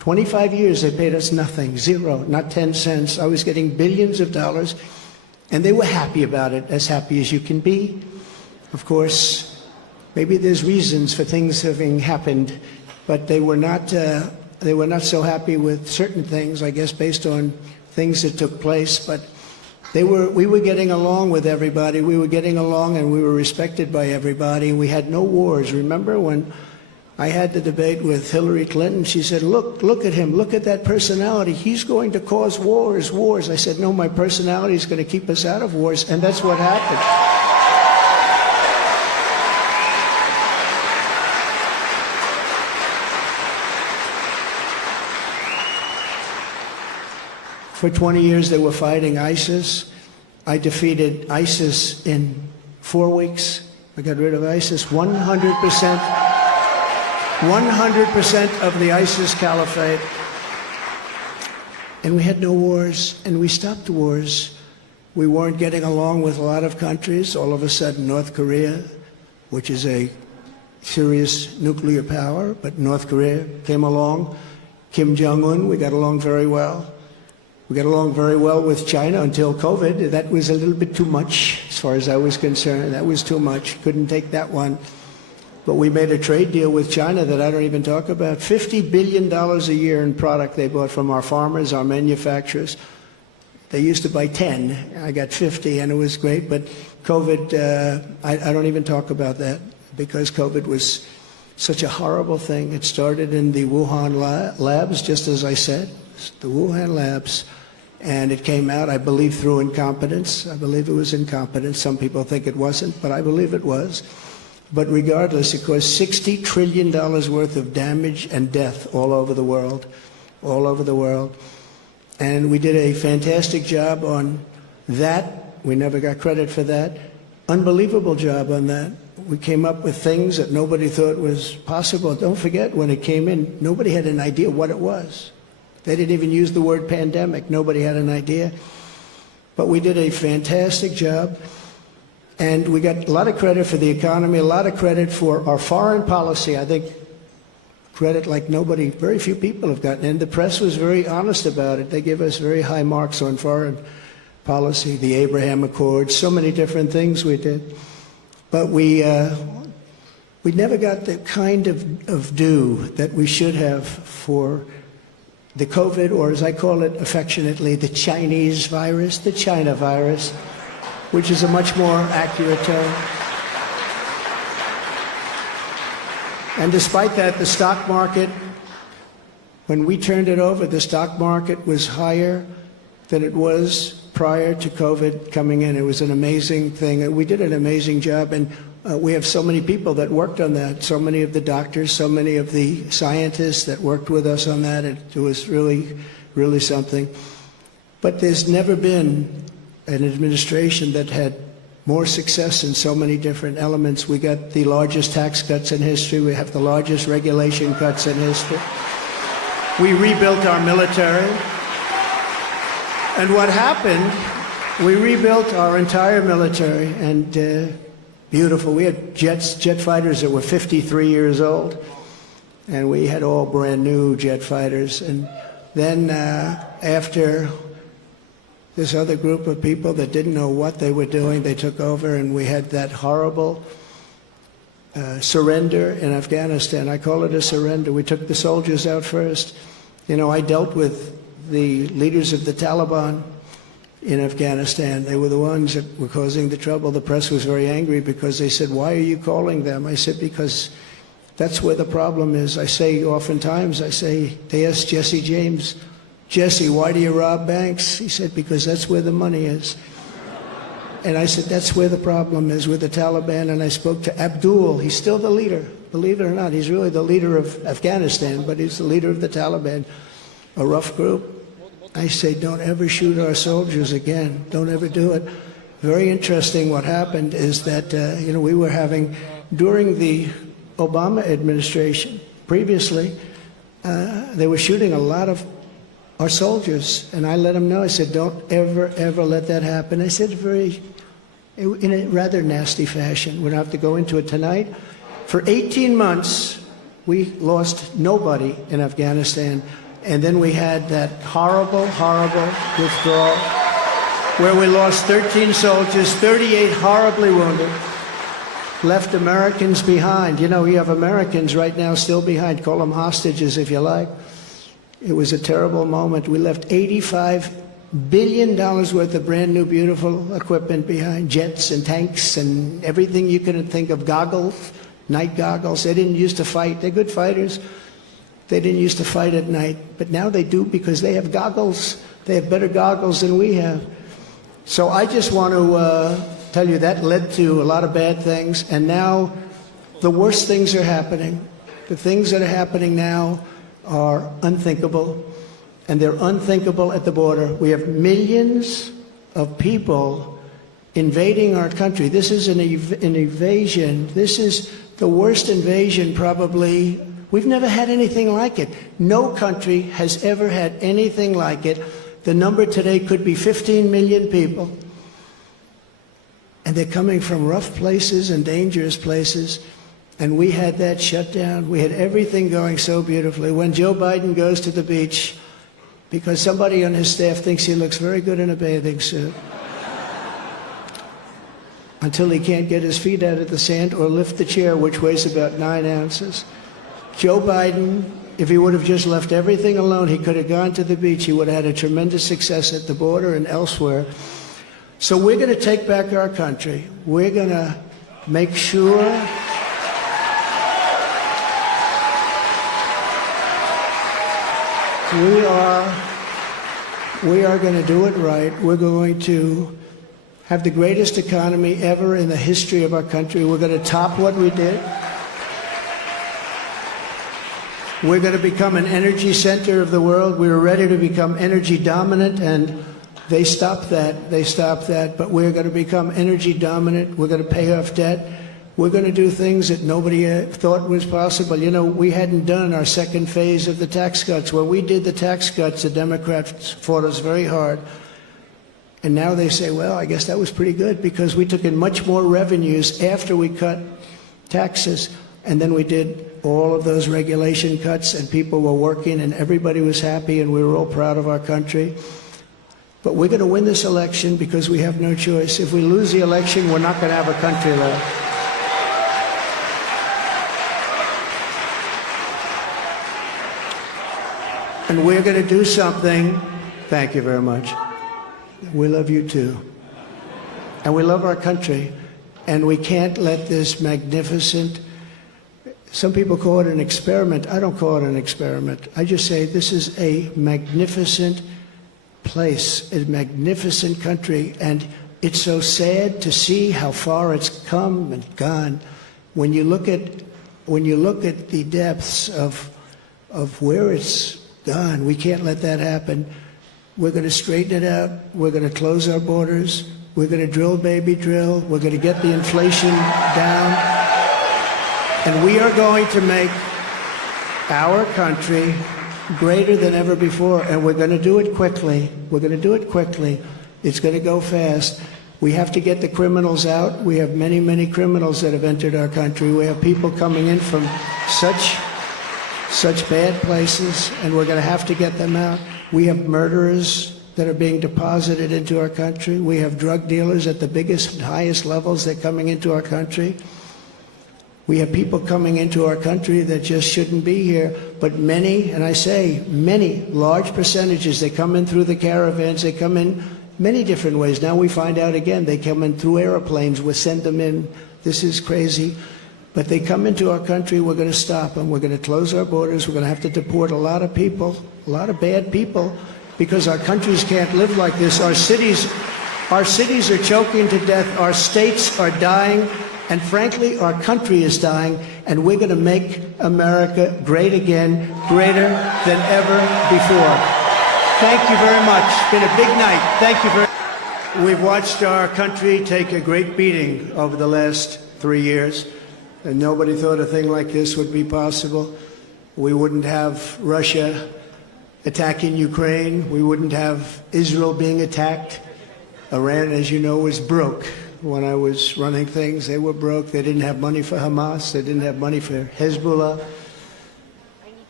25 years they paid us nothing, zero, not 10 cents. I was getting billions of dollars, and they were happy about it, as happy as you can be. Of course, maybe there's reasons for things having happened, but they were not so happy with certain things, I guess, based on things that took place. But we were getting along with everybody. We were getting along, and we were respected by everybody. We had no wars. Remember when I had the debate with Hillary Clinton? She said, look at him, look at that personality. He's going to cause wars. I said, no, my personality is going to keep us out of wars, and that's what happened. For 20 years they were fighting ISIS. I defeated ISIS in 4 weeks. I got rid of ISIS 100%. 100% of the ISIS caliphate. And we had no wars, and we stopped wars. We weren't getting along with a lot of countries. All of a sudden, North Korea, which is a serious nuclear power, but North Korea came along. Kim Jong-un, we got along very well. We got along very well with China until COVID. That was a little bit too much, as far as I was concerned. That was too much. Couldn't take that one. But we made a trade deal with China that I don't even talk about. $50 billion a year in product they bought from our farmers, our manufacturers. They used to buy 10. I got 50, and it was great. But COVID, I don't even talk about that, because COVID was such a horrible thing. It started in the Wuhan labs, just as I said, the Wuhan labs. And it came out, I believe, through incompetence. I believe it was incompetence. Some people think it wasn't, but I believe it was. But regardless, it caused $60 trillion worth of damage and death all over the world, all over the world. And we did a fantastic job on that. We never got credit for that. Unbelievable job on that. We came up with things that nobody thought was possible. Don't forget, when it came in, nobody had an idea what it was. They didn't even use the word pandemic. Nobody had an idea. But we did a fantastic job. And we got a lot of credit for the economy, a lot of credit for our foreign policy. I think credit like nobody, very few people have gotten. And the press was very honest about it. They give us very high marks on foreign policy, the Abraham Accords, so many different things we did. But we never got the kind of due that we should have for the COVID, or as I call it affectionately, the Chinese virus, the China virus, which is a much more accurate term. And despite that, the stock market, when we turned it over, the stock market was higher than it was prior to COVID coming in. It was an amazing thing. We did an amazing job, and we have so many people that worked on that, so many of the doctors, so many of the scientists that worked with us on that. It was really, really something. But there's never been an administration that had more success in so many different elements. We got the largest tax cuts in history. We have the largest regulation cuts in history. We rebuilt our military. And what happened, we rebuilt our entire military, and beautiful. We had jet fighters that were 53 years old, and we had all brand new jet fighters. And then after this other group of people that didn't know what they were doing, they took over, and we had that horrible surrender in Afghanistan. I call it a surrender. We took the soldiers out first. You know, I dealt with the leaders of the Taliban in Afghanistan. They were the ones that were causing the trouble. The press was very angry because they said, "Why are you calling them?" I said, "Because that's where the problem is." I say oftentimes, they asked Jesse James, "Jesse, why do you rob banks?" He said, "Because that's where the money is." And I said, that's where the problem is, with the Taliban. And I spoke to Abdul. He's still the leader. Believe it or not, he's really the leader of Afghanistan, but he's the leader of the Taliban, a rough group. I say, don't ever shoot our soldiers again. Don't ever do it. Very interesting what happened is that, we were having, during the Obama administration, previously, they were shooting a lot of our soldiers. And I let them know, I said, don't ever, ever let that happen. I said in a rather nasty fashion. We don't have to go into it tonight. For 18 months, we lost nobody in Afghanistan. And then we had that horrible, horrible withdrawal where we lost 13 soldiers, 38 horribly wounded, left Americans behind. You know, you have Americans right now still behind. Call them hostages if you like. It was a terrible moment. We left $85 billion worth of brand new, beautiful equipment behind, jets and tanks and everything you could think of, goggles, night goggles. They didn't used to fight. They're good fighters. They didn't used to fight at night, but now they do because they have goggles. They have better goggles than we have. So I just want to tell you that led to a lot of bad things, and now the worst things are happening. The things that are happening now are unthinkable, and they're unthinkable at the border. We have millions of people invading our country. This is an invasion. This is the worst invasion probably. We've never had anything like it. No country has ever had anything like it. The number today could be 15 million people. And they're coming from rough places and dangerous places. And we had that shut down. We had everything going so beautifully. When Joe Biden goes to the beach, because somebody on his staff thinks he looks very good in a bathing suit, until he can't get his feet out of the sand or lift the chair, which weighs about 9 ounces. Joe Biden, if he would have just left everything alone, he could have gone to the beach. He would have had a tremendous success at the border and elsewhere. So we're going to take back our country. We're going to make sure we are going to do it right. We're going to have the greatest economy ever in the history of our country. We're going to top what we did. We're going to become an energy center of the world. We were ready to become energy dominant, and they stopped that. They stopped that. But we're going to become energy dominant. We're going to pay off debt. We're going to do things that nobody thought was possible. You know, we hadn't done our second phase of the tax cuts. When we did the tax cuts, the Democrats fought us very hard. And now they say, well, I guess that was pretty good because we took in much more revenues after we cut taxes. And then we did all of those regulation cuts, and people were working, and everybody was happy, and we were all proud of our country. But we're going to win this election because we have no choice. If we lose the election, we're not going to have a country left. And we're going to do something. Thank you very much. We love you too. And we love our country. And we can't let this magnificent, some people call it an experiment. I don't call it an experiment. I just say this is a magnificent place, a magnificent country. And it's so sad to see how far it's come and gone. When you look at the depths of where it's gone, we can't let that happen. We're going to straighten it out. We're going to close our borders. We're going to drill, baby, drill. We're going to get the inflation down. And we are going to make our country greater than ever before. And we're going to do it quickly. We're going to do it quickly. It's going to go fast. We have to get the criminals out. We have many, many criminals that have entered our country. We have people coming in from such bad places, and we're going to have to get them out. We have murderers that are being deposited into our country. We have drug dealers at the biggest and highest levels that are coming into our country. We have people coming into our country that just shouldn't be here. But many, and I say many, large percentages, they come in through the caravans. They come in many different ways. Now we find out again, they come in through airplanes. We send them in. This is crazy. But they come into our country, we're going to stop them. We're going to close our borders. We're going to have to deport a lot of people, a lot of bad people, because our countries can't live like this. Our cities are choking to death. Our states are dying. And frankly, our country is dying. And we're going to make America great again, greater than ever before. Thank you very much. It's been a big night. Thank you very much. We've watched our country take a great beating over the last 3 years. And nobody thought a thing like this would be possible. We wouldn't have Russia attacking Ukraine. We wouldn't have Israel being attacked. Iran, as you know, was broke. When I was running things, they were broke. They didn't have money for Hamas. They didn't have money for Hezbollah.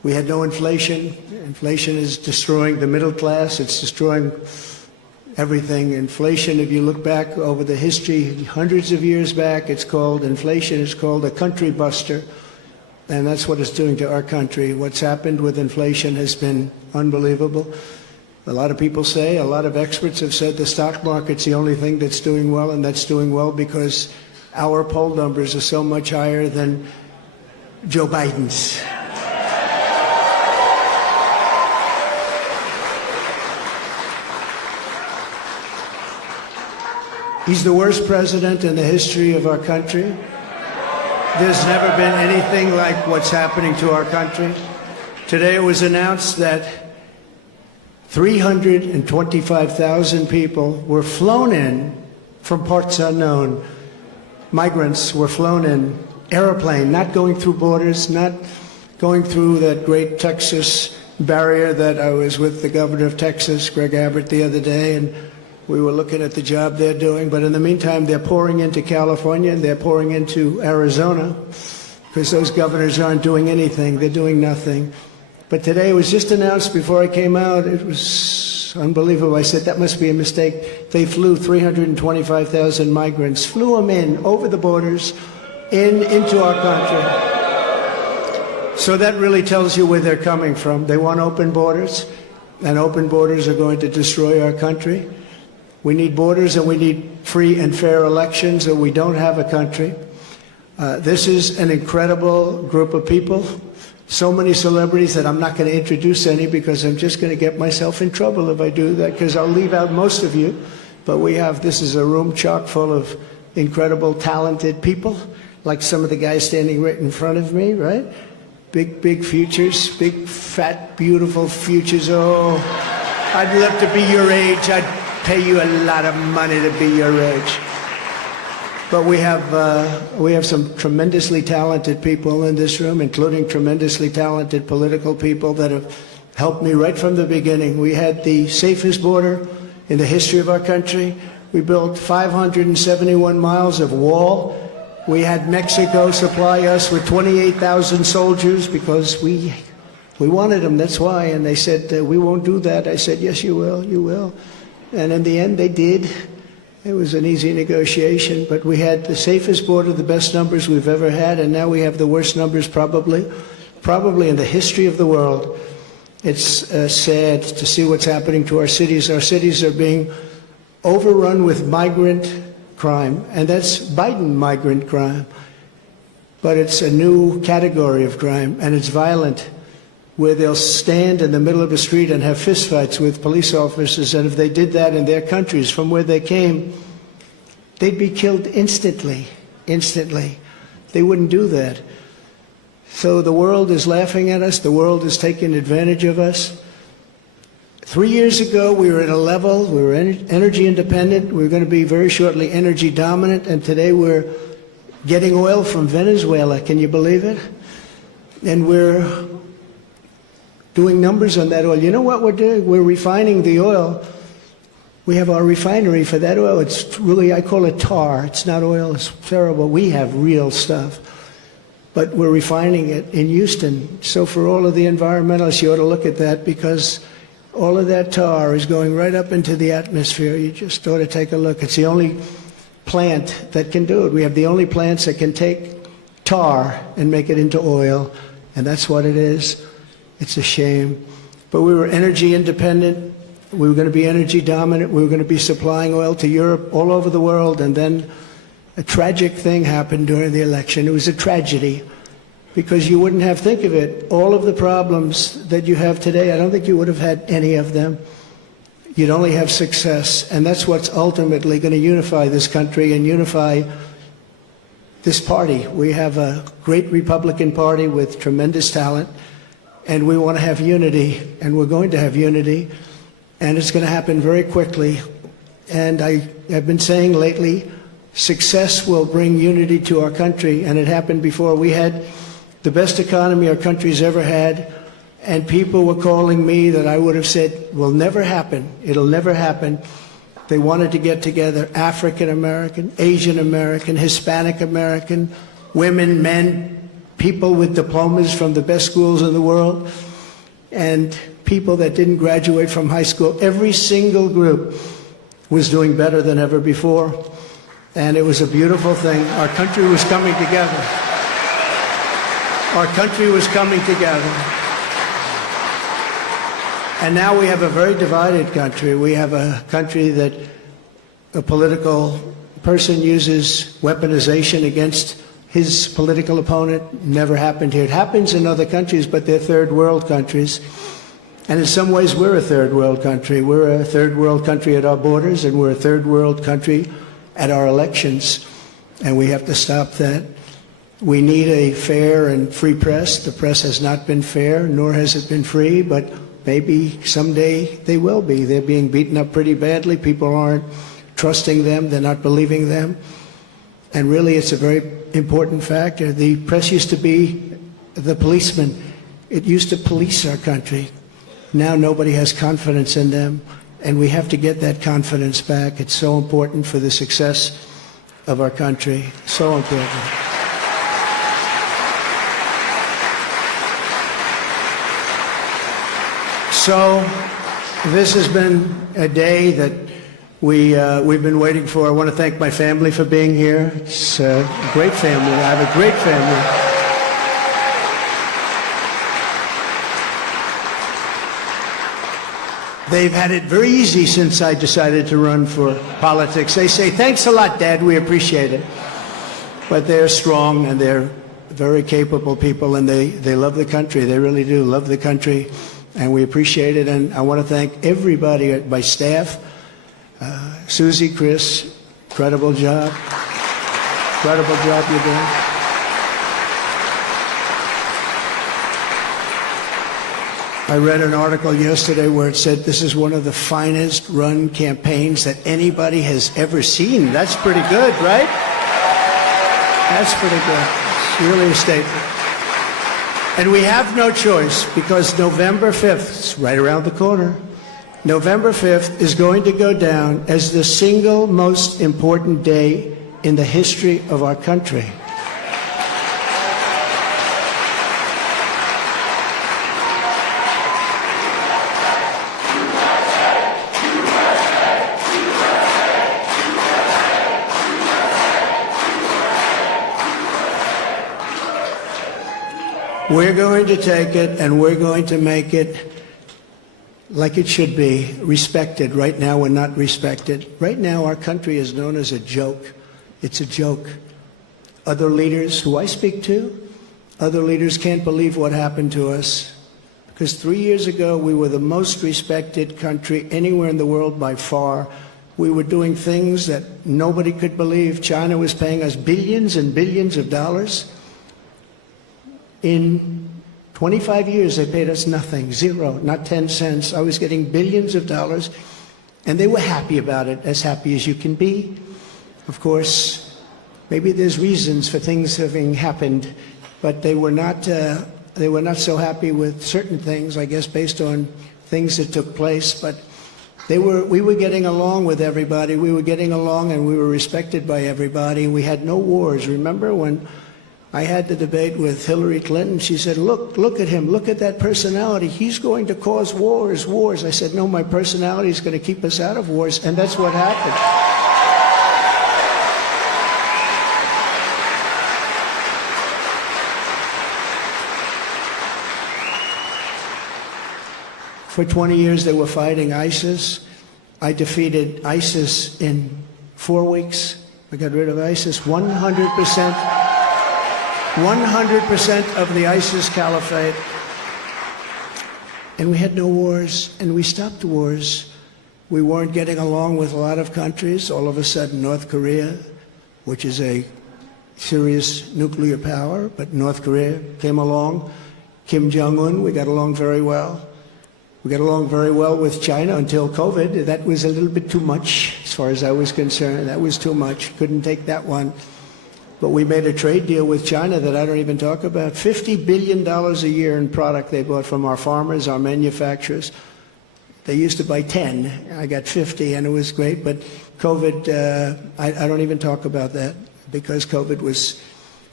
We had no inflation. Inflation is destroying the middle class. It's destroying everything. Inflation, if you look back over the history, hundreds of years back, it's called inflation. It's called a country buster. And that's what it's doing to our country. What's happened with inflation has been unbelievable. A lot of people say, a lot of experts have said the stock market's the only thing that's doing well, and that's doing well because our poll numbers are so much higher than Joe Biden's. He's the worst president in the history of our country. There's never been anything like what's happening to our country. Today it was announced that 325,000 people were flown in from parts unknown. Migrants were flown in, airplane, not going through borders, not going through that great Texas barrier that I was with the governor of Texas, Greg Abbott, the other day, and we were looking at the job they're doing. But in the meantime, they're pouring into California and they're pouring into Arizona because those governors aren't doing anything. They're doing nothing. But today it was just announced before I came out. It was unbelievable. I said, that must be a mistake. They flew 325,000 migrants, flew them in over the borders into our country. So that really tells you where they're coming from. They want open borders, and open borders are going to destroy our country. We need borders and we need free and fair elections, or we don't have a country. This is an incredible group of people. So many celebrities that I'm not going to introduce any because I'm just going to get myself in trouble if I do that, because I'll leave out most of you. But this is a room chock full of incredible, talented people, like some of the guys standing right in front of me, right? Big futures, big, fat, beautiful futures. Oh, I'd love to be your age. I'd pay you a lot of money to be your age. But we have some tremendously talented people in this room, including tremendously talented political people that have helped me right from the beginning. We had the safest border in the history of our country. We built 571 miles of wall. We had Mexico supply us with 28,000 soldiers because we wanted them, that's why. And they said, we won't do that. I said, yes, you will, you will. And in the end, they did. It was an easy negotiation, but we had the safest border, the best numbers we've ever had, and now we have the worst numbers probably in the history of the world. It's sad to see what's happening to our cities. Our cities are being overrun with migrant crime, and that's Biden migrant crime. But it's a new category of crime, and it's violent, where they'll stand in the middle of a street and have fistfights with police officers, and if they did that in their countries from where they came, they'd be killed instantly. They wouldn't do that. So the world is laughing at us. The world is taking advantage of us. 3 years ago, we were at a level, we were energy independent. We were going to be very shortly energy dominant, and today we're getting oil from Venezuela. Can you believe it? And we're doing numbers on that oil. You know what we're doing? We're refining the oil. We have our refinery for that oil. It's really, I call it tar. It's not oil. It's terrible. We have real stuff. But we're refining it in Houston. So for all of the environmentalists, you ought to look at that, because all of that tar is going right up into the atmosphere. You just ought to take a look. It's the only plant that can do it. We have the only plants that can take tar and make it into oil, and that's what it is. It's a shame. But we were energy independent. We were going to be energy dominant. We were going to be supplying oil to Europe, all over the world. And then a tragic thing happened during the election. It was a tragedy, because you wouldn't have, think of it, all of the problems that you have today, I don't think you would have had any of them. You'd only have success. And that's what's ultimately going to unify this country and unify this party. We have a great Republican Party with tremendous talent. And we want to have unity, and we're going to have unity, and it's going to happen very quickly. And I have been saying lately, success will bring unity to our country, and it happened before. We had the best economy our country's ever had, and people were calling me that I would have said will never happen. It'll never happen. They wanted to get together, African American, Asian American, Hispanic American, women, men, people with diplomas from the best schools in the world, and people that didn't graduate from high school. Every single group was doing better than ever before, and it was a beautiful thing. Our country was coming together. Our country was coming together. And now we have a very divided country. We have a country that a political person uses weaponization against his political opponent. Never happened here. It happens in other countries, but they're third world countries. And in some ways, we're a third world country. We're a third world country at our borders, and we're a third world country at our elections. And we have to stop that. We need a fair and free press. The press has not been fair, nor has it been free, but maybe someday they will be. They're being beaten up pretty badly. People aren't trusting them. They're not believing them. And really, it's a very important factor. The press used to be the policeman. It used to police our country. Now nobody has confidence in them, and we have to get that confidence back. It's so important for the success of our country. So important. So this has been a day that we've been waiting for. I want to thank my family for being here. It's a great family. I have a great family. They've had it very easy since I decided to run for politics. They say, "Thanks a lot, Dad, we appreciate it." But they're strong, and they're very capable people, and they love the country. They really do love the country, and we appreciate it. And I want to thank everybody at my staff. Susie, Chris, incredible job. Incredible job you're doing. I read an article yesterday where it said this is one of the finest run campaigns that anybody has ever seen. That's pretty good, right? That's pretty good. It's really a statement. And we have no choice, because November 5th, it's right around the corner, November 5th is going to go down as the single most important day in the history of our country. We're going to take it, and we're going to make it like it should be, respected. Right now, we're not respected. Right now, our country is known as a joke. It's a joke. Other leaders who I speak to, other leaders can't believe what happened to us. Because 3 years ago, we were the most respected country anywhere in the world by far. We were doing things that nobody could believe. China was paying us billions and billions of dollars. In 25 years, they paid us nothing, zero, not 10 cents. I was getting billions of dollars, and they were happy about it, as happy as you can be. Of course, maybe there's reasons for things having happened, but they were not so happy with certain things, I guess, based on things that took place. But we were getting along with everybody. We were getting along, and we were respected by everybody. We had no wars. Remember when I had the debate with Hillary Clinton? She said, look at him, look at that personality. He's going to cause wars. I said, no, my personality is going to keep us out of wars, and that's what happened. For 20 years, they were fighting ISIS. I defeated ISIS in 4 weeks. I got rid of ISIS 100%. 100% of the ISIS caliphate. And we had no wars, and we stopped wars. We weren't getting along with a lot of countries. All of a sudden, North Korea, which is a serious nuclear power, but North Korea came along. Kim Jong-un, we got along very well. We got along very well with China until COVID. That was a little bit too much, as far as I was concerned. That was too much. Couldn't take that one. But we made a trade deal with China that I don't even talk about. $50 billion a year in product they bought from our farmers, our manufacturers. They used to buy 10. I got 50, and it was great. But COVID, I don't even talk about that, because COVID was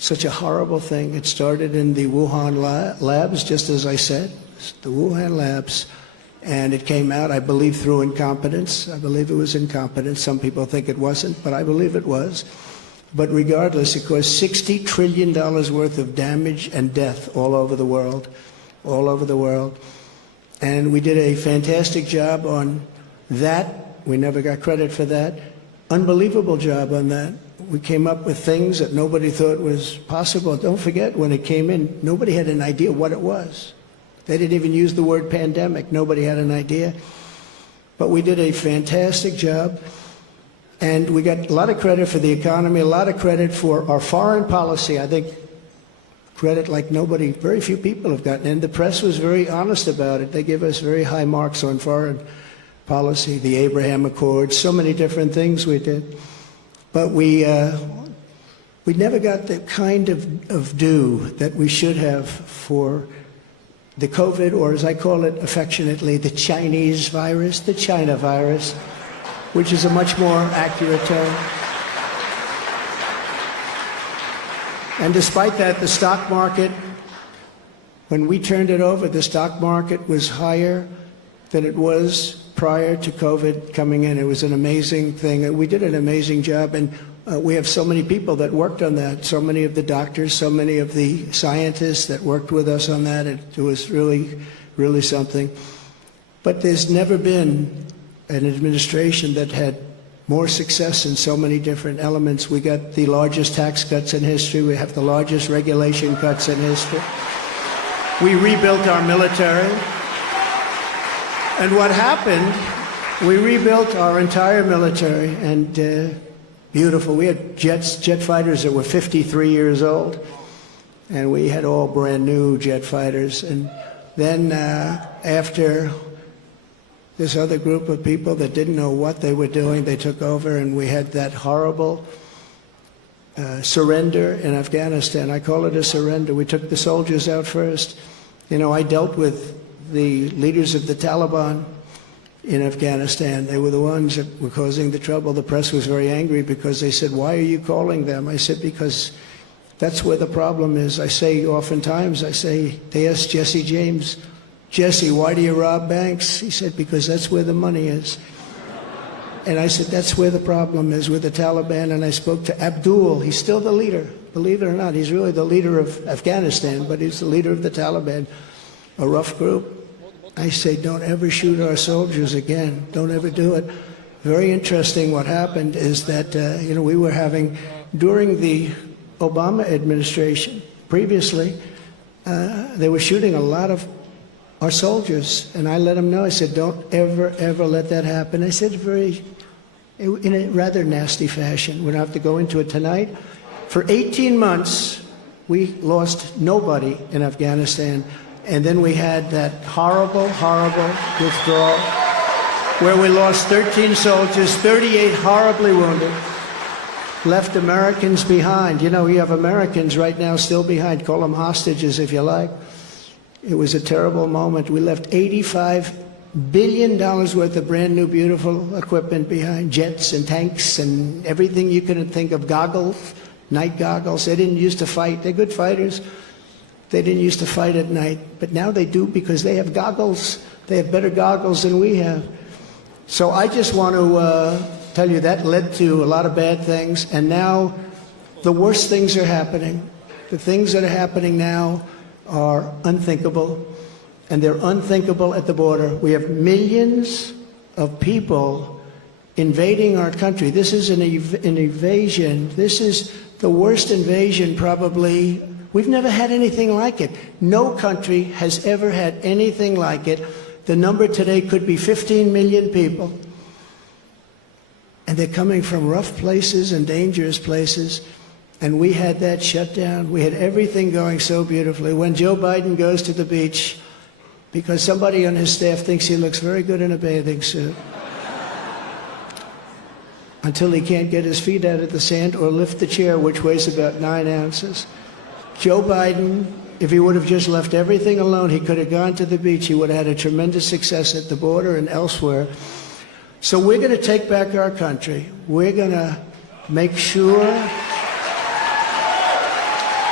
such a horrible thing. It started in the Wuhan labs, just as I said, the Wuhan labs. And it came out, I believe, through incompetence. I believe it was incompetence. Some people think it wasn't, but I believe it was. But regardless, it caused $60 trillion worth of damage and death all over the world, all over the world. And we did a fantastic job on that. We never got credit for that. Unbelievable job on that. We came up with things that nobody thought was possible. Don't forget, when it came in, nobody had an idea what it was. They didn't even use the word pandemic. Nobody had an idea. But we did a fantastic job. And we got a lot of credit for the economy, a lot of credit for our foreign policy. I think credit like nobody, very few people have gotten. And the press was very honest about it. They give us very high marks on foreign policy, the Abraham Accords, so many different things we did. But we never got the kind of due that we should have for the COVID, or as I call it affectionately, the Chinese virus, the China virus, which is a much more accurate term. And despite that, the stock market, when we turned it over, the stock market was higher than it was prior to COVID coming in. It was an amazing thing. We did an amazing job, and we have so many people that worked on that, so many of the doctors, so many of the scientists that worked with us on that. It was really, really something. But there's never been an administration that had more success in so many different elements. We got the largest tax cuts in history. We have the largest regulation cuts in history. We rebuilt our military. And what happened, we rebuilt our entire military, and beautiful. We had jet fighters that were 53 years old, and we had all brand new jet fighters. And then after this other group of people that didn't know what they were doing, they took over, and we had that horrible surrender in Afghanistan. I call it a surrender. We took the soldiers out first. You know, I dealt with the leaders of the Taliban in Afghanistan. They were the ones that were causing the trouble. The press was very angry because they said, "Why are you calling them?" I said, "Because that's where the problem is." I say oftentimes, they asked Jesse James, "Jesse, why do you rob banks?" He said, "Because that's where the money is." And I said, that's where the problem is, with the Taliban. And I spoke to Abdul. He's still the leader. Believe it or not, he's really the leader of Afghanistan, but he's the leader of the Taliban, a rough group. I say, don't ever shoot our soldiers again. Don't ever do it. Very interesting what happened is that, we were having, during the Obama administration, previously, they were shooting a lot of our soldiers. And I let them know, I said, don't ever, ever let that happen. I said in a rather nasty fashion. We don't have to go into it tonight. For 18 months, we lost nobody in Afghanistan. And then we had that horrible, horrible withdrawal where we lost 13 soldiers, 38 horribly wounded, left Americans behind. You know, you have Americans right now still behind. Call them hostages if you like. It was a terrible moment. We left $85 billion worth of brand new, beautiful equipment behind, jets and tanks and everything you can think of, goggles, night goggles. They didn't used to fight. They're good fighters. They didn't used to fight at night, but now they do because they have goggles. They have better goggles than we have. So I just want to tell you that led to a lot of bad things, and now the worst things are happening. The things that are happening now are unthinkable, and they're unthinkable at the border. We have millions of people invading our country. This is an invasion. This is the worst invasion probably. We've never had anything like it. No country has ever had anything like it. The number today could be 15 million people. And they're coming from rough places and dangerous places. And we had that shut down. We had everything going so beautifully. When Joe Biden goes to the beach, because somebody on his staff thinks he looks very good in a bathing suit, until he can't get his feet out of the sand or lift the chair, which weighs about 9 ounces. Joe Biden, if he would have just left everything alone, he could have gone to the beach. He would have had a tremendous success at the border and elsewhere. So we're going to take back our country. We're going to make sure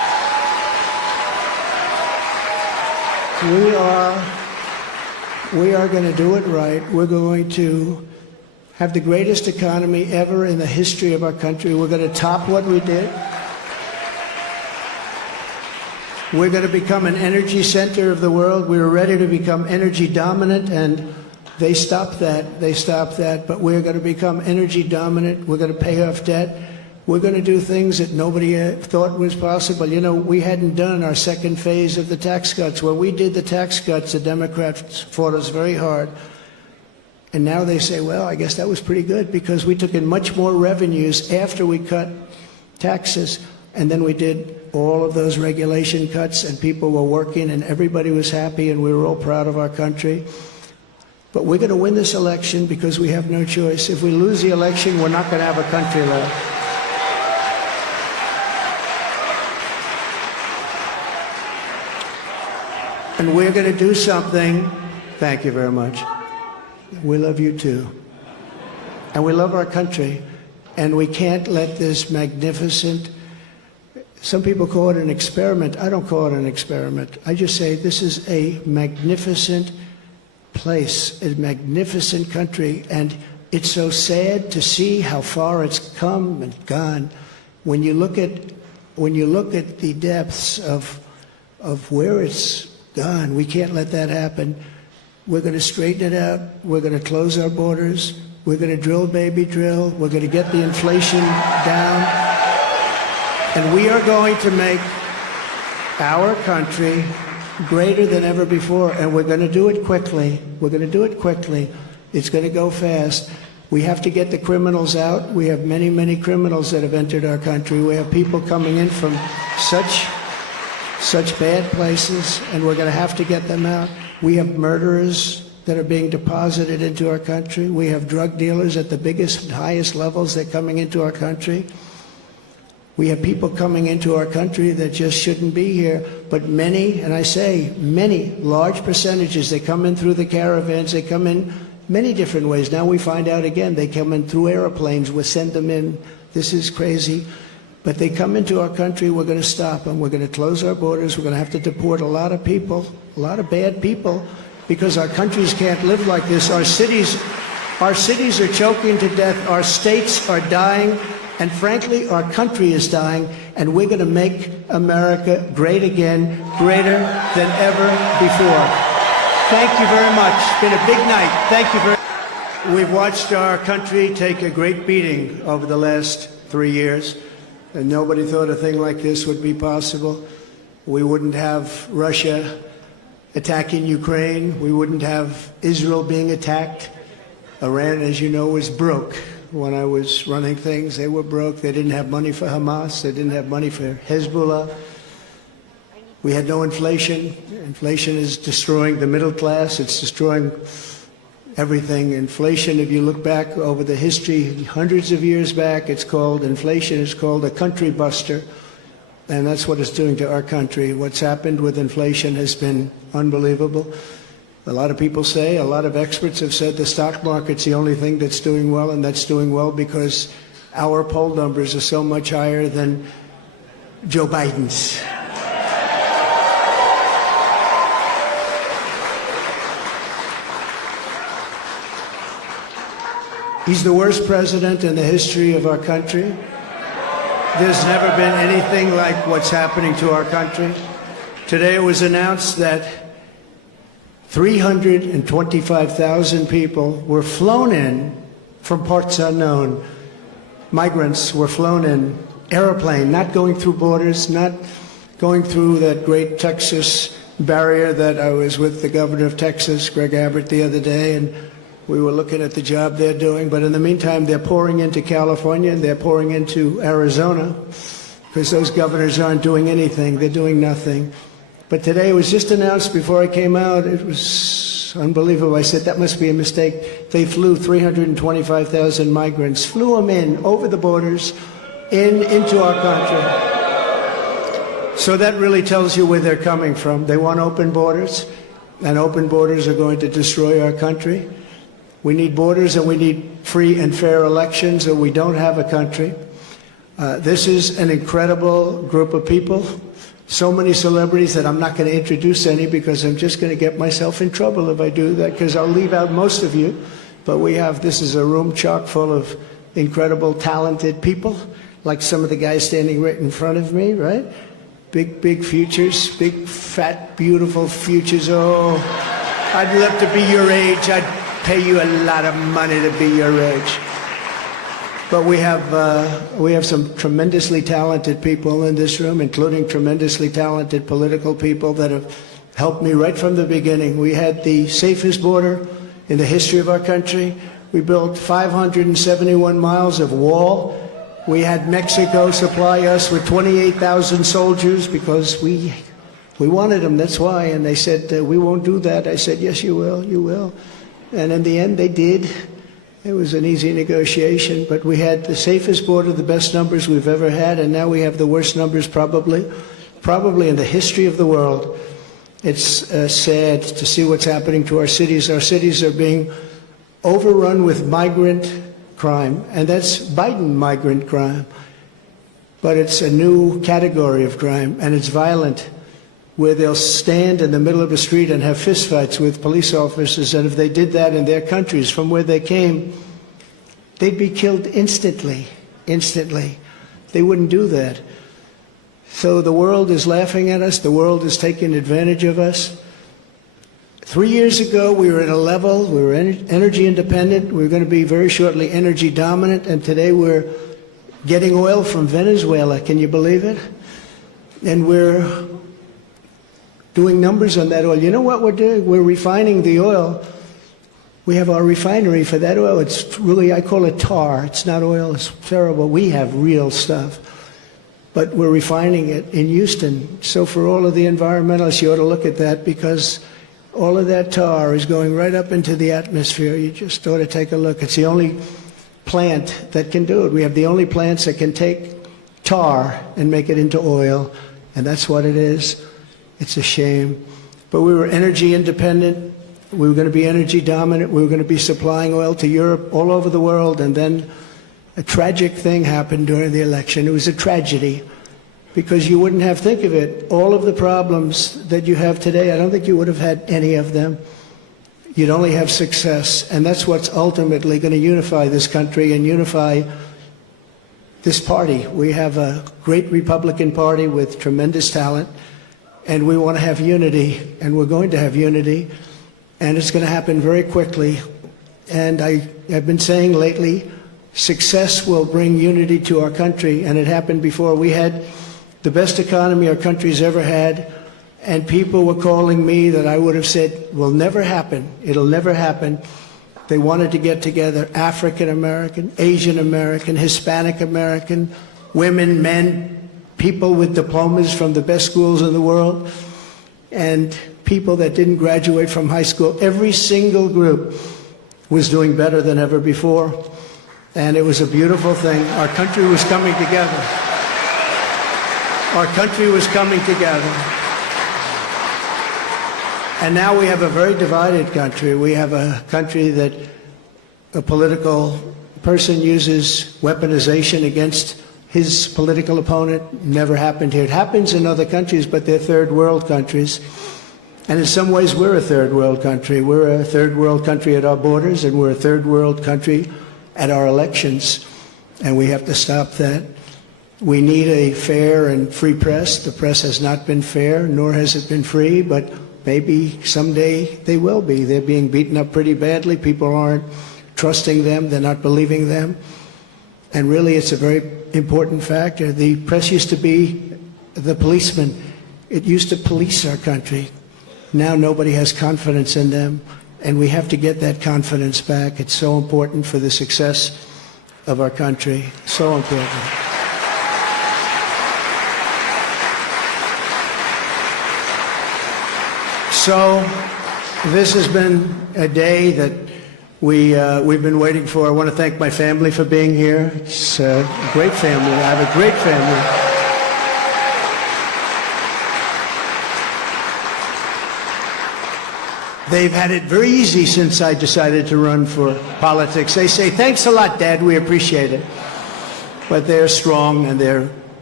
We are going to do it right. We're going to have the greatest economy ever in the history of our country. We're going to top what we did. We're going to become an energy center of the world. We were ready to become energy dominant, and they stopped that. They stopped that. But we're going to become energy dominant. We're going to pay off debt. We're going to do things that nobody thought was possible. You know, we hadn't done our second phase of the tax cuts. When we did the tax cuts, the Democrats fought us very hard. And now they say, well, I guess that was pretty good because we took in much more revenues after we cut taxes. And then we did all of those regulation cuts, and people were working, and everybody was happy, and we were all proud of our country. But we're going to win this election because we have no choice. If we lose the election, we're not going to have a country left. And we're going to do something. Thank you very much. We love you too. And we love our country. And we can't let this magnificent, some people call it an experiment. I don't call it an experiment. I just say this is a magnificent place, a magnificent country. And it's so sad to see how far it's come and gone. When you look at the depths of where it's gone, we can't let that happen. We're going to straighten it out. We're going to close our borders. We're going to drill, baby, drill. We're going to get the inflation down. And we are going to make our country greater than ever before. And we're going to do it quickly. We're going to do it quickly. It's going to go fast. We have to get the criminals out. We have many, many criminals that have entered our country. We have people coming in from such bad places, and we're going to have to get them out. We have murderers that are being deposited into our country. We have drug dealers at the biggest and highest levels that are coming into our country. We have people coming into our country that just shouldn't be here. But many, and I say many, large percentages, they come in through the caravans. They come in many different ways. Now we find out again, they come in through airplanes. We send them in. This is crazy. But they come into our country, we're going to stop them. We're going to close our borders. We're going to have to deport a lot of people, a lot of bad people, because our countries can't live like this. Our cities are choking to death. Our states are dying. And frankly, our country is dying. And we're going to make America great again, greater than ever before. Thank you very much. It's been a big night. Thank you very much. We've watched our country take a great beating over the last 3 years. And nobody thought a thing like this would be possible. We wouldn't have Russia attacking Ukraine. We wouldn't have Israel being attacked. Iran, as you know, was broke. When I was running things, they were broke. They didn't have money for Hamas. They didn't have money for Hezbollah. We had no inflation. Inflation is destroying the middle class. It's destroying everything. Inflation, if you look back over the history, hundreds of years back, inflation is called a country buster. And that's what it's doing to our country. What's happened with inflation has been unbelievable. A lot of people say, a lot of experts have said the stock market's the only thing that's doing well, and that's doing well because our poll numbers are so much higher than Joe Biden's. He's the worst president in the history of our country. There's never been anything like what's happening to our country. Today it was announced that 325,000 people were flown in from parts unknown. Migrants were flown in, airplane, not going through borders, not going through that great Texas barrier that I was with the governor of Texas, Greg Abbott, the other day, and we were looking at the job they're doing. But in the meantime, they're pouring into California and they're pouring into Arizona because those governors aren't doing anything. They're doing nothing. But today it was just announced before I came out. It was unbelievable. I said, that must be a mistake. They flew 325,000 migrants, flew them in over the borders into our country. So that really tells you where they're coming from. They want open borders, and open borders are going to destroy our country. We need borders and we need free and fair elections, or we don't have a country. This is an incredible group of people. so many celebrities that I'm not going to introduce any because I'm just going to get myself in trouble if I do that, because I'll leave out most of you. But this is a room chock full of incredible, talented people, like some of the guys standing right in front of me, right? Big futures, big, fat, beautiful futures. Oh, I'd love to be your age. I'd pay you a lot of money to be your age. But we have some tremendously talented people in this room, including tremendously talented political people that have helped me right from the beginning. We had the safest border in the history of our country. We built 571 miles of wall. We had Mexico supply us with 28,000 soldiers because we wanted them, that's why. And they said, we won't do that. I said, yes, you will, you will. And in the end, they did. It was an easy negotiation, but we had the safest border, the best numbers we've ever had, and now we have the worst numbers probably in the history of the world. It's sad to see what's happening to our cities. Our cities are being overrun with migrant crime, and that's Biden migrant crime. But it's a new category of crime, and it's violent, where they'll stand in the middle of the street and have fistfights with police officers, and if they did that in their countries from where they came, they'd be killed instantly. They wouldn't do that. So the world is laughing at us. The world is taking advantage of us. 3 years ago, we were at a level, we were energy independent. We were going to be very shortly energy dominant, and today we're getting oil from Venezuela. Can you believe it? And we're doing numbers on that oil. You know what we're doing? We're refining the oil. We have our refinery for that oil. It's really, I call it tar. It's not oil. It's terrible. We have real stuff. But we're refining it in Houston. So for all of the environmentalists, you ought to look at that, because all of that tar is going right up into the atmosphere. You just ought to take a look. It's the only plant that can do it. We have the only plants that can take tar and make it into oil, and that's what it is. It's a shame. But we were energy independent. We were going to be energy dominant. We were going to be supplying oil to Europe, all over the world. And then a tragic thing happened during the election. It was a tragedy, because you wouldn't have, think of it, all of the problems that you have today, I don't think you would have had any of them. You'd only have success. And that's what's ultimately going to unify this country and unify this party. We have a great Republican Party with tremendous talent. And we want to have unity, and we're going to have unity, and it's going to happen very quickly. And I've been saying lately, success will bring unity to our country, and it happened before. We had the best economy our country's ever had, and people were calling me that I would have said will never happen. It'll never happen. They wanted to get together, African American, Asian American, Hispanic American, women, men, people with diplomas from the best schools in the world, and people that didn't graduate from high school. Every single group was doing better than ever before, and it was a beautiful thing. Our country was coming together. Our country was coming together. And now we have a very divided country. We have a country that a political person uses weaponization against his political opponent. Never happened here. It happens in other countries, but they're third world countries. And in some ways, we're a third world country. We're a third world country at our borders, and we're a third world country at our elections. And we have to stop that. We need a fair and free press. The press has not been fair, nor has it been free, but maybe someday they will be. They're being beaten up pretty badly. People aren't trusting them. They're not believing them. And really, it's a very important factor. The press used to be the policeman. It used to police our country. Now nobody has confidence in them, and we have to get that confidence back. It's so important for the success of our country. So important. So this has been a day that we've been waiting for. I want to thank my family for being here. It's a great family. I have a great family. They've had it very easy since I decided to run for politics. They say, thanks a lot, Dad. We appreciate it. But they're strong, and they're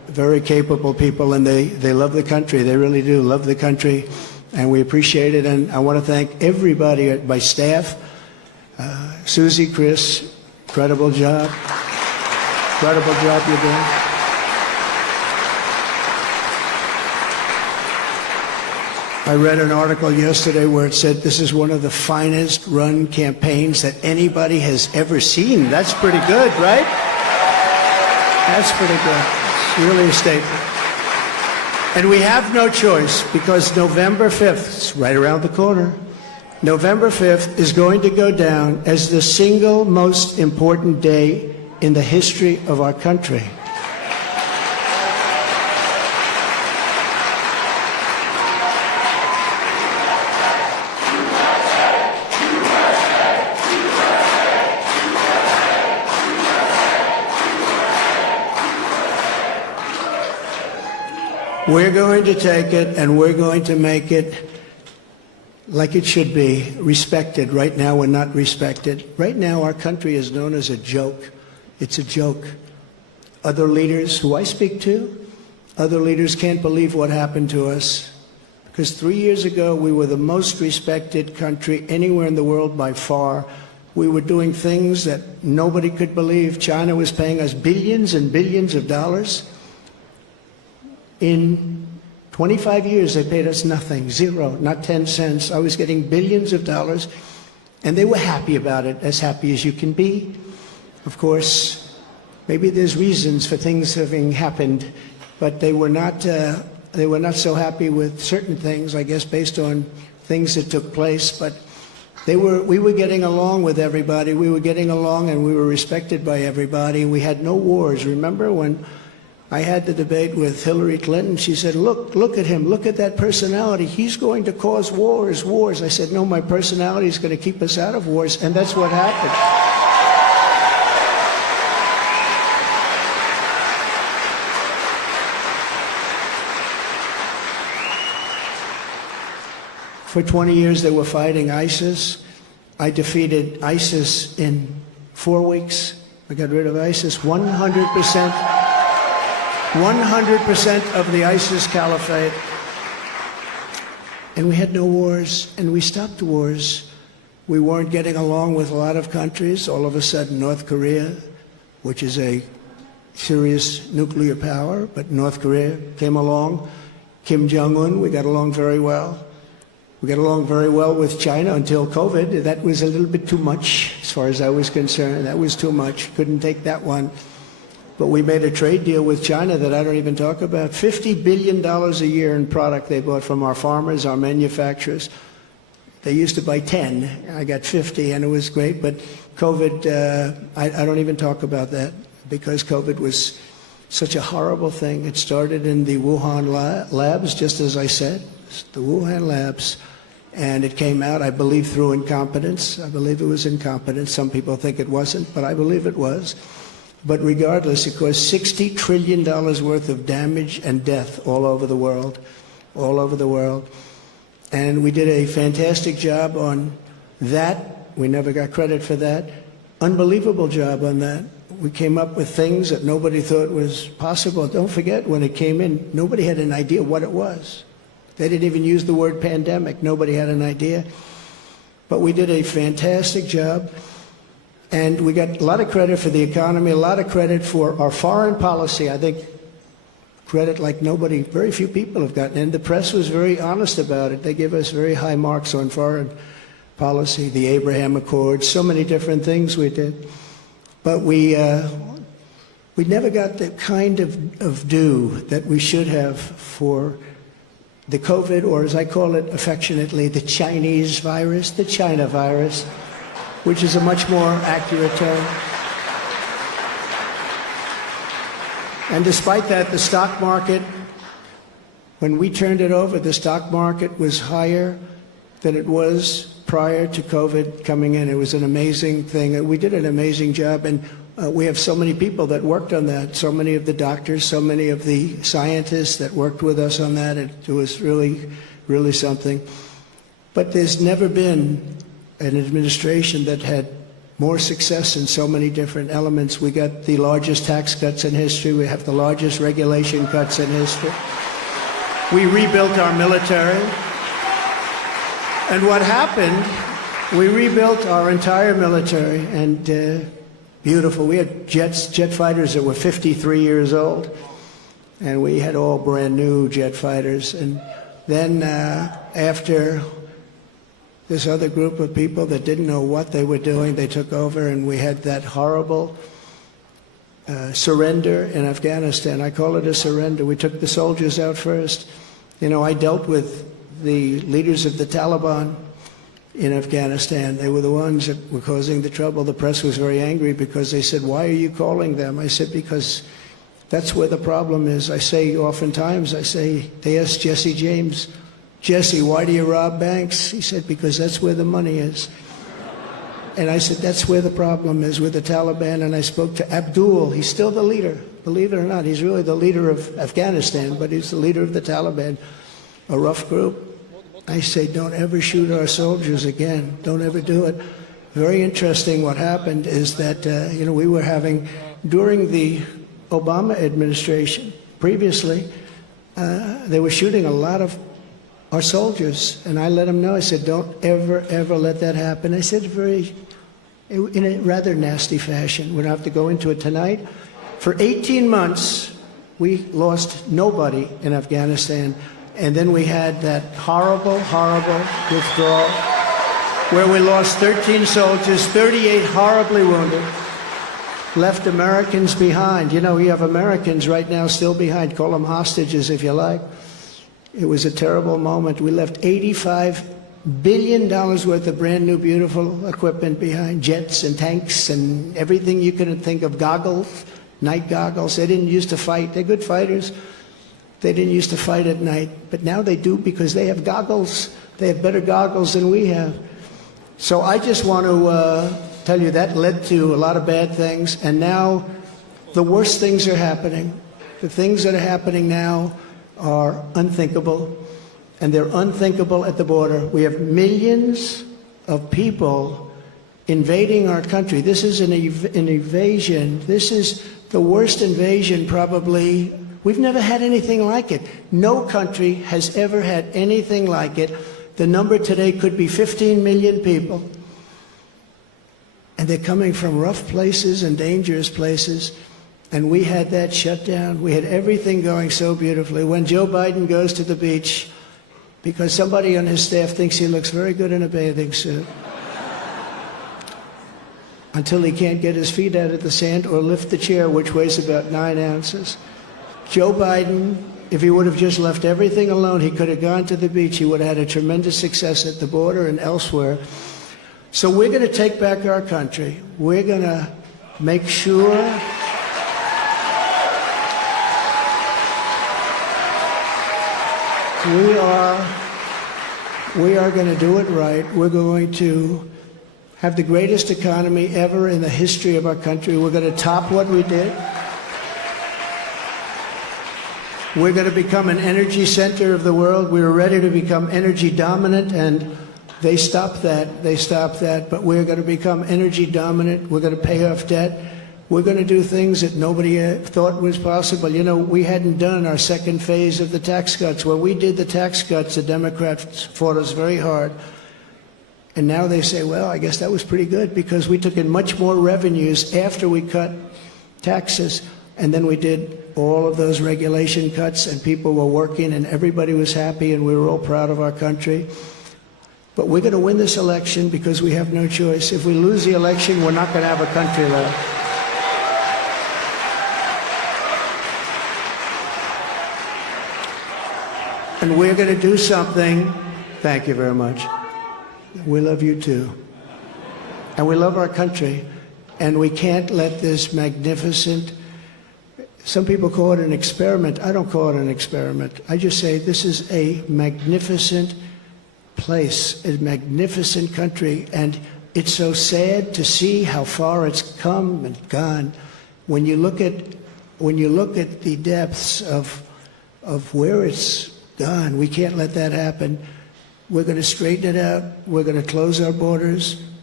very capable people, and they love the country. They really do love the country, and we appreciate it. And I want to thank everybody, my staff, Susie, Chris, incredible job. Incredible job you're doing. I read an article yesterday where it said this is one of the finest run campaigns that anybody has ever seen. That's pretty good, right? That's pretty good. It's really a statement. And we have no choice, because November 5th, it's right around the corner, November 5th is going to go down as the single most important day in the history of our country. We're going to take it and we're going to make it like it should be, respected. Right now we're not respected. Right now our country is known as a joke. It's a joke. Other leaders who I speak to, other leaders can't believe what happened to us. Because 3 years ago we were the most respected country anywhere in the world by far. We were doing things that nobody could believe. China was paying us billions and billions of dollars. In 25 years, they paid us nothing, zero, not 10 cents. I was getting billions of dollars, and they were happy about it, as happy as you can be. Of course, maybe there's reasons for things having happened, but they were not so happy with certain things, I guess, based on things that took place. But we were getting along with everybody. We were getting along, and we were respected by everybody. We had no wars. Remember when I had the debate with Hillary Clinton? She said, look at him, look at that personality. He's going to cause wars. I said, no, my personality is going to keep us out of wars, and that's what happened. For 20 years they were fighting ISIS. I defeated ISIS in 4 weeks. I got rid of ISIS 100%. 100% of the ISIS caliphate. And we had no wars, and we stopped wars. We weren't getting along with a lot of countries. All of a sudden, North Korea, which is a serious nuclear power, but North Korea came along. Kim Jong-un, we got along very well. We got along very well with China until COVID. That was a little bit too much, as far as I was concerned. That was too much. Couldn't take that one. But we made a trade deal with China that I don't even talk about. $50 billion a year in product they bought from our farmers, our manufacturers. They used to buy 10. I got 50, and it was great. But COVID, I don't even talk about that, because COVID was such a horrible thing. It started in the Wuhan labs, just as I said, the Wuhan labs. And it came out, I believe, through incompetence. I believe it was incompetence. Some people think it wasn't, but I believe it was. But regardless, it caused $60 trillion worth of damage and death all over the world, all over the world. And we did a fantastic job on that. We never got credit for that. Unbelievable job on that. We came up with things that nobody thought was possible. Don't forget, when it came in, nobody had an idea what it was. They didn't even use the word pandemic. Nobody had an idea. But we did a fantastic job. And we got a lot of credit for the economy, a lot of credit for our foreign policy. I think credit like nobody, very few people have gotten. And the press was very honest about it. They give us very high marks on foreign policy, the Abraham Accords, so many different things we did. But we never got the kind of due that we should have for the COVID, or as I call it affectionately, the Chinese virus, the China virus, which is a much more accurate term. And despite that, the stock market, when we turned it over, the stock market was higher than it was prior to COVID coming in. It was an amazing thing. We did an amazing job, and we have so many people that worked on that, so many of the doctors, so many of the scientists that worked with us on that. It was really, really something. But there's never been an administration that had more success in so many different elements. We got the largest tax cuts in history. We have the largest regulation cuts in history. We rebuilt our military. And what happened, we rebuilt our entire military, and beautiful. We had jet fighters that were 53 years old, and we had all brand new jet fighters. And then after this other group of people that didn't know what they were doing, they took over, and we had that horrible surrender in Afghanistan. I call it a surrender. We took the soldiers out first. You know, I dealt with the leaders of the Taliban in Afghanistan. They were the ones that were causing the trouble. The press was very angry because they said, "Why are you calling them?" I said, "Because that's where the problem is." I say oftentimes, they asked Jesse James, "Jesse, why do you rob banks?" He said, "Because that's where the money is." And I said, that's where the problem is, with the Taliban. And I spoke to Abdul. He's still the leader, believe it or not. He's really the leader of Afghanistan, but he's the leader of the Taliban, a rough group. I say, don't ever shoot our soldiers again. Don't ever do it. Very interesting. What happened is that, we were having, during the Obama administration, previously, they were shooting a lot of our soldiers. And I let them know, I said, don't ever, ever let that happen. I said in a rather nasty fashion. We don't have to go into it tonight. For 18 months, we lost nobody in Afghanistan. And then we had that horrible, horrible withdrawal where we lost 13 soldiers, 38 horribly wounded, left Americans behind. You know, you have Americans right now still behind. Call them hostages if you like. It was a terrible moment. We left $85 billion worth of brand new, beautiful equipment behind, jets and tanks and everything you can think of, goggles, night goggles. They didn't used to fight. They're good fighters. They didn't used to fight at night, but now they do because they have goggles. They have better goggles than we have. So I just want to tell you that led to a lot of bad things, and now the worst things are happening. The things that are happening now are unthinkable, and they're unthinkable at the border. We have millions of people invading our country. This is an invasion. This is the worst invasion probably. We've never had anything like it. No country has ever had anything like it. The number today could be 15 million people. And they're coming from rough places and dangerous places. And we had that shut down. We had everything going so beautifully. When Joe Biden goes to the beach, because somebody on his staff thinks he looks very good in a bathing suit, until he can't get his feet out of the sand or lift the chair, which weighs about 9 ounces. Joe Biden, if he would have just left everything alone, he could have gone to the beach. He would have had a tremendous success at the border and elsewhere. So we're going to take back our country. We're going to make sure we are going to do it right. We're going to have the greatest economy ever in the history of our country. We're going to top what we did. We're going to become an energy center of the world. We were ready to become energy dominant, and they stopped that. They stopped that. But we're going to become energy dominant. We're going to pay off debt. We're going to do things that nobody thought was possible. You know, we hadn't done our second phase of the tax cuts. When we did the tax cuts, the Democrats fought us very hard. And now they say, well, I guess that was pretty good because we took in much more revenues after we cut taxes. And then we did all of those regulation cuts, and people were working, and everybody was happy, and we were all proud of our country. But we're going to win this election because we have no choice. If we lose the election, we're not going to have a country left. And we're going to do something. Thank you very much. We love you too. And we love our country. And we can't let this magnificent, some people call it an experiment. I don't call it an experiment. I just say this is a magnificent place, a magnificent country. And it's so sad to see how far it's come and gone. When you look at the depths of where it's gone, we can't let that happen. We're going to straighten it out. We're going to close our borders.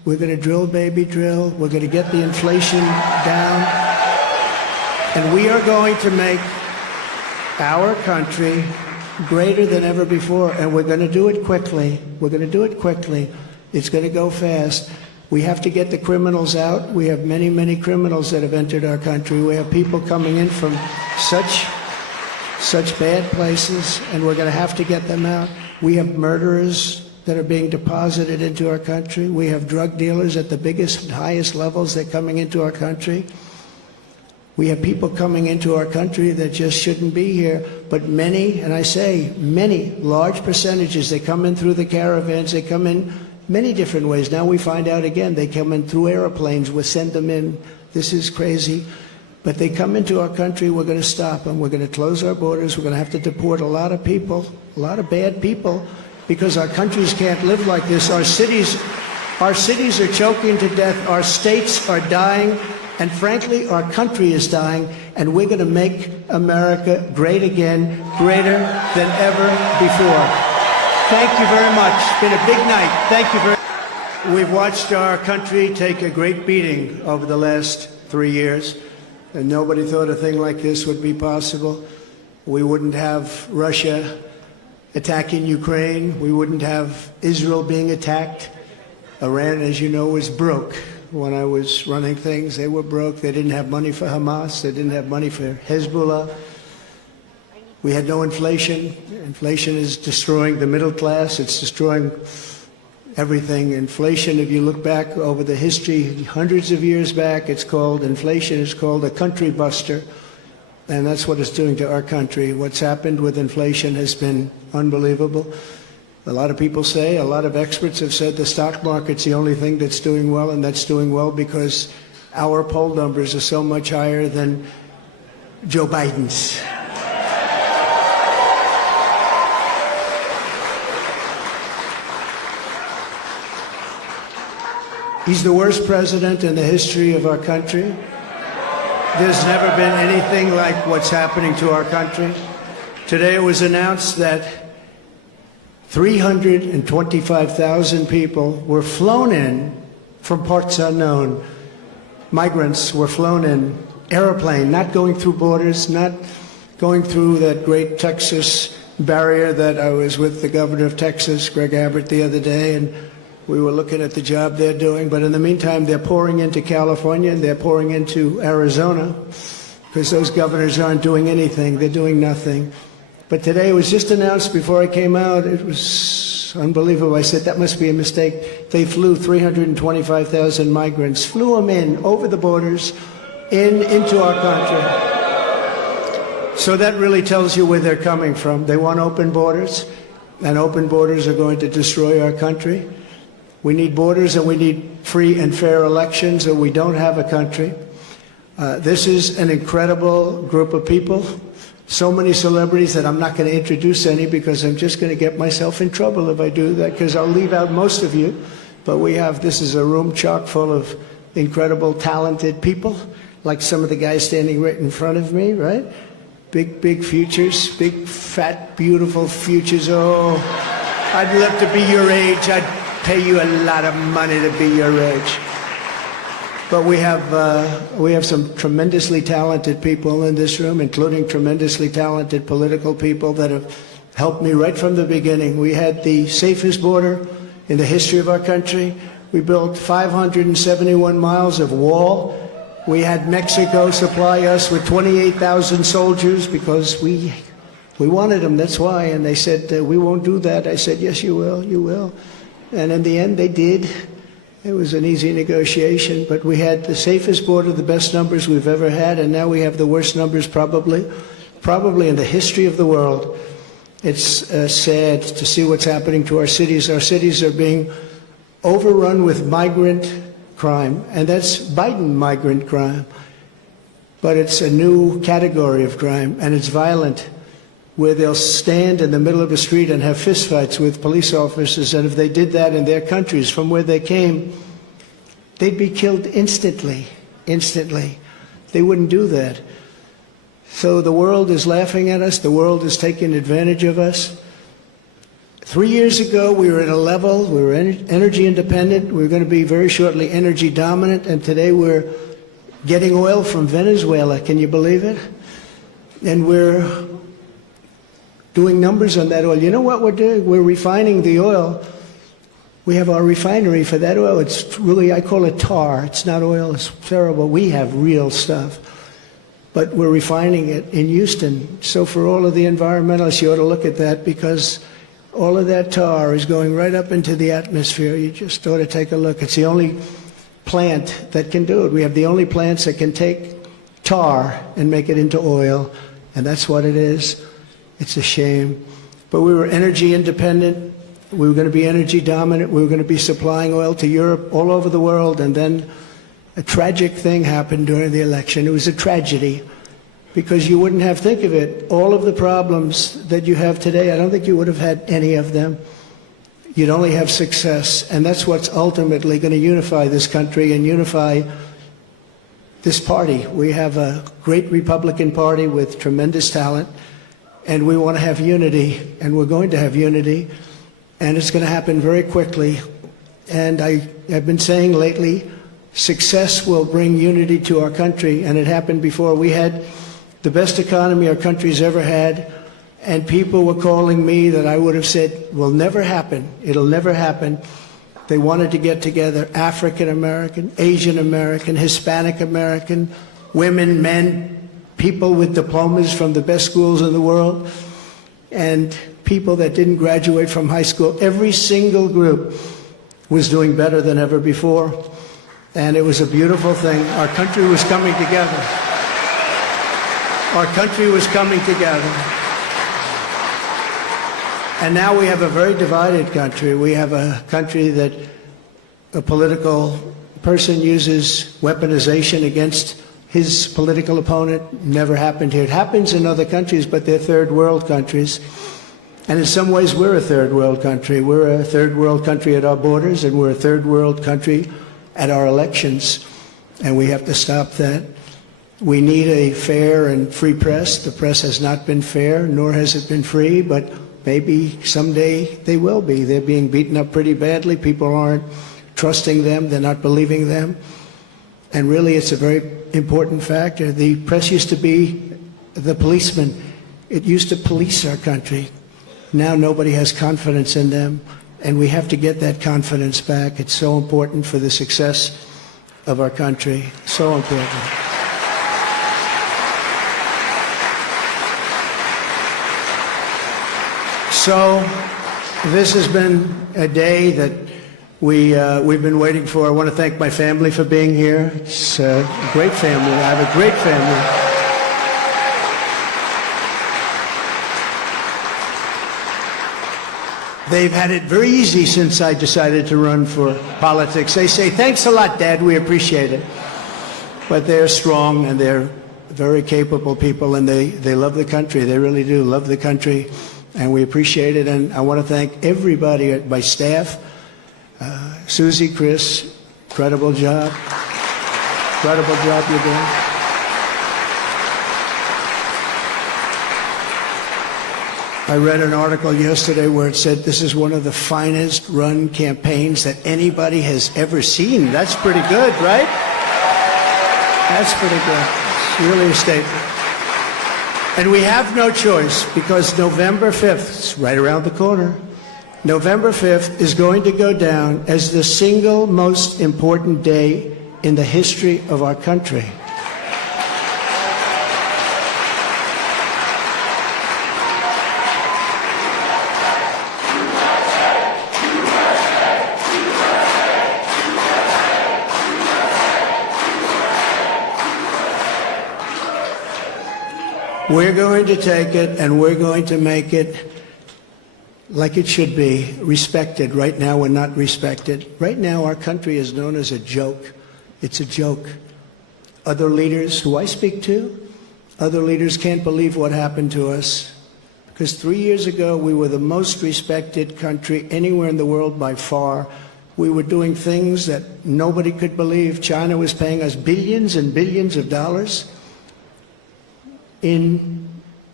We're going to drill, baby, drill. We're going to get the inflation down. And we are going to make our country greater than ever before. And we're going to do it quickly. We're going to do it quickly. It's going to go fast. We have to get the criminals out. We have many, many criminals that have entered our country. We have people coming in from such bad places, and we're going to have to get them out. We have murderers that are being deposited into our country. We have drug dealers at the biggest and highest levels that are coming into our country. We have people coming into our country that just shouldn't be here. But many, and I say many, large percentages, they come in through the caravans, they come in many different ways. Now we find out again, they come in through airplanes, we send them in. This is crazy. But they come into our country, we're going to stop them. We're going to close our borders. We're going to have to deport a lot of people, a lot of bad people, because our countries can't live like this. Our cities are choking to death. Our states are dying. And frankly, our country is dying. And we're going to make America great again, greater than ever before. Thank you very much. It's been a big night. Thank you very much. We've watched our country take a great beating over the last 3 years. And nobody thought a thing like this would be possible. We wouldn't have Russia attacking Ukraine. We wouldn't have Israel being attacked. Iran, as you know, was broke. When I was running things, they were broke. They didn't have money for Hamas. They didn't have money for Hezbollah. We had no inflation. Inflation is destroying the middle class. It's destroying everything. Inflation, if you look back over the history, hundreds of years back, inflation is called a country buster. And that's what it's doing to our country. What's happened with inflation has been unbelievable. A lot of people say, a lot of experts have said the stock market's the only thing that's doing well, and that's doing well because our poll numbers are so much higher than Joe Biden's. He's the worst president in the history of our country. There's never been anything like what's happening to our country. Today it was announced that 325,000 people were flown in from parts unknown. Migrants were flown in, airplane, not going through borders, not going through that great Texas barrier that I was with the governor of Texas, Greg Abbott, the other day, and we were looking at the job they're doing. But in the meantime, they're pouring into California and they're pouring into Arizona because those governors aren't doing anything. They're doing nothing. But today it was just announced before I came out. It was unbelievable. I said, that must be a mistake. They flew 325,000 migrants, flew them in over the borders into our country. So that really tells you where they're coming from. They want open borders, and open borders are going to destroy our country. We need borders and we need free and fair elections, or we don't have a country. This is an incredible group of people. So many celebrities that I'm not going to introduce any because I'm just going to get myself in trouble if I do that, because I'll leave out most of you. But this is a room chock full of incredible, talented people, like some of the guys standing right in front of me, right? Big futures, big, fat, beautiful futures. Oh, I'd love to be your age. I'd pay you a lot of money to be your age. But we have some tremendously talented people in this room, including tremendously talented political people that have helped me right from the beginning. We had the safest border in the history of our country. We built 571 miles of wall. We had Mexico supply us with 28,000 soldiers because we wanted them, that's why. And they said, we won't do that. I said, yes, you will, you will. And in the end, they did. It was an easy negotiation, but we had the safest border, the best numbers we've ever had, and now we have the worst numbers probably in the history of the world. It's sad to see what's happening to our cities. Our cities are being overrun with migrant crime, and that's Biden migrant crime. But it's a new category of crime, and it's violent, where they'll stand in the middle of a street and have fistfights with police officers, and if they did that in their countries from where they came, they'd be killed instantly. They wouldn't do that. So the world is laughing at us. The world is taking advantage of us. 3 years ago, we were at a level, we were energy independent, we were going to be very shortly energy dominant, and today we're getting oil from Venezuela. Can you believe it? And we're doing numbers on that oil. You know what we're doing? We're refining the oil. We have our refinery for that oil. It's really, I call it tar. It's not oil. It's terrible. We have real stuff. But we're refining it in Houston. So for all of the environmentalists, you ought to look at that, because all of that tar is going right up into the atmosphere. You just ought to take a look. It's the only plant that can do it. We have the only plants that can take tar and make it into oil, and that's what it is. It's a shame. But we were energy independent. We were going to be energy dominant. We were going to be supplying oil to Europe, all over the world, and then a tragic thing happened during the election. It was a tragedy, because you wouldn't have, think of it, all of the problems that you have today, I don't think you would have had any of them. You'd only have success, and that's what's ultimately going to unify this country and unify this party. We have a great Republican Party with tremendous talent, and we want to have unity, and we're going to have unity, and it's going to happen very quickly. And I've been saying lately, success will bring unity to our country, and it happened before. We had the best economy our country's ever had, and people were calling me that I would have said will never happen. It'll never happen. They wanted to get together, African American, Asian American, Hispanic American, women, men, people with diplomas from the best schools in the world, and people that didn't graduate from high school. Every single group was doing better than ever before. And it was a beautiful thing. Our country was coming together. Our country was coming together. And now we have a very divided country. We have a country that a political person uses weaponization against his political opponent. Never happened here. It happens in other countries, but they're third world countries. And in some ways, we're a third world country. We're a third world country at our borders, and we're a third world country at our elections, and we have to stop that. We need a fair and free press. The press has not been fair, nor has it been free, but maybe someday they will be. They're being beaten up pretty badly. People aren't trusting them. They're not believing them. And really, it's a very important factor. The press used to be the policeman. It used to police our country. Now nobody has confidence in them. And we have to get that confidence back. It's so important for the success of our country. So important. So this has been a day that we've been waiting for. I want to thank my family for being here. It's a great family. I have a great family. They've had it very easy since I decided to run for politics. They say, thanks a lot, Dad, we appreciate it. But they're strong, and they're very capable people, and they love the country. They really do love the country, and we appreciate it. And I want to thank everybody at my staff. Susie, Chris, incredible job. Incredible job you're doing. I read an article yesterday where it said this is one of the finest run campaigns that anybody has ever seen. That's pretty good, right? That's pretty good. It's really a statement. And we have no choice, because November 5th, it's right around the corner, November 5th is going to go down as the single most important day in the history of our country. We're going to take it, and we're going to make it like it should be, respected. Right now, we're not respected. Right now, our country is known as a joke. It's a joke. Other leaders who I speak to, other leaders can't believe what happened to us. Because 3 years ago, we were the most respected country anywhere in the world by far. We were doing things that nobody could believe. China was paying us billions and billions of dollars in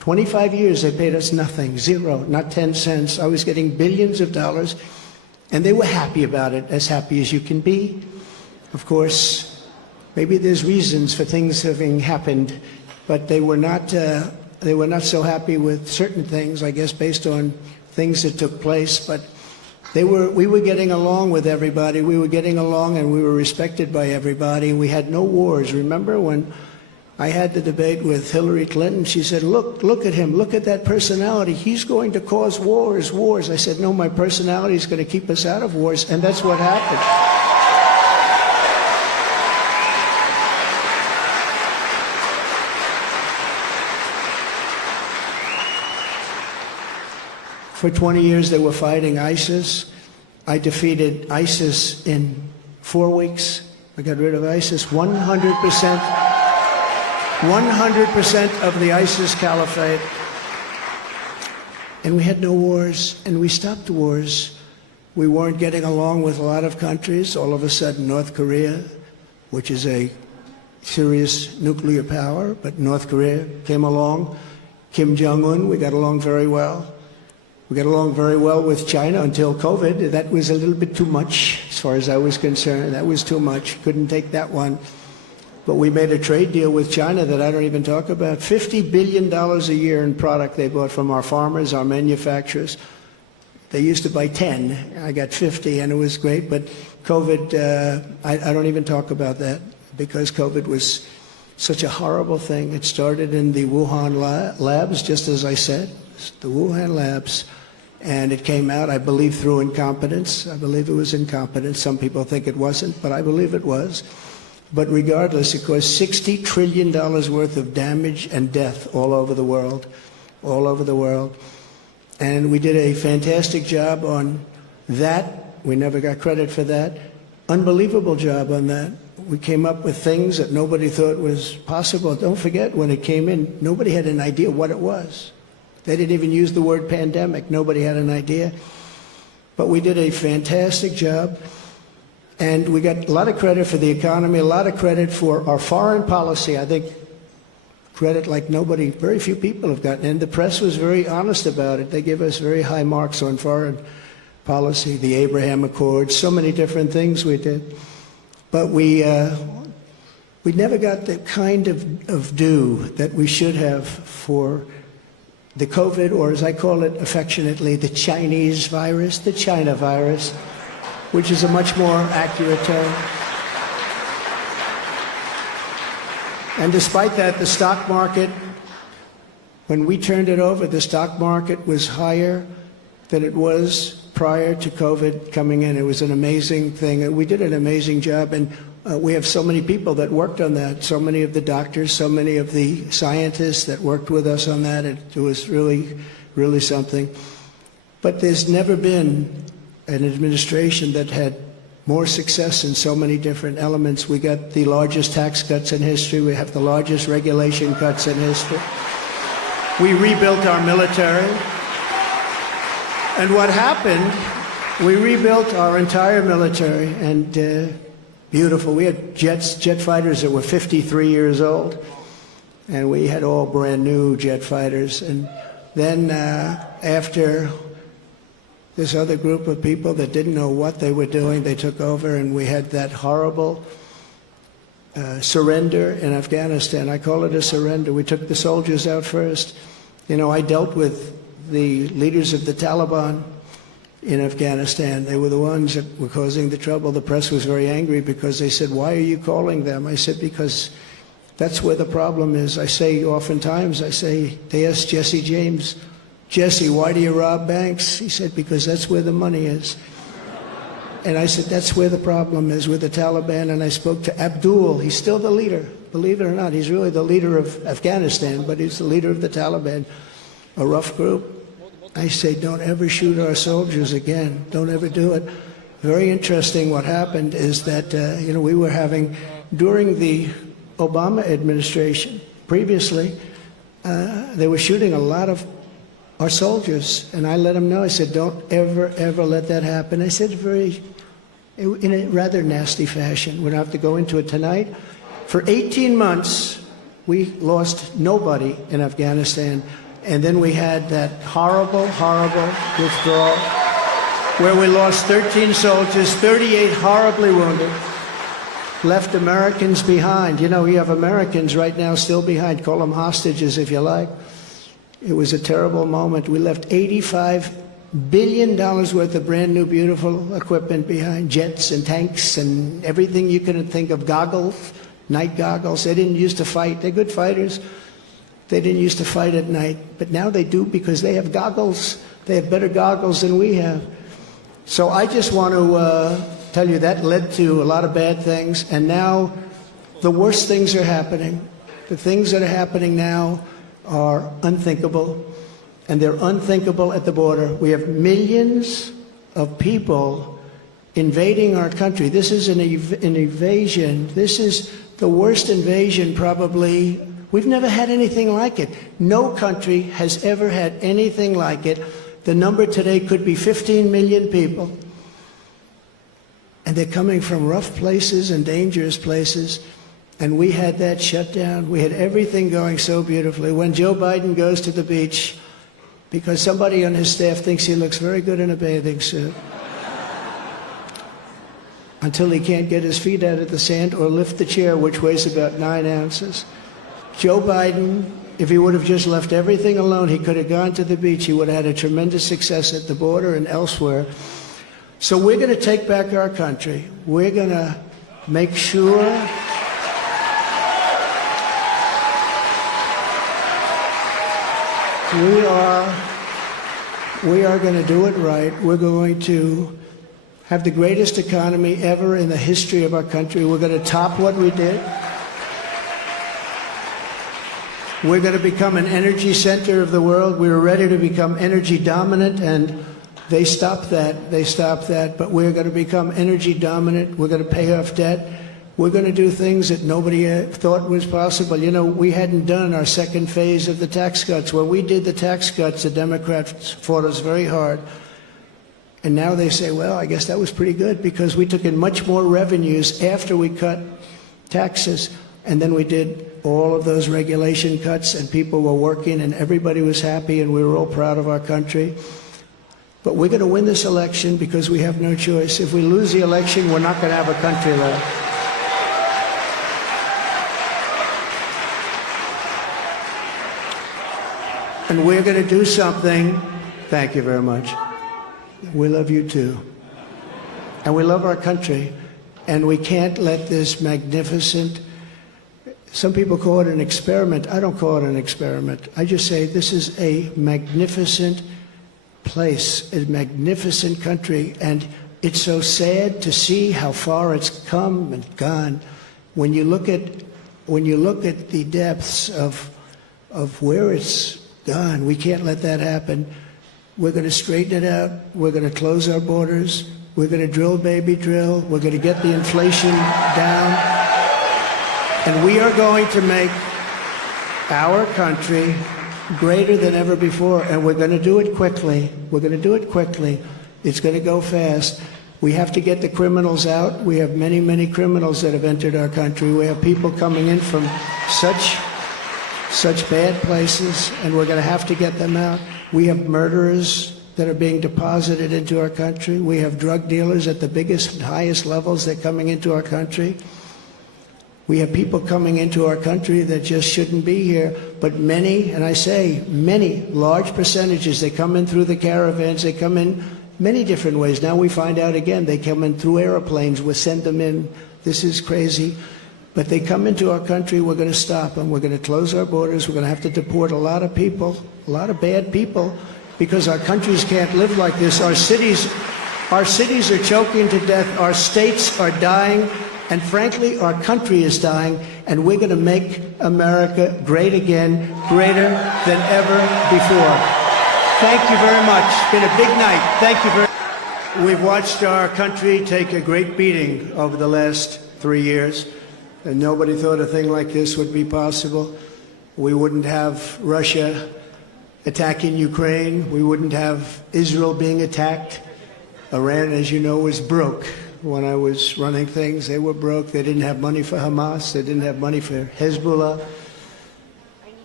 25 years they paid us nothing, zero, not 10 cents. I was getting billions of dollars, and they were happy about it, as happy as you can be. Of course, maybe there's reasons for things having happened, but they were not so happy with certain things, I guess, based on things that took place. But we were getting along with everybody. We were getting along, and we were respected by everybody. We had no wars. Remember when I had the debate with Hillary Clinton? She said, look at him, look at that personality. He's going to cause wars. I said, no, my personality is going to keep us out of wars, and that's what happened. For 20 years they were fighting ISIS. I defeated ISIS in 4 weeks. I got rid of ISIS 100%. 100% of the ISIS caliphate. And we had no wars, and we stopped wars. We weren't getting along with a lot of countries. All of a sudden, North Korea, which is a serious nuclear power, but North Korea came along. Kim Jong-un, we got along very well. We got along very well with China until COVID. That was a little bit too much, as far as I was concerned. That was too much. Couldn't take that one. But we made a trade deal with China that I don't even talk about. $50 billion a year in product they bought from our farmers, our manufacturers. They used to buy 10. I got 50, and it was great. But COVID, I don't even talk about that, because COVID was such a horrible thing. It started in the Wuhan labs, just as I said, the Wuhan labs. And it came out, I believe, through incompetence. I believe it was incompetence. Some people think it wasn't, but I believe it was. But regardless, it caused $60 trillion worth of damage and death all over the world, all over the world. And we did a fantastic job on that. We never got credit for that. Unbelievable job on that. We came up with things that nobody thought was possible. Don't forget, when it came in, nobody had an idea what it was. They didn't even use the word pandemic. Nobody had an idea. But we did a fantastic job. And we got a lot of credit for the economy, a lot of credit for our foreign policy. I think credit like nobody, very few people have gotten. And the press was very honest about it. They give us very high marks on foreign policy, the Abraham Accords, so many different things we did. But we never got the kind of due that we should have for the COVID, or as I call it affectionately, the Chinese virus, the China virus, which is a much more accurate term. And despite that, the stock market, when we turned it over, the stock market was higher than it was prior to COVID coming in. It was an amazing thing. We did an amazing job, and we have so many people that worked on that, so many of the doctors, so many of the scientists that worked with us on that. It was really, really something. But there's never been an administration that had more success in so many different elements. We got the largest tax cuts in history. We have the largest regulation cuts in history. We rebuilt our military. And what happened, we rebuilt our entire military, and beautiful. We had jet fighters that were 53 years old, and we had all brand new jet fighters. And then after this other group of people that didn't know what they were doing, they took over, and we had that horrible surrender in Afghanistan. I call it a surrender. We took the soldiers out first. You know, I dealt with the leaders of the Taliban in Afghanistan. They were the ones that were causing the trouble. The press was very angry because they said, "Why are you calling them?" I said, "Because that's where the problem is." I say oftentimes, they asked Jesse James, "Jesse, why do you rob banks?" He said, "Because that's where the money is." And I said, that's where the problem is, with the Taliban. And I spoke to Abdul. He's still the leader. Believe it or not, he's really the leader of Afghanistan, but he's the leader of the Taliban, a rough group. I say, don't ever shoot our soldiers again. Don't ever do it. Very interesting what happened is that, we were having, during the Obama administration, previously, they were shooting a lot of our soldiers. And I let them know, I said, don't ever, ever let that happen. I said in a rather nasty fashion. We don't have to go into it tonight. For 18 months, we lost nobody in Afghanistan. And then we had that horrible, horrible withdrawal where we lost 13 soldiers, 38 horribly wounded, left Americans behind. You know, you have Americans right now still behind. Call them hostages if you like. It was a terrible moment. We left $85 billion worth of brand new, beautiful equipment behind, jets and tanks and everything you can think of, goggles, night goggles. They didn't used to fight. They're good fighters. They didn't used to fight at night, but now they do because they have goggles. They have better goggles than we have. So I just want to tell you that led to a lot of bad things, and now the worst things are happening. The things that are happening now are unthinkable, and they're unthinkable at the border. We have millions of people invading our country. This is an invasion. This is the worst invasion probably. We've never had anything like it. No country has ever had anything like it. The number today could be 15 million people. And they're coming from rough places and dangerous places. And we had that shut down. We had everything going so beautifully. When Joe Biden goes to the beach, because somebody on his staff thinks he looks very good in a bathing suit, until he can't get his feet out of the sand or lift the chair, which weighs about 9 ounces. Joe Biden, if he would have just left everything alone, he could have gone to the beach. He would have had a tremendous success at the border and elsewhere. So we're going to take back our country. We're going to make sure we are going to do it right. We're going to have the greatest economy ever in the history of our country. We're going to top what we did. We're going to become an energy center of the world. We were ready to become energy dominant, and they stopped that. They stopped that. But we're going to become energy dominant. We're going to pay off debt. We're going to do things that nobody thought was possible. You know, we hadn't done our second phase of the tax cuts. When we did the tax cuts, the Democrats fought us very hard. And now they say, well, I guess that was pretty good because we took in much more revenues after we cut taxes. And then we did all of those regulation cuts, and people were working, and everybody was happy, and we were all proud of our country. But we're going to win this election because we have no choice. If we lose the election, we're not going to have a country left. And we're going to do something. Thank you very much. We love you too. And we love our country. And we can't let this magnificent, some people call it an experiment. I don't call it an experiment. I just say this is a magnificent place, a magnificent country. And it's so sad to see how far it's come and gone. When you look at the depths of where it's gone, we can't let that happen. We're going to straighten it out. We're going to close our borders. We're going to drill, baby, drill. We're going to get the inflation down. And we are going to make our country greater than ever before. And we're going to do it quickly. We're going to do it quickly. It's going to go fast. We have to get the criminals out. We have many, many criminals that have entered our country. We have people coming in from such bad places, and we're going to have to get them out. We have murderers that are being deposited into our country. We have drug dealers at the biggest and highest levels that are coming into our country. We have people coming into our country that just shouldn't be here, but many, and I say many, large percentages, they come in through the caravans, they come in many different ways. Now we find out again, they come in through airplanes, we send them in. This is crazy. But they come into our country, we're going to stop them. We're going to close our borders. We're going to have to deport a lot of people, a lot of bad people, because our countries can't live like this. Our cities are choking to death. Our states are dying. And frankly, our country is dying. And we're going to make America great again, greater than ever before. Thank you very much. It's been a big night. Thank you very much. We've watched our country take a great beating over the last 3 years. And nobody thought a thing like this would be possible. We wouldn't have Russia attacking Ukraine. We wouldn't have Israel being attacked. Iran, as you know, was broke. When I was running things, they were broke. They didn't have money for Hamas. They didn't have money for Hezbollah.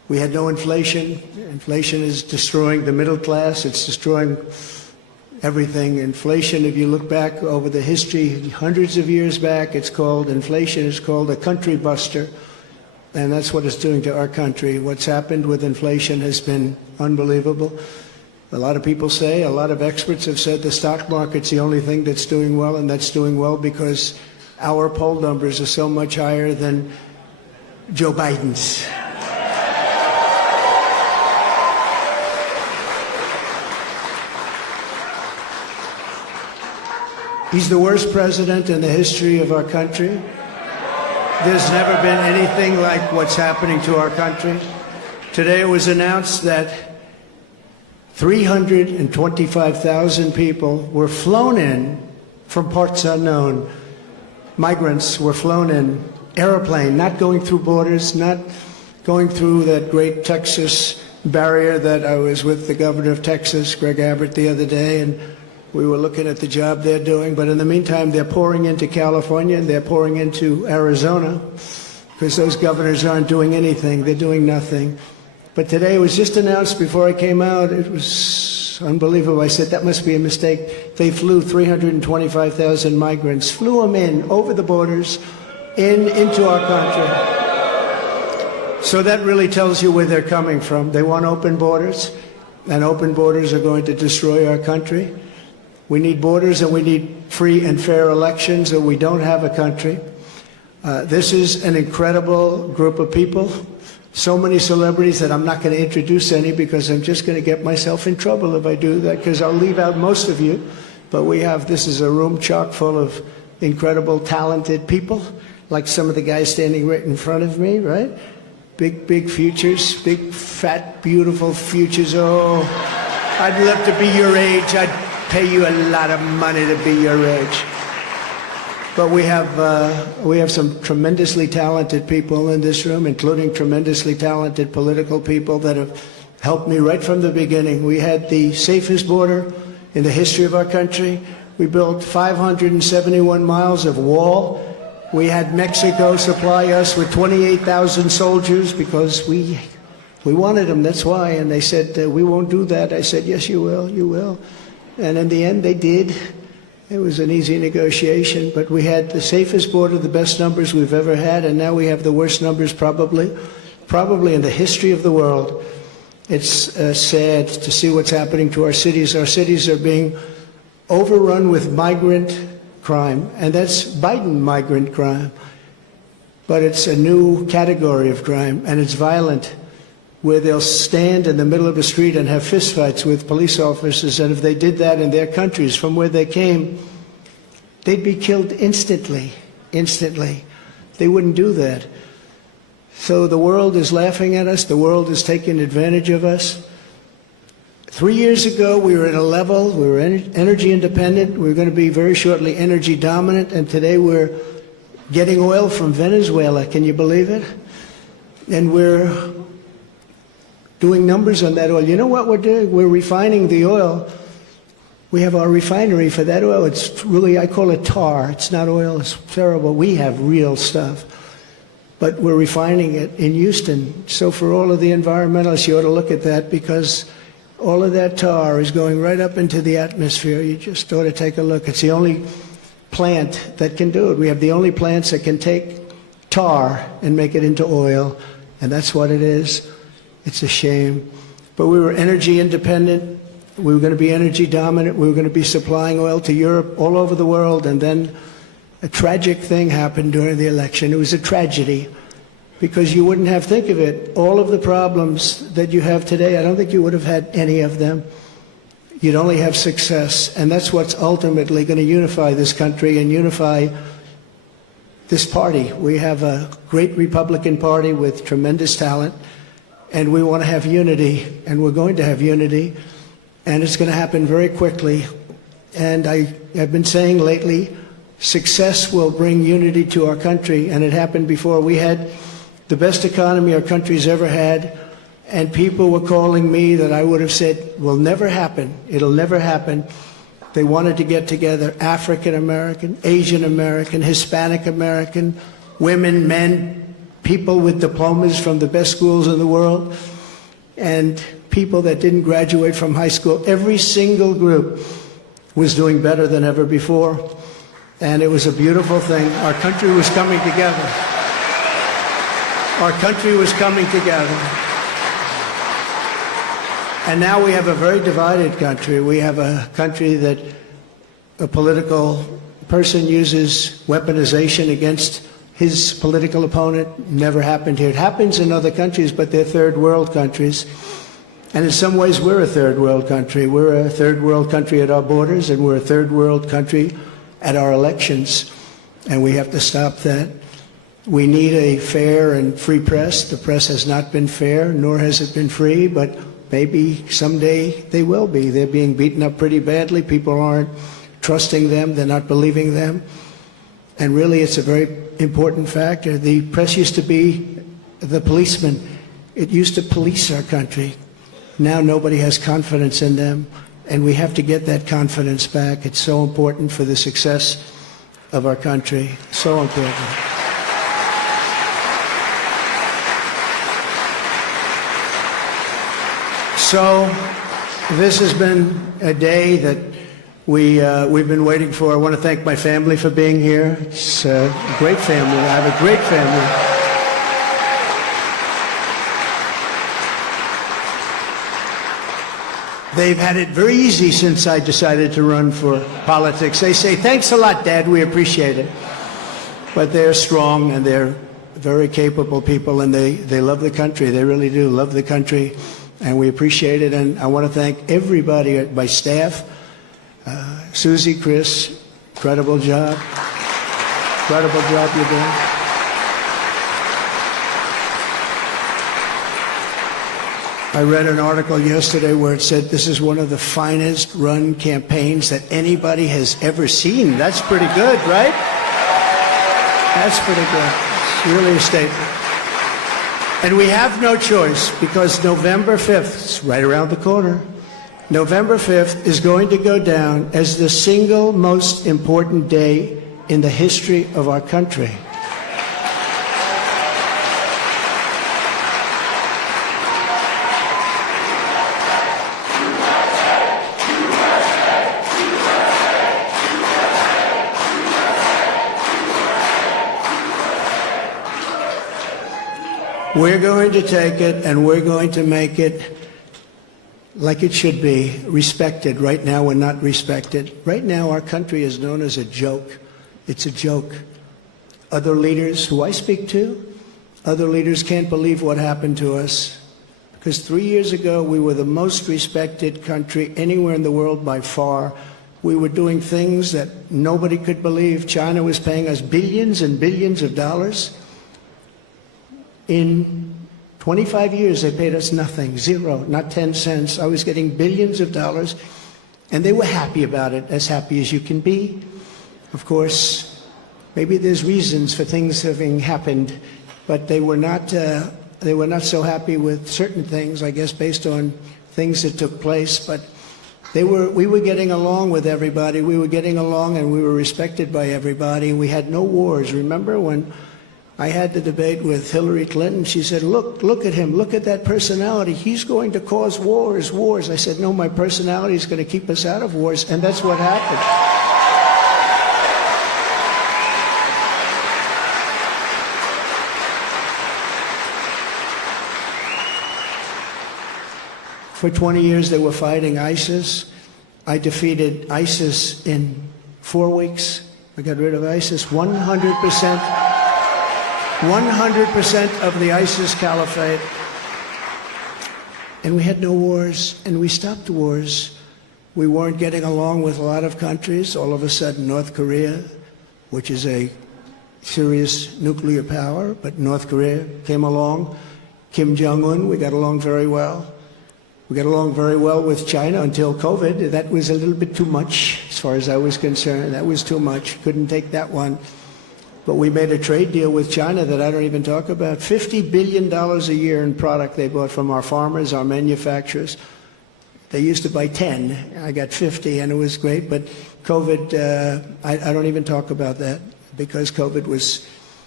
We had no inflation. Inflation is destroying the middle class. It's destroying everything. Inflation, if you look back over the history, hundreds of years back, inflation is called a country buster. And that's what it's doing to our country. What's happened with inflation has been unbelievable. A lot of people say, a lot of experts have said the stock market's the only thing that's doing well, and that's doing well because our poll numbers are so much higher than Joe Biden's. He's the worst president in the history of our country. There's never been anything like what's happening to our country. Today it was announced that 325,000 people were flown in from parts unknown. Migrants were flown in, airplane, not going through borders, not going through that great Texas barrier that I was with the governor of Texas, Greg Abbott, the other day, and we were looking at the job they're doing. But in the meantime, they're pouring into California and they're pouring into Arizona because those governors aren't doing anything. They're doing nothing. But today it was just announced before I came out. It was unbelievable. I said, that must be a mistake. They flew 325,000 migrants, flew them in over the borders into our country. So that really tells you where they're coming from. They want open borders, and open borders are going to destroy our country. We need borders and we need free and fair elections, or we don't have a country. This is an incredible group of people. So many celebrities that I'm not going to introduce any because I'm just going to get myself in trouble if I do that, because I'll leave out most of you. But this is a room chock full of incredible, talented people, like some of the guys standing right in front of me, right? Big futures, big, fat, beautiful futures. Oh, I'd love to be your age. I'd pay you a lot of money to be your age. But we have some tremendously talented people in this room, including tremendously talented political people that have helped me right from the beginning. We had the safest border in the history of our country. We built 571 miles of wall. We had Mexico supply us with 28,000 soldiers because we wanted them, that's why. And they said, we won't do that. I said, yes, you will, you will. And in the end, they did. It was an easy negotiation, but we had the safest border, the best numbers we've ever had, and now we have the worst numbers probably in the history of the world. It's sad to see what's happening to our cities. Our cities are being overrun with migrant crime, and that's Biden migrant crime. But it's a new category of crime, and it's violent, where they'll stand in the middle of the street and have fistfights with police officers, and if they did that in their countries from where they came, they'd be killed instantly. They wouldn't do that. So the world is laughing at us. The world is taking advantage of us. 3 years ago, we were at a level, we were energy independent. We were going to be very shortly energy dominant, and today we're getting oil from Venezuela. Can you believe it? And we're doing numbers on that oil. You know what we're doing? We're refining the oil. We have our refinery for that oil. It's really, I call it tar. It's not oil. It's terrible. We have real stuff. But we're refining it in Houston. So for all of the environmentalists, you ought to look at that, because all of that tar is going right up into the atmosphere. You just ought to take a look. It's the only plant that can do it. We have the only plants that can take tar and make it into oil, and that's what it is. It's a shame. But we were energy independent. We were going to be energy dominant. We were going to be supplying oil to Europe, all over the world. And then a tragic thing happened during the election. It was a tragedy, because you wouldn't have, think of it, all of the problems that you have today, I don't think you would have had any of them. You'd only have success. And that's what's ultimately going to unify this country and unify this party. We have a great Republican Party with tremendous talent. And we want to have unity, and we're going to have unity, and it's going to happen very quickly. And I have been saying lately, success will bring unity to our country, and it happened before. We had the best economy our country's ever had, and people were calling me that I would have said will never happen. It'll never happen. They wanted to get together, African American, Asian American, Hispanic American, women, men, people with diplomas from the best schools in the world, and people that didn't graduate from high school. Every single group was doing better than ever before, and it was a beautiful thing. Our country was coming together. Our country was coming together. And now we have a very divided country. We have a country that a political person uses weaponization against his political opponent. Never happened here. It happens in other countries, but they're third world countries. And in some ways, we're a third world country. We're a third world country at our borders, and we're a third world country at our elections. And we have to stop that. We need a fair and free press. The press has not been fair, nor has it been free, but maybe someday they will be. They're being beaten up pretty badly. People aren't trusting them. They're not believing them. And really, it's a very important factor. The press used to be the policeman. It used to police our country. Now nobody has confidence in them, and we have to get that confidence back. It's so important for the success of our country. So important. So this has been a day that we've been waiting for. I want to thank my family for being here. It's a great family. I have a great family. They've had it very easy since I decided to run for politics. They say, "Thanks a lot, Dad, we appreciate it." But they're strong, and they're very capable people, and they love the country. They really do love the country, and we appreciate it. And I want to thank everybody, my staff, Susie, Chris, incredible job. Incredible job you're doing. I read an article yesterday where it said this is one of the finest run campaigns that anybody has ever seen. That's pretty good, right? That's pretty good. It's really a statement. And we have no choice, because November 5th is right around the corner. November 5th is going to go down as the single most important day in the history of our country. We're going to take it, and we're going to make it like it should be, respected. Right now, we're not respected. Right now, our country is known as a joke. It's a joke. Other leaders who I speak to, other leaders can't believe what happened to us. Because 3 years ago, we were the most respected country anywhere in the world by far. We were doing things that nobody could believe. China was paying us billions and billions of dollars. In 25 years, they paid us nothing, zero, not 10 cents. I was getting billions of dollars, and they were happy about it, as happy as you can be. Of course, maybe there's reasons for things having happened, but they were not so happy with certain things, I guess, based on things that took place. But we were getting along with everybody. We were getting along, and we were respected by everybody. We had no wars. Remember when I had the debate with Hillary Clinton? She said, look at him, look at that personality. He's going to cause wars. I said, no, my personality is going to keep us out of wars, and that's what happened. For 20 years, they were fighting ISIS. I defeated ISIS in 4 weeks. I got rid of ISIS 100%. 100% of the ISIS caliphate. And we had no wars, and we stopped wars. We weren't getting along with a lot of countries. All of a sudden, North Korea, which is a serious nuclear power, but North Korea came along. Kim Jong-un, we got along very well. We got along very well with China until COVID. That was a little bit too much, as far as I was concerned. That was too much. Couldn't take that one. But we made a trade deal with China that I don't even talk about. $50 billion a year in product they bought from our farmers, our manufacturers. They used to buy 10. I got 50, and it was great. But COVID, I don't even talk about that, because COVID was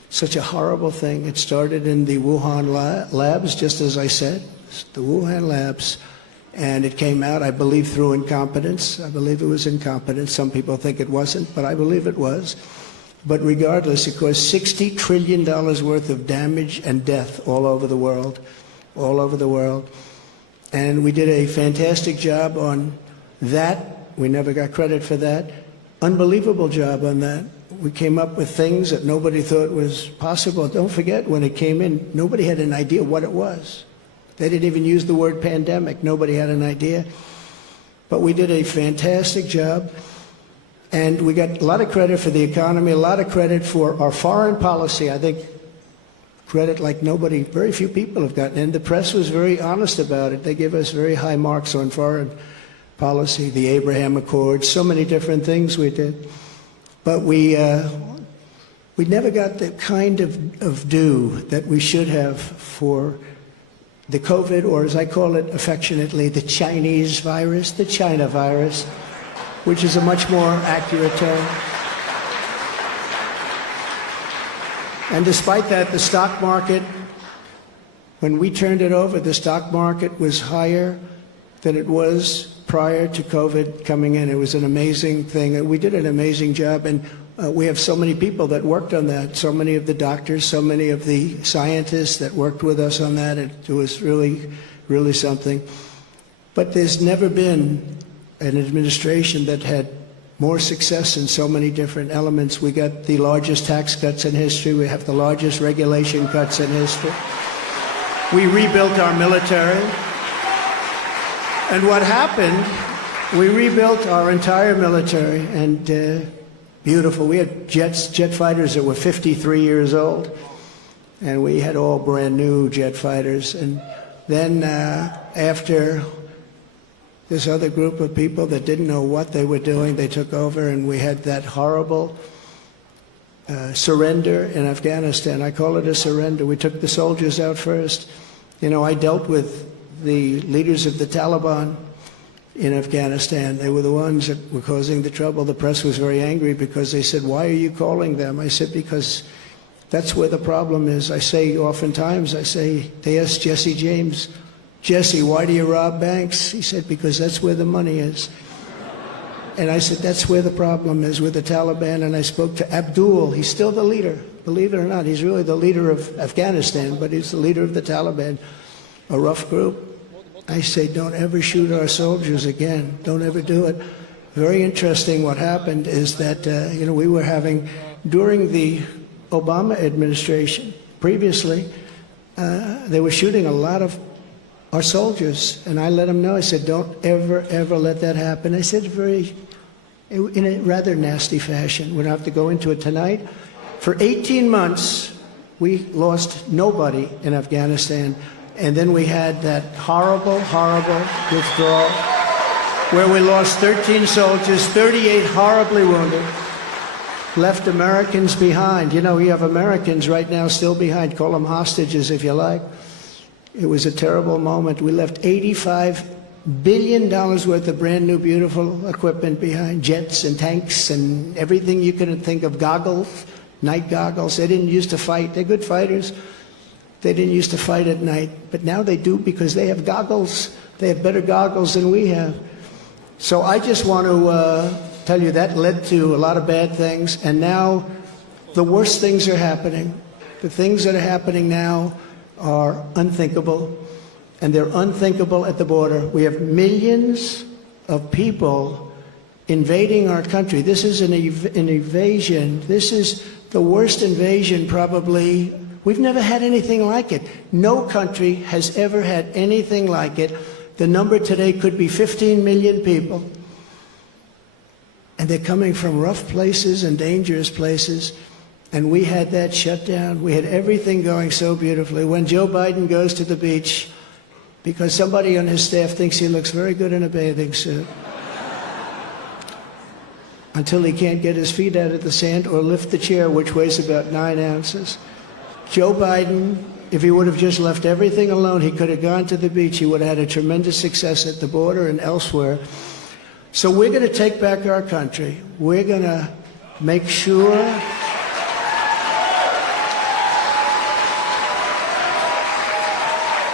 such a horrible thing. It started in the Wuhan labs, just as I said, the Wuhan labs. And it came out, I believe, through incompetence. I believe it was incompetence. Some people think it wasn't, but I believe it was. But regardless, it caused $60 trillion worth of damage and death all over the world, all over the world. And we did a fantastic job on that. We never got credit for that. Unbelievable job on that. We came up with things that nobody thought was possible. Don't forget, when it came in, nobody had an idea what it was. They didn't even use the word pandemic. Nobody had an idea. But we did a fantastic job. And we got a lot of credit for the economy, a lot of credit for our foreign policy. I think credit like nobody, very few people have gotten. And the press was very honest about it. They give us very high marks on foreign policy, the Abraham Accords, so many different things we did. But we never got the kind of due that we should have for the COVID, or as I call it affectionately, the Chinese virus, the China virus, which is a much more accurate term. And despite that, the stock market, when we turned it over, the stock market was higher than it was prior to COVID coming in. It was an amazing thing. And we did an amazing job. And we have so many people that worked on that, so many of the doctors, so many of the scientists that worked with us on that. It was really, really something. But there's never been an administration that had more success in so many different elements. We got the largest tax cuts in history. We have the largest regulation cuts in history. We rebuilt our military. And what happened, we rebuilt our entire military, and beautiful. We had jet fighters that were 53 years old, and we had all brand new jet fighters. And then after this other group of people that didn't know what they were doing, they took over, and we had that horrible surrender in Afghanistan. I call it a surrender. We took the soldiers out first. You know, I dealt with the leaders of the Taliban in Afghanistan. They were the ones that were causing the trouble. The press was very angry because they said, "Why are you calling them?" I said, "Because that's where the problem is." I say oftentimes, they asked Jesse James, "Jesse, why do you rob banks?" He said, "Because that's where the money is." And I said, that's where the problem is, with the Taliban. And I spoke to Abdul. He's still the leader. Believe it or not, he's really the leader of Afghanistan, but he's the leader of the Taliban, a rough group. I say, don't ever shoot our soldiers again. Don't ever do it. Very interesting what happened is that, we were having, during the Obama administration, previously, they were shooting a lot of our soldiers. And I let them know, I said, don't ever, ever let that happen. I said in a rather nasty fashion. We don't have to go into it tonight. For 18 months, we lost nobody in Afghanistan. And then we had that horrible, horrible withdrawal where we lost 13 soldiers, 38 horribly wounded, left Americans behind. You know, we have Americans right now still behind. Call them hostages if you like. It was a terrible moment. We left $85 billion worth of brand new, beautiful equipment behind, jets and tanks and everything you can think of, goggles, night goggles. They didn't used to fight. They're good fighters. They didn't used to fight at night, but now they do because they have goggles. They have better goggles than we have. So I just want to tell you that led to a lot of bad things, and now the worst things are happening. The things that are happening now are unthinkable, and they're unthinkable at the border. We have millions of people invading our country. This is an invasion. This is the worst invasion probably. We've never had anything like it. No country has ever had anything like it. The number today could be 15 million people. And they're coming from rough places and dangerous places. And we had that shut down. We had everything going so beautifully. When Joe Biden goes to the beach, because somebody on his staff thinks he looks very good in a bathing suit, until he can't get his feet out of the sand or lift the chair, which weighs about 9 ounces. Joe Biden, if he would have just left everything alone, he could have gone to the beach. He would have had a tremendous success at the border and elsewhere. So we're going to take back our country. We're going to make sure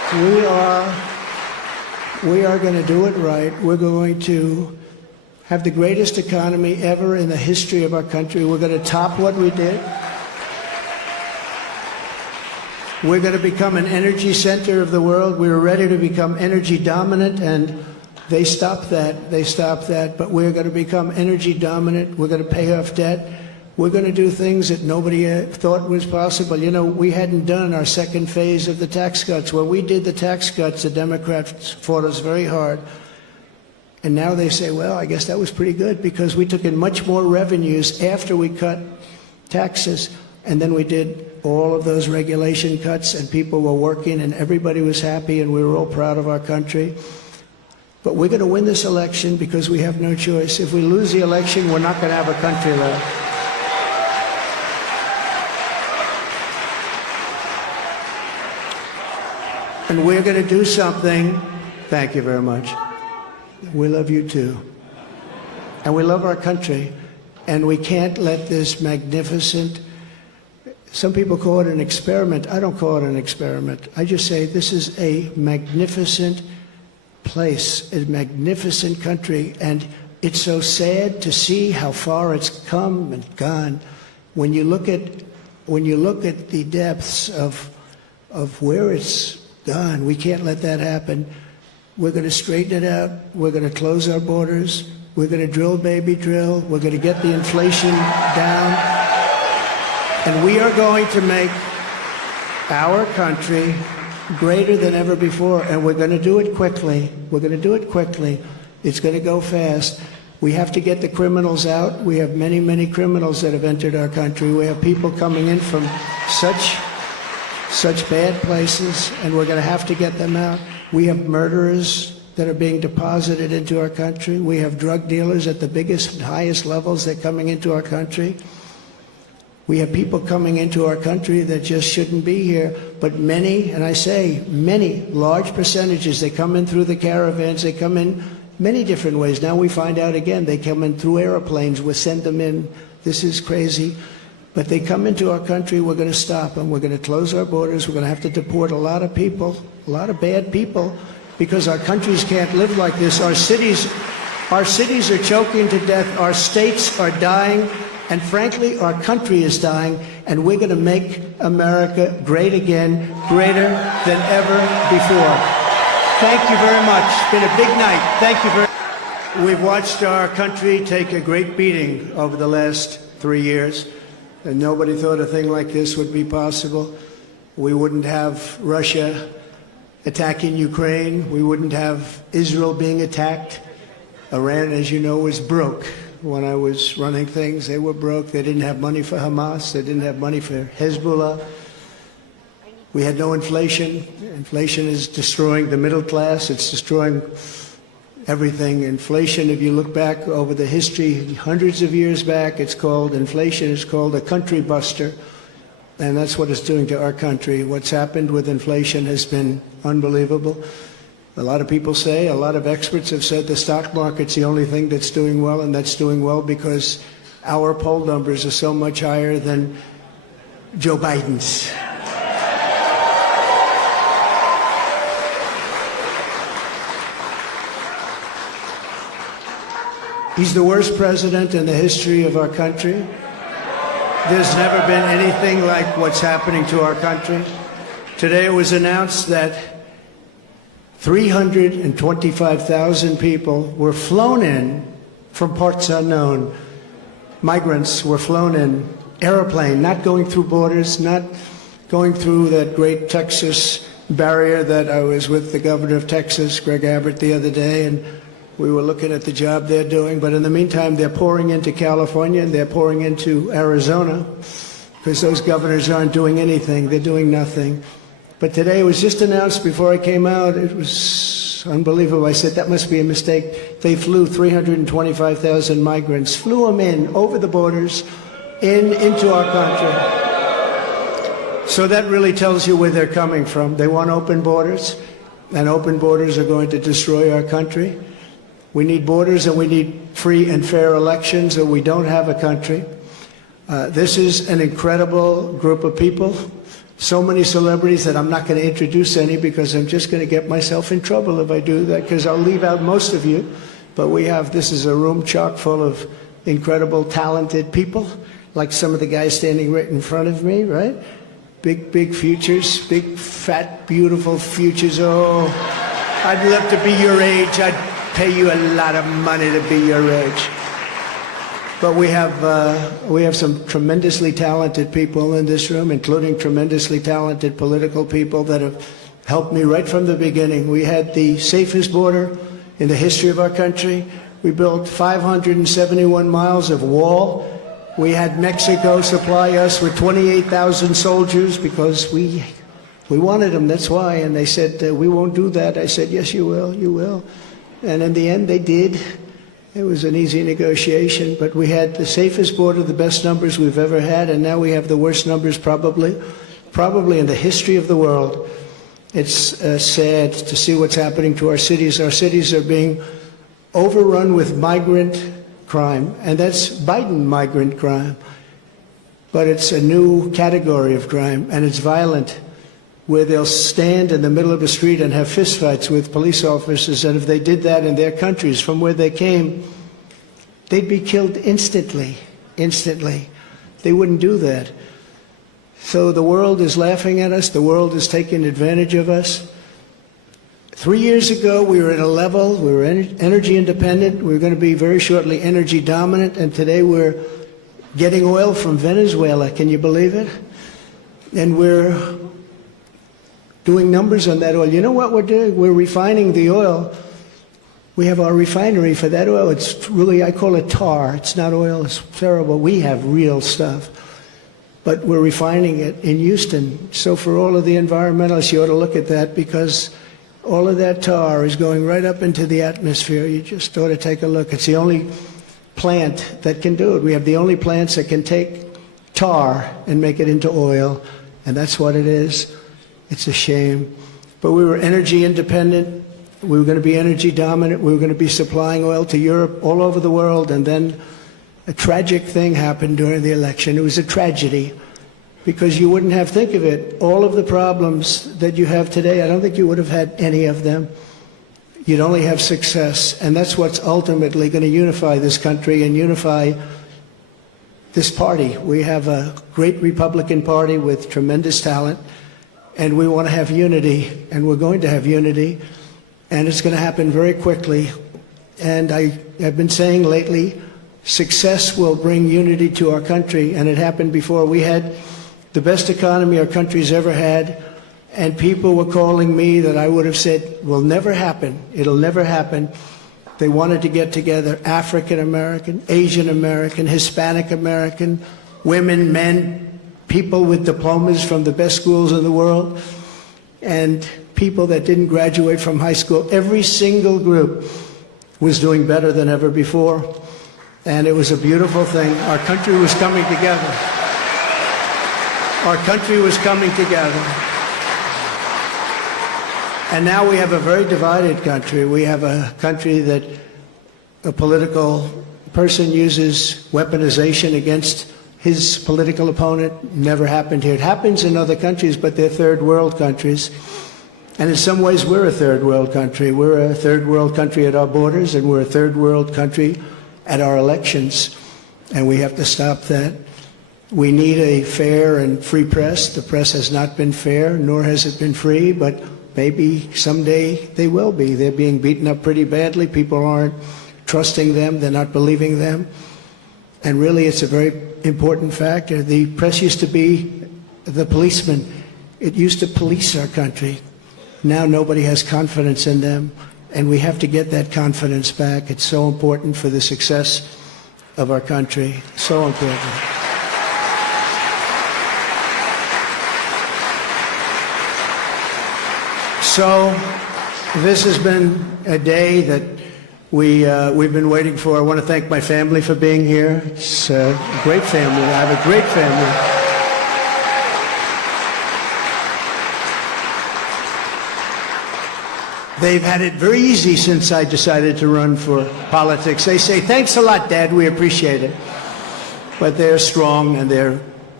We are going to do it right. We're going to have the greatest economy ever in the history of our country. We're going to top what we did. We're going to become an energy center of the world. We were ready to become energy dominant, and they stopped that. They stopped that. But we're going to become energy dominant. We're going to pay off debt. We're going to do things that nobody thought was possible. You know, we hadn't done our second phase of the tax cuts. When we did the tax cuts, the Democrats fought us very hard. And now they say, well, I guess that was pretty good because we took in much more revenues after we cut taxes. And then we did all of those regulation cuts, and people were working, and everybody was happy, and we were all proud of our country. But we're going to win this election because we have no choice. If we lose the election, we're not going to have a country left. And we're going to do something. Thank you very much. We love you too. And we love our country. And we can't let this magnificent, some people call it an experiment. I don't call it an experiment. I just say this is a magnificent place, a magnificent country. And it's so sad to see how far it's come and gone. When you look at the depths of where it's gone, we can't let that happen. We're going to straighten it out. We're going to close our borders. We're going to drill, baby, drill. We're going to get the inflation down. And we are going to make our country greater than ever before. And we're going to do it quickly. We're going to do it quickly. It's going to go fast. We have to get the criminals out. We have many, many criminals that have entered our country. We have people coming in from such bad places, and we're going to have to get them out. We have murderers that are being deposited into our country. We have drug dealers at the biggest and highest levels that are coming into our country. We have people coming into our country that just shouldn't be here. But many, and I say many, large percentages, they come in through the caravans. They come in many different ways. Now we find out again, they come in through airplanes. We send them in. This is crazy. But they come into our country, we're going to stop them. We're going to close our borders. We're going to have to deport a lot of people, a lot of bad people, because our countries can't live like this. Our cities are choking to death. Our states are dying. And frankly, our country is dying. And we're going to make America great again, greater than ever before. Thank you very much. It's been a big night. Thank you very much. We've watched our country take a great beating over the last 3 years. And nobody thought a thing like this would be possible. We wouldn't have Russia attacking Ukraine. We wouldn't have Israel being attacked. Iran, as you know, was broke. When I was running things, they were broke. They didn't have money for Hamas. They didn't have money for Hezbollah. We had no inflation. Inflation is destroying the middle class. It's destroying everything. Inflation, if you look back over the history, hundreds of years back, inflation is called a country buster. And that's what it's doing to our country. What's happened with inflation has been unbelievable. A lot of people say, a lot of experts have said the stock market's the only thing that's doing well, and that's doing well because our poll numbers are so much higher than Joe Biden's. He's the worst president in the history of our country. There's never been anything like what's happening to our country. Today it was announced that 325,000 people were flown in from parts unknown. Migrants were flown in, airplane, not going through borders, not going through that great Texas barrier that I was with the governor of Texas, Greg Abbott, the other day, and we were looking at the job they're doing. But in the meantime, they're pouring into California and they're pouring into Arizona because those governors aren't doing anything. They're doing nothing. But today it was just announced before I came out. It was unbelievable. I said, that must be a mistake. They flew 325,000 migrants, flew them in over the borders into our country. So that really tells you where they're coming from. They want open borders, and open borders are going to destroy our country. We need borders and we need free and fair elections, or we don't have a country. This is an incredible group of people. so many celebrities that I'm not going to introduce any because I'm just going to get myself in trouble if I do that, because I'll leave out most of you. But this is a room chock full of incredible, talented people, like some of the guys standing right in front of me, right? Big futures, big, fat, beautiful futures. Oh, I'd love to be your age. I'd pay you a lot of money to be your age. But we have some tremendously talented people in this room, including tremendously talented political people that have helped me right from the beginning. We had the safest border in the history of our country. We built 571 miles of wall. We had Mexico supply us with 28,000 soldiers because we wanted them, that's why. And they said, we won't do that. I said, yes, you will, you will. And in the end, they did. It was an easy negotiation, but we had the safest border, the best numbers we've ever had, and now we have the worst numbers probably in the history of the world. It's sad to see what's happening to our cities. Our cities are being overrun with migrant crime, and that's Biden migrant crime. But it's a new category of crime, and it's violent, where they'll stand in the middle of a street and have fistfights with police officers, and if they did that in their countries from where they came, they'd be killed instantly. They wouldn't do that. So the world is laughing at us. The world is taking advantage of us. 3 years ago, we were at a level, we were energy independent. We were going to be very shortly energy dominant, and today we're getting oil from Venezuela. Can you believe it? And we're doing numbers on that oil. You know what we're doing? We're refining the oil. We have our refinery for that oil. It's really, I call it tar. It's not oil. It's terrible. We have real stuff. But we're refining it in Houston. So for all of the environmentalists, you ought to look at that, because all of that tar is going right up into the atmosphere. You just ought to take a look. It's the only plant that can do it. We have the only plants that can take tar and make it into oil, and that's what it is. It's a shame. But we were energy independent. We were going to be energy dominant. We were going to be supplying oil to Europe, all over the world. And then a tragic thing happened during the election. It was a tragedy, because you wouldn't have, think of it, all of the problems that you have today, I don't think you would have had any of them. You'd only have success. And that's what's ultimately going to unify this country and unify this party. We have a great Republican Party with tremendous talent. And we want to have unity, and we're going to have unity, and it's going to happen very quickly. And I have been saying lately, success will bring unity to our country, and it happened before. We had the best economy our country's ever had, and people were calling me that I would have said will never happen. It'll never happen. They wanted to get together, African American, Asian American, Hispanic American, women, men, people with diplomas from the best schools in the world, and people that didn't graduate from high school. Every single group was doing better than ever before, and it was a beautiful thing. Our country was coming together. Our country was coming together. And now we have a very divided country. We have a country that a political person uses weaponization against his political opponent. Never happened here. It happens in other countries, but they're third world countries. And in some ways, we're a third world country. We're a third world country at our borders, and we're a third world country at our elections. And we have to stop that. We need a fair and free press. The press has not been fair, nor has it been free, but maybe someday they will be. They're being beaten up pretty badly. People aren't trusting them. They're not believing them. And really, it's a very important factor. The press used to be the policeman. It used to police our country. Now nobody has confidence in them, and we have to get that confidence back. It's so important for the success of our country. So important. So this has been a day that we've been waiting for. I want to thank my family for being here. It's a great family. I have a great family. They've had it very easy since I decided to run for politics. They say, thanks a lot, Dad, we appreciate it. But they're strong, and they're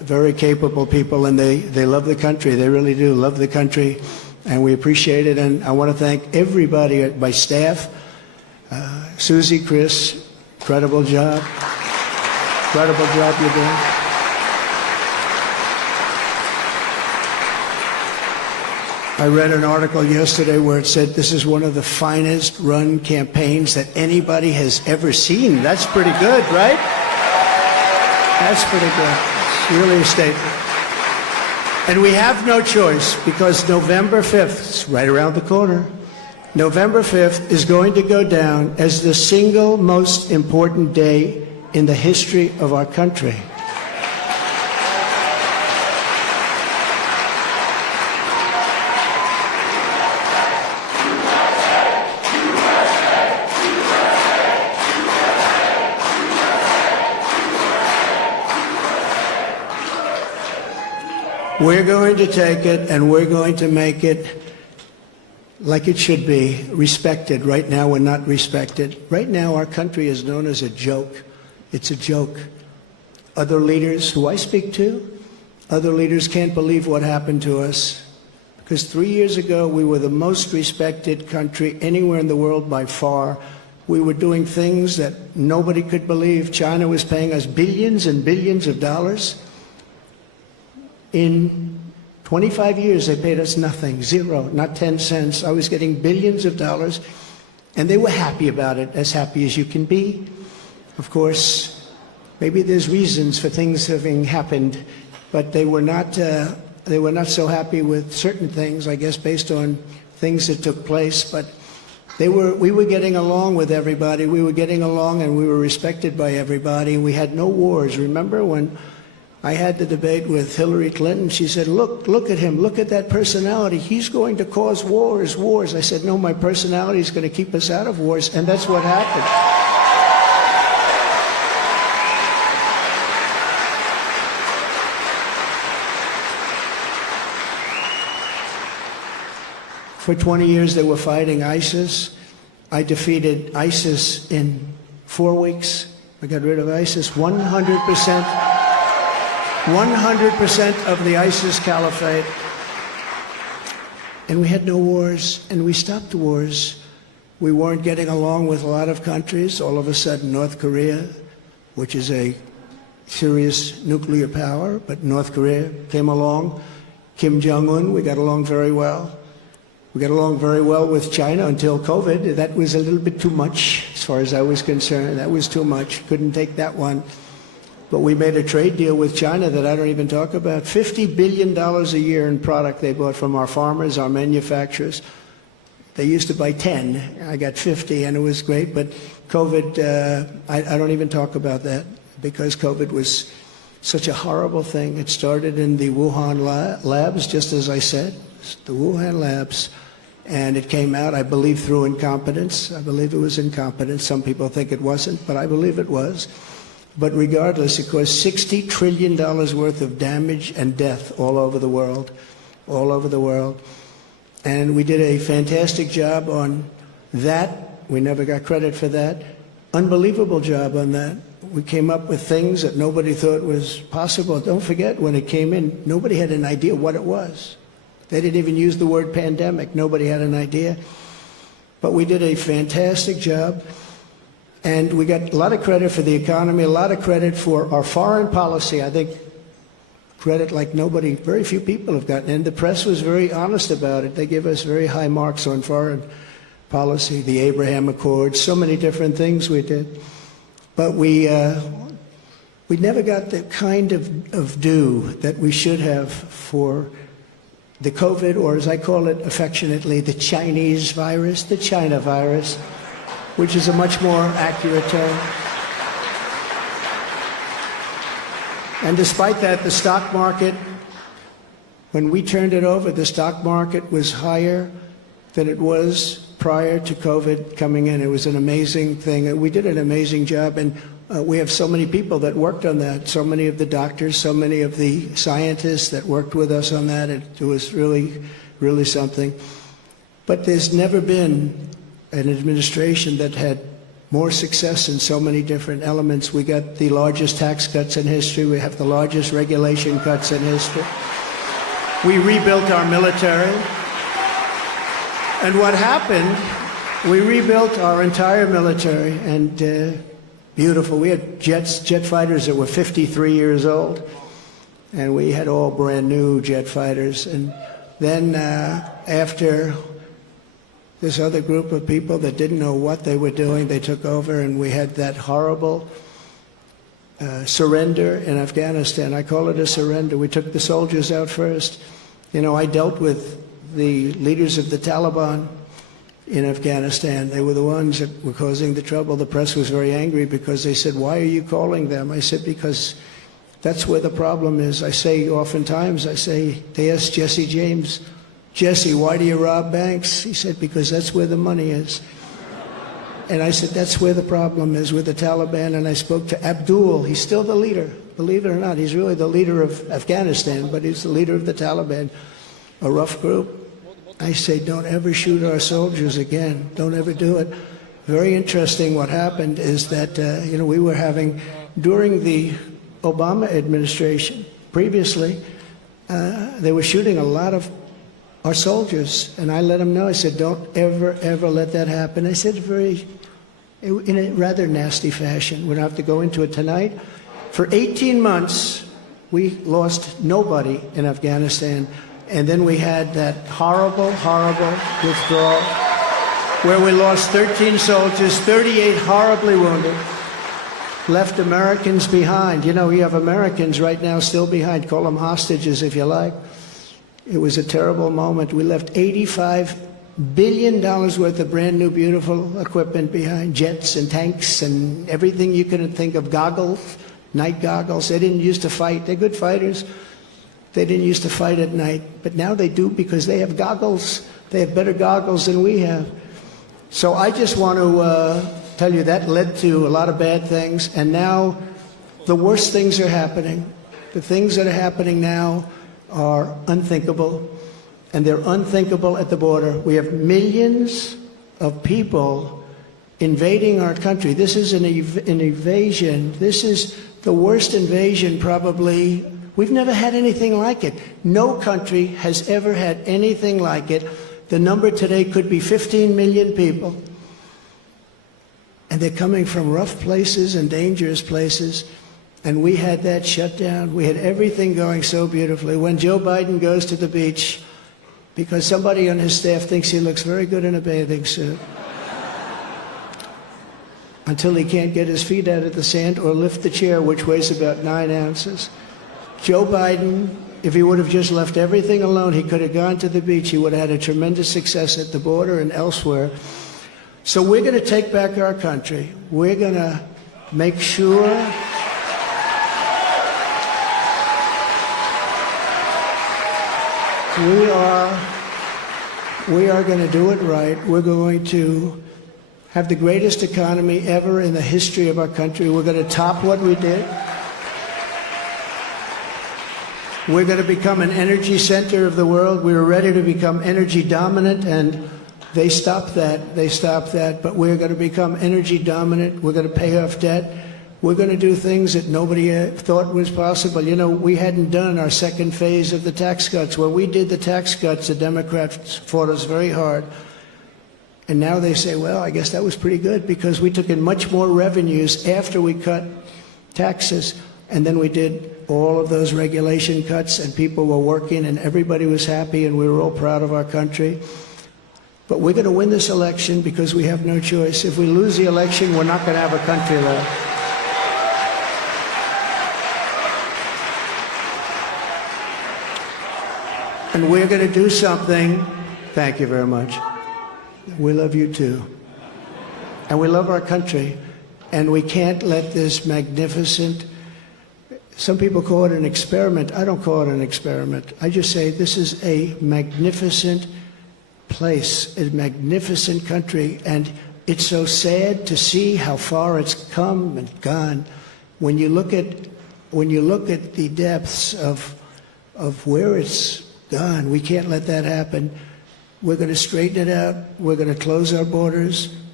very capable people, and they love the country. They really do love the country, and we appreciate it. And I want to thank everybody at my staff, Susie, Chris, incredible job. Incredible job you're doing. I read an article yesterday where it said this is one of the finest run campaigns that anybody has ever seen. That's pretty good, right? That's pretty good. It's really a statement. And we have no choice, because November 5th, it's right around the corner, November 5th is going to go down as the single most important day in the history of our country. We're going to take it, and we're going to make it like it should be, respected. Right now, we're not respected. Right now, our country is known as a joke. It's a joke. Other leaders who I speak to, other leaders can't believe what happened to us. Because 3 years ago, we were the most respected country anywhere in the world by far. We were doing things that nobody could believe. China was paying us billions and billions of dollars. In 25 years, they paid us nothing, zero, not 10 cents. I was getting billions of dollars, and they were happy about it, as happy as you can be. Of course, maybe there's reasons for things having happened, but they were not so happy with certain things, I guess, based on things that took place. But we were getting along with everybody. We were getting along, and we were respected by everybody. We had no wars. Remember when I had the debate with Hillary Clinton? She said, look at him, look at that personality. He's going to cause wars. I said, no, my personality is going to keep us out of wars, and that's what happened. For 20 years, they were fighting ISIS. I defeated ISIS in 4 weeks. I got rid of ISIS 100%. 100% of the ISIS caliphate. And we had no wars, and we stopped wars. We weren't getting along with a lot of countries. All of a sudden, North Korea, which is a serious nuclear power, but North Korea came along. Kim Jong-un, we got along very well. We got along very well with China until COVID. That was a little bit too much, as far as I was concerned. That was too much. Couldn't take that one. But we made a trade deal with China that I don't even talk about. $50 billion a year in product they bought from our farmers, our manufacturers. They used to buy 10. I got 50, and it was great. But COVID, I don't even talk about that, because COVID was such a horrible thing. It started in the Wuhan labs, just as I said, the Wuhan labs. And it came out, I believe, through incompetence. I believe it was incompetence. Some people think it wasn't, but I believe it was. But regardless, it caused $60 trillion worth of damage and death all over the world, all over the world. And we did a fantastic job on that. We never got credit for that. Unbelievable job on that. We came up with things that nobody thought was possible. Don't forget, when it came in, nobody had an idea what it was. They didn't even use the word pandemic. Nobody had an idea. But we did a fantastic job. And we got a lot of credit for the economy, a lot of credit for our foreign policy. I think credit like nobody, very few people have gotten. And the press was very honest about it. They give us very high marks on foreign policy, the Abraham Accords, so many different things we did. But we never got the kind of due that we should have for the COVID, or as I call it affectionately, the Chinese virus, the China virus, which is a much more accurate term. And despite that, the stock market, when we turned it over, the stock market was higher than it was prior to COVID coming in. It was an amazing thing. We did an amazing job, and we have so many people that worked on that, so many of the doctors, so many of the scientists that worked with us on that. It was really, really something. But there's never been an administration that had more success in so many different elements. We got the largest tax cuts in history. We have the largest regulation cuts in history. We rebuilt our military. And what happened, we rebuilt our entire military, and beautiful. We had jet fighters that were 53 years old, and we had all brand new jet fighters. And then after this other group of people that didn't know what they were doing, they took over, and we had that horrible surrender in Afghanistan. I call it a surrender. We took the soldiers out first. You know, I dealt with the leaders of the Taliban in Afghanistan. They were the ones that were causing the trouble. The press was very angry because they said, "Why are you calling them?" I said, "Because that's where the problem is." I say oftentimes, they asked Jesse James, "Jesse, why do you rob banks?" He said, "Because that's where the money is." And I said, that's where the problem is with the Taliban. And I spoke to Abdul. He's still the leader. Believe it or not, he's really the leader of Afghanistan, but he's the leader of the Taliban, a rough group. I say, don't ever shoot our soldiers again. Don't ever do it. Very interesting what happened is that, we were having, during the Obama administration, previously, they were shooting a lot of our soldiers. And I let them know, I said, don't ever, ever let that happen. I said in a rather nasty fashion. We don't have to go into it tonight. For 18 months, we lost nobody in Afghanistan. And then we had that horrible, horrible withdrawal where we lost 13 soldiers, 38 horribly wounded, left Americans behind. You know, we have Americans right now still behind. Call them hostages if you like. It was a terrible moment. We left $85 billion worth of brand new, beautiful equipment behind, jets and tanks and everything you could think of, goggles, night goggles. They didn't used to fight. They're good fighters. They didn't used to fight at night, but now they do because they have goggles. They have better goggles than we have. So I just want to tell you that led to a lot of bad things, and now the worst things are happening. The things that are happening now are unthinkable, and they're unthinkable at the border. We have millions of people invading our country. This is an invasion. This is the worst invasion probably. We've never had anything like it. No country has ever had anything like it. The number today could be 15 million people. And they're coming from rough places and dangerous places. And we had that shut down. We had everything going so beautifully. When Joe Biden goes to the beach, because somebody on his staff thinks he looks very good in a bathing suit, until he can't get his feet out of the sand or lift the chair, which weighs about 9 ounces. Joe Biden, if he would have just left everything alone, he could have gone to the beach. He would have had a tremendous success at the border and elsewhere. So we're going to take back our country. We're going to make sure we are going to do it right. We're going to have the greatest economy ever in the history of our country. We're going to top what we did. We're going to become an energy center of the world. We were ready to become energy dominant, and they stopped that. They stopped that. But we're going to become energy dominant. We're going to pay off debt. We're going to do things that nobody thought was possible. You know, we hadn't done our second phase of the tax cuts. When we did the tax cuts, the Democrats fought us very hard. And now they say, well, I guess that was pretty good because we took in much more revenues after we cut taxes. And then we did all of those regulation cuts, and people were working, and everybody was happy, and we were all proud of our country. But we're going to win this election because we have no choice. If we lose the election, we're not going to have a country left. And we're going to do something. Thank you very much. We love you too. And we love our country. And we can't let this magnificent, some people call it an experiment. I don't call it an experiment. I just say this is a magnificent place, a magnificent country. And it's so sad to see how far it's come and gone. When you look at the depths of where it's gone, we can't let that happen. We're going to straighten it out. We're going to close our borders.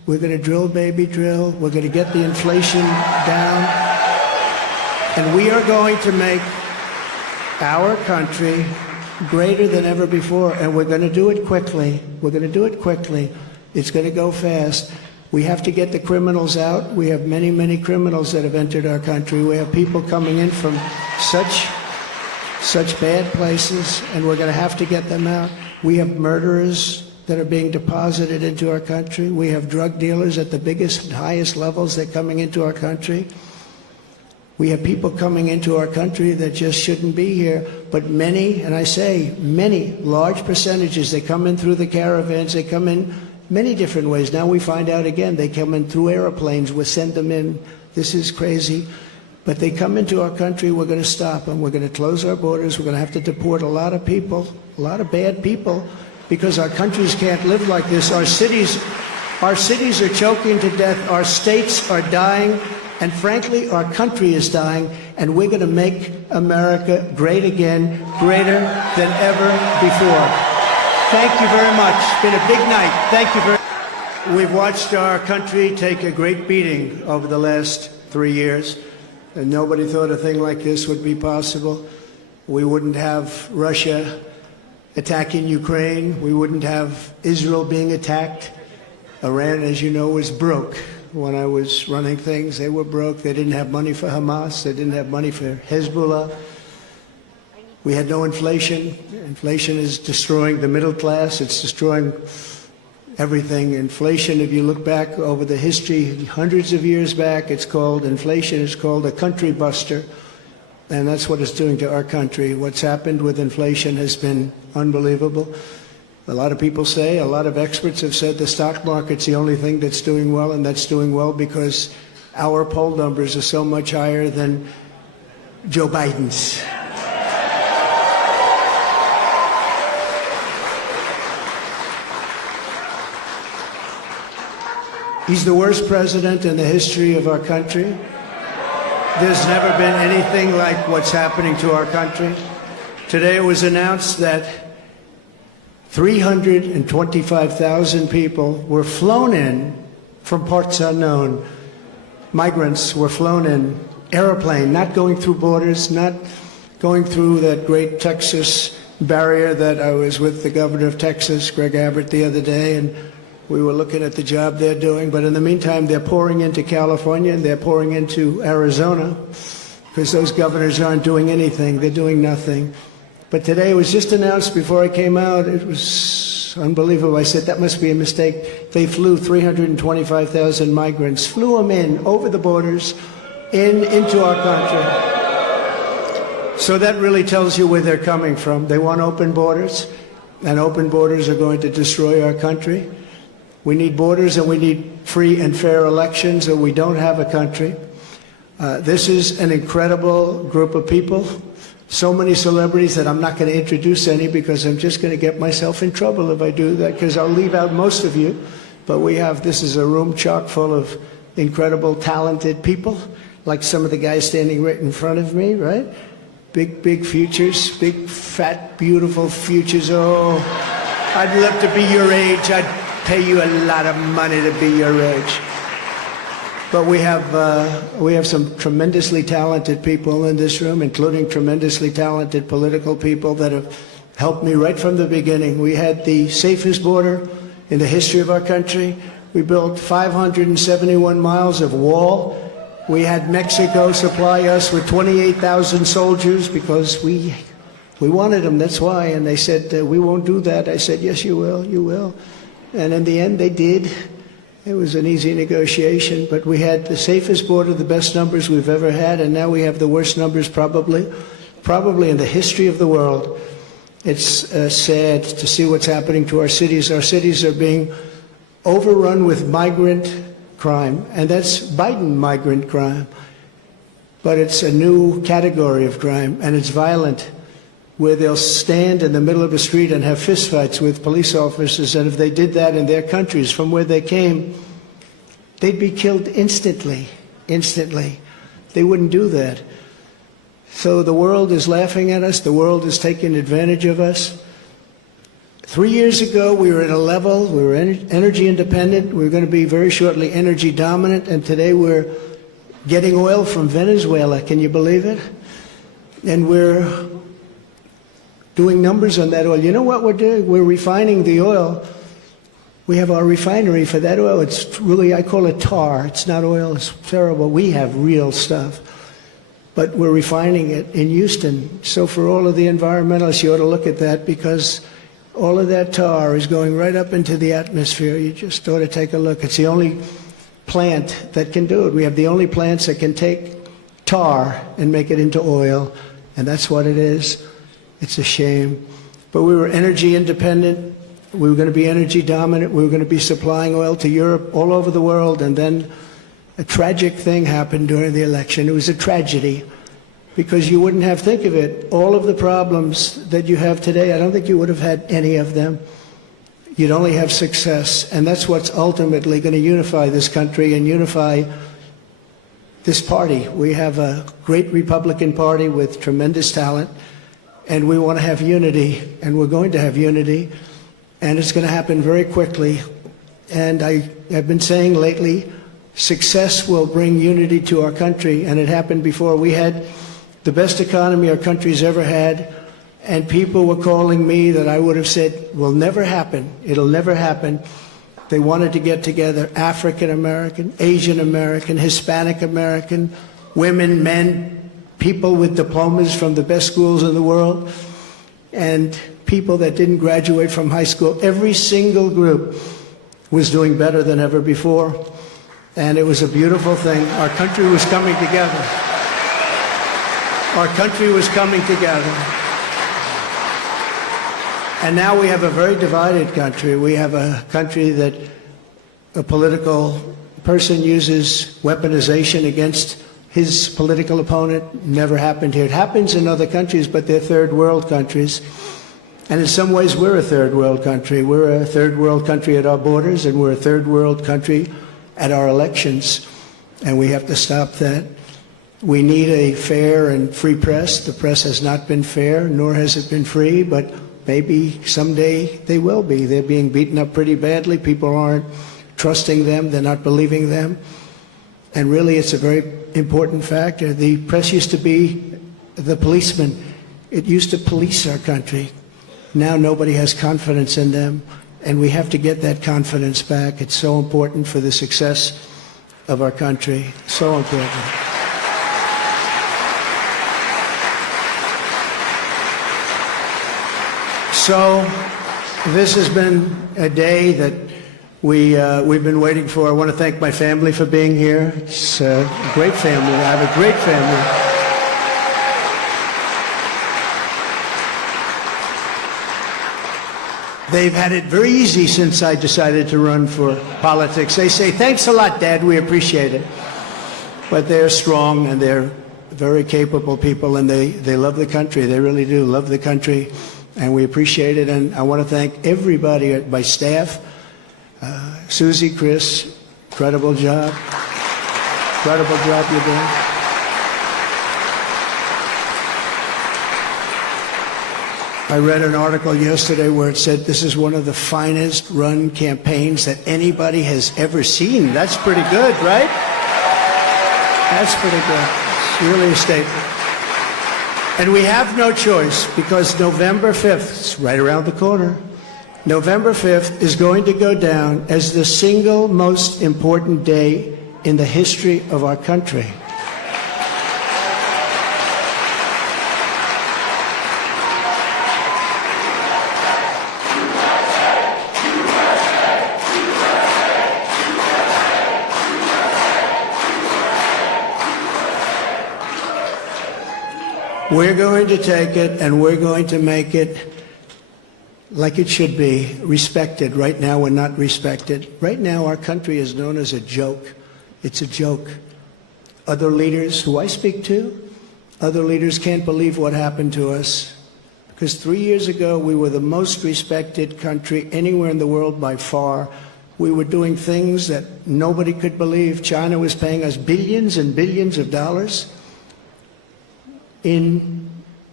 We're going to drill, baby, drill. We're going to get the inflation down. And we are going to make our country greater than ever before. And we're going to do it quickly. We're going to do it quickly. It's going to go fast. We have to get the criminals out. We have many, many criminals that have entered our country. We have people coming in from such bad places, and we're going to have to get them out. We have murderers that are being deposited into our country. We have drug dealers at the biggest and highest levels that are coming into our country. We have people coming into our country that just shouldn't be here. But many, and I say many, large percentages, they come in through the caravans. They come in many different ways. Now we find out again, they come in through airplanes. We send them in. This is crazy. But they come into our country, we're going to stop them. We're going to close our borders. We're going to have to deport a lot of people, a lot of bad people, because our countries can't live like this. Our cities are choking to death. Our states are dying. And frankly, our country is dying. And we're going to make America great again, greater than ever before. Thank you very much. It's been a big night. Thank you very much. We've watched our country take a great beating over the last 3 years. And nobody thought a thing like this would be possible. We wouldn't have Russia attacking Ukraine. We wouldn't have Israel being attacked. Iran, as you know, was broke. When I was running things, they were broke. They didn't have money for Hamas. They didn't have money for Hezbollah. We had no inflation. Inflation is destroying the middle class. It's destroying everything. Inflation, if you look back over the history, hundreds of years back, inflation is called a country buster. And that's what it's doing to our country. What's happened with inflation has been unbelievable. A lot of people say, a lot of experts have said the stock market's the only thing that's doing well, and that's doing well because our poll numbers are so much higher than Joe Biden's. He's the worst president in the history of our country. There's never been anything like what's happening to our country. Today it was announced that 325,000 people were flown in from parts unknown. Migrants were flown in, airplane, not going through borders, not going through that great Texas barrier that I was with the governor of Texas, Greg Abbott, the other day, and we were looking at the job they're doing. But in the meantime, they're pouring into California and they're pouring into Arizona because those governors aren't doing anything. They're doing nothing. But today it was just announced before I came out. It was unbelievable. I said, that must be a mistake. They flew 325,000 migrants, flew them in over the borders into our country. So that really tells you where they're coming from. They want open borders, and open borders are going to destroy our country. We need borders and we need free and fair elections, or we don't have a country. This is an incredible group of people. So many celebrities that I'm not going to introduce any because I'm just going to get myself in trouble if I do that, because I'll leave out most of you. But this is a room chock full of incredible, talented people, like some of the guys standing right in front of me, right? Big, big futures, big, fat, beautiful futures. Oh, I'd love to be your age. I'd pay you a lot of money to be your age. But we have some tremendously talented people in this room, including tremendously talented political people that have helped me right from the beginning. We had the safest border in the history of our country. We built 571 miles of wall. We had Mexico supply us with 28,000 soldiers because we wanted them, that's why. And they said, we won't do that. I said, yes, you will, you will. And in the end, they did. It was an easy negotiation, but we had the safest border, the best numbers we've ever had, and now we have the worst numbers probably in the history of the world. It's sad to see what's happening to our cities. Our cities are being overrun with migrant crime, and that's Biden migrant crime. But it's a new category of crime, and it's violent, where they'll stand in the middle of a street and have fistfights with police officers, and if they did that in their countries from where they came, they'd be killed instantly. They wouldn't do that. So the world is laughing at us. The world is taking advantage of us. 3 years ago, we were at a level, we were energy independent, we were going to be very shortly energy dominant, and today we're getting oil from Venezuela. Can you believe it? And we're doing numbers on that oil. You know what we're doing? We're refining the oil. We have our refinery for that oil. It's really, I call it tar. It's not oil. It's terrible. We have real stuff. But we're refining it in Houston. So for all of the environmentalists, you ought to look at that, because all of that tar is going right up into the atmosphere. You just ought to take a look. It's the only plant that can do it. We have the only plants that can take tar and make it into oil, and that's what it is. It's a shame. But we were energy independent. We were going to be energy dominant. We were going to be supplying oil to Europe, all over the world, and then a tragic thing happened during the election. It was a tragedy, because you wouldn't have, think of it, all of the problems that you have today, I don't think you would have had any of them. You'd only have success, and that's what's ultimately going to unify this country and unify this party. We have a great Republican Party with tremendous talent, and we want to have unity, and we're going to have unity, and it's going to happen very quickly. And I have been saying lately, success will bring unity to our country, and it happened before. We had the best economy our country's ever had, and people were calling me that I would have said will never happen. It'll never happen. They wanted to get together, African American, Asian American, Hispanic American, women, men, people with diplomas from the best schools in the world, and people that didn't graduate from high school. Every single group was doing better than ever before, and it was a beautiful thing. Our country was coming together. Our country was coming together. And now we have a very divided country. We have a country that a political person uses weaponization against his political opponent. Never happened here. It happens in other countries, but they're third world countries. And in some ways, we're a third world country. We're a third world country at our borders, and we're a third world country at our elections. And we have to stop that. We need a fair and free press. The press has not been fair, nor has it been free, but maybe someday they will be. They're being beaten up pretty badly. People aren't trusting them. They're not believing them. And really, it's a very important factor. The press used to be the policeman. It used to police our country. Now nobody has confidence in them, and we have to get that confidence back. It's so important for the success of our country. So important. So this has been a day that we've been waiting for. I want to thank my family for being here. It's a great family. I have a great family. They've had it very easy since I decided to run for politics. They say, "Thanks a lot, Dad. We appreciate it." But they're strong, and they're very capable people, and they love the country. They really do love the country. And we appreciate it, and I want to thank everybody at my staff. Susie, Chris, incredible job. Incredible job you're doing. I read an article yesterday where it said this is one of the finest run campaigns that anybody has ever seen. That's pretty good, right? That's pretty good. It's really a statement. And we have no choice, because November 5th, it's right around the corner, November 5th is going to go down as the single most important day in the history of our country. We're going to take it, and we're going to make it like it should be, respected. Right now, we're not respected. Right now, our country is known as a joke. It's a joke. Other leaders who I speak to, other leaders can't believe what happened to us. Because 3 years ago, we were the most respected country anywhere in the world by far. We were doing things that nobody could believe. China was paying us billions and billions of dollars. In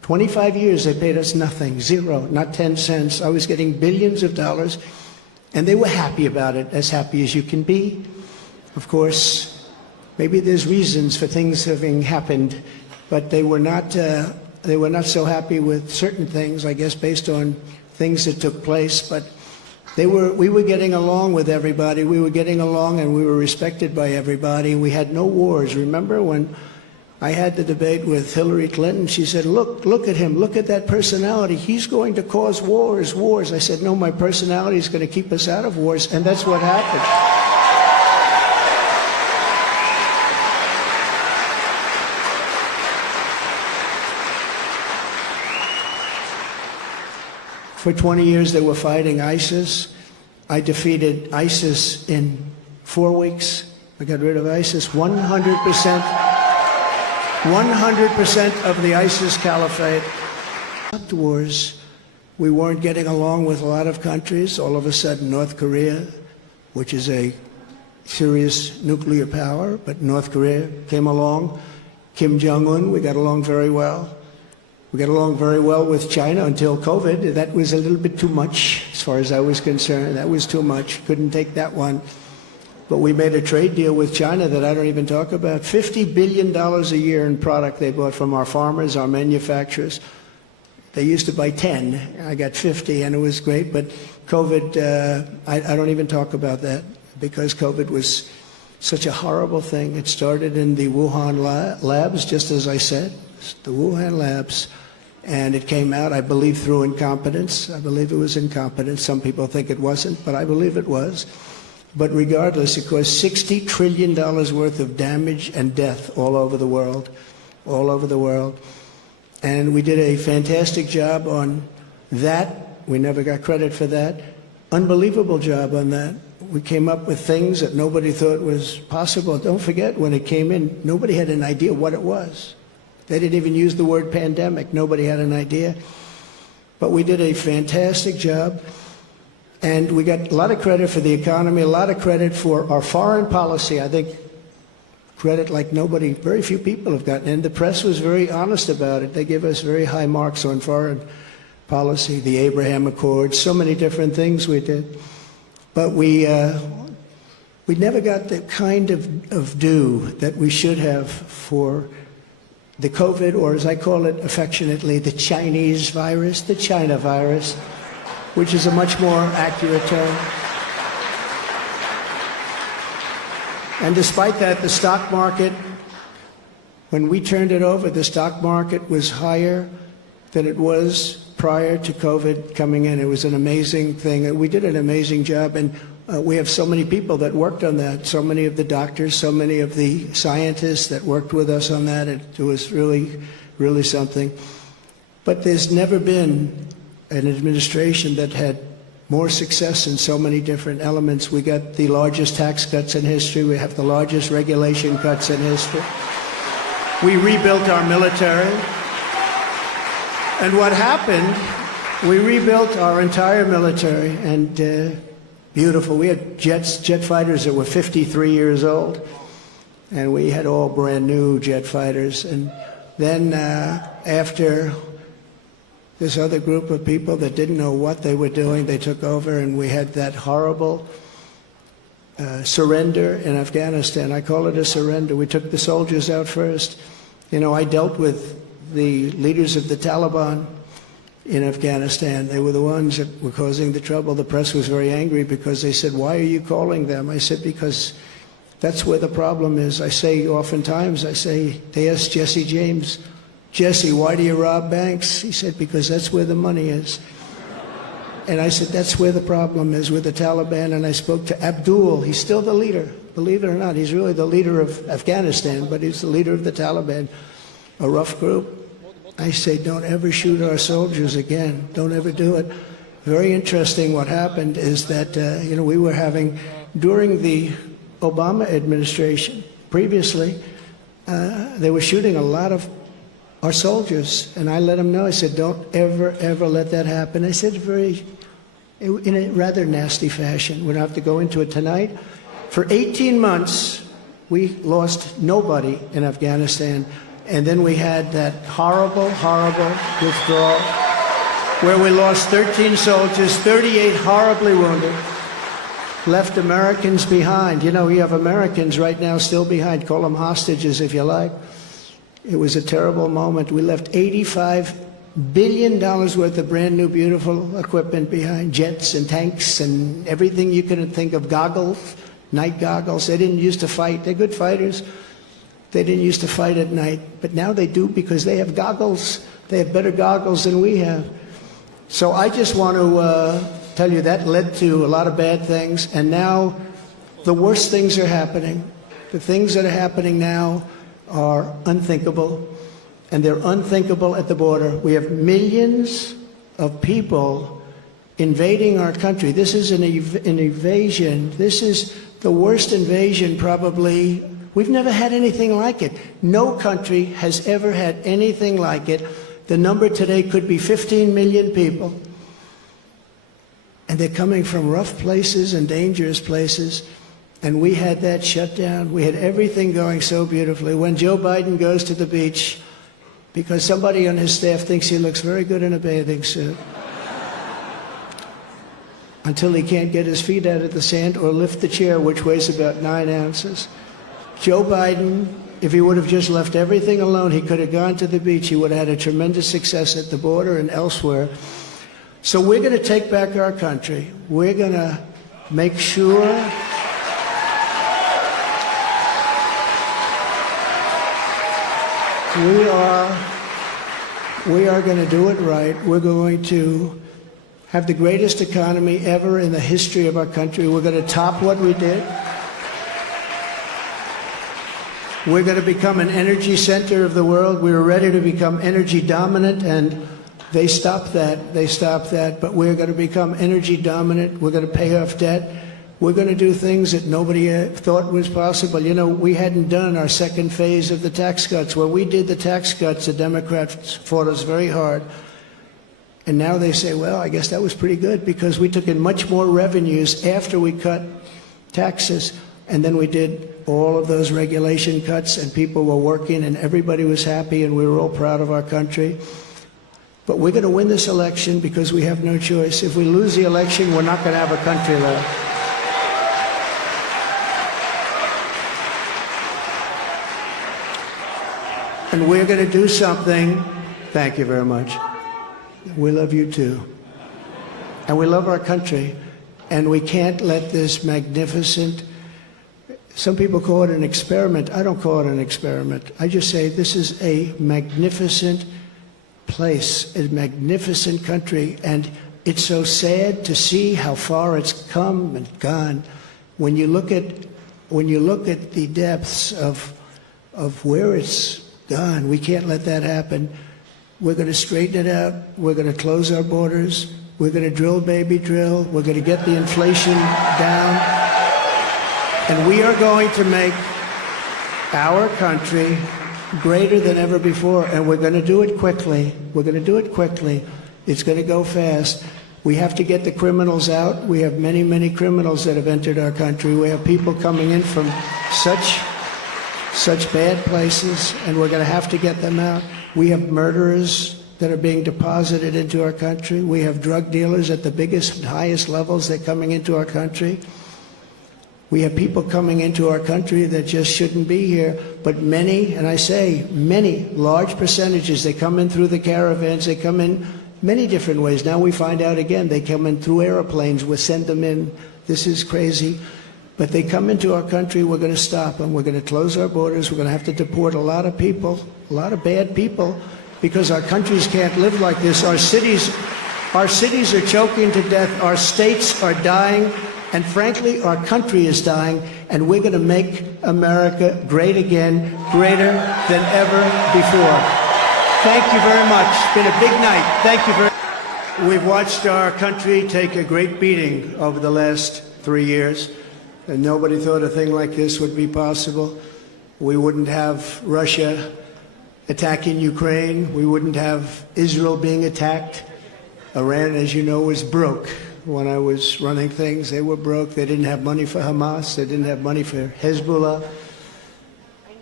25 years they paid us nothing, zero, not 10 cents. I was getting billions of dollars, and they were happy about it, as happy as you can be. Of course, maybe there's reasons for things having happened, but they were not so happy with certain things, I guess, based on things that took place. But we were getting along with everybody. We were getting along, and we were respected by everybody. We had no wars. Remember when I had the debate with Hillary Clinton? She said, look at him, look at that personality. He's going to cause wars. I said, no, my personality is going to keep us out of wars, and that's what happened. For 20 years, they were fighting ISIS. I defeated ISIS in 4 weeks. I got rid of ISIS. 100% of the ISIS caliphate. Afterwards, we weren't getting along with a lot of countries. All of a sudden, North Korea, which is a serious nuclear power, but North Korea came along. Kim Jong-un, we got along very well. We got along very well with China until COVID. That was a little bit too much, as far as I was concerned. That was too much. Couldn't take that one. But we made a trade deal with China that I don't even talk about. $50 billion a year in product they bought from our farmers, our manufacturers. They used to buy 10. I got 50, and it was great. But COVID, I don't even talk about that, because COVID was such a horrible thing. It started in the Wuhan labs, just as I said, the Wuhan labs. And it came out, I believe, through incompetence. I believe it was incompetence. Some people think it wasn't, but I believe it was. But regardless, it caused $60 trillion worth of damage and death all over the world, all over the world. And we did a fantastic job on that. We never got credit for that. Unbelievable job on that. We came up with things that nobody thought was possible. Don't forget, when it came in, nobody had an idea what it was. They didn't even use the word pandemic. Nobody had an idea. But we did a fantastic job. And we got a lot of credit for the economy, a lot of credit for our foreign policy. I think credit like nobody, very few people have gotten. And the press was very honest about it. They give us very high marks on foreign policy, the Abraham Accords, so many different things we did. But we never got the kind of due that we should have for the COVID, or as I call it affectionately, the Chinese virus, the China virus, which is a much more accurate term. And despite that, the stock market, when we turned it over, the stock market was higher than it was prior to COVID coming in. It was an amazing thing. We did an amazing job, and we have so many people that worked on that, so many of the doctors, so many of the scientists that worked with us on that. It was really, really something. But there's never been an administration that had more success in so many different elements. We got the largest tax cuts in history. We have the largest regulation cuts in history. We rebuilt our military. And what happened, we rebuilt our entire military, and beautiful. We had jet fighters that were 53 years old, and we had all brand new jet fighters. And then after this other group of people that didn't know what they were doing, they took over, and we had that horrible surrender in Afghanistan. I call it a surrender. We took the soldiers out first. You know, I dealt with the leaders of the Taliban in Afghanistan. They were the ones that were causing the trouble. The press was very angry because they said, "Why are you calling them?" I said, "Because that's where the problem is." I say oftentimes, they asked Jesse James, "Jesse, why do you rob banks?" He said, "Because that's where the money is." And I said, that's where the problem is, with the Taliban. And I spoke to Abdul. He's still the leader, believe it or not. He's really the leader of Afghanistan, but he's the leader of the Taliban, a rough group. I say, don't ever shoot our soldiers again. Don't ever do it. Very interesting. What happened is that, we were having, during the Obama administration, previously, they were shooting a lot of our soldiers. And I let them know. I said, don't ever, ever let that happen. I said in a rather nasty fashion. We don't have to go into it tonight. For 18 months, we lost nobody in Afghanistan. And then we had that horrible, horrible withdrawal where we lost 13 soldiers, 38 horribly wounded, left Americans behind. You know, you have Americans right now still behind. Call them hostages if you like. It was a terrible moment. We left $85 billion worth of brand new, beautiful equipment behind, jets and tanks and everything you can think of, goggles, night goggles. They didn't used to fight. They're good fighters. They didn't used to fight at night, but now they do because they have goggles. They have better goggles than we have. So I just want to tell you that led to a lot of bad things, and now the worst things are happening. The things that are happening now are unthinkable, and they're unthinkable at the border. We have millions of people invading our country. This is an invasion. This is the worst invasion probably. We've never had anything like it. No country has ever had anything like it. The number today could be 15 million people. And they're coming from rough places and dangerous places. And we had that shut down. We had everything going so beautifully. When Joe Biden goes to the beach, because somebody on his staff thinks he looks very good in a bathing suit, until he can't get his feet out of the sand or lift the chair, which weighs about 9 ounces. Joe Biden, if he would have just left everything alone, he could have gone to the beach. He would have had a tremendous success at the border and elsewhere. So we're going to take back our country. We're going to make sure we are going to do it right. We're going to have the greatest economy ever in the history of our country. We're going to top what we did. We're going to become an energy center of the world. We were ready to become energy dominant, and they stopped that. They stopped that. But we're going to become energy dominant. We're going to pay off debt. We're going to do things that nobody thought was possible. You know, we hadn't done our second phase of the tax cuts. When we did the tax cuts, the Democrats fought us very hard. And now they say, well, I guess that was pretty good because we took in much more revenues after we cut taxes. And then we did all of those regulation cuts, and people were working, and everybody was happy, and we were all proud of our country. But we're going to win this election because we have no choice. If we lose the election, we're not going to have a country left. And we're going to do something. Thank you very much. We love you too. And we love our country. And we can't let this magnificent, some people call it an experiment. I don't call it an experiment. I just say this is a magnificent place, a magnificent country. And it's so sad to see how far it's come and gone. When you look at the depths of where it's gone, we can't let that happen. We're going to straighten it out. We're going to close our borders. We're going to drill, baby, drill. We're going to get the inflation down. And we are going to make our country greater than ever before. And we're going to do it quickly. We're going to do it quickly. It's going to go fast. We have to get the criminals out. We have many, many criminals that have entered our country. We have people coming in from such bad places, and we're going to have to get them out. We have murderers that are being deposited into our country. We have drug dealers at the biggest and highest levels. They're coming into our country. We have people coming into our country that just shouldn't be here. But many, and I say many, large percentages, they come in through the caravans. They come in many different ways. Now we find out again, they come in through airplanes. We send them in. This is crazy. But they come into our country, we're going to stop them. We're going to close our borders. We're going to have to deport a lot of people, a lot of bad people, because our countries can't live like this. Our cities are choking to death. Our states are dying. And frankly, our country is dying. And we're going to make America great again, greater than ever before. Thank you very much. It's been a big night. Thank you very much. We've watched our country take a great beating over the last 3 years. And nobody thought a thing like this would be possible. We wouldn't have Russia attacking Ukraine. We wouldn't have Israel being attacked. Iran, as you know, was broke. When I was running things, they were broke. They didn't have money for Hamas. They didn't have money for Hezbollah.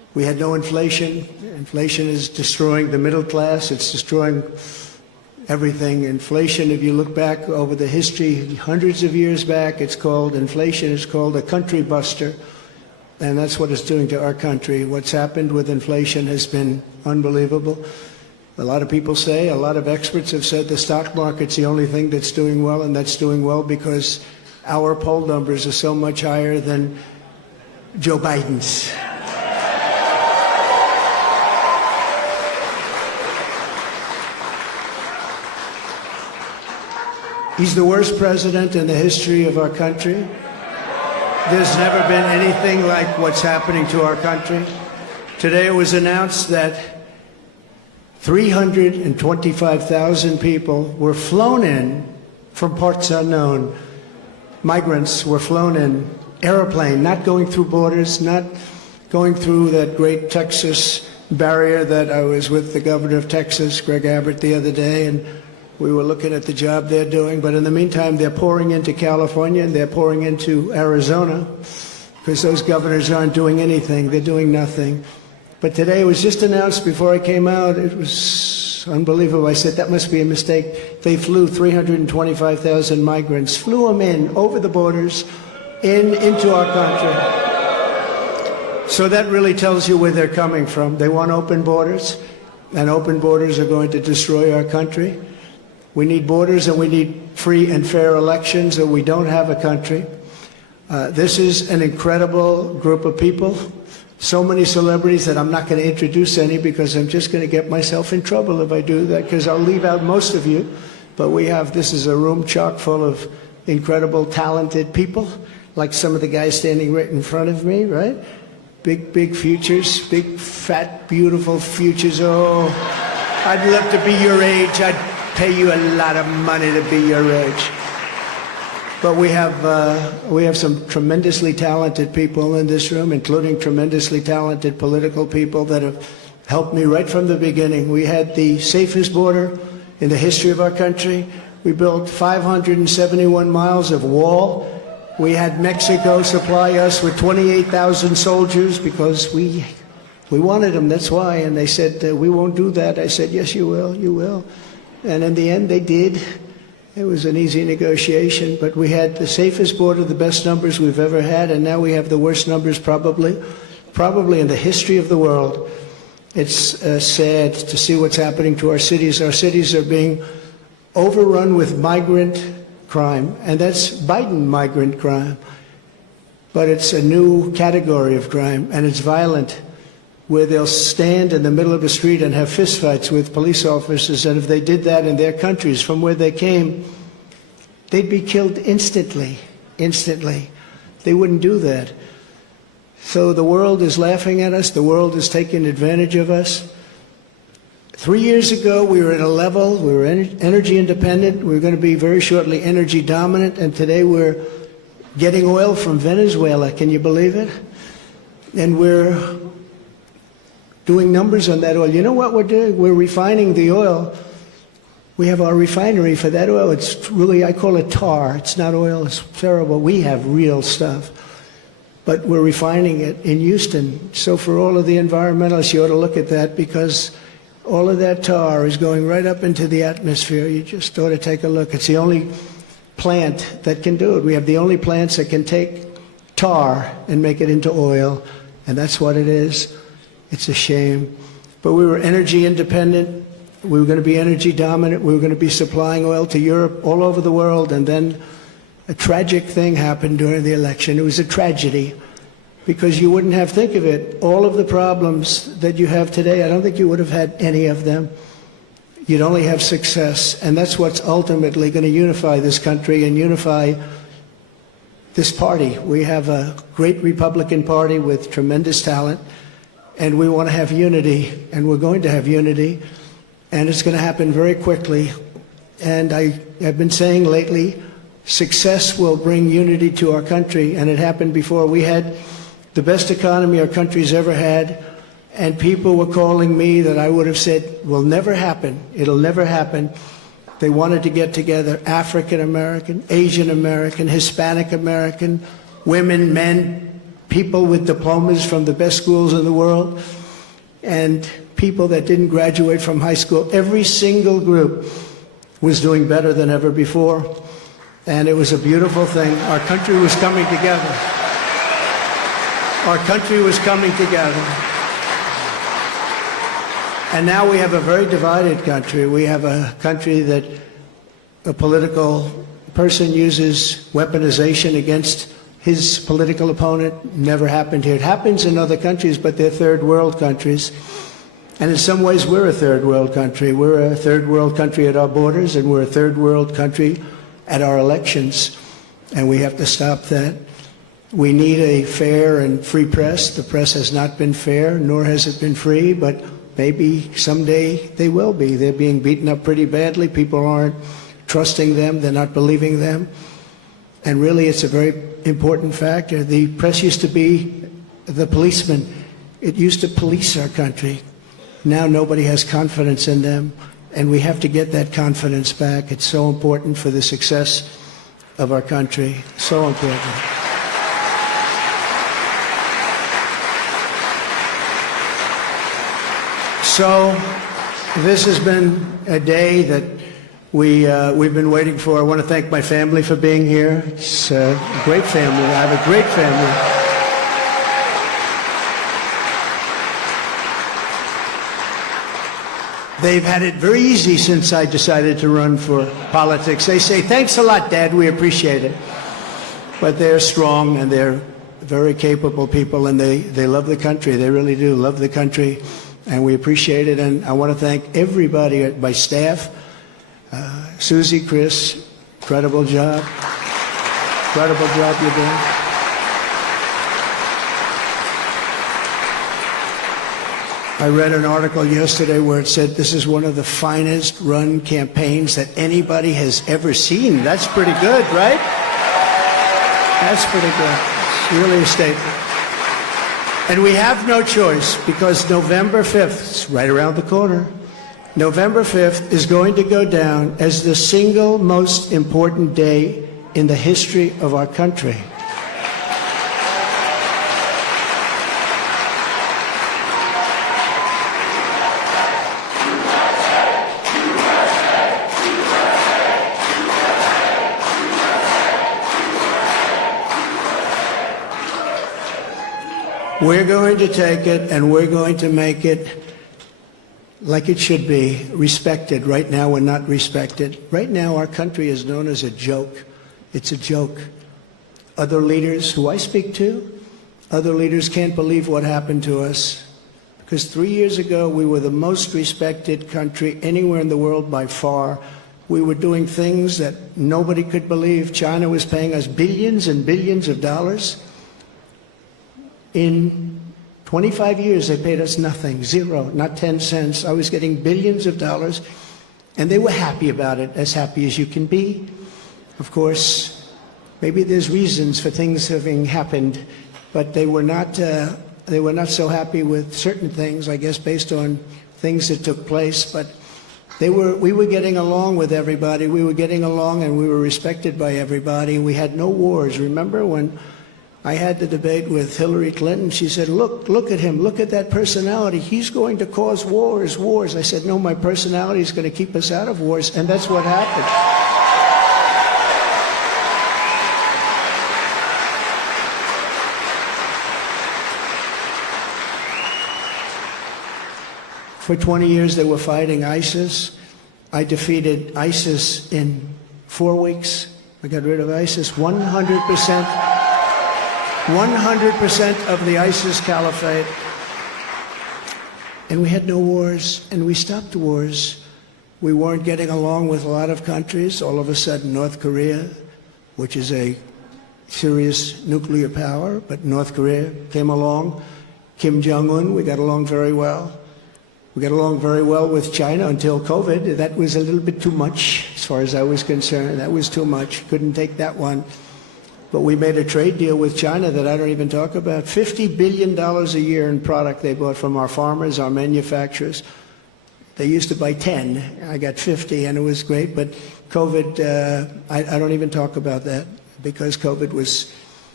We had no inflation. Inflation is destroying the middle class. It's destroying everything. Inflation, if you look back over the history, hundreds of years back, inflation is called a country buster. And that's what it's doing to our country. What's happened with inflation has been unbelievable. A lot of people say, a lot of experts have said the stock market's the only thing that's doing well, and that's doing well because our poll numbers are so much higher than Joe Biden's. He's the worst president in the history of our country. There's never been anything like what's happening to our country. Today it was announced that 325,000 people were flown in from parts unknown. Migrants were flown in, airplane, not going through borders, not going through that great Texas barrier that I was with the governor of Texas, Greg Abbott, the other day, and we were looking at the job they're doing. But in the meantime, they're pouring into California and they're pouring into Arizona because those governors aren't doing anything. They're doing nothing. But today it was just announced before I came out. It was unbelievable. I said, that must be a mistake. They flew 325,000 migrants, flew them in over the borders into our country. So that really tells you where they're coming from. They want open borders, and open borders are going to destroy our country. We need borders and we need free and fair elections, or we don't have a country. This is an incredible group of people. So many celebrities that I'm not going to introduce any because I'm just going to get myself in trouble if I do that, because I'll leave out most of you. But this is a room chock full of incredible, talented people, like some of the guys standing right in front of me, right? Big futures, big, fat, beautiful futures. Oh, I'd love to be your age. I'd pay you a lot of money to be your age. But we have some tremendously talented people in this room, including tremendously talented political people that have helped me right from the beginning. We had the safest border in the history of our country. We built 571 miles of wall. We had Mexico supply us with 28,000 soldiers because we wanted them, that's why. And they said, we won't do that. I said, yes, you will, you will. And in the end, they did. It was an easy negotiation, but we had the safest border, the best numbers we've ever had, and now we have the worst numbers probably in the history of the world. It's sad to see what's happening to our cities. Our cities are being overrun with migrant crime, and that's Biden migrant crime. But it's a new category of crime, and it's violent, where they'll stand in the middle of a street and have fistfights with police officers, and if they did that in their countries from where they came, they'd be killed instantly. They wouldn't do that. So the world is laughing at us. The world is taking advantage of us. 3 years ago, we were at a level, we were energy independent. We were going to be very shortly energy dominant, and today we're getting oil from Venezuela. Can you believe it? And we're doing numbers on that oil. You know what we're doing? We're refining the oil. We have our refinery for that oil. It's really, I call it tar. It's not oil. It's terrible. We have real stuff. But we're refining it in Houston. So for all of the environmentalists, you ought to look at that, because all of that tar is going right up into the atmosphere. You just ought to take a look. It's the only plant that can do it. We have the only plants that can take tar and make it into oil, and that's what it is. It's a shame. But we were energy independent. We were going to be energy dominant. We were going to be supplying oil to Europe, all over the world. And then a tragic thing happened during the election. It was a tragedy, because you wouldn't have, think of it, all of the problems that you have today, I don't think you would have had any of them. You'd only have success. And that's what's ultimately going to unify this country and unify this party. We have a great Republican Party with tremendous talent. And we want to have unity, and we're going to have unity, and it's going to happen very quickly. And I have been saying lately, success will bring unity to our country, and it happened before. We had the best economy our country's ever had, and people were calling me that I would have said will never happen. It'll never happen. They wanted to get together, African American, Asian American, Hispanic American, women, men, people with diplomas from the best schools in the world, and people that didn't graduate from high school. Every single group was doing better than ever before, and it was a beautiful thing. Our country was coming together. Our country was coming together. And now we have a very divided country. We have a country that a political person uses weaponization against his political opponent. Never happened here. It happens in other countries, but they're third world countries. And in some ways, we're a third world country. We're a third world country at our borders, and we're a third world country at our elections. And we have to stop that. We need a fair and free press. The press has not been fair, nor has it been free, but maybe someday they will be. They're being beaten up pretty badly. People aren't trusting them. They're not believing them. And really, it's a very important factor. The press used to be the policeman. It used to police our country. Now nobody has confidence in them, and we have to get that confidence back. It's so important for the success of our country. So important. So this has been a day that we've been waiting for. I want to thank my family for being here. It's a great family. I have a great family. They've had it very easy since I decided to run for politics. They say, "Thanks a lot, Dad. We appreciate it." But they're strong, and they're very capable people, and they love the country. They really do love the country. And we appreciate it. And I want to thank everybody at my staff. Susie, Chris, incredible job. Incredible job you're doing. I read an article yesterday where it said this is one of the finest run campaigns that anybody has ever seen. That's pretty good, right? That's pretty good. It's really a statement. And we have no choice, because November 5th, it's right around the corner, November 5th is going to go down as the single most important day in the history of our country. We're going to take it, and we're going to make it like it should be, respected. Right now, we're not respected. Right now, our country is known as a joke. It's a joke. Other leaders who I speak to, other leaders can't believe what happened to us. Because 3 years ago, we were the most respected country anywhere in the world by far. We were doing things that nobody could believe. China was paying us billions and billions of dollars. In 25 years, they paid us nothing, zero, not 10 cents. I was getting billions of dollars, and they were happy about it, as happy as you can be. Of course, maybe there's reasons for things having happened, but they were not so happy with certain things, I guess, based on things that took place. But we were getting along with everybody. We were getting along, and we were respected by everybody. We had no wars. Remember when I had the debate with Hillary Clinton? She said, look at him, look at that personality. He's going to cause wars. I said, no, my personality is going to keep us out of wars, and that's what happened. For 20 years, they were fighting ISIS. I defeated ISIS in 4 weeks. I got rid of ISIS 100%. 100% of the ISIS caliphate. And we had no wars, and we stopped wars. We weren't getting along with a lot of countries. All of a sudden, North Korea, which is a serious nuclear power, but North Korea came along. Kim Jong-un, we got along very well. We got along very well with China until COVID. That was a little bit too much, as far as I was concerned. That was too much. Couldn't take that one. But we made a trade deal with China that I don't even talk about. $50 billion a year in product they bought from our farmers, our manufacturers. They used to buy 10. I got 50, and it was great. But COVID, I don't even talk about that, because COVID was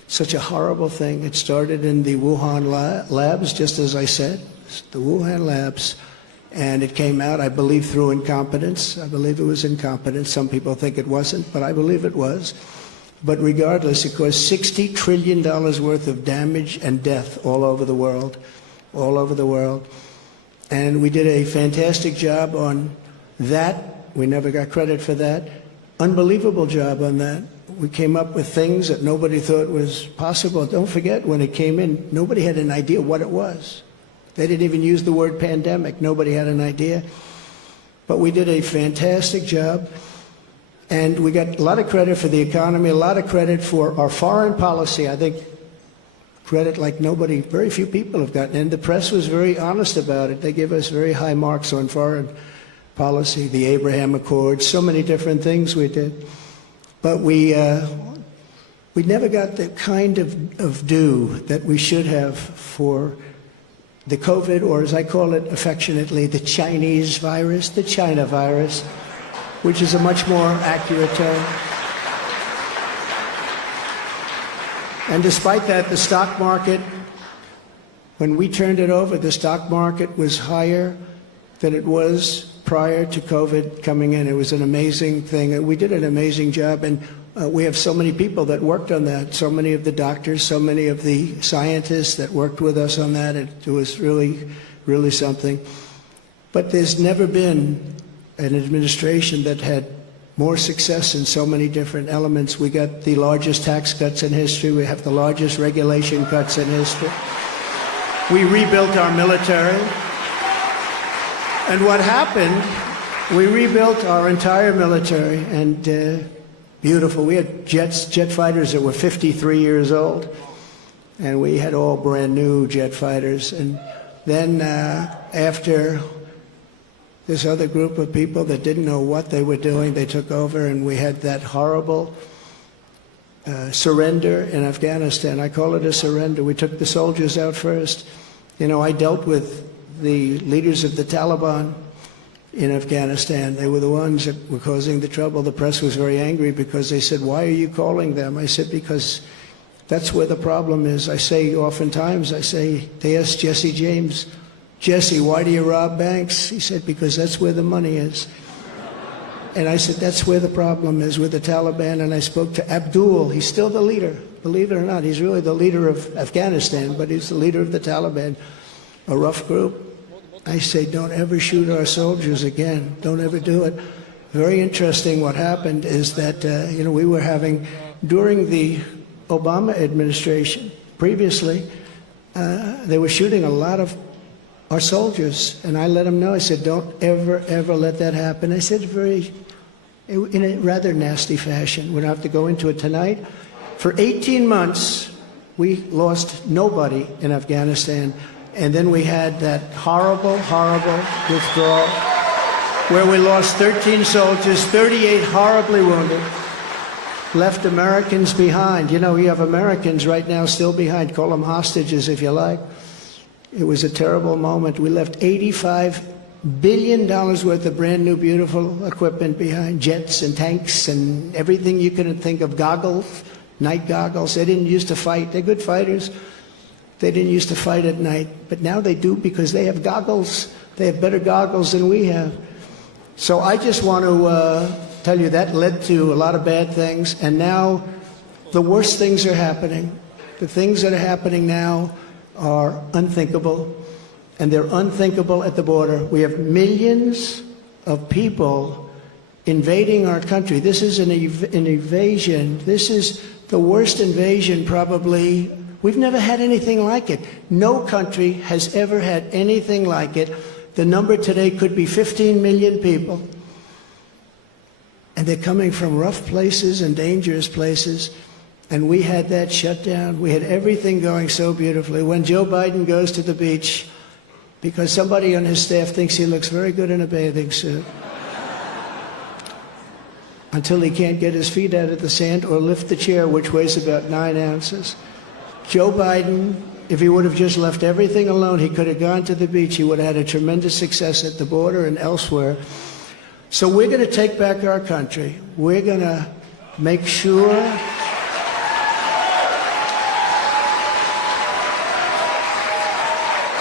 such a horrible thing. It started in the Wuhan labs, just as I said, the Wuhan labs. And it came out, I believe, through incompetence. I believe it was incompetence. Some people think it wasn't, but I believe it was. But regardless, it caused $60 trillion worth of damage and death all over the world, all over the world. And we did a fantastic job on that. We never got credit for that. Unbelievable job on that. We came up with things that nobody thought was possible. Don't forget, when it came in, nobody had an idea what it was. They didn't even use the word pandemic. Nobody had an idea. But we did a fantastic job. And we got a lot of credit for the economy, a lot of credit for our foreign policy. I think credit like nobody, very few people have gotten. And the press was very honest about it. They give us very high marks on foreign policy, the Abraham Accords, so many different things we did. But we never got the kind of due that we should have for the COVID, or as I call it affectionately, the Chinese virus, the China virus, which is a much more accurate term. And despite that, the stock market, when we turned it over, the stock market was higher than it was prior to COVID coming in. It was an amazing thing. We did an amazing job, and we have so many people that worked on that, so many of the doctors, so many of the scientists that worked with us on that. It was really, really something. But there's never been an administration that had more success in so many different elements. We got the largest tax cuts in history. We have the largest regulation cuts in history. We rebuilt our military. And what happened, we rebuilt our entire military, and beautiful. We had jet fighters that were 53 years old, and we had all brand new jet fighters. And then after this other group of people that didn't know what they were doing, they took over, and we had that horrible surrender in Afghanistan. I call it a surrender. We took the soldiers out first. You know, I dealt with the leaders of the Taliban in Afghanistan. They were the ones that were causing the trouble. The press was very angry because they said, "Why are you calling them?" I said, "Because that's where the problem is." I say oftentimes, they asked Jesse James, "Jesse, why do you rob banks?" He said, "Because that's where the money is." And I said, that's where the problem is, with the Taliban. And I spoke to Abdul. He's still the leader. Believe it or not, he's really the leader of Afghanistan, but he's the leader of the Taliban, a rough group. I say, don't ever shoot our soldiers again. Don't ever do it. Very interesting what happened is that, we were having, during the Obama administration, previously, they were shooting a lot of our soldiers. And I let them know, I said, don't ever, ever let that happen. I said in a rather nasty fashion. We don't have to go into it tonight. For 18 months, we lost nobody in Afghanistan. And then we had that horrible, horrible withdrawal where we lost 13 soldiers, 38 horribly wounded, left Americans behind. You know, we have Americans right now still behind. Call them hostages if you like. It was a terrible moment. We left $85 billion worth of brand new, beautiful equipment behind, jets and tanks and everything you can think of, goggles, night goggles. They didn't used to fight. They're good fighters. They didn't used to fight at night, but now they do because they have goggles. They have better goggles than we have. So I just want to tell you that led to a lot of bad things, and now the worst things are happening. The things that are happening now are unthinkable, and they're unthinkable at the border. We have millions of people invading our country. This is an invasion. This is the worst invasion probably. We've never had anything like it. No country has ever had anything like it. The number today could be 15 million people. And they're coming from rough places and dangerous places. And we had that shut down. We had everything going so beautifully. When Joe Biden goes to the beach, because somebody on his staff thinks he looks very good in a bathing suit, until he can't get his feet out of the sand or lift the chair, which weighs about 9 ounces. Joe Biden, if he would have just left everything alone, he could have gone to the beach. He would have had a tremendous success at the border and elsewhere. So we're going to take back our country. We're going to make sure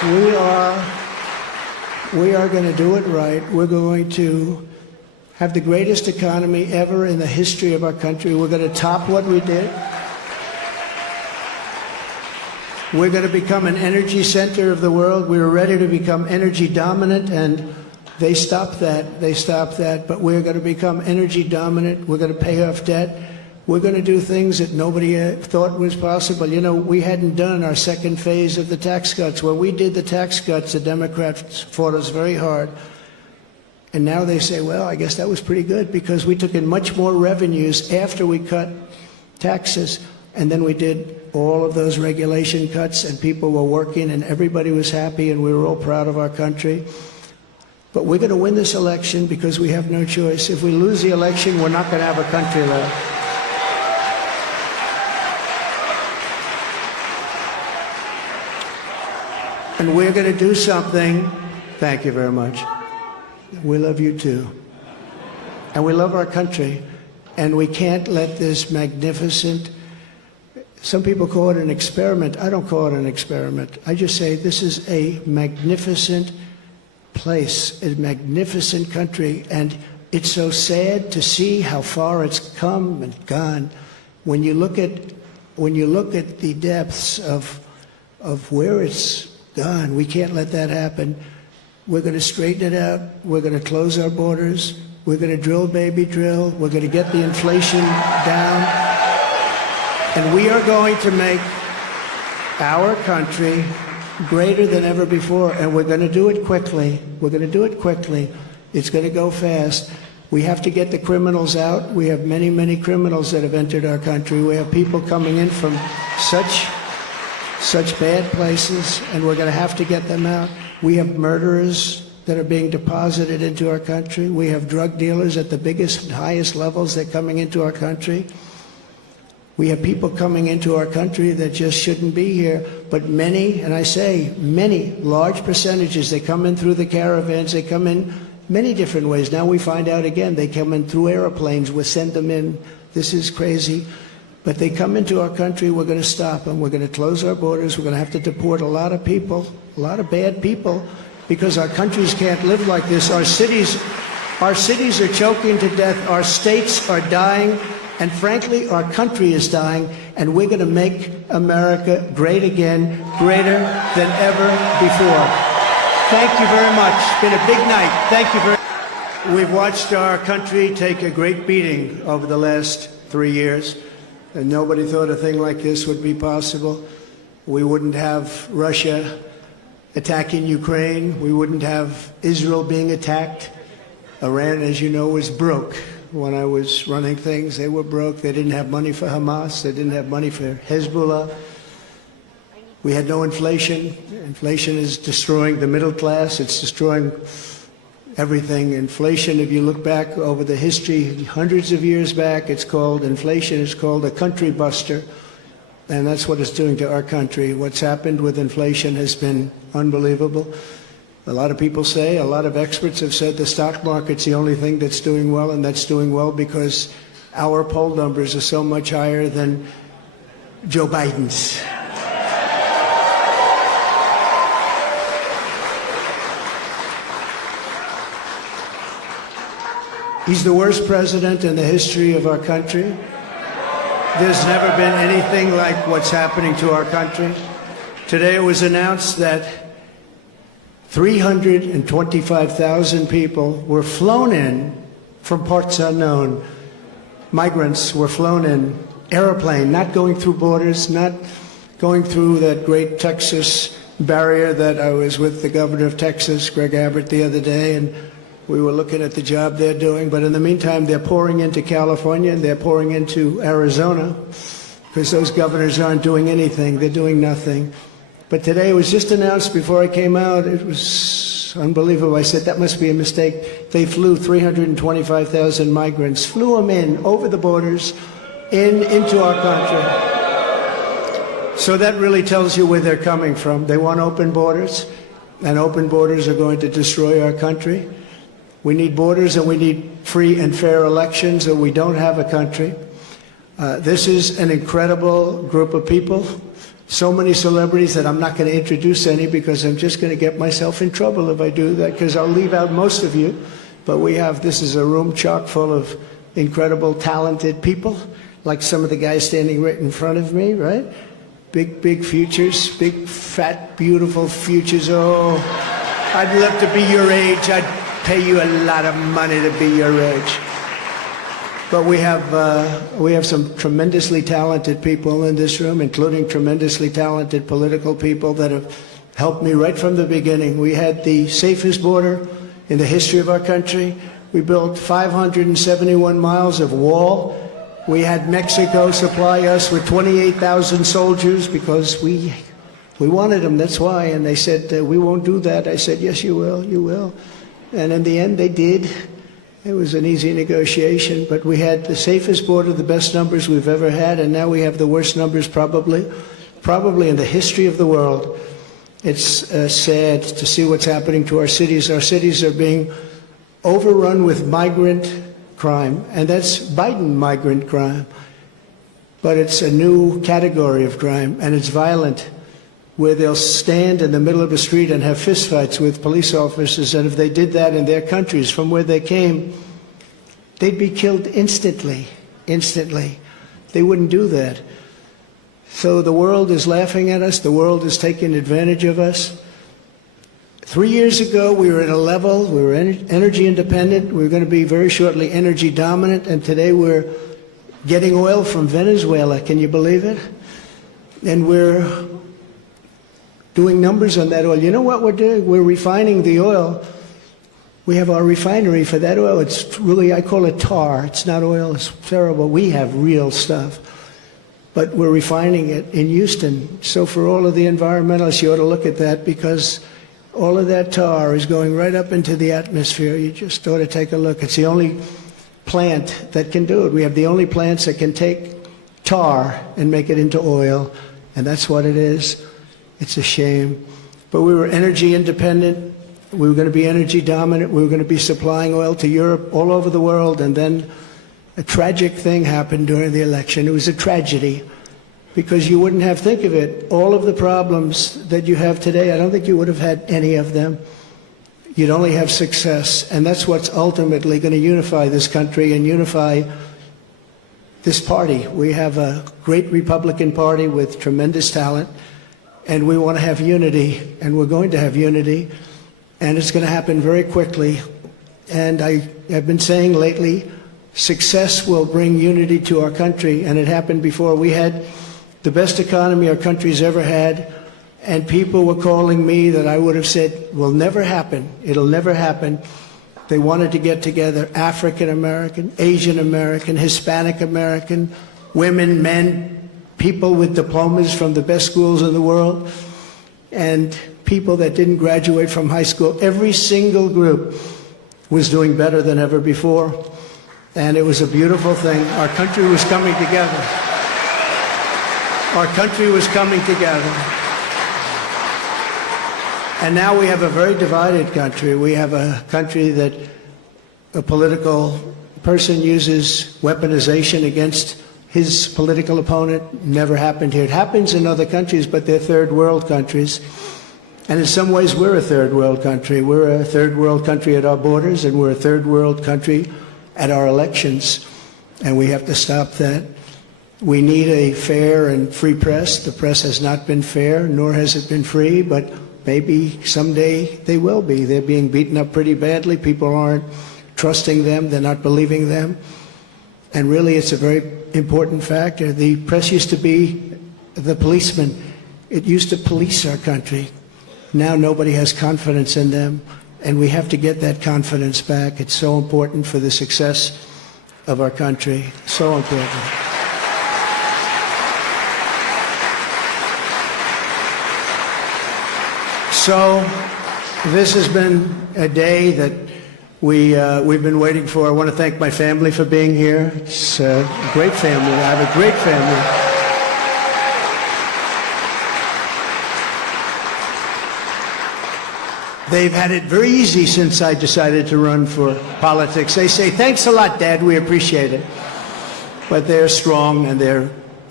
We are going to do it right. We're going to have the greatest economy ever in the history of our country. We're going to top what we did. We're going to become an energy center of the world. We were ready to become energy dominant, and they stopped that. They stopped that. But we're going to become energy dominant. We're going to pay off debt. We're going to do things that nobody thought was possible. You know, we hadn't done our second phase of the tax cuts. When we did the tax cuts, the Democrats fought us very hard. And now they say, well, I guess that was pretty good because we took in much more revenues after we cut taxes. And then we did all of those regulation cuts, and people were working, and everybody was happy, and we were all proud of our country. But we're going to win this election because we have no choice. If we lose the election, we're not going to have a country left. And we're going to do something. Thank you very much. We love you too. And we love our country. And we can't let this magnificent, some people call it an experiment. I don't call it an experiment. I just say this is a magnificent place, a magnificent country. And it's so sad to see how far it's come and gone. When you look at the depths of where it's gone, we can't let that happen. We're going to straighten it out. We're going to close our borders. We're going to drill, baby, drill. We're going to get the inflation down. And we are going to make our country greater than ever before. And we're going to do it quickly. We're going to do it quickly. It's going to go fast. We have to get the criminals out. We have many, many criminals that have entered our country. We have people coming in from such bad places, and we're going to have to get them out. We have murderers that are being deposited into our country. We have drug dealers at the biggest and highest levels that are coming into our country. We have people coming into our country that just shouldn't be here. But many, and I say many, large percentages, they come in through the caravans. They come in many different ways. Now we find out again, they come in through airplanes. We send them in. This is crazy. But they come into our country, we're going to stop them. We're going to close our borders. We're going to have to deport a lot of people, a lot of bad people, because our countries can't live like this. Our cities are choking to death. Our states are dying. And frankly, our country is dying. And we're going to make America great again, greater than ever before. Thank you very much. It's been a big night. Thank you very much. We've watched our country take a great beating over the last 3 years. And nobody thought a thing like this would be possible. We wouldn't have Russia attacking Ukraine. We wouldn't have Israel being attacked. Iran, as you know, was broke. When I was running things, they were broke. They didn't have money for Hamas. They didn't have money for Hezbollah. We had no inflation. Inflation is destroying the middle class. It's destroying everything. Inflation, if you look back over the history, hundreds of years back, it's called inflation. It's called a country buster. And that's what it's doing to our country. What's happened with inflation has been unbelievable. A lot of people say, a lot of experts have said the stock market's the only thing that's doing well, and that's doing well because our poll numbers are so much higher than Joe Biden's. He's the worst president in the history of our country. There's never been anything like what's happening to our country. Today it was announced that 325,000 people were flown in from parts unknown. Migrants were flown in, airplane, not going through borders, not going through that great Texas barrier that I was with the governor of Texas, Greg Abbott, the other day, and we were looking at the job they're doing. But in the meantime, they're pouring into California and they're pouring into Arizona because those governors aren't doing anything. They're doing nothing. But today it was just announced before I came out. It was unbelievable. I said, that must be a mistake. They flew 325,000 migrants, flew them in over the borders into our country. So that really tells you where they're coming from. They want open borders, and open borders are going to destroy our country. We need borders and we need free and fair elections, or we don't have a country. This is an incredible group of people. so many celebrities that I'm not going to introduce any because I'm just going to get myself in trouble if I do that, because I'll leave out most of you. But this is a room chock full of incredible, talented people, like some of the guys standing right in front of me, right? Big futures, big, fat, beautiful futures. Oh, I'd love to be your age. I'd pay you a lot of money to be your age. But we have some tremendously talented people in this room, including tremendously talented political people that have helped me right from the beginning. We had the safest border in the history of our country. We built 571 miles of wall. We had Mexico supply us with 28,000 soldiers because we wanted them, that's why. And they said, we won't do that. I said, yes, you will, you will. And in the end, they did. It was an easy negotiation, but we had the safest border, the best numbers we've ever had, and now we have the worst numbers probably in the history of the world. It's sad to see what's happening to our cities. Our cities are being overrun with migrant crime, and that's Biden migrant crime. But it's a new category of crime, and it's violent, where they'll stand in the middle of the street and have fistfights with police officers, and if they did that in their countries from where they came, they'd be killed instantly. They wouldn't do that. So the world is laughing at us. The world is taking advantage of us. 3 years ago, we were at a level, we were energy independent. We were going to be very shortly energy dominant, and today we're getting oil from Venezuela. Can you believe it? And we're doing numbers on that oil. You know what we're doing? We're refining the oil. We have our refinery for that oil. It's really, I call it tar. It's not oil. It's terrible. We have real stuff. But we're refining it in Houston. So for all of the environmentalists, you ought to look at that, because all of that tar is going right up into the atmosphere. You just ought to take a look. It's the only plant that can do it. We have the only plants that can take tar and make it into oil, and that's what it is. It's a shame. But we were energy independent. We were going to be energy dominant. We were going to be supplying oil to Europe, all over the world. And then a tragic thing happened during the election. It was a tragedy, because you wouldn't have, think of it, all of the problems that you have today, I don't think you would have had any of them. You'd only have success. And that's what's ultimately going to unify this country and unify this party. We have a great Republican Party with tremendous talent. And we want to have unity, and we're going to have unity, and it's going to happen very quickly. And I have been saying lately, success will bring unity to our country, and it happened before. We had the best economy our country's ever had, and people were calling me that I would have said will never happen. It'll never happen. They wanted to get together, African American, Asian American, Hispanic American, women, men, people with diplomas from the best schools in the world, and people that didn't graduate from high school. Every single group was doing better than ever before, and it was a beautiful thing. Our country was coming together. Our country was coming together. And now we have a very divided country. We have a country that a political person uses weaponization against his political opponent. Never happened here. It happens in other countries, but they're third world countries. And in some ways, we're a third world country. We're a third world country at our borders, and we're a third world country at our elections. And we have to stop that. We need a fair and free press. The press has not been fair, nor has it been free, but maybe someday they will be. They're being beaten up pretty badly. People aren't trusting them. They're not believing them. And really, it's a very important factor. The press used to be the policeman. It used to police our country. Now nobody has confidence in them, and we have to get that confidence back. It's so important for the success of our country. So important. So this has been a day that we've been waiting for. I want to thank my family for being here. It's a great family. I have a great family. They've had it very easy since I decided to run for politics. They say, thanks a lot, Dad, we appreciate it. But they're strong, and they're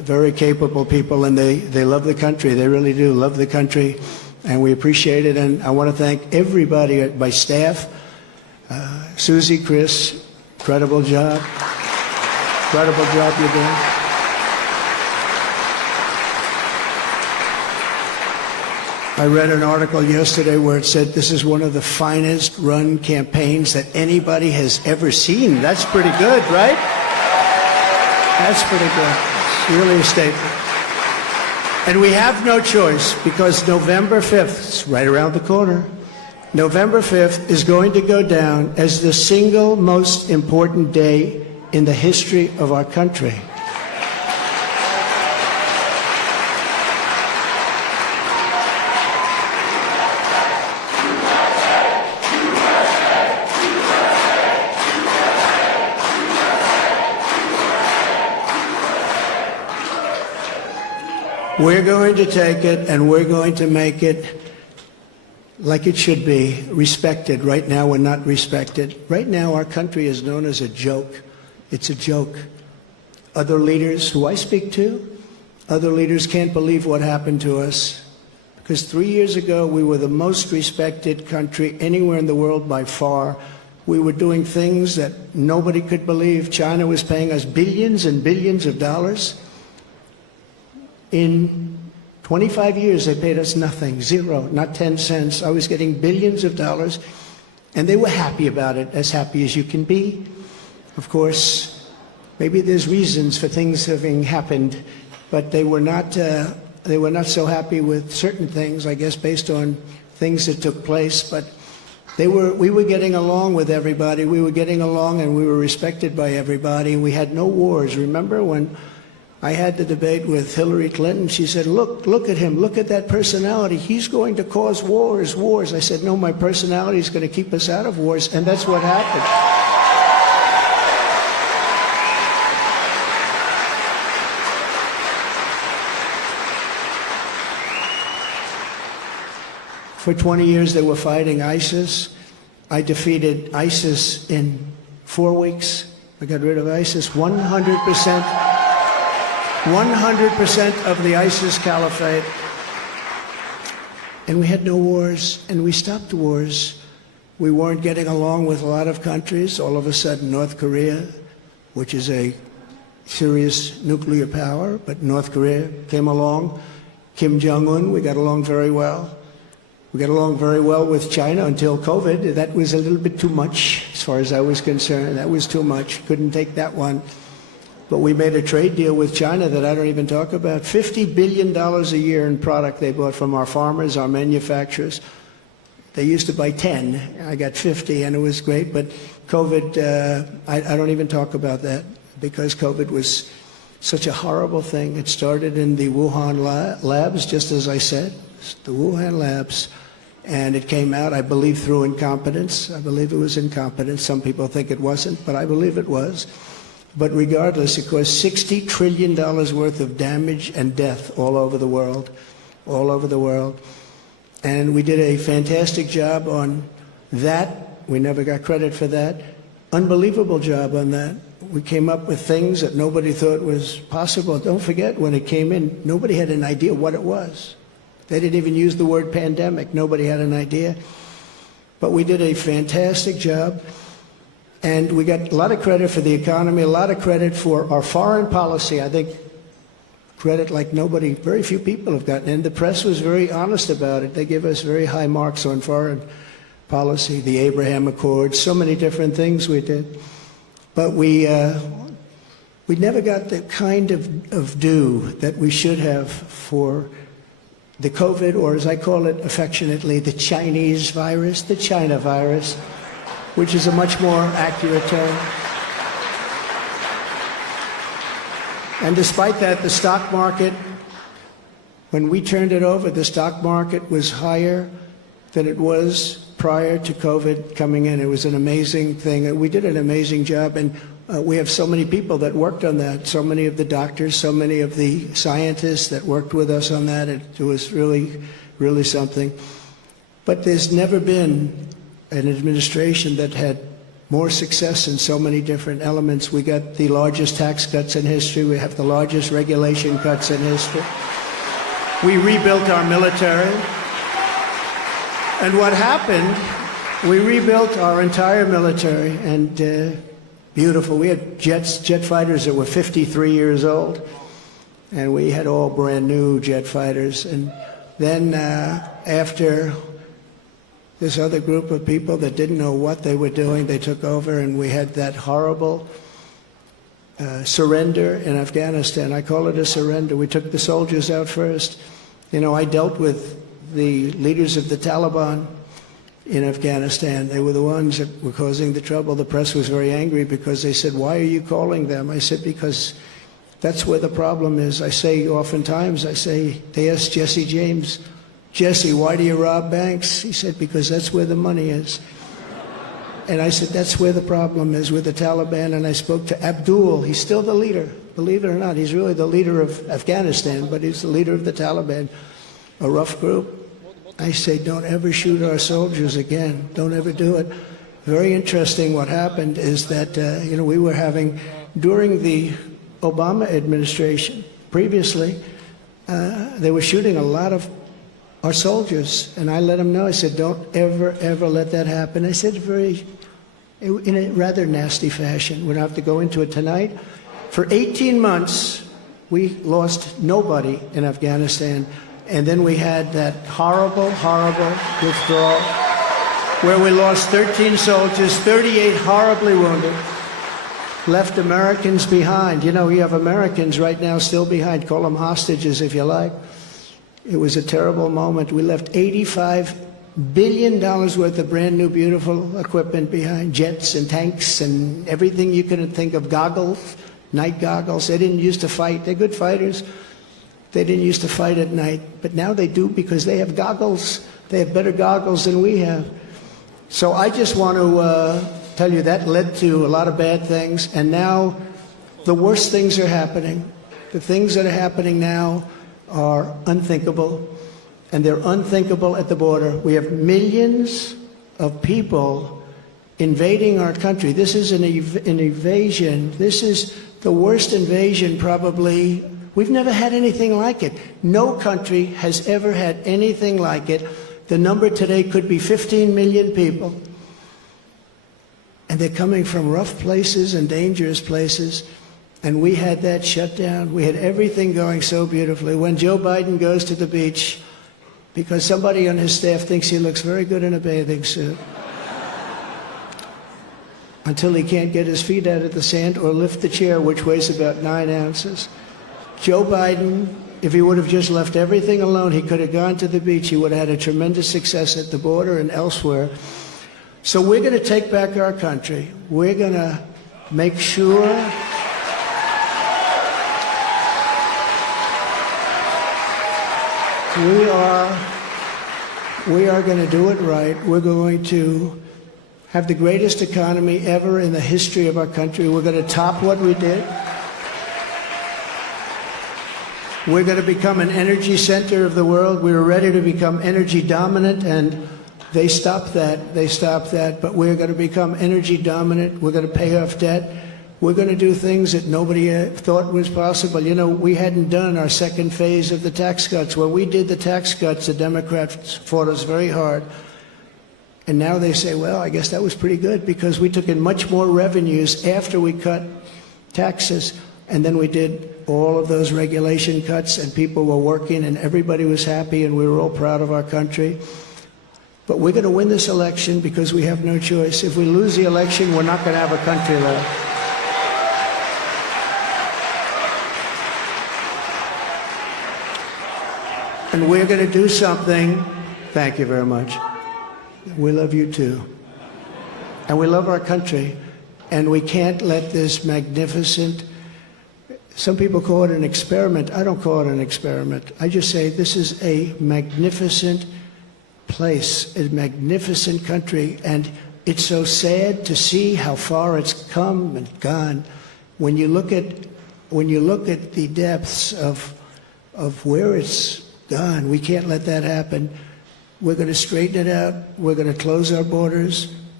very capable people, and they love the country. They really do love the country, and we appreciate it. And I want to thank everybody, my staff, Susie, Chris, incredible job. Incredible job you're doing. I read an article yesterday where it said this is one of the finest run campaigns that anybody has ever seen. That's pretty good, right? That's pretty good. It's really a statement. And we have no choice, because November 5th, it's right around the corner, November 5th is going to go down as the single most important day in the history of our country. We're going to take it and we're going to make it like it should be, respected. Right now we're not respected. Right now our country is known as a joke. It's a joke. Other leaders who I speak to, other leaders can't believe what happened to us. Because 3 years ago we were the most respected country anywhere in the world by far. We were doing things that nobody could believe. China was paying us billions and billions of dollars. In 25 years, they paid us nothing, zero, not 10 cents. I was getting billions of dollars, and they were happy about it, as happy as you can be. Of course, maybe there's reasons for things having happened, but they were not so happy with certain things, I guess, based on things that took place. But we were getting along with everybody. We were getting along, and we were respected by everybody. We had no wars. Remember when I had the debate with Hillary Clinton? She said, look at him, look at that personality. He's going to cause wars. I said, no, my personality is going to keep us out of wars, and that's what happened. For 20 years they were fighting ISIS. I defeated ISIS in 4 weeks. I got rid of ISIS 100%. 100% of the ISIS caliphate. And we had no wars, and we stopped wars. We weren't getting along with a lot of countries. All of a sudden, North Korea, which is a serious nuclear power, but North Korea came along. Kim Jong-un, we got along very well. We got along very well with China until COVID. That was a little bit too much, as far as I was concerned. That was too much. Couldn't take that one. But we made a trade deal with China that I don't even talk about. $50 billion a year in product they bought from our farmers, our manufacturers. They used to buy 10. I got 50, and it was great. But COVID, I don't even talk about that, because COVID was such a horrible thing. It started in the Wuhan labs, just as I said, the Wuhan labs. And it came out, I believe, through incompetence. I believe it was incompetence. Some people think it wasn't, but I believe it was. But regardless, it caused $60 trillion worth of damage and death all over the world, all over the world. And we did a fantastic job on that. We never got credit for that. Unbelievable job on that. We came up with things that nobody thought was possible. Don't forget, when it came in, nobody had an idea what it was. They didn't even use the word pandemic. Nobody had an idea. But we did a fantastic job. And we got a lot of credit for the economy, a lot of credit for our foreign policy. I think credit like nobody, very few people have gotten. And the press was very honest about it. They give us very high marks on foreign policy, the Abraham Accords, so many different things we did. But we never got the kind of due that we should have for the COVID, or as I call it affectionately, the Chinese virus, the China virus, which is a much more accurate term. And despite that, the stock market, when we turned it over, the stock market was higher than it was prior to COVID coming in. It was an amazing thing. We did an amazing job, and we have so many people that worked on that, so many of the doctors, so many of the scientists that worked with us on that. It was really, really something. But there's never been an administration that had more success in so many different elements. We got the largest tax cuts in history. We have the largest regulation cuts in history. We rebuilt our military. And what happened, we rebuilt our entire military, and beautiful. We had jet fighters that were 53 years old, and we had all brand new jet fighters. And then after this other group of people that didn't know what they were doing, they took over, and we had that horrible surrender in Afghanistan. I call it a surrender. We took the soldiers out first. You know, I dealt with the leaders of the Taliban in Afghanistan. They were the ones that were causing the trouble. The press was very angry because they said, "Why are you calling them?" I said, "Because that's where the problem is." I say oftentimes, they asked Jesse James, "Jesse, why do you rob banks?" He said, "Because that's where the money is." And I said, that's where the problem is, with the Taliban. And I spoke to Abdul. He's still the leader. Believe it or not, he's really the leader of Afghanistan, but he's the leader of the Taliban, a rough group. I say, don't ever shoot our soldiers again. Don't ever do it. Very interesting what happened is that, we were having, during the Obama administration, previously, they were shooting a lot of our soldiers. And I let them know, I said, don't ever, ever let that happen. I said in a rather nasty fashion. We don't have to go into it tonight. For 18 months, we lost nobody in Afghanistan. And then we had that horrible, horrible withdrawal where we lost 13 soldiers, 38 horribly wounded, left Americans behind. You know, you have Americans right now still behind. Call them hostages if you like. It was a terrible moment. We left $85 billion worth of brand new, beautiful equipment behind, jets and tanks and everything you can think of, goggles, night goggles. They didn't used to fight. They're good fighters. They didn't used to fight at night, but now they do because they have goggles. They have better goggles than we have. So I just want to tell you that led to a lot of bad things, and now the worst things are happening. The things that are happening now are unthinkable, and they're unthinkable at the border. We have millions of people invading our country. This is an invasion. This is the worst invasion probably. We've never had anything like it. No country has ever had anything like it. The number today could be 15 million people. And they're coming from rough places and dangerous places. And we had that shut down. We had everything going so beautifully. When Joe Biden goes to the beach, because somebody on his staff thinks he looks very good in a bathing suit, until he can't get his feet out of the sand or lift the chair, which weighs about 9 ounces. Joe Biden, if he would have just left everything alone, he could have gone to the beach. He would have had a tremendous success at the border and elsewhere. So we're going to take back our country. We're going to make sure we are going to do it right. We're going to have the greatest economy ever in the history of our country. We're going to top what we did. We're going to become an energy center of the world. We were ready to become energy dominant, and they stopped that. They stopped that. But we're going to become energy dominant. We're going to pay off debt. We're going to do things that nobody thought was possible. You know, we hadn't done our second phase of the tax cuts. When we did the tax cuts, the Democrats fought us very hard. And now they say, well, I guess that was pretty good because we took in much more revenues after we cut taxes. And then we did all of those regulation cuts, and people were working, and everybody was happy, and we were all proud of our country. But we're going to win this election because we have no choice. If we lose the election, we're not going to have a country left. And we're going to do something. Thank you very much. We love you too. And we love our country. And we can't let this magnificent, some people call it an experiment. I don't call it an experiment. I just say this is a magnificent place, a magnificent country. And it's so sad to see how far it's come and gone. When you look at the depths of where it's gone, we can't let that happen. We're going to straighten it out. We're going to close our borders.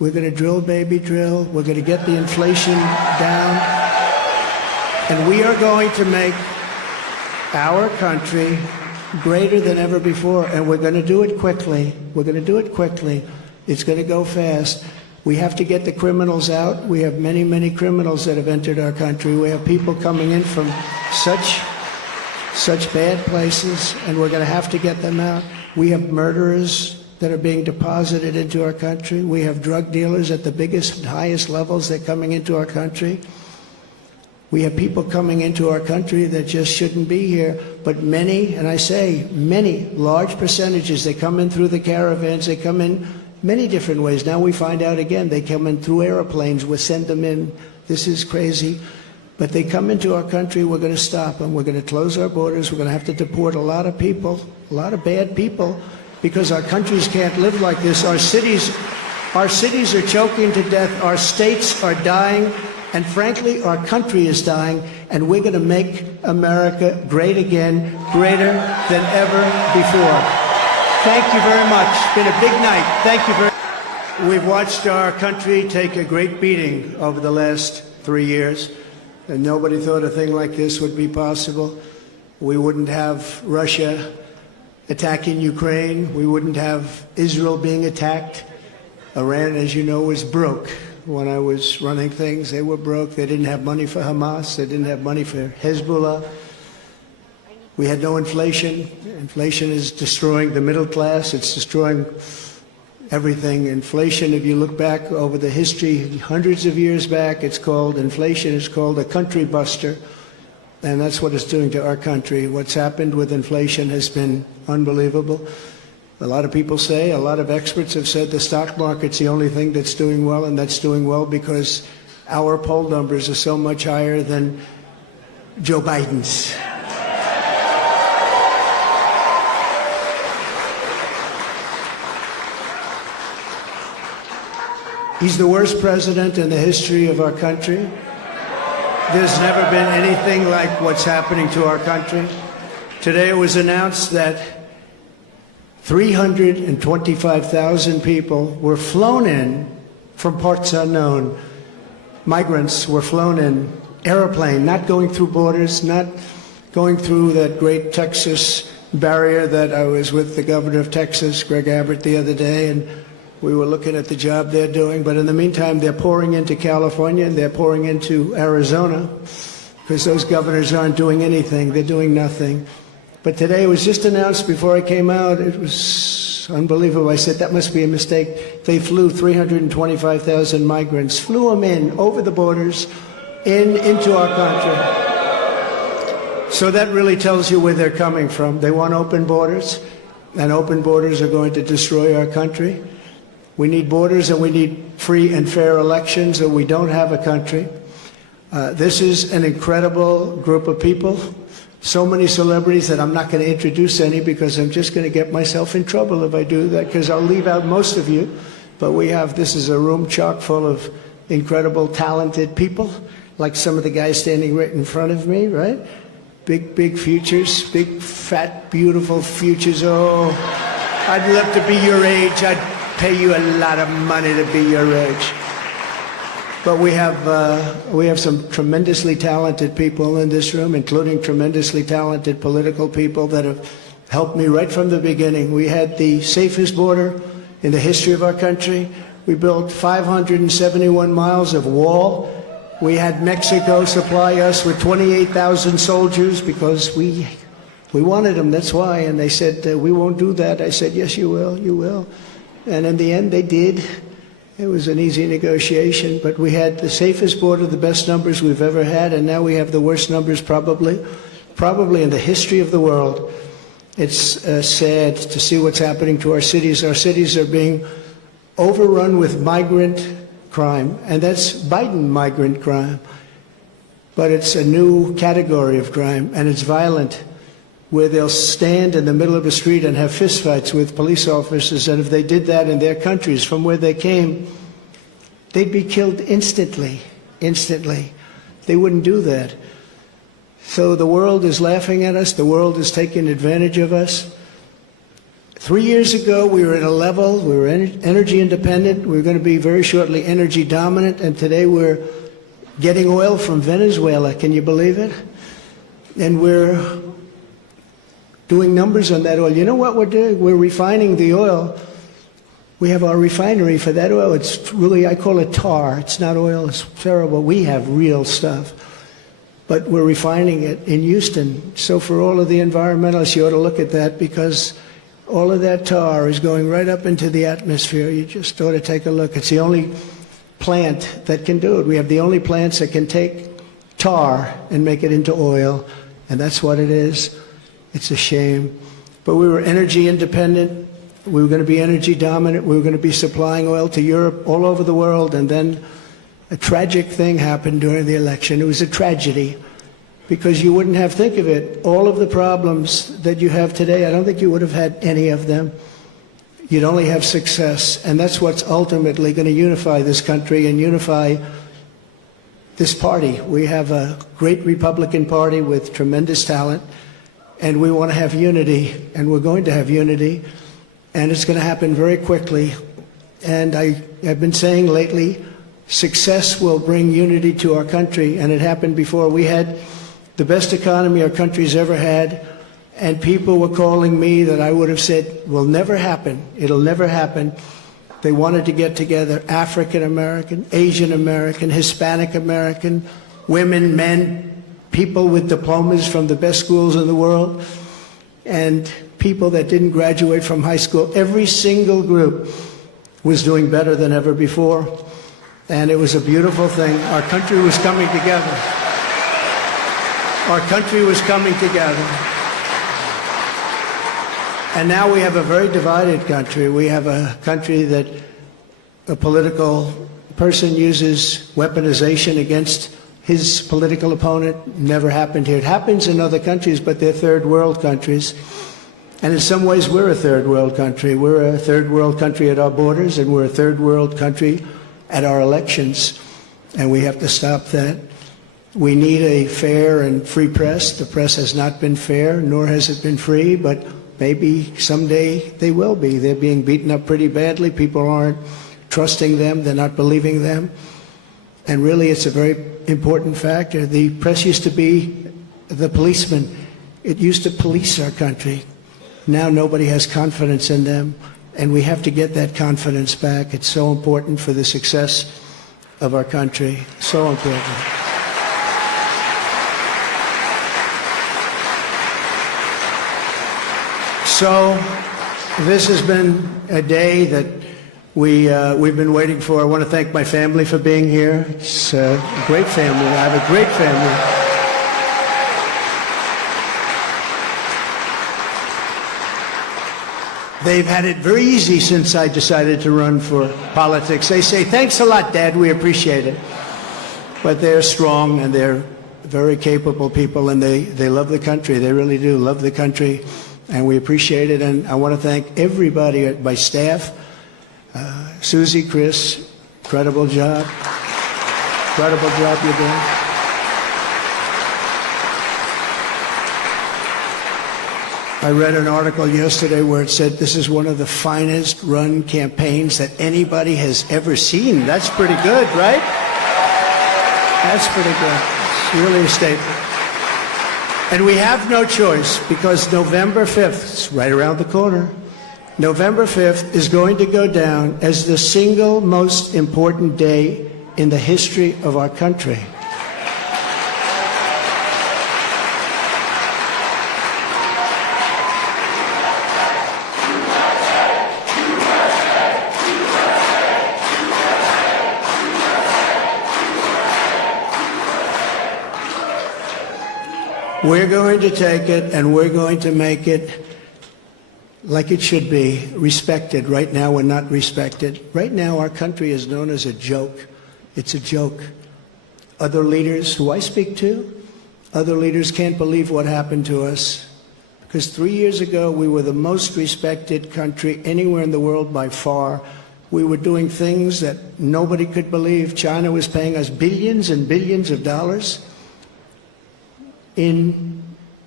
We're going to drill, baby, drill. We're going to get the inflation down. And we are going to make our country greater than ever before. And we're going to do it quickly. We're going to do it quickly. It's going to go fast. We have to get the criminals out. We have many, many criminals that have entered our country. We have people coming in from such bad places, and we're going to have to get them out. We have murderers that are being deposited into our country. We have drug dealers at the biggest and highest levels that are coming into our country. We have people coming into our country that just shouldn't be here. But many, and I say many, large percentages, they come in through the caravans, they come in many different ways. Now we find out again, they come in through airplanes, we send them in. This is crazy. But they come into our country, we're going to stop them. We're going to close our borders. We're going to have to deport a lot of people, a lot of bad people, because our countries can't live like this. Our cities are choking to death. Our states are dying. And frankly, our country is dying. And we're going to make America great again, greater than ever before. Thank you very much. It's been a big night. Thank you very much. We've watched our country take a great beating over the last 3 years. And nobody thought a thing like this would be possible. We wouldn't have Russia attacking Ukraine. We wouldn't have Israel being attacked. Iran, as you know, was broke. When I was running things, they were broke. They didn't have money for Hamas. They didn't have money for Hezbollah. We had no inflation. Inflation is destroying the middle class. It's destroying everything. Inflation, if you look back over the history, hundreds of years back, inflation is called a country buster. And that's what it's doing to our country. What's happened with inflation has been unbelievable. A lot of people say, a lot of experts have said the stock market's the only thing that's doing well, and that's doing well because our poll numbers are so much higher than Joe Biden's. He's the worst president in the history of our country. There's never been anything like what's happening to our country. Today it was announced that 325,000 people were flown in from parts unknown. Migrants were flown in, airplane, not going through borders, not going through that great Texas barrier that I was with the governor of Texas, Greg Abbott, the other day, and we were looking at the job they're doing. But in the meantime, they're pouring into California and they're pouring into Arizona because those governors aren't doing anything. They're doing nothing. But today it was just announced before I came out. It was unbelievable. I said, that must be a mistake. They flew 325,000 migrants, flew them in over the borders into our country. So that really tells you where they're coming from. They want open borders, and open borders are going to destroy our country. We need borders and we need free and fair elections, or we don't have a country. This is an incredible group of people. So many celebrities that I'm not going to introduce any because I'm just going to get myself in trouble if I do that, because I'll leave out most of you. But this is a room chock full of incredible, talented people, like some of the guys standing right in front of me, right? Big, big futures, big, fat, beautiful futures. Oh, I'd love to be your age. I'd pay you a lot of money to be your age. But we have some tremendously talented people in this room, including tremendously talented political people that have helped me right from the beginning. We had the safest border in the history of our country. We built 571 miles of wall. We had Mexico supply us with 28,000 soldiers because we wanted them, that's why. And they said, we won't do that. I said, yes, you will, you will. And in the end, they did. It was an easy negotiation, but we had the safest border, the best numbers we've ever had, and now we have the worst numbers probably in the history of the world. It's sad to see what's happening to our cities. Our cities are being overrun with migrant crime, and that's Biden migrant crime. But it's a new category of crime, and it's violent, where they'll stand in the middle of a street and have fistfights with police officers, and if they did that in their countries from where they came, they'd be killed instantly. They wouldn't do that. So the world is laughing at us. The world is taking advantage of us. 3 years ago, we were at a level, we were energy independent, we were going to be very shortly energy dominant, and today we're getting oil from Venezuela. Can you believe it? And we're doing numbers on that oil. You know what we're doing? We're refining the oil. We have our refinery for that oil. It's really, I call it tar. It's not oil. It's terrible. We have real stuff. But we're refining it in Houston. So for all of the environmentalists, you ought to look at that, because all of that tar is going right up into the atmosphere. You just ought to take a look. It's the only plant that can do it. We have the only plants that can take tar and make it into oil, and that's what it is. It's a shame. But we were energy independent. We were going to be energy dominant. We were going to be supplying oil to Europe, all over the world, and then a tragic thing happened during the election. It was a tragedy, because you wouldn't have, think of it, all of the problems that you have today, I don't think you would have had any of them. You'd only have success, and that's what's ultimately going to unify this country and unify this party. We have a great Republican Party with tremendous talent, and we want to have unity, and we're going to have unity, and it's going to happen very quickly. And I've been saying lately, success will bring unity to our country, and it happened before. We had the best economy our country's ever had, and people were calling me that I would have said will never happen. It'll never happen. They wanted to get together, African American, Asian American, Hispanic American, women, men, people with diplomas from the best schools in the world, and people that didn't graduate from high school. Every single group was doing better than ever before, and it was a beautiful thing. Our country was coming together. Our country was coming together. And now we have a very divided country. We have a country that a political person uses weaponization against his political opponent. Never happened here. It happens in other countries, but they're third world countries. And in some ways, we're a third world country. We're a third world country at our borders, and we're a third world country at our elections. And we have to stop that. We need a fair and free press. The press has not been fair, nor has it been free, but maybe someday they will be. They're being beaten up pretty badly. People aren't trusting them. They're not believing them. And really, it's a very important factor. The press used to be the policeman. It used to police our country. Now nobody has confidence in them, and we have to get that confidence back. It's so important for the success of our country. So important. So this has been a day that we've been waiting for. I want to thank my family for being here. It's a great family. I have a great family. They've had it very easy since I decided to run for politics. They say, "Thanks a lot, Dad, we appreciate it." But they're strong, and they're very capable people, and they love the country. They really do love the country, and we appreciate it. And I want to thank everybody at my staff. Susie, Chris, incredible job. Incredible job you're doing. I read an article yesterday where it said this is one of the finest run campaigns that anybody has ever seen. That's pretty good, right? That's pretty good. It's really a statement. And we have no choice, because November 5th, it's right around the corner, November 5th is going to go down as the single most important day in the history of our country. We're going to take it, and we're going to make it like it should be, respected. Right now, we're not respected. Right now, our country is known as a joke. It's a joke. Other leaders who I speak to, other leaders can't believe what happened to us. Because 3 years ago, we were the most respected country anywhere in the world by far. We were doing things that nobody could believe. China was paying us billions and billions of dollars in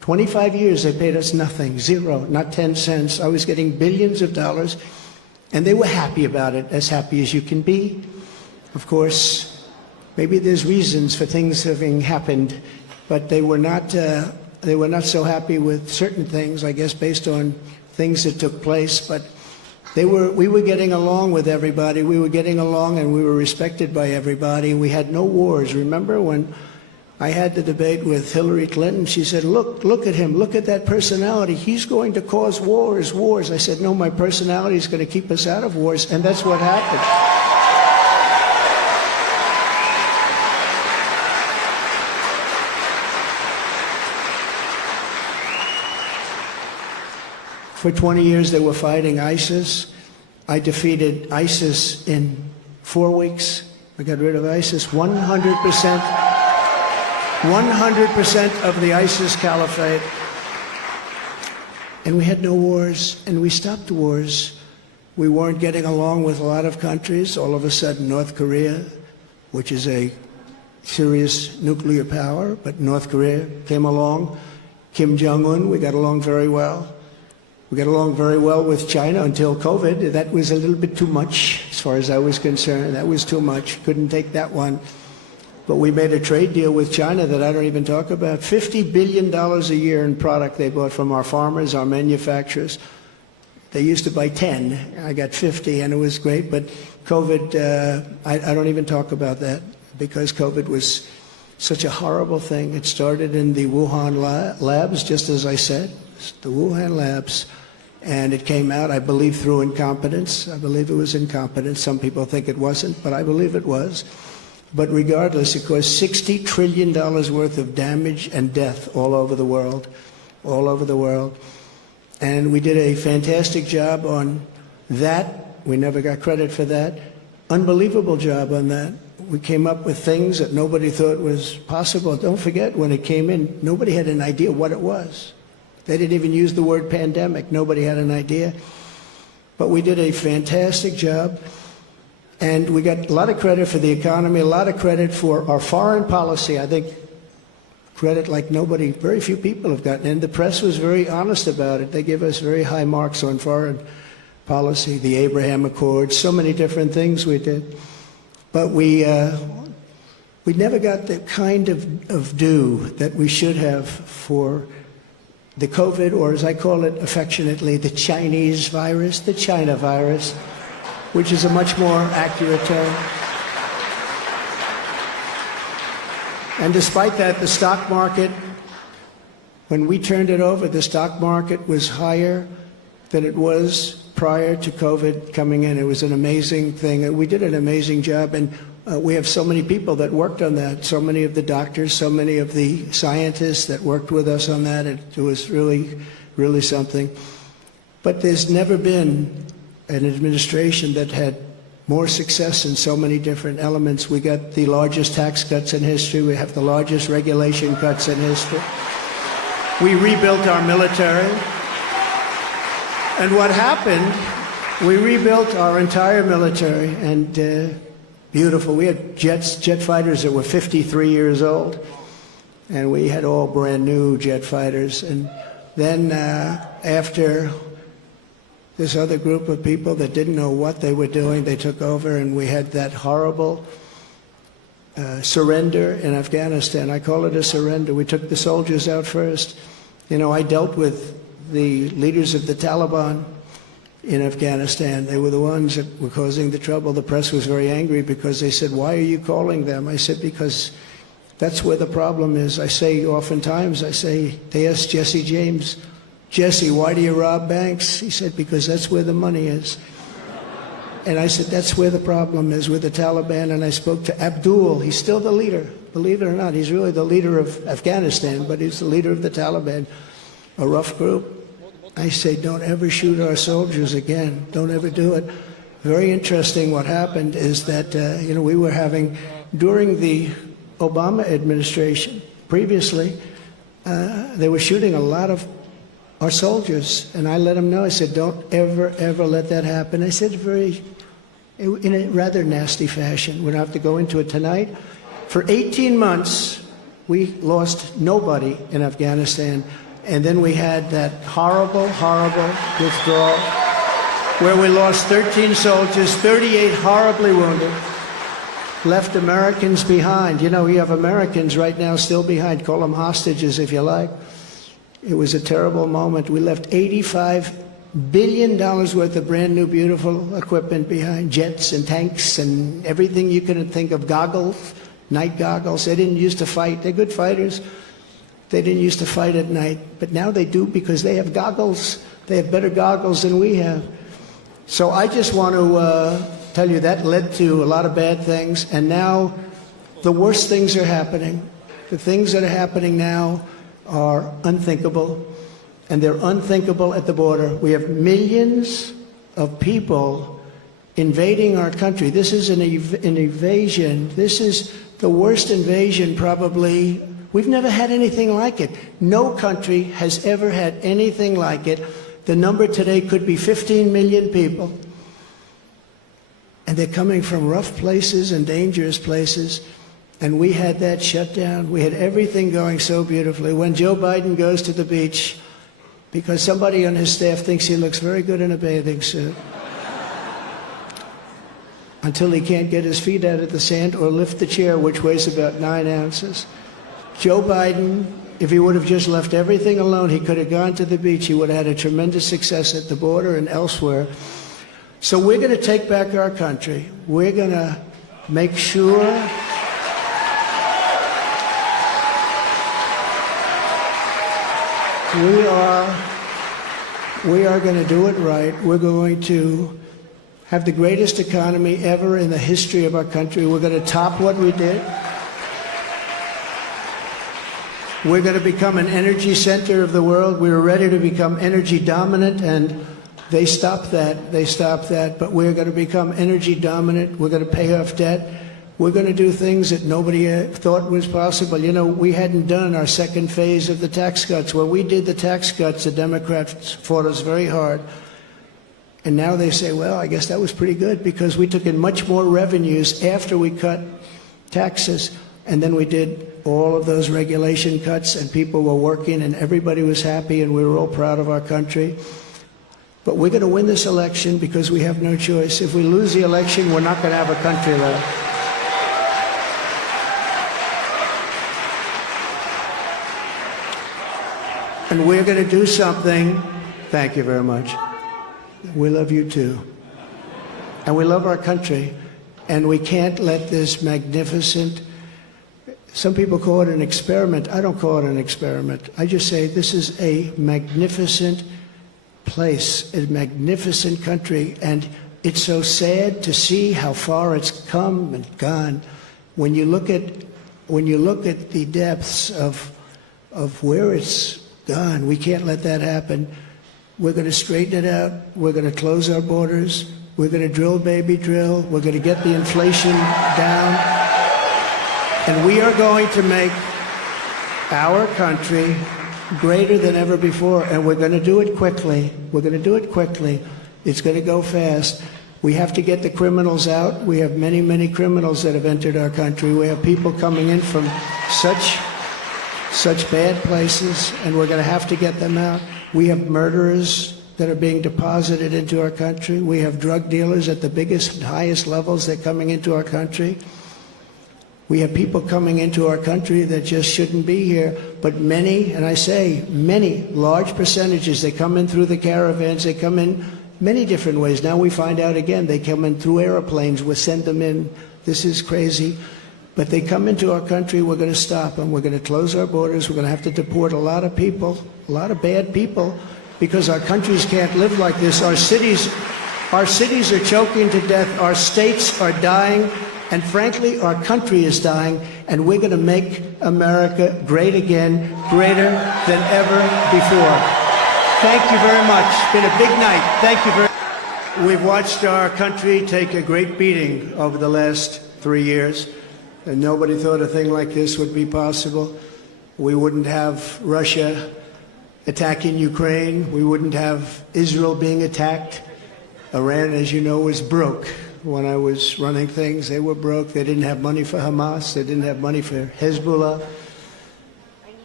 25 years they paid us nothing, zero, not 10 cents. I was getting billions of dollars, and they were happy about it, as happy as you can be. Of course, maybe there's reasons for things having happened, but they were not so happy with certain things, I guess, based on things that took place. But we were getting along with everybody. We were getting along, and we were respected by everybody. We had no wars. Remember when I had the debate with Hillary Clinton? She said, look at him, look at that personality. He's going to cause wars. I said, no, my personality is going to keep us out of wars, and that's what happened. For 20 years they were fighting ISIS. I defeated ISIS in 4 weeks. I got rid of ISIS 100%. 100% of the ISIS caliphate. And we had no wars, and we stopped wars. We weren't getting along with a lot of countries. All of a sudden, North Korea, which is a serious nuclear power, but North Korea came along. Kim Jong-un, we got along very well. We got along very well with China until COVID. That was a little bit too much, as far as I was concerned. That was too much. Couldn't take that one. But we made a trade deal with China that I don't even talk about. $50 billion a year in product they bought from our farmers, our manufacturers. They used to buy 10. I got 50, and it was great. But COVID, I don't even talk about that, because COVID was such a horrible thing. It started in the Wuhan labs, just as I said, the Wuhan labs. And it came out, I believe, through incompetence. I believe it was incompetence. Some people think it wasn't, but I believe it was. But regardless, it caused $60 trillion worth of damage and death all over the world, all over the world. And we did a fantastic job on that. We never got credit for that. Unbelievable job on that. We came up with things that nobody thought was possible. Don't forget, when it came in, nobody had an idea what it was. They didn't even use the word pandemic. Nobody had an idea. But we did a fantastic job. And we got a lot of credit for the economy, a lot of credit for our foreign policy. I think credit like nobody, very few people have gotten. And the press was very honest about it. They give us very high marks on foreign policy, the Abraham Accords, so many different things we did. But we never got the kind of due that we should have for the COVID, or as I call it affectionately, the Chinese virus, the China virus, which is a much more accurate term. And despite that, the stock market, when we turned it over, the stock market was higher than it was prior to COVID coming in. It was an amazing thing. We did an amazing job, and we have so many people that worked on that, so many of the doctors, so many of the scientists that worked with us on that. It was really, really something. But there's never been an administration that had more success in so many different elements. We got the largest tax cuts in history. We have the largest regulation cuts in history. We rebuilt our military. And what happened, we rebuilt our entire military, and beautiful. We had jet fighters that were 53 years old, and we had all brand new jet fighters. And then after this other group of people that didn't know what they were doing, they took over, and we had that horrible surrender in Afghanistan. I call it a surrender. We took the soldiers out first. You know, I dealt with the leaders of the Taliban in Afghanistan. They were the ones that were causing the trouble. The press was very angry because they said, "Why are you calling them?" I said, "Because that's where the problem is." I say oftentimes, they asked Jesse James, "Jesse, why do you rob banks?" He said, "Because that's where the money is." And I said, that's where the problem is, with the Taliban. And I spoke to Abdul. He's still the leader. Believe it or not, he's really the leader of Afghanistan, but he's the leader of the Taliban, a rough group. I say, don't ever shoot our soldiers again. Don't ever do it. Very interesting. What happened is that, we were having, during the Obama administration, previously, they were shooting a lot of our soldiers. And I let them know. I said, don't ever, ever let that happen. I said in a rather nasty fashion. We don't have to go into it tonight. For 18 months, we lost nobody in Afghanistan. And then we had that horrible, horrible withdrawal where we lost 13 soldiers, 38 horribly wounded, left Americans behind. You know, you have Americans right now still behind. Call them hostages if you like. It was a terrible moment. We left $85 billion worth of brand new, beautiful equipment behind, jets and tanks and everything you can think of, goggles, night goggles. They didn't used to fight. They're good fighters. They didn't used to fight at night, but now they do because they have goggles. They have better goggles than we have. So I just want to tell you that led to a lot of bad things, and now the worst things are happening. The things that are happening now are unthinkable, and they're unthinkable at the border. We have millions of people invading our country. This is an invasion. This is the worst invasion probably. We've never had anything like it. No country has ever had anything like it. The number today could be 15 million people. And they're coming from rough places and dangerous places. And we had that shut down. We had everything going so beautifully. When Joe Biden goes to the beach, because somebody on his staff thinks he looks very good in a bathing suit, until he can't get his feet out of the sand or lift the chair, which weighs about 9 ounces. Joe Biden, if he would have just left everything alone, he could have gone to the beach. He would have had a tremendous success at the border and elsewhere. So we're going to take back our country. We're going to make sure we are going to do it right. We're going to have the greatest economy ever in the history of our country. We're going to top what we did. We're going to become an energy center of the world. We were ready to become energy dominant, and they stopped that. They stopped that. But we're going to become energy dominant. We're going to pay off debt. We're going to do things that nobody thought was possible. You know, we hadn't done our second phase of the tax cuts. When we did the tax cuts, the Democrats fought us very hard. And now they say, well, I guess that was pretty good because we took in much more revenues after we cut taxes. And then we did all of those regulation cuts, and people were working, and everybody was happy, and we were all proud of our country. But we're going to win this election because we have no choice. If we lose the election, we're not going to have a country left. And we're going to do something. Thank you very much. We love you too. And we love our country. And we can't let this magnificent, some people call it an experiment. I don't call it an experiment. I just say this is a magnificent place, a magnificent country. And it's so sad to see how far it's come and gone. When you look at the depths of where it's gone, we can't let that happen. We're going to straighten it out. We're going to close our borders. We're going to drill, baby, drill. We're going to get the inflation down. And we are going to make our country greater than ever before. And we're going to do it quickly. We're going to do it quickly. It's going to go fast. We have to get the criminals out. We have many, many criminals that have entered our country. We have people coming in from such bad places, and we're going to have to get them out. We have murderers that are being deposited into our country. We have drug dealers at the biggest, highest levels. They're coming into our country. We have people coming into our country that just shouldn't be here. But many, and I say many, large percentages, they come in through the caravans. They come in many different ways. Now we find out again, they come in through airplanes. We send them in. This is crazy. But they come into our country, we're going to stop them. We're going to close our borders. We're going to have to deport a lot of people, a lot of bad people, because our countries can't live like this. Our cities are choking to death. Our states are dying. And frankly, our country is dying. And we're going to make America great again, greater than ever before. Thank you very much. It's been a big night. Thank you very much. We've watched our country take a great beating over the last 3 years. And nobody thought a thing like this would be possible. We wouldn't have Russia attacking Ukraine. We wouldn't have Israel being attacked. Iran, as you know, was broke. When I was running things, they were broke. They didn't have money for Hamas. They didn't have money for Hezbollah.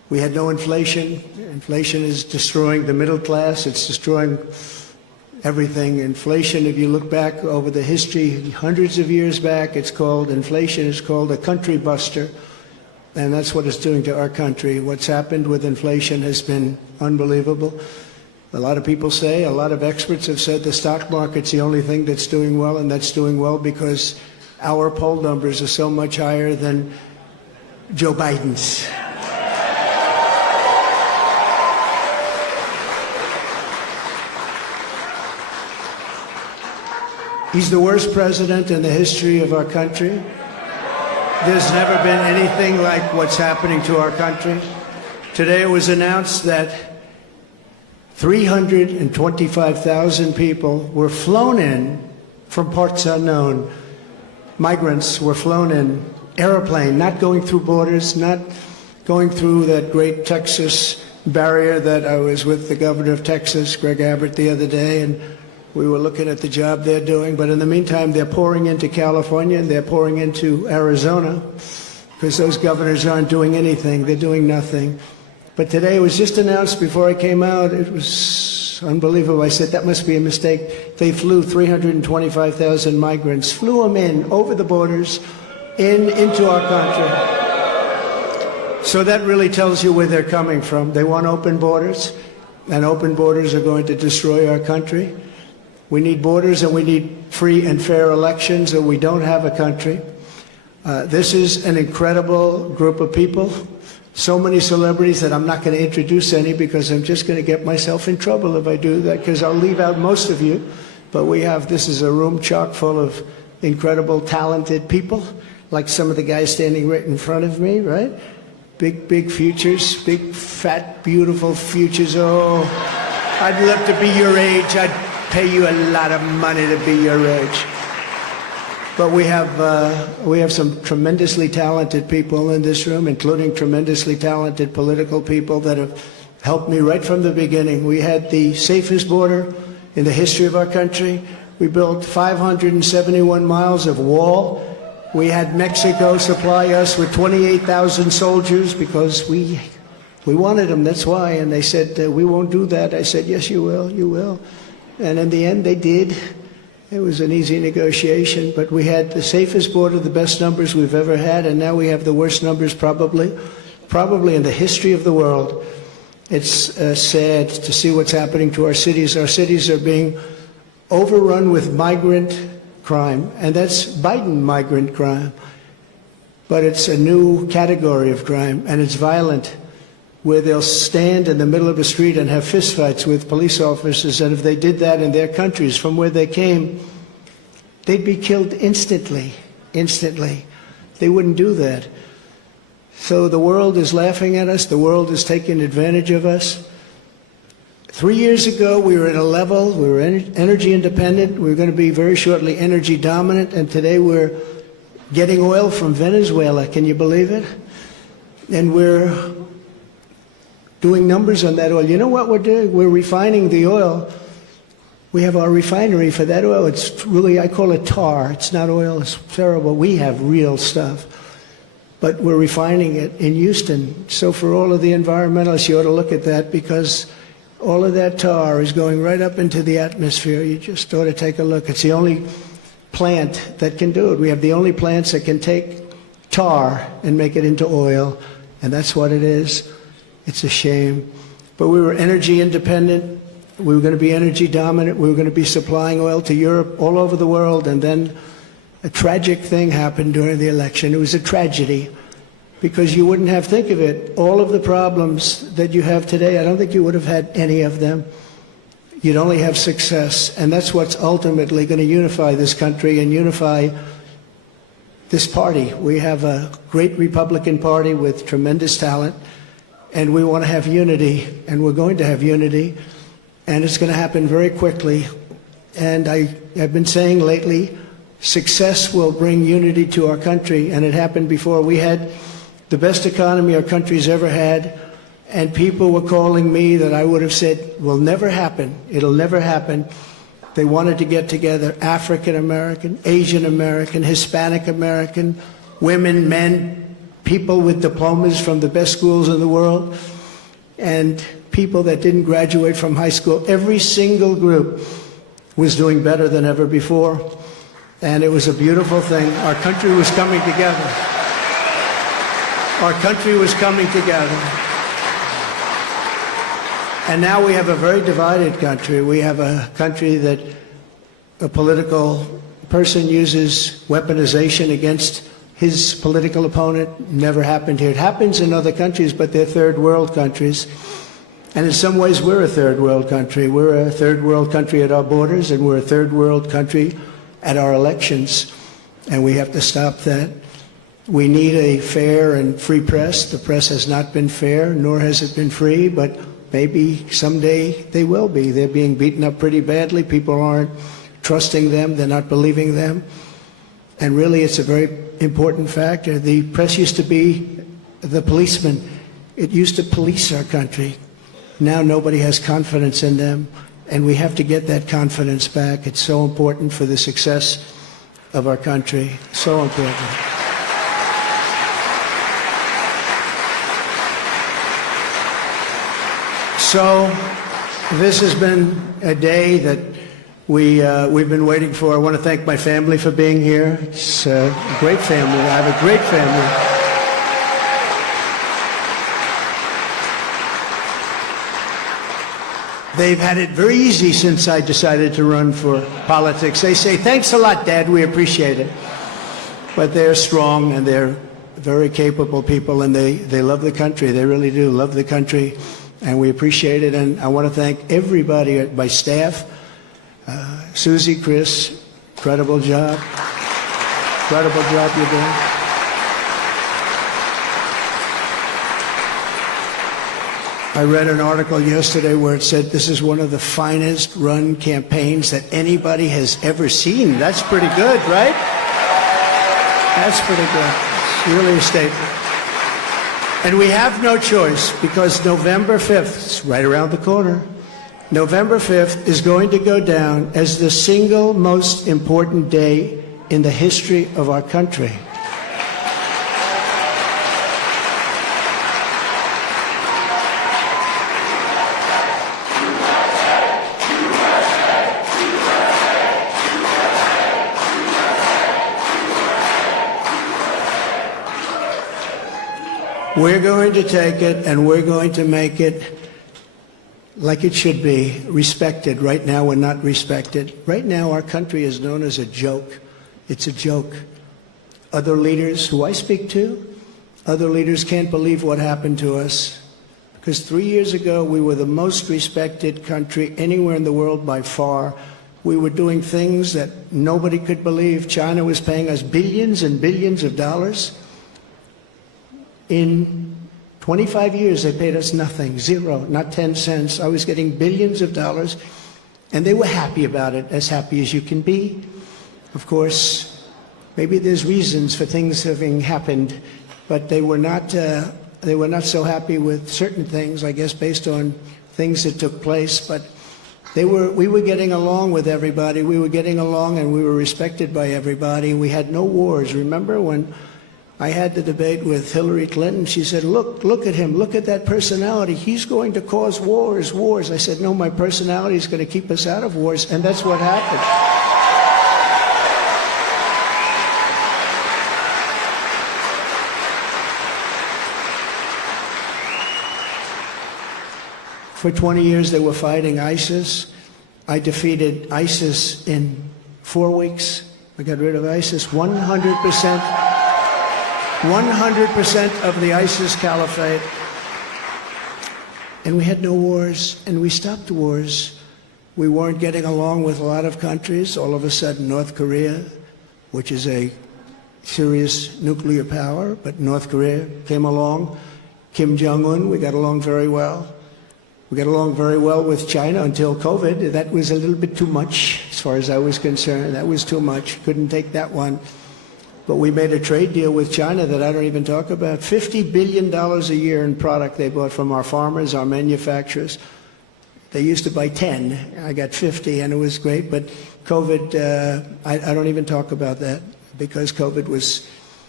We had no inflation. Inflation is destroying the middle class. It's destroying everything. Inflation, if you look back over the history, hundreds of years back, inflation is called a country buster. And that's what it's doing to our country. What's happened with inflation has been unbelievable. A lot of people say, a lot of experts have said the stock market's the only thing that's doing well, and that's doing well because our poll numbers are so much higher than Joe Biden's. He's the worst president in the history of our country. There's never been anything like what's happening to our country. Today it was announced that 325,000 people were flown in from parts unknown. Migrants were flown in, airplane, not going through borders, not going through that great Texas barrier that I was with the governor of Texas, Greg Abbott, the other day, and we were looking at the job they're doing. But in the meantime, they're pouring into California and they're pouring into Arizona because those governors aren't doing anything. They're doing nothing. But today it was just announced before I came out. It was unbelievable. I said, that must be a mistake. They flew 325,000 migrants, flew them in over the borders into our country. So that really tells you where they're coming from. They want open borders, and open borders are going to destroy our country. We need borders and we need free and fair elections, or we don't have a country. This is an incredible group of people. So many celebrities that I'm not going to introduce any because I'm just going to get myself in trouble if I do that, because I'll leave out most of you. But this is a room chock full of incredible, talented people, like some of the guys standing right in front of me, right? Big futures, big, fat, beautiful futures. Oh, I'd love to be your age. I'd pay you a lot of money to be your age. But we have some tremendously talented people in this room, including tremendously talented political people that have helped me right from the beginning. We had the safest border in the history of our country. We built 571 miles of wall. We had Mexico supply us with 28,000 soldiers because we wanted them, that's why. And they said, we won't do that. I said, yes, you will, you will. And in the end, they did. It was an easy negotiation, but we had the safest border, the best numbers we've ever had, and now we have the worst numbers probably in the history of the world. It's sad to see what's happening to our cities. Our cities are being overrun with migrant crime, and that's Biden migrant crime. But it's a new category of crime, and it's violent, where they'll stand in the middle of a street and have fistfights with police officers, and if they did that in their countries from where they came, they'd be killed instantly. They wouldn't do that. So the world is laughing at us. The world is taking advantage of us. 3 years ago, we were at a level, we were energy independent. We were going to be very shortly energy dominant, and today we're getting oil from Venezuela. Can you believe it? And we're doing numbers on that oil. You know what we're doing? We're refining the oil. We have our refinery for that oil. It's really, I call it tar. It's not oil. It's terrible. We have real stuff. But we're refining it in Houston. So for all of the environmentalists, you ought to look at that, because all of that tar is going right up into the atmosphere. You just ought to take a look. It's the only plant that can do it. We have the only plants that can take tar and make it into oil, and that's what it is. It's a shame. But we were energy independent. We were going to be energy dominant. We were going to be supplying oil to Europe, all over the world, and then a tragic thing happened during the election. It was a tragedy, because you wouldn't have, think of it, all of the problems that you have today, I don't think you would have had any of them. You'd only have success, and that's what's ultimately going to unify this country and unify this party. We have a great Republican Party with tremendous talent, and we want to have unity, and we're going to have unity, and it's going to happen very quickly. And I've been saying lately, success will bring unity to our country, and it happened before. We had the best economy our country's ever had, and people were calling me that I would have said will never happen. It'll never happen. They wanted to get together, African American, Asian American, Hispanic American, women, men, people with diplomas from the best schools in the world, and people that didn't graduate from high school. Every single group was doing better than ever before, and it was a beautiful thing. Our country was coming together. Our country was coming together. And now we have a very divided country. We have a country that a political person uses weaponization against his political opponent. Never happened here. It happens in other countries, but they're third world countries. And in some ways, we're a third world country. We're a third world country at our borders, and we're a third world country at our elections. And we have to stop that. We need a fair and free press. The press has not been fair, nor has it been free, but maybe someday they will be. They're being beaten up pretty badly. People aren't trusting them. They're not believing them. And really, it's a very important factor. The press used to be the policeman. It used to police our country. Now nobody has confidence in them, and we have to get that confidence back. It's so important for the success of our country. So important. So this has been a day that we've been waiting for. I want to thank my family for being here. It's a great family. I have a great family. They've had it very easy since I decided to run for politics. They say, "Thanks a lot, Dad. We appreciate it." But they're strong, and they're very capable people, and they love the country. They really do love the country, and we appreciate it. And I want to thank everybody, my staff, Susie, Chris, incredible job. Incredible job you're doing. I read an article yesterday where it said this is one of the finest run campaigns that anybody has ever seen. That's pretty good, right? That's pretty good. It's really a statement. And we have no choice, because November 5th, it's right around the corner, November 5th is going to go down as the single most important day in the history of our country. We're going to take it, and we're going to make it like it should be, respected. Right now, we're not respected. Right now, our country is known as a joke. It's a joke. Other leaders who I speak to, other leaders can't believe what happened to us. Because 3 years ago, we were the most respected country anywhere in the world by far. We were doing things that nobody could believe. China was paying us billions and billions of dollars. In 25 years, they paid us nothing, zero, not 10 cents. I was getting billions of dollars, and they were happy about it, as happy as you can be. Of course, maybe there's reasons for things having happened, but they were not so happy with certain things, I guess, based on things that took place. But we were getting along with everybody. We were getting along, and we were respected by everybody. We had no wars. Remember when I had the debate with Hillary Clinton? She said, look at him, look at that personality. He's going to cause wars. I said, no, my personality is going to keep us out of wars, and that's what happened. For 20 years, they were fighting ISIS. I defeated ISIS in 4 weeks. I got rid of ISIS 100%. 100% of the ISIS caliphate. And we had no wars, and we stopped wars. We weren't getting along with a lot of countries. All of a sudden, North Korea, which is a serious nuclear power, but North Korea came along. Kim Jong-un, we got along very well. We got along very well with China until COVID. That was a little bit too much, as far as I was concerned. That was too much. Couldn't take that one. But we made a trade deal with China that I don't even talk about. $50 billion a year in product they bought from our farmers, our manufacturers. They used to buy 10. I got 50, and it was great. But COVID, I don't even talk about that, because COVID was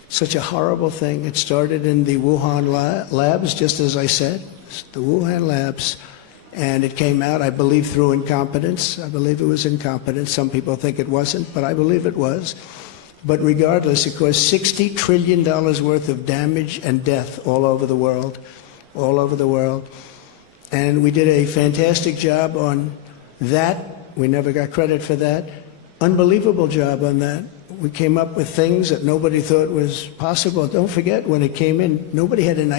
such a horrible thing. It started in the Wuhan labs, just as I said, the Wuhan labs. And it came out, I believe, through incompetence. I believe it was incompetence. Some people think it wasn't, but I believe it was. But regardless, it caused $60 trillion worth of damage and death all over the world, all over the world. And we did a fantastic job on that. We never got credit for that. Unbelievable job on that. We came up with things that nobody thought was possible. Don't forget, when it came in, nobody had an